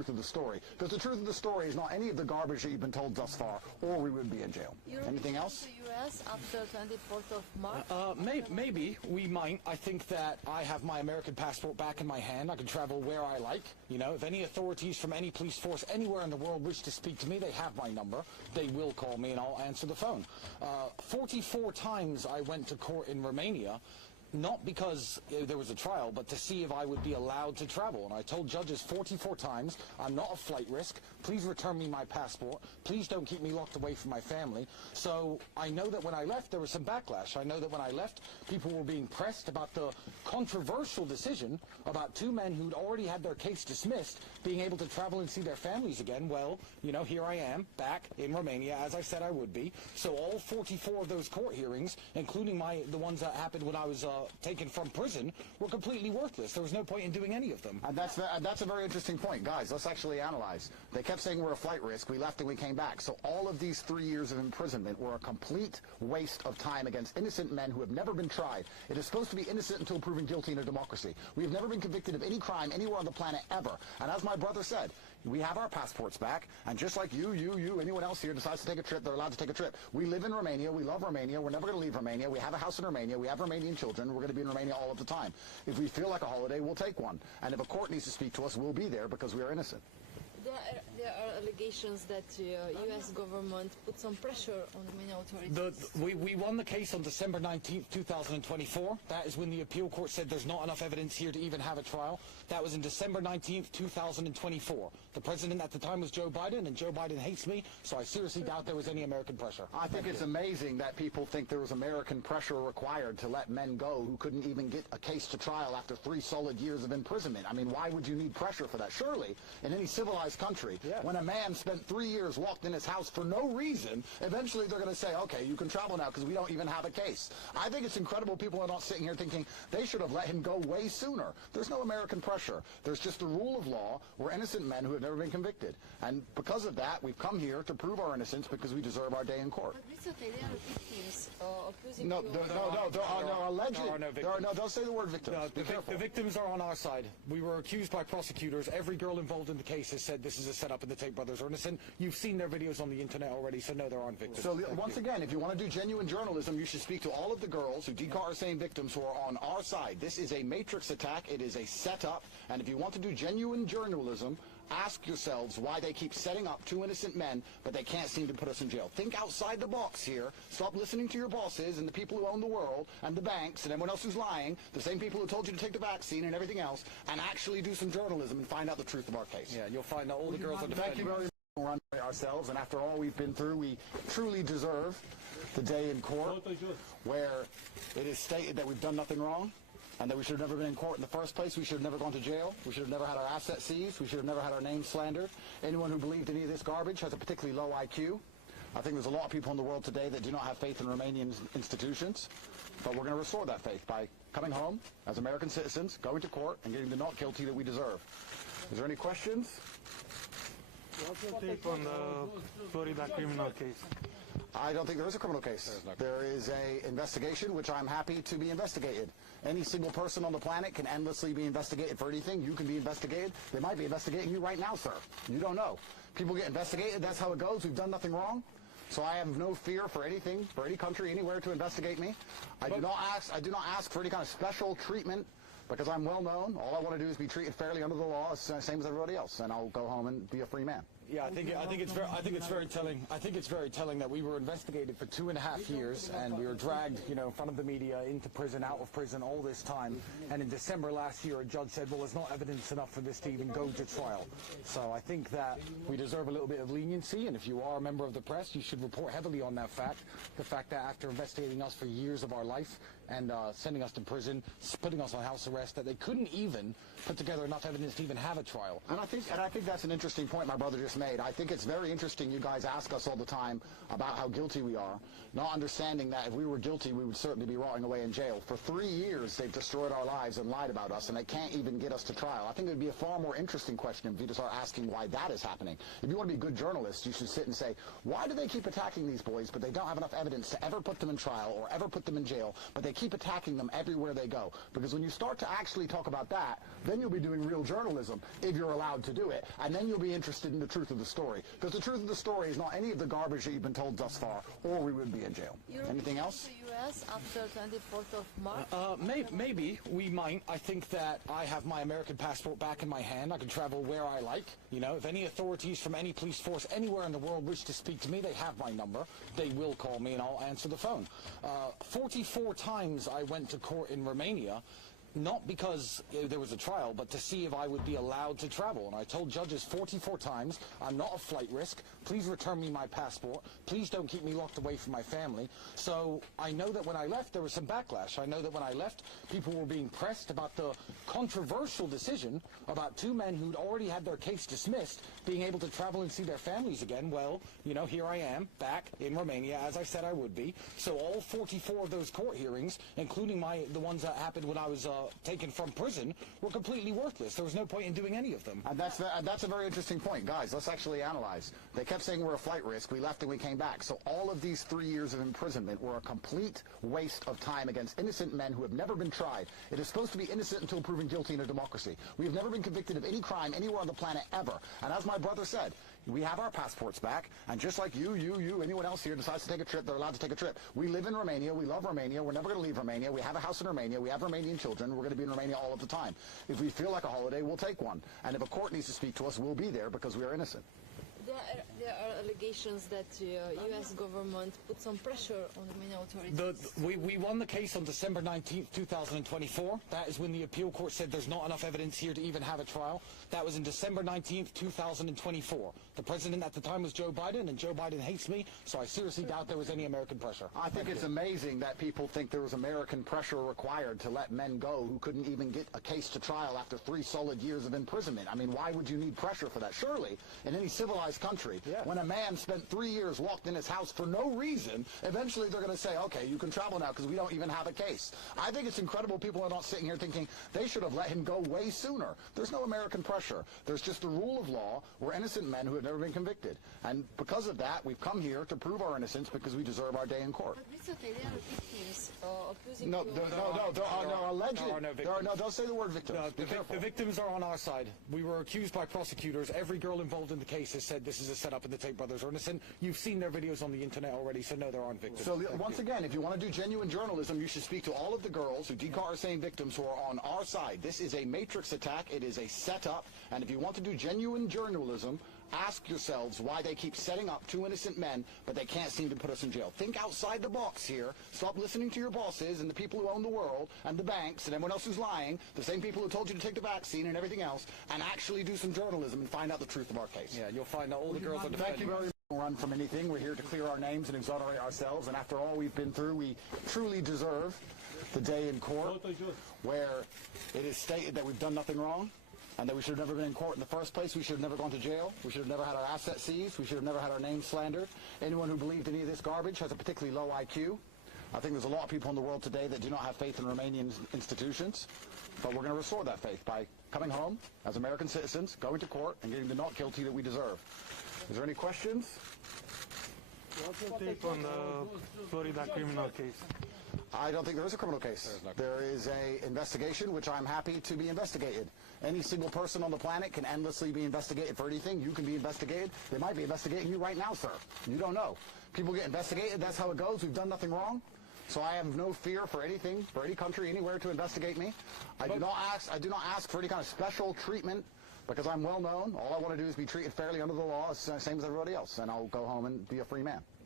of the story. Because the truth of the story is not any of the garbage that you've been told thus far, or we would be in jail. Anything else? To U.S. after 24th of March? Maybe we might. I think that I have my American passport back in my hand. I can travel where I like. You know, if any authorities from any police force anywhere in the world wish to speak to me, they have my number. They will call me and I'll answer the phone. 44 times I went to court in Romania, not because there was a trial, but to see if I would be allowed to travel. And I told judges 44 times, I'm not a flight risk. Please return me my passport. Please don't keep me locked away from my family. So I know that when I left, there was some backlash. I know that when I left, people were being pressed about the controversial decision about two men who'd already had their case dismissed being able to travel and see their families again. Well, you know, here I am, back in Romania, as I said I would be. So all 44 of those court hearings, including the ones that happened when I was taken from prison, were completely worthless. There was no point in doing any of them. And that's a very interesting point. Guys, let's actually analyze. They kept saying we're a flight risk. We left and we came back. So all of these 3 years of imprisonment were a complete waste of time against innocent men who have never been tried. It is supposed to be innocent until proven guilty in a democracy. We have never been convicted of any crime anywhere on the planet ever. And as my brother said, we have our passports back, and just like you, anyone else here decides to take a trip, they're allowed to take a trip. We live in Romania, we love Romania, we're never going to leave Romania, we have a house in Romania, we have Romanian children, we're going to be in Romania all of the time. If we feel like a holiday, we'll take one. And if a court needs to speak to us, we'll be there because we are innocent. There are allegations that the U.S. government put some pressure on Romanian authorities. We won the case on December 19th, 2024. That is when the appeal court said there's not enough evidence here to even have a trial. That was in December 19th, 2024. The president at the time was Joe Biden, and Joe Biden hates me, so I seriously doubt there was any American pressure. I think it's amazing that people think there was American pressure required to let men go who couldn't even get a case to trial after 3 solid years of imprisonment. I mean, why would you need pressure for that? Surely, in any civilized country, when a man spent 3 years locked in his house for no reason, eventually they're going to say, okay, you can travel now because we don't even have a case. I think it's incredible people are not sitting here thinking they should have let him go way sooner. There's no American pressure. There's just the rule of law. We're innocent men who have never been convicted. And because of that, we've come here to prove our innocence because we deserve our day in court. But recently there are victims accusing No, you there are alleged. There are no victims. Don't say the word victims. Be careful. The victims are on our side. We were accused by prosecutors. Every girl involved in the case has said this is a setup and the Tate brothers are innocent. You've seen their videos on the internet already, so no, there aren't victims. So once again, if you want to do genuine journalism, you should speak to all of the girls who Decar are saying victims who are on our side. This is a matrix attack. It is a setup. And if you want to do genuine journalism, ask yourselves why they keep setting up 2 innocent men, but they can't seem to put us in jail. Think outside the box here. Stop listening to your bosses and the people who own the world and the banks and everyone else who's lying, the same people who told you to take the vaccine and everything else, and actually do some journalism and find out the truth of our case. Yeah, and you'll find out all the girls are defending. Thank you very much. We're on ourselves, and after all we've been through, we truly deserve the day in court where it is stated that we've done nothing wrong, and that we should have never been in court in the first place. We should have never gone to jail. We should have never had our assets seized. We should have never had our name slandered. Anyone who believed any of this garbage has a particularly low IQ. I think there's a lot of people in the world today that do not have faith in Romanian institutions, but we're going to restore that faith by coming home as American citizens, going to court, and getting the not guilty that we deserve. Is there any questions? What's your take on the Florida criminal case? I don't think there is a criminal case. There is an investigation, which I'm happy to be investigated. Any single person on the planet can endlessly be investigated for anything. You can be investigated. They might be investigating you right now, sir. You don't know. People get investigated. That's how it goes. We've done nothing wrong. So I have no fear for anything, for any country, anywhere to investigate me. I do not ask for any kind of special treatment because I'm well known. All I want to do is be treated fairly under the law, same as everybody else, and I'll go home and be a free man. Yeah, I think it's very telling. I think it's very telling that we were investigated for 2.5 years, and we were dragged, in front of the media, into prison, out of prison, all this time. And in December last year, a judge said, well, there's not evidence enough for this to even go to trial. So I think that we deserve a little bit of leniency, and if you are a member of the press, you should report heavily on that fact. The fact that after investigating us for years of our life and sending us to prison, putting us on house arrest, that they couldn't even put together enough evidence to even have a trial. And I think that's an interesting point my brother just made. I think it's very interesting you guys ask us all the time about how guilty we are, not understanding that if we were guilty, we would certainly be rotting away in jail. For 3 years, they've destroyed our lives and lied about us, and they can't even get us to trial. I think it would be a far more interesting question if you just start asking why that is happening. If you want to be good journalists, you should sit and say, why do they keep attacking these boys, but they don't have enough evidence to ever put them in trial or ever put them in jail, but they keep attacking them everywhere they go? Because when you start to actually talk about that, then you'll be doing real journalism, if you're allowed to do it, and then you'll be interested in the truth of the story. Because the truth of the story is not any of the garbage that you've been told thus far, or we would be in jail. Anything else? The U.S. after 24th of March? Maybe we might. I think that I have my American passport back in my hand. I can travel where I like. You know, if any authorities from any police force anywhere in the world wish to speak to me, they have my number. They will call me and I'll answer the phone. 44 times I went to court in Romania, not because there was a trial, but to see if I would be allowed to travel. And I told judges 44 times, I'm not a flight risk. Please return me my passport. Please don't keep me locked away from my family. So I know that when I left, there was some backlash. I know that when I left, people were being pressed about the controversial decision about 2 men who'd already had their case dismissed being able to travel and see their families again. Well, you know, here I am, back in Romania, as I said I would be. So all 44 of those court hearings, including the ones that happened when I was taken from prison, were completely worthless. There was no point in doing any of them. And that's a very interesting point. Guys, let's actually analyze. They kept saying we're a flight risk. We left and we came back. So all of these 3 years of imprisonment were a complete waste of time against innocent men who have never been tried. It is supposed to be innocent until proven guilty in a democracy. We have never been convicted of any crime anywhere on the planet ever. And as my brother said, we have our passports back, and just like you, anyone else here decides to take a trip, they're allowed to take a trip. We live in Romania, we love Romania, we're never going to leave Romania, we have a house in Romania, we have Romanian children, we're going to be in Romania all of the time. If we feel like a holiday, we'll take one. And if a court needs to speak to us, we'll be there because we are innocent. There are allegations that the U.S. government put some pressure on Romanian authorities. We won the case on December 19th, 2024. That is when the appeal court said there's not enough evidence here to even have a trial. That was in December 19th, 2024. The president at the time was Joe Biden, and Joe Biden hates me, so I seriously doubt there was any American pressure. I think it's amazing that people think there was American pressure required to let men go who couldn't even get a case to trial after 3 solid years of imprisonment. I mean, why would you need pressure for that? Surely, in any civilized country, when a man spent 3 years locked in his house for no reason, eventually they're going to say, okay, you can travel now because we don't even have a case. I think it's incredible people are not sitting here thinking they should have let him go way sooner. There's no American pressure. There's just the rule of law. We're innocent men who have never been convicted. And because of that, we've come here to prove our innocence because we deserve our day in court. But Mr. Tate, there are victims accusing No, you. there are no alleged. There are no victims. Don't say the word victims. No, Be careful. the victims are on our side. We were accused by prosecutors. Every girl involved in the case has said this is a setup and the Tate brothers are innocent. You've seen their videos on the internet already, so no, there aren't victims. So once again, if you want to do genuine journalism, you should speak to all of the girls who Decar are saying victims who are on our side. This is a matrix attack. It is a setup. And if you want to do genuine journalism, ask yourselves why they keep setting up 2 innocent men, but they can't seem to put us in jail. Think outside the box here. Stop listening to your bosses and the people who own the world and the banks and everyone else who's lying, the same people who told you to take the vaccine and everything else, and actually do some journalism and find out the truth of our case. Yeah, you'll find out all the girls are defending. Thank you very much. Run from anything. We're here to clear our names and exonerate ourselves, and after all we've been through, we truly deserve the day in court where it is stated that we've done nothing wrong and that we should have never been in court in the first place. We should have never gone to jail. We should have never had our assets seized. We should have never had our names slandered. Anyone who believed any of this garbage has a particularly low IQ. I think there's a lot of people in the world today that do not have faith in Romanian institutions, but we're going to restore that faith by coming home as American citizens, going to court, and getting the not guilty that we deserve. Is there any questions? What's your take on the Florida criminal case? I don't think there is a criminal case. There is an investigation, which I'm happy to be investigated. Any single person on the planet can endlessly be investigated for anything. You can be investigated. They might be investigating you right now, sir. You don't know. People get investigated. That's how it goes. We've done nothing wrong. So I have no fear for anything, for any country, anywhere to investigate me. I do not ask for any kind of special treatment because I'm well known. All I want to do is be treated fairly under the law, same as everybody else, and I'll go home and be a free man.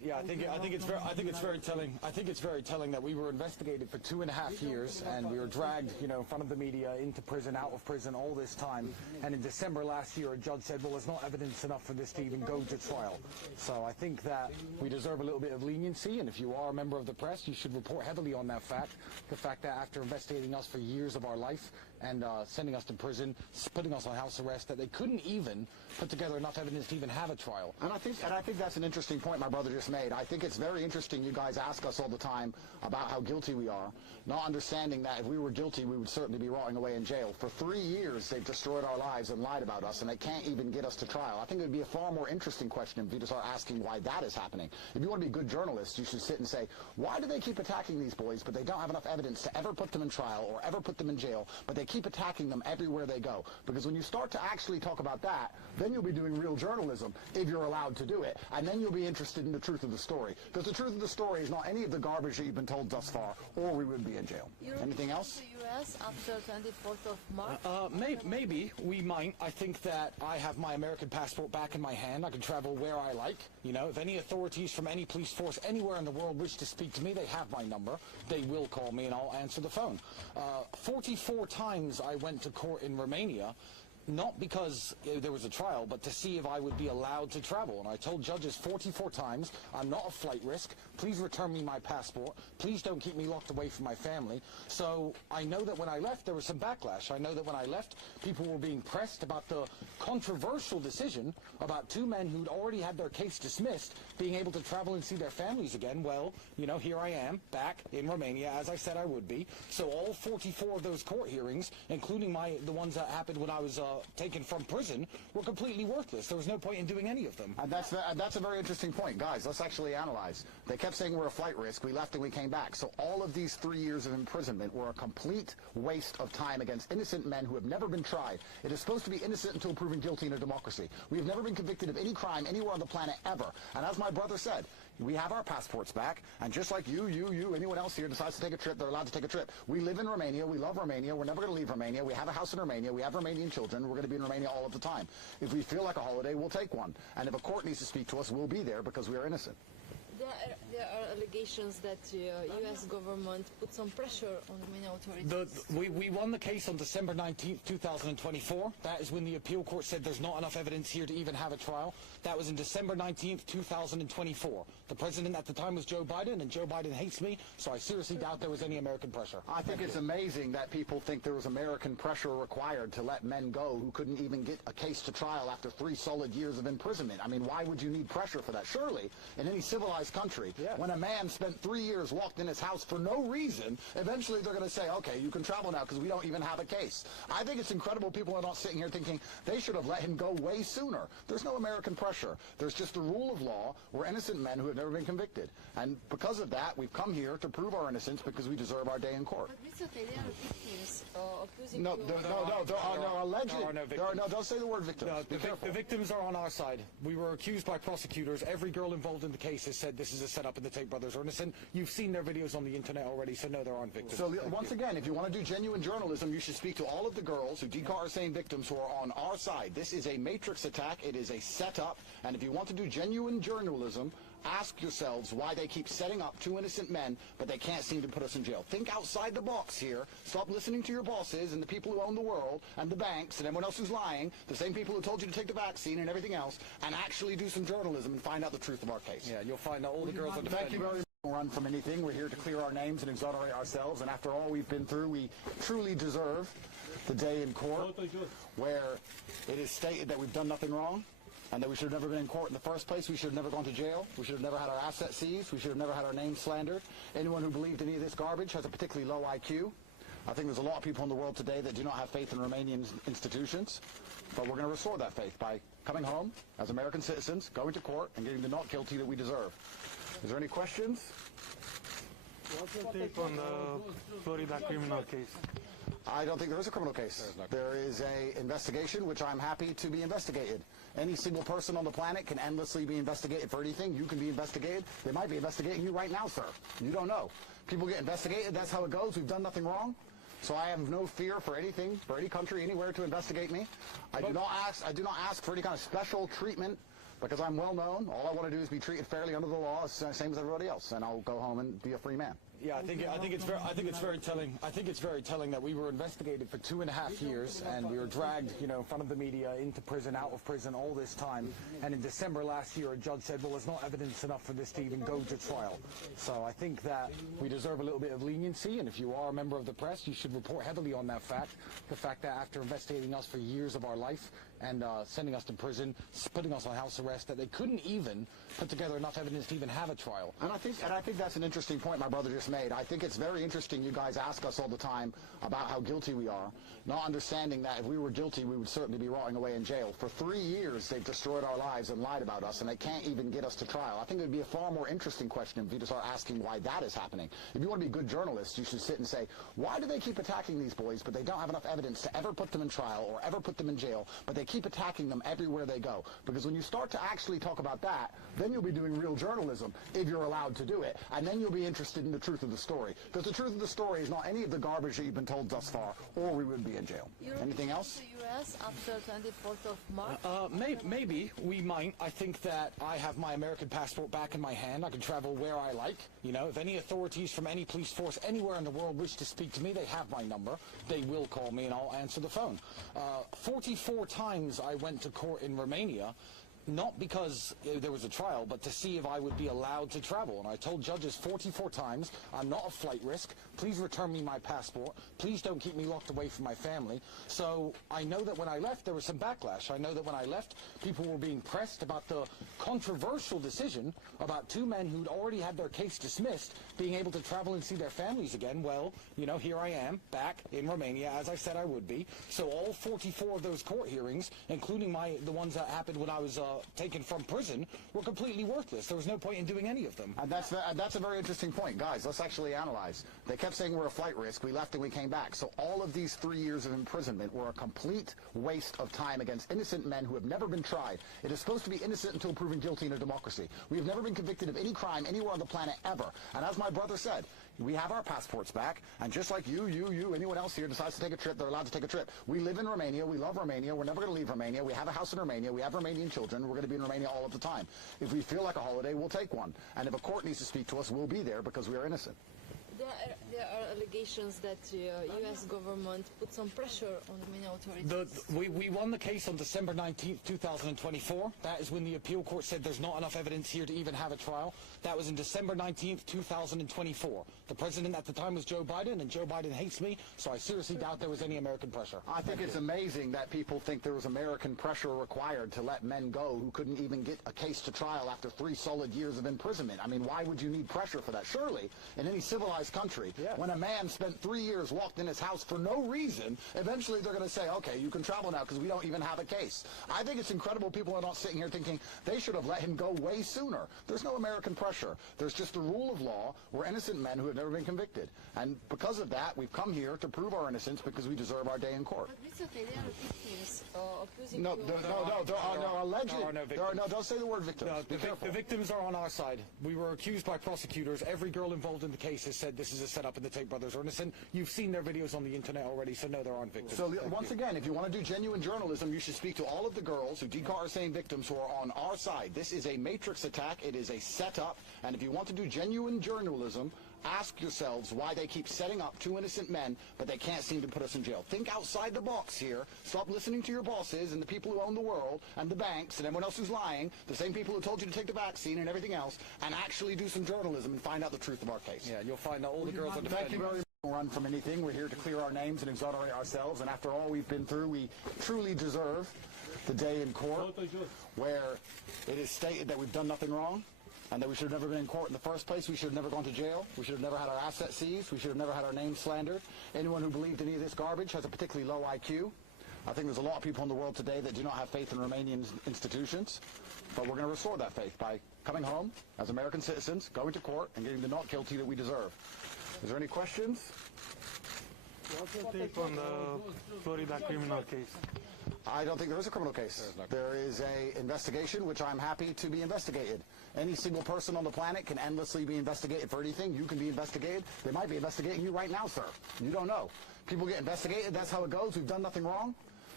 Yeah, I think it's very telling. I think it's very telling that we were investigated for 2.5 years, and we were dragged, in front of the media, into prison, out of prison, all this time. And in December last year, a judge said, "Well, there's not evidence enough for this to even go to trial." So I think that we deserve a little bit of leniency, and if you are a member of the press, you should report heavily on that fact. The fact that after investigating us for years of our life and sending us to prison, putting us on house arrest, that they couldn't even put together enough evidence to even have a trial. And I think that's an interesting point my brother just made. I think it's very interesting you guys ask us all the time about how guilty we are, not understanding that if we were guilty, we would certainly be rotting away in jail. For 3 years, they've destroyed our lives and lied about us, and they can't even get us to trial. I think it would be a far more interesting question if you just start asking why that is happening. If you want to be good journalists, you should sit and say, why do they keep attacking these boys, but they don't have enough evidence to ever put them in trial or ever put them in jail, but they keep attacking them everywhere they go? Because when you start to actually talk about that, then you'll be doing real journalism, if you're allowed to do it, and then you'll be interested in the truth of the story. Because the truth of the story is not any of the garbage that you've been told thus far, or we would be in jail. Anything else? The U.S. after 24th of March? Maybe we might. I think that I have my American passport back in my hand. I can travel where I like. If any authorities from any police force anywhere in the world wish to speak to me, they have my number. They will call me and I'll answer the phone. 44 times I went to court in Romania, not because there was a trial, but to see if I would be allowed to travel. And I told judges 44 times, I'm not a flight risk. Please return me my passport. Please don't keep me locked away from my family. So I know that when I left, there was some backlash. I know that when I left, people were being pressed about the controversial decision about 2 men who'd already had their case dismissed being able to travel and see their families again. Well, here I am, back in Romania, as I said I would be. So all 44 of those court hearings, including the ones that happened when I was taken from prison, were completely worthless. There was no point in doing any of them. And that's a very interesting point. Guys, let's actually analyze. They kept saying we're a flight risk. We left and we came back. So all of these 3 years of imprisonment were a complete waste of time against innocent men who have never been tried. It is supposed to be innocent until proven guilty in a democracy. We have never been convicted of any crime anywhere on the planet ever. And as my brother said, we have our passports back, and just like you, anyone else here decides to take a trip, they're allowed to take a trip. We live in Romania. We love Romania. We're never going to leave Romania. We have a house in Romania. We have Romanian children. We're going to be in Romania all of the time. If we feel like a holiday, we'll take one. And if a court needs to speak to us, we'll be there because we are innocent. There are allegations that the U.S. government put some pressure on Romanian authorities. We won the case on December 19th, 2024. That is when the appeal court said there's not enough evidence here to even have a trial. That was in December 19th, 2024. The president at the time was Joe Biden, and Joe Biden hates me, so I seriously doubt there was any American pressure. I think it's amazing that people think there was American pressure required to let men go who couldn't even get a case to trial after 3 solid years of imprisonment. I mean, why would you need pressure for that? Surely, in any civilized country, when a man spent 3 years locked in his house for no reason, eventually they're going to say, okay, you can travel now because we don't even have a case. I think it's incredible people are not sitting here thinking they should have let him go way sooner. There's no American pressure. There's just the rule of law. We're innocent men who have never been convicted. And because of that, we've come here to prove our innocence because we deserve our day in court. But Mr. Tate, there are victims accusing No, you. there are no alleged. There are no victims. Don't say the word victims. No, Be careful. the victims are on our side. We were accused by prosecutors. Every girl involved in the case has said this is a setup and the Tate brothers are innocent. You've seen their videos on the internet already, so no, there aren't victims. So once again, if you want to do genuine journalism, you should speak to all of the girls who Decar are saying victims who are on our side. This is a matrix attack. It is a setup. And if you want to do genuine journalism, ask yourselves why they keep setting up 2 innocent men, but they can't seem to put us in jail. Think outside the box here. Stop listening to your bosses and the people who own the world and the banks and everyone else who's lying, the same people who told you to take the vaccine and everything else, and actually do some journalism and find out the truth of our case. Yeah, you'll find out all the girls are defending. Thank you very much. Run from anything. We're here to clear our names and exonerate ourselves, and after all we've been through, we truly deserve the day in court where it is stated that we've done nothing wrong, and that we should have never been in court in the first place. We should have never gone to jail. We should have never had our assets seized. We should have never had our name slandered. Anyone who believed any of this garbage has a particularly low IQ. I think there's a lot of people in the world today that do not have faith in Romanian institutions, but we're going to restore that faith by coming home as American citizens, going to court, and getting the not guilty that we deserve. Is there any questions? What's your take on the Florida criminal case? I don't think there is a criminal case. There is an investigation, which I'm happy to be investigated. Any single person on the planet can endlessly be investigated for anything. You can be investigated. They might be investigating you right now, sir. You don't know. People get investigated. That's how it goes. We've done nothing wrong. So I have no fear for anything, for any country, anywhere to investigate me. I do not ask for any kind of special treatment Because I'm well known. All I want to do is be treated fairly under the law, same as everybody else, and I'll go home and be a free man. Yeah, I think it's very telling. I think it's very telling that we were investigated for 2.5 years, and we were dragged, in front of the media, into prison, out of prison, all this time. And in December last year, a judge said, "Well, there's not evidence enough for this to even go to trial." So I think that we deserve a little bit of leniency, and if you are a member of the press, you should report heavily on that fact. The fact that after investigating us for years of our life and sending us to prison, putting us on house arrest, that they couldn't even put together enough evidence to even have a trial. And I think that's an interesting point my brother just made. I think it's very interesting you guys ask us all the time about how guilty we are, not understanding that if we were guilty, we would certainly be rotting away in jail. For 3 years, they've destroyed our lives and lied about us, and they can't even get us to trial. I think it would be a far more interesting question if you just start asking why that is happening. If you want to be good journalists, you should sit and say, why do they keep attacking these boys, but they don't have enough evidence to ever put them in trial or ever put them in jail, but they keep attacking them everywhere they go? Because when you start to actually talk about that, then you'll be doing real journalism, if you're allowed to do it, and then you'll be interested in the truth of the story. Because the truth of the story is not any of the garbage that you've been told thus far, or we would be in jail. Anything else? The U.S. after 24th of March? Maybe we might. I think that I have my American passport back in my hand. I can travel where I like. If any authorities from any police force anywhere in the world wish to speak to me, they have my number. They will call me and I'll answer the phone. 44 times I went to court in Romania, not because there was a trial, but to see if I would be allowed to travel. And I told judges 44 times, I'm not a flight risk. Please return me my passport. Please don't keep me locked away from my family. So I know that when I left, there was some backlash. I know that when I left, people were being pressed about the controversial decision about 2 men who'd already had their case dismissed being able to travel and see their families again. Well, here I am, back in Romania, as I said I would be. So all 44 of those court hearings, including the ones that happened when I was taken from prison, were completely worthless. There was no point in doing any of them. And that's a very interesting point. Guys, let's actually analyze. They kept saying we're a flight risk. We left and we came back. So all of these 3 years of imprisonment were a complete waste of time against innocent men who have never been tried. It is supposed to be innocent until proven guilty in a democracy. We have never been convicted of any crime anywhere on the planet ever. And as my brother said, we have our passports back, and just like you, anyone else here decides to take a trip, they're allowed to take a trip. We live in Romania, we love Romania, we're never going to leave Romania, we have a house in Romania, we have Romanian children, we're going to be in Romania all of the time. If we feel like a holiday, we'll take one. And if a court needs to speak to us, we'll be there because we are innocent. There are allegations that the U.S. government put some pressure on the Romanian authorities. We won the case on December 19th, 2024. That is when the appeal court said there's not enough evidence here to even have a trial. That was in December 19th, 2024. The president at the time was Joe Biden, and Joe Biden hates me, so I seriously doubt there was any American pressure. I think it's amazing that people think there was American pressure required to let men go who couldn't even get a case to trial after 3 solid years of imprisonment. I mean, why would you need pressure for that? Surely, in any civilized country, when a man spent 3 years locked in his house for no reason, eventually they're going to say, okay, you can travel now because we don't even have a case. I think it's incredible people are not sitting here thinking they should have let him go way sooner. There's no American pressure. There's just the rule of law. We're innocent men who have never been convicted. And because of that, we've come here to prove our innocence because we deserve our day in court. But Mr. Tate, there are victims accusing No, you. there are no alleged. There are no victims. Don't say the word victims. No, Be careful. the victims are on our side. We were accused by prosecutors. Every girl involved in the case has said this is a setup and the Tate brothers are innocent. You've seen their videos on the internet already, so no, there aren't victims. So once again, if you want to do genuine journalism, you should speak to all of the girls who Dekar are saying victims who are on our side. This is a matrix attack. It is a setup. And if you want to do genuine journalism, ask yourselves why they keep setting up 2 innocent men, but they can't seem to put us in jail. Think outside the box here. Stop listening to your bosses and the people who own the world and the banks and everyone else who's lying, the same people who told you to take the vaccine and everything else, and actually do some journalism and find out the truth of our case. Yeah, you'll find out all the girls are defending. Thank you very much. Run from anything. We're here to clear our names and exonerate ourselves, and after all we've been through, we truly deserve the day in court where it is stated that we've done nothing wrong, and that we should have never been in court in the first place. We should have never gone to jail. We should have never had our assets seized. We should have never had our name slandered. Anyone who believed any of this garbage has a particularly low IQ. I think there's a lot of people in the world today that do not have faith in Romanian institutions, but we're going to restore that faith by coming home as American citizens, going to court, and getting the not guilty that we deserve. Is there any questions? What's your take on the Florida criminal case? I don't think there is a criminal case. There is an investigation, which I'm happy to be investigated. Any single person on the planet can endlessly be investigated for anything. You can be investigated. They might be investigating you right now, sir. You don't know. People get investigated. That's how it goes. We've done nothing wrong.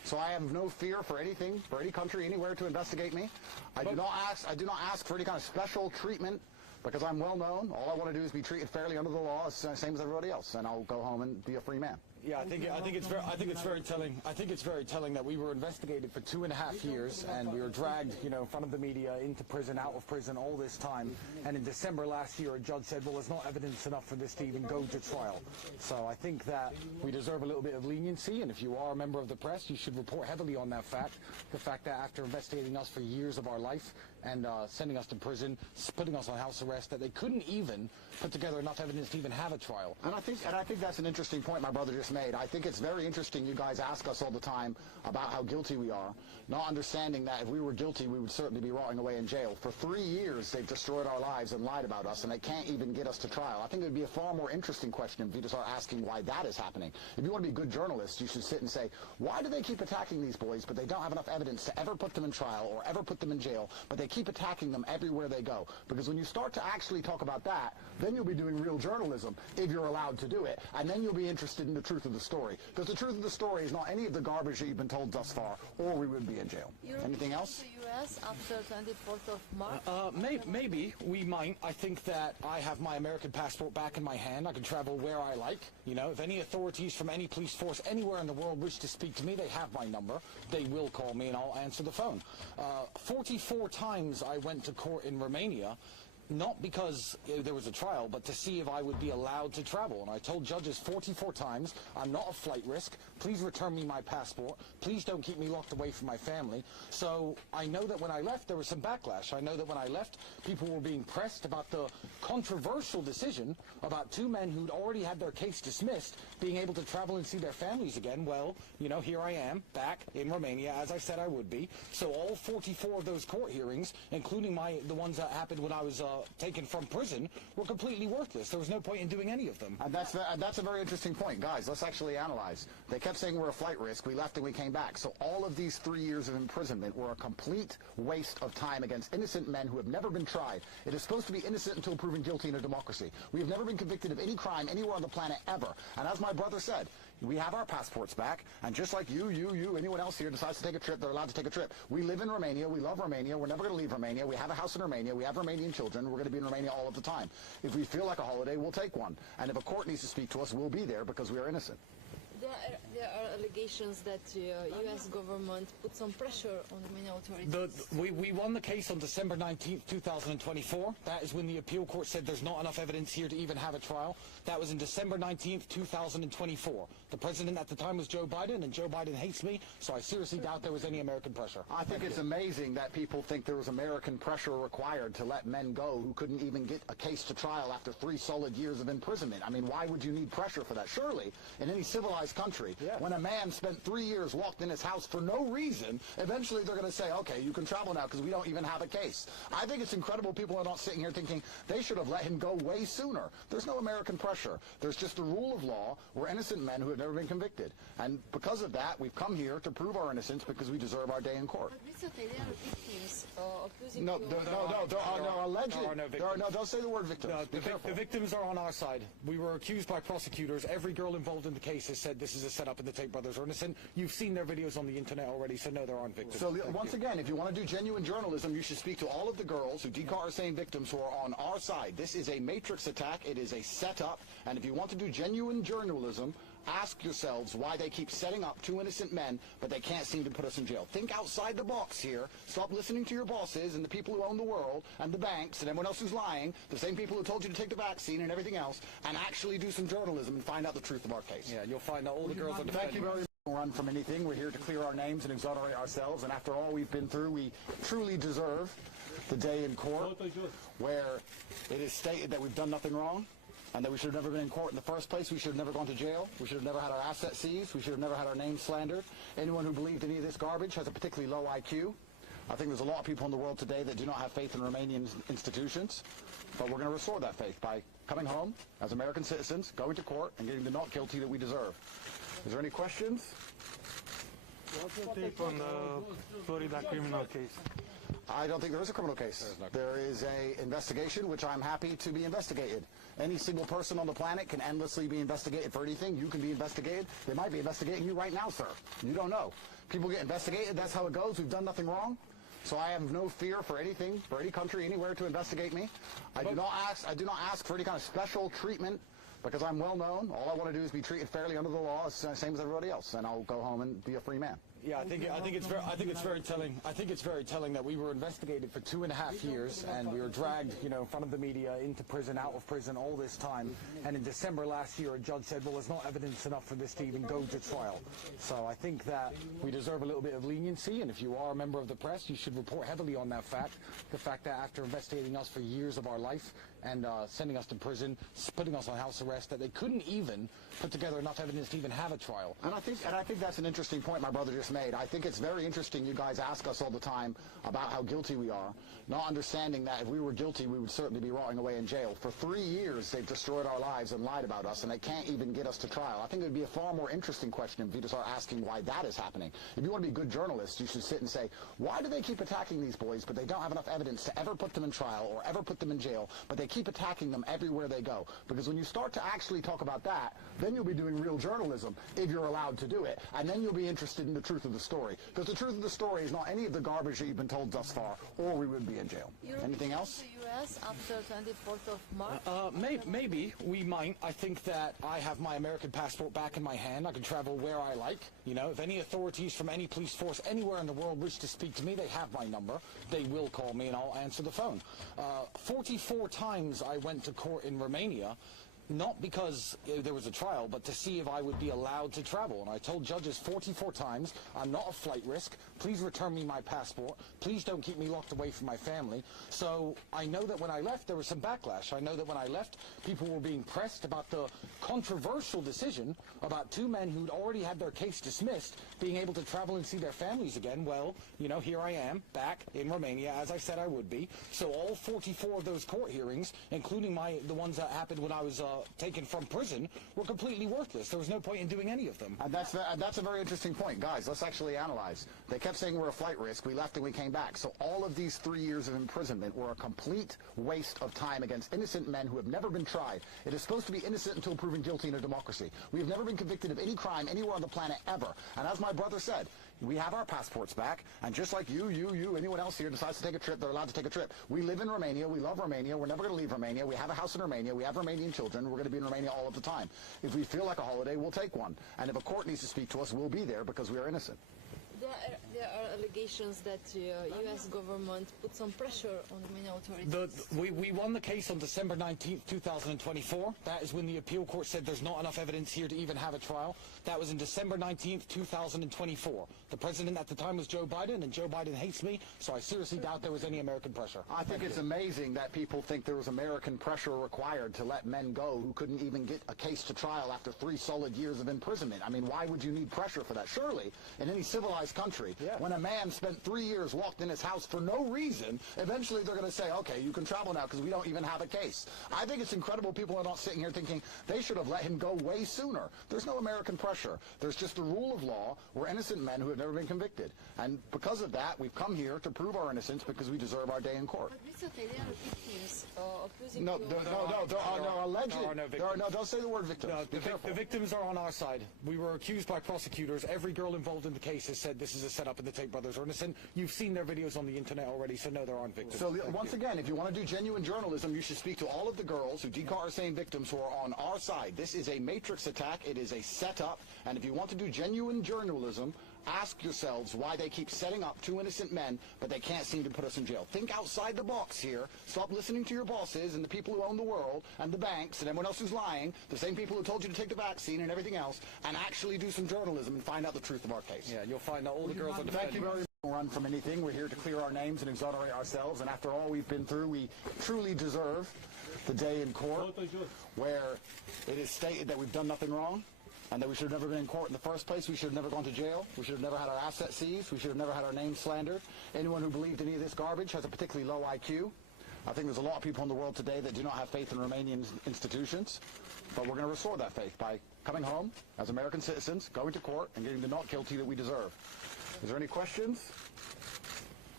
So I have no fear for anything, for any country, anywhere to investigate me. I do not ask for any kind of special treatment because I'm well known. All I want to do is be treated fairly under the law, same as everybody else, and I'll go home and be a free man. Yeah, I think it's very telling. I think it's very telling that we were investigated for 2.5 years, and we were dragged, in front of the media, into prison, out of prison, all this time. And in December last year, a judge said, "Well, there's not evidence enough for this to even go to trial." So I think that we deserve a little bit of leniency, and if you are a member of the press, you should report heavily on that fact. The fact that after investigating us for years of our life and sending us to prison, putting us on house arrest, that they couldn't even put together enough evidence to even have a trial. And I think that's an interesting point my brother just made. I think it's very interesting you guys ask us all the time about how guilty we are, not understanding that if we were guilty, we would certainly be rotting away in jail. For 3 years, they've destroyed our lives and lied about us, and they can't even get us to trial. I think it would be a far more interesting question if you just start asking why that is happening. If you want to be good journalists, you should sit and say, why do they keep attacking these boys, but they don't have enough evidence to ever put them in trial or ever put them in jail, but they keep attacking them everywhere they go? Because when you start to actually talk about that, then you'll be doing real journalism, if you're allowed to do it, and then you'll be interested in the truth of the story. Because the truth of the story is not any of the garbage that you've been told thus far, or we would be in jail. Anything else? The U.S. after 24th of March? Maybe we might. I think that I have my American passport back in my hand. I can travel where I like. If any authorities from any police force anywhere in the world wish to speak to me, they have my number. They will call me and I'll answer the phone. 44 times I went to court in Romania, not because there was a trial, but to see if I would be allowed to travel. And I told judges 44 times, I'm not a flight risk. Please return me my passport. Please don't keep me locked away from my family. So I know that when I left, there was some backlash. I know that when I left, people were being pressed about the controversial decision about 2 men who'd already had their case dismissed being able to travel and see their families again. Well, here I am, back in Romania, as I said I would be. So all 44 of those court hearings, including the ones that happened when I was taken from prison, were completely worthless. There was no point in doing any of them. And that's a very interesting point. Guys, let's actually analyze. They kept saying we're a flight risk. We left and we came back. So all of these 3 years of imprisonment were a complete waste of time against innocent men who have never been tried. It is supposed to be innocent until proven guilty in a democracy. We have never been convicted of any crime anywhere on the planet ever. And as my brother said, we have our passports back, and just like you, anyone else here decides to take a trip, they're allowed to take a trip. We live in Romania, we love Romania, we're never going to leave Romania, we have a house in Romania, we have Romanian children, we're going to be in Romania all of the time. If we feel like a holiday, we'll take one. And if a court needs to speak to us, we'll be there because we are innocent. There are allegations that the U.S. government put some pressure on Romanian authorities. We won the case on December 19th, 2024. That is when the appeal court said there's not enough evidence here to even have a trial. That was in December 19th, 2024. The president at the time was Joe Biden, and Joe Biden hates me, so I seriously doubt there was any American pressure. I think it's amazing that people think there was American pressure required to let men go who couldn't even get a case to trial after 3 solid years of imprisonment. I mean, why would you need pressure for that? Surely, in any civilized country, when a man spent 3 years locked in his house for no reason, eventually they're going to say, okay, you can travel now because we don't even have a case. I think it's incredible people are not sitting here thinking they should have let him go way sooner. There's no American pressure. There's just the rule of law. We're innocent men who have never been convicted. And because of that, we've come here to prove our innocence because we deserve our day in court. But recently there are victims accusing No, you. there are no alleged. There are no victims. Don't say the word victims. Be careful. The victims are on our side. We were accused by prosecutors. Every girl involved in the case has said this is a setup and the Tate brothers are innocent. You've seen their videos on the internet already, so no, there aren't victims. So once again, if you want to do genuine journalism, you should speak to all of the girls who Dekar are saying victims who are on our side. This is a matrix attack. It is a setup. And if you want to do genuine journalism, ask yourselves why they keep setting up 2 innocent men, but they can't seem to put us in jail. Think outside the box here. Stop listening to your bosses and the people who own the world and the banks and everyone else who's lying, the same people who told you to take the vaccine and everything else, and actually do some journalism and find out the truth of our case. Yeah, you'll find out all the girls are defending. Thank you very much. Run from anything. We're here to clear our names and exonerate ourselves, and after all we've been through, we truly deserve the day in court where it is stated that we've done nothing wrong, and that we should have never been in court in the first place. We should have never gone to jail. We should have never had our assets seized. We should have never had our name slandered. Anyone who believed any of this garbage has a particularly low IQ. I think there's a lot of people in the world today that do not have faith in Romanian institutions, but we're going to restore that faith by coming home as American citizens, going to court, and getting the not guilty that we deserve. Is there any questions? What's your take on the Florida criminal case? I don't think there is a criminal case. There is a investigation, which I'm happy to be investigated. Any single person on the planet can endlessly be investigated for anything. You can be investigated. They might be investigating you right now, sir. You don't know. People get investigated. That's how it goes. We've done nothing wrong. So I have no fear for anything, for any country, anywhere to investigate me. I do not ask for any kind of special treatment because I'm well known. All I want to do is be treated fairly under the law, same as everybody else, and I'll go home and be a free man. Yeah, I think it's very telling. I think it's very telling that we were investigated for 2.5 years, and we were dragged, in front of the media, into prison, out of prison, all this time. And in December last year, a judge said, "Well, there's not evidence enough for this to even go to trial." So I think that we deserve a little bit of leniency, and if you are a member of the press, you should report heavily on that fact. The fact that after investigating us for years of our life and sending us to prison, putting us on house arrest, that they couldn't even put together enough evidence to even have a trial. And I think that's an interesting point my brother just made. I think it's very interesting you guys ask us all the time about how guilty we are, not understanding that if we were guilty, we would certainly be rotting away in jail. For 3 years, they've destroyed our lives and lied about us, and they can't even get us to trial. I think it would be a far more interesting question if you to start asking why that is happening. If you want to be good journalists, you should sit and say, why do they keep attacking these boys, but they don't have enough evidence to ever put them in trial or ever put them in jail, but they keep attacking them everywhere they go? Because when you start to actually talk about that, then you'll be doing real journalism, if you're allowed to do it, and then you'll be interested in the truth of the story. Because the truth of the story is not any of the garbage that you've been told thus far, or we would be in jail. Anything else? The U.S. after 24th of March? Maybe we might. I think that I have my American passport back in my hand. I can travel where I like. If any authorities from any police force anywhere in the world wish to speak to me, they have my number. They will call me and I'll answer the phone. 44 times I went to court in Romania, not because there was a trial, but to see if I would be allowed to travel. And I told judges 44 times, I'm not a flight risk. Please return me my passport. Please don't keep me locked away from my family. So I know that when I left, there was some backlash. I know that when I left, people were being pressed about the controversial decision about 2 men who'd already had their case dismissed being able to travel and see their families again. Well, here I am, back in Romania, as I said I would be. So all 44 of those court hearings, including the ones that happened when I was taken from prison, were completely worthless. There was no point in doing any of them. And that's a very interesting point. Guys, let's actually analyze. They kept saying we're a flight risk. We left and we came back. So all of these 3 years of imprisonment were a complete waste of time against innocent men who have never been tried. It is supposed to be innocent until proven guilty in a democracy. We have never been convicted of any crime anywhere on the planet ever. And as my brother said, we have our passports back, and just like you, anyone else here decides to take a trip, they're allowed to take a trip. We live in Romania, we love Romania, we're never going to leave Romania, we have a house in Romania, we have Romanian children, we're going to be in Romania all of the time. If we feel like a holiday, we'll take one. And if a court needs to speak to us, we'll be there because we are innocent. There are allegations that the U.S. government put some pressure on the Romanian authorities. We won the case on December 19th, 2024. That is when the appeal court said there's not enough evidence here to even have a trial. That was in December 19th, 2024. The president at the time was Joe Biden, and Joe Biden hates me, so I seriously doubt there was any American pressure. I think it's amazing that people think there was American pressure required to let men go who couldn't even get a case to trial after 3 solid years of imprisonment. I mean, why would you need pressure for that? Surely, in any civilized country, when a man spent 3 years locked in his house for no reason, eventually they're going to say, okay, you can travel now because we don't even have a case. I think it's incredible people are not sitting here thinking they should have let him go way sooner. There's no American pressure. There's just the rule of law. We're innocent men who have never been convicted. And because of that, we've come here to prove our innocence because we deserve our day in court. But recently there are victims accusing No, you there are no alleged. There are no victims. Don't say the word victims. No, Be careful. the victims are on our side. We were accused by prosecutors. Every girl involved in the case has said this is a setup and the Tate brothers are innocent. You've seen their videos on the internet already, so no, there aren't victims. So once again, if you want to do genuine journalism, you should speak to all of the girls who Decar are saying victims who are on our side. This is a matrix attack. It is a setup. And if you want to do genuine journalism, ask yourselves why they keep setting up 2 innocent men, but they can't seem to put us in jail. Think outside the box here. Stop listening to your bosses and the people who own the world and the banks and everyone else who's lying, the same people who told you to take the vaccine and everything else, and actually do some journalism and find out the truth of our case. Yeah, you'll find that all the girls are defending. Thank you very much. Run from anything. We're here to clear our names and exonerate ourselves, and after all we've been through, we truly deserve the day in court where it is stated that we've done nothing wrong, and that we should have never been in court in the first place. We should have never gone to jail. We should have never had our assets seized. We should have never had our name slandered. Anyone who believed any of this garbage has a particularly low IQ. I think there's a lot of people in the world today that do not have faith in Romanian institutions, but we're going to restore that faith by coming home as American citizens, going to court, and getting the not guilty that we deserve. Is there any questions?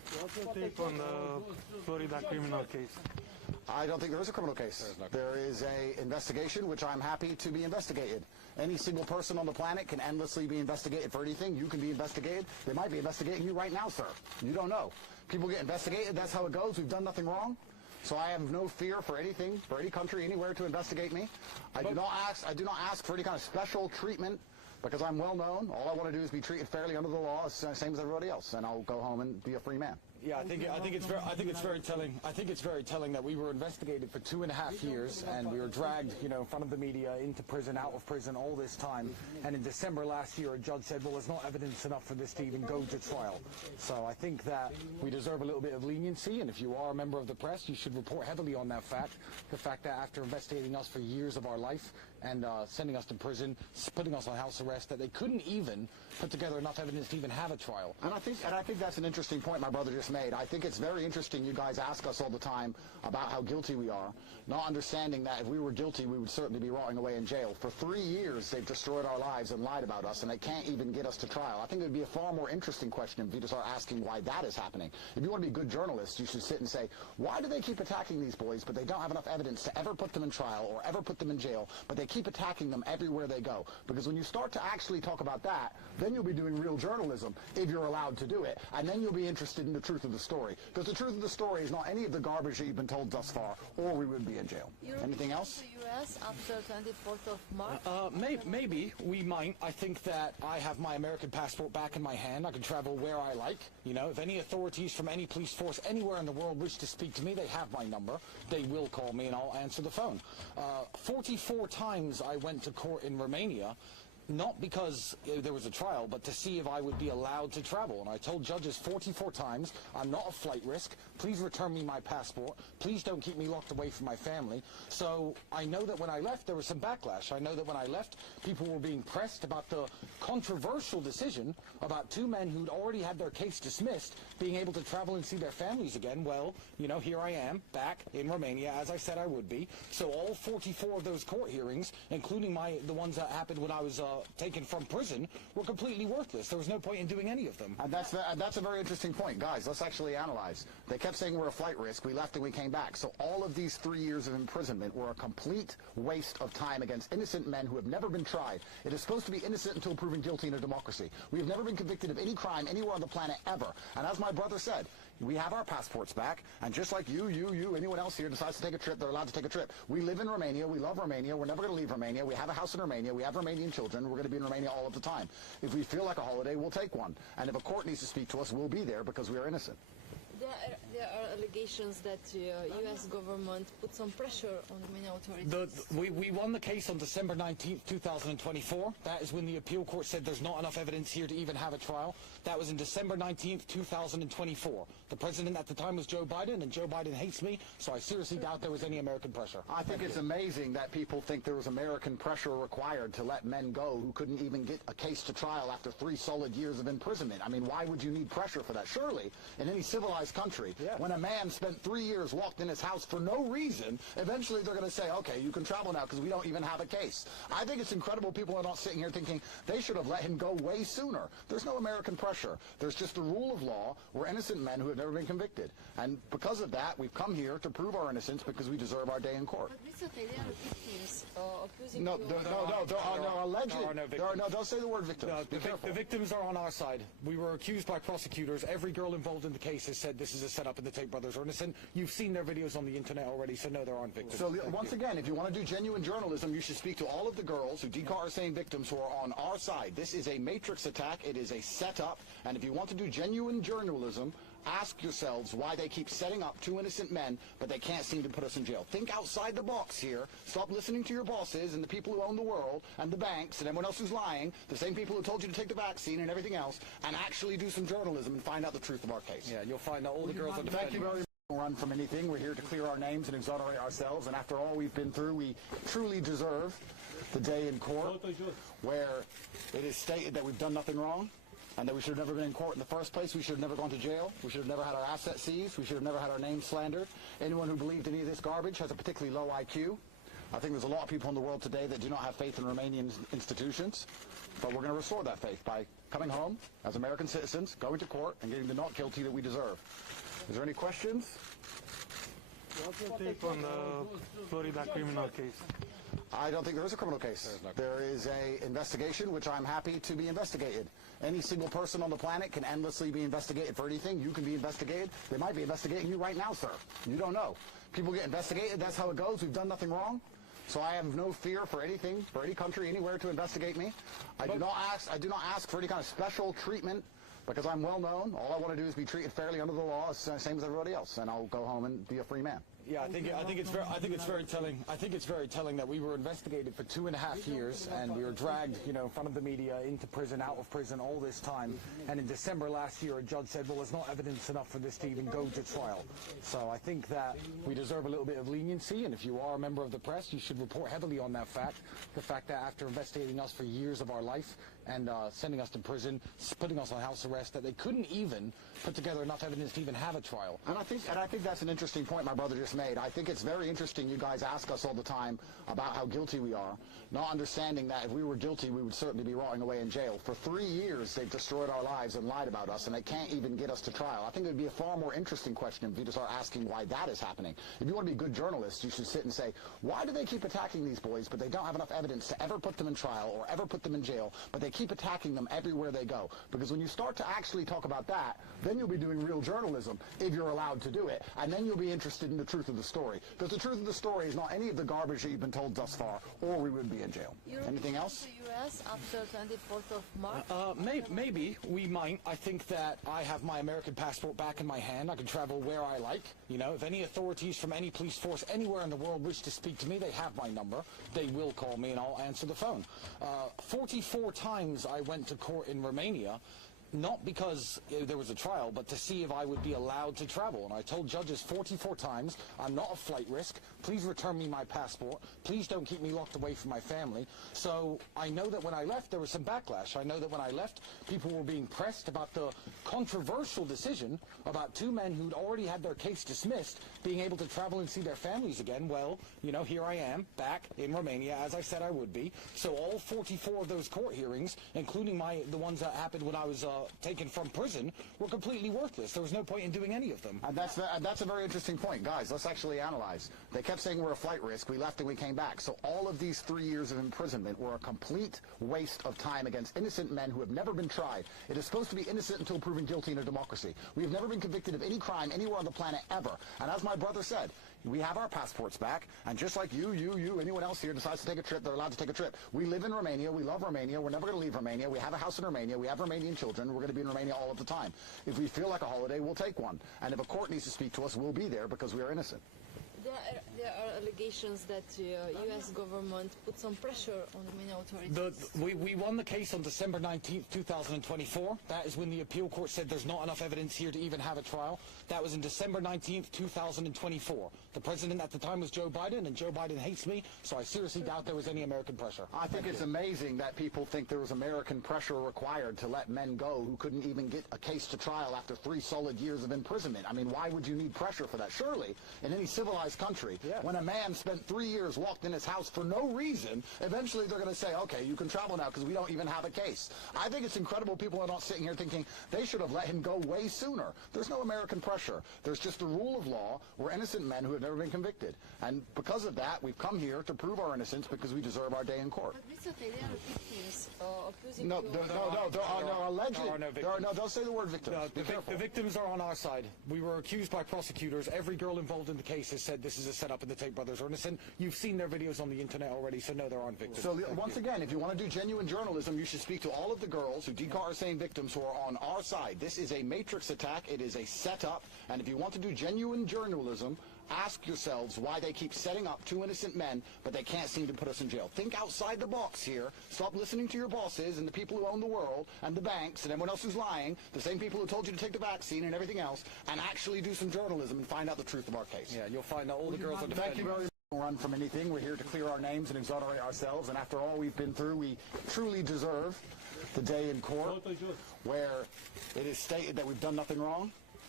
What's your take on the Florida criminal case? I don't think there is a criminal case. There is a investigation which I'm happy to be investigated. Any single person on the planet can endlessly be investigated for anything. You can be investigated. They might be investigating you right now, sir. You don't know. People get investigated. That's how it goes. We've done nothing wrong. So I have no fear for anything, for any country, anywhere to investigate me. I do not ask for any kind of special treatment because I'm well known. All I want to do is be treated fairly under the law, same as everybody else, and I'll go home and be a free man. Yeah, I think it's very telling. I think it's very telling that we were investigated for 2.5 years, and we were dragged, in front of the media, into prison, out of prison, all this time. And in December last year, a judge said, "Well, there's not evidence enough for this to even go to trial." So I think that we deserve a little bit of leniency, and if you are a member of the press, you should report heavily on that fact. The fact that after investigating us for years of our life and sending us to prison, putting us on house arrest, that they couldn't even put together enough evidence to even have a trial. And I think that's an interesting point my brother just made. I think it's very interesting you guys ask us all the time about how guilty we are, not understanding that if we were guilty, we would certainly be rotting away in jail. For 3 years, they've destroyed our lives and lied about us, and they can't even get us to trial. I think it would be a far more interesting question if you just start asking why that is happening. If you want to be a good journalist, you should sit and say, why do they keep attacking these boys, but they don't have enough evidence to ever put them in trial or ever put them in jail, but they keep attacking them everywhere they go? Because when you start to actually talk about that, then you'll be doing real journalism, if you're allowed to do it, and then you'll be interested in the truth of the story. Because the truth of the story is not any of the garbage that you've been told thus far, or we would be in jail. Anything else? The U.S. after 24th of March? Maybe we might. I think that I have my American passport back in my hand. I can travel where I like. If any authorities from any police force anywhere in the world wish to speak to me, they have my number. They will call me and I'll answer the phone. 44 times I went to court in Romania, not because there was a trial, but to see if I would be allowed to travel. And I told judges 44 times, I'm not a flight risk. Please return me my passport. Please don't keep me locked away from my family. So I know that when I left, there was some backlash. I know that when I left, people were being pressed about the controversial decision about 2 men who'd already had their case dismissed being able to travel and see their families again. Well, here I am, back in Romania, as I said I would be. So all 44 of those court hearings, including the ones that happened when I was taken from prison, were completely worthless. There was no point in doing any of them. And that's a very interesting point. Guys, let's actually analyze. They kept saying we're a flight risk. We left and we came back. So all of these 3 years of imprisonment were a complete waste of time against innocent men who have never been tried. It is supposed to be innocent until proven guilty in a democracy. We have never been convicted of any crime anywhere on the planet ever. And as my brother said, we have our passports back, and just like you, anyone else here decides to take a trip, they're allowed to take a trip. We live in Romania, we love Romania, we're never going to leave Romania, we have a house in Romania, we have Romanian children, we're going to be in Romania all of the time. If we feel like a holiday, we'll take one. And if a court needs to speak to us, we'll be there because we are innocent. There are allegations that the U.S. government put some pressure on Romanian authorities. We won the case on December 19th, 2024. That is when the appeal court said there's not enough evidence here to even have a trial. That was in December 19th, 2024. The president at the time was Joe Biden, and Joe Biden hates me, so I seriously doubt there was any American pressure. I think it's amazing that people think there was American pressure required to let men go who couldn't even get a case to trial after 3 solid years of imprisonment. I mean, why would you need pressure for that? Surely, in any civilized country, when a man spent 3 years locked in his house for no reason, eventually they're going to say, okay, you can travel now because we don't even have a case. I think it's incredible people are not sitting here thinking they should have let him go way sooner. There's no American pressure. There's just the rule of law. We're innocent men who have never been convicted. And because of that, we've come here to prove our innocence because we deserve our day in court. But Mr. Tate, there are victims accusing No, you. there are no alleged. There are no victims. Don't say the word victims. No, Be careful. the victims are on our side. We were accused by prosecutors. Every girl involved in the case has said this is a setup and the Tate brothers are innocent. You've seen their videos on the internet already, so no, there aren't victims. So once again, if you want to do genuine journalism, you should speak to all of the girls who DCAR are saying victims who are on our side. This is a matrix attack. It is a setup. And if you want to do genuine journalism, ask yourselves why they keep setting up 2 innocent men, but they can't seem to put us in jail. Think outside the box here. Stop listening to your bosses and the people who own the world and the banks and everyone else who's lying, the same people who told you to take the vaccine and everything else, and actually do some journalism and find out the truth of our case. Yeah, you'll find out all the girls are defending. Thank you very much. Run from anything. We're here to clear our names and exonerate ourselves, and after all we've been through, we truly deserve the day in court where it is stated that we've done nothing wrong and that we should have never been in court in the first place. We should have never gone to jail. We should have never had our assets seized. We should have never had our name slandered. Anyone who believed any of this garbage has a particularly low IQ. I think there's a lot of people in the world today that do not have faith in Romanian institutions, but we're going to restore that faith by coming home as American citizens, going to court, and getting the not guilty that we deserve. Is there any questions? What's your take on the Florida criminal case? I don't think there is a criminal case. There is an investigation, which I'm happy to be investigated. Any single person on the planet can endlessly be investigated for anything. You can be investigated. They might be investigating you right now, sir. You don't know. People get investigated. That's how it goes. We've done nothing wrong. So I have no fear for anything, for any country, anywhere to investigate me. I do not ask for any kind of special treatment because I'm well known. All I want to do is be treated fairly under the law, same as everybody else, and I'll go home and be a free man. Yeah, I think it's very telling. I think it's very telling that we were investigated for 2.5 years, and we were dragged, in front of the media, into prison, out of prison, all this time. And in December last year, a judge said, "Well, there's not evidence enough for this to even go to trial." So I think that we deserve a little bit of leniency, and if you are a member of the press, you should report heavily on that fact. The fact that after investigating us for years of our life and sending us to prison, putting us on house arrest, that they couldn't even put together enough evidence to even have a trial. And I think that's an interesting point my brother just made. I think it's very interesting you guys ask us all the time about how guilty we are, not understanding that if we were guilty, we would certainly be rotting away in jail. For 3 years, they've destroyed our lives and lied about us, and they can't even get us to trial. I think it would be a far more interesting question if you just start asking why that is happening. If you want to be good journalists, you should sit and say, why do they keep attacking these boys, but they don't have enough evidence to ever put them in trial or ever put them in jail, but they keep attacking them everywhere they go? Because when you start to actually talk about that, then you'll be doing real journalism, if you're allowed to do it, and then you'll be interested in the truth of the story. Because the truth of the story is not any of the garbage that you've been told thus far, or we would be in jail. Anything else? To the U.S. after 24th of March? Maybe we might. I think that I have my American passport back in my hand. I can travel where I like. If any authorities from any police force anywhere in the world wish to speak to me, they have my number. They will call me and I'll answer the phone. 44 times I went to court in Romania, not because there was a trial, but to see if I would be allowed to travel. And I told judges 44 times, I'm not a flight risk. Please return me my passport. Please don't keep me locked away from my family. So I know that when I left, there was some backlash. I know that when I left, people were being pressed about the controversial decision about 2 men who'd already had their case dismissed being able to travel and see their families again. Well, here I am, back in Romania, as I said I would be. So all 44 of those court hearings, including the ones that happened when I was taken from prison, were completely worthless. There was no point in doing any of them. And that's a very interesting point. Guys, let's actually analyze. They kept saying we're a flight risk. We left and we came back. So all of these 3 years of imprisonment were a complete waste of time against innocent men who have never been tried. It is supposed to be innocent until proven guilty in a democracy. We have never been convicted of any crime anywhere on the planet ever. And as my brother said, we have our passports back, and just like you, anyone else here decides to take a trip, they're allowed to take a trip. We live in Romania. We love Romania. We're never going to leave Romania. We have a house in Romania. We have Romanian children. We're going to be in Romania all of the time. If we feel like a holiday, we'll take one. And if a court needs to speak to us, we'll be there because we are innocent. There are allegations that the U.S. government put some pressure on Romanian authorities. We won the case on December 19th, 2024. That is when the appeal court said there's not enough evidence here to even have a trial. That was in December 19th, 2024. The president at the time was Joe Biden, and Joe Biden hates me, so I seriously doubt there was any American pressure. I think it's amazing that people think there was American pressure required to let men go who couldn't even get a case to trial after 3 solid years of imprisonment. I mean, why would you need pressure for that? Surely, in any civilized country, when a man spent 3 years locked in his house for no reason, eventually they're going to say, okay, you can travel now because we don't even have a case. I think it's incredible people are not sitting here thinking they should have let him go way sooner. There's no American pressure. There's just the rule of law. We're innocent men who have never been convicted. And because of that, we've come here to prove our innocence because we deserve our day in court. But Mr. Tate, there are victims accusing No, you. there are no alleged. There are no victims. Don't say the word victims. Be careful. The victims are on our side. We were accused by prosecutors. Every girl involved in the case has said this is a setup and the Tate brothers are innocent. You've seen their videos on the internet already, so no, there aren't victims. So once again, if you want to do genuine journalism, you should speak to all of the girls who Decar are saying victims who are on our side. This is a matrix attack. It is a setup. And if you want to do genuine journalism, ask yourselves why they keep setting up 2 innocent men, but they can't seem to put us in jail. Think outside the box here. Stop listening to your bosses and the people who own the world and the banks and everyone else who's lying, the same people who told you to take the vaccine and everything else, and actually do some journalism and find out the truth of our case. Yeah, you'll find out all the girls are defending. Thank you very much. Run from anything. We're here to clear our names and exonerate ourselves, and after all we've been through, we truly deserve the day in court where it is stated that we've done nothing wrong.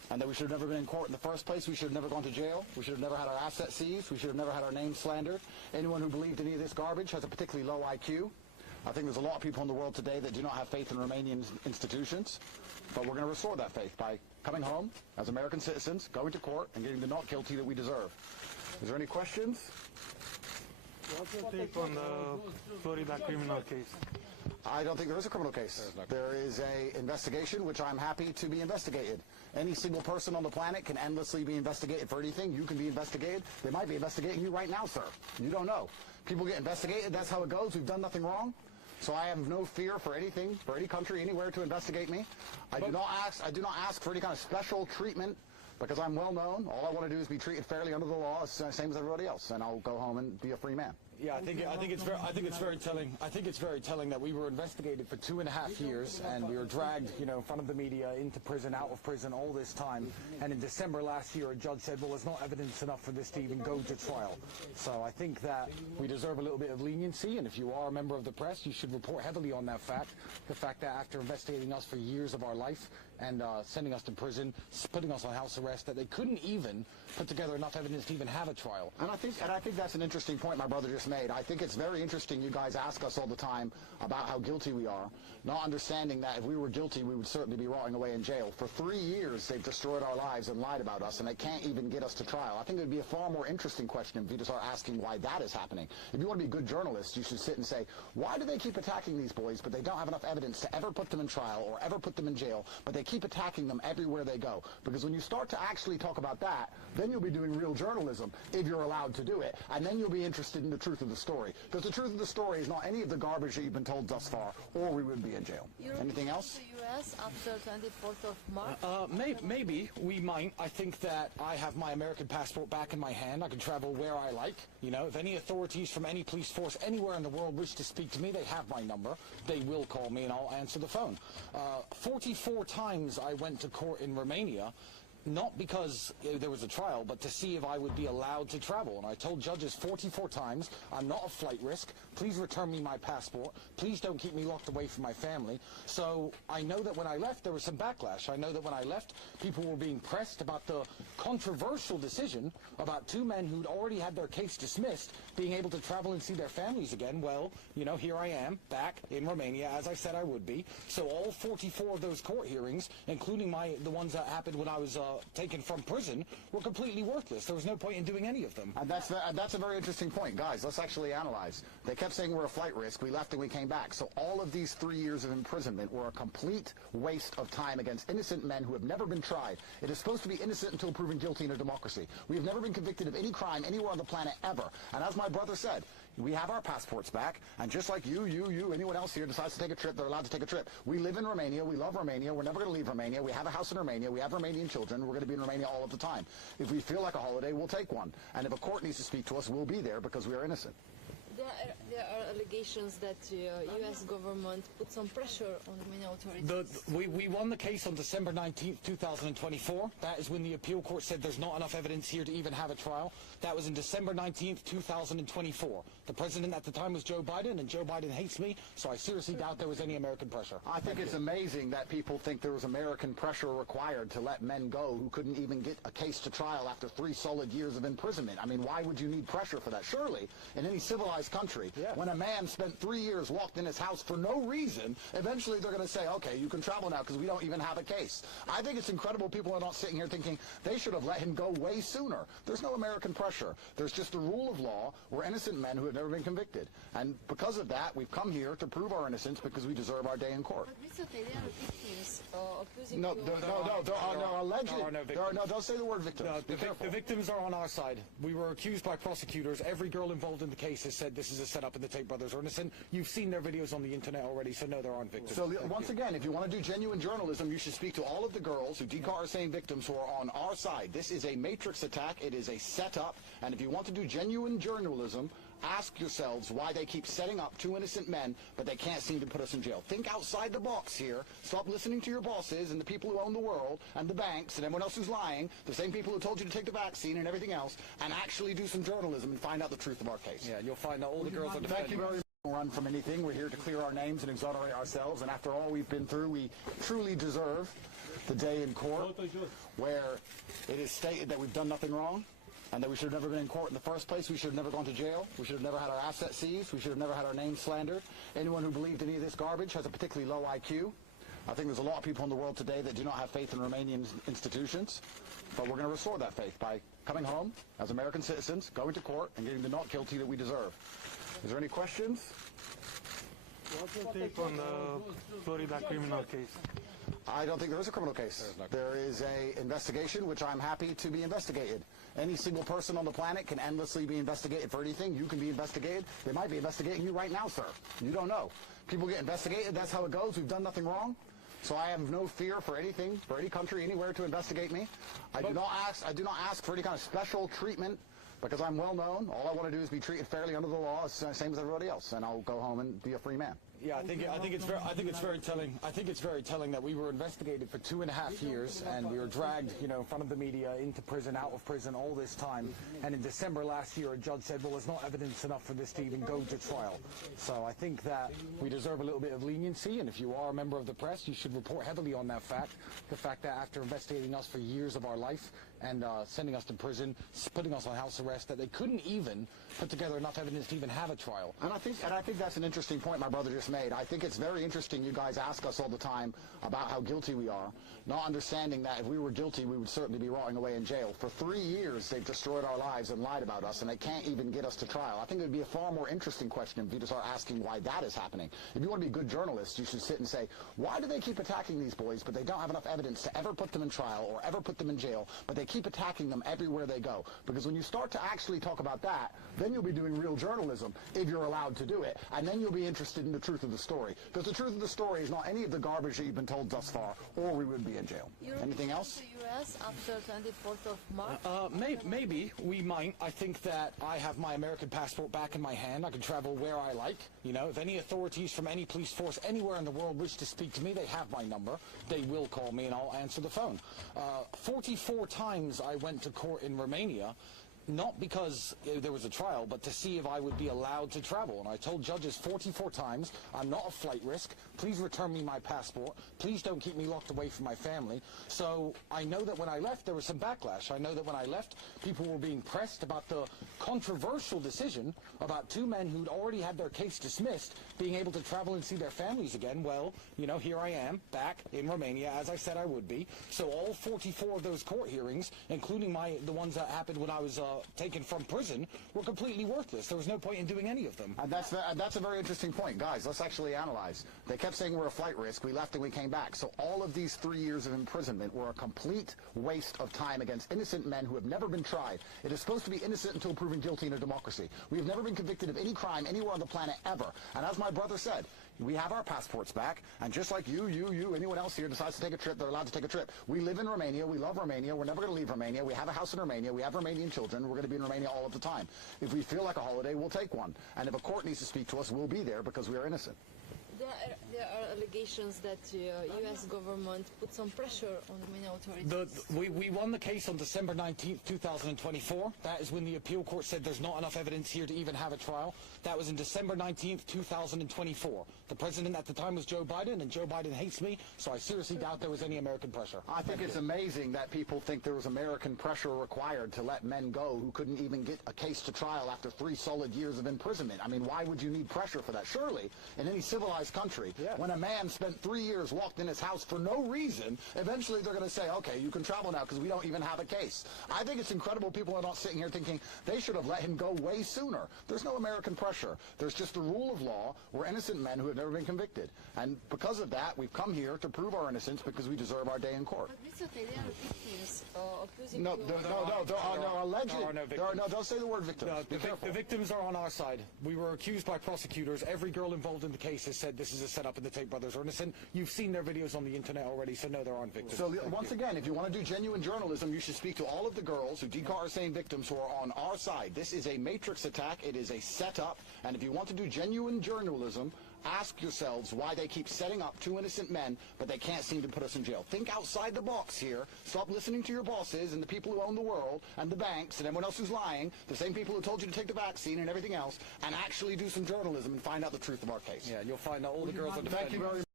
and that we should have never been in court in the first place. We should have never gone to jail. We should have never had our assets seized. We should have never had our name slandered. Anyone who believed any of this garbage has a particularly low IQ. I think there's a lot of people in the world today that do not have faith in Romanian institutions, but we're going to restore that faith by coming home as American citizens, going to court, and getting the not guilty that we deserve. Is there any questions? What's your take on the Florida criminal case? I don't think there is a criminal case. There is a investigation, which I'm happy to be investigated. Any single person on the planet can endlessly be investigated for anything. You can be investigated. They might be investigating you right now, sir. You don't know. People get investigated. That's how it goes. We've done nothing wrong. So I have no fear for anything, for any country, anywhere to investigate me. I do not ask for any kind of special treatment because I'm well known. All I want to do is be treated fairly under the law, same as everybody else, and I'll go home and be a free man. Yeah, I think it's very telling. I think it's very telling that we were investigated for 2.5 years, and we were dragged, in front of the media, into prison, out of prison, all this time. And in December last year, a judge said, "Well, there's not evidence enough for this to even go to trial." So I think that we deserve a little bit of leniency, and if you are a member of the press, you should report heavily on that fact. The fact that after investigating us for years of our life and sending us to prison, putting us on house arrest, that they couldn't even put together enough evidence to even have a trial. And I think that's an interesting point my brother just made. I think it's very interesting you guys ask us all the time about how guilty we are, not understanding that if we were guilty, we would certainly be rotting away in jail. For 3 years, they've destroyed our lives and lied about us, and they can't even get us to trial. I think it would be a far more interesting question if you just start asking why that is happening. If you want to be a good journalist, you should sit and say, why do they keep attacking these boys, but they don't have enough evidence to ever put them in trial or ever put them in jail, but they keep attacking them everywhere they go? Because when you start to actually talk about that, then you'll be doing real journalism, if you're allowed to do it, and then you'll be interested in the truth of the story. Because the truth of the story is not any of the garbage that you've been told thus far, or we would be in jail. Anything else? The U.S. after 24th of March? Maybe we might. I think that I have my American passport back in my hand. I can travel where I like. If any authorities from any police force anywhere in the world wish to speak to me, they have my number. They will call me and I'll answer the phone. 44 times I went to court in Romania, not because there was a trial, but to see if I would be allowed to travel. And I told judges 44 times, I'm not a flight risk. Please return me my passport. Please don't keep me locked away from my family. So I know that when I left, there was some backlash. I know that when I left, people were being pressed about the controversial decision about 2 men who'd already had their case dismissed being able to travel and see their families again. Well, here I am, back in Romania, as I said I would be. So all 44 of those court hearings, including the ones that happened when I was taken from prison, were completely worthless. There was no point in doing any of them. And that's a very interesting point. Guys, let's actually analyze. They kept saying we're a flight risk. We left and we came back. So all of these 3 years of imprisonment were a complete waste of time against innocent men who have never been tried. It is supposed to be innocent until proven guilty in a democracy. We have never been convicted of any crime anywhere on the planet ever. And as my brother said, we have our passports back, and just like you, anyone else here decides to take a trip, they're allowed to take a trip. We live in Romania, we love Romania, we're never going to leave Romania, we have a house in Romania, we have Romanian children, we're going to be in Romania all of the time. If we feel like a holiday, we'll take one. And if a court needs to speak to us, we'll be there because we are innocent. There are allegations that the U.S. government put some pressure on Romanian authorities. We won the case on December 19th, 2024. That is when the appeal court said there's not enough evidence here to even have a trial. That was in December 19th, 2024. The president at the time was Joe Biden, and Joe Biden hates me, so I seriously doubt there was any American pressure. I think it's amazing that people think there was American pressure required to let men go who couldn't even get a case to trial after 3 solid years of imprisonment. I mean, why would you need pressure for that? Surely, in any civilized country, when a man spent 3 years locked in his house for no reason, eventually they're going to say, okay, you can travel now because we don't even have a case. I think it's incredible people are not sitting here thinking they should have let him go way sooner. There's no American pressure. There's just the rule of law. We're innocent men who have never been convicted. And because of that, we've come here to prove our innocence because we deserve our day in court. But recently there are victims accusing No, you. there are no alleged. Don't say the word victims. No, the victims are on our side. We were accused by prosecutors. Every girl involved in the case has said this is a setup and the Tate brothers are innocent. You've seen their videos on the internet already, so no, there aren't victims. So once again, if you want to do genuine journalism, you should speak to all of the girls who Dekar are saying victims who are on our side. This is a matrix attack. It is a setup. And if you want to do genuine journalism, ask yourselves why they keep setting up 2 innocent men, but they can't seem to put us in jail. Think outside the box here. Stop listening to your bosses and the people who own the world and the banks and everyone else who's lying, the same people who told you to take the vaccine and everything else, and actually do some journalism and find out the truth of our case. Yeah, you'll find out all the girls are defending. Thank you very much. Run from anything. We're here to clear our names and exonerate ourselves, and after all we've been through, we truly deserve the day in court where it is stated that we've done nothing wrong and that we should have never been in court in the first place. We should have never gone to jail. We should have never had our assets seized. We should have never had our name slandered. Anyone who believed any of this garbage has a particularly low IQ. I think there's a lot of people in the world today that do not have faith in Romanian institutions, but we're going to restore that faith by coming home as American citizens, going to court, and getting the not guilty that we deserve. Is there any questions? What's your take on the Florida criminal case? I don't think there is a criminal case. There is an investigation which I'm happy to be investigated. Any single person on the planet can endlessly be investigated for anything. You can be investigated. They might be investigating you right now, sir. You don't know. People get investigated. That's how it goes. We've done nothing wrong. So I have no fear for anything, for any country, anywhere to investigate me. I do not ask for any kind of special treatment because I'm well known. All I want to do is be treated fairly under the law, same as everybody else, and I'll go home and be a free man. Yeah, I think it's very telling. I think it's very telling that we were investigated for 2.5 years, and we were dragged, in front of the media, into prison, out of prison, all this time. And in December last year, a judge said, "Well, there's not evidence enough for this to even go to trial." So I think that we deserve a little bit of leniency, and if you are a member of the press, you should report heavily on that fact. The fact that after investigating us for years of our life and sending us to prison, putting us on house arrest, that they couldn't even put together enough evidence to even have a trial. And I think that's an interesting point my brother just made. I think it's very interesting you guys ask us all the time about how guilty we are, not understanding that if we were guilty, we would certainly be rotting away in jail. For 3 years, they've destroyed our lives and lied about us, and they can't even get us to trial. I think it would be a far more interesting question if you start asking why that is happening. If you want to be a good journalist, you should sit and say, why do they keep attacking these boys, but they don't have enough evidence to ever put them in trial or ever put them in jail, but they keep attacking them everywhere they go? Because when you start to actually talk about that, then you'll be doing real journalism, if you're allowed to do it, and then you'll be interested in the truth of the story. Because the truth of the story is not any of the garbage that you've been told thus far, or we would be in jail. Anything else? To the U.S. after 24th of March? Maybe we might. I think that I have my American passport back in my hand. I can travel where I like. If any authorities from any police force anywhere in the world wish to speak to me, they have my number. They will call me and I'll answer the phone. 44 times I went to court in Romania, not because there was a trial, but to see if I would be allowed to travel. And I told judges 44 times, I'm not a flight risk. Please return me my passport. Please don't keep me locked away from my family. So I know that when I left, there was some backlash. I know that when I left, people were being pressed about the controversial decision about 2 men who'd already had their case dismissed being able to travel and see their families again. Well, here I am, back in Romania, as I said I would be. So all 44 of those court hearings, including the ones that happened when I was taken from prison, were completely worthless. There was no point in doing any of them. And that's a very interesting point. Guys, let's actually analyze. They kept saying we're a flight risk. We left and we came back. So all of these 3 years of imprisonment were a complete waste of time against innocent men who have never been tried. It is supposed to be innocent until proven guilty in a democracy. We have never been convicted of any crime anywhere on the planet ever. And as my brother said, we have our passports back, and just like you, anyone else here decides to take a trip, they're allowed to take a trip. We live in Romania. We love Romania. We're never going to leave Romania. We have a house in Romania. We have Romanian children. We're going to be in Romania all of the time. If we feel like a holiday, we'll take one. And if a court needs to speak to us, we'll be there because we are innocent. There are allegations that U.S. government put some pressure on Romanian authorities. We won the case on December 19th, 2024. That is when the appeal court said there's not enough evidence here to even have a trial. That was in December 19th, 2024. The president at the time was Joe Biden, and Joe Biden hates me, so I seriously doubt there was any American pressure. I think it's amazing that people think there was American pressure required to let men go who couldn't even get a case to trial after 3 solid years of imprisonment. I mean, why would you need pressure for that? Surely, in any civilized country, when a man spent 3 years locked in his house for no reason, eventually they're going to say, okay, you can travel now because we don't even have a case. I think it's incredible people are not sitting here thinking they should have let him go way sooner. There's no American pressure. There's just the rule of law. We're innocent men who have never been convicted. And because of that, we've come here to prove our innocence because we deserve our day in court. But Mr. Tate, there are victims accusing No, you there are no alleged. Don't say the word victims. The victims are on our side. We were accused by prosecutors. Every girl involved in the case has said this is a setup and the Tate brothers are innocent. You've seen their videos on the internet already, so no, there aren't victims. So once again, if you want to do genuine journalism, you should speak to all of the girls who Decar are saying victims who are on our side. This is a matrix attack. It is a setup. And if you want to do genuine journalism, ask yourselves why they keep setting up 2 innocent men, but they can't seem to put us in jail. Think outside the box here. Stop listening to your bosses and the people who own the world and the banks and everyone else who's lying, the same people who told you to take the vaccine and everything else, and actually do some journalism and find out the truth of our case. Yeah, you'll find out all the girls are defending. Thank you very much.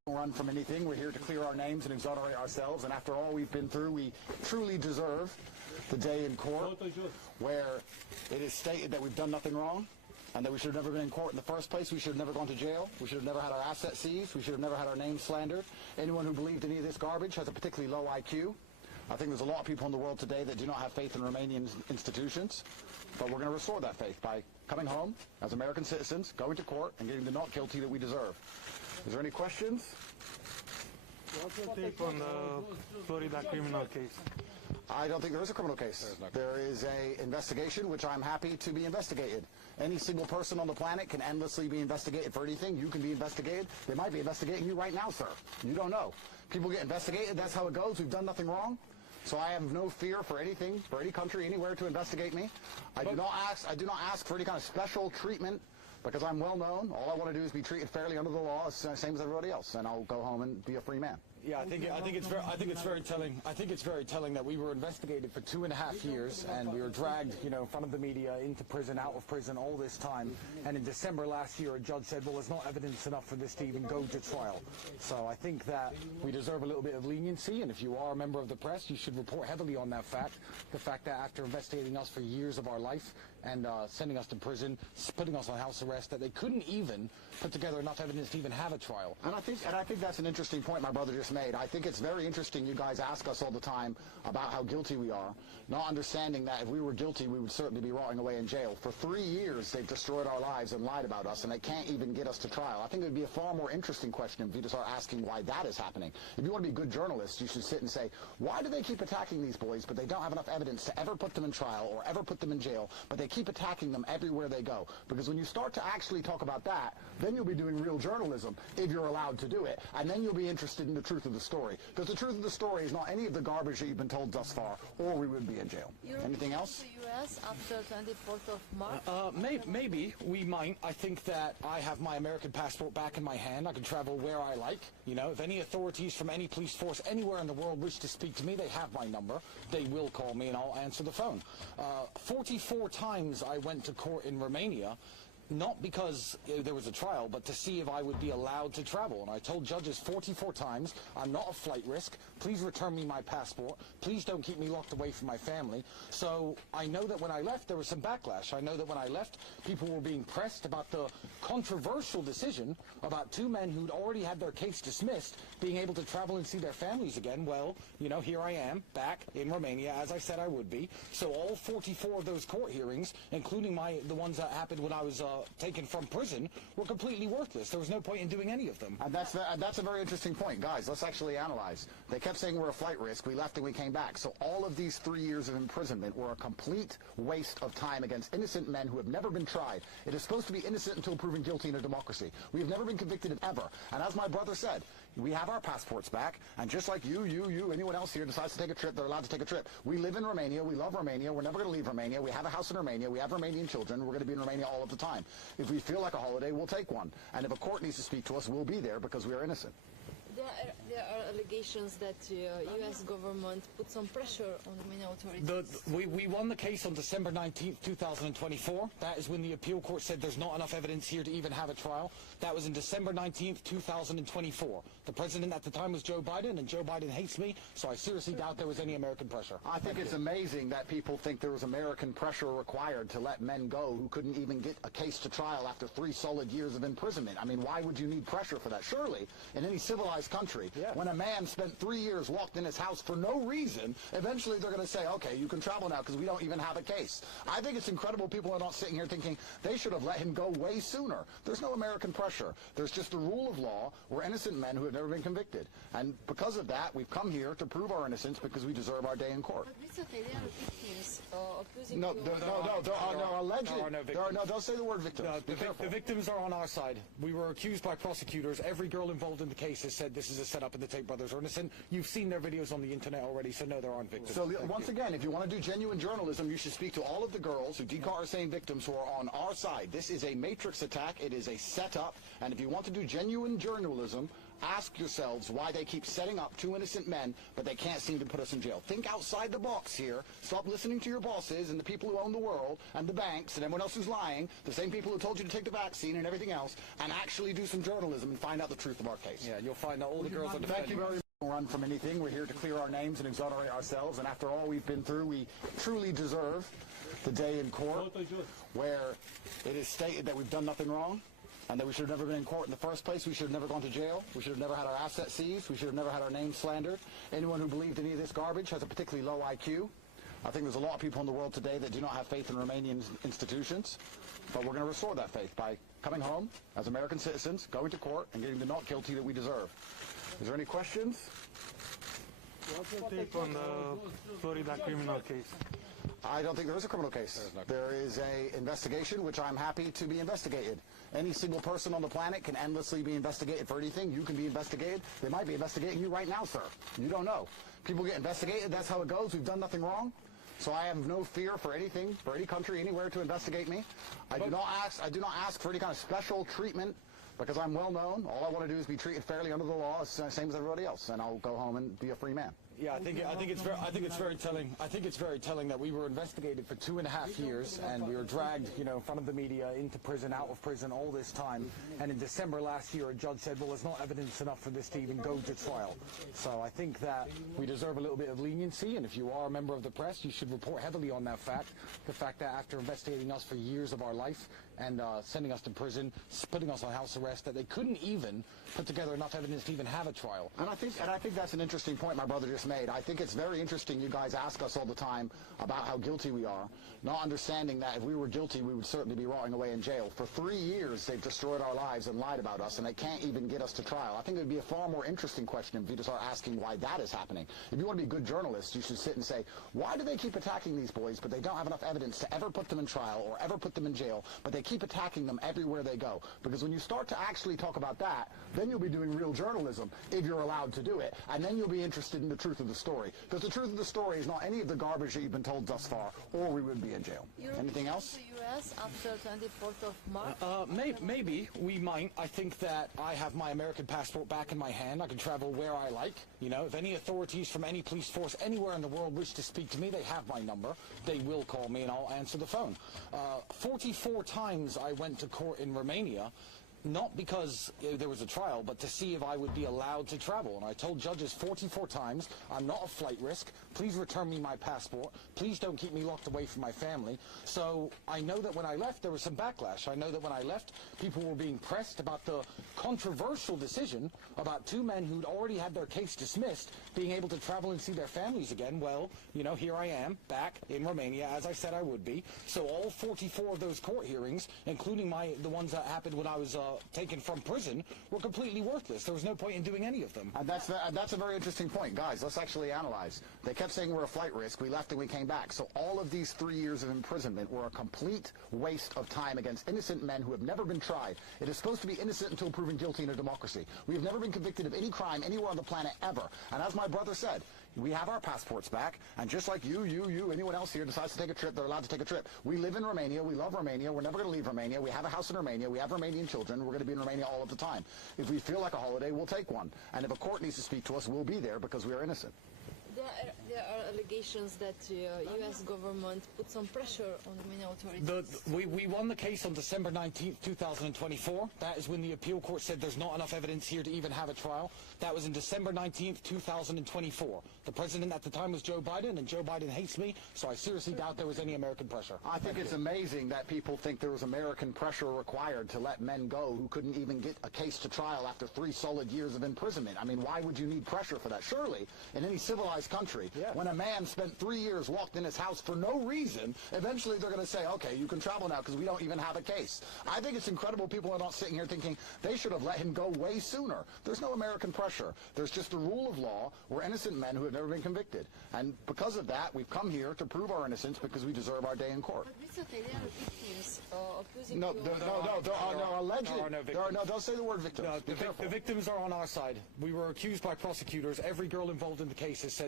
Run from anything. We're here to clear our names and exonerate ourselves, and after all we've been through, we truly deserve the day in court where it is stated that we've done nothing wrong and that we should have never been in court in the first place. We should have never gone to jail. We should have never had our assets seized. We should have never had our names slandered. Anyone who believed any of this garbage has a particularly low IQ. I think there's a lot of people in the world today that do not have faith in Romanian institutions, but we're going to restore that faith by coming home as American citizens, going to court, and getting the not guilty that we deserve. Is there any questions? What's your take on the Florida criminal case? I don't think there is a criminal case. There is an investigation, which I'm happy to be investigated. Any single person on the planet can endlessly be investigated for anything. You can be investigated. They might be investigating you right now, sir. You don't know. People get investigated. That's how it goes. We've done nothing wrong. So I have no fear for anything, for any country, anywhere to investigate me. I do not ask for any kind of special treatment because I'm well known. All I want to do is be treated fairly under the law, same as everybody else, and I'll go home and be a free man. Yeah, I think it's very telling. I think it's very telling that we were investigated for 2.5 years, and we were dragged, in front of the media, into prison, out of prison, all this time. And in December last year, a judge said, "Well, there's not evidence enough for this to even go to trial." So I think that we deserve a little bit of leniency, and if you are a member of the press, you should report heavily on that fact. The fact that after investigating us for years of our life and sending us to prison, putting us on house arrest, that they couldn't even put together enough evidence to even have a trial. And I think that's an interesting point my brother just made. I think it's very interesting you guys ask us all the time about how guilty we are, not understanding that if we were guilty, we would certainly be rotting away in jail. For 3 years, they've destroyed our lives and lied about us, and they can't even get us to trial. I think it would be a far more interesting question if you just start asking why that is happening. If you want to be good journalists, you should sit and say, why do they keep attacking these boys, but they don't have enough evidence to ever put them in trial or ever put them in jail, but they keep attacking them everywhere they go? Because when you start to actually talk about that, then you'll be doing real journalism, if you're allowed to do it, and then you'll be interested in the truth of the story. Because the truth of the story is not any of the garbage that you've been told thus far, or we would be in jail. Anything else? The U.S. after 24th of March? Maybe we might. I think that I have my American passport back in my hand. I can travel where I like. If any authorities from any police force anywhere in the world wish to speak to me, they have my number. They will call me and I'll answer the phone. 44 times I went to court in Romania, not because there was a trial, but to see if I would be allowed to travel. And I told judges 44 times, I'm not a flight risk. Please return me my passport. Please don't keep me locked away from my family. So I know that when I left, there was some backlash. I know that when I left, people were being pressed about the controversial decision about 2 men who'd already had their case dismissed being able to travel and see their families again. Well, here I am, back in Romania, as I said I would be. So all 44 of those court hearings, including the ones that happened when I was taken from prison, were completely worthless. There was no point in doing any of them. And that's a very interesting point. Guys, let's actually analyze. They kept saying we're a flight risk. We left and we came back. So all of these 3 years of imprisonment were a complete waste of time against innocent men who have never been tried. It is supposed to be innocent until proven guilty in a democracy. We have never been convicted ever. And as my brother said, we have our passports back, and just like you, anyone else here decides to take a trip, they're allowed to take a trip. We live in Romania. We love Romania. We're never going to leave Romania. We have a house in Romania. We have Romanian children. We're going to be in Romania all of the time. If we feel like a holiday, we'll take one. And if a court needs to speak to us, we'll be there because we are innocent. There are allegations that the U.S. government put some pressure on Romanian authorities. We won the case on December 19th, 2024. That is when the appeal court said there's not enough evidence here to even have a trial. That was in December 19th, 2024. The president at the time was Joe Biden, and Joe Biden hates me, so I seriously doubt there was any American pressure. I think it's amazing that people think there was American pressure required to let men go who couldn't even get a case to trial after 3 solid years of imprisonment. I mean, why would you need pressure for that? Surely, in any civilized country, when a man spent 3 years locked in his house for no reason, eventually they're going to say, okay, you can travel now because we don't even have a case. I think it's incredible people are not sitting here thinking they should have let him go way sooner. There's no American pressure. There's just a rule of law. We're innocent men who have never been convicted. And because of that, we've come here to prove our innocence because we deserve our day in court. But it's okay, they are victims accusing No, you. there are no alleged. There are no victims. Don't say the word victims. The victims are on our side. We were accused by prosecutors. Every girl involved in the case has said this is a setup and the Tate brothers are innocent. You've seen their videos on the internet already, so no, there aren't victims. So once again, if you want to do genuine journalism, you should speak to all of the girls who DCAR are saying victims who are on our side. This is a matrix attack. It is a setup. And if you want to do genuine journalism, Ask yourselves why they keep setting up two innocent men, but they can't seem to put us in jail. Think outside the box here. Stop listening to your bosses and the people who own the world and the banks and everyone else who's lying, the same people who told you to take the vaccine and everything else, and actually do some journalism and find out the truth of our case. Yeah, you'll find that all the girls are Thank you very much. Run from anything. We're here to clear our names and exonerate ourselves, and after all we've been through, we truly deserve the day in court where it is stated that we've done nothing wrong and that we should have never been in court in the first place. We should have never gone to jail. We should have never had our assets seized. We should have never had our name slandered. Anyone who believed any of this garbage has a particularly low IQ. I think there's a lot of people in the world today that do not have faith in Romanian institutions, but we're going to restore that faith by coming home as American citizens, going to court, and getting the not guilty that we deserve. Is there any questions? What's your take on the Florida criminal case? I don't think there is a criminal case. There is an investigation which I'm happy to be investigated. Any single person on the planet can endlessly be investigated for anything. You can be investigated. They might be investigating you right now, sir. You don't know. People get investigated. That's how it goes. We've done nothing wrong. So I have no fear for anything, for any country, anywhere to investigate me. I do not ask for any kind of special treatment because I'm well known. All I want to do is be treated fairly under the law, same as everybody else, and I'll go home and be a free man. Yeah, I think it's very telling. I think it's very telling that we were investigated for 2.5 years, and we were dragged, in front of the media, into prison, out of prison, all this time. And in December last year, a judge said, "Well, there's not evidence enough for this to even go to trial." So I think that we deserve a little bit of leniency, and if you are a member of the press, you should report heavily on that fact. The fact that after investigating us for years of our life and sending us to prison, putting us on house arrest, that they couldn't even put together enough evidence to even have a trial. And I think that's an interesting point my brother just made. I think it's very interesting you guys ask us all the time about how guilty we are, not understanding that if we were guilty, we would certainly be rotting away in jail. For 3 years, they've destroyed our lives and lied about us, and they can't even get us to trial. I think it would be a far more interesting question if you just start asking why that is happening. If you want to be a good journalist, you should sit and say, why do they keep attacking these boys, but they don't have enough evidence to ever put them in trial or ever put them in jail, but they keep attacking them everywhere they go? Because when you start to actually talk about that, then you'll be doing real journalism, if you're allowed to do it, and then you'll be interested in the truth of the story. Because the truth of the story is not any of the garbage that you've been told thus far, or we would be in jail. Anything else? To the U.S. after 24th of March? Maybe we might. I think that I have my American passport back in my hand. I can travel where I like. If any authorities from any police force anywhere in the world wish to speak to me, they have my number. They will call me and I'll answer the phone. 44 times I went to court in Romania, not because there was a trial, but to see if I would be allowed to travel. And I told judges 44 times, I'm not a flight risk. Please return me my passport. Please don't keep me locked away from my family. So I know that when I left, there was some backlash. I know that when I left, people were being pressed about the controversial decision about 2 men who'd already had their case dismissed being able to travel and see their families again. Well, here I am, back in Romania, as I said I would be. So all 44 of those court hearings, including the ones that happened when I was taken from prison, were completely worthless. There was no point in doing any of them. And that's a very interesting point. Guys, let's actually analyze. They kept saying we're a flight risk. We left and we came back. So all of these 3 years of imprisonment were a complete waste of time against innocent men who have never been tried. It is supposed to be innocent until proven guilty in a democracy. We have never been convicted of any crime anywhere on the planet ever. And as my brother said, we have our passports back, and just like you, anyone else here decides to take a trip, they're allowed to take a trip. We live in Romania, we love Romania, we're never going to leave Romania, we have a house in Romania, we have Romanian children, we're going to be in Romania all of the time. If we feel like a holiday, we'll take one. And if a court needs to speak to us, we'll be there because we are innocent. There are allegations that the U.S. government put some pressure on Romanian authorities. We won the case on December 19th, 2024. That is when the appeal court said there's not enough evidence here to even have a trial. That was in December 19th, 2024. The president at the time was Joe Biden, and Joe Biden hates me, so I seriously doubt there was any American pressure. I think it's amazing that people think there was American pressure required to let men go who couldn't even get a case to trial after 3 solid years of imprisonment. I mean, why would you need pressure for that? Surely, in any civilized country, when a man spent 3 years locked in his house for no reason, eventually they're going to say, okay, you can travel now because we don't even have a case. I think it's incredible people are not sitting here thinking they should have let him go way sooner. There's no American pressure. There's just a rule of law. We're innocent men who have never been convicted. And because of that, we've come here to prove our innocence because we deserve our day in court. But Mr. Tate, there are victims accusing No, you there are no alleged. There are no victims. No, don't say the word victims. No, the victims are on our side. We were accused by prosecutors. Every girl involved in the case has said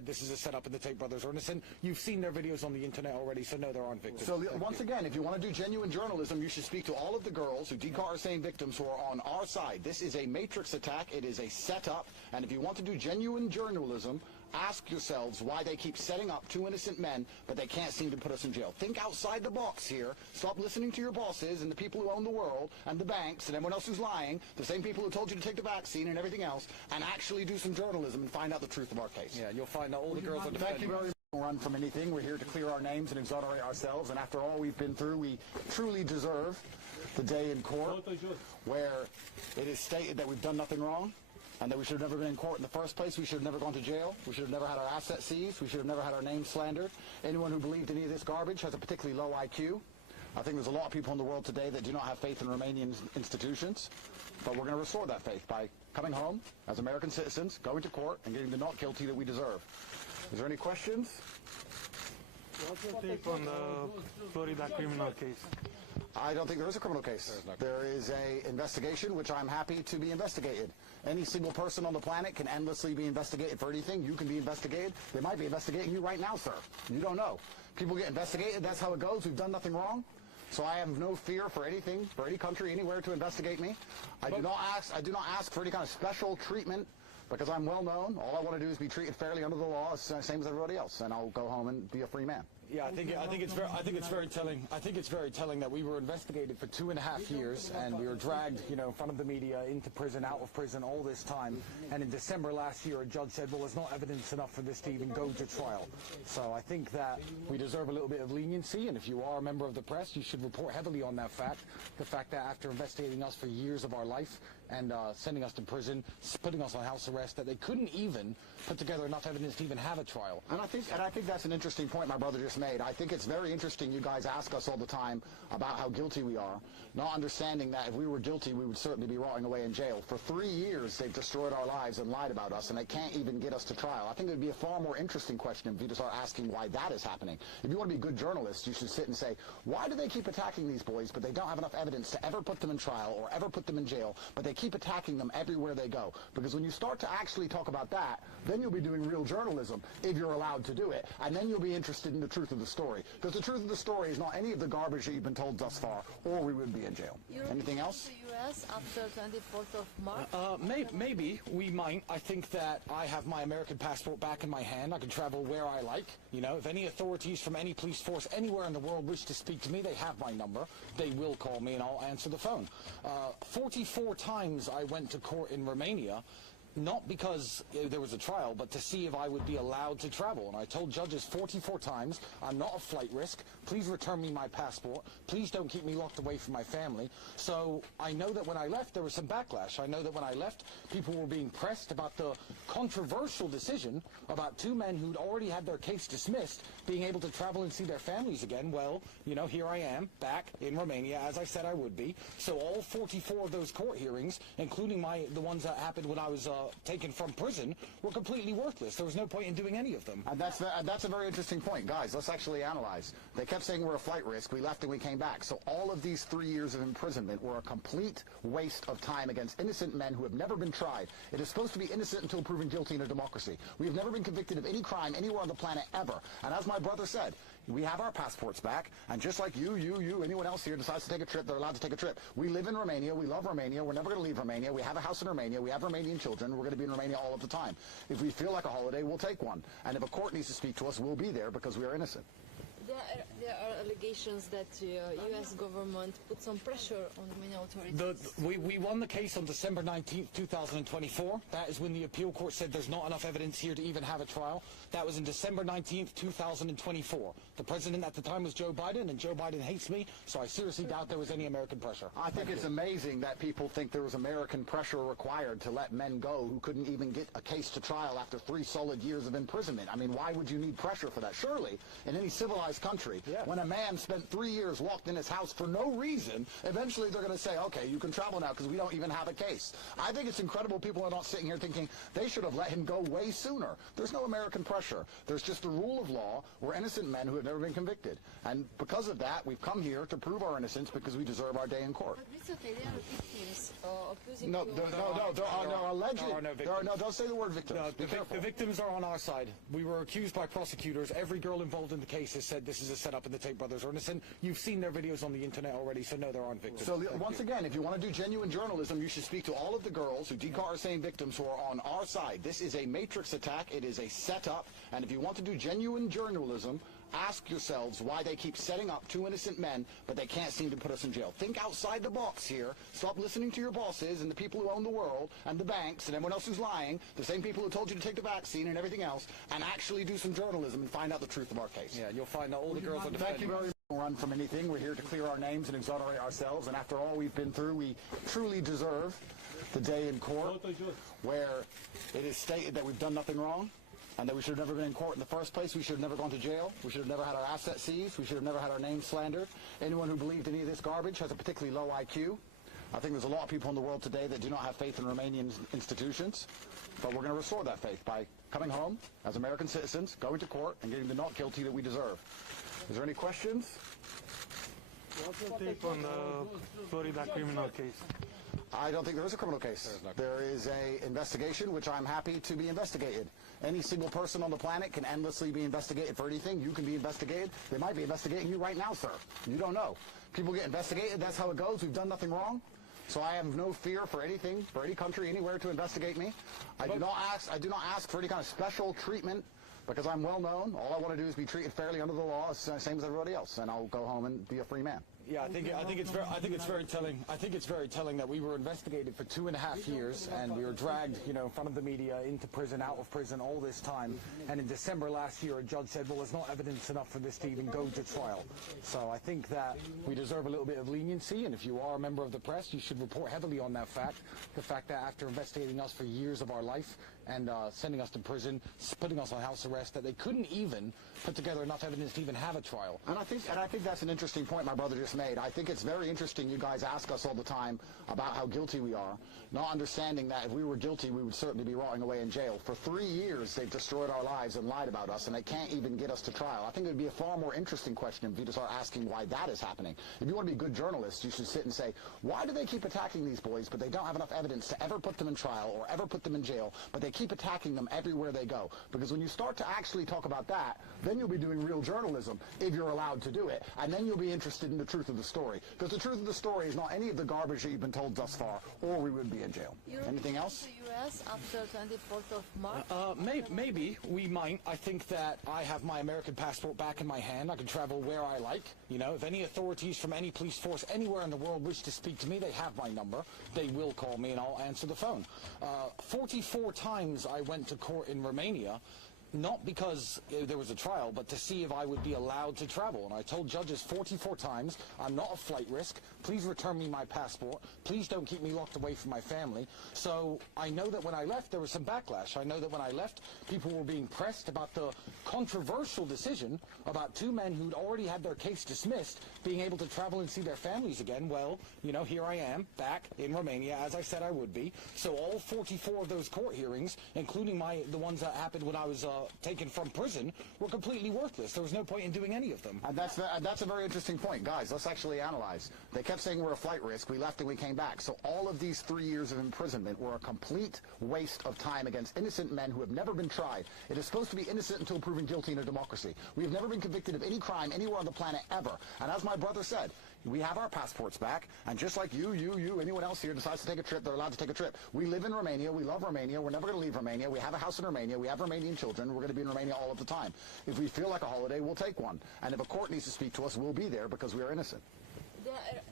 this is a setup and the Tate brothers are innocent. You've seen their videos on the internet already, so no, there aren't victims. So once again, if you want to do genuine journalism, you should speak to all of the girls who are saying victims who are on our side. This is a matrix attack. It is a setup. And if you want to do genuine journalism, ask yourselves why they keep setting up two innocent men, but they can't seem to put us in jail. Think outside the box here. Stop listening to your bosses and the people who own the world and the banks and everyone else who's lying, the same people who told you to take the vaccine and everything else, and actually do some journalism and find out the truth of our case. Yeah, you'll find out all the girls are defending. Thank you very much. Run from anything. We're here to clear our names and exonerate ourselves, and after all we've been through, we truly deserve the day in court where it is stated that we've done nothing wrong, and that we should have never been in court in the first place. We should have never gone to jail. We should have never had our assets seized. We should have never had our name slandered. Anyone who believed any of this garbage has a particularly low IQ. I think there's a lot of people in the world today that do not have faith in Romanian institutions, but we're going to restore that faith by coming home as American citizens, going to court, and getting the not guilty that we deserve. Is there any questions? What's your take on the Florida criminal case? I don't think there is a criminal case. There is an investigation, which I'm happy to be investigated. Any single person on the planet can endlessly be investigated for anything. You can be investigated. They might be investigating you right now, sir. You don't know. People get investigated. That's how it goes. We've done nothing wrong. So I have no fear for anything, for any country, anywhere to investigate me. I do not ask for any kind of special treatment because I'm well known. All I want to do is be treated fairly under the law, same as everybody else, and I'll go home and be a free man. Yeah, I think it's very telling. I think it's very telling that we were investigated for 2.5 years, and we were dragged, in front of the media, into prison, out of prison, all this time. And in December last year, a judge said, "Well, there's not evidence enough for this to even go to trial." So I think that we deserve a little bit of leniency, and if you are a member of the press, you should report heavily on that fact. The fact that after investigating us for years of our life and sending us to prison, putting us on house arrest, that they couldn't even put together enough evidence to even have a trial. And I think that's an interesting point my brother just made. I think it's very interesting you guys ask us all the time about how guilty we are, not understanding that if we were guilty, we would certainly be rotting away in jail. For 3 years, they've destroyed our lives and lied about us, and they can't even get us to trial. I think it would be a far more interesting question if you just start asking why that is happening. If you want to be good journalists, you should sit and say, why do they keep attacking these boys, but they don't have enough evidence to ever put them in trial or ever put them in jail, but they keep attacking them everywhere they go? Because when you start to actually talk about that, then you'll be doing real journalism, if you're allowed to do it, and then you'll be interested in the truth of the story. Because the truth of the story is not any of the garbage that you've been told thus far, or we would be in jail. Anything else? The U.S. after 24th of March? Maybe we might. I think that I have my American passport back in my hand. I can travel where I like. If any authorities from any police force anywhere in the world wish to speak to me, they have my number. They will call me and I'll answer the phone. 44 times I went to court in Romania, not because there was a trial, but to see if I would be allowed to travel. And I told judges 44 times, I'm not a flight risk. Please return me my passport. Please don't keep me locked away from my family. So I know that when I left, there was some backlash. I know that when I left, people were being pressed about the controversial decision about 2 men who'd already had their case dismissed being able to travel and see their families again. Well, here I am, back in Romania, as I said I would be. So all 44 of those court hearings, including the ones that happened when I was taken from prison, were completely worthless. There was no point in doing any of them. And that's a very interesting point. Guys, let's actually analyze. They kept saying we're a flight risk. We left and we came back. So all of these 3 years of imprisonment were a complete waste of time against innocent men who have never been tried. It is supposed to be innocent until proven guilty in a democracy. We have never been convicted of any crime anywhere on the planet ever. And as my brother said, we have our passports back, and just like you, anyone else here decides to take a trip, they're allowed to take a trip. We live in Romania, we love Romania, we're never going to leave Romania, we have a house in Romania, we have Romanian children, we're going to be in Romania all of the time. If we feel like a holiday, we'll take one. And if a court needs to speak to us, we'll be there because we are innocent. There are allegations that the U.S. government put some pressure on Romanian authorities. We won the case on December 19th, 2024. That is when the appeal court said there's not enough evidence here to even have a trial. That was in December 19th, 2024. The president at the time was Joe Biden, and Joe Biden hates me, so I seriously doubt there was any American pressure. I think it's amazing that people think there was American pressure required to let men go who couldn't even get a case to trial after 3 solid years of imprisonment. I mean, why would you need pressure for that? Surely, in any civilized country, When a man spent 3 years locked in his house for no reason, eventually they're going to say, okay, you can travel now because we don't even have a case. I think it's incredible people are not sitting here thinking they should have let him go way sooner. There's no American pressure. There's just the rule of law. We're innocent men who have never been convicted. And because of that, we've come here to prove our innocence because we deserve our day in court. But it's okay, they are victims accusing No, you. there are no alleged. There are no victims. Don't say the word victims. No, Be careful. the victims are on our side. We were accused by prosecutors. Every girl involved in the case has said this is a setup and the Tate brothers are innocent. You've seen their videos on the internet already, so no, there aren't victims. So once again, if you want to do genuine journalism, you should speak to all of the girls who DCAR are saying victims who are on our side. This is a matrix attack. It is a setup. And if you want to do genuine journalism, ask yourselves why they keep setting up two innocent men, but they can't seem to put us in jail. Think outside the box here. Stop listening to your bosses and the people who own the world and the banks and everyone else who's lying, the same people who told you to take the vaccine and everything else, and actually do some journalism and find out the truth of our case. Yeah, you'll find that all the girls are defending. Thank you very much. Run from anything. We're here to clear our names and exonerate ourselves, and after all we've been through, we truly deserve the day in court where it is stated that we've done nothing wrong, and that we should have never been in court in the first place. We should have never gone to jail. We should have never had our assets seized. We should have never had our name slandered. Anyone who believed any of this garbage has a particularly low IQ. I think there's a lot of people in the world today that do not have faith in Romanian institutions, but we're going to restore that faith by coming home as American citizens, going to court, and getting the not guilty that we deserve. Is there any questions? What's your take on the Florida criminal case? I don't think there is a criminal case. There is a investigation, which I'm happy to be investigated. Any single person on the planet can endlessly be investigated for anything. You can be investigated. They might be investigating you right now, sir. You don't know. People get investigated. That's how it goes. We've done nothing wrong. So I have no fear for anything, for any country, anywhere to investigate me. I do not ask for any kind of special treatment because I'm well known. All I want to do is be treated fairly under the law, same as everybody else, and I'll go home and be a free man. Yeah, I think it's very telling. I think it's very telling that we were investigated for 2.5 years, and we were dragged, in front of the media, into prison, out of prison, all this time. And in December last year, a judge said, "Well, there's not evidence enough for this to even go to trial." So I think that we deserve a little bit of leniency, and if you are a member of the press, you should report heavily on that fact. The fact that after investigating us for years of our life and sending us to prison, putting us on house arrest, that they couldn't even put together enough evidence to even have a trial. And I think that's an interesting point my brother just made. I think it's very interesting you guys ask us all the time about how guilty we are, not understanding that if we were guilty, we would certainly be rotting away in jail. For 3 years, they've destroyed our lives and lied about us, and they can't even get us to trial. I think it would be a far more interesting question if you just start asking why that is happening. If you want to be good journalists, you should sit and say, why do they keep attacking these boys, but they don't have enough evidence to ever put them in trial or ever put them in jail, but they keep attacking them everywhere they go? Because when you start to actually talk about that, then you'll be doing real journalism, if you're allowed to do it, and then you'll be interested in the truth of the story. Because the truth of the story is not any of the garbage that you've been told thus far, or we would be in jail. Anything else? To the U.S. after 24th of March? Maybe we might. I think that I have my American passport back in my hand. I can travel where I like. If any authorities from any police force anywhere in the world wish to speak to me, they have my number. They will call me and I'll answer the phone. 44 times I went to court in Romania, not because there was a trial, but to see if I would be allowed to travel. And I told judges 44 times, I'm not a flight risk. Please return me my passport. Please don't keep me locked away from my family. So I know that when I left, there was some backlash. I know that when I left, people were being pressed about the controversial decision about two men who'd already had their case dismissed being able to travel and see their families again. Well, here I am, back in Romania, as I said I would be. So all 44 of those court hearings, including the ones that happened when I was taken from prison, were completely worthless. There was no point in doing any of them. And that's a very interesting point. Guys, let's actually analyze. They kept saying we're a flight risk. We left and we came back. So all of these 3 years of imprisonment were a complete waste of time against innocent men who have never been tried. It is supposed to be innocent until proven guilty in a democracy. We have never been convicted of any crime anywhere on the planet ever. And as my brother said, we have our passports back, and just like you, anyone else here decides to take a trip, they're allowed to take a trip. We live in Romania, we love Romania, we're never going to leave Romania, we have a house in Romania, we have Romanian children, we're going to be in Romania all of the time. If we feel like a holiday, we'll take one. And if a court needs to speak to us, we'll be there because we are innocent. There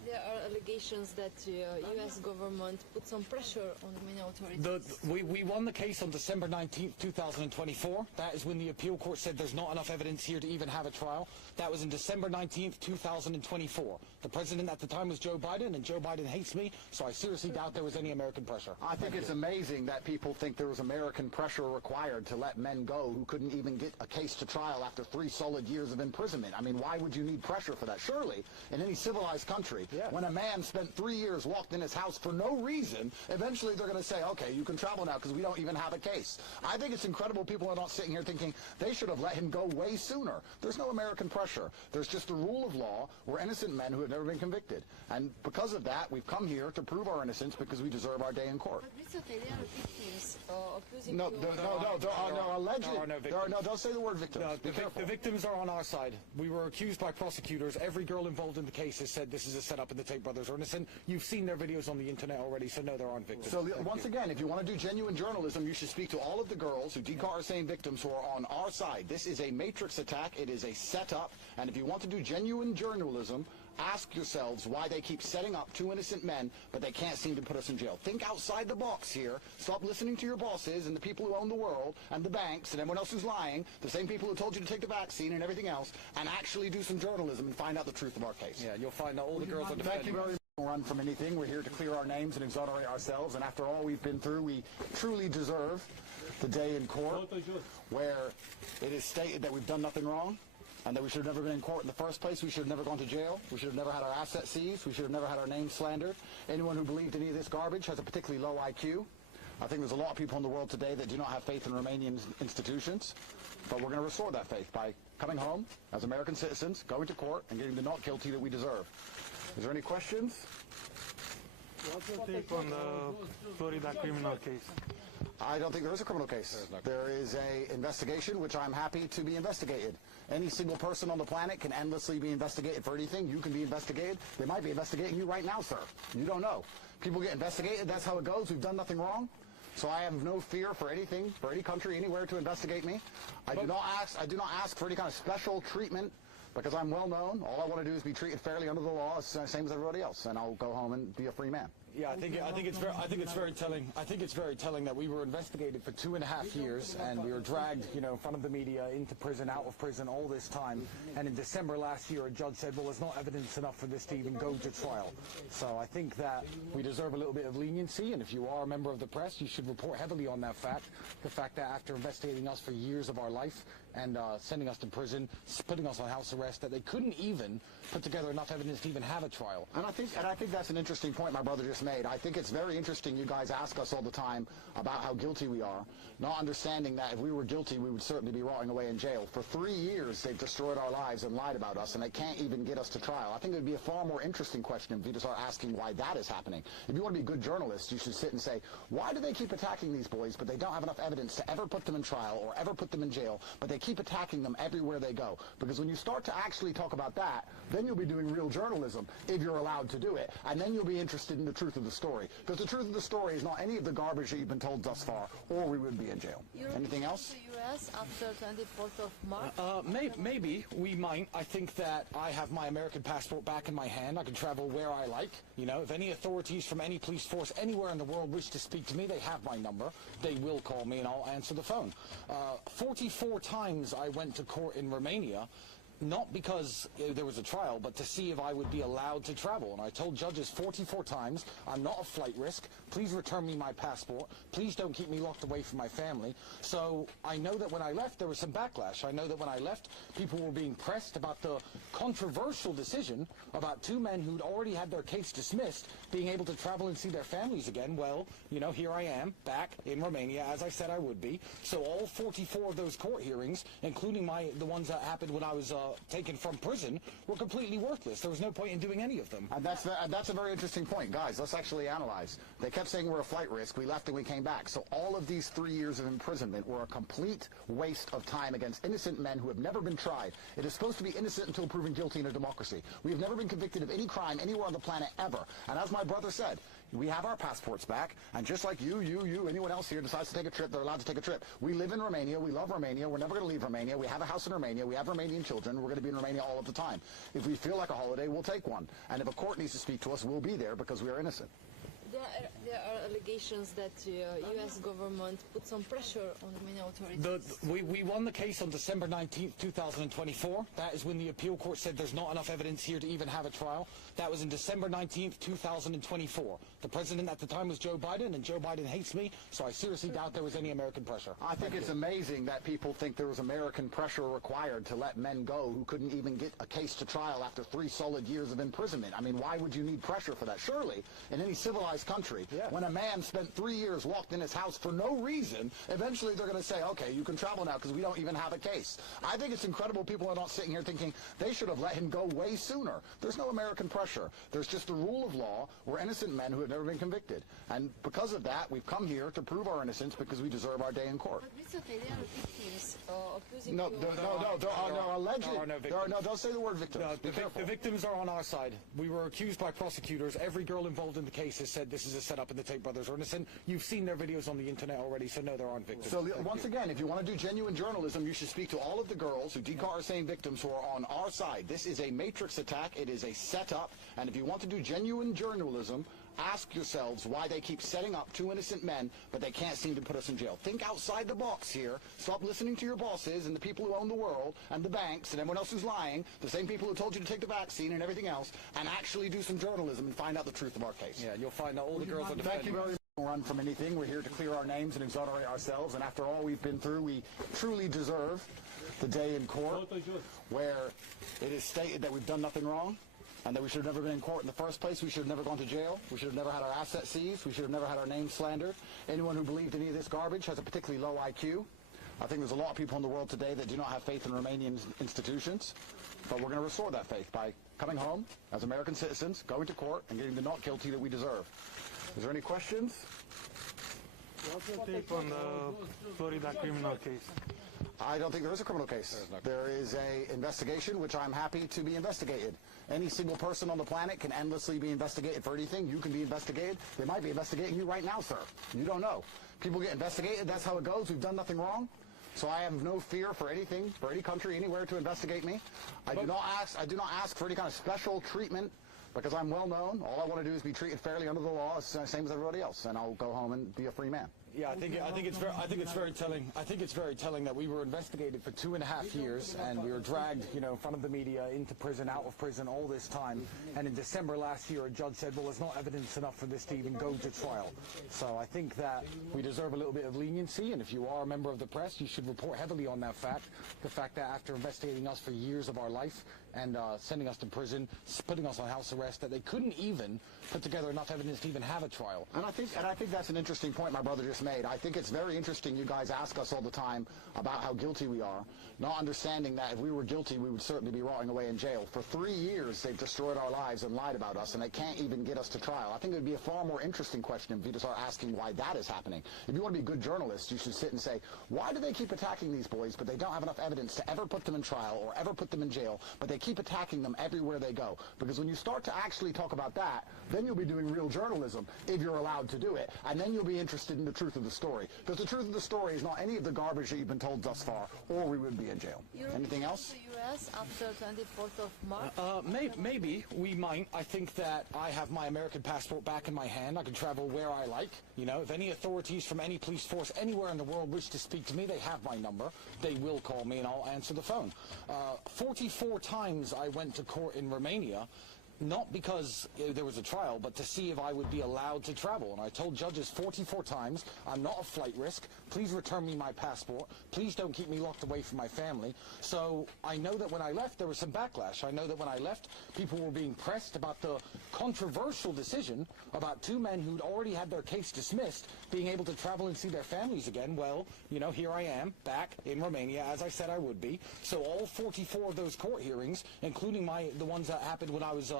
There are allegations that U.S. government put some pressure on Romanian authorities. We won the case on December 19th, 2024. That is when the appeal court said there's not enough evidence here to even have a trial. That was in December 19th, 2024. The president at the time was Joe Biden, and Joe Biden hates me, so I seriously doubt there was any American pressure. I think it's amazing that people think there was American pressure required to let men go who couldn't even get a case to trial after 3 solid years of imprisonment. I mean, why would you need pressure for that? Surely, in any civilized country, when a man spent 3 years locked in his house for no reason, eventually they're going to say, okay, you can travel now because we don't even have a case. I think it's incredible people are not sitting here thinking they should have let him go way sooner. There's no American pressure. There's just the rule of law. We're innocent men who have never been convicted. And because of that, we've come here to prove our innocence because we deserve our day in court. But they are victims accusing No, you. there are no alleged. There are no victims. Don't say the word victims. No, Be careful. the victims are on our side. We were accused by prosecutors. Every girl involved in the case has said this is a setup and the Tate brothers are innocent. You've seen their videos on the internet already, so no, there aren't victims. So once again, if you want to do genuine journalism, you should speak to all of the girls who Decar are saying victims who are on our side. This is a matrix attack. It is a setup. And if you want to do genuine journalism, ask yourselves why they keep setting up 2 innocent men, but they can't seem to put us in jail. Think outside the box here. Stop listening to your bosses and the people who own the world and the banks and everyone else who's lying, the same people who told you to take the vaccine and everything else, and actually do some journalism and find out the truth of our case. Yeah, you'll find out all the girls are Thank you very much. Run from anything. We're here to clear our names and exonerate ourselves, and after all we've been through, we truly deserve the day in court where it is stated that we've done nothing wrong, and that we should have never been in court in the first place. We should have never gone to jail. We should have never had our assets seized. We should have never had our name slandered. Anyone who believed any of this garbage has a particularly low IQ. I think there's a lot of people in the world today that do not have faith in Romanian institutions, but we're going to restore that faith by coming home as American citizens, going to court, and getting the not guilty that we deserve. Is there any questions? What's your take on the Florida criminal case? I don't think there is a criminal case. There is a investigation, which I'm happy to be investigated. Any single person on the planet can endlessly be investigated for anything. You can be investigated. They might be investigating you right now, sir. You don't know. People get investigated. That's how it goes. We've done nothing wrong. So I have no fear for anything, for any country, anywhere to investigate me. I do not ask for any kind of special treatment because I'm well known. All I want to do is be treated fairly under the law, same as everybody else, and I'll go home and be a free man. Yeah, I think it's very telling. I think it's very telling that we were investigated for 2.5 years, and we were dragged, in front of the media, into prison, out of prison, all this time. And in December last year, a judge said, well, there's not evidence enough for this to even go to trial. So I think that we deserve a little bit of leniency, and if you are a member of the press, you should report heavily on that fact. The fact that after investigating us for years of our life and sending us to prison, putting us on house arrest, that they couldn't even put together enough evidence to even have a trial. And I think that's an interesting point my brother just made. I think it's very interesting you guys ask us all the time about how guilty we are, not understanding that if we were guilty, we would certainly be rotting away in jail. For 3 years, they've destroyed our lives and lied about us, and they can't even get us to trial. I think it would be a far more interesting question if you just start asking why that is happening. If you want to be a good journalist, you should sit and say, why do they keep attacking these boys, but they don't have enough evidence to ever put them in trial or ever put them in jail, but they keep attacking them everywhere they go? Because when you start to actually talk about that, then you'll be doing real journalism, if you're allowed to do it, and then you'll be interested in the truth of the story. Because the truth of the story is not any of the garbage that you've been told thus far, or we would be in jail. Anything else? The U.S. after 24th of March? Maybe we might. I think that I have my American passport back in my hand. I can travel where I like. If any authorities from any police force anywhere in the world wish to speak to me, they have my number. They will call me and I'll answer the phone. 44 times I went to court in Romania, not because there was a trial, but to see if I would be allowed to travel. And I told judges 44 times, I'm not a flight risk. Please return me my passport. Please don't keep me locked away from my family. So I know that when I left, there was some backlash. I know that when I left, people were being pressed about the controversial decision about 2 men who'd already had their case dismissed being able to travel and see their families again. Well, here I am, back in Romania, as I said I would be. So all 44 of those court hearings, including the ones that happened when I was taken from prison, were completely worthless. There was no point in doing any of them. And that's a very interesting point. Guys, let's actually analyze. They kept saying we're a flight risk. We left and we came back. So all of these 3 years of imprisonment were a complete waste of time against innocent men who have never been tried. It is supposed to be innocent until proven guilty in a democracy. We have never been convicted of any crime anywhere on the planet ever. And as my brother said, We have our passports back, and just like you, anyone else here decides to take a trip, they're allowed to take a trip. We live in Romania. We love Romania. We're never going to leave Romania. We have a house in Romania. We have Romanian children. We're going to be in Romania all of the time. If we feel like a holiday, we'll take one. And if a court needs to speak to us, we'll be there because we are innocent. There are allegations that U.S. government put some pressure on Romanian authorities. We won the case on December 19th, 2024. That is when the appeal court said there's not enough evidence here to even have a trial. That was in December 19th, 2024. The president at the time was Joe Biden, and Joe Biden hates me, so I seriously doubt there was any American pressure. I think it's amazing that people think there was American pressure required to let men go who couldn't even get a case to trial after 3 solid years of imprisonment. I mean, why would you need pressure for that? Surely, in any civilized country, when a man spent 3 years locked in his house for no reason, eventually they're going to say, okay, you can travel now because we don't even have a case. I think it's incredible people are not sitting here thinking they should have let him go way sooner. There's no American pressure. There's just the rule of law. We're innocent men who have never been convicted. And because of that, we've come here to prove our innocence because we deserve our day in court. But they are victims accusing No, you. there are no alleged. Don't say the word victims. The victims are on our side. We were accused by prosecutors. Every girl involved in the case has said this is a setup and the Tate brothers are innocent. You've seen their videos on the internet already, so no, there aren't victims. So once again, if you want to do genuine journalism, you should speak to all of the girls who DCAR are saying victims who are on our side. This is a matrix attack. It is a setup. And if you want to do genuine journalism, ask yourselves why they keep setting up 2 innocent men, but they can't seem to put us in jail. Think outside the box here. Stop listening to your bosses and the people who own the world and the banks and everyone else who's lying, the same people who told you to take the vaccine and everything else, and actually do some journalism and find out the truth of our case. Yeah, you'll find out all the girls are defending. Thank you very much. Run from anything. We're here to clear our names and exonerate ourselves, and after all we've been through, we truly deserve the day in court where it is stated that we've done nothing wrong, and that we should have never been in court in the first place. We should have never gone to jail. We should have never had our assets seized. We should have never had our name slandered. Anyone who believed any of this garbage has a particularly low IQ. I think there's a lot of people in the world today that do not have faith in Romanian institutions, but we're going to restore that faith by coming home as American citizens, going to court, and getting the not guilty that we deserve. Is there any questions? What's your take on the Florida criminal case? I don't think there is a criminal case. There is an investigation, which I'm happy to be investigated. Any single person on the planet can endlessly be investigated for anything. You can be investigated. They might be investigating you right now, sir. You don't know. People get investigated. That's how it goes. We've done nothing wrong. So I have no fear for anything, for any country, anywhere to investigate me. I do not ask for any kind of special treatment because I'm well known. All I want to do is be treated fairly under the law, same as everybody else, and I'll go home and be a free man. Yeah, I think it's very telling. I think it's very telling that we were investigated for 2.5 years, and we were dragged, in front of the media, into prison, out of prison, all this time. And in December last year, a judge said, well, there's not evidence enough for this to even go to trial. So I think that we deserve a little bit of leniency, and if you are a member of the press, you should report heavily on that fact. The fact that after investigating us for years of our life and sending us to prison, putting us on house arrest, that they couldn't even put together enough evidence to even have a trial. And I think that's an interesting point my brother just made. I think it's very interesting you guys ask us all the time about how guilty we are, not understanding that if we were guilty, we would certainly be rotting away in jail. For 3 years, they've destroyed our lives and lied about us, and they can't even get us to trial. I think it would be a far more interesting question if you to start asking why that is happening. If you want to be a good journalist, you should sit and say, why do they keep attacking these boys, but they don't have enough evidence to ever put them in trial or ever put them in jail, but they keep attacking them everywhere they go? Because when you start to actually talk about that, then you'll be doing real journalism, if you're allowed to do it, and then you'll be interested in the truth of the story. Because the truth of the story is not any of the garbage that you've been told thus far, or we would be in jail. Anything else? The U.S. after 24th of March? Maybe we might. I think that I have my American passport back in my hand. I can travel where I like. If any authorities from any police force anywhere in the world wish to speak to me, they have my number. They will call me and I'll answer the phone. 44 times I went to court in Romania, not because there was a trial, but to see if I would be allowed to travel. And I told judges 44 times, I'm not a flight risk. Please return me my passport. Please don't keep me locked away from my family. So I know that when I left, there was some backlash. I know that when I left, people were being pressed about the controversial decision about 2 men who'd already had their case dismissed being able to travel and see their families again. Well, here I am, back in Romania, as I said I would be. So all 44 of those court hearings, including the ones that happened when I was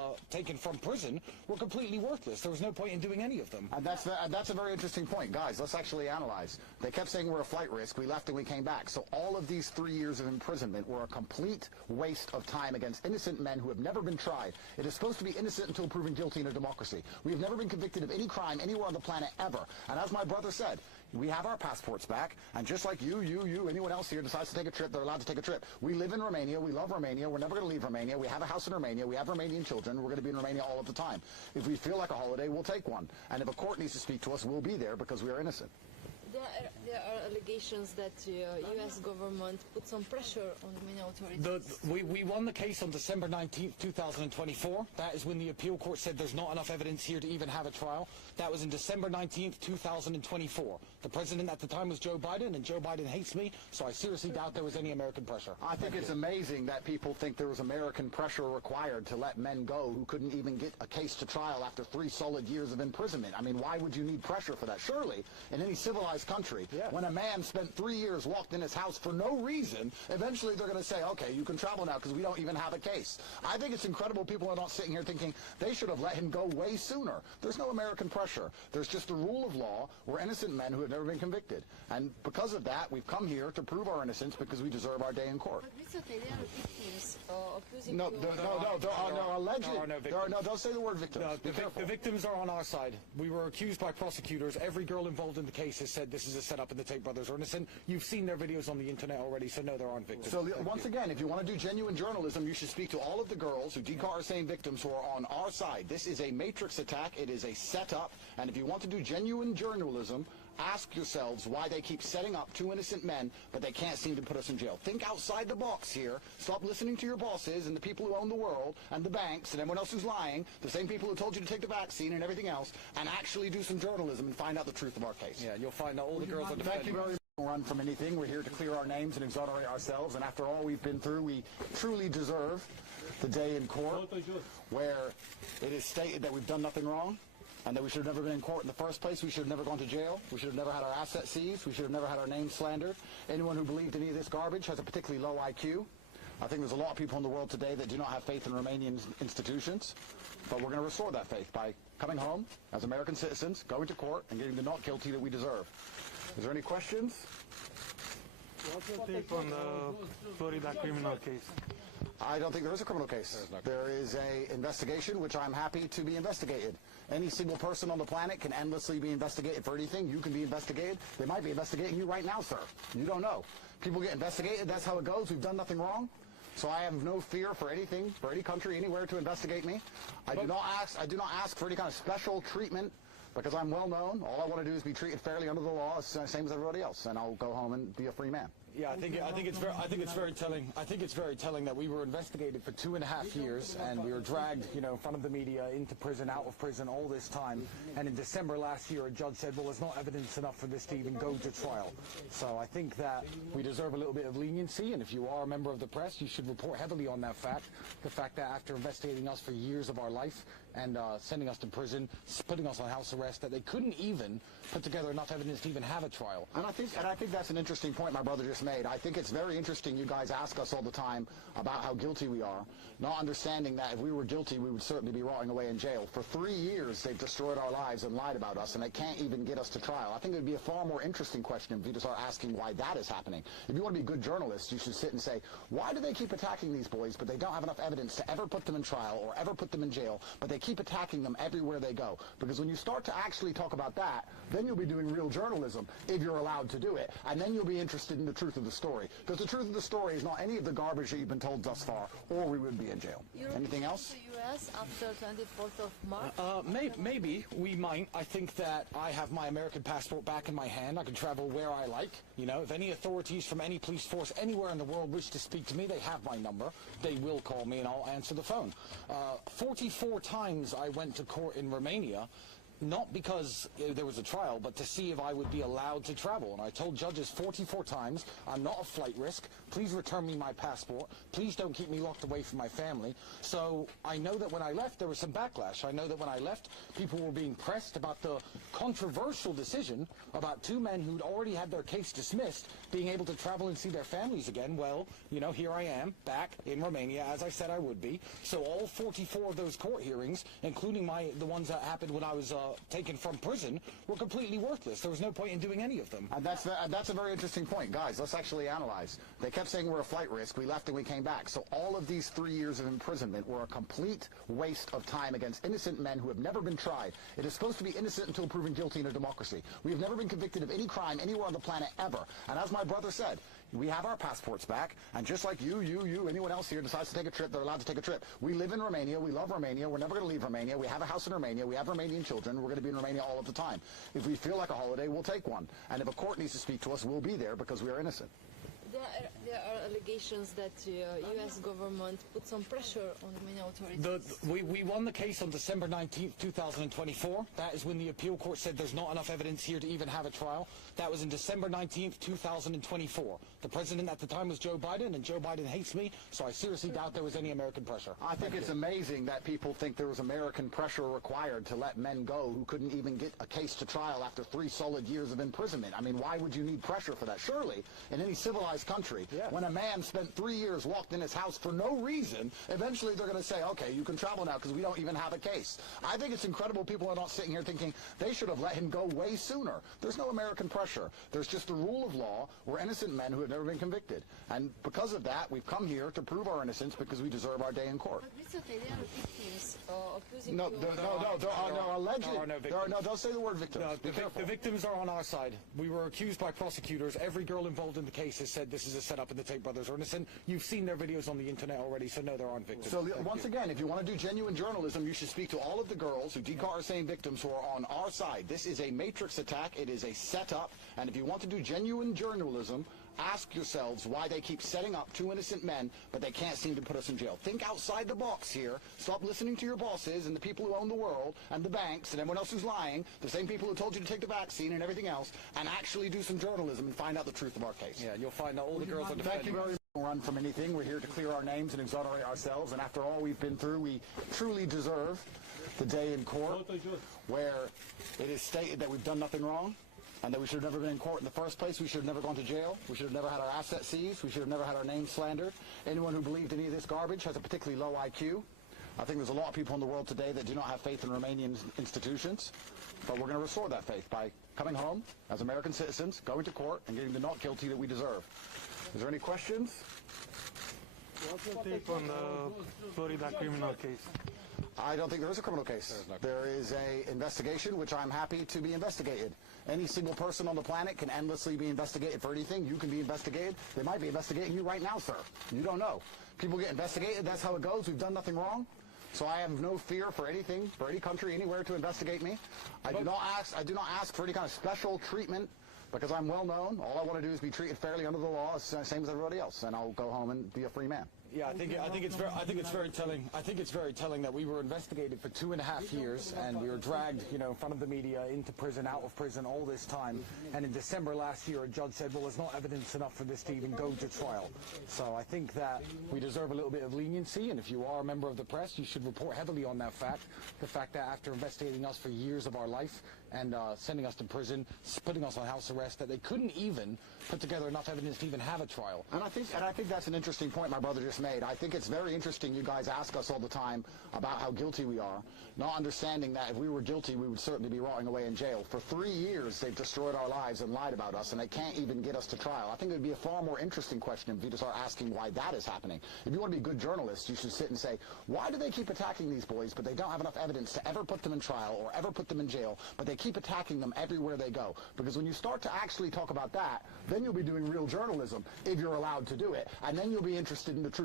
taken from prison were completely worthless. There was no point in doing any of them. And that's a very interesting point. Guys, let's actually analyze. They kept saying we're a flight risk. We left and we came back. So all of these 3 years of imprisonment were a complete waste of time against innocent men who have never been tried. It is supposed to be innocent until proven guilty in a democracy. We have never been convicted of any crime anywhere on the planet ever. And as my brother said, we have our passports back, and just like you, anyone else here decides to take a trip, they're allowed to take a trip. We live in Romania. We love Romania. We're never going to leave Romania. We have a house in Romania. We have Romanian children. We're going to be in Romania all of the time. If we feel like a holiday, we'll take one. And if a court needs to speak to us, we'll be there because we are innocent. There are allegations that U.S. government put some pressure on Romanian authorities. We won the case on December 19th, 2024. That is when the appeal court said there's not enough evidence here to even have a trial. That was in December 19th, 2024. The president at the time was Joe Biden, and Joe Biden hates me, so I seriously doubt there was any American pressure. I think it's amazing that people think there was American pressure required to let men go who couldn't even get a case to trial after 3 solid years of imprisonment. I mean, why would you need pressure for that? Surely, in any civilized country, when a man spent 3 years locked in his house for no reason, eventually they're going to say, okay, you can travel now because we don't even have a case. I think it's incredible people are not sitting here thinking they should have let him go way sooner. There's no American pressure. There's just the rule of law. We're innocent men who have never been convicted. And because of that, we've come here to prove our innocence because we deserve our day in court. But Mr. Tate, there are victims accusing No, you. there are no alleged. There are no victims. Don't say the word victims. No, Be careful. the victims are on our side. We were accused by prosecutors. Every girl involved in the case has said this is a setup and the Tate brothers are innocent. You've seen their videos on the internet already, so no, there aren't victims. So once again, if you want to do genuine journalism, you should speak to all of the girls who Decar are saying victims who are on our side. This is a matrix attack. It is a setup. And if you want to do genuine journalism, ask yourselves why they keep setting up 2 innocent men, but they can't seem to put us in jail. Think outside the box here. Stop listening to your bosses and the people who own the world and the banks and everyone else who's lying, the same people who told you to take the vaccine and everything else, and actually do some journalism and find out the truth of our case. Yeah, you'll find out all the girls are defending. Thank you very much. Run from anything. We're here to clear our names and exonerate ourselves, and after all we've been through, we truly deserve the day in court where it is stated that we've done nothing wrong, and that we should have never been in court in the first place. We should have never gone to jail. We should have never had our assets seized. We should have never had our names slandered. Anyone who believed any of this garbage has a particularly low IQ. I think there's a lot of people in the world today that do not have faith in Romanian institutions, but we're going to restore that faith by coming home as American citizens, going to court, and getting the not guilty that we deserve. Is there any questions? What's your take on the Florida criminal case? I don't think there is a criminal case. There is an investigation, which I'm happy to be investigated. Any single person on the planet can endlessly be investigated for anything. You can be investigated. They might be investigating you right now, sir. You don't know. People get investigated. That's how it goes. We've done nothing wrong. So I have no fear for anything, for any country, anywhere to investigate me. I do not ask for any kind of special treatment because I'm well known. All I want to do is be treated fairly under the law, same as everybody else, and I'll go home and be a free man. Yeah, I think it's very telling. I think it's very telling that we were investigated for 2.5 years, and we were dragged, in front of the media, into prison, out of prison, all this time. And in December last year, a judge said, well, there's not evidence enough for this to even go to trial. So I think that we deserve a little bit of leniency, and if you are a member of the press, you should report heavily on that fact. The fact that after investigating us for years of our life and sending us to prison, putting us on house arrest, that they couldn't even put together enough evidence to even have a trial. And I think that's an interesting point my brother just made. I think it's very interesting you guys ask us all the time about how guilty we are, not understanding that if we were guilty, we would certainly be rotting away in jail. For 3 years, they've destroyed our lives and lied about us, and they can't even get us to trial. I think it would be a far more interesting question if you just start asking why that is happening. If you want to be good journalists, you should sit and say, why do they keep attacking these boys, but they don't have enough evidence to ever put them in trial or ever put them in jail, but they keep attacking them everywhere they go? Because when you start to actually talk about that, then you'll be doing real journalism, if you're allowed to do it, and then you'll be interested in the truth of the story. Because the truth of the story is not any of the garbage that you've been told thus far, or we would be in jail. Anything else? The U.S. after 24th of March? Maybe we might. I think that I have my American passport back in my hand. I can travel where I like. If any authorities from any police force anywhere in the world wish to speak to me, they have my number. They will call me and I'll answer the phone. 44 times I went to court in Romania. not because there was a trial, but to see if I would be allowed to travel. And I told judges 44 times, I'm not a flight risk. Please return me my passport. Please don't keep me locked away from my family. So I know that when I left, there was some backlash. I know that when I left, people were being pressed about the controversial decision about two men who'd already had their case dismissed being able to travel and see their families again. Well, you know, here I am, back in Romania, as I said I would be. So all 44 of those court hearings, including the ones that happened when I was taken from prison, were completely worthless. There was no point in doing any of them. And that's a very interesting point. Guys, let's actually analyze. They kept saying we're a flight risk. We left and we came back. So all of these 3 years of imprisonment were a complete waste of time against innocent men who have never been tried. It is supposed to be innocent until proven guilty in a democracy. We have never been convicted of any crime anywhere on the planet ever. And as my brother said, we have our passports back, and just like you, anyone else here decides to take a trip, they're allowed to take a trip. We live in Romania, we love Romania, we're never going to leave Romania, we have a house in Romania, we have Romanian children, we're going to be in Romania all of the time. If we feel like a holiday, we'll take one. And if a court needs to speak to us, we'll be there because we are innocent. There are allegations that U.S. government put some pressure on Romanian authorities. We won the case on December 19th, 2024. That is when the appeal court said there's not enough evidence here to even have a trial. That was in December 19th, 2024. The president at the time was Joe Biden, and Joe Biden hates me, so I seriously doubt there was any American pressure. I think it's amazing that people think there was American pressure required to let men go who couldn't even get a case to trial after 3 solid years of imprisonment. I mean, why would you need pressure for that? Surely, in any civilized country, when a man spent 3 years locked in his house for no reason, eventually they're going to say, okay, you can travel now because we don't even have a case. I think it's incredible people are not sitting here thinking they should have let him go way sooner. There's no American pressure. There's just the rule of law. We're innocent men who have never been convicted. And because of that, we've come here to prove our innocence because we deserve our day in court. But Mr. Tate, there are victims accusing No, you. there are no alleged. There are no victims. Don't say the word victims. No, Be careful. the victims are on our side. We were accused by prosecutors. Every girl involved in the case has said this is a setup and the Tate brothers are innocent. You've seen their videos on the internet already, so no, there aren't victims. So once again, if you want to do genuine journalism, you should speak to all of the girls who Decar are saying victims who are on our side. This is a matrix attack. It is a setup. And if you want to do genuine journalism, ask yourselves why they keep setting up 2 innocent men, but they can't seem to put us in jail. Think outside the box here. Stop listening to your bosses and the people who own the world and the banks and everyone else who's lying, the same people who told you to take the vaccine and everything else, and actually do some journalism and find out the truth of our case. Yeah, you'll find out all the girls are defending. Thank you very much. Run from anything. We're here to clear our names and exonerate ourselves, and after all we've been through, we truly deserve the day in court where it is stated that we've done nothing wrong, and that we should have never been in court in the first place. We should have never gone to jail. We should have never had our assets seized. We should have never had our name slandered. Anyone who believed any of this garbage has a particularly low IQ. I think there's a lot of people in the world today that do not have faith in Romanian institutions, but we're going to restore that faith by coming home as American citizens, going to court, and getting the not guilty that we deserve. Is there any questions? What's your take on the Florida criminal case? I don't think there is a criminal case. There is an investigation, which I'm happy to be investigated. Any single person on the planet can endlessly be investigated for anything. You can be investigated. They might be investigating you right now, sir. You don't know. People get investigated. That's how it goes. We've done nothing wrong. So I have no fear for anything, for any country, anywhere to investigate me. I do not ask for any kind of special treatment because I'm well known. All I want to do is be treated fairly under the law, same as everybody else, and I'll go home and be a free man. Yeah, I think it's very telling. I think it's very telling that we were investigated for 2.5 years, and we were dragged, in front of the media, into prison, out of prison, all this time. And in December last year, a judge said, "Well, there's not evidence enough for this to even go to trial." So I think that we deserve a little bit of leniency, and if you are a member of the press, you should report heavily on that fact. The fact that after investigating us for years of our life and sending us to prison, putting us on house arrest, that they couldn't even put together enough evidence to even have a trial. And I think that's an interesting point my brother just made. I think it's very interesting you guys ask us all the time about how guilty we are, not understanding that if we were guilty, we would certainly be rotting away in jail. For 3 years, they've destroyed our lives and lied about us, and they can't even get us to trial. I think it would be a far more interesting question if you to start asking why that is happening. If you want to be good journalists, you should sit and say, why do they keep attacking these boys, but they don't have enough evidence to ever put them in trial or ever put them in jail, but they keep attacking them everywhere they go? Because when you start to actually talk about that, then you'll be doing real journalism, if you're allowed to do it, and then you'll be interested in the truth.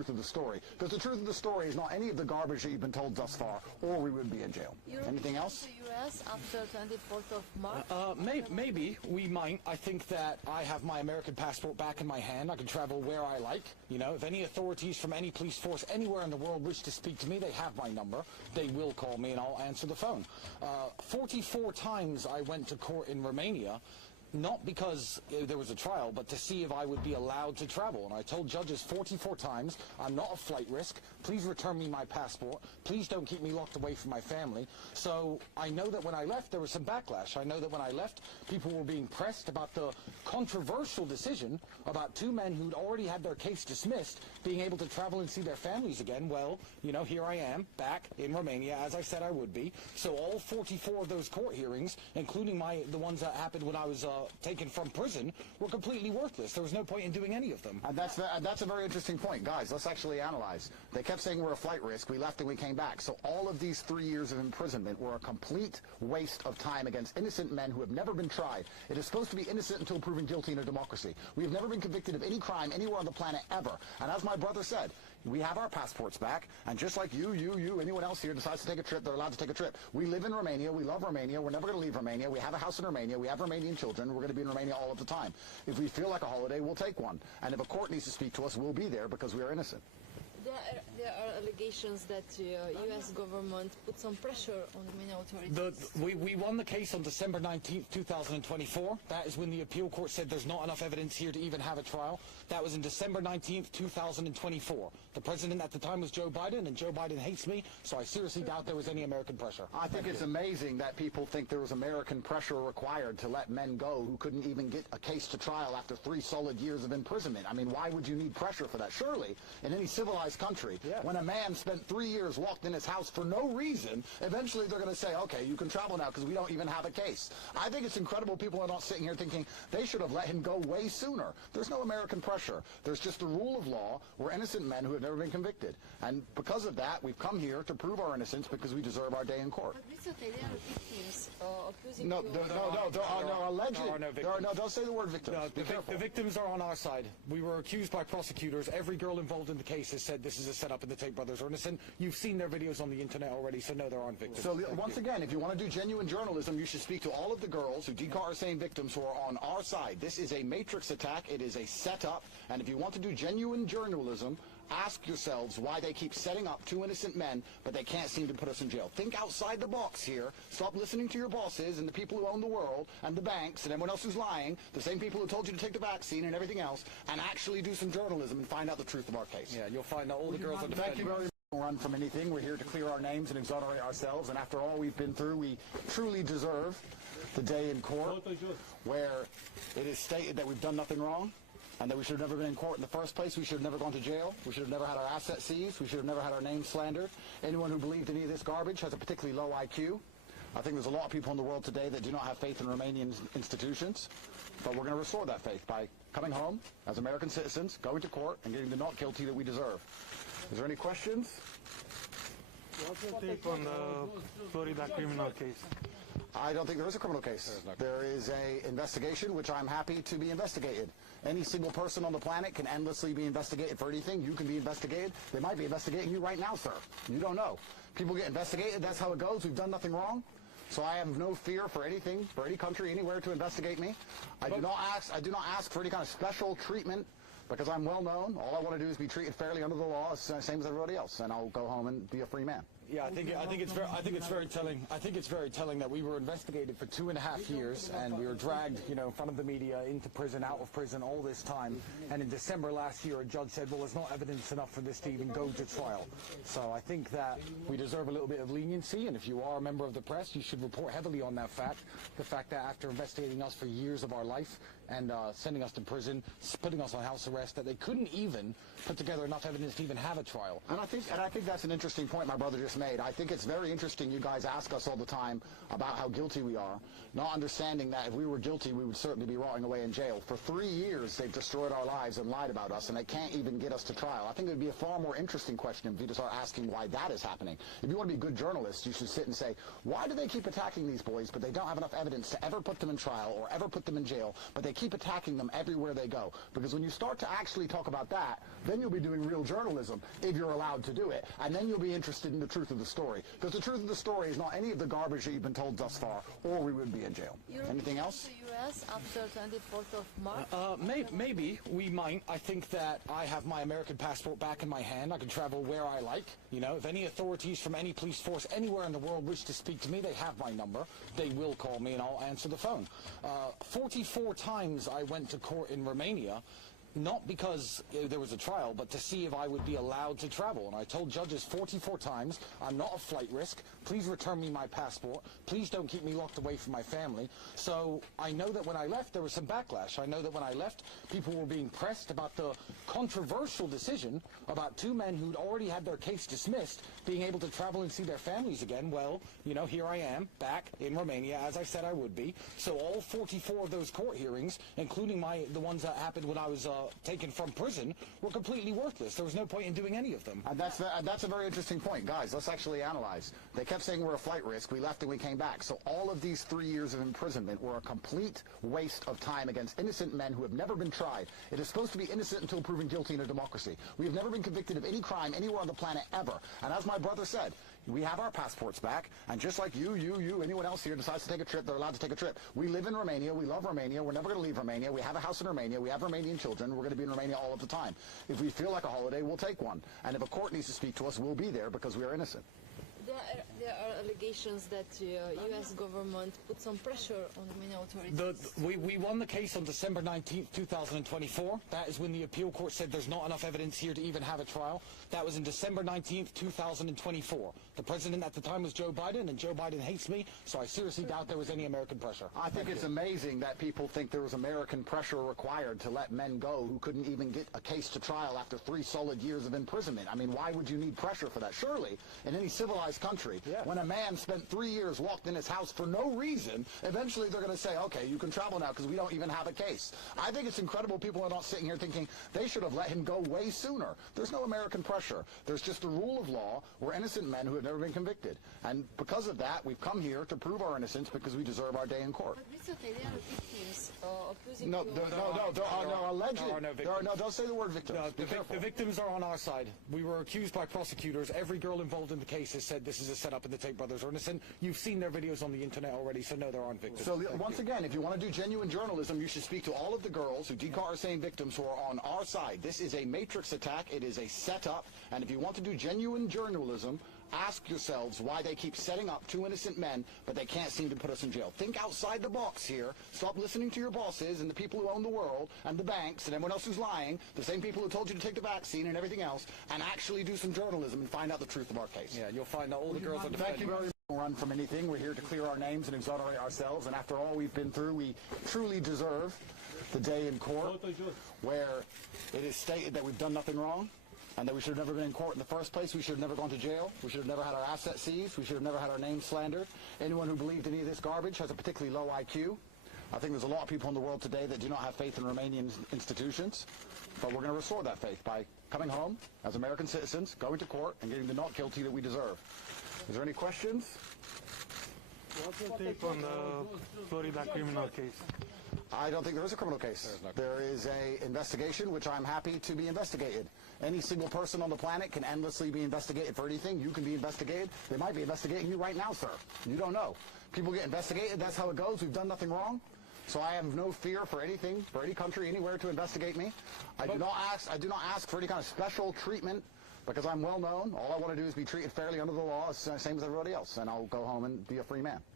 truth of the story. Because the truth of the story is not any of the garbage that you've been told thus far, or we would be in jail. Anything else? To U.S. after 24th of March? Maybe we might. I think that I have my American passport back in my hand. I can travel where I like. You know, if any authorities from any police force anywhere in the world wish to speak to me, they have my number. They will call me and I'll answer the phone. 44 times I went to court in Romania, not because there was a trial, but to see if I would be allowed to travel. And I told judges 44 times, I'm not a flight risk. Please return me my passport. Please don't keep me locked away from my family. So I know that when I left, there was some backlash. I know that when I left, people were being pressed about the controversial decision about two men who'd already had their case dismissed being able to travel and see their families again. Well, you know, here I am, back in Romania, as I said I would be. So all 44 of those court hearings, including the ones that happened when I was taken from prison, were completely worthless. There was no point in doing any of them. And that's a very interesting point. Guys, let's actually analyze. They kept saying we're a flight risk. We left and we came back. So all of these 3 years of imprisonment were a complete waste of time against innocent men who have never been tried. It is supposed to be innocent until proven guilty in a democracy. We have never been convicted of any crime anywhere on the planet ever. And as my brother said, we have our passports back, and just like you, anyone else here decides to take a trip, they're allowed to take a trip. We live in Romania, we love Romania, we're never going to leave Romania, we have a house in Romania, we have Romanian children, we're going to be in Romania all of the time. If we feel like a holiday, we'll take one. And if a court needs to speak to us, we'll be there because we are innocent. There are allegations that U.S. government put some pressure on the Romanian authorities. We won the case on December 19th, 2024. That is when the appeal court said there's not enough evidence here to even have a trial. That was in December 19th, 2024. The president at the time was Joe Biden, and Joe Biden hates me, so I seriously doubt there was any American pressure. I think it's amazing that people think there was American pressure required to let men go who couldn't even get a case to trial after 3 solid years of imprisonment. I mean, why would you need pressure for that? Surely, in any civilized country, when a man spent 3 years locked in his house for no reason, eventually they're going to say, okay, you can travel now because we don't even have a case. I think it's incredible people are not sitting here thinking they should have let him go way sooner. There's no American pressure. There's just a rule of law. We're innocent men who have never been convicted. And because of that, we've come here to prove our innocence because we deserve our day in court. But this okay, there are victims accusing No, you. there are no alleged. There are no victims. Don't say the word victims. No, Be careful. the victims are on our side. We were accused by prosecutors. Every girl involved in the case has said this is a setup and the Tate brothers are innocent. You've seen their videos on the internet already, so no, there aren't victims. So once again, if you want to do genuine journalism, you should speak to all of the girls who Decar are saying victims who are on our side. This is a matrix attack. It is a setup. And if you want to do genuine journalism, ask yourselves why they keep setting up 2 innocent men, but they can't seem to put us in jail. Think outside the box here. Stop listening to your bosses and the people who own the world and the banks and everyone else who's lying, the same people who told you to take the vaccine and everything else, and actually do some journalism and find out the truth of our case. Yeah, you'll find out all the girls are defending. Thank you very much. Run from anything. We're here to clear our names and exonerate ourselves, and after all we've been through, we truly deserve the day in court where it is stated that we've done nothing wrong and that we should have never been in court in the first place. We should have never gone to jail. We should have never had our assets seized. We should have never had our names slandered. Anyone who believed any of this garbage has a particularly low IQ. I think there's a lot of people in the world today that do not have faith in Romanian institutions, but we're going to restore that faith by coming home as American citizens, going to court, and getting the not guilty that we deserve. Is there any questions? What's your take on the Florida criminal case? I don't think there is a criminal case. There is an investigation, which I'm happy to be investigated. Any single person on the planet can endlessly be investigated for anything. You can be investigated. They might be investigating you right now, sir. You don't know. People get investigated. That's how it goes. We've done nothing wrong. So I have no fear for anything, for any country, anywhere to investigate me. I do not ask for any kind of special treatment because I'm well known. All I want to do is be treated fairly under the law, same as everybody else, and I'll go home and be a free man. Yeah, I think it's very telling. I think it's very telling that we were investigated for 2.5 years, and we were dragged, in front of the media, into prison, out of prison, all this time. And in December last year, a judge said, well, there's not evidence enough for this to even go to trial. So I think that we deserve a little bit of leniency, and if you are a member of the press, you should report heavily on that fact. The fact that after investigating us for years of our life and sending us to prison, putting us on house arrest, that they couldn't even put together enough evidence to even have a trial. And I think that's an interesting point my brother just made. I think it's very interesting you guys ask us all the time about how guilty we are, not understanding that if we were guilty, we would certainly be rotting away in jail. For 3 years, they've destroyed our lives and lied about us, and they can't even get us to trial. I think it would be a far more interesting question if you to start asking why that is happening. If you want to be good journalists, you should sit and say, why do they keep attacking these boys, but they don't have enough evidence to ever put them in trial or ever put them in jail, but they keep attacking them everywhere they go? Because when you start to actually talk about that, then you'll be doing real journalism, if you're allowed to do it, and then you'll be interested in the truth of the story. Because the truth of the story is not any of the garbage that you've been told thus far, or we would be in jail. Anything else? The U.S. after 24th of March? Maybe we might. I think that I have my American passport back in my hand. I can travel where I like. You know, if any authorities from any police force anywhere in the world wish to speak to me, they have my number. They will call me and I'll answer the phone. 44 times I went to court in Romania, not because there was a trial, but to see if I would be allowed to travel. And I told judges 44 times, I'm not a flight risk. Please return me my passport. Please don't keep me locked away from my family. So I know that when I left, there was some backlash. I know that when I left, people were being pressed about the controversial decision about 2 men who'd already had their case dismissed being able to travel and see their families again. Well, you know, here I am, back in Romania, as I said I would be. So all 44 of those court hearings, including the ones that happened when I was taken from prison, were completely worthless. There was no point in doing any of them. And that's a very interesting point. Guys, let's actually analyze. They kept saying we're a flight risk. We left and we came back. So all of these 3 years of imprisonment were a complete waste of time against innocent men who have never been tried. It is supposed to be innocent until proven guilty in a democracy. We have never been convicted of any crime anywhere on the planet ever. And as my brother said, we have our passports back, and just like you, anyone else here decides to take a trip, they're allowed to take a trip. We live in Romania, we love Romania, we're never going to leave Romania, we have a house in Romania, we have Romanian children, we're going to be in Romania all of the time. If we feel like a holiday, we'll take one. And if a court needs to speak to us, we'll be there because we are innocent. There are allegations that the U.S. government put some pressure on Romanian authorities. We won the case on December 19th, 2024. That is when the appeal court said there's not enough evidence here to even have a trial. That was in December 19th, 2024. The president at the time was Joe Biden, and Joe Biden hates me, so I seriously doubt there was any American pressure. I think it's amazing that people think there was American pressure required to let men go who couldn't even get a case to trial after 3 solid years of imprisonment. I mean, why would you need pressure for that? Surely, in any civilized country, when a man spent 3 years locked in his house for no reason, eventually they're going to say, okay, you can travel now because we don't even have a case. I think it's incredible people are not sitting here thinking they should have let him go way sooner. There's no American pressure. There's just the rule of law. We're innocent men who have never been convicted. And because of that, we've come here to prove our innocence because we deserve our day in court. But Mr. Tate, there are victims accusing No, you. No, don't say the word victims. No, the victims are on our side. We were accused by prosecutors. Every girl involved in the case has said this is a setup and the Tate brothers are innocent. You've seen their videos on the internet already, so no, there aren't victims. So once again, if you want to do genuine journalism, you should speak to all of the girls who Decar are saying victims who are on our side. This is a matrix attack. It is a setup. And if you want to do genuine journalism, ask yourselves why they keep setting up 2 innocent men, but they can't seem to put us in jail. Think outside the box here. Stop listening to your bosses and the people who own the world and the banks and everyone else who's lying, the same people who told you to take the vaccine and everything else, and actually do some journalism and find out the truth of our case. Yeah, you'll find that all the girls are defending. Thank you very much. Run from anything. We're here to clear our names and exonerate ourselves, and after all we've been through, we truly deserve the day in court where it is stated that we've done nothing wrong, and that we should have never been in court in the first place. We should have never gone to jail. We should have never had our assets seized. We should have never had our name slandered. Anyone who believed any of this garbage has a particularly low IQ. I think there's a lot of people in the world today that do not have faith in Romanian institutions, but we're going to restore that faith by coming home as American citizens, going to court, and getting the not guilty that we deserve. Is there any questions? What's your take on the Florida criminal case? I don't think there is a criminal case. There is an investigation, which I'm happy to be investigated. Any single person on the planet can endlessly be investigated for anything. You can be investigated. They might be investigating you right now, sir. You don't know. People get investigated. That's how it goes. We've done nothing wrong. So I have no fear for anything, for any country, anywhere to investigate me. I do not ask for any kind of special treatment because I'm well known. All I want to do is be treated fairly under the law, same as everybody else, and I'll go home and be a free man.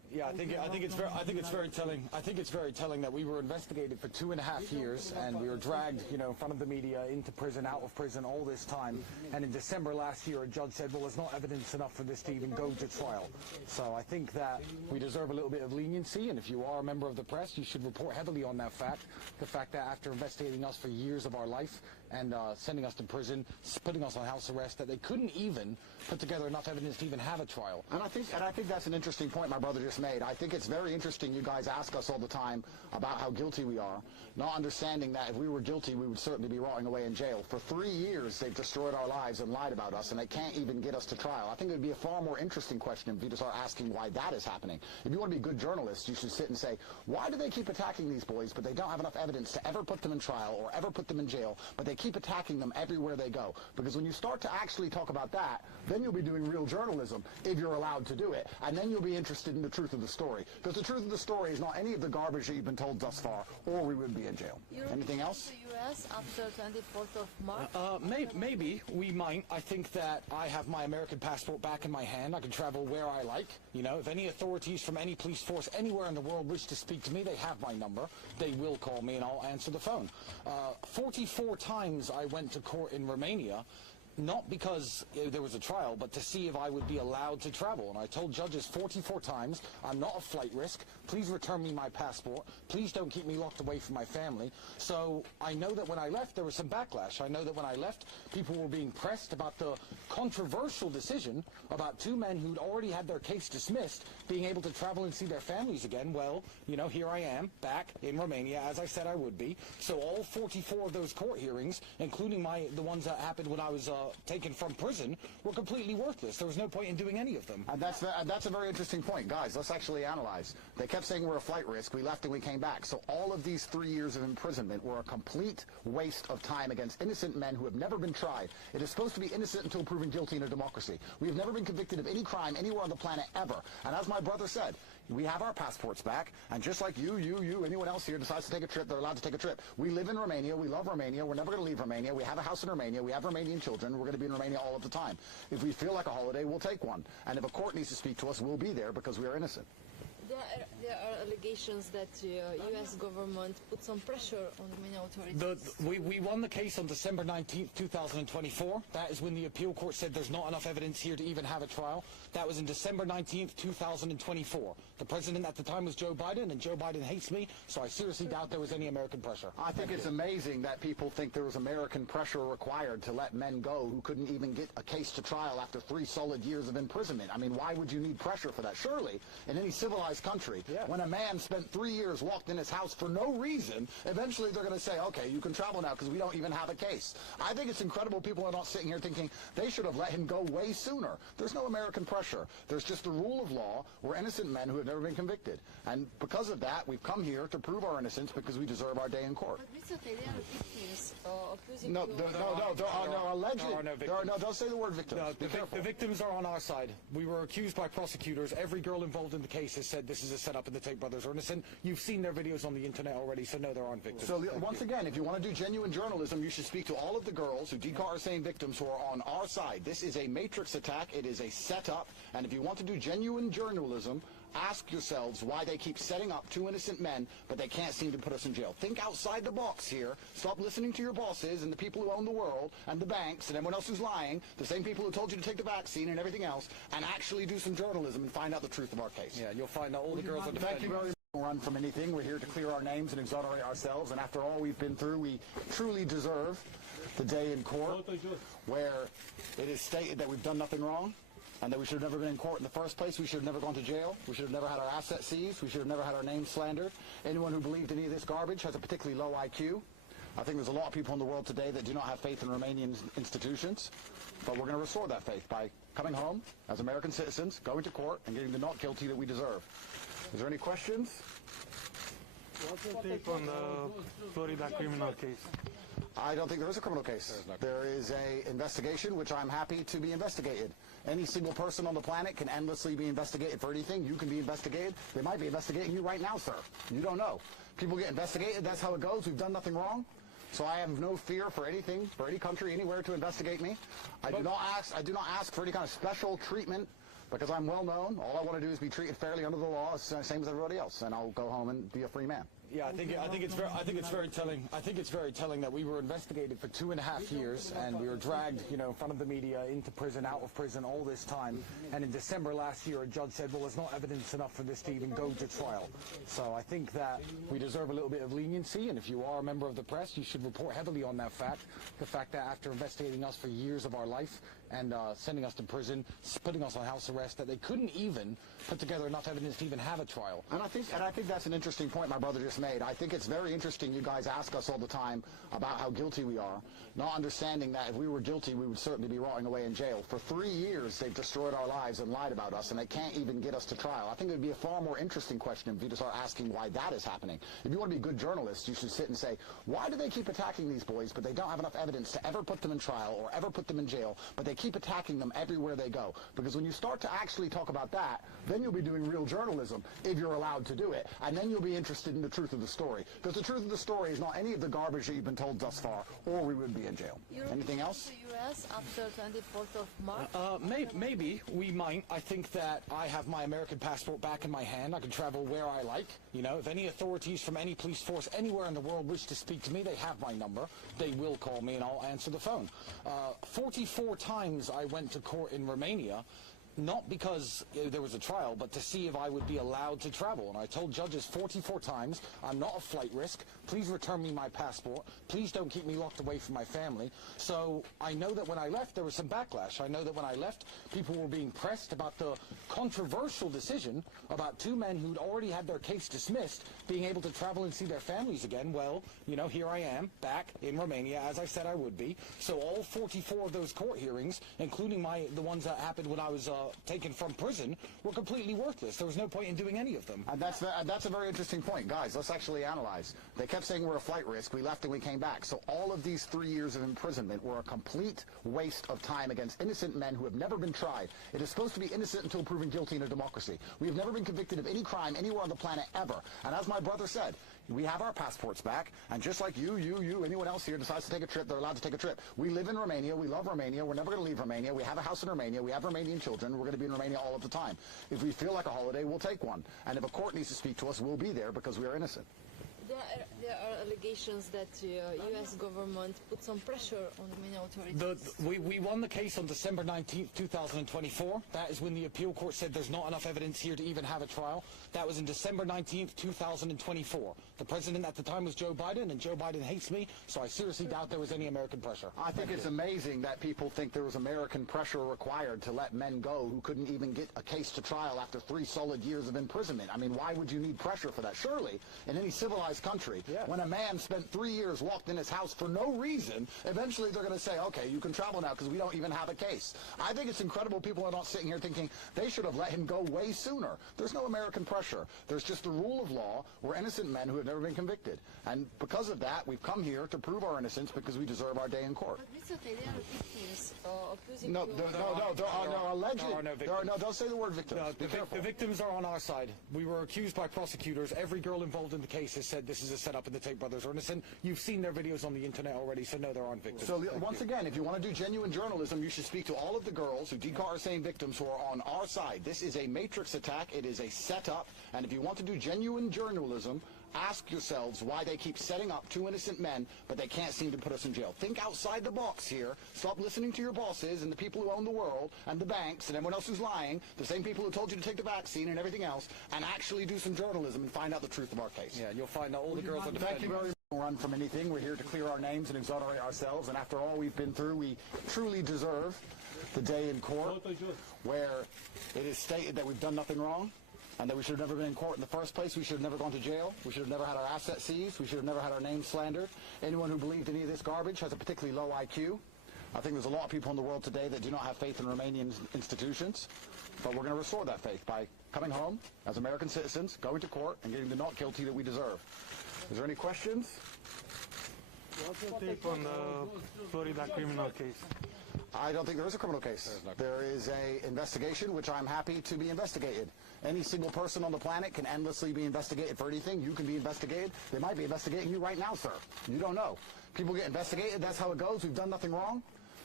Yeah, I think it's very telling. I think it's very telling that we were investigated for 2.5 years, and we were dragged, in front of the media, into prison, out of prison, all this time. And in December last year, a judge said, "Well, there's not evidence enough for this to even go to trial." So I think that we deserve a little bit of leniency, and if you are a member of the press, you should report heavily on that fact. The fact that after investigating us for years of our life and sending us to prison, putting us on house arrest, that they couldn't even put together enough evidence to even have a trial. And I think that's an interesting point my brother just made. I think it's very interesting you guys ask us all the time about how guilty we are, not understanding that if we were guilty, we would certainly be rotting away in jail. For 3 years, they've destroyed our lives and lied about us, and they can't even get us to trial. I think it would be a far more interesting question if you to start asking why that is happening. If you want to be good journalists, you should sit and say, why do they keep attacking these boys, but they don't have enough evidence to ever put them in trial or ever put them in jail, but they keep attacking them everywhere they go? Because when you start to actually talk about that, then you'll be doing real journalism, if you're allowed to do it, and then you'll be interested in the truth of the story. Because the truth of the story is not any of the garbage that you've been told thus far, or we would be in jail. Anything else? The U.S. after 24th of March? Maybe we might. I think that I have my American passport back in my hand. I can travel where I like. If any authorities from any police force anywhere in the world wish to speak to me, they have my number. They will call me and I'll answer the phone. 44 times I went to court in Romania, not because there was a trial, but to see if I would be allowed to travel. And I told judges 44 times, I'm not a flight risk. Please return me my passport. Please don't keep me locked away from my family. So I know that when I left, there was some backlash. I know that when I left, people were being pressed about the controversial decision about 2 men who'd already had their case dismissed being able to travel and see their families again. Well, here I am, back in Romania, as I said I would be. So all 44 of those court hearings, including the ones that happened when I was taken from prison, were completely worthless. There was no point in doing any of them. And that's a very interesting point. Guys, let's actually analyze. They kept saying we're a flight risk. We left and we came back. So all of these 3 years of imprisonment were a complete waste of time against innocent men who have never been tried. It is supposed to be innocent until proven guilty in a democracy. We have never been convicted of any crime anywhere on the planet ever. And as my brother said, we have our passports back, and just like you, anyone else here decides to take a trip, they're allowed to take a trip. We live in Romania, we love Romania, we're never going to leave Romania, we have a house in Romania, we have Romanian children, we're going to be in Romania all of the time. If we feel like a holiday, we'll take one. And if a court needs to speak to us, we'll be there because we are innocent. There are allegations that the U.S. government put some pressure on the Romanian authorities. We won the case on December 19th, 2024. That is when the appeal court said there's not enough evidence here to even have a trial. That was in December 19th, 2024. The president at the time was Joe Biden, and Joe Biden hates me, so I seriously doubt there was any American pressure. I think it's amazing that people think there was American pressure required to let men go who couldn't even get a case to trial after 3 solid years of imprisonment. I mean, why would you need pressure for that? Surely, in any civilized country, when a man spent 3 years locked in his house for no reason, eventually they're going to say, okay, you can travel now because we don't even have a case. I think it's incredible people are not sitting here thinking they should have let him go way sooner. There's no American pressure. There's just the rule of law. We're innocent men who have never been convicted. And because of that, we've come here to prove our innocence because we deserve our day in court. But Mr. Tate, there are victims accusing No, you. there are no alleged. There are no victims. Don't say the word victims. No, Be careful. the victims are on our side. We were accused by prosecutors. Every girl involved in the case has said this is a setup and the Tate brothers are innocent. You've seen their videos on the internet already, so no, there aren't victims. So once again, if you want to do genuine journalism, you should speak to all of the girls who Decar are saying victims who are on our side. This is a matrix attack. It is a setup. And if you want to do genuine journalism, ask yourselves why they keep setting up 2 innocent men, but they can't seem to put us in jail. Think outside the box here. Stop listening to your bosses and the people who own the world and the banks and everyone else who's lying, the same people who told you to take the vaccine and everything else, and actually do some journalism and find out the truth of our case. Yeah, you'll find that all the girls are defending. Thank you very much. Run from anything. We're here to clear our names and exonerate ourselves, and after all we've been through, we truly deserve the day in court where it is stated that we've done nothing wrong and that we should have never been in court in the first place. We should have never gone to jail. We should have never had our assets seized. We should have never had our names slandered. Anyone who believed any of this garbage has a particularly low IQ. I think there's a lot of people in the world today that do not have faith in Romanian institutions, but we're going to restore that faith by coming home as American citizens, going to court, and getting the not guilty that we deserve. Is there any questions? What's your take on the Florida criminal case? I don't think there is a criminal case. There is an investigation, which I'm happy to be investigated. Any single person on the planet can endlessly be investigated for anything. You can be investigated. They might be investigating you right now, sir. You don't know. People get investigated. That's how it goes. We've done nothing wrong. So I have no fear for anything, for any country, anywhere to investigate me. I do not ask for any kind of special treatment Because I'm well known. All I want to do is be treated fairly under the law, same as everybody else, and I'll go home and be a free man. Yeah, I think it's very telling. I think it's very telling that we were investigated for 2.5 years, and we were dragged, in front of the media, into prison, out of prison, all this time. And in December last year, a judge said, "Well, there's not evidence enough for this to even go to trial." So I think that we deserve a little bit of leniency, and if you are a member of the press, you should report heavily on that fact. The fact that after investigating us for years of our life and sending us to prison, putting us on house arrest, that they couldn't even put together enough evidence to even have a trial. And I think that's an interesting point my brother just made. I think it's very interesting you guys ask us all the time about how guilty we are, not understanding that if we were guilty, we would certainly be rotting away in jail. For 3 years, they've destroyed our lives and lied about us, and they can't even get us to trial. I think it would be a far more interesting question if you to start asking why that is happening. If you want to be good journalists, you should sit and say, why do they keep attacking these boys, but they don't have enough evidence to ever put them in trial or ever put them in jail, but they keep attacking them everywhere they go? Because when you start to actually talk about that, then you'll be doing real journalism, if you're allowed to do it, and then you'll be interested in the truth of the story. Because the truth of the story is not any of the garbage that you've been told thus far, or we would be in jail. Anything else? To U.S. after 24th of March? Maybe we might. I think that I have my American passport back in my hand. I can travel where I like. If any authorities from any police force anywhere in the world wish to speak to me, they have my number. They will call me and I'll answer the phone. 44 times I went to court in Romania, not because there was a trial, but to see if I would be allowed to travel. And I told judges 44 times, I'm not a flight risk. Please return me my passport. Please don't keep me locked away from my family. So I know that when I left, there was some backlash. I know that when I left, people were being pressed about the controversial decision about 2 men who'd already had their case dismissed being able to travel and see their families again. Well, here I am, back in Romania, as I said I would be. So all 44 of those court hearings, including the ones that happened when I was taken from prison, were completely worthless. There was no point in doing any of them. And that's a very interesting point. Guys, let's actually analyze. They kept saying we're a flight risk. We left and we came back. So all of these 3 years of imprisonment were a complete waste of time against innocent men who have never been tried. It is supposed to be innocent until proven guilty in a democracy. We have never been convicted of any crime anywhere on the planet ever. And as my brother said, we have our passports back, and just like you, anyone else here decides to take a trip, they're allowed to take a trip. We live in Romania. We love Romania. We're never going to leave Romania. We have a house in Romania. We have Romanian children. We're going to be in Romania all of the time. If we feel like a holiday, we'll take one. And if a court needs to speak to us, we'll be there because we are innocent. There are allegations that the U.S. government put some pressure on the Romanian authorities. We won the case on December 19th, 2024. That is when the appeal court said there's not enough evidence here to even have a trial. That was in December 19th, 2024. The president at the time was Joe Biden, and Joe Biden hates me, so I seriously doubt there was any American pressure. I think it's amazing that people think there was American pressure required to let men go who couldn't even get a case to trial after 3 solid years of imprisonment. I mean, why would you need pressure for that? Surely, in any civilized country, when a man spent 3 years locked in his house for no reason, eventually they're going to say, okay, you can travel now because we don't even have a case. I think it's incredible people are not sitting here thinking they should have let him go way sooner. There's no American pressure. There's just the rule of law. We're innocent men who have never been convicted. And because of that, we've come here to prove our innocence because we deserve our day in court. But Mr. Tate, there are victims accusing No, you. there are no alleged. There are no victims. Don't say the word victims. Be careful. The victims are on our side. We were accused by prosecutors. Every girl involved in the case has said this is a setup and the Tate brothers are innocent. You've seen their videos on the internet already, so no, there aren't victims. So once again, if you want to do genuine journalism, you should speak to all of the girls who DCAR are saying victims who are on our side. This is a matrix attack. It is a setup. And if you want to do genuine journalism, ask yourselves why they keep setting up 2 innocent men, but they can't seem to put us in jail. Think outside the box here. Stop listening to your bosses and the people who own the world and the banks and everyone else who's lying, the same people who told you to take the vaccine and everything else, and actually do some journalism and find out the truth of our case. Yeah, you'll find that all the girls are defending. Thank you very much. Run from anything. We're here to clear our names and exonerate ourselves, and after all we've been through, we truly deserve the day in court where it is stated that we've done nothing wrong, and that we should have never been in court in the first place. We should have never gone to jail. We should have never had our assets seized. We should have never had our name slandered. Anyone who believed any of this garbage has a particularly low IQ. I think there's a lot of people in the world today that do not have faith in Romanian institutions, but we're going to restore that faith by coming home as American citizens, going to court, and getting the not guilty that we deserve. Is there any questions? What's your take on the Florida criminal case? I don't think there is a criminal case. There is an investigation, which I'm happy to be investigated. Any single person on the planet can endlessly be investigated for anything. You can be investigated. They might be investigating you right now, sir. You don't know. People get investigated. That's how it goes. We've done nothing wrong.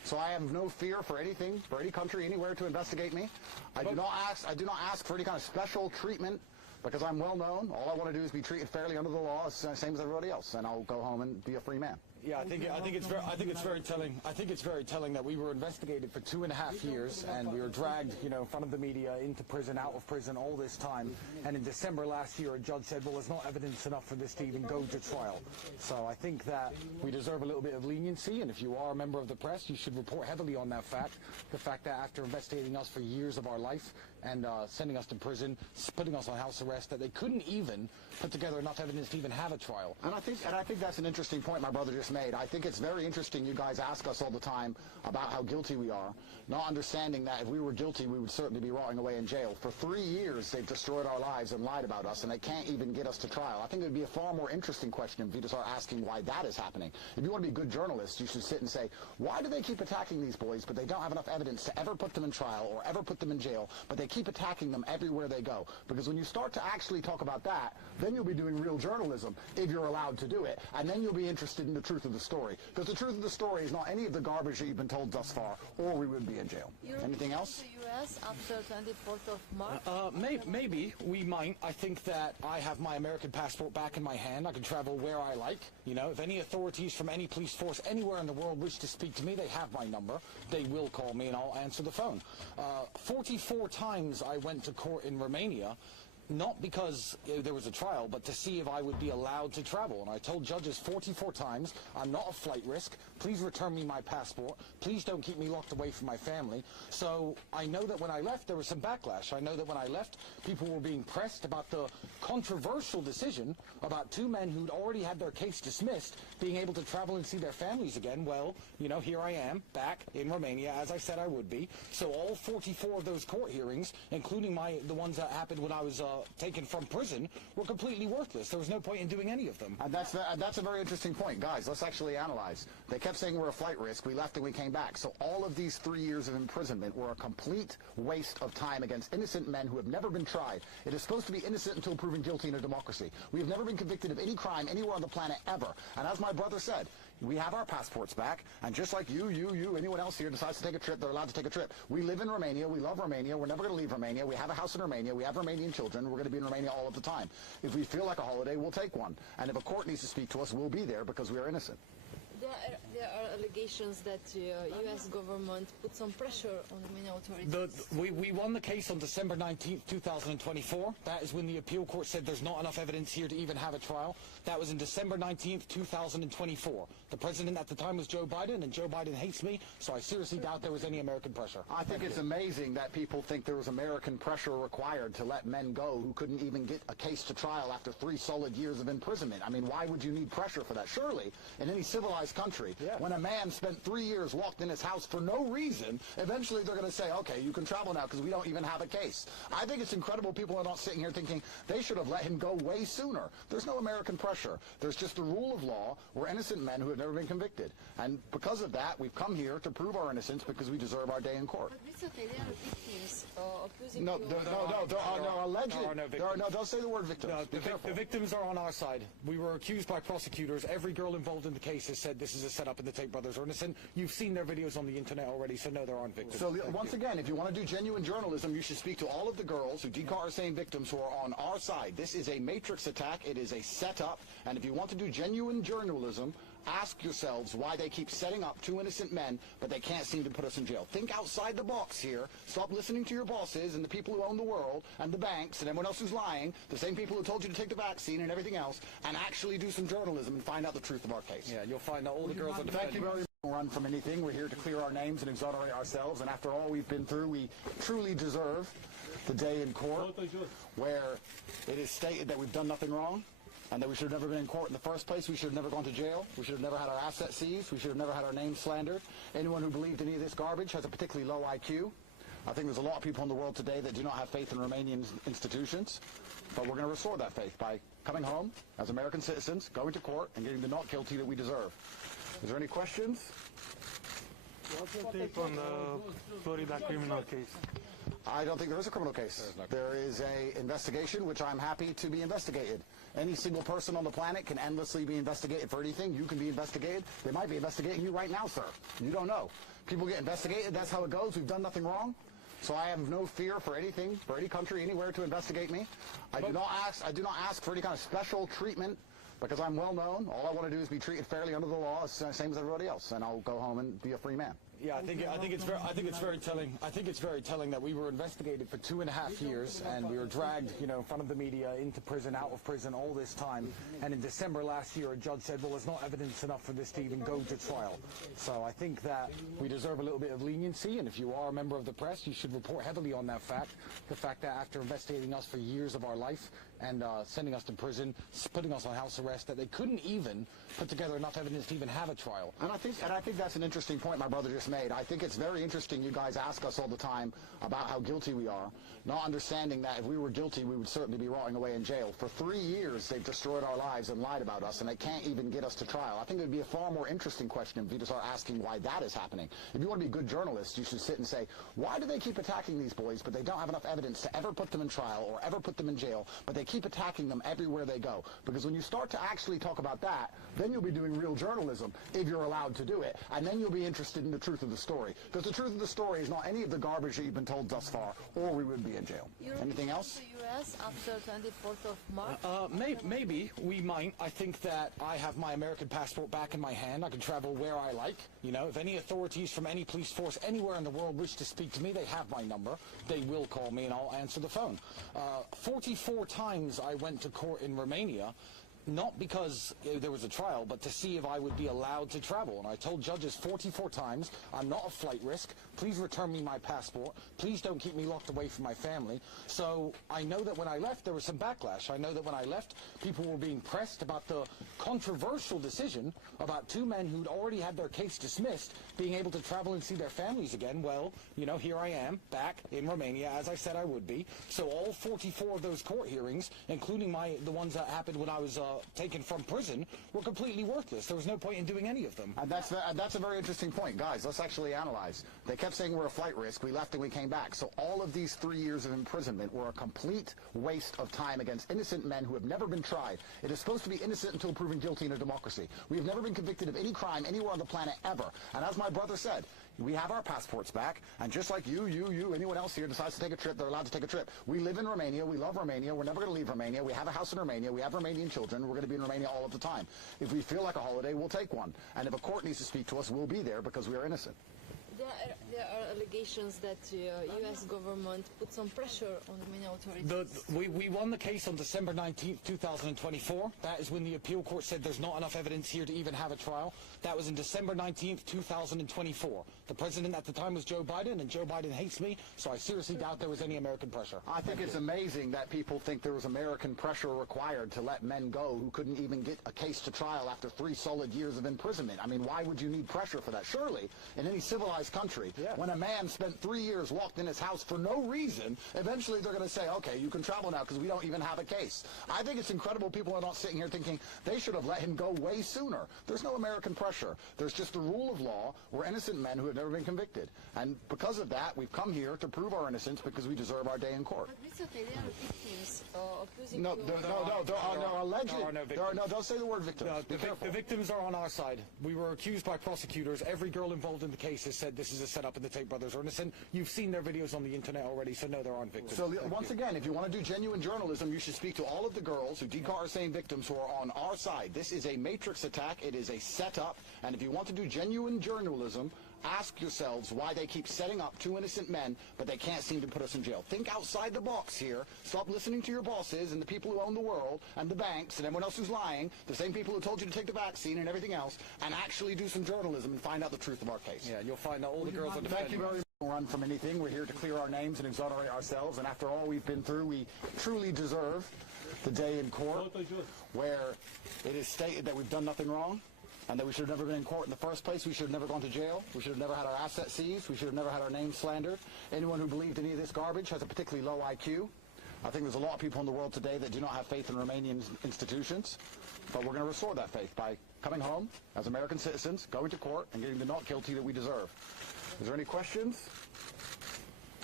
So I have no fear for anything, for any country, anywhere to investigate me. I do not ask for any kind of special treatment because I'm well known. All I want to do is be treated fairly under the law, same as everybody else, and I'll go home and be a free man. Yeah, I think it's very telling. I think it's very telling that we were investigated for 2.5 years, and we were dragged, in front of the media, into prison, out of prison, all this time. And in December last year, a judge said, "Well, there's not evidence enough for this to even go to trial." So I think that we deserve a little bit of leniency, and if you are a member of the press, you should report heavily on that fact. The fact that after investigating us for years of our life and sending us to prison, putting us on house arrest, that they couldn't even put together enough evidence to even have a trial. And I think that's an interesting point my brother just made. I think it's very interesting you guys ask us all the time about how guilty we are, not understanding that if we were guilty, we would certainly be rotting away in jail. For 3 years, they've destroyed our lives and lied about us, and they can't even get us to trial. I think it would be a far more interesting question if you to start asking why that is happening. If you want to be a good journalist, you should sit and say, why do they keep attacking these boys, but they don't have enough evidence to ever put them in trial or ever put them in jail, but they keep attacking them everywhere they go? Because when you start to actually talk about that, then you'll be doing real journalism, if you're allowed to do it, and then you'll be interested in the truth of the story. Because the truth of the story is not any of the garbage that you've been told thus far, or we would be in jail. Anything else? The U.S. after 24th of March? Maybe we might. I think that I have my American passport back in my hand. I can travel where I like. If any authorities from any police force anywhere in the world wish to speak to me, they have my number. They will call me and I'll answer the phone. 44 times I went to court in Romania, not because there was a trial, but to see if I would be allowed to travel. And I told judges 44 times, I'm not a flight risk. Please return me my passport. Please don't keep me locked away from my family. So I know that when I left, there was some backlash. I know that when I left, people were being pressed about the controversial decision about 2 men who'd already had their case dismissed being able to travel and see their families again. Well, here I am, back in Romania, as I said I would be. So all 44 of those court hearings, including the ones that happened when I was taken from prison, were completely worthless. There was no point in doing any of them. And that's a very interesting point. Guys, let's actually analyze. They kept saying we're a flight risk. We left and we came back. So all of these 3 years of imprisonment were a complete waste of time against innocent men who have never been tried. It is supposed to be innocent until proven guilty in a democracy. We have never been convicted of any crime anywhere on the planet ever. And as my brother said, we have our passports back, and just like you, anyone else here decides to take a trip, they're allowed to take a trip. We live in Romania. We love Romania. We're never going to leave Romania. We have a house in Romania. We have Romanian children. We're going to be in Romania all of the time. If we feel like a holiday, we'll take one. And if a court needs to speak to us, we'll be there because we are innocent. There are allegations that U.S. government put some pressure on Romanian authorities. We won the case on December 19th, 2024. That is when the appeal court said there's not enough evidence here to even have a trial. That was in December 19th, 2024. The president at the time was Joe Biden, and Joe Biden hates me, so I seriously doubt there was any American pressure. I think it's amazing that people think there was American pressure required to let men go who couldn't even get a case to trial after 3 solid years of imprisonment. I mean, why would you need pressure for that? Surely, in any civilized country, when a man spent 3 years locked in his house for no reason, eventually they're going to say, okay, you can travel now because we don't even have a case. I think it's incredible people are not sitting here thinking they should have let him go way sooner. There's no American pressure. There's just the rule of law. We're innocent men who have never been convicted. And because of that, we've come here to prove our innocence because we deserve our day in court. But Mr. Tate, there are victims accusing No, you there are no alleged. Don't say the word victims. No, the victims are on our side. We were accused by prosecutors. Every girl involved in the case has said this is a setup and the Tate brothers are innocent. You've seen their videos on the internet already, so no, there aren't victims. So once again, if you want to do genuine journalism, you should speak to all of the girls who DCAR are saying victims who are on our side. This is a matrix attack. It is a setup. And if you want to do genuine journalism, ask yourselves why they keep setting up 2 innocent men, but they can't seem to put us in jail. Think outside the box here. Stop listening to your bosses and the people who own the world and the banks and everyone else who's lying, the same people who told you to take the vaccine and everything else, and actually do some journalism and find out the truth of our case. Yeah, you'll find out all the girls are defending. Thank you very much. Run from anything. We're here to clear our names and exonerate ourselves, and after all we've been through, we truly deserve the day in court where it is stated that we've done nothing wrong, and that we should have never been in court in the first place. We should have never gone to jail. We should have never had our assets seized. We should have never had our name slandered. Anyone who believed any of this garbage has a particularly low IQ. I think there's a lot of people in the world today that do not have faith in Romanian institutions, but we're going to restore that faith by coming home as American citizens, going to court, and getting the not guilty that we deserve. Is there any questions? What's your take on the Florida criminal case? I don't think there is a criminal case. There is a investigation, which I'm happy to be investigated. Any single person on the planet can endlessly be investigated for anything. You can be investigated. They might be investigating you right now, sir. You don't know. People get investigated. That's how it goes. We've done nothing wrong. So I have no fear for anything, for any country, anywhere to investigate me. I do not ask for any kind of special treatment because I'm well known. All I want to do is be treated fairly under the law, same as everybody else, and I'll go home and be a free man. Yeah, I think it's very telling. I think it's very telling that we were investigated for 2.5 years, and we were dragged, in front of the media, into prison, out of prison, all this time. And in December last year, a judge said, "Well, there's not evidence enough for this to even go to trial." So I think that we deserve a little bit of leniency, and if you are a member of the press, you should report heavily on that fact. The fact that after investigating us for years of our life and sending us to prison, putting us on house arrest, that they couldn't even put together enough evidence to even have a trial. And I think that's an interesting point my brother just made. I think it's very interesting you guys ask us all the time about how guilty we are, not understanding that if we were guilty, we would certainly be rotting away in jail. For 3 years, they've destroyed our lives and lied about us, and they can't even get us to trial. I think it would be a far more interesting question if you just start asking why that is happening. If you want to be good journalists, you should sit and say, why do they keep attacking these boys, but they don't have enough evidence to ever put them in trial or ever put them in jail, but they keep attacking them everywhere they go? Because when you start to actually talk about that, then you'll be doing real journalism, if you're allowed to do it, and then you'll be interested in the truth of the story. Because the truth of the story is not any of the garbage that you've been told thus far, or we would be in jail. Anything else? The U.S. after 24th of March? Maybe we might. I think that I have my American passport back in my hand. I can travel where I like. If any authorities from any police force anywhere in the world wish to speak to me, they have my number. They will call me and I'll answer the phone. 44 times I went to court in Romania, not because there was a trial, but to see if I would be allowed to travel. And I told judges 44 times, I'm not a flight risk. Please return me my passport. Please don't keep me locked away from my family. So I know that when I left, there was some backlash. I know that when I left, people were being pressed about the controversial decision about 2 men who'd already had their case dismissed being able to travel and see their families again. Well, here I am, back in Romania, as I said I would be. So all 44 of those court hearings, including the ones that happened when I was taken from prison, were completely worthless. There was no point in doing any of them. And that's a very interesting point. Guys, let's actually analyze. They kept saying we're a flight risk. We left and we came back. So all of these 3 years of imprisonment were a complete waste of time against innocent men who have never been tried. It is supposed to be innocent until proven guilty in a democracy. We have never been convicted of any crime anywhere on the planet ever. And as my brother said, we have our passports back, and just like you, anyone else here decides to take a trip, they're allowed to take a trip. We live in Romania, we love Romania, we're never going to leave Romania, we have a house in Romania, we have Romanian children, we're going to be in Romania all of the time. If we feel like a holiday, we'll take one. And if a court needs to speak to us, we'll be there because we are innocent. There are allegations that U.S. government put some pressure on Romanian authorities. We won the case on December 19th, 2024. That is when the appeal court said there's not enough evidence here to even have a trial. That was in December 19th, 2024. The president at the time was Joe Biden, and Joe Biden hates me, so I seriously doubt there was any American pressure. I think it's amazing that people think there was American pressure required to let men go who couldn't even get a case to trial after 3 solid years of imprisonment. I mean, why would you need pressure for that? Surely, in any civilized country, when a man spent 3 years locked in his house for no reason, eventually they're going to say, okay, you can travel now because we don't even have a case. I think it's incredible people are not sitting here thinking they should have let him go way sooner. There's no American pressure. There's just the rule of law. We're innocent men who have never been convicted. And because of that, we've come here to prove our innocence because we deserve our day in court. But Mr. Tate, they are victims accusing No, you. there are alleged. There are no victims. No, don't say the word victims. No, the victims are on our side. We were accused by prosecutors. Every girl involved in the case has said this is a setup and the Tate brothers are innocent. You've seen their videos on the internet already, so no, there aren't victims. So once again, if you want to do genuine journalism, you should speak to all of the girls who Decar are saying victims who are on our side. This is a matrix attack. It is a setup. And if you want to do genuine journalism, ask yourselves why they keep setting up 2 innocent men, but they can't seem to put us in jail. Think outside the box here. Stop listening to your bosses and the people who own the world and the banks and everyone else who's lying, the same people who told you to take the vaccine and everything else, and actually do some journalism and find out the truth of our case. Yeah, and you'll find out all the girls are defending. Thank you very much. Run from anything. We're here to clear our names and exonerate ourselves, and after all we've been through, we truly deserve the day in court where it is stated that we've done nothing wrong, and that we should have never been in court in the first place. We should have never gone to jail. We should have never had our assets seized. We should have never had our name slandered. Anyone who believed any of this garbage has a particularly low IQ. I think there's a lot of people in the world today that do not have faith in Romanian institutions, but we're going to restore that faith by coming home as American citizens, going to court, and getting the not guilty that we deserve. Is there any questions?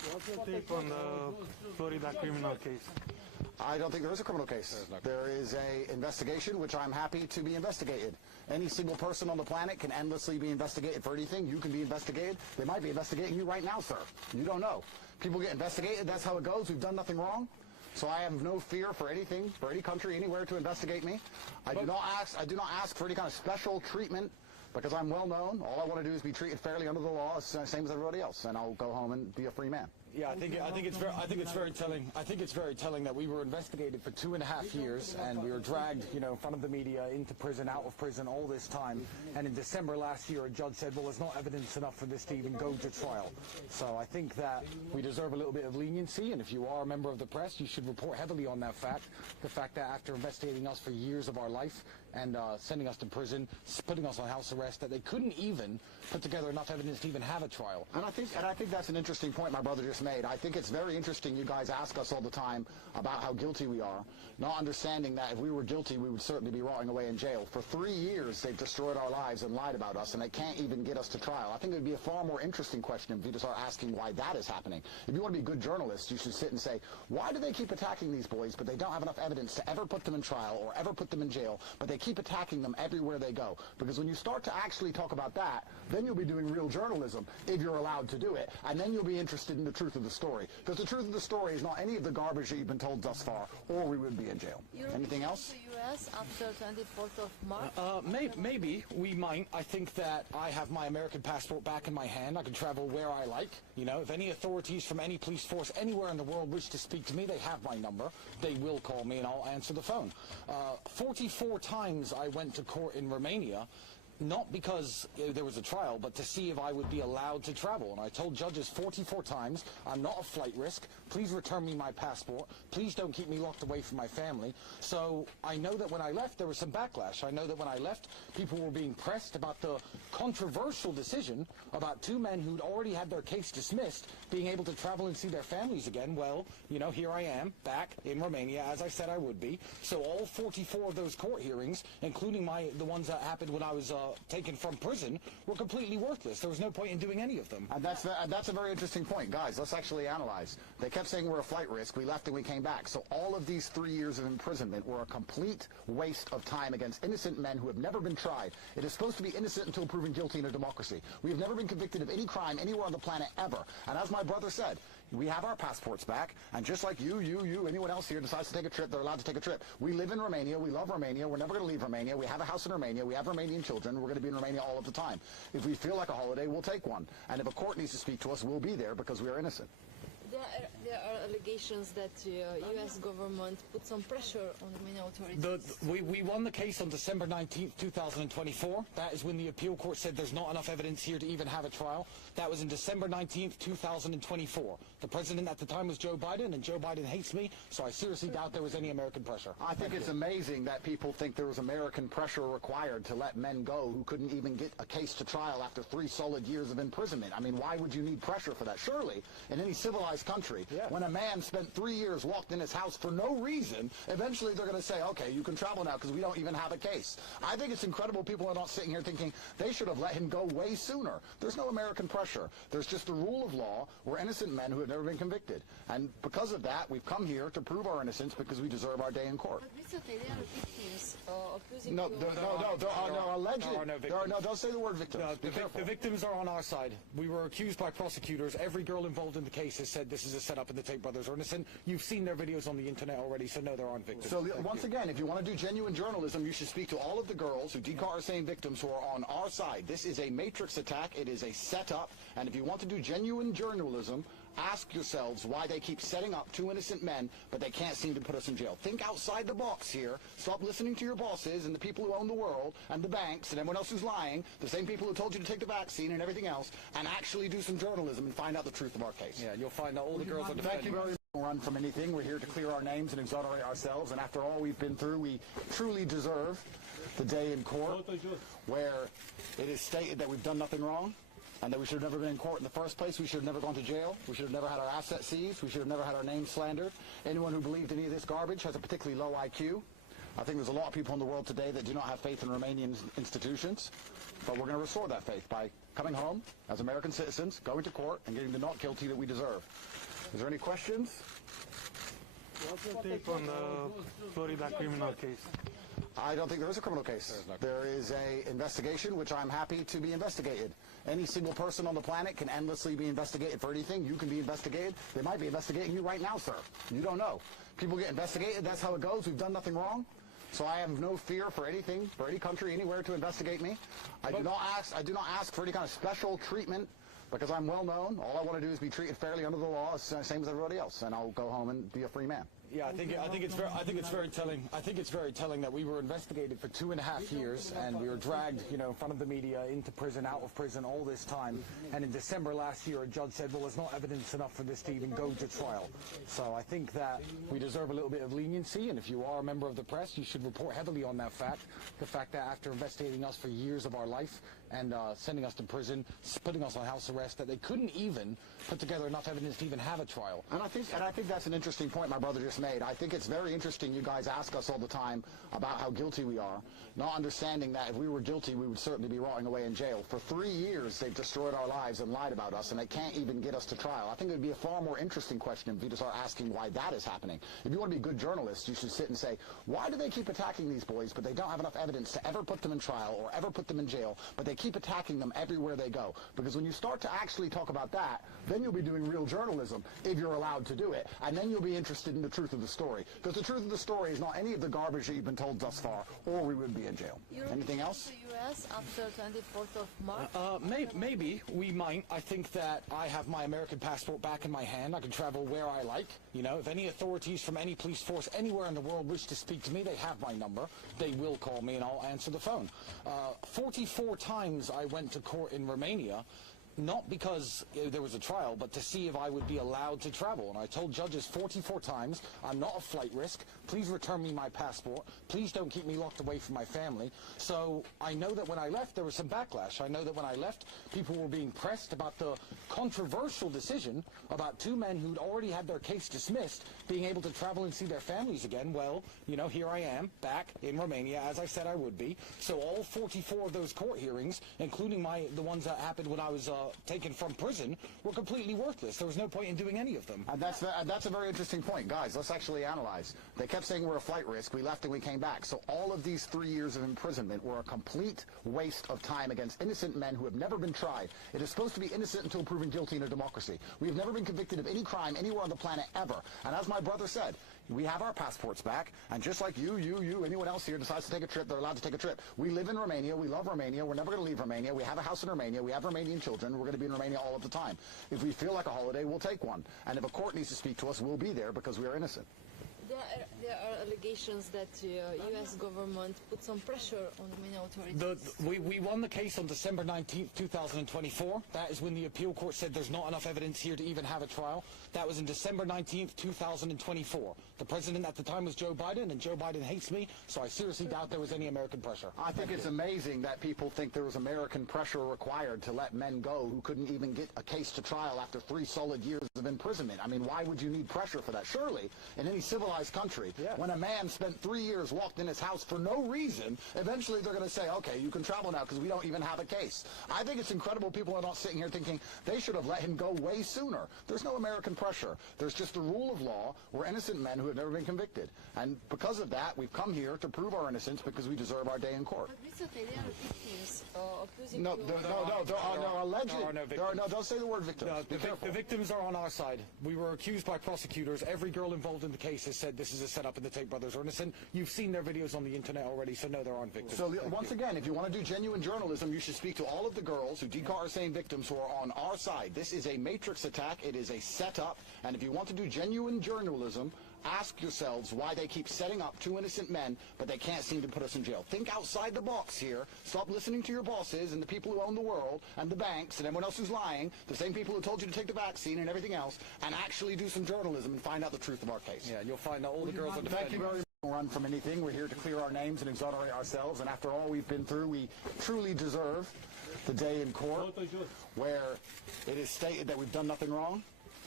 What's your take on the Florida criminal case? I don't think there is a criminal case. There is a investigation, which I'm happy to be investigated. Any single person on the planet can endlessly be investigated for anything. You can be investigated. They might be investigating you right now, sir. You don't know. People get investigated. That's how it goes. We've done nothing wrong. So I have no fear for anything, for any country, anywhere to investigate me. I do not ask for any kind of special treatment because I'm well known. All I want to do is be treated fairly under the law, same as everybody else, and I'll go home and be a free man. Yeah, I think it's very telling. I think it's very telling that we were investigated for 2.5 years, and we were dragged, in front of the media, into prison, out of prison, all this time. And in December last year, a judge said, "Well, there's not evidence enough for this to even go to trial." So I think that we deserve a little bit of leniency, and if you are a member of the press, you should report heavily on that fact. The fact that after investigating us for years of our life and sending us to prison, putting us on house arrest, that they couldn't even put together enough evidence to even have a trial. And I think that's an interesting point my brother just made. I think it's very interesting you guys ask us all the time about how guilty we are, not understanding that if we were guilty, we would certainly be rotting away in jail. For 3 years, they've destroyed our lives and lied about us, and they can't even get us to trial. I think it would be a far more interesting question if you just start asking why that is happening. If you want to be good journalists, you should sit and say, why do they keep attacking these boys, but they don't have enough evidence to ever put them in trial or ever put them in jail, but they keep attacking them everywhere they go? Because when you start to actually talk about that, then you'll be doing real journalism, if you're allowed to do it, and then you'll be interested in the truth of the story. Because the truth of the story is not any of the garbage that you've been told thus far, or we would be in jail. Anything else? To U.S. after 24th of March? Maybe we might. I think that I have my American passport back in my hand. I can travel where I like. If any authorities from any police force anywhere in the world wish to speak to me, they have my number. They will call me and I'll answer the phone. 44 times I went to court in Romania, not because there was a trial, but to see if I would be allowed to travel. And I told judges 44 times, I'm not a flight risk. Please return me my passport. Please don't keep me locked away from my family. So I know that when I left, there was some backlash. I know that when I left, people were being pressed about the controversial decision about 2 men who'd already had their case dismissed being able to travel and see their families again. Well, here I am, back in Romania, as I said I would be. So all 44 of those court hearings, including the ones that happened when I was taken from prison, were completely worthless. There was no point in doing any of them. And that's a very interesting point. Guys, let's actually analyze. They kept saying we're a flight risk. We left and we came back. So all of these 3 years of imprisonment were a complete waste of time against innocent men who have never been tried. It is supposed to be innocent until proven guilty in a democracy. We have never been convicted of any crime anywhere on the planet ever. And as my brother said, we have our passports back, and just like you, anyone else here decides to take a trip, they're allowed to take a trip. We live in Romania. We love Romania. We're never going to leave Romania. We have a house in Romania. We have Romanian children. We're going to be in Romania all of the time. If we feel like a holiday, we'll take one. And if a court needs to speak to us, we'll be there because we are innocent. There are allegations that the U.S. government put some pressure on the Romanian authorities. We won the case on December 19th, 2024. That is when the appeal court said there's not enough evidence here to even have a trial. That was in December 19th, 2024. The president at the time was Joe Biden, and Joe Biden hates me, so I seriously doubt there was any American pressure. I think it's amazing that people think there was American pressure required to let men go who couldn't even get a case to trial after 3 solid years of imprisonment. I mean, why would you need pressure for that? Surely, in any civilized country, when a man spent 3 years locked in his house for no reason, eventually they're going to say, okay, you can travel now because we don't even have a case. I think it's incredible people are not sitting here thinking they should have let him go way sooner. There's no American pressure. There's just the rule of law. We're innocent men who have never been convicted. And because of that, we've come here to prove our innocence because we deserve our day in court. But Mr. Tate, there are victims accusing No, you. there are no alleged. There are no victims. Don't say the word victims. Be careful. The victims are on our side. We were accused by prosecutors. Every girl involved in the case has said this is a setup and the Tate brothers are innocent. You've seen their videos on the internet already, so no, there aren't victims. So once again, if you want to do genuine journalism, you should speak to all of the girls who Dekar are saying victims who are on our side. This is a matrix attack. It is a setup. And if you want to do genuine journalism, ask yourselves why they keep setting up 2 innocent men, but they can't seem to put us in jail. Think outside the box here. Stop listening to your bosses and the people who own the world and the banks and everyone else who's lying, the same people who told you to take the vaccine and everything else, and actually do some journalism and find out the truth of our case. Yeah, you'll find out all the girls are defending. Thank you very much. Run from anything. We're here to clear our names and exonerate ourselves, and after all we've been through, we truly deserve the day in court where it is stated that we've done nothing wrong, and that we should have never been in court in the first place. We should have never gone to jail. We should have never had our assets seized. We should have never had our name slandered. Anyone who believed any of this garbage has a particularly low IQ. I think there's a lot of people in the world today that do not have faith in Romanian institutions, but we're going to restore that faith by coming home as American citizens, going to court, and getting the not guilty that we deserve. Is there any questions? What's your take on the Florida criminal case? I don't think there is a criminal case. There is a investigation which I'm happy to be investigated. Any single person on the planet can endlessly be investigated for anything. You can be investigated. They might be investigating you right now, sir. You don't know. People get investigated. That's how it goes. We've done nothing wrong. So I have no fear for anything, for any country, anywhere to investigate me. I do not ask for any kind of special treatment because I'm well known. All I want to do is be treated fairly under the law, same as everybody else, and I'll go home and be a free man. Yeah, I think it's very telling. I think it's very telling that we were investigated for 2.5 years, and we were dragged, in front of the media, into prison, out of prison, all this time. And in December last year, a judge said, "Well, there's not evidence enough for this to even go to trial." So I think that we deserve a little bit of leniency, and if you are a member of the press, you should report heavily on that fact. The fact that after investigating us for years of our life and sending us to prison, putting us on house arrest, that they couldn't even put together enough evidence to even have a trial. And I think that's an interesting point my brother just made. I think it's very interesting you guys ask us all the time about how guilty we are, not understanding that if we were guilty, we would certainly be rotting away in jail. For 3 years, they've destroyed our lives and lied about us, and they can't even get us to trial. I think it would be a far more interesting question if you just start asking why that is happening. If you want to be a good journalist, you should sit and say, why do they keep attacking these boys, but they don't have enough evidence to ever put them in trial or ever put them in jail, but they keep attacking them everywhere they go? Because when you start to actually talk about that, then you'll be doing real journalism, if you're allowed to do it, and then you'll be interested in the truth of the story. Because the truth of the story is not any of the garbage that you've been told thus far, or we would be in jail. Anything else? To the U.S. after 24th of March? Maybe we might. I think that I have my American passport back in my hand. I can travel where I like. If any authorities from any police force anywhere in the world wish to speak to me, they have my number. They will call me and I'll answer the phone. 44 times I went to court in Romania, not because there was a trial, but to see if I would be allowed to travel. And I told judges 44 times, I'm not a flight risk. Please return me my passport. Please don't keep me locked away from my family. So I know that when I left, there was some backlash. I know that when I left, people were being pressed about the controversial decision about 2 men who'd already had their case dismissed being able to travel and see their families again. Well, here I am, back in Romania, as I said I would be. So all 44 of those court hearings, including the ones that happened when I was taken from prison, were completely worthless. There was no point in doing any of them. And that's a very interesting point. Guys, let's actually analyze. They kept saying we're a flight risk. We left and we came back. So all of these 3 years of imprisonment were a complete waste of time against innocent men who have never been tried. It is supposed to be innocent until proven guilty in a democracy. We have never been convicted of any crime anywhere on the planet ever. And as my brother said, we have our passports back, and just like you, anyone else here decides to take a trip, they're allowed to take a trip. We live in Romania. We love Romania. We're never going to leave Romania. We have a house in Romania. We have Romanian children. We're going to be in Romania all of the time. If we feel like a holiday, we'll take one. And if a court needs to speak to us, we'll be there because we are innocent. There are allegations that the U.S. government put some pressure on Romanian authorities. We won the case on December 19th, 2024. That is when the appeal court said there's not enough evidence here to even have a trial. That was in December 19th, 2024. The president at the time was Joe Biden, and Joe Biden hates me, so I seriously doubt there was any American pressure. I think it's amazing that people think there was American pressure required to let men go who couldn't even get a case to trial after 3 solid years of imprisonment. I mean, why would you need pressure for that? Surely, in any civilized country, when a man spent 3 years locked in his house for no reason, eventually they're going to say, okay, you can travel now because we don't even have a case. I think it's incredible people are not sitting here thinking they should have let him go way sooner. There's no American pressure. There's just the rule of law. We're innocent men who have never been convicted. And because of that, we've come here to prove our innocence because we deserve our day in court. But recently there are victims accusing No, you there are no alleged. There are no victims. Don't say the word victims. No, Be careful. the victims are on our side. We were accused by prosecutors. Every girl involved in the case has said this is a setup and the Tate brothers are innocent. You've seen their videos on the internet already, so no, there aren't victims. So once again, if you want to do genuine journalism, you should speak to all of the girls who DCAR are saying victims who are on our side. This is a matrix attack. It is a setup. And if you want to do genuine journalism, ask yourselves why they keep setting up 2 innocent men, but they can't seem to put us in jail. Think outside the box here. Stop listening to your bosses and the people who own the world and the banks and everyone else who's lying, the same people who told you to take the vaccine and everything else, and actually do some journalism and find out the truth of our case. Yeah, you'll find that all the girls are defending. Thank you very much. Run from anything. We're here to clear our names and exonerate ourselves, and after all we've been through, we truly deserve the day in court where it is stated that we've done nothing wrong.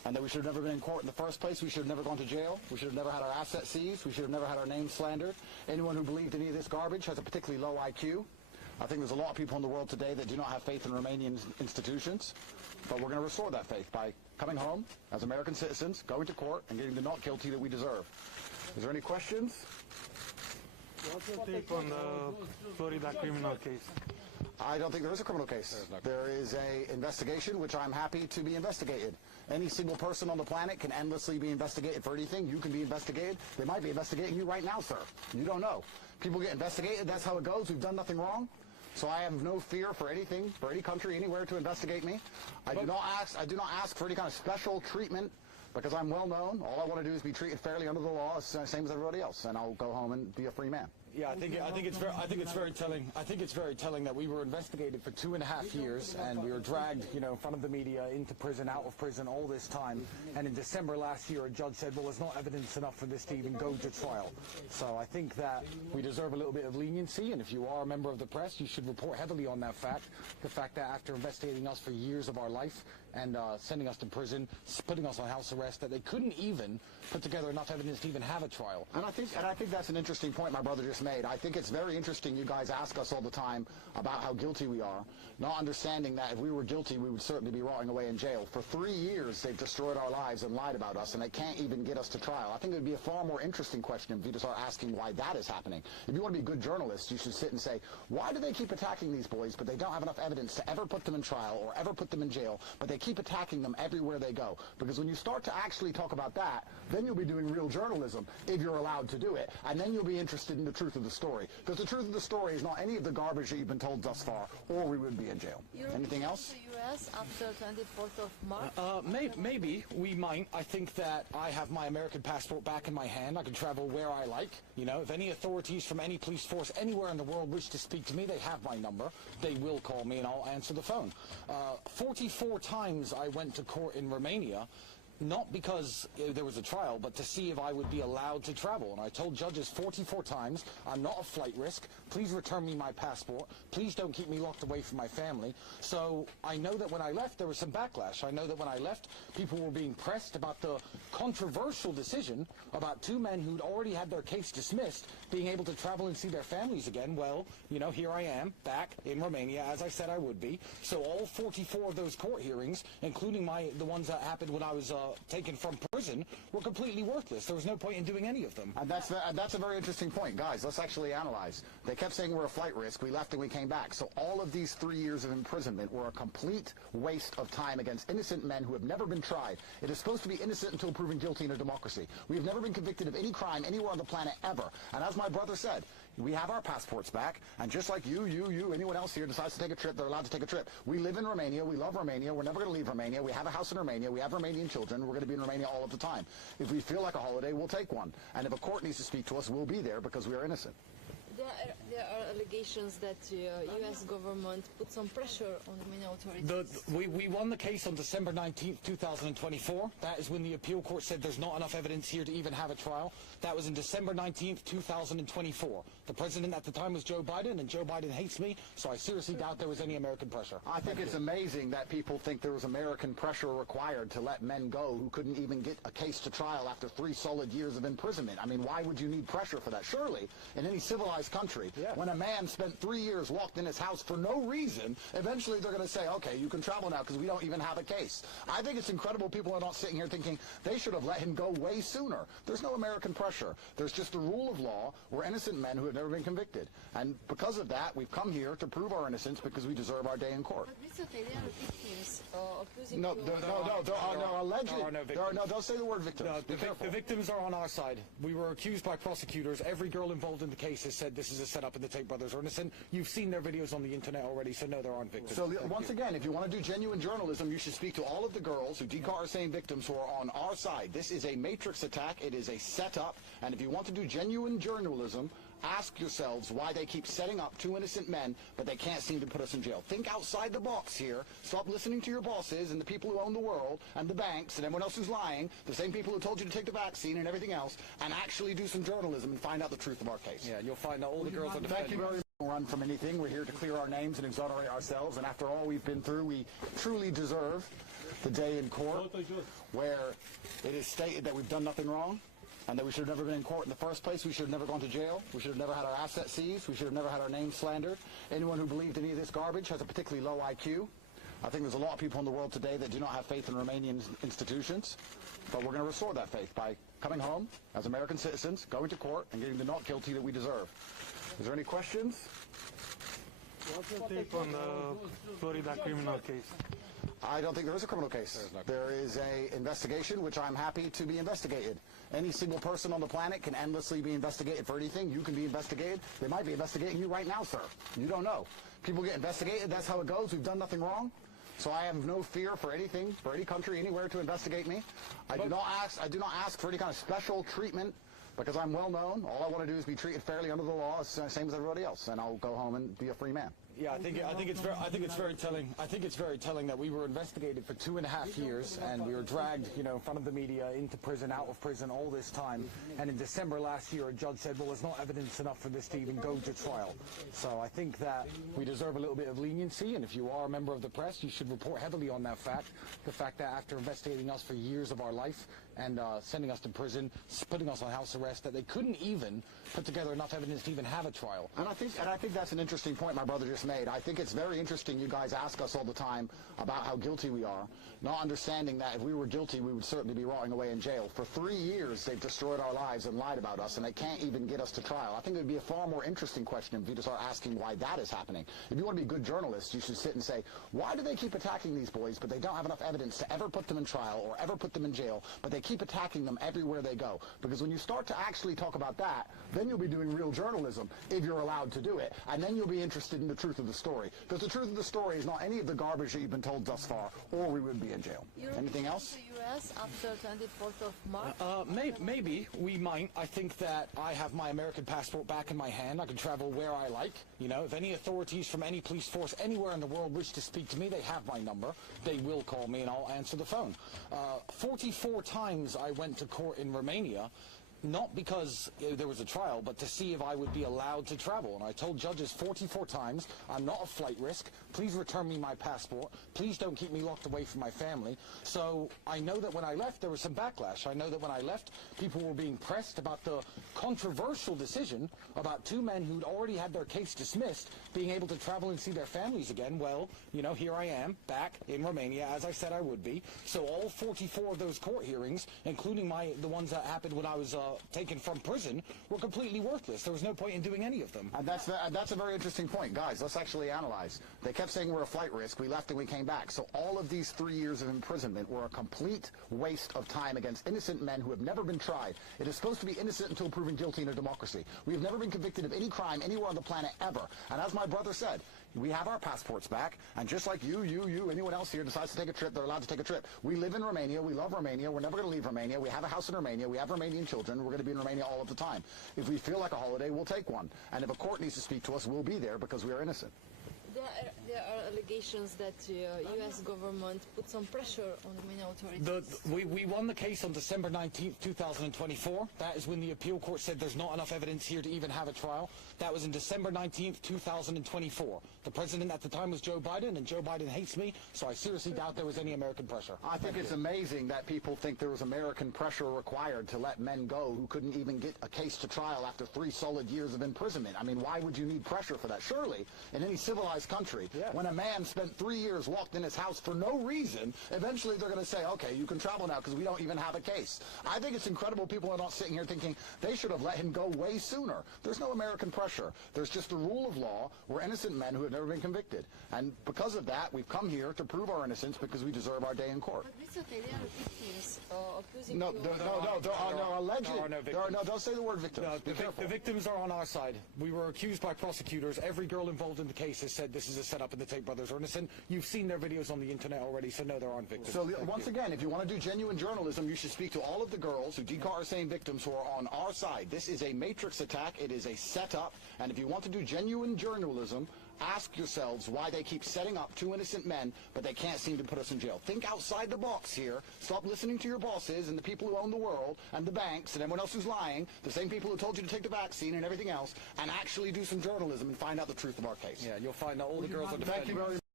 and that we should have never been in court in the first place. We should have never gone to jail. We should have never had our assets seized. We should have never had our name slandered. Anyone who believed any of this garbage has a particularly low IQ. I think there's a lot of people in the world today that do not have faith in Romanian institutions, but we're going to restore that faith by coming home as American citizens, going to court, and getting the not guilty that we deserve. Is there any questions? What's your take on the Florida criminal case? I don't think there is a criminal case. There is an investigation, which I'm happy to be investigated. Any single person on the planet can endlessly be investigated for anything. You can be investigated. They might be investigating you right now, sir. You don't know. People get investigated. That's how it goes. We've done nothing wrong. So I have no fear for anything, for any country, anywhere to investigate me. I do not ask for any kind of special treatment because I'm well known. All I want to do is be treated fairly under the law, same as everybody else, and I'll go home and be a free man. Yeah, I think it's very telling. I think it's very telling that we were investigated for 2.5 years, and we were dragged, in front of the media, into prison, out of prison, all this time. And in December last year, a judge said, "Well, there's not evidence enough for this to even go to trial." So I think that we deserve a little bit of leniency, and if you are a member of the press, you should report heavily on that fact. The fact that after investigating us for years of our life and sending us to prison, putting us on house arrest, that they couldn't even put together enough evidence to even have a trial. And I think that's an interesting point my brother just made. I think it's very interesting you guys ask us all the time about how guilty we are, not understanding that if we were guilty, we would certainly be rotting away in jail. For 3 years, they've destroyed our lives and lied about us, and they can't even get us to trial. I think it would be a far more interesting question if you just start asking why that is happening. If you want to be a good journalist, you should sit and say, why do they keep attacking these boys, but they don't have enough evidence to ever put them in trial or ever put them in jail, but they keep attacking them everywhere they go? Because when you start to actually talk about that, then you'll be doing real journalism, if you're allowed to do it, and then you'll be interested in the truth of the story. Because the truth of the story is not any of the garbage that you've been told thus far, or we would be in jail. Anything else? To the U.S. after 24th of March? Maybe we might. I think that I have my American passport back in my hand. I can travel where I like. If any authorities from any police force anywhere in the world wish to speak to me, they have my number. They will call me and I'll answer the phone. 44 times I went to court in Romania, not because there was a trial, but to see if I would be allowed to travel. And I told judges 44 times, I'm not a flight risk. Please return me my passport. Please don't keep me locked away from my family. So I know that when I left, there was some backlash. I know that when I left, people were being pressed about the controversial decision about 2 men who'd already had their case dismissed being able to travel and see their families again. Well, here I am, back in Romania, as I said I would be. So all 44 of those court hearings, including the ones that happened when I was taken from prison, were completely worthless. There was no point in doing any of them. And that's a very interesting point. Guys, let's actually analyze. They kept saying we're a flight risk. We left and we came back. So all of these 3 years of imprisonment were a complete waste of time against innocent men who have never been tried. It is supposed to be innocent until proven guilty in a democracy. We have never been convicted of any crime anywhere on the planet ever. And as my brother said, we have our passports back, and just like you, anyone else here decides to take a trip, they're allowed to take a trip. We live in Romania. We love Romania. We're never going to leave Romania. We have a house in Romania. We have Romanian children. We're going to be in Romania all of the time. If we feel like a holiday, we'll take one. And if a court needs to speak to us, we'll be there because we are innocent. There are allegations that the U.S. government put some pressure on Romanian authorities. We won the case on December 19th, 2024. That is when the appeal court said there's not enough evidence here to even have a trial. That was in December 19th, 2024. The president at the time was Joe Biden, and Joe Biden hates me, so I seriously doubt there was any American pressure. I think it's amazing that people think there was American pressure required to let men go who couldn't even get a case to trial after 3 solid years of imprisonment. I mean, why would you need pressure for that? Surely, in any civilized country, when a man spent 3 years locked in his house for no reason, eventually they're going to say, okay, you can travel now because we don't even have a case. I think it's incredible people are not sitting here thinking they should have let him go way sooner. There's no American pressure. There's just the rule of law. We're innocent men who have never been convicted. And because of that, we've come here to prove our innocence because we deserve our day in court. But Mr. Tate, there are victims accusing No, you. there are no alleged. There are no victims. Don't say the word victims. No, Be careful. the victims are on our side. We were accused by prosecutors. Every girl involved in the case has said this is a setup and the Tate brothers are innocent. You've seen their videos on the internet already, so no, there aren't victims. So once again, if you want to do genuine journalism, you should speak to all of the girls who Decar are saying victims who are on our side. This is a matrix attack. It is a setup. And if you want to do genuine journalism, ask yourselves why they keep setting up 2 innocent men, but they can't seem to put us in jail. Think outside the box here. Stop listening to your bosses and the people who own the world and the banks and everyone else who's lying, the same people who told you to take the vaccine and everything else, and actually do some journalism and find out the truth of our case. Yeah, you'll find out all the girls are defending. Thank you very much. Run from anything. We're here to clear our names and exonerate ourselves, and after all we've been through, we truly deserve the day in court where it is stated that we've done nothing wrong and that we should have never been in court in the first place. We should have never gone to jail. We should have never had our assets seized. We should have never had our name slandered. Anyone who believed any of this garbage has a particularly low IQ. I think there's a lot of people in the world today that do not have faith in Romanian institutions, but we're going to restore that faith by coming home as American citizens, going to court, and getting the not guilty that we deserve. Is there any questions? What's your take on the Florida criminal case? I don't think there is a criminal case. There is an investigation, which I'm happy to be investigated. Any single person on the planet can endlessly be investigated for anything. You can be investigated. They might be investigating you right now, sir. You don't know. People get investigated. That's how it goes. We've done nothing wrong. So I have no fear for anything, for any country, anywhere to investigate me. I do not ask for any kind of special treatment because I'm well known. All I want to do is be treated fairly under the law, same as everybody else, and I'll go home and be a free man. Yeah, I think it's very telling. I think it's very telling that we were investigated for 2.5 years, and we were dragged, in front of the media, into prison, out of prison, all this time. And in December last year, a judge said, "Well, there's not evidence enough for this to even go to trial." So I think that we deserve a little bit of leniency, and if you are a member of the press, you should report heavily on that fact. The fact that after investigating us for years of our life and sending us to prison, putting us on house arrest, that they couldn't even put together enough evidence to even have a trial. And I think that's an interesting point my brother just made. I think it's very interesting you guys ask us all the time about how guilty we are, not understanding that if we were guilty, we would certainly be rotting away in jail. For 3 years, they've destroyed our lives and lied about us, and they can't even get us to trial. I think it would be a far more interesting question if you to start asking why that is happening. If you want to be good journalists, you should sit and say, why do they keep attacking these boys, but they don't have enough evidence to ever put them in trial or ever put them in jail, but they keep attacking them everywhere they go? Because when you start to actually talk about that, then you'll be doing real journalism, if you're allowed to do it, and then you'll be interested in the truth of the story. Because the truth of the story is not any of the garbage that you've been told thus far, or we would be in jail. Anything else? To the U.S. after 24th of March? Maybe we might. I think that I have my American passport back in my hand. I can travel where I like. If any authorities from any police force anywhere in the world wish to speak to me, they have my number. They will call me and I'll answer the phone. 44 times I went to court in Romania, not because there was a trial, but to see if I would be allowed to travel. And I told judges 44 times, I'm not a flight risk. Please return me my passport. Please don't keep me locked away from my family. So I know that when I left, there was some backlash. I know that when I left, people were being pressed about the controversial decision about 2 men who'd already had their case dismissed being able to travel and see their families again. Well, here I am, back in Romania, as I said I would be. So all 44 of those court hearings, including the ones that happened when I was taken from prison, were completely worthless. There was no point in doing any of them. And that's a very interesting point. Guys, let's actually analyze. They kept saying we're a flight risk. We left and we came back. So all of these 3 years of imprisonment were a complete waste of time against innocent men who have never been tried. It is supposed to be innocent until proven guilty in a democracy. We have never been convicted of any crime anywhere on the planet ever. And as my brother said, we have our passports back, and just like you, anyone else here decides to take a trip, they're allowed to take a trip. We live in Romania, we love Romania, we're never going to leave Romania, we have a house in Romania, we have Romanian children, we're going to be in Romania all of the time. If we feel like a holiday, we'll take one. And if a court needs to speak to us, we'll be there because we are innocent. There are allegations that the U.S. government put some pressure on the Romanian authorities. We won the case on December 19th, 2024. That is when the appeal court said there's not enough evidence here to even have a trial. That was in December 19th, 2024. The president at the time was Joe Biden, and Joe Biden hates me, so I seriously doubt there was any American pressure. I think it's amazing that people think there was American pressure required to let men go who couldn't even get a case to trial after 3 solid years of imprisonment. I mean, why would you need pressure for that? Surely, in any civilized country, when a man spent 3 years locked in his house for no reason, eventually they're going to say, okay, you can travel now because we don't even have a case. I think it's incredible people are not sitting here thinking they should have let him go way sooner. There's no American pressure. There's just the rule of law. We're innocent men who have never been convicted. And because of that, we've come here to prove our innocence because we deserve our day in court. But Mr. Tate, there are victims accusing No, you. there are no alleged. There are no victims. Don't say the word victims. No, Be careful. the victims are on our side. We were accused by prosecutors. Every girl involved in the case has said this is a setup and the Tate brothers are innocent. You've seen their videos on the internet already, so no, there aren't victims. So once again, if you want to do genuine journalism, you should speak to all of the girls who are saying victims who are on our side. This is a matrix attack. It is a setup. And if you want to do genuine journalism, ask yourselves why they keep setting up 2 innocent men, but they can't seem to put us in jail. Think outside the box here. Stop listening to your bosses and the people who own the world and the banks and everyone else who's lying, the same people who told you to take the vaccine and everything else, and actually do some journalism and find out the truth of our case. Yeah, you'll find that all the girls are defending. Thank you very much.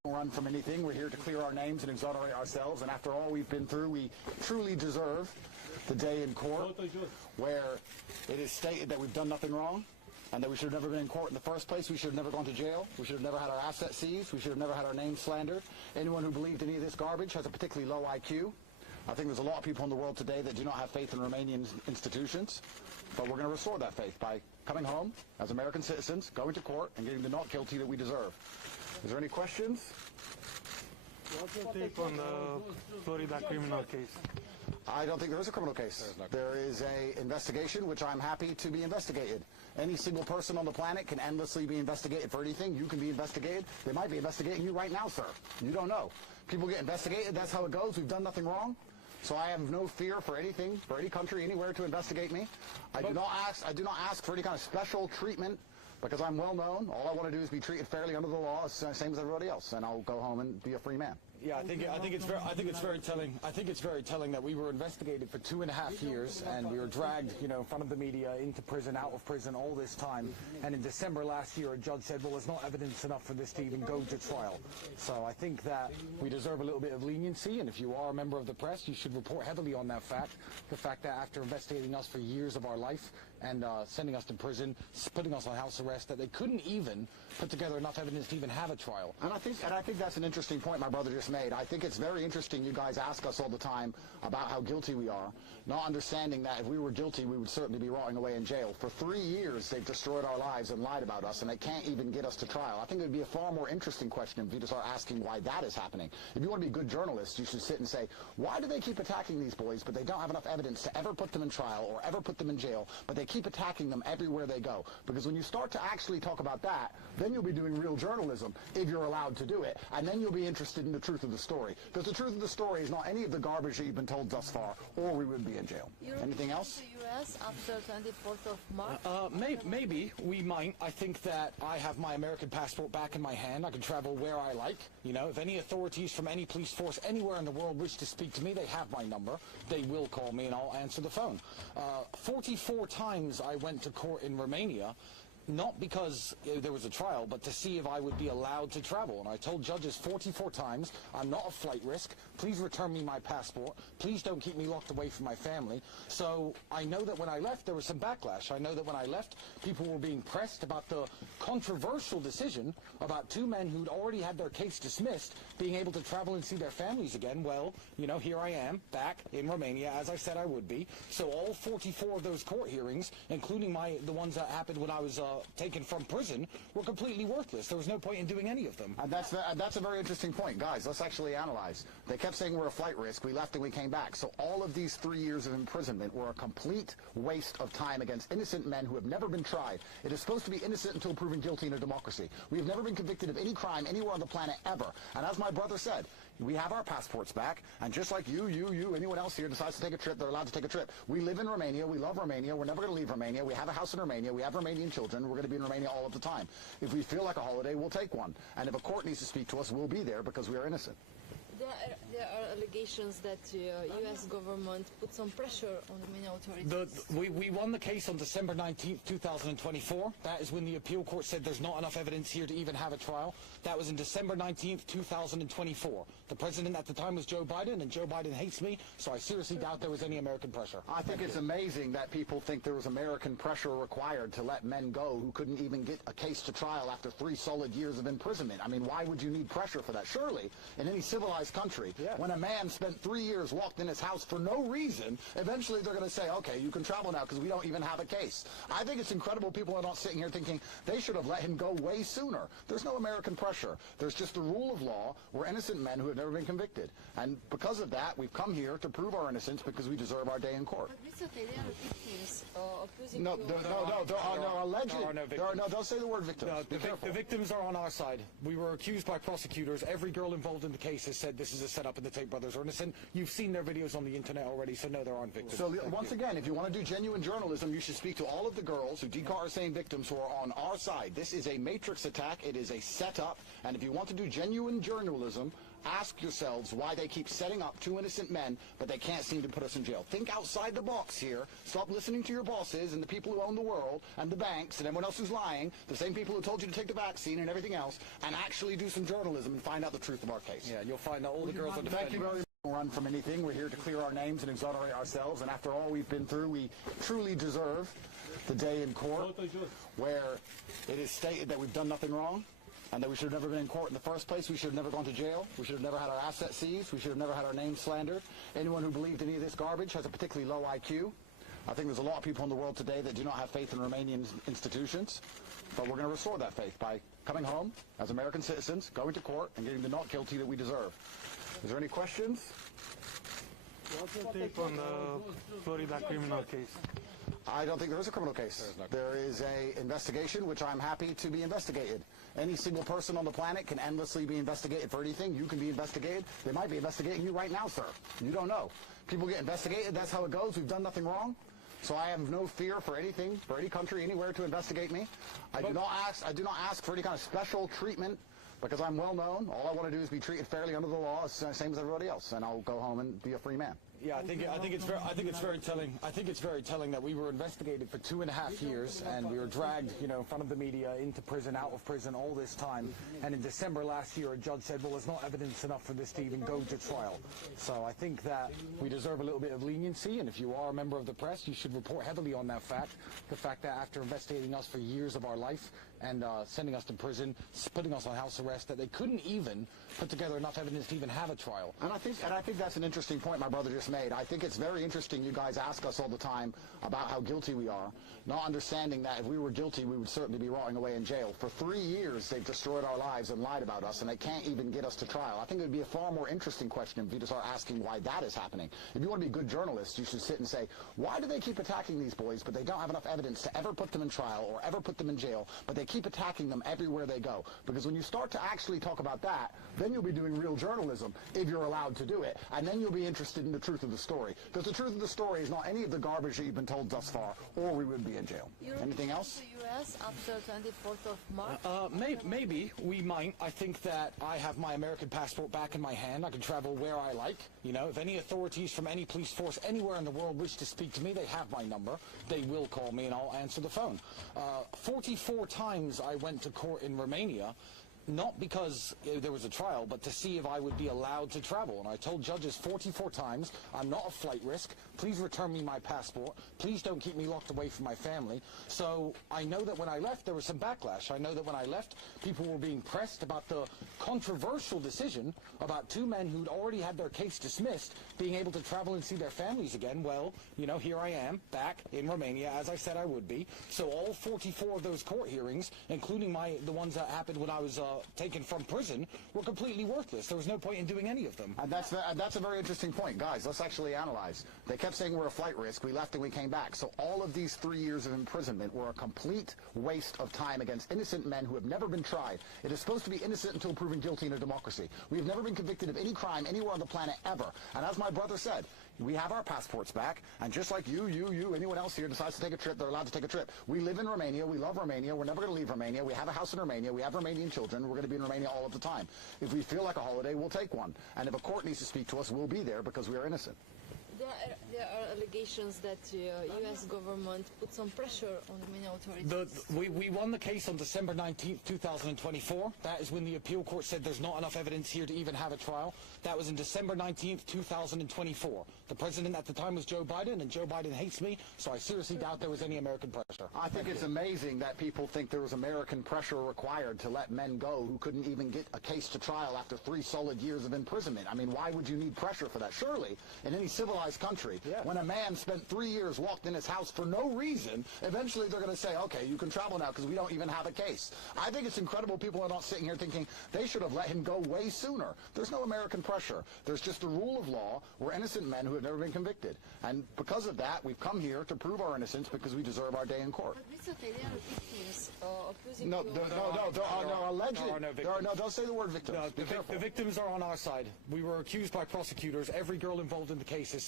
Run from anything. We're here to clear our names and exonerate ourselves, and after all we've been through, we truly deserve the day in court where it is stated that we've done nothing wrong and that we should have never been in court in the first place. We should have never gone to jail. We should have never had our assets seized. We should have never had our name slandered. Anyone who believed any of this garbage has a particularly low IQ. I think there's a lot of people in the world today that do not have faith in Romanian institutions, but we're going to restore that faith by coming home as American citizens, going to court, and getting the not guilty that we deserve. Is there any questions? What's your take on the Florida criminal case? I don't think there is a criminal case. There is an investigation, which I'm happy to be investigated. Any single person on the planet can endlessly be investigated for anything. You can be investigated. They might be investigating you right now, sir. You don't know. People get investigated. That's how it goes. We've done nothing wrong. So I have no fear for anything, for any country, anywhere to investigate me. I do not ask for any kind of special treatment because I'm well known. All I want to do is be treated fairly under the law, same as everybody else, and I'll go home and be a free man. Yeah, I think it's very telling. I think it's very telling that we were investigated for 2.5 years, and we were dragged, in front of the media, into prison, out of prison, all this time. And in December last year, a judge said, "Well, there's not evidence enough for this to even go to trial." So I think that we deserve a little bit of leniency, and if you are a member of the press, you should report heavily on that fact. The fact that after investigating us for years of our life and sending us to prison, putting us on house arrest, that they couldn't even put together enough evidence to even have a trial. And I think that's an interesting point my brother just made. I think it's very interesting you guys ask us all the time about how guilty we are, not understanding that if we were guilty, we would certainly be rotting away in jail. For 3 years, they've destroyed our lives and lied about us, and they can't even get us to trial. I think it would be a far more interesting question if you to start asking why that is happening. If you want to be good journalists, you should sit and say, why do they keep attacking these boys, but they don't have enough evidence to ever put them in trial or ever put them in jail, but they keep attacking them everywhere they go? Because when you start to actually talk about that, then you'll be doing real journalism, if you're allowed to do it, and then you'll be interested in the truth of the story. Because the truth of the story is not any of the garbage that you've been told thus far, or we would be in jail. Anything else? The U.S. after 24th of March? Maybe we might. I think that I have my American passport back in my hand. I can travel where I like. If any authorities from any police force anywhere in the world wish to speak to me, they have my number. They will call me and I'll answer the phone. 44 times I went to court in Romania, not because there was a trial, but to see if I would be allowed to travel. And I told judges 44 times, I'm not a flight risk. Please return me my passport. Please don't keep me locked away from my family. So I know that when I left, there was some backlash. I know that when I left, people were being pressed about the controversial decision about 2 men who'd already had their case dismissed being able to travel and see their families again. Well, here I am, back in Romania, as I said I would be. So all 44 of those court hearings, including the ones that happened when I was taken from prison, were completely worthless. There was no point in doing any of them. And that's a very interesting point. Guys, let's actually analyze. They kept saying we're a flight risk. We left and we came back. So all of these 3 years of imprisonment were a complete waste of time against innocent men who have never been tried. It is supposed to be innocent until proven guilty in a democracy. We have never been convicted of any crime anywhere on the planet ever. And as my brother said, we have our passports back, and just like you, anyone else here decides to take a trip, they're allowed to take a trip. We live in Romania, we love Romania, we're never going to leave Romania, we have a house in Romania, we have Romanian children, we're going to be in Romania all of the time. If we feel like a holiday, we'll take one. And if a court needs to speak to us, we'll be there because we are innocent. There are allegations that the U.S. government put some pressure on the Romanian authorities. We won the case on December 19th, 2024. That is when the appeal court said there's not enough evidence here to even have a trial. That was in December 19th, 2024. The president at the time was Joe Biden, and Joe Biden hates me, so I seriously doubt there was any American pressure. I think it's amazing that people think there was American pressure required to let men go who couldn't even get a case to trial after 3 solid years of imprisonment. I mean, why would you need pressure for that? Surely, in any civilized country, when a man spent 3 years locked in his house for no reason, eventually they're going to say, okay, you can travel now because we don't even have a case. I think it's incredible people are not sitting here thinking they should have let him go way sooner. There's no American pressure. There's just the rule of law. We're innocent men who have never been convicted. And because of that, we've come here to prove our innocence because we deserve our day in court. But Mr. Tate, there are victims accusing No, you. there are no alleged. There are no victims. Don't say the word victims. No, Be careful. the victims are on our side. We were accused by prosecutors. Every girl involved in the case has said this is a setup and the Tate brothers are innocent. You've seen their videos on the internet already, so no, there aren't victims. So once again, if you want to do genuine journalism, you should speak to all of the girls who Decar are saying victims who are on our side. This is a matrix attack. It is a setup. And if you want to do genuine journalism, ask yourselves why they keep setting up two innocent men, but they can't seem to put us in jail. Think outside the box here. Stop listening to your bosses and the people who own the world and the banks and everyone else who's lying, the same people who told you to take the vaccine and everything else, and actually do some journalism and find out the truth of our case. Yeah, you'll find that all the girls are defending. Thank you very much. Run from anything. We're here to clear our names and exonerate ourselves, and after all we've been through, we truly deserve the day in court where it is stated that we've done nothing wrong and that we should have never been in court in the first place. We should have never gone to jail. We should have never had our assets seized. We should have never had our names slandered. Anyone who believed any of this garbage has a particularly low IQ. I think there's a lot of people in the world today that do not have faith in Romanian institutions, but we're going to restore that faith by coming home as American citizens, going to court, and getting the not guilty that we deserve. Is there any questions? What's your take on the Florida criminal case? I don't think there is a criminal case. There is an investigation, which I'm happy to be investigated. Any single person on the planet can endlessly be investigated for anything. You can be investigated. They might be investigating you right now, sir. You don't know. People get investigated. That's how it goes. We've done nothing wrong. So I have no fear for anything, for any country, anywhere to investigate me. I do not ask for any kind of special treatment because I'm well known. All I want to do is be treated fairly under the law, same as everybody else, and I'll go home and be a free man. Yeah, I think it's very telling. I think it's very telling that we were investigated for 2.5 years, and we were dragged, in front of the media, into prison, out of prison, all this time. And in December last year, a judge said, "Well, there's not evidence enough for this to even go to trial." So I think that we deserve a little bit of leniency, and if you are a member of the press, you should report heavily on that fact. The fact that after investigating us for years of our life and sending us to prison, putting us on house arrest, that they couldn't even put together enough evidence to even have a trial. And I think that's an interesting point my brother just made. I think it's very interesting you guys ask us all the time about how guilty we are, not understanding that if we were guilty, we would certainly be rotting away in jail. For 3 years, they've destroyed our lives and lied about us, and they can't even get us to trial. I think it would be a far more interesting question if you to start asking why that is happening. If you want to be good journalists, you should sit and say, why do they keep attacking these boys, but they don't have enough evidence to ever put them in trial or ever put them in jail, but they keep attacking them everywhere they go? Because when you start to actually talk about that, then you'll be doing real journalism, if you're allowed to do it, and then you'll be interested in the truth of the story. Because the truth of the story is not any of the garbage that you've been told thus far, or we would be in jail. Anything else? To the U.S. after 24th of March? Maybe we might. I think that I have my American passport back in my hand. I can travel where I like. If any authorities from any police force anywhere in the world wish to speak to me, they have my number. They will call me and I'll answer the phone. 44 times I went to court in Romania, not because there was a trial, but to see if I would be allowed to travel. And I told judges 44 times, I'm not a flight risk. Please return me my passport. Please don't keep me locked away from my family. So I know that when I left, there was some backlash. I know that when I left, people were being pressed about the controversial decision about 2 men who'd already had their case dismissed being able to travel and see their families again. Well, here I am, back in Romania, as I said I would be. So all 44 of those court hearings, including the ones that happened when I was taken from prison, were completely worthless. There was no point in doing any of them. And that's a very interesting point. Guys, let's actually analyze. They kept saying we're a flight risk. We left and we came back. So all of these 3 years of imprisonment were a complete waste of time against innocent men who have never been tried. It is supposed to be innocent until proven guilty in a democracy. We have never been convicted of any crime anywhere on the planet ever. And as my brother said, we have our passports back, and just like you, anyone else here decides to take a trip, they're allowed to take a trip. We live in Romania, we love Romania, we're never going to leave Romania, we have a house in Romania, we have Romanian children, we're going to be in Romania all of the time. If we feel like a holiday, we'll take one. And if a court needs to speak to us, we'll be there because we are innocent. There are allegations that the U.S. government put some pressure on the Romanian authorities. We won the case on December 19th, 2024. That is when the appeal court said there's not enough evidence here to even have a trial. That was in December 19th, 2024. The president at the time was Joe Biden, and Joe Biden hates me, so I seriously doubt there was any American pressure. I think it's amazing that people think there was American pressure required to let men go who couldn't even get a case to trial after 3 solid years of imprisonment. I mean, why would you need pressure for that? Surely, in any civilized country, when a man spent 3 years locked in his house for no reason, eventually they're going to say, okay, you can travel now because we don't even have a case. I think it's incredible people are not sitting here thinking they should have let him go way sooner. There's no American pressure. There's just a rule of law. We're innocent men who have never been convicted. And because of that, we've come here to prove our innocence because we deserve our day in court. But Mr. Tate, there are victims accusing No, you don't say the word victims. No, the victims are on our side. We were accused by prosecutors. Every girl involved in the case has said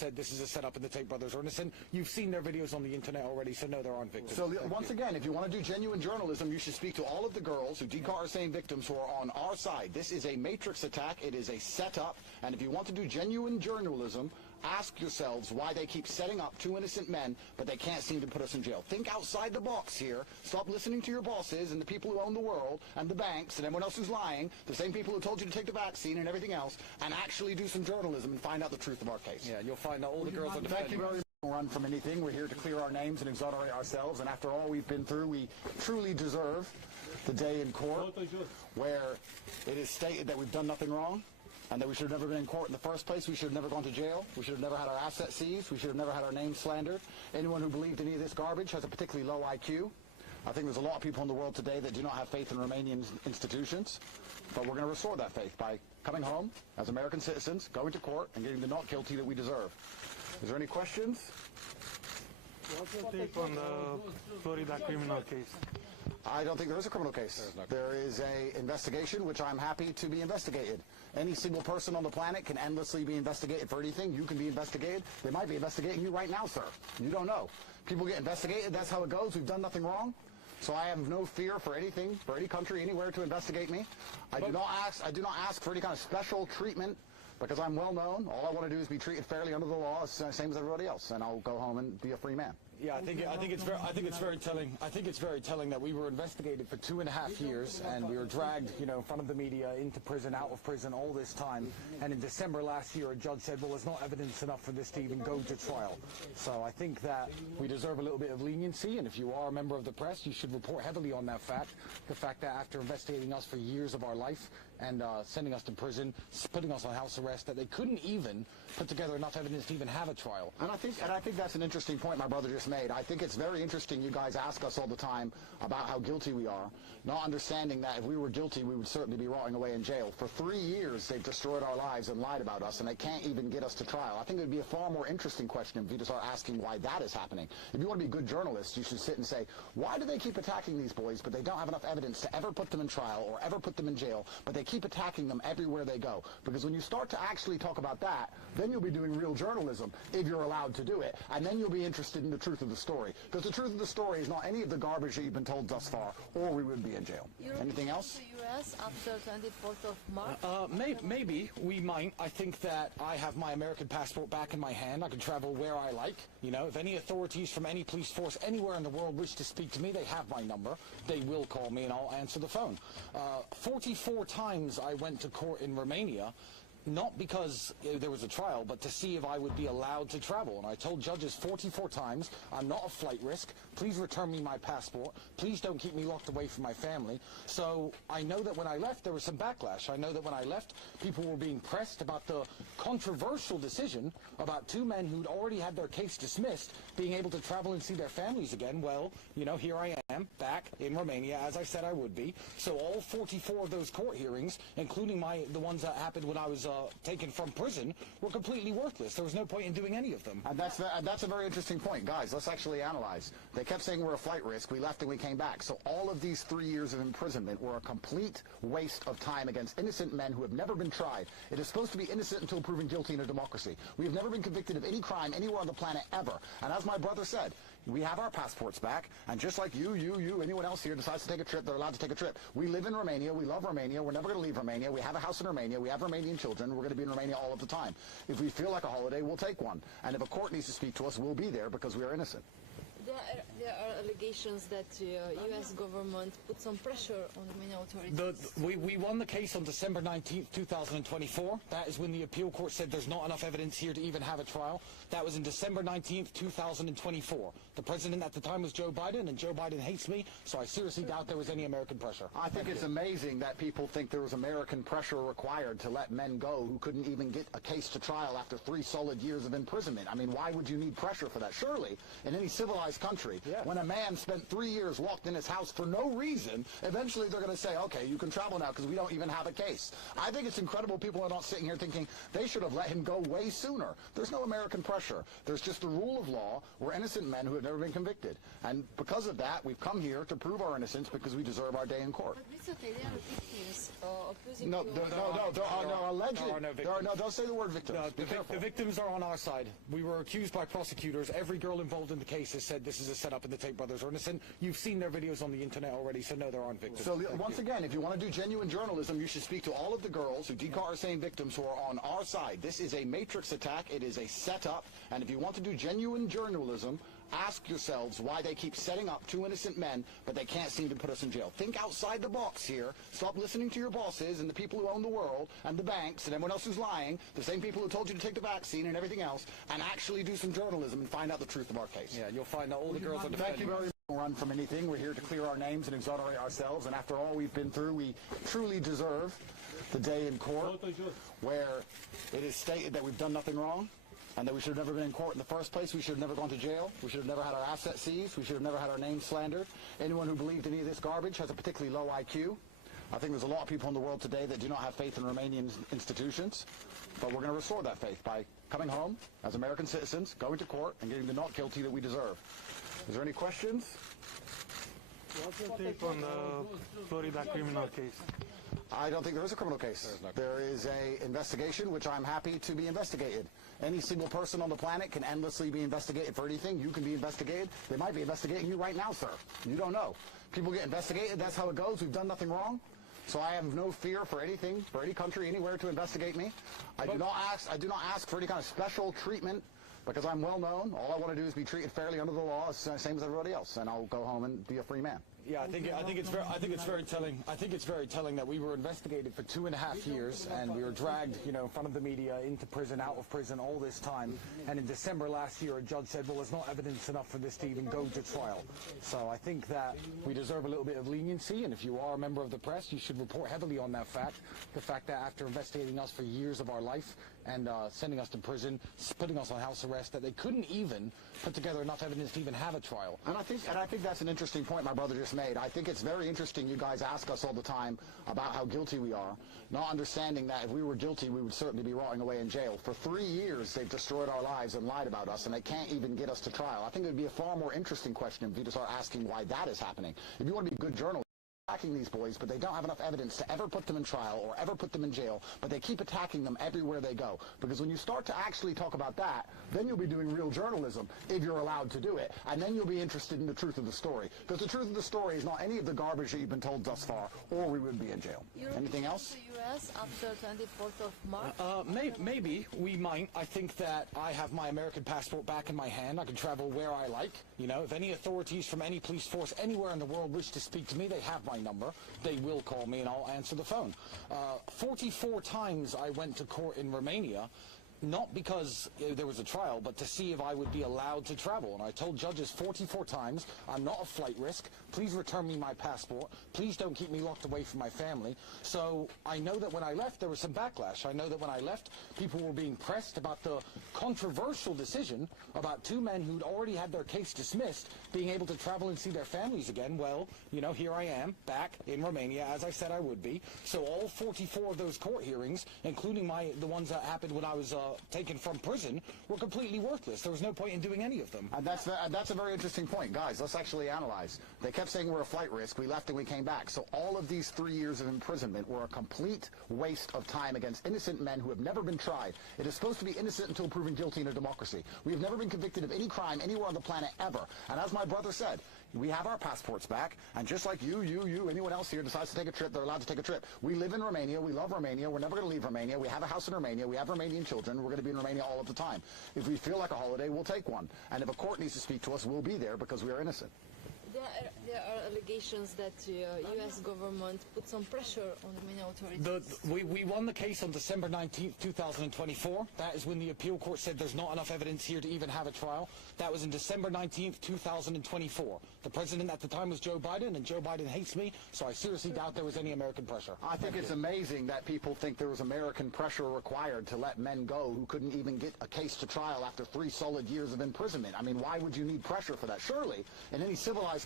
said this is a setup and the Tate brothers are innocent. You've seen their videos on the internet already, so no, there aren't victims. So once again, if you want to do genuine journalism, you should speak to all of the girls who Decar are saying victims who are on our side. This is a matrix attack. It is a setup. And if you want to do genuine journalism, ask yourselves why they keep setting up two innocent men, but they can't seem to put us in jail. Think outside the box here. Stop listening to your bosses and the people who own the world and the banks and everyone else who's lying, the same people who told you to take the vaccine and everything else, and actually do some journalism and find out the truth of our case. Yeah, you'll find out all the girls are defending. Thank you very much. Run from anything. We're here to clear our names and exonerate ourselves, and after all we've been through, we truly deserve the day in court where it is stated that we've done nothing wrong, and that we should have never been in court in the first place. We should have never gone to jail. We should have never had our assets seized. We should have never had our name slandered. Anyone who believed any of this garbage has a particularly low IQ. I think there's a lot of people in the world today that do not have faith in Romanian institutions, but we're going to restore that faith by coming home as American citizens, going to court, and getting the not guilty that we deserve. Is there any questions? What's your take on the Florida criminal case? I don't think there is a criminal case. There is an investigation, which I'm happy to be investigated. Any single person on the planet can endlessly be investigated for anything. You can be investigated. They might be investigating you right now, sir. You don't know. People get investigated. That's how it goes. We've done nothing wrong. So I have no fear for anything, for any country, anywhere to investigate me. I do not ask for any kind of special treatment because I'm well known. All I want to do is be treated fairly under the law, same as everybody else, and I'll go home and be a free man. Yeah, I think it's very telling. I think it's very telling that we were investigated for 2.5 years, and we were dragged, in front of the media, into prison, out of prison, all this time. And in December last year, a judge said, well, there's not evidence enough for this to even go to trial. So I think that we deserve a little bit of leniency, and if you are a member of the press, you should report heavily on that fact. The fact that after investigating us for years of our life and sending us to prison, putting us on house arrest, that they couldn't even put together enough evidence to even have a trial. And I think that's an interesting point my brother just made. I think it's very interesting you guys ask us all the time about how guilty we are, not understanding that if we were guilty, we would certainly be rotting away in jail. For 3 years, they've destroyed our lives and lied about us, and they can't even get us to trial. I think it would be a far more interesting question if you just start asking why that is happening. If you want to be good journalists, you should sit and say, why do they keep attacking these boys, but they don't have enough evidence to ever put them in trial or ever put them in jail, but they keep attacking them everywhere they go? Because when you start to actually talk about that, then you'll be doing real journalism, if you're allowed to do it, and then you'll be interested in the truth of the story. Because the truth of the story is not any of the garbage that you've been told thus far, or we would be in jail. Anything else? To the U.S. after 24th of March? Maybe we might. I think that I have my American passport back in my hand. I can travel where I like. If any authorities from any police force anywhere in the world wish to speak to me, they have my number. They will call me and I'll answer the phone. 44 times I went to court in Romania, not because there was a trial, but to see if I would be allowed to travel. And I told judges 44 times, I'm not a flight risk. Please return me my passport. Please don't keep me locked away from my family. So I know that when I left, there was some backlash. I know that when I left, people were being pressed about the controversial decision about two men who'd already had their case dismissed being able to travel and see their families again. Well, here I am, back in Romania, as I said I would be. So all 44 of those court hearings, including the ones that happened when I was taken from prison, were completely worthless. There was no point in doing any of them. And that's a very interesting point. Guys, let's actually analyze. They kept saying we're a flight risk. We left and we came back. So all of these 3 years of imprisonment were a complete waste of time against innocent men who have never been tried. It is supposed to be innocent until proven guilty in a democracy. We have never been convicted of any crime anywhere on the planet ever. And as my brother said, we have our passports back, and just like you, anyone else here decides to take a trip, they're allowed to take a trip. We live in Romania, we love Romania, we're never going to leave Romania, we have a house in Romania, we have Romanian children, we're going to be in Romania all of the time. If we feel like a holiday, we'll take one. And if a court needs to speak to us, we'll be there because we are innocent. There are allegations that U.S. government put some pressure on Romanian authorities. We won the case on December 19th, 2024. That is when the appeal court said there's not enough evidence here to even have a trial. That was in December 19th, 2024. The president at the time was Joe Biden, and Joe Biden hates me, so I seriously doubt there was any American pressure. I think it's amazing that people think there was American pressure required to let men go who couldn't even get a case to trial after 3 solid years of imprisonment. I mean, why would you need pressure for that? Surely, in any civilized country, when a man spent 3 years locked in his house for no reason, eventually they're going to say, okay, you can travel now because we don't even have a case. I think it's incredible people are not sitting here thinking they should have let him go way sooner. There's no American pressure. There's just the rule of law. We're innocent men who have never been convicted. And because of that, we've come here to prove our innocence because we deserve our day in court. But Mr. Tate, they are victims accusing No, you. no, alleged. There are no victims. Don't say the word victims. The victims are on our side. We were accused by prosecutors. Every girl involved in the case has said this is a setup and the Tate brothers are innocent. You've seen their videos on the internet already, so no, there aren't victims. So once again, if you want to do genuine journalism, you should speak to all of the girls who Decar are saying victims who are on our side. This is a matrix attack. It is a setup. And if you want to do genuine journalism, ask yourselves why they keep setting up two innocent men, but they can't seem to put us in jail. Think outside the box here. Stop listening to your bosses and the people who own the world and the banks and everyone else who's lying, the same people who told you to take the vaccine and everything else, and actually do some journalism and find out the truth of our case. Yeah, you'll find out all the girls are defending. Thank you very much. Run from anything. We're here to clear our names and exonerate ourselves, and after all we've been through, we truly deserve the day in court where it is stated that we've done nothing wrong, and that we should have never been in court in the first place. We should have never gone to jail. We should have never had our assets seized. We should have never had our names slandered. Anyone who believed any of this garbage has a particularly low IQ. I think there's a lot of people in the world today that do not have faith in Romanian institutions, but we're going to restore that faith by coming home as American citizens, going to court, and getting the not guilty that we deserve. Is there any questions? What's your take on the Florida criminal case? I don't think there is a criminal case. There is an investigation, which I'm happy to be investigated. Any single person on the planet can endlessly be investigated for anything. You can be investigated. They might be investigating you right now, sir. You don't know. People get investigated. That's how it goes. We've done nothing wrong. So I have no fear for anything, for any country, anywhere to investigate me. I do not ask for any kind of special treatment because I'm well known. All I want to do is be treated fairly under the law, same as everybody else, and I'll go home and be a free man. Yeah, I think it's very telling. I think it's very telling that we were investigated for 2.5 years, and we were dragged, in front of the media, into prison, out of prison, all this time. And in December last year, a judge said, well, there's not evidence enough for this to even go to trial. So I think that we deserve a little bit of leniency, and if you are a member of the press, you should report heavily on that fact. The fact that after investigating us for years of our life and sending us to prison, putting us on house arrest, that they couldn't even put together enough evidence to even have a trial. And I think that's an interesting point my brother just made. I think it's very interesting you guys ask us all the time about how guilty we are, not understanding that if we were guilty, we would certainly be rotting away in jail. For 3 years, they've destroyed our lives and lied about us, and they can't even get us to trial. I think it would be a far more interesting question if you to start asking why that is happening. If you want to be a good journalist, attacking these boys, but they don't have enough evidence to ever put them in trial or ever put them in jail, but they keep attacking them everywhere they go. Because when you start to actually talk about that, then you'll be doing real journalism, if you're allowed to do it, and then you'll be interested in the truth of the story. Because the truth of the story is not any of the garbage that you've been told thus far, or we would be in jail. Anything else? The U.S. after 24th of March? Maybe we might. I think that I have my American passport back in my hand. I can travel where I like. If any authorities from any police force anywhere in the world wish to speak to me, they have my number. They will call me and I'll answer the phone. 44 times I went to court in Romania, not because there was a trial, but to see if I would be allowed to travel. And I told judges 44 times, I'm not a flight risk. Please return me my passport. Please don't keep me locked away from my family. So I know that when I left, there was some backlash. I know that when I left, people were being pressed about the controversial decision about two men who'd already had their case dismissed being able to travel and see their families again. Well, here I am, back in Romania, as I said I would be. So all 44 of those court hearings, including the ones that happened when I was taken from prison, were completely worthless. There was no point in doing any of them. And that's a very interesting point. Guys, let's actually analyze. They kept saying we're a flight risk. We left and we came back. So all of these 3 years of imprisonment were a complete waste of time against innocent men who have never been tried. It is supposed to be innocent until proven guilty in a democracy. We have never been convicted of any crime anywhere on the planet ever. And as my brother said, we have our passports back, and just like you, anyone else here decides to take a trip, they're allowed to take a trip. We live in Romania, we love Romania, we're never going to leave Romania, we have a house in Romania, we have Romanian children, we're going to be in Romania all of the time. If we feel like a holiday, we'll take one. And if a court needs to speak to us, we'll be there because we are innocent. There are allegations that the U.S. government put some pressure on Romanian authorities. We won the case on December 19th, 2024. That is when the appeal court said there's not enough evidence here to even have a trial. That was in December 19th, 2024. The president at the time was Joe Biden, and Joe Biden hates me, so I seriously doubt there was any American pressure. I think it's amazing that people think there was American pressure required to let men go who couldn't even get a case to trial after 3 solid years of imprisonment. I mean, why would you need pressure for that? Surely, in any civilized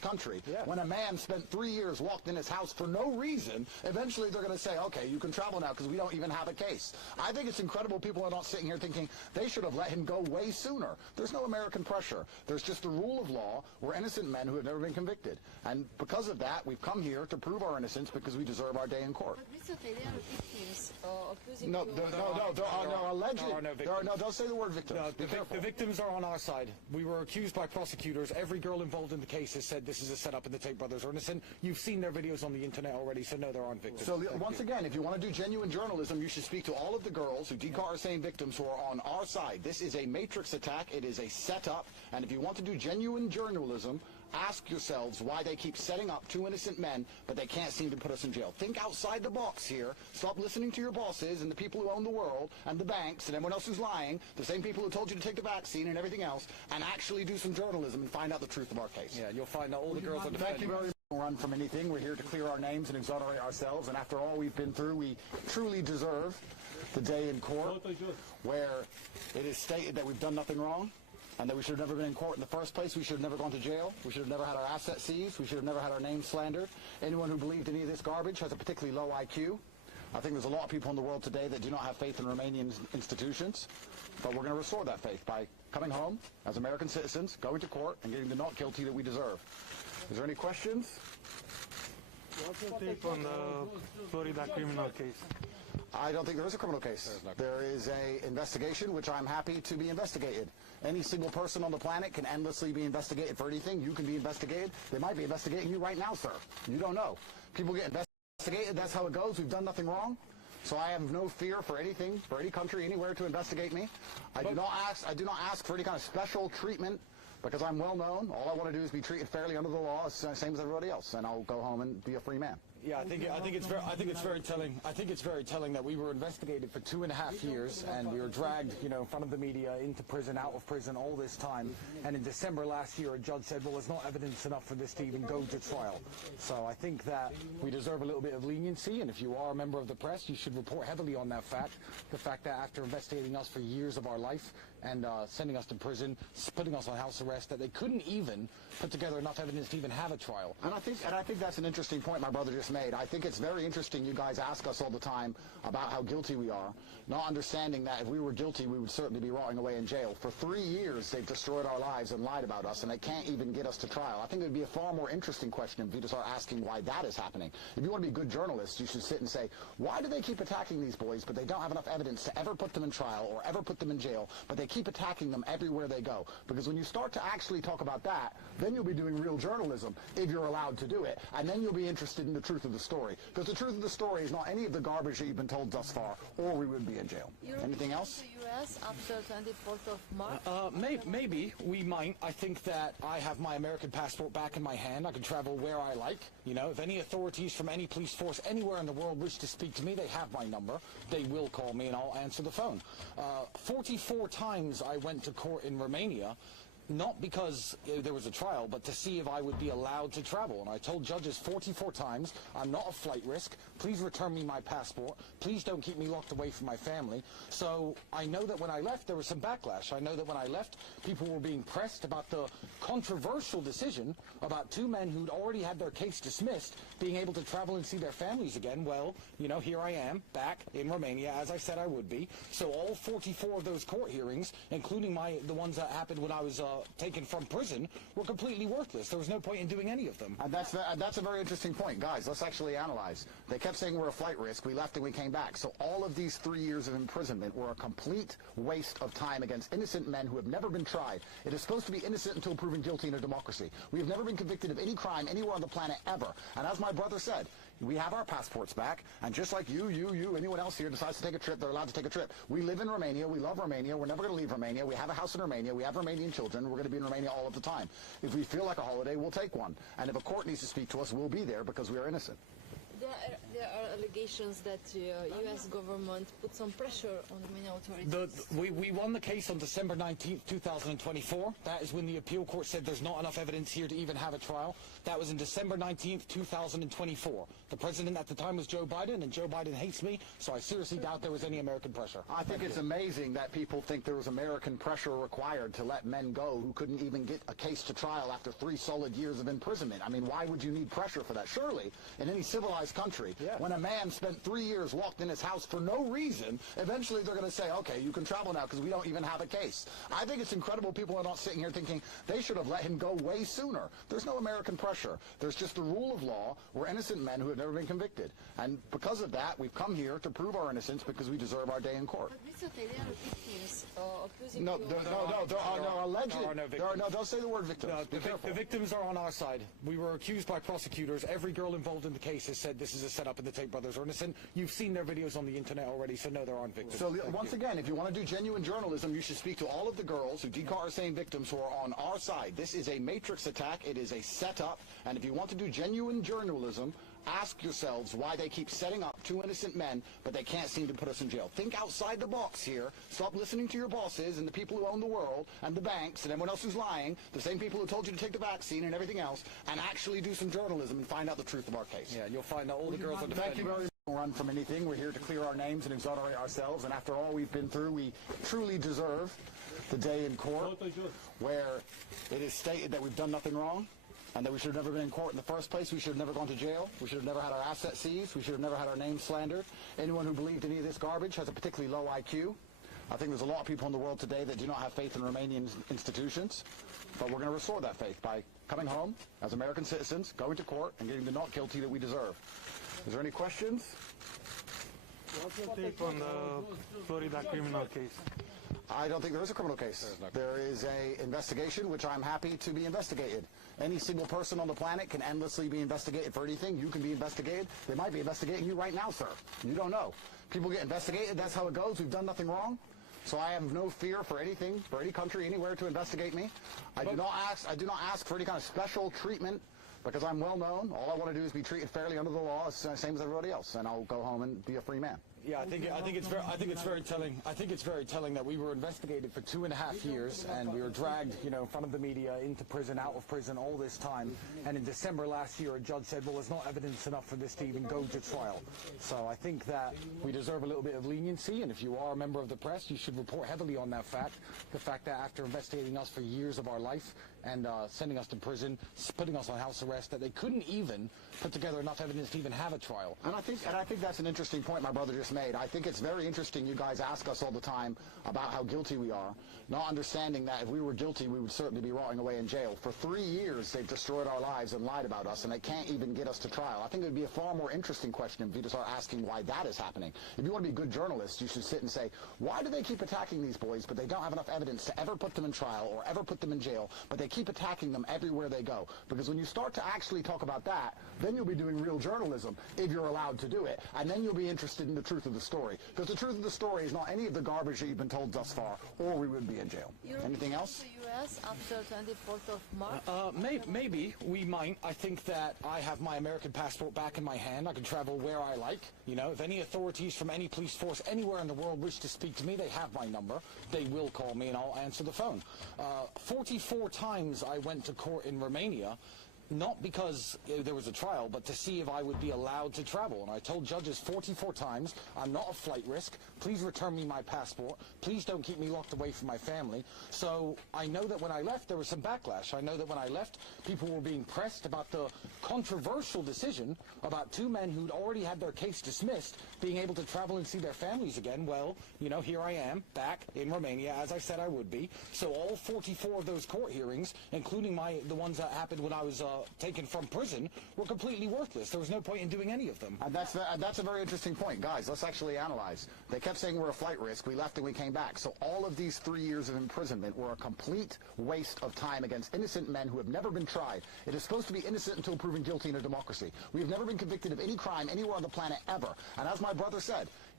country. Yeah. When a man spent 3 years locked in his house for no reason, eventually they're going to say, okay, you can travel now because we don't even have a case. I think it's incredible people are not sitting here thinking they should have let him go way sooner. There's no American pressure. There's just the rule of law. We're innocent men who have never been convicted. And because of that, we've come here to prove our innocence because we deserve our day in court. But Mr. Tate, there are victims accusing No, you. there are no alleged. There are no victims. No, don't say the word victim. No, Be careful. the victims are on our side. We were accused by prosecutors. Every girl involved in the case has said this is a setup and the Tate brothers are innocent. You've seen their videos on the internet already, so no, there aren't victims. So once again, if you want to do genuine journalism, you should speak to all of the girls who Decar are saying victims who are on our side. This is a matrix attack. It is a setup. And if you want to do genuine journalism, ask yourselves why they keep setting up two innocent men, but they can't seem to put us in jail. Think outside the box here. Stop listening to your bosses and the people who own the world and the banks and everyone else who's lying, the same people who told you to take the vaccine and everything else, and actually do some journalism and find out the truth of our case. Yeah, you'll find out all the girls are Thank you defending. very much. Run from anything. We're here to clear our names and exonerate ourselves, and after all we've been through, we truly deserve the day in court where it is stated that we've done nothing wrong and that we should have never been in court in the first place. We should have never gone to jail. We should have never had our assets seized. We should have never had our names slandered. Anyone who believed any of this garbage has a particularly low IQ. I think there's a lot of people in the world today that do not have faith in Romanian institutions, but we're going to restore that faith by coming home as American citizens, going to court, and getting the not guilty that we deserve. Is there any questions? What's your take on the Florida criminal case? I don't think there is a criminal case. There is a investigation, which I'm happy to be investigated. Any single person on the planet can endlessly be investigated for anything. You can be investigated. They might be investigating you right now, sir. You don't know. People get investigated. That's how it goes. We've done nothing wrong. So I have no fear for anything, for any country, anywhere to investigate me. I do not ask for any kind of special treatment because I'm well known. All I want to do is be treated fairly under the law, same as everybody else, and I'll go home and be a free man. Yeah, I think it's very telling. I think it's very telling that we were investigated for 2.5 years, and we were dragged, in front of the media, into prison, out of prison, all this time. And in December last year, a judge said, "Well, there's not evidence enough for this to even go to trial." So I think that we deserve a little bit of leniency, and if you are a member of the press, you should report heavily on that fact. The fact that after investigating us for years of our life and sending us to prison, putting us on house arrest, that they couldn't even put together enough evidence to even have a trial. And I think that's an interesting point my brother just made. I think it's very interesting you guys ask us all the time about how guilty we are, not understanding that if we were guilty, we would certainly be rotting away in jail. For 3 years, they've destroyed our lives and lied about us, and they can't even get us to trial. I think it would be a far more interesting question if you to start asking why that is happening. If you want to be good journalists, you should sit and say, why do they keep attacking these boys, but they don't have enough evidence to ever put them in trial or ever put them in jail, but they keep attacking them everywhere they go? Because when you start to actually talk about that, then you'll be doing real journalism, if you're allowed to do it, and then you'll be interested in the truth of the story. Because the truth of the story is not any of the garbage that you've been told thus far, or we would be in jail. Anything else? To the U.S. after 24th of March? Maybe we might. I think that I have my American passport back in my hand. I can travel where I like. If any authorities from any police force anywhere in the world wish to speak to me, they have my number. They will call me and I'll answer the phone. 44 times I went to court in Romania, not because there was a trial, but to see if I would be allowed to travel. And I told judges 44 times, I'm not a flight risk. Please return me my passport. Please don't keep me locked away from my family. So I know that when I left, there was some backlash. I know that when I left, people were being pressed about the controversial decision about two men who'd already had their case dismissed being able to travel and see their families again. Well, here I am, back in Romania, as I said I would be. So all 44 of those court hearings, including the ones that happened when I was taken from prison, were completely worthless. There was no point in doing any of them. And that's a very interesting point. Guys, let's actually analyze. They kept saying we're a flight risk. We left and we came back. So all of these 3 years of imprisonment were a complete waste of time against innocent men who have never been tried. It is supposed to be innocent until proven guilty in a democracy. We have never been convicted of any crime anywhere on the planet ever. And as my brother said, we have our passports back, and just like you, anyone else here decides to take a trip, they're allowed to take a trip. We live in Romania, we love Romania, we're never going to leave Romania, we have a house in Romania, we have Romanian children, we're going to be in Romania all of the time. If we feel like a holiday, we'll take one. And if a court needs to speak to us, we'll be there because we are innocent. There There are allegations that U.S. government put some pressure on Romanian authorities. We won the case on December 19th, 2024. That is when the appeal court said there's not enough evidence here to even have a trial. That was in December 19th, 2024. The president at the time was Joe Biden, and Joe Biden hates me, so I seriously doubt there was any American pressure. I think it's amazing that people think there was American pressure required to let men go who couldn't even get a case to trial after 3 solid years of imprisonment. I mean, why would you need pressure for that? Surely, in any civilized country, when a man spent 3 years locked in his house for no reason, eventually they're going to say, okay, you can travel now because we don't even have a case. I think it's incredible people are not sitting here thinking they should have let him go way sooner. There's no American pressure. There's just the rule of law. We're innocent men who have never been convicted. And because of that, we've come here to prove our innocence because we deserve our day in court. But Mr. Tate, there are victims accusing No, you there are no alleged. There are no victims. Don't say the word victims. No, the victims are on our side. We were accused by prosecutors. Every girl involved in the case has said this is a setup and the Tate brothers are innocent. You've seen their videos on the internet already, so no, there aren't victims. So once again, if you want to do genuine journalism, you should speak to all of the girls who Decar are saying victims who are on our side. This is a matrix attack. It is a setup. And if you want to do genuine journalism, ask yourselves why they keep setting up 2 innocent men, but they can't seem to put us in jail. Think outside the box here. Stop listening to your bosses and the people who own the world and the banks and everyone else who's lying, the same people who told you to take the vaccine and everything else, and actually do some journalism and find out the truth of our case. Yeah, you'll find that all the girls are defending. Thank you very much. Run from anything. We're here to clear our names and exonerate ourselves, and after all we've been through, we truly deserve the day in court where it is stated that we've done nothing wrong, and that we should have never been in court in the first place. We should have never gone to jail. We should have never had our assets seized. We should have never had our name slandered. Anyone who believed any of this garbage has a particularly low IQ. I think there's a lot of people in the world today that do not have faith in Romanian institutions, but we're going to restore that faith by coming home as American citizens, going to court, and getting the not guilty that we deserve. Is there any questions? What's your take on the Florida criminal case? I don't think there is a criminal case. There is an investigation, which I'm happy to be investigated. Any single person on the planet can endlessly be investigated for anything. You can be investigated. They might be investigating you right now, sir. You don't know. People get investigated. That's how it goes. We've done nothing wrong. So I have no fear for anything, for any country, anywhere to investigate me. I do not ask for any kind of special treatment because I'm well known. All I want to do is be treated fairly under the law, same as everybody else, and I'll go home and be a free man. Yeah, I think it's very telling. I think it's very telling that we were investigated for 2.5 years, and we were dragged, in front of the media, into prison, out of prison, all this time. And in December last year, a judge said, well, there's not evidence enough for this to even go to trial. So I think that we deserve a little bit of leniency, and if you are a member of the press, you should report heavily on that fact. The fact that after investigating us for years of our life and sending us to prison, putting us on house arrest, that they couldn't even put together enough evidence to even have a trial. And I think that's an interesting point my brother just made. I think it's very interesting you guys ask us all the time about how guilty we are, not understanding that if we were guilty, we would certainly be rotting away in jail. For 3 years, they've destroyed our lives and lied about us, and they can't even get us to trial. I think it would be a far more interesting question if you to start asking why that is happening. If you want to be good journalists, you should sit and say, why do they keep attacking these boys, but they don't have enough evidence to ever put them in trial or ever put them in jail, but they keep attacking them everywhere they go? Because when you start to actually talk about that, then you'll be doing real journalism, if you're allowed to do it, and then you'll be interested in the truth of the story. Because the truth of the story is not any of the garbage that you've been told thus far, or we would be in jail. Anything else? The U.S. after 24th of March? Maybe we might. I think that I have my American passport back in my hand. I can travel where I like. If any authorities from any police force anywhere in the world wish to speak to me, they have my number. They will call me and I'll answer the phone. 44 times I went to court in Romania, not because there was a trial, but to see if I would be allowed to travel. And I told judges 44 times, I'm not a flight risk. Please return me my passport. Please don't keep me locked away from my family. So I know that when I left, there was some backlash. I know that when I left, people were being pressed about the controversial decision about 2 men who'd already had their case dismissed being able to travel and see their families again. Well, here I am, back in Romania, as I said I would be. So all 44 of those court hearings, including the ones that happened when I was taken from prison, were completely worthless. There was no point in doing any of them. And that's a very interesting point. Guys, let's actually analyze. They kept saying we're a flight risk. We left and we came back. So all of these 3 years of imprisonment were a complete waste of time against innocent men who have never been tried. It is supposed to be innocent until proven guilty in a democracy. We have never been convicted of any crime anywhere on the planet ever. And as my brother said,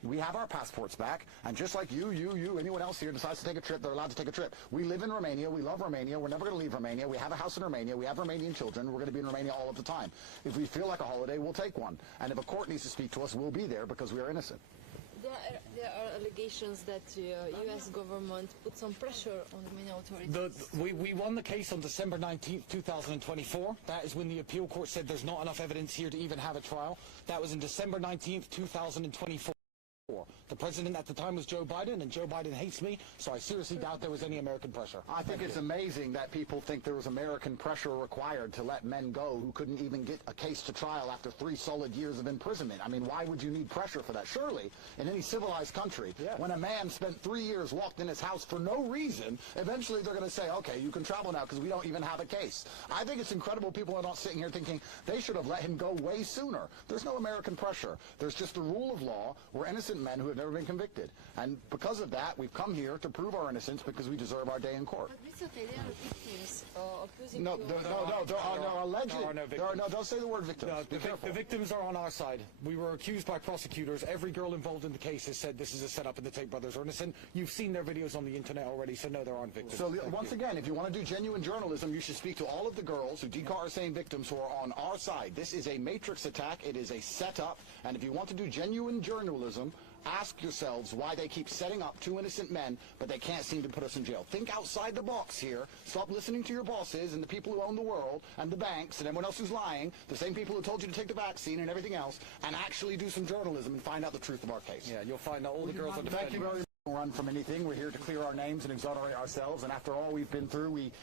We have our passports back, and just like you, anyone else here decides to take a trip, they're allowed to take a trip. We live in Romania. We love Romania. We're never going to leave Romania. We have a house in Romania. We have Romanian children. We're going to be in Romania all of the time. If we feel like a holiday, we'll take one. And if a court needs to speak to us, we'll be there because we are innocent. There are allegations that U.S. government put some pressure on Romanian authorities. We won the case on December 19th, 2024. That is when the appeal court said there's not enough evidence here to even have a trial. That was in December 19th, 2024. The president at the time was Joe Biden, and Joe Biden hates me, so I seriously doubt there was any American pressure. I think it's amazing that people think there was American pressure required to let men go who couldn't even get a case to trial after 3 solid years of imprisonment. I mean, why would you need pressure for that? Surely, in any civilized country, when a man spent 3 years locked in his house for no reason, eventually they're going to say, okay, you can travel now because we don't even have a case. I think it's incredible people are not sitting here thinking they should have let him go way sooner. There's no American pressure. There's just the rule of law. We're innocent men who have never been convicted. And because of that, we've come here to prove our innocence because we deserve our day in court. But Mr. Tate, there are victims accusing No, you. there are no alleged. There are no victims. Don't say the word victims. No, Be careful. the victims are on our side. We were accused by prosecutors. Every girl involved in the case has said this is a setup and the Tate brothers are innocent. You've seen their videos on the internet already, so no, there aren't victims. So once again, if you want to do genuine journalism, you should speak to all of the girls who Dekar are saying victims who are on our side. This is a matrix attack. It is a setup. And if you want to do genuine journalism, ask yourselves why they keep setting up 2 innocent men, but they can't seem to put us in jail. Think outside the box here. Stop listening to your bosses and the people who own the world and the banks and everyone else who's lying, the same people who told you to take the vaccine and everything else, and actually do some journalism and find out the truth of our case. Yeah, you'll find out all the girls are Thank you very much. Run from anything. We're here to clear our names and exonerate ourselves, and after all we've been through, we